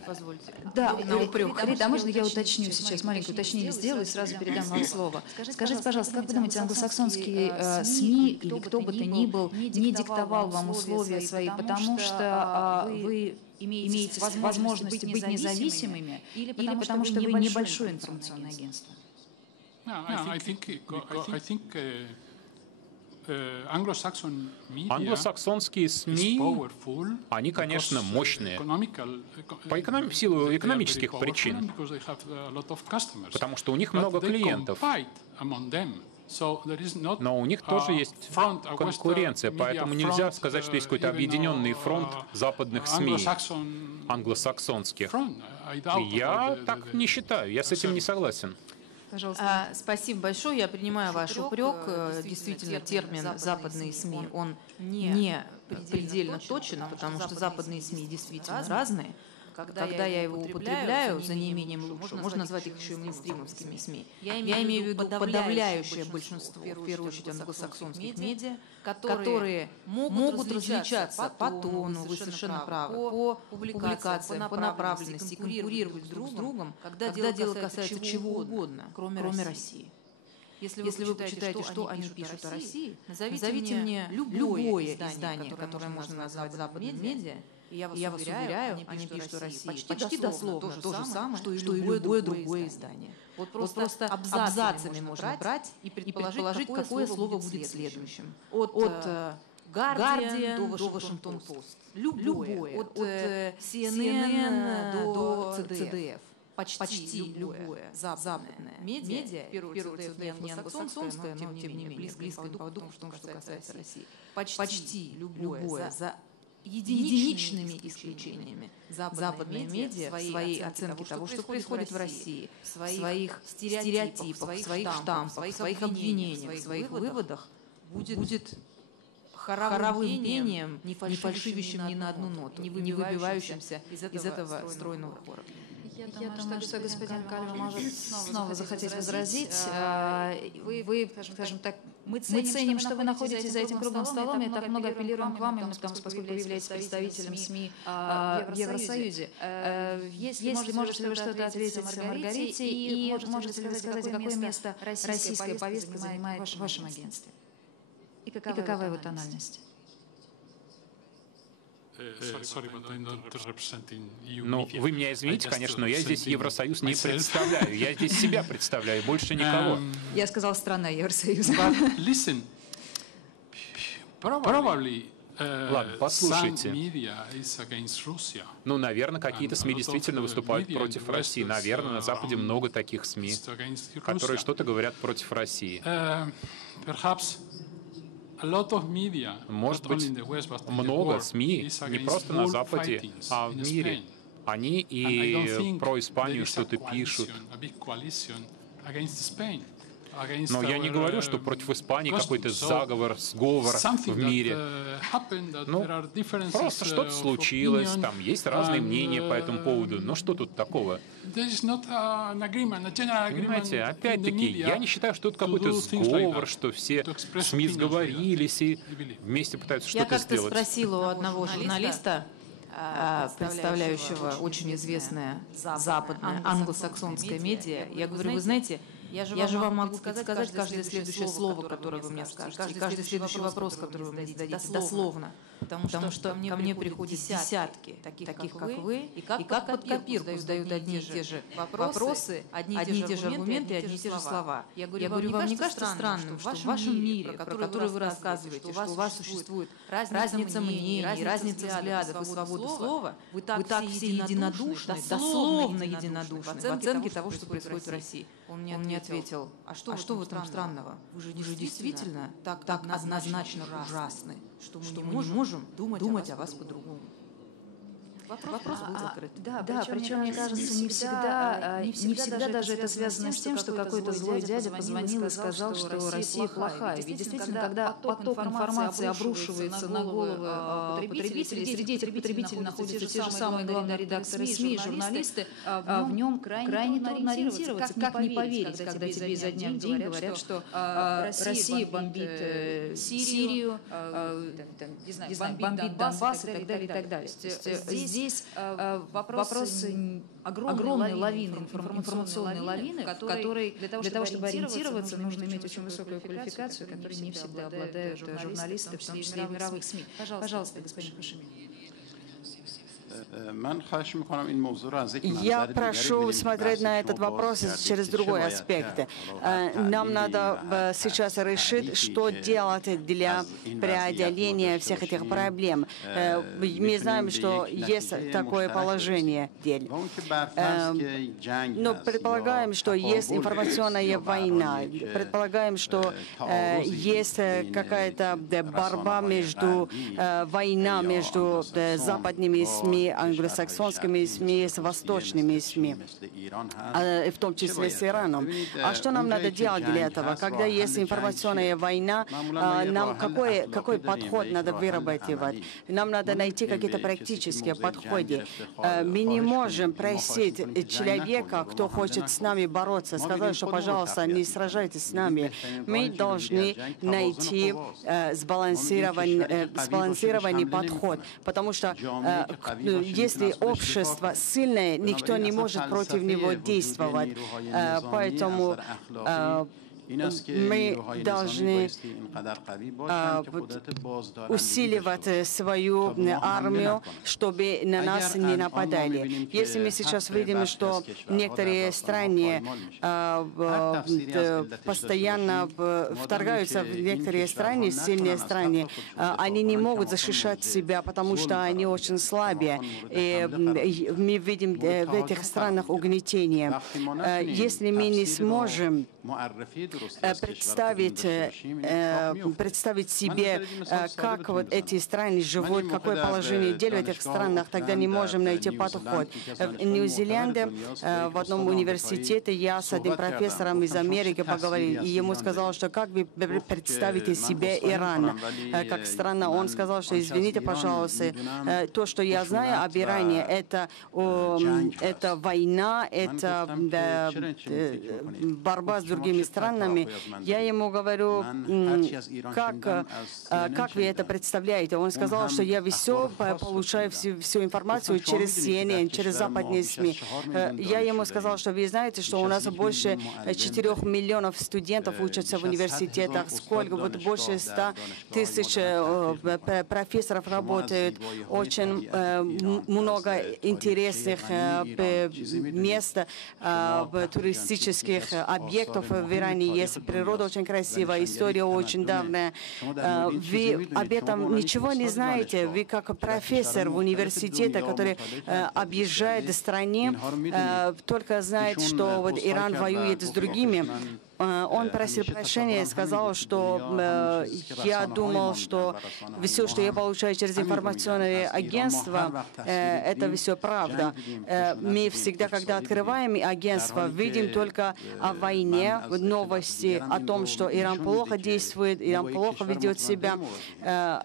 Да, Рита, а можно я уточню сейчас, маленькое уточнение сделаю и сразу передам вам слово. Скажите, пожалуйста, как вы думаете, англосаксонские СМИ или кто бы то ни был не диктовал вам условия свои, потому что вы имеете возможность быть независимыми или потому что вы небольшое информационное агентство? Англосаксонские СМИ, они, конечно, мощные в силу экономических причин, потому что у них много клиентов. Но у них тоже есть конкуренция, поэтому нельзя сказать, что есть какой-то объединенный фронт западных СМИ, англосаксонских. Я так не считаю, я с этим не согласен. Спасибо большое. Я принимаю ваш упрек. Действительно, термин «западные СМИ», он не предельно точен, потому что западные СМИ действительно разные. Когда я его употребляю, за неимением лучшего, можно назвать их еще и мейнстримовскими СМИ. Я имею в виду подавляющее большинство, в первую очередь англосаксонских медиа, которые могут различаться по тону, вы совершенно правы, по публикациям, по направленности, конкурировать друг с другом, когда дело касается чего угодно, кроме России. Если вы считаете, что они пишут о России, назовите мне любое издание, которое можно назвать западным медиа, и я вас уверяю, они пишут о России почти дословно то же самое, что и любое другое издание. Вот просто абзацами можно брать и предположить, какое слово будет следующим. От Guardian до Washington-Post. Любое. От CNN до CDF. Почти любое западное медиа, в первую очередь не англосаксонское, но тем не менее близкое по духу, что касается России. Почти любое, за единичными исключениями, западные медиа в своей оценке того, что происходит в России, в своих стереотипах, в своих штампах, в своих обвинениях, в своих выводах будет хоровым пением, не фальшивящим ни на одну ноту, не выбивающимся из этого стройного хора. Я думаю, что господин Кальва может снова захотеть возразить. Вы, скажем так, мы ценим, что вы находитесь за этим круглым столом, и так много апеллируем к вам, именно потому что поскольку вы являетесь представителем СМИ в Евросоюзе. Если можете вы что-то ответить о Маргарите, и можете ли вы сказать, какое место российская повестка занимает в вашем агентстве? И какова его тональность? Ну, вы меня извините, конечно, но я здесь Евросоюз не представляю. Я здесь себя представляю, больше никого. Я сказал страна Евросоюза. Ладно, послушайте. Ну, наверное, какие-то СМИ действительно выступают против России. Наверное, на Западе много таких СМИ, которые что-то говорят против России. Может быть, много СМИ, не просто на Западе, а в мире. Они и про Испанию что-то пишут. Но я не говорю, что против Испании какой-то заговор, сговор в мире. Ну, просто что-то случилось, там есть разные мнения по этому поводу. Но что тут такого? Понимаете, опять-таки, я не считаю, что это какой-то сговор, что все СМИ сговорились и вместе пытаются что-то сделать. Я как-то спросила у одного журналиста, представляющего очень известное западное англосаксонское медиа, я говорю, вы знаете, я же вам могу подсказать каждое следующее слово, которое вы мне скажете, и каждый следующий вопрос, который вы мне зададите, дословно. Потому что ко мне приходят десятки таких, как вы, и как под копирку задают одни и те же вопросы, одни и те же аргументы и одни и те же слова. Я говорю, вам не кажется странным, что в вашем мире, про который вы рассказываете, что у вас существует разница мнений, разница взглядов и свобода слова, вы так все единодушны, дословно единодушны в оценке того, что происходит в России? Он мне ответил, а что в этом странного? Вы же действительно так однозначно ужасны, что мы не можем думать о вас по-другому. Вопрос был закрыт. Да, причем, мне кажется, не всегда даже это связано с тем, что какой-то злой дядя позвонил и сказал, что Россия плохая. Ведь действительно, когда поток информации обрушивается на головы потребителей, среди этих потребителей находятся те же самые главные редакторы СМИ и журналисты, в нем крайне трудно ориентироваться. Как не поверить, когда тебе изо дня в день говорят, что Россия бомбит Сирию, бомбит Донбасс и так далее, и так далее. Здесь вопросы огромной лавины, информационной лавины, в которой для того, чтобы ориентироваться, нужно иметь очень высокую квалификацию, которой не всегда обладают журналисты, в том числе и в мировых СМИ. Пожалуйста, господин Хашими. Я прошу смотреть на этот вопрос через другой аспект. Нам надо сейчас решить, что делать для преодоления всех этих проблем. Мы знаем, что есть такое положение. Но предполагаем, что есть информационная война. Предполагаем, что есть какая-то борьба война между западными СМИ, англосаксонскими СМИ, с восточными СМИ, в том числе с Ираном. А что нам надо делать для этого? Когда есть информационная война, нам какой подход надо вырабатывать? Нам надо найти какие-то практические подходы. Мы не можем просить человека, кто хочет с нами бороться, сказать, что, пожалуйста, не сражайтесь с нами. Мы должны найти сбалансированный подход, потому что если общество сильное, никто не может против него действовать. Поэтому мы должны усиливать свою армию, чтобы на нас не нападали. Если мы сейчас видим, что некоторые страны постоянно вторгаются в некоторые страны, сильные страны, они не могут защищать себя, потому что они очень слабые. И мы видим в этих странах угнетение. Если мы не сможем представить себе, как вот эти страны живут, какое положение дел в этих странах, тогда не можем найти подход. В Нью-Зеланде в одном университете я с одним профессором из Америки поговорил, и ему сказал, что как вы представите себе Иран как страна. Он сказал, что извините, пожалуйста, то, что я знаю об Иране, это война, это борьба с другими странами. Я ему говорю, как вы это представляете? Он сказал, что я получаю всю информацию через CNN, через западные СМИ. Я ему сказал, что вы знаете, что у нас больше 4 миллионов студентов учатся в университетах, больше 100 тысяч профессоров работают, очень много интересных мест, туристических объектов в Иране есть. Природа очень красивая, история очень давняя. Вы об этом ничего не знаете. Вы как профессор в университете, который объезжает страны, только знает, что вот Иран воюет с другими. Он просил прощения и сказал, что я думал, что все, что я получаю через информационное агентство, это все правда. Мы всегда, когда открываем агентство, видим только о войне, новости о том, что Иран плохо действует, Иран плохо ведет себя. Я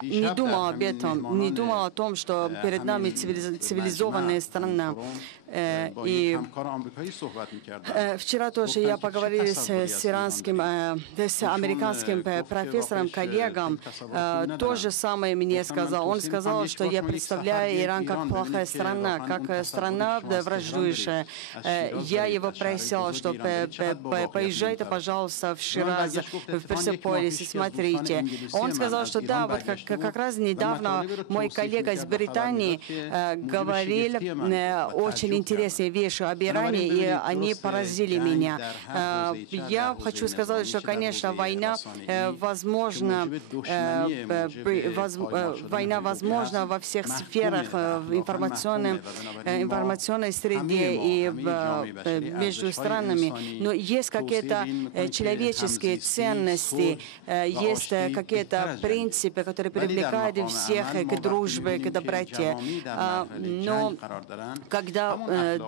не думал об этом, не думал о том, что перед нами цивилизованная страна. И вчера тоже я поговорила с американским профессором, коллегом, то же самое мне сказал. Он сказал, что я представляю Иран как плохая страна, как страна враждующая. Я его просила, что поезжайте, пожалуйста, в Шираз, в Персеполис, и смотрите. Он сказал, что да, вот как раз недавно мой коллега из Британии говорил очень интересные вещи об Иране, и они поразили меня. Я хочу сказать, что, конечно, война возможна во всех сферах, в информационной среде и между странами, но есть какие-то человеческие ценности, есть какие-то принципы, которые привлекают всех к дружбе, к доброте. Но когда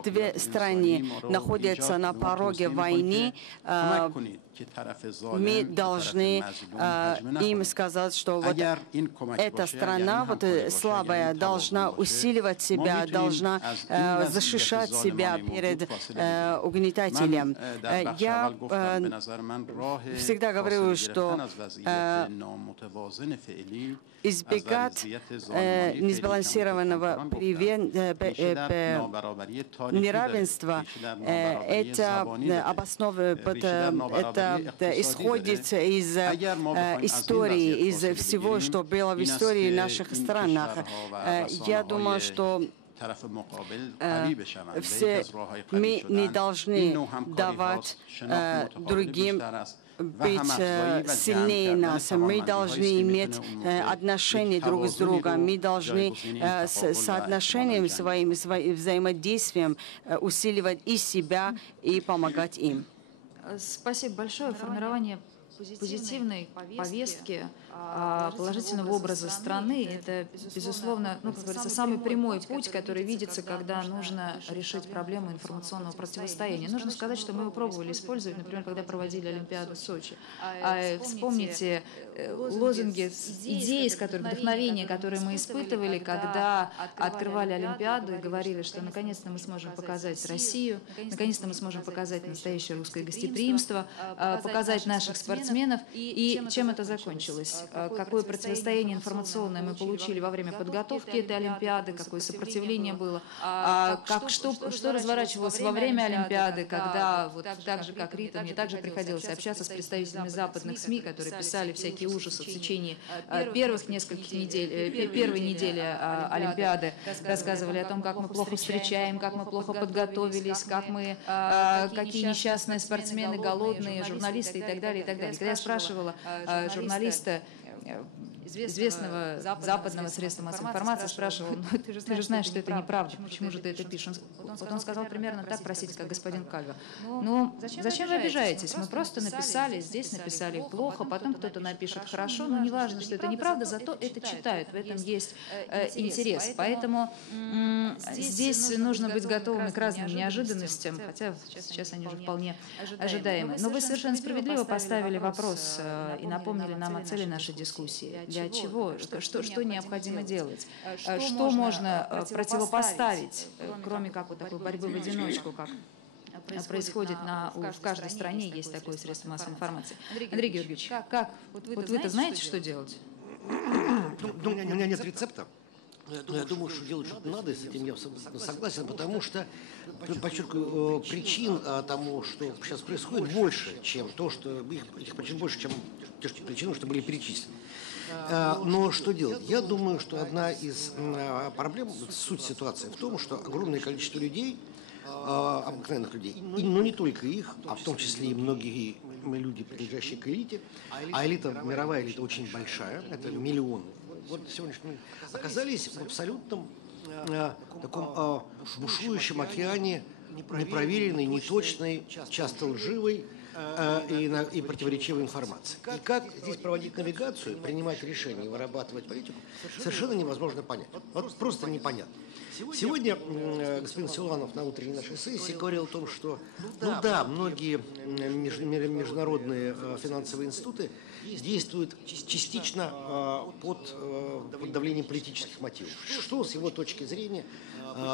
две страны находятся на пороге войны, мы должны им сказать, что вот эта страна, вот слабая, должна усиливать себя, должна защищать себя перед угнетателем. Я всегда говорю, что избегать несбалансированного неравенства, это исходит из истории, из всего, что было в истории наших странах. Я думаю, что мы не должны давать другим быть сильнее нас. Мы должны иметь отношения друг с другом. Мы должны с соотношением своим взаимодействием усиливать и себя, и помогать им. Спасибо большое. Формирование позитивной повестки, положительного образа страны – это, безусловно, как говорится, самый прямой путь, который видится, когда нужно решить проблему информационного противостояния. Нужно сказать, что мы его пробовали использовать, например, когда проводили Олимпиаду в Сочи. Вспомните лозунги, идеи, вдохновение, которые мы испытывали, когда открывали Олимпиаду и говорили, что наконец-то мы сможем показать Россию, наконец-то мы сможем показать настоящее русское гостеприимство, показать наших спортсменов. И чем это закончилось? Какое противостояние информационное мы получили во время подготовки этой Олимпиады, какое сопротивление было, что разворачивалось во время Олимпиады, когда вот так же, как Рита, мне также приходилось общаться с представителями западных СМИ, которые писали всякие ужасы в течение первых нескольких недель, первой недели Олимпиады, рассказывали о том, как мы плохо встречаем, как мы плохо подготовились, какие несчастные спортсмены, голодные, журналисты и так далее, и так далее. Когда я спрашивала журналиста, известного западного средства массовой информации, спрашивал: ну, ты же знаешь, что это неправда, почему же ты это пишешь? Вот он сказал примерно так, простите, как господин Кальва: ну, зачем вы обижаетесь? Мы просто написали, здесь написали плохо, потом кто-то напишет хорошо, но неважно, что это неправда, зато это читают, в этом есть интерес. Поэтому здесь нужно быть готовыми к разным неожиданностям, хотя сейчас они уже вполне ожидаемы. Но вы совершенно справедливо поставили вопрос и напомнили нам о цели нашей дискуссии. Для чего? Что необходимо делать? Что можно противопоставить, кроме как вот такой борьбы в одиночку, как происходит в каждой стране, есть такое средство массовой информации. Андрей Георгиевич, вот вы-то знаете, что делать? У меня нет рецепта. Но я думаю, что делать что-то надо, и с этим я согласен, потому что, подчеркиваю, причин тому, что сейчас происходит, больше, чем то, что их причин больше, чем те причины, что были перечислены. Но что делать? Я думаю, что одна из проблем, суть ситуации в том, что огромное количество людей, обыкновенных людей, но не только их, а в том числе и многие люди, принадлежащие к элите, а элита, мировая элита очень большая, это миллионы, вот сегодняшние оказались в абсолютном таком бушующем океане непроверенной, неточной, часто лживой и противоречивой информации. И как здесь проводить навигацию, принимать решения и вырабатывать политику, совершенно невозможно понять. Вот просто непонятно. Сегодня господин Силуанов на утренней нашей сессии говорил о том, что, многие международные финансовые институты действуют частично под давлением политических мотивов, что с его точки зрения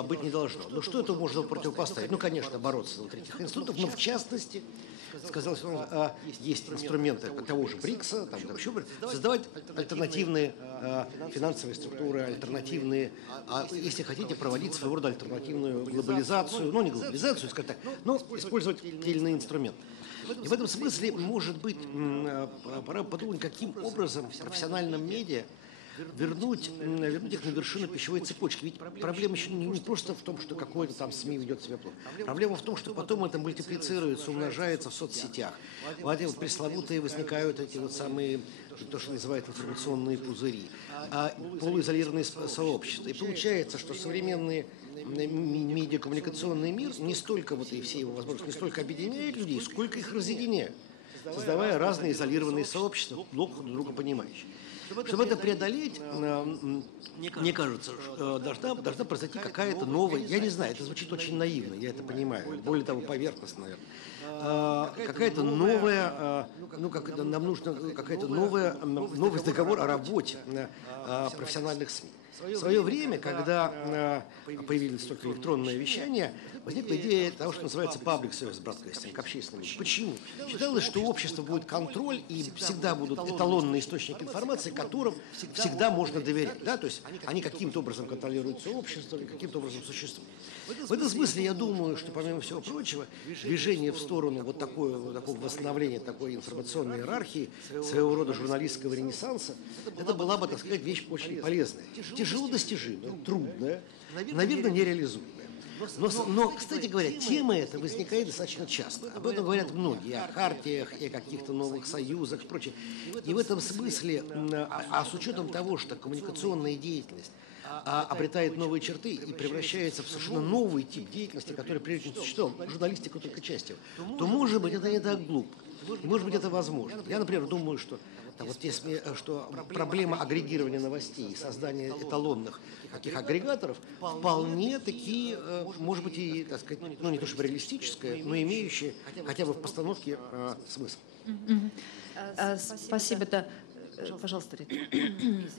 быть не должно. Но что это можно противопоставить? Ну, конечно, бороться внутри этих институтов, но в частности, сказал, что есть инструменты того же БРИКСа, еще создавать альтернативные финансовые структуры, альтернативные, если хотите, проводить своего рода альтернативную глобализацию, не глобализацию, скажем так, но использовать те или иные инструменты. И в этом смысле, может быть, пора подумать, каким образом в профессиональном медиа вернуть их на вершину пищевой цепочки. Ведь проблема еще не просто в том, что какой-то там СМИ ведет себя плохо. Проблема в том, что потом это мультиплицируется, умножается в соцсетях. Вот эти вот пресловутые возникают эти вот самые, то, что называют информационные пузыри, полуизолированные сообщества. И получается, что современные медиакоммуникационный мир не столько, вот и все его возможности, не столько объединяет людей, сколько их разъединяет, создавая разные изолированные сообщества, плохо друг друга понимающие. Чтобы это преодолеть, мне кажется, должна произойти какая-то новая, я не знаю, это звучит очень наивно, я это понимаю, более того, поверхностно, наверное, какая-то новая, нам нужно какая-то новый договор о работе профессиональных СМИ. В свое время, когда появилось только электронное вещание, возникла идея того, что называется public service broadcasting, общественным. Почему? Считалось, что у общества будет контроль и всегда будут эталонные источники информации, которым всегда можно доверять. Да? То есть они каким-то образом контролируются обществом и каким-то образом существуют. В этом смысле я думаю, что, помимо всего прочего, движение в сторону вот такого восстановления такой информационной иерархии, своего рода журналистского ренессанса, это была бы, так сказать, вещь очень полезная. Тяжело достижимая, трудная, наверное, нереализуемая. Но, кстати говоря, тема эта возникает достаточно часто. Об этом говорят многие, о хартиях, и о каких-то новых союзах и прочее. И в этом смысле, а с учетом того, что коммуникационная деятельность обретает новые черты и превращается в совершенно новый тип деятельности, который прежде не существовал, журналистика только частью, то, может быть, это не так глупо. И, может быть, это возможно. Я, например, думаю, что проблема агрегирования новостей, создания эталонных таких агрегаторов вполне такие, может быть, и, так сказать, не то чтобы реалистическое, но имеющее хотя бы в постановке смысл. Спасибо. Пожалуйста, Рита.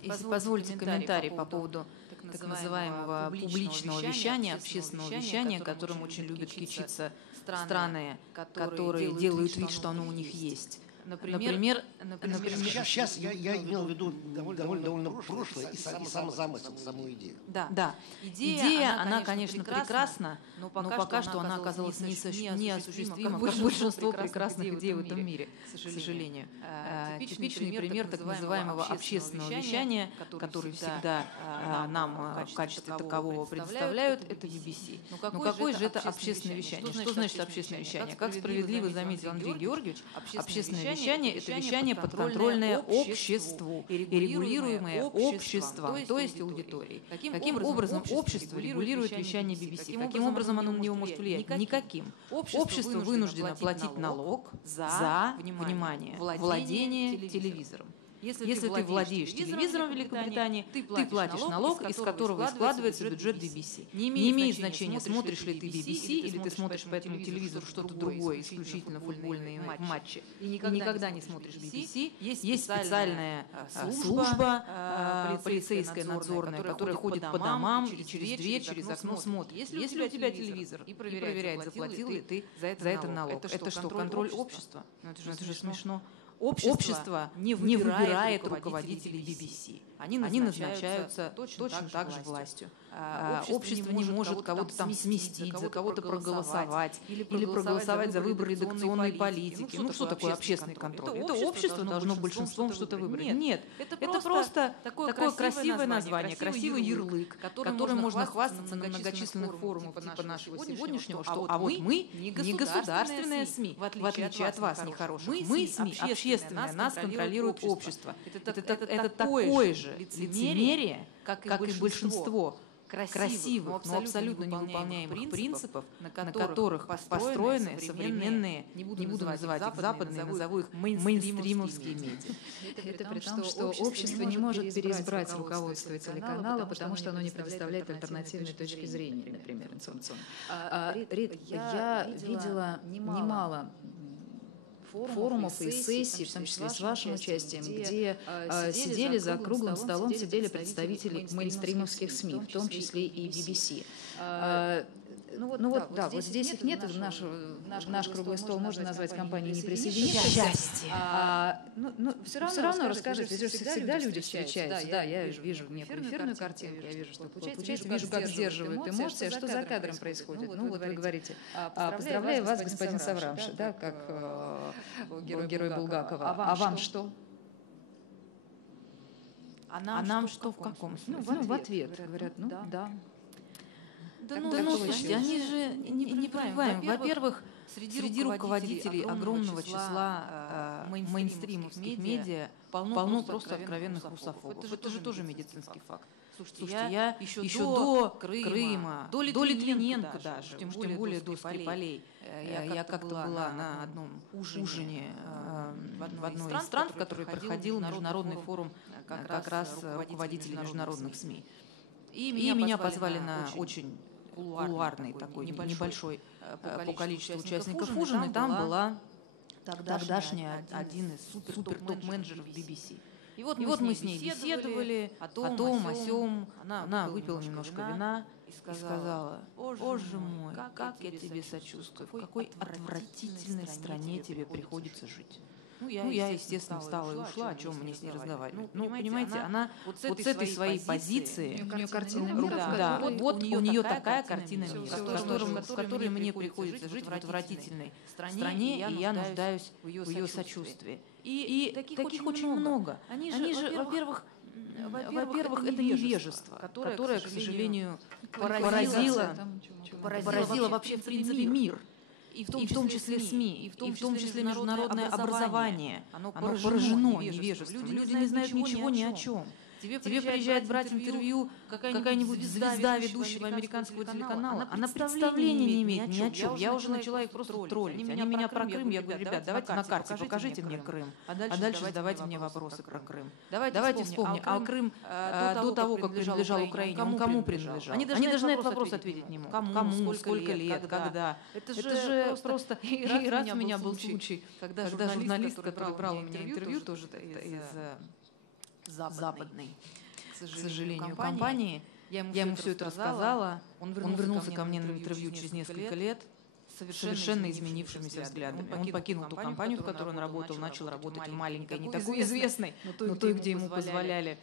Если позволите комментарий по поводу так называемого публичного вещания, общественного вещания, которым очень любят кичиться страны, которые делают вид, что оно у них есть. Например, сейчас я имел в виду довольно прошлое и сам замысел, саму идею. Да. Идея, она, конечно, прекрасна, но пока что она оказалась неосуществима, как большинство прекрасных идей в этом мире, к сожалению. Типичный пример так называемого общественного вещания, который всегда нам в качестве такового представляют, это BBC. Но какое же это общественное вещание? Что значит общественное вещание? Как справедливо заметил Андрей Георгиевич, общественное вещание – это вещание подконтрольное обществу и регулируемое обществом, то есть аудиторией. Каким образом общество регулирует вещание BBC? Каким образом оно на него может влиять? Никаким. Общество вынуждено платить налог за, внимание, владение телевизором. Если ты владеешь телевизором в Великобритании, ты платишь налог, из которого складывается бюджет BBC. Не имеет значения, смотришь ли ты BBC или ты смотришь по этому телевизору что-то другое, исключительно футбольные матчи. И никогда не смотришь BBC. Есть специальная служба полицейская, надзорная, которая ходит по домам и через дверь, через окно смотрит. Если у тебя телевизор и проверяет, заплатил ли ты за это налог. Это что, контроль общества? Это же смешно. Общество не выбирает руководителей BBC. Они назначаются точно так же властью. Общество не может кого-то там сместить, за кого-то проголосовать или проголосовать за выбор редакционной политики. Ну что такое общественный контроль? Это общество должно большинством что-то выбрать. Нет, это просто такое красивое название, красивый ярлык, которым можно хвастаться на многочисленных форумах типа нашего сегодняшнего, что а вот мы не государственные СМИ, в отличие от вас, нехороших. Мы СМИ общественные, нас контролирует общество. Это такое же лицемерие, как и большинство красивых, но абсолютно невыполняемых принципов, на которых построены современные, не буду называть их западные, назову их мейнстримовские медиа. Это при том, что общество не может переизбрать руководство телеканала, потому что оно не предоставляет альтернативной точки зрения, например, информационной. Рит, я видела немало форумов и сессий, в том числе с вашим участием, где сидели за круглым столом, сидели представители мейнстримовских СМИ, в том числе и BBC. Вот здесь их нет, наш круглый стол можно назвать компанией «Не присоединившихся». Все равно расскажите, здесь всегда люди встречаются. Да, я вижу некую эфирную картинку, я вижу, что получается, вижу, как сдерживают эмоции, а что за кадром происходит. Ну вот вы говорите, поздравляю вас, господин Саврамши, да, как герой Булгакова. А вам что? А нам что в каком смысле? В ответ. Говорят, да. Слушайте, они же не понимаем. Во-первых, среди руководителей огромного числа мейнстримовских медиа полно просто откровенных русофобов. Это же тоже медицинский факт. Слушайте, я еще до Крыма, до Литвиненко даже, тем более до Скрипалей, я как-то была на одном ужине в одной из стран, в которой проходил международный форум как раз руководителей международных СМИ. И меня позвали на очень кулуарный такой небольшой по количеству участников ужин, и там была тогдашняя один из супер-топ-менеджеров BBC. И вот мы с ней беседовали о том, о сём. Она выпила немножко вина и сказала: «Боже мой, как я тебе сочувствую, в какой отвратительной стране тебе приходится жить». Ну, я, естественно, встала и ушла, о чем мне с ней разговаривать. Ну, понимаете, она вот с этой своей позиции... У нее картина мира, да, вот у нее такая картина мира, в которой мне приходится жить в отвратительной стране, и я нуждаюсь в ее сочувствии. И таких очень много. Они же, во-первых, это невежество, которое, к сожалению, поразило вообще, в принципе, мир. И в том числе СМИ, и в том числе международное образование. Оно поражено невежеством. Люди не знают ничего ни о чем. Тебе приезжает брать интервью какая-нибудь звезда ведущего американского телеканала. Она представления не имеет ни о чем. Я уже начала их просто троллить. Они меня про Крым, я говорю: ребят, давайте на карте покажите мне Крым, а дальше задавайте мне вопросы про Крым. Давайте вспомним, а Крым до того, как принадлежал Украине, он кому принадлежал? Они должны на этот вопрос ответить не могут. Кому, сколько лет, когда? Это же просто... И раз у меня был случай, когда журналист, который брал у меня интервью, тоже из западной, к сожалению, компании. Я ему все это рассказала. Он вернулся ко мне на интервью через несколько лет совершенно изменившимися взглядами. Он покинул ту компанию, в которой он работал, начал работать в маленькой, не такой известной, но той, где ему позволяли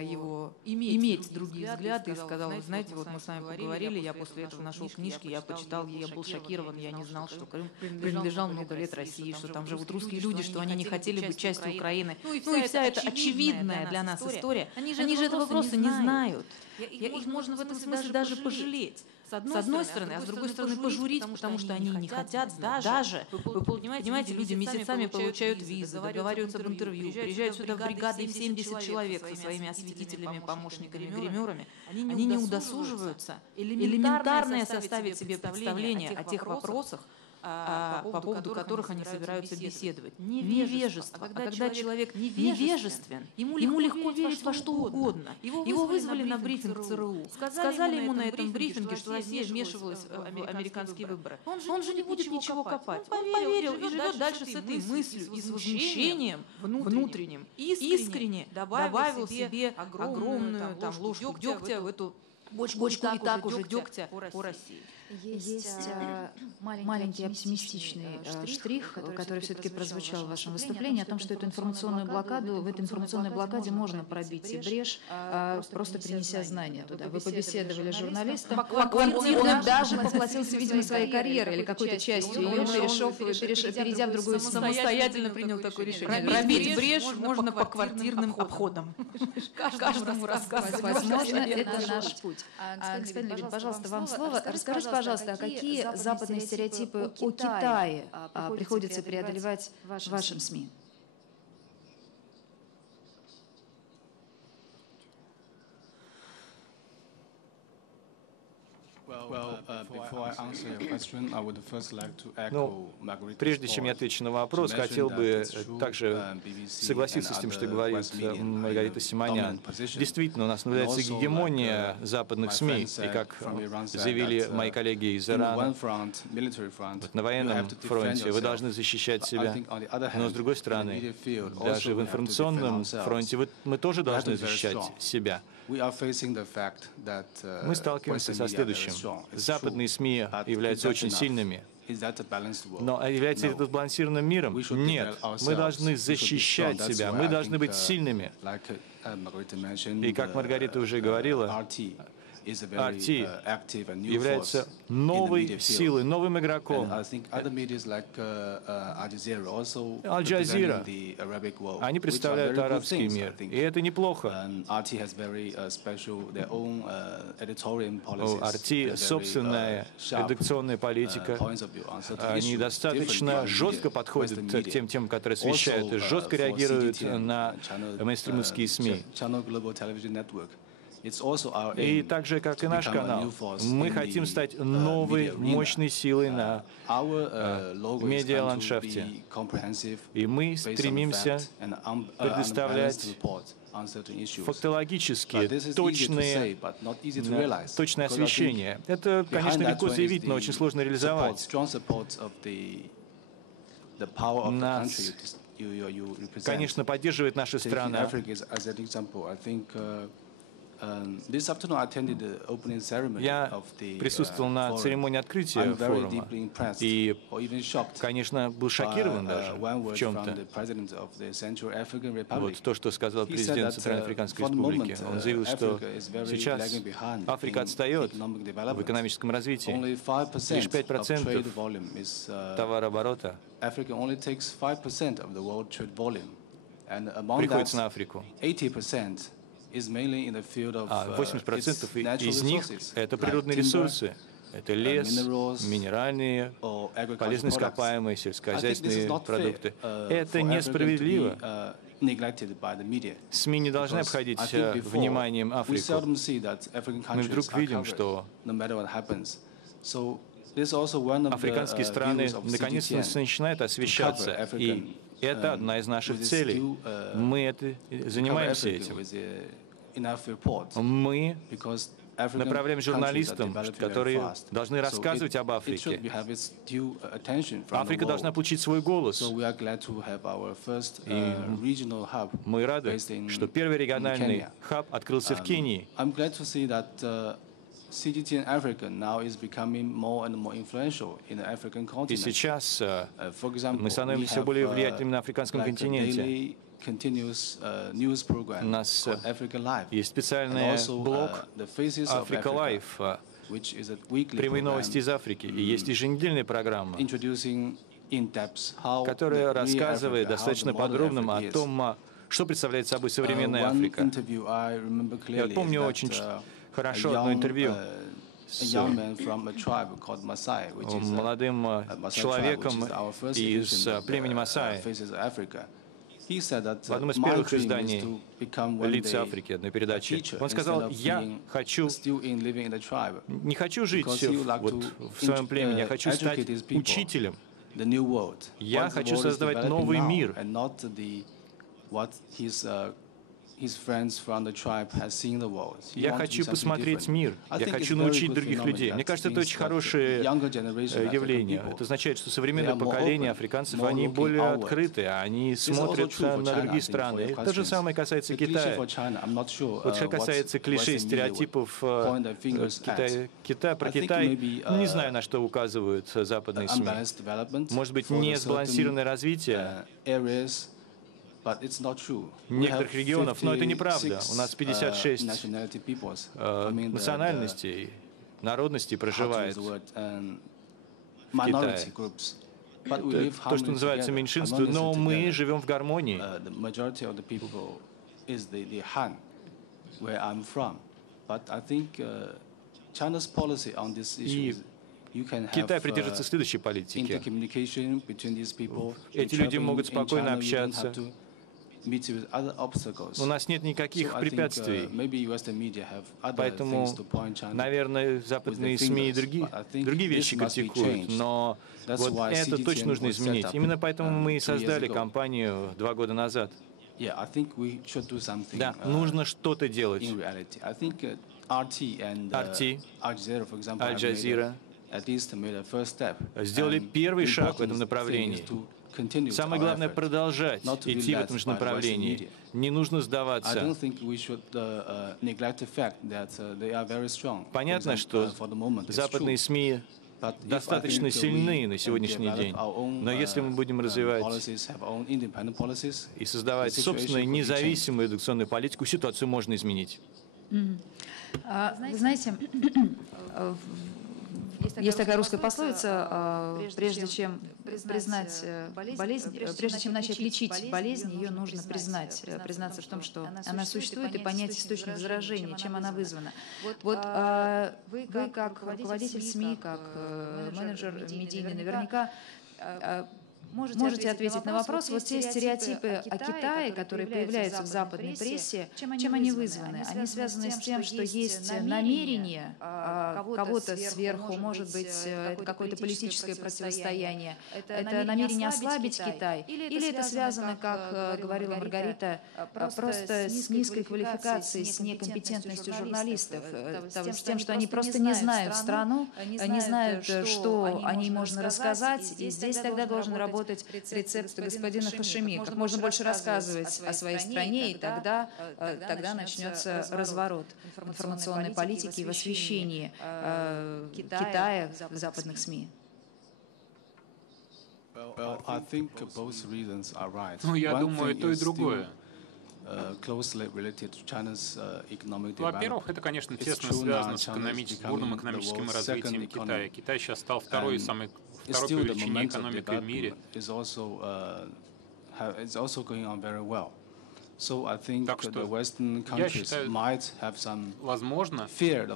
его иметь другие взгляды, и сказал: вы знаете, вот мы с вами поговорили, я после этого нашел книжки, я почитал, я был шокирован, я не знал, что Крым принадлежал много лет России, что там живут русские люди, что они не хотели быть частью Украины. Ну и вся эта очевидная для нас история, они же этого просто не знают. Их можно в этом смысле даже пожалеть. С одной стороны, а с другой стороны пожурить, потому что они не хотят даже. Вы понимаете, люди месяцами получают визы, договариваются об интервью, приезжают сюда в бригады в 70 человек со своими осветителями, помощниками, гримерами. Они не удосуживаются элементарное составить себе представление о тех вопросах, по поводу которых они собираются беседовать. Невежество. А когда человек невежествен, ему легко верить во что угодно. Его вызвали на брифинг ЦРУ. Сказали ему на этом брифинге, что Россия вмешивалась в американские выборы. Он же не будет ничего копать. Он поверил и живет дальше с этой мыслью и с возмущением внутренним. Искренне добавил себе огромную ложку дегтя в эту бочку и так уже дегтя по России. Есть маленький оптимистичный штрих, который все-таки прозвучал в вашем выступлении, о том, что в этой информационной блокаде можно пробить брешь, просто принеся знания туда. Вы побеседовали с журналистом, он даже поплатился, видимо, своей карьерой или какой-то частью ее, перейдя в другую сферу. Самостоятельно принял такое решение. Пробить брешь можно по квартирным обходам. Каждому рассказывать. Возможно, это наш путь. Господин Левин, пожалуйста, вам слово. Расскажите, пожалуйста, а какие западные стереотипы о Китае приходится преодолевать вашим СМИ? Прежде чем я отвечу на вопрос, хотел бы также согласиться с тем, что говорит Маргарита Симонян. Действительно, у нас наблюдается гегемония западных СМИ, и как заявили мои коллеги из Ирана, на военном фронте вы должны защищать себя, но с другой стороны, даже в информационном фронте мы тоже должны защищать себя. Мы сталкиваемся со следующим. Западные СМИ являются очень сильными. Но является ли это сбалансированным миром? Нет. Мы должны защищать себя, мы должны быть сильными. И как Маргарита уже говорила, RT является новой силой, новым игроком. Аль-Джазира, они представляют арабский мир, и это неплохо. У RT собственная редакционная политика. Они достаточно жестко подходят к тем темам, которые освещают, и жестко реагируют на мейнстримовские СМИ. И так же, как и наш канал, мы хотим стать новой, мощной силой на медиаландшафте. И мы стремимся предоставлять фактологические, точное освещение. Это, конечно, легко заявить, но очень сложно реализовать. нас, конечно, поддерживает наша страна. Я присутствовал на церемонии открытия форума и, конечно, был шокирован даже в чем-то. Вот то, что сказал президент Центральноафриканской Республики. Он заявил, что сейчас Африка отстает в экономическом развитии. Лишь 5% товарооборота приходится на Африку. 80% из них — это природные ресурсы. Это лес, минеральные, полезные ископаемые, сельскохозяйственные продукты. Это несправедливо. СМИ не должны обходить вниманием Африку. Мы вдруг видим, что африканские страны наконец-то начинают освещаться. И это одна из наших целей. Мы занимаемся этим. Мы направляем журналистам, которые должны рассказывать об Африке. Африка должна получить свой голос. И мы рады, что первый региональный хаб открылся в Кении. И сейчас мы становимся все более влиятельными на африканском континенте. У нас есть специальный блог Africa Life, прямые новости из Африки, и есть еженедельная программа, которая рассказывает достаточно подробно о том, что представляет собой современная Африка. Я помню очень хорошо одно интервью с молодым человеком из племени Масаи. В одном из первых изданий «Лица Африки», одной передачи, он сказал: «Я не хочу жить в своем племени, я хочу стать учителем. Я хочу создавать новый мир». Я хочу посмотреть мир, я хочу научить других людей. Мне кажется, это очень хорошее явление. Это означает, что современное поколение африканцев, они более открыты, они смотрят на другие страны. То же самое касается Китая. Вот что касается клише, стереотипов Китая, про Китай, не знаю, на что указывают западные СМИ. Может быть, несбалансированное развитие некоторых регионов, но это неправда. У нас 56 национальностей, народностей проживает в Китае. Это то, что называется меньшинство, но мы живем в гармонии. И Китай придерживается следующей политики. Эти люди могут спокойно общаться. У нас нет никаких препятствий. Поэтому, наверное, западные СМИ и другие вещи критикуют. Но вот это точно нужно изменить. Именно поэтому мы и создали компанию 2 года назад. Да, нужно что-то делать. RT, Аль-Джазира сделали первый шаг в этом направлении. Самое главное — продолжать идти в этом же направлении. Не нужно сдаваться. Понятно, что западные СМИ достаточно сильны на сегодняшний день. Но если мы будем развивать и создавать собственную независимую редакционную политику, ситуацию можно изменить. Вы знаете, есть такая русская пословица: прежде чем признать болезнь, прежде чем начать лечить болезнь, ее нужно признаться в том, что она существует, и понять источник заражения, чем она вызвана. Вот вы как руководитель СМИ, как менеджер медийный, наверняка можете ответить на вопрос. Вот те стереотипы о Китае, которые появляются в западной прессе, чем они вызваны? Они связаны с тем, что есть намерение кого-то сверху, может быть, это какое-то политическое противостояние, это намерение ослабить Китай, или это связано, как говорила Маргарита, просто с низкой квалификацией, с некомпетентностью журналистов, с тем, что они просто не знают страну, не знают, что о ней можно рассказать, и здесь тогда должен работать разработать рецепт господина Хашеми, как можно больше рассказывать о своей стране, и тогда начнется разворот информационной политики и в освещении Китая в западных СМИ. Ну, я думаю, и то, и другое. Во-первых, это, конечно, тесно связано с бурным экономическим развитием Китая. Китай сейчас стал второй по величине экономикой в мире. Так что я считаю, возможно,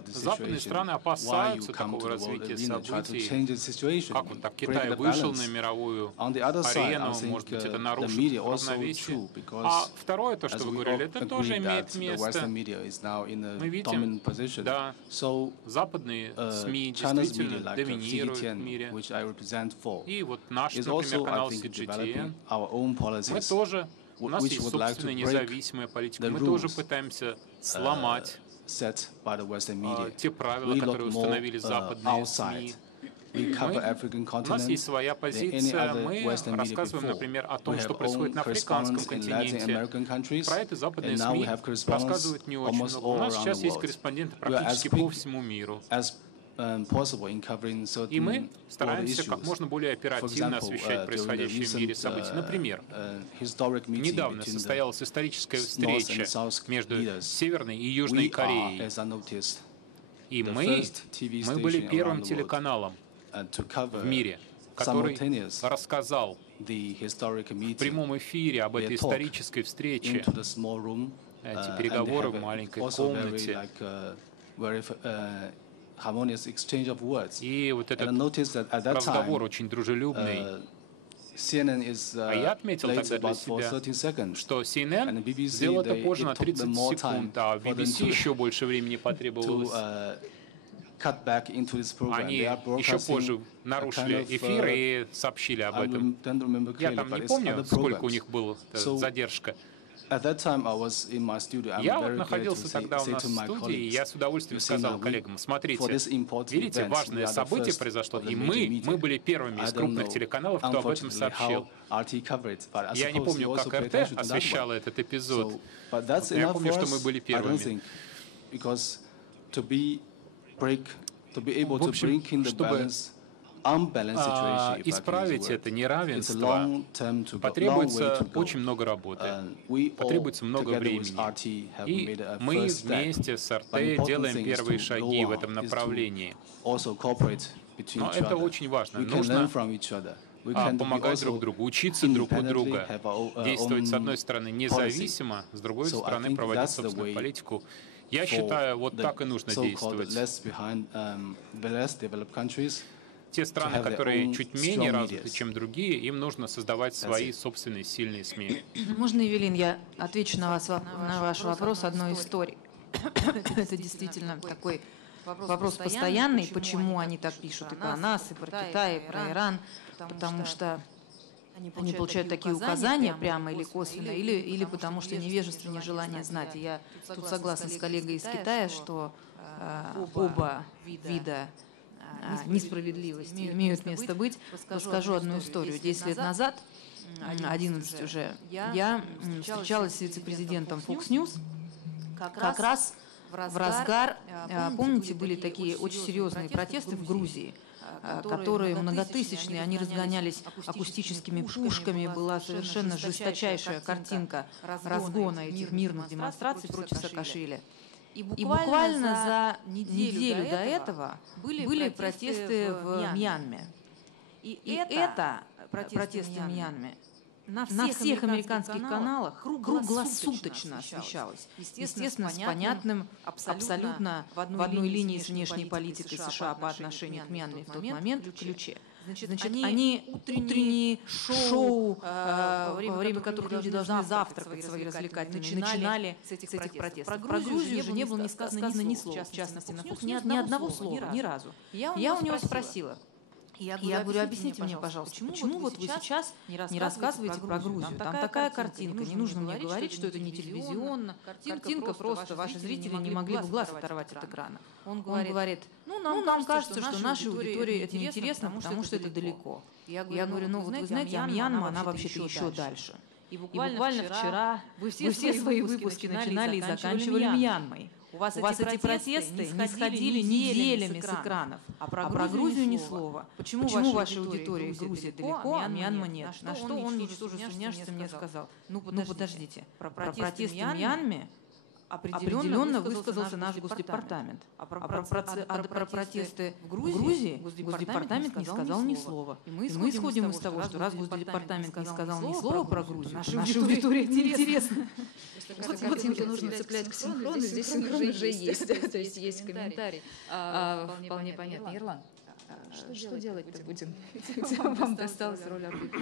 западные страны опасаются такого развития событий, как вот так Китай вышел на мировую арену, может быть, это нарушит равновесие. А второе, то, что вы говорили, это тоже имеет место. Мы видим, да, западные СМИ действительно доминируют в мире. И вот наш, например, канал CGTN, мы тоже. У нас есть собственная независимая политика. Мы тоже пытаемся сломать те правила, которые установили западные СМИ. У нас есть своя позиция. Мы рассказываем, например, о том, что происходит на африканском континенте. Про это западные СМИ рассказывают не очень много. У нас сейчас есть корреспонденты практически по всему миру. И мы стараемся как можно более оперативно освещать происходящие в мире события. Например, недавно состоялась историческая встреча между Северной и Южной Кореей. И мы были первым телеканалом в мире, который рассказал в прямом эфире об этой исторической встрече, эти переговоры в маленькой комнате. И вот этот разговор очень дружелюбный. А я отметил тогда для себя, что CNN сделал это позже на 30 секунд, а в BBC еще больше времени потребовалось. Они еще позже нарушили эфир и сообщили об этом. Я там не помню, сколько у них была задержка. Я вот находился тогда у нас в студии, и я с удовольствием сказал коллегам: смотрите, видите, важное событие произошло, и мы были первыми из крупных телеканалов, кто об этом сообщил. Я не помню, как РТ освещала этот эпизод, но я помню, что мы были первыми. В общем, чтобы исправить это неравенство, потребуется очень много работы, потребуется много времени. И мы вместе с РТ делаем первые шаги в этом направлении. Но это очень важно. Нужно помогать друг другу, учиться друг у друга, действовать, с одной стороны, независимо, с другой стороны, проводить собственную политику. Я считаю, вот так и нужно действовать. Те страны, которые чуть менее развиты, чем другие, им нужно создавать свои собственные сильные СМИ. Можно, Евелин, я отвечу на ваш вопрос одной историей? Это действительно такой вопрос постоянный, почему они так пишут и про нас, и про Китай, и про Иран, потому что они получают такие указания прямо или косвенно, или потому что невежество, нежелание знать. И я тут согласна с коллегой из Китая, что оба вида несправедливости имеют место быть. Расскажу одну историю. 10 лет назад, 11 уже, я встречалась с вице-президентом Fox News как раз в разгар, помните, были такие очень серьезные протесты в Грузии, которые многотысячные, они разгонялись акустическими пушками, была совершенно жесточайшая картинка разгона этих мирных демонстраций против Саакашвили. И буквально за неделю до этого были протесты в Мьянме. И это протесты в Мьянме на всех американских каналах круглосуточно освещалось. Естественно, с понятным, абсолютно в одной линии с внешней политикой США по отношению к Мьянме в тот момент ключе. Значит, они утренние шоу, во время которых люди должны завтракать свои развлекательные, начинали с этих протестов. Про Грузию же не было сказано ни слова, в частности, на Fox, ни одного слова, ни разу. Я у него спросила, Я говорю, объясните мне, пожалуйста, почему вот вы сейчас не рассказываете про Грузию? Там такая картинка, не нужно мне говорить, что это не телевизионно, картинка просто, ваши зрители не могли бы глаз оторвать от экрана. Он говорит, нам кажется, что нашей аудитории это неинтересно, потому что это далеко. Я говорю, ну вот вы знаете, Мьянма, она вообще-то еще дальше. И буквально вчера вы все свои выпуски начинали и заканчивали Мьянмой. У вас эти протесты не сходили неделями с экранов, а про Грузию ни слова. Почему вашей аудитории Грузия далеко, а Мьянма нет? На что он, ничтоже сумняшися, мне сказал, ну подождите, про протесты в Мьянме определенно высказался наш Госдепартамент. А про протесты в Грузии Госдепартамент не сказал ни слова. И мы исходим из того, что раз Госдепартамент не сказал ни слова про Грузию, нашей аудитории это неинтересно. Вот картинки нужно цеплять к синхрону, здесь синхрон уже есть, то есть есть комментарий. Вполне понятно. Ерлан, что делать-то будем? Вам досталась роль арбитра.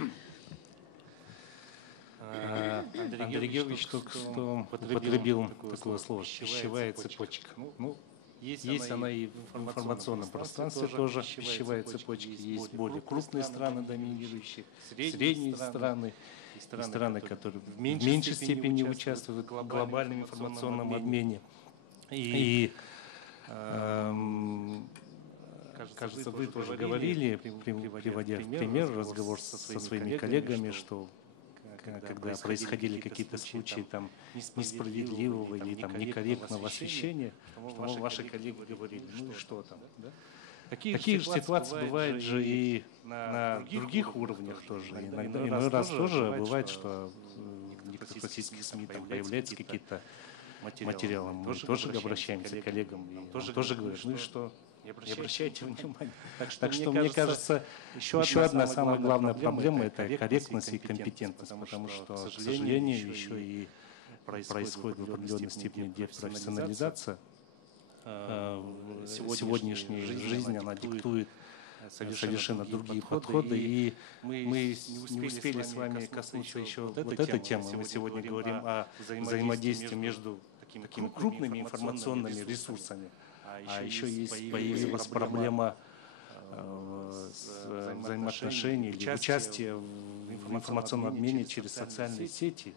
Андрей Георгиевич только что употребил такое слово «пищевая цепочка». Ну, есть она и в информационном пространстве тоже пищевая цепочка. Есть более крупные страны, доминирующие, средние страны, и страны, которые в меньшей степени участвуют в глобальном информационном обмене. И кажется, вы тоже говорили, приводя в пример разговор со своими коллегами, что когда происходили какие-то случаи там несправедливого или там некорректного освещения, что ваши коллеги говорили, ну и что там. Да? Такие же ситуации бывают же и на других уровнях тоже. Иной раз тоже бывает, что в некоторых российских СМИ там появляются какие-то материалы. Мы тоже обращаемся к коллегам и тоже говорят, ну и что? Не обращайте внимания. Так что, мне кажется, еще одна самая главная проблема – это корректность и компетентность, потому что, к сожалению, еще и происходит в определенной степени депрофессионализация. Сегодняшняя жизнь, она диктует совершенно другие подходы, и мы не успели с вами коснуться еще вот этой темы. Мы сегодня говорим о взаимодействии между такими крупными информационными ресурсами. А еще появилась проблема взаимоотношений или участия в информационном обмене через социальные сети.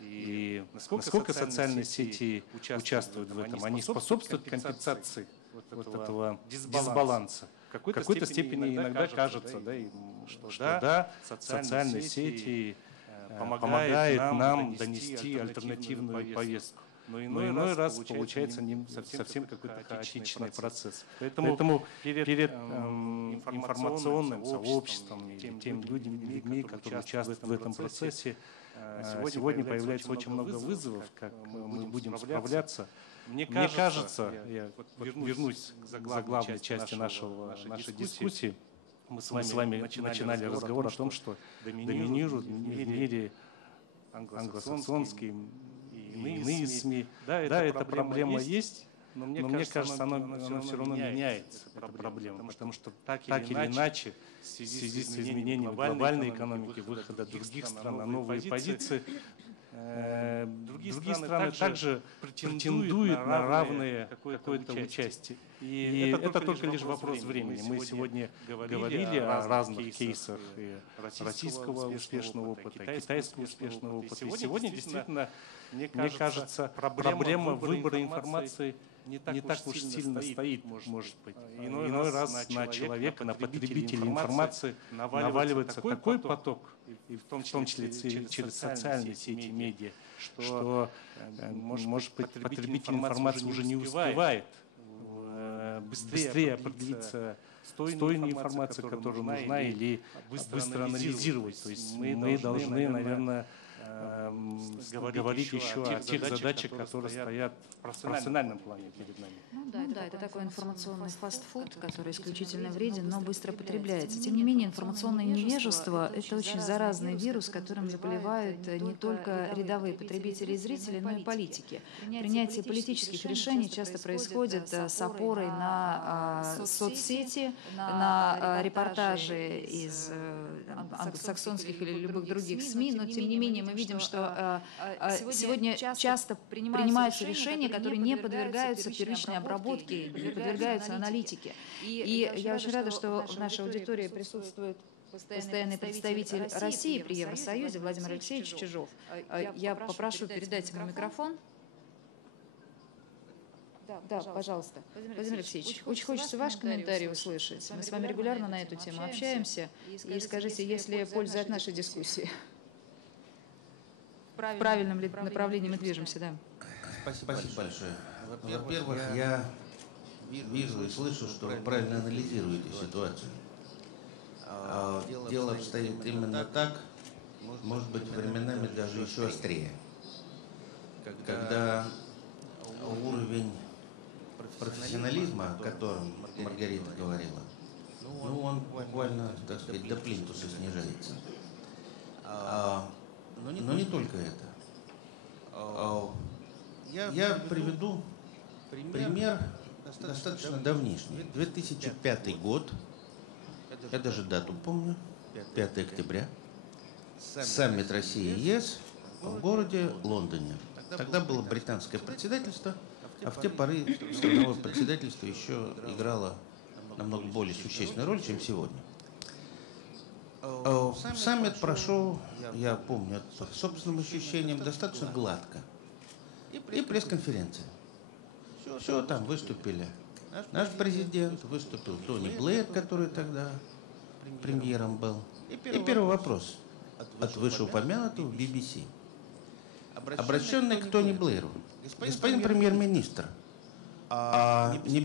И насколько социальные сети участвуют в этом? Они способствуют компенсации вот этого дисбаланса. В какой-то степени иногда кажется, что социальные сети помогают нам донести альтернативную повестку. Но иной раз получается совсем какой-то хаотичный процесс. Поэтому перед информационным сообществом и теми людьми, которые участвуют в этом процессе, сегодня появляется очень много вызовов, как мы будем справляться. Мне кажется, я вернусь к заглавной части нашей дискуссии, мы с вами начинали разговор о том, что доминируют в мире англосаксонские иные СМИ. Да, эта проблема есть, но мне кажется, она все равно меняется, эта проблема, потому что так или иначе, в связи с изменением глобальной экономики, выхода других стран на новые позиции, другие страны также претендуют на равное какое-то участие. И это только лишь вопрос времени. Мы сегодня говорили о разных кейсах российского успешного опыта, китайского успешного опыта. И сегодня действительно, мне кажется, проблема выбора информации не так уж сильно стоит, может быть. Иной раз на человека, на потребителя информации наваливается такой поток, и в том числе через социальные сети, медиа, что, может быть, потребитель информации уже не успевает быстрее определиться с той информацией, которая нужна, или быстро анализировать. То есть мы должны, наверное, говорить еще о тех задачах, которые стоят в профессиональном плане перед нами. Ну да, это такой информационный фастфуд, который исключительно вреден, но быстро потребляется. Тем не менее, информационное невежество – это очень заразный вирус, которым заболевают не только рядовые потребители и зрители, но и политики. Принятие политических решений часто происходит с опорой на соцсети, на репортажи из англосаксонских или любых других СМИ, но тем не менее мы видим, что сегодня часто принимаются решения, которые не подвергаются первичной обработке, не подвергаются аналитике. И я очень рада, что в нашей аудитории присутствует постоянный представитель России при Евросоюзе Владимир Алексеевич Чижов. Я попрошу передать ему микрофон. Да, пожалуйста. Владимир Алексеевич, очень хочется ваш комментарий услышать. Мы с вами регулярно на эту тему общаемся. И скажите, есть ли польза от нашей дискуссии? В правильном ли направлении мы движемся, да? Спасибо большое. Во-первых, я вижу и слышу, что вы правильно анализируете ситуацию. Дело обстоит именно так, может быть, временами даже еще острее. Когда уровень профессионализма, о котором Маргарита говорила, он буквально, так сказать, до плинтуса снижается. Но не только это. Я приведу пример достаточно давнишний. 2005 год, я даже дату помню, 5 октября, саммит России и ЕС в городе Лондоне. Тогда было британское председательство, а в те поры страновое председательство еще играло намного более существенную роль, чем сегодня. Саммит прошел, я помню, по собственным ощущениям, достаточно гладко. И пресс-конференция. Все, там выступили. Наш президент, выступил Тони Блэр, который тогда премьером был. И первый вопрос от вышеупомянутого BBC, обращенный к Тони Блэру. Господин премьер-министр, не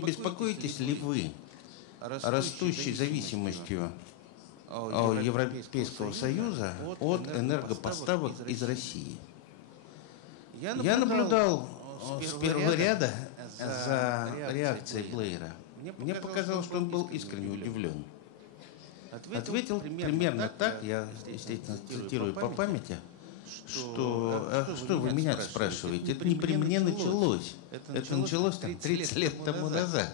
беспокоитесь ли вы растущей зависимостью Европейского Союза от энергопоставок из России? Я наблюдал с первого ряда за реакцией Блэра. Мне показалось, что он был искренне удивлен. Ответил примерно так, я, естественно, цитирую по памяти, что вы меня спрашиваете? Это не при мне началось. Это началось там 30 лет тому назад.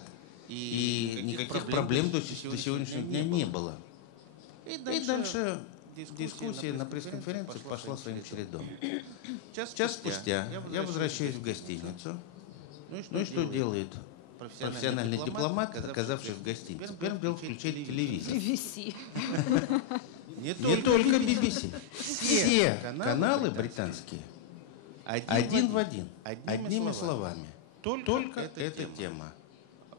И никаких проблем до сегодняшнего дня не было. И дальше дискуссия на пресс-конференции пошла своим чередом. Час спустя я возвращаюсь в гостиницу. Ну и что делает профессиональный дипломат, оказавшись в гостинице? Первым делом включает телевизор. BBC. Не только BBC. Все каналы британские один в один, одними словами. Только эта тема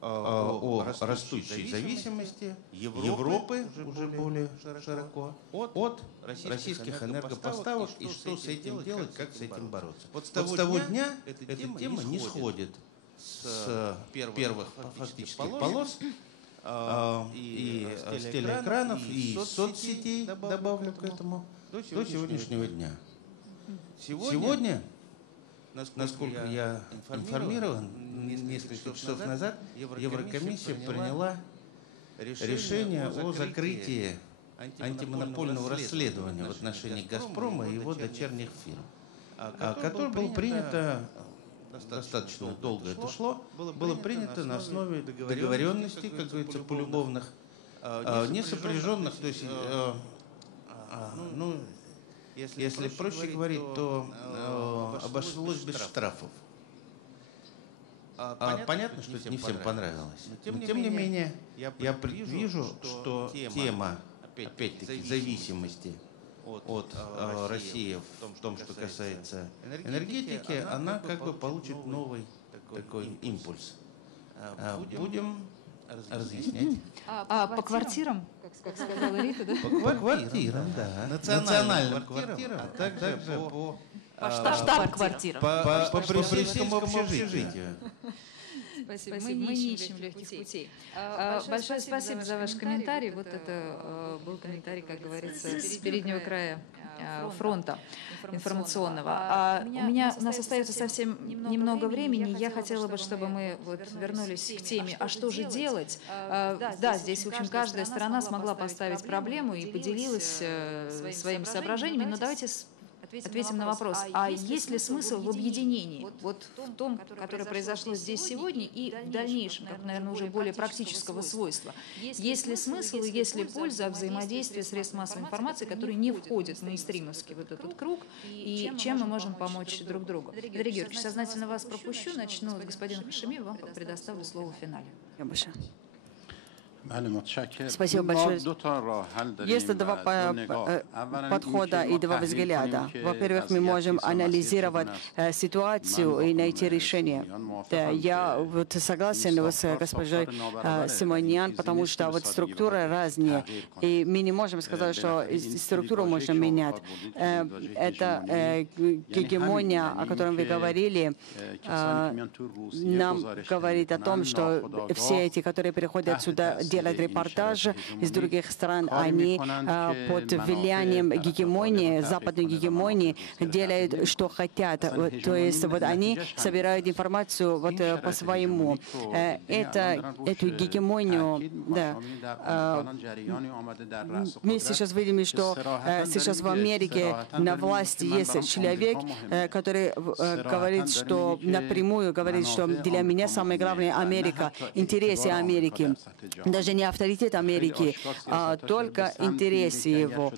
о растущей зависимости Европы уже более широко от российских энергопоставок и что с этим делать, как с этим бороться. Вот с того дня эта тема не сходит с первых фактических полос и с телеэкранов, и соцсетей, добавлю к этому, до сегодняшнего дня. Сегодня, насколько я информирован, несколько часов назад Еврокомиссия приняла решение о закрытии антимонопольного расследования в отношении «Газпрома» и его дочерних фирм, которое было принято, достаточно долго это шло, было принято на основе договоренностей, как говорится, полюбовных, не сопряженных, то есть, если проще говорить, то обошлось без штрафов. Понятно, что это не всем понравилось. Но тем не менее, я предвижу, что тема, опять-таки, зависимости от России в том, что касается энергетики, она как бы получит новый такой импульс. Будем разъяснять. По квартирам, как сказала Рита, да? По квартирам, да. Национальным квартирам, а также по штаб-квартирам. По брюссельскому общежитию. Спасибо. Мы не ищем легких путей. Большое спасибо за ваш комментарий. Вот это был комментарий, как говорится, с переднего края фронта информационного. У нас остается совсем немного времени. Я хотела бы, чтобы мы вернулись к теме, а что же делать? Да, здесь, в общем, каждая сторона смогла поставить проблему и поделилась своими соображениями, но давайте ответим на вопрос, а есть ли смысл в объединении, вот в том, которое произошло здесь сегодня и в дальнейшем, как, наверное, уже более практического свойства? Есть ли смысл и есть ли польза от взаимодействия средств массовой информации, которые не входят в мейнстримовский вот этот круг, и чем мы можем помочь друг другу? Андрей Георгиевич, сознательно вас пропущу, начну с господина Хашимиева, вам предоставлю слово в финале. Спасибо большое. Есть два подхода и два взгляда. Во-первых, мы можем анализировать ситуацию и найти решение. Я вот согласен с госпожой Симоньян, потому что вот структура разные, и мы не можем сказать, что структуру можно менять. Это гегемония, о которой вы говорили, нам говорит о том, что все эти, которые приходят сюда делать репортажи из других стран, они под влиянием гегемонии, западной гегемонии, делают, что хотят. То есть вот они собирают информацию вот по-своему. Эту гегемонию, да. Мы сейчас видим, что сейчас в Америке на власти есть человек, который говорит, что напрямую говорит, что для меня самое главное Америка, интересы Америки. Даже не авторитет Америки, а только интересы его.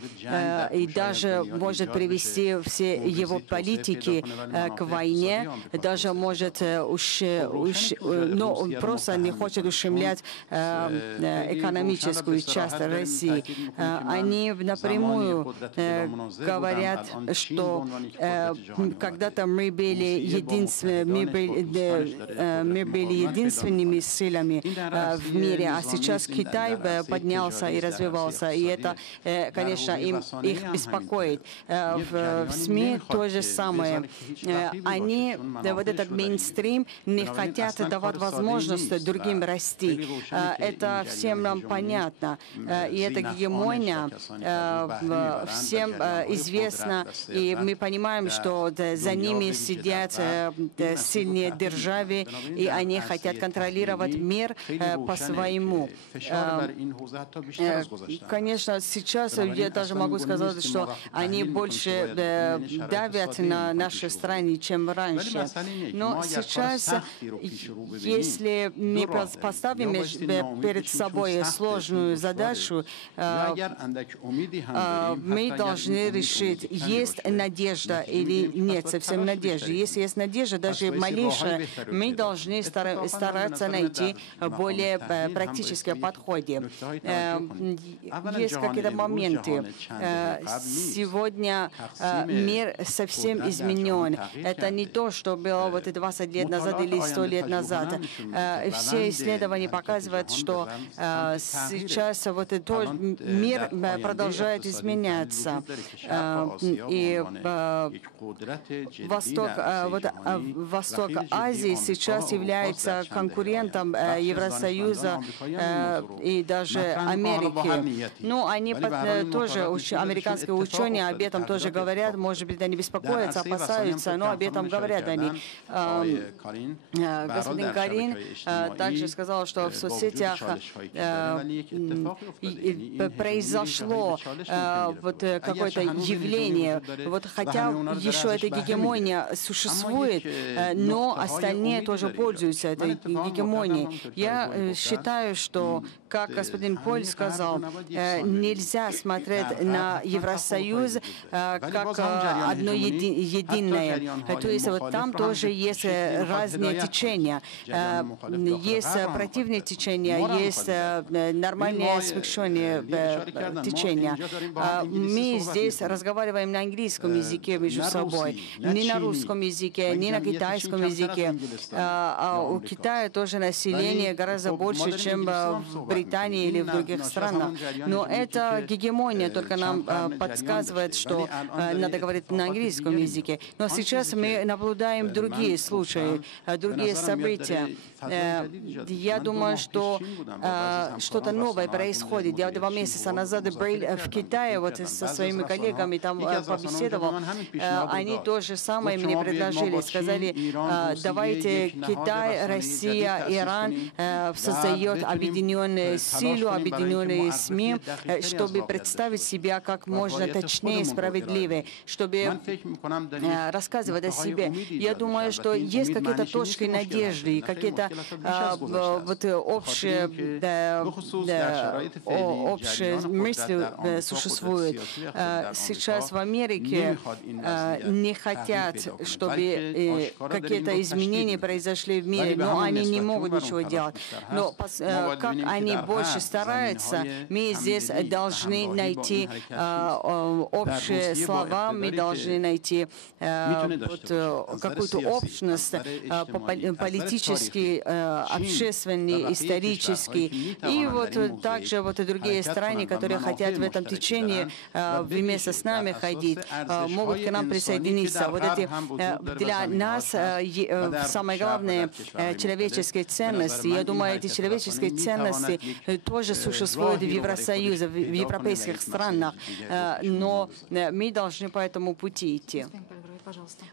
И даже может привести все его политики к войне, даже может, но он просто не хочет ущемлять экономическую часть России. Они напрямую говорят, что когда-то мы были единственными силами в мире, а сейчас Китай поднялся и развивался, и это, конечно, их беспокоит. В СМИ то же самое. Они, вот этот мейнстрим, не хотят давать возможность другим расти. Это всем нам понятно. И эта гегемония всем известна, и мы понимаем, что за ними сидят сильные державы, и они хотят контролировать мир по-своему. Конечно, сейчас я даже могу сказать, что они больше давят на наши страны, чем раньше. Но сейчас, если мы поставим перед собой сложную задачу, мы должны решить, есть надежда или нет совсем надежды. Если есть надежда, даже малейшая, мы должны стараться найти более практические подходы. Есть какие-то моменты. Сегодня мир совсем изменен. Это не то, что было вот 20 лет назад или 100 лет назад. Все исследования показывают, что сейчас вот этот мир продолжает изменяться. И Восток Азии сейчас является конкурентом Евросоюза и даже Америки. Ну, они тоже, американские ученые об этом тоже говорят, может быть, они беспокоятся, опасаются, но об этом говорят они. Господин Карин также сказал, что в соцсетях произошло вот какое-то явление, вот хотя еще эта гегемония существует, но остальные тоже пользуются этой гегемонией. Я считаю, что, как господин Поль сказал, нельзя смотреть на Евросоюз как одно единое. То есть вот там тоже есть разные течения. Есть противные течения, есть нормальные смягченные течения. Мы здесь разговариваем на английском языке между собой, не на русском языке, не на китайском языке. А у Китая тоже население гораздо больше, чем в Британии или в других странах. Но эта гегемония только нам подсказывает, что надо говорить на английском языке. Но сейчас мы наблюдаем другие случаи, другие события. Я думаю, что что-то новое происходит. Я 2 месяца назад был в Китае, вот со своими коллегами там побеседовал. Они то же самое мне предложили. Сказали, давайте Китай, Россия, Иран создает объединение объединенную силу, объединенные СМИ, чтобы представить себя как можно точнее и справедливее, чтобы рассказывать о себе. Я думаю, что есть какие-то точки надежды, какие-то вот общие мысли существуют. Сейчас в Америке не хотят, чтобы какие-то изменения произошли в мире, но они не могут ничего делать. Но как они больше стараются, мы здесь должны найти общие слова, мы должны найти какую-то общность политический, общественный, исторический. И вот также вот и другие страны, которые хотят в этом течении вместе с нами ходить, могут к нам присоединиться. Вот эти для нас самое главное человеческие ценности. Я думаю, эти человеческие ценности тоже существуют в Евросоюзе, в европейских странах, но мы должны по этому пути идти.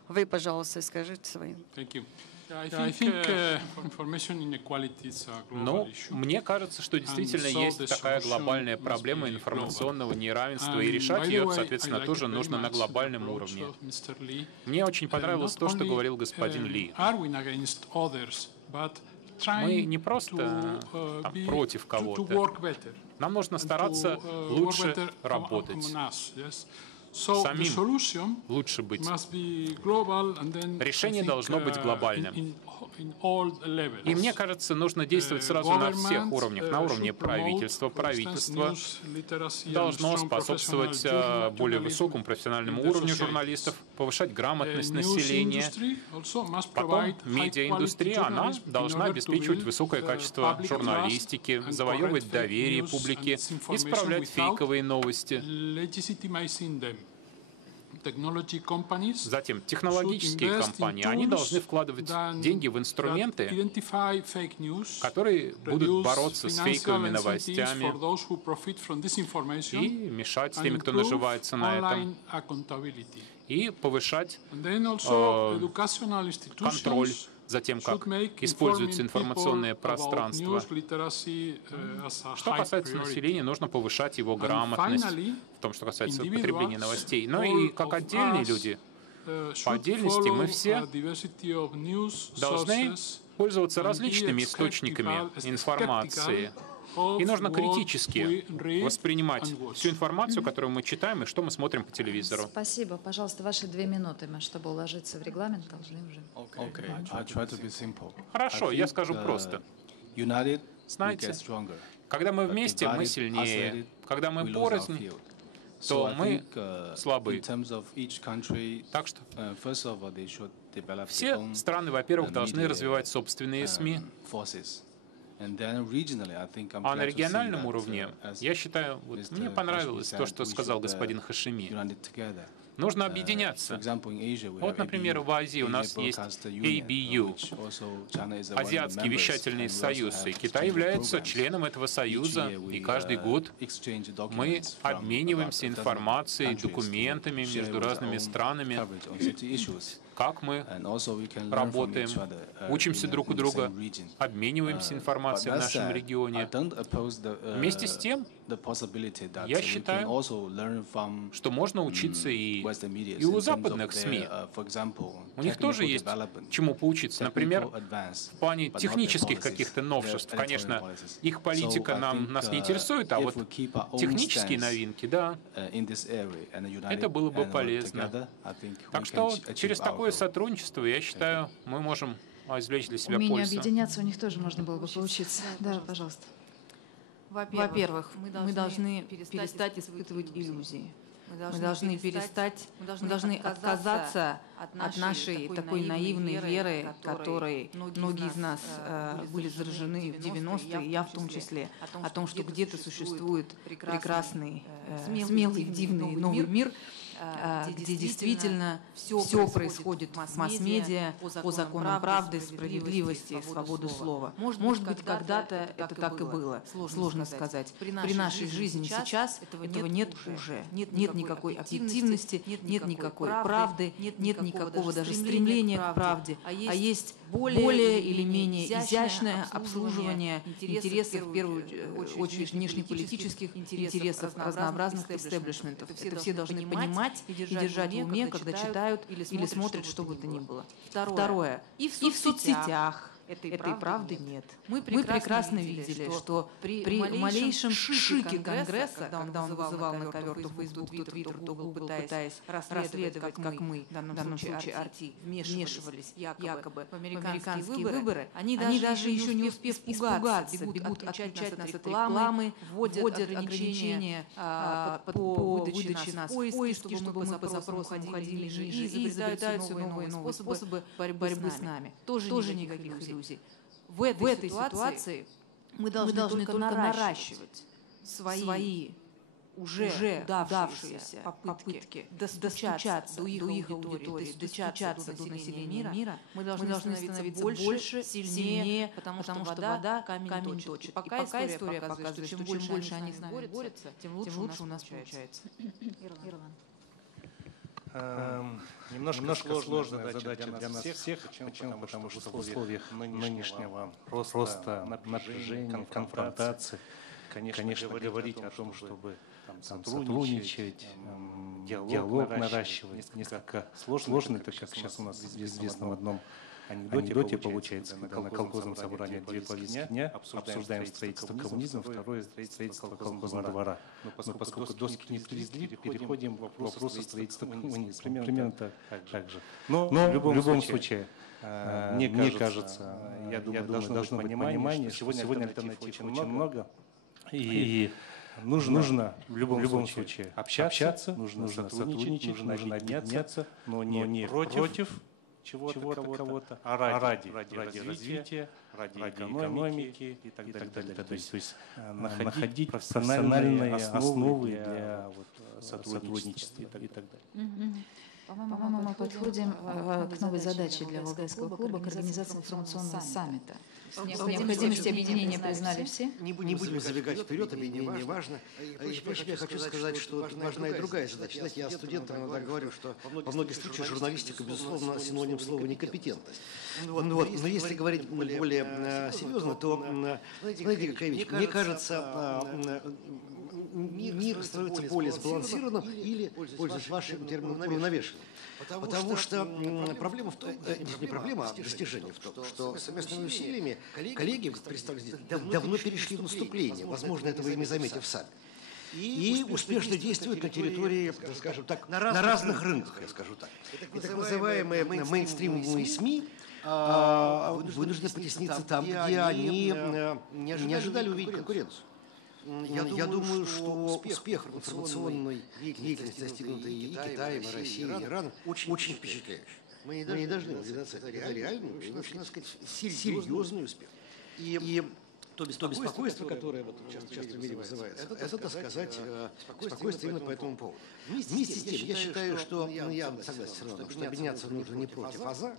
Вы, пожалуйста, скажите свою. Ну, мне кажется, что действительно есть такая глобальная проблема информационного неравенства, и решать ее, соответственно, тоже нужно на глобальном уровне. Мне очень понравилось то, что говорил господин Ли. Мы не просто против кого-то. Нам нужно стараться лучше работать. Самим лучше быть. Решение должно быть глобальным. И мне кажется, нужно действовать сразу на всех уровнях. На уровне правительства. Правительство должно способствовать более высокому профессиональному уровню журналистов, повышать грамотность населения. Потом медиаиндустрия, она должна обеспечивать высокое качество журналистики, завоевывать доверие публики, исправлять фейковые новости. Затем технологические компании, они должны вкладывать деньги в инструменты, которые будут бороться с фейковыми новостями и мешать теми, кто наживается на этом, и повышать контроль за тем, как используется информационное пространство. Что касается населения, нужно повышать его грамотность в том, что касается потребления новостей. Но и как отдельные люди, по отдельности мы все должны пользоваться различными источниками информации. И нужно критически воспринимать всю информацию, которую мы читаем и что мы смотрим по телевизору. Спасибо. Пожалуйста, ваши 2 минуты. Мы, чтобы уложиться в регламент, должны уже. Хорошо, я скажу просто. Знаете, когда мы вместе, мы сильнее. Когда мы порознь, то мы слабы. Так что все страны, во-первых, должны развивать собственные СМИ. А на региональном уровне, я считаю, вот мне понравилось то, что сказал господин Хашеми. Нужно объединяться. Вот, например, в Азии у нас есть ABU, Азиатский вещательный союз, и Китай является членом этого союза, и каждый год мы обмениваемся информацией, документами между разными странами, как мы работаем, учимся друг у друга, обмениваемся информацией в нашем регионе. Вместе с тем, я считаю, что можно учиться и у западных СМИ. У них тоже есть чему поучиться. Например, в плане технических каких-то новшеств. Конечно, их политика нас не интересует, а вот технические новинки, да, это было бы полезно. Так что через такое сотрудничество, я считаю, мы можем извлечь для себя пользу. Умение объединяться у них тоже можно было бы поучиться. Да, пожалуйста. Во-первых, мы должны перестать испытывать иллюзии. Мы должны отказаться от нашей такой наивной веры, которой многие из нас были заражены в 90-е, я в том числе, о том, что где-то существует прекрасный, смелый, дивный новый мир, где действительно все происходит в масс-медиа по законам правды, справедливости, свободы слова. Может быть, когда-то это так и было, сложно сказать. При нашей жизни сейчас этого нет уже. Нет никакой объективности, нет никакой правды, нет никакого даже стремления к правде, а есть более или менее изящное обслуживание интересов, в первую очередь, внешнеполитических интересов разнообразных истеблишментов. Это все должны понимать и держать в уме, когда читают или смотрят что бы то ни было. Второе. И в соцсетях этой правды нет. Мы прекрасно видели, что при малейшем шике Конгресса, когда он вызывал на ковер то Facebook, то Twitter, то Google, пытаясь расследовать, как мы, в данном случае RT, вмешивались якобы в американские выборы, они даже еще не успев испугаться, бегут отключать нас от рекламы, вводят ограничения по выдаче нас в поиске, чтобы мы по запросам ходили ниже, и изобретают все новые способы борьбы с нами. Тоже никаких иллюзий. В этой ситуации мы должны только наращивать свои уже удавшиеся попытки достучаться до их аудитории, достучаться до населения мира. Мы должны становиться больше, сильнее, потому что вода камень точит. И пока история показывает, что чем больше они с нами борются, тем лучше у нас получается. Немножко сложная задача для нас всех. Почему? Потому что в условиях нынешнего роста напряжения, конфронтации, конечно, говорить о том, чтобы сотрудничать, диалог наращивать, несколько сложно, так как сейчас у нас известно в одном анекдоте получается, когда на колхозном собрании 2 повестки дня обсуждаем строительство коммунизма, второе строительство колхозного двора. Но поскольку доски не привезли, переходим к вопросу строительства коммунизма. Примерно так же. Но в любом случае, мне кажется, я думаю, должно быть понимание, что сегодня альтернатив очень много, и нужно в любом случае общаться, нужно сотрудничать, нужно объединяться, но не против чего-то, кого-то, а ради развития, ради экономики и так далее. То есть находить профессиональные основы для сотрудничества и так далее. По-моему, мы подходим к новой задаче для Валдайского клуба, к организации информационного саммита. Необходимость объединения признали все. Не будем забегать вперед, объединение важно. Впрочем, я хочу сказать, что важна и другая задача. Знаете, я студентам иногда говорю, что во многих случаях журналистика, безусловно, синоним слова некомпетентность. Но если говорить более серьезно, то, знаете, какая вещь? Мне кажется, мир становится более сбалансированным или, пользуясь вашим термином, уравновешенным. Потому что проблема в том, не проблема, а достижение в том, что совместными усилиями коллеги, представители, давно перешли в наступление, возможно, этого и не заметив сами. И успешно действуют на территории, скажем так, на разных рынках, я скажу так. И так называемые мейнстримовые СМИ вынуждены потесниться там, где они не ожидали увидеть конкуренцию. Я думаю, что успех информационной деятельности, достигнутый и Китаем, и Россией, и Ираном, очень впечатляющий. Мы не должны удивляться. Это реальный, очень, так сказать, серьезный успех. И то беспокойство, которое вот часто в мире вызывается, это, так сказать, спокойствие именно по этому поводу. Вместе с тем, я считаю, что, я согласен все равно, что объединяться нужно не против, а за.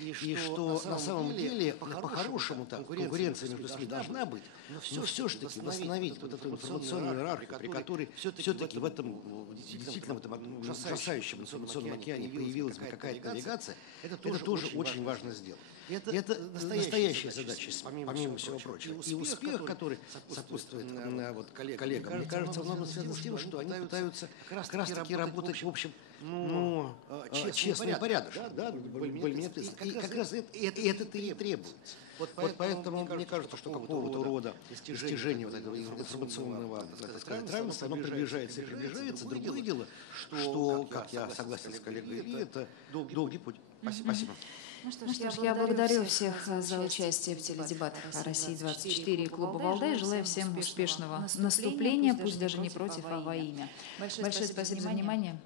И что на самом деле, по-хорошему, конкуренция между СМИ должна быть, но все-таки восстановить вот эту информационную иерархию, при которой все-таки в этом действительно в этом ужасающем информационном океане появилась бы какая-то навигация, это тоже очень важно сделать. Это настоящая задача, помимо всего прочего. И успех, который сопутствует коллегам, мне кажется, во многом связан с тем, что они пытаются как раз-таки работать, в общем, честно и порядочно, да, более-менее. И как раз это и требуется. Вот поэтому мне кажется, что какого-то рода достижение вот этого информационного, так сказать, равенства, оно приближается и приближается. Другое дело, что, как я согласен с коллегой Ильей, это долгий путь. Спасибо. Ну что ж, я благодарю всех за участие в теледебатах о России-24 и клуба «Валдай». Желаю всем успешного наступления, пусть даже не против, а во имя. Большое спасибо за внимание.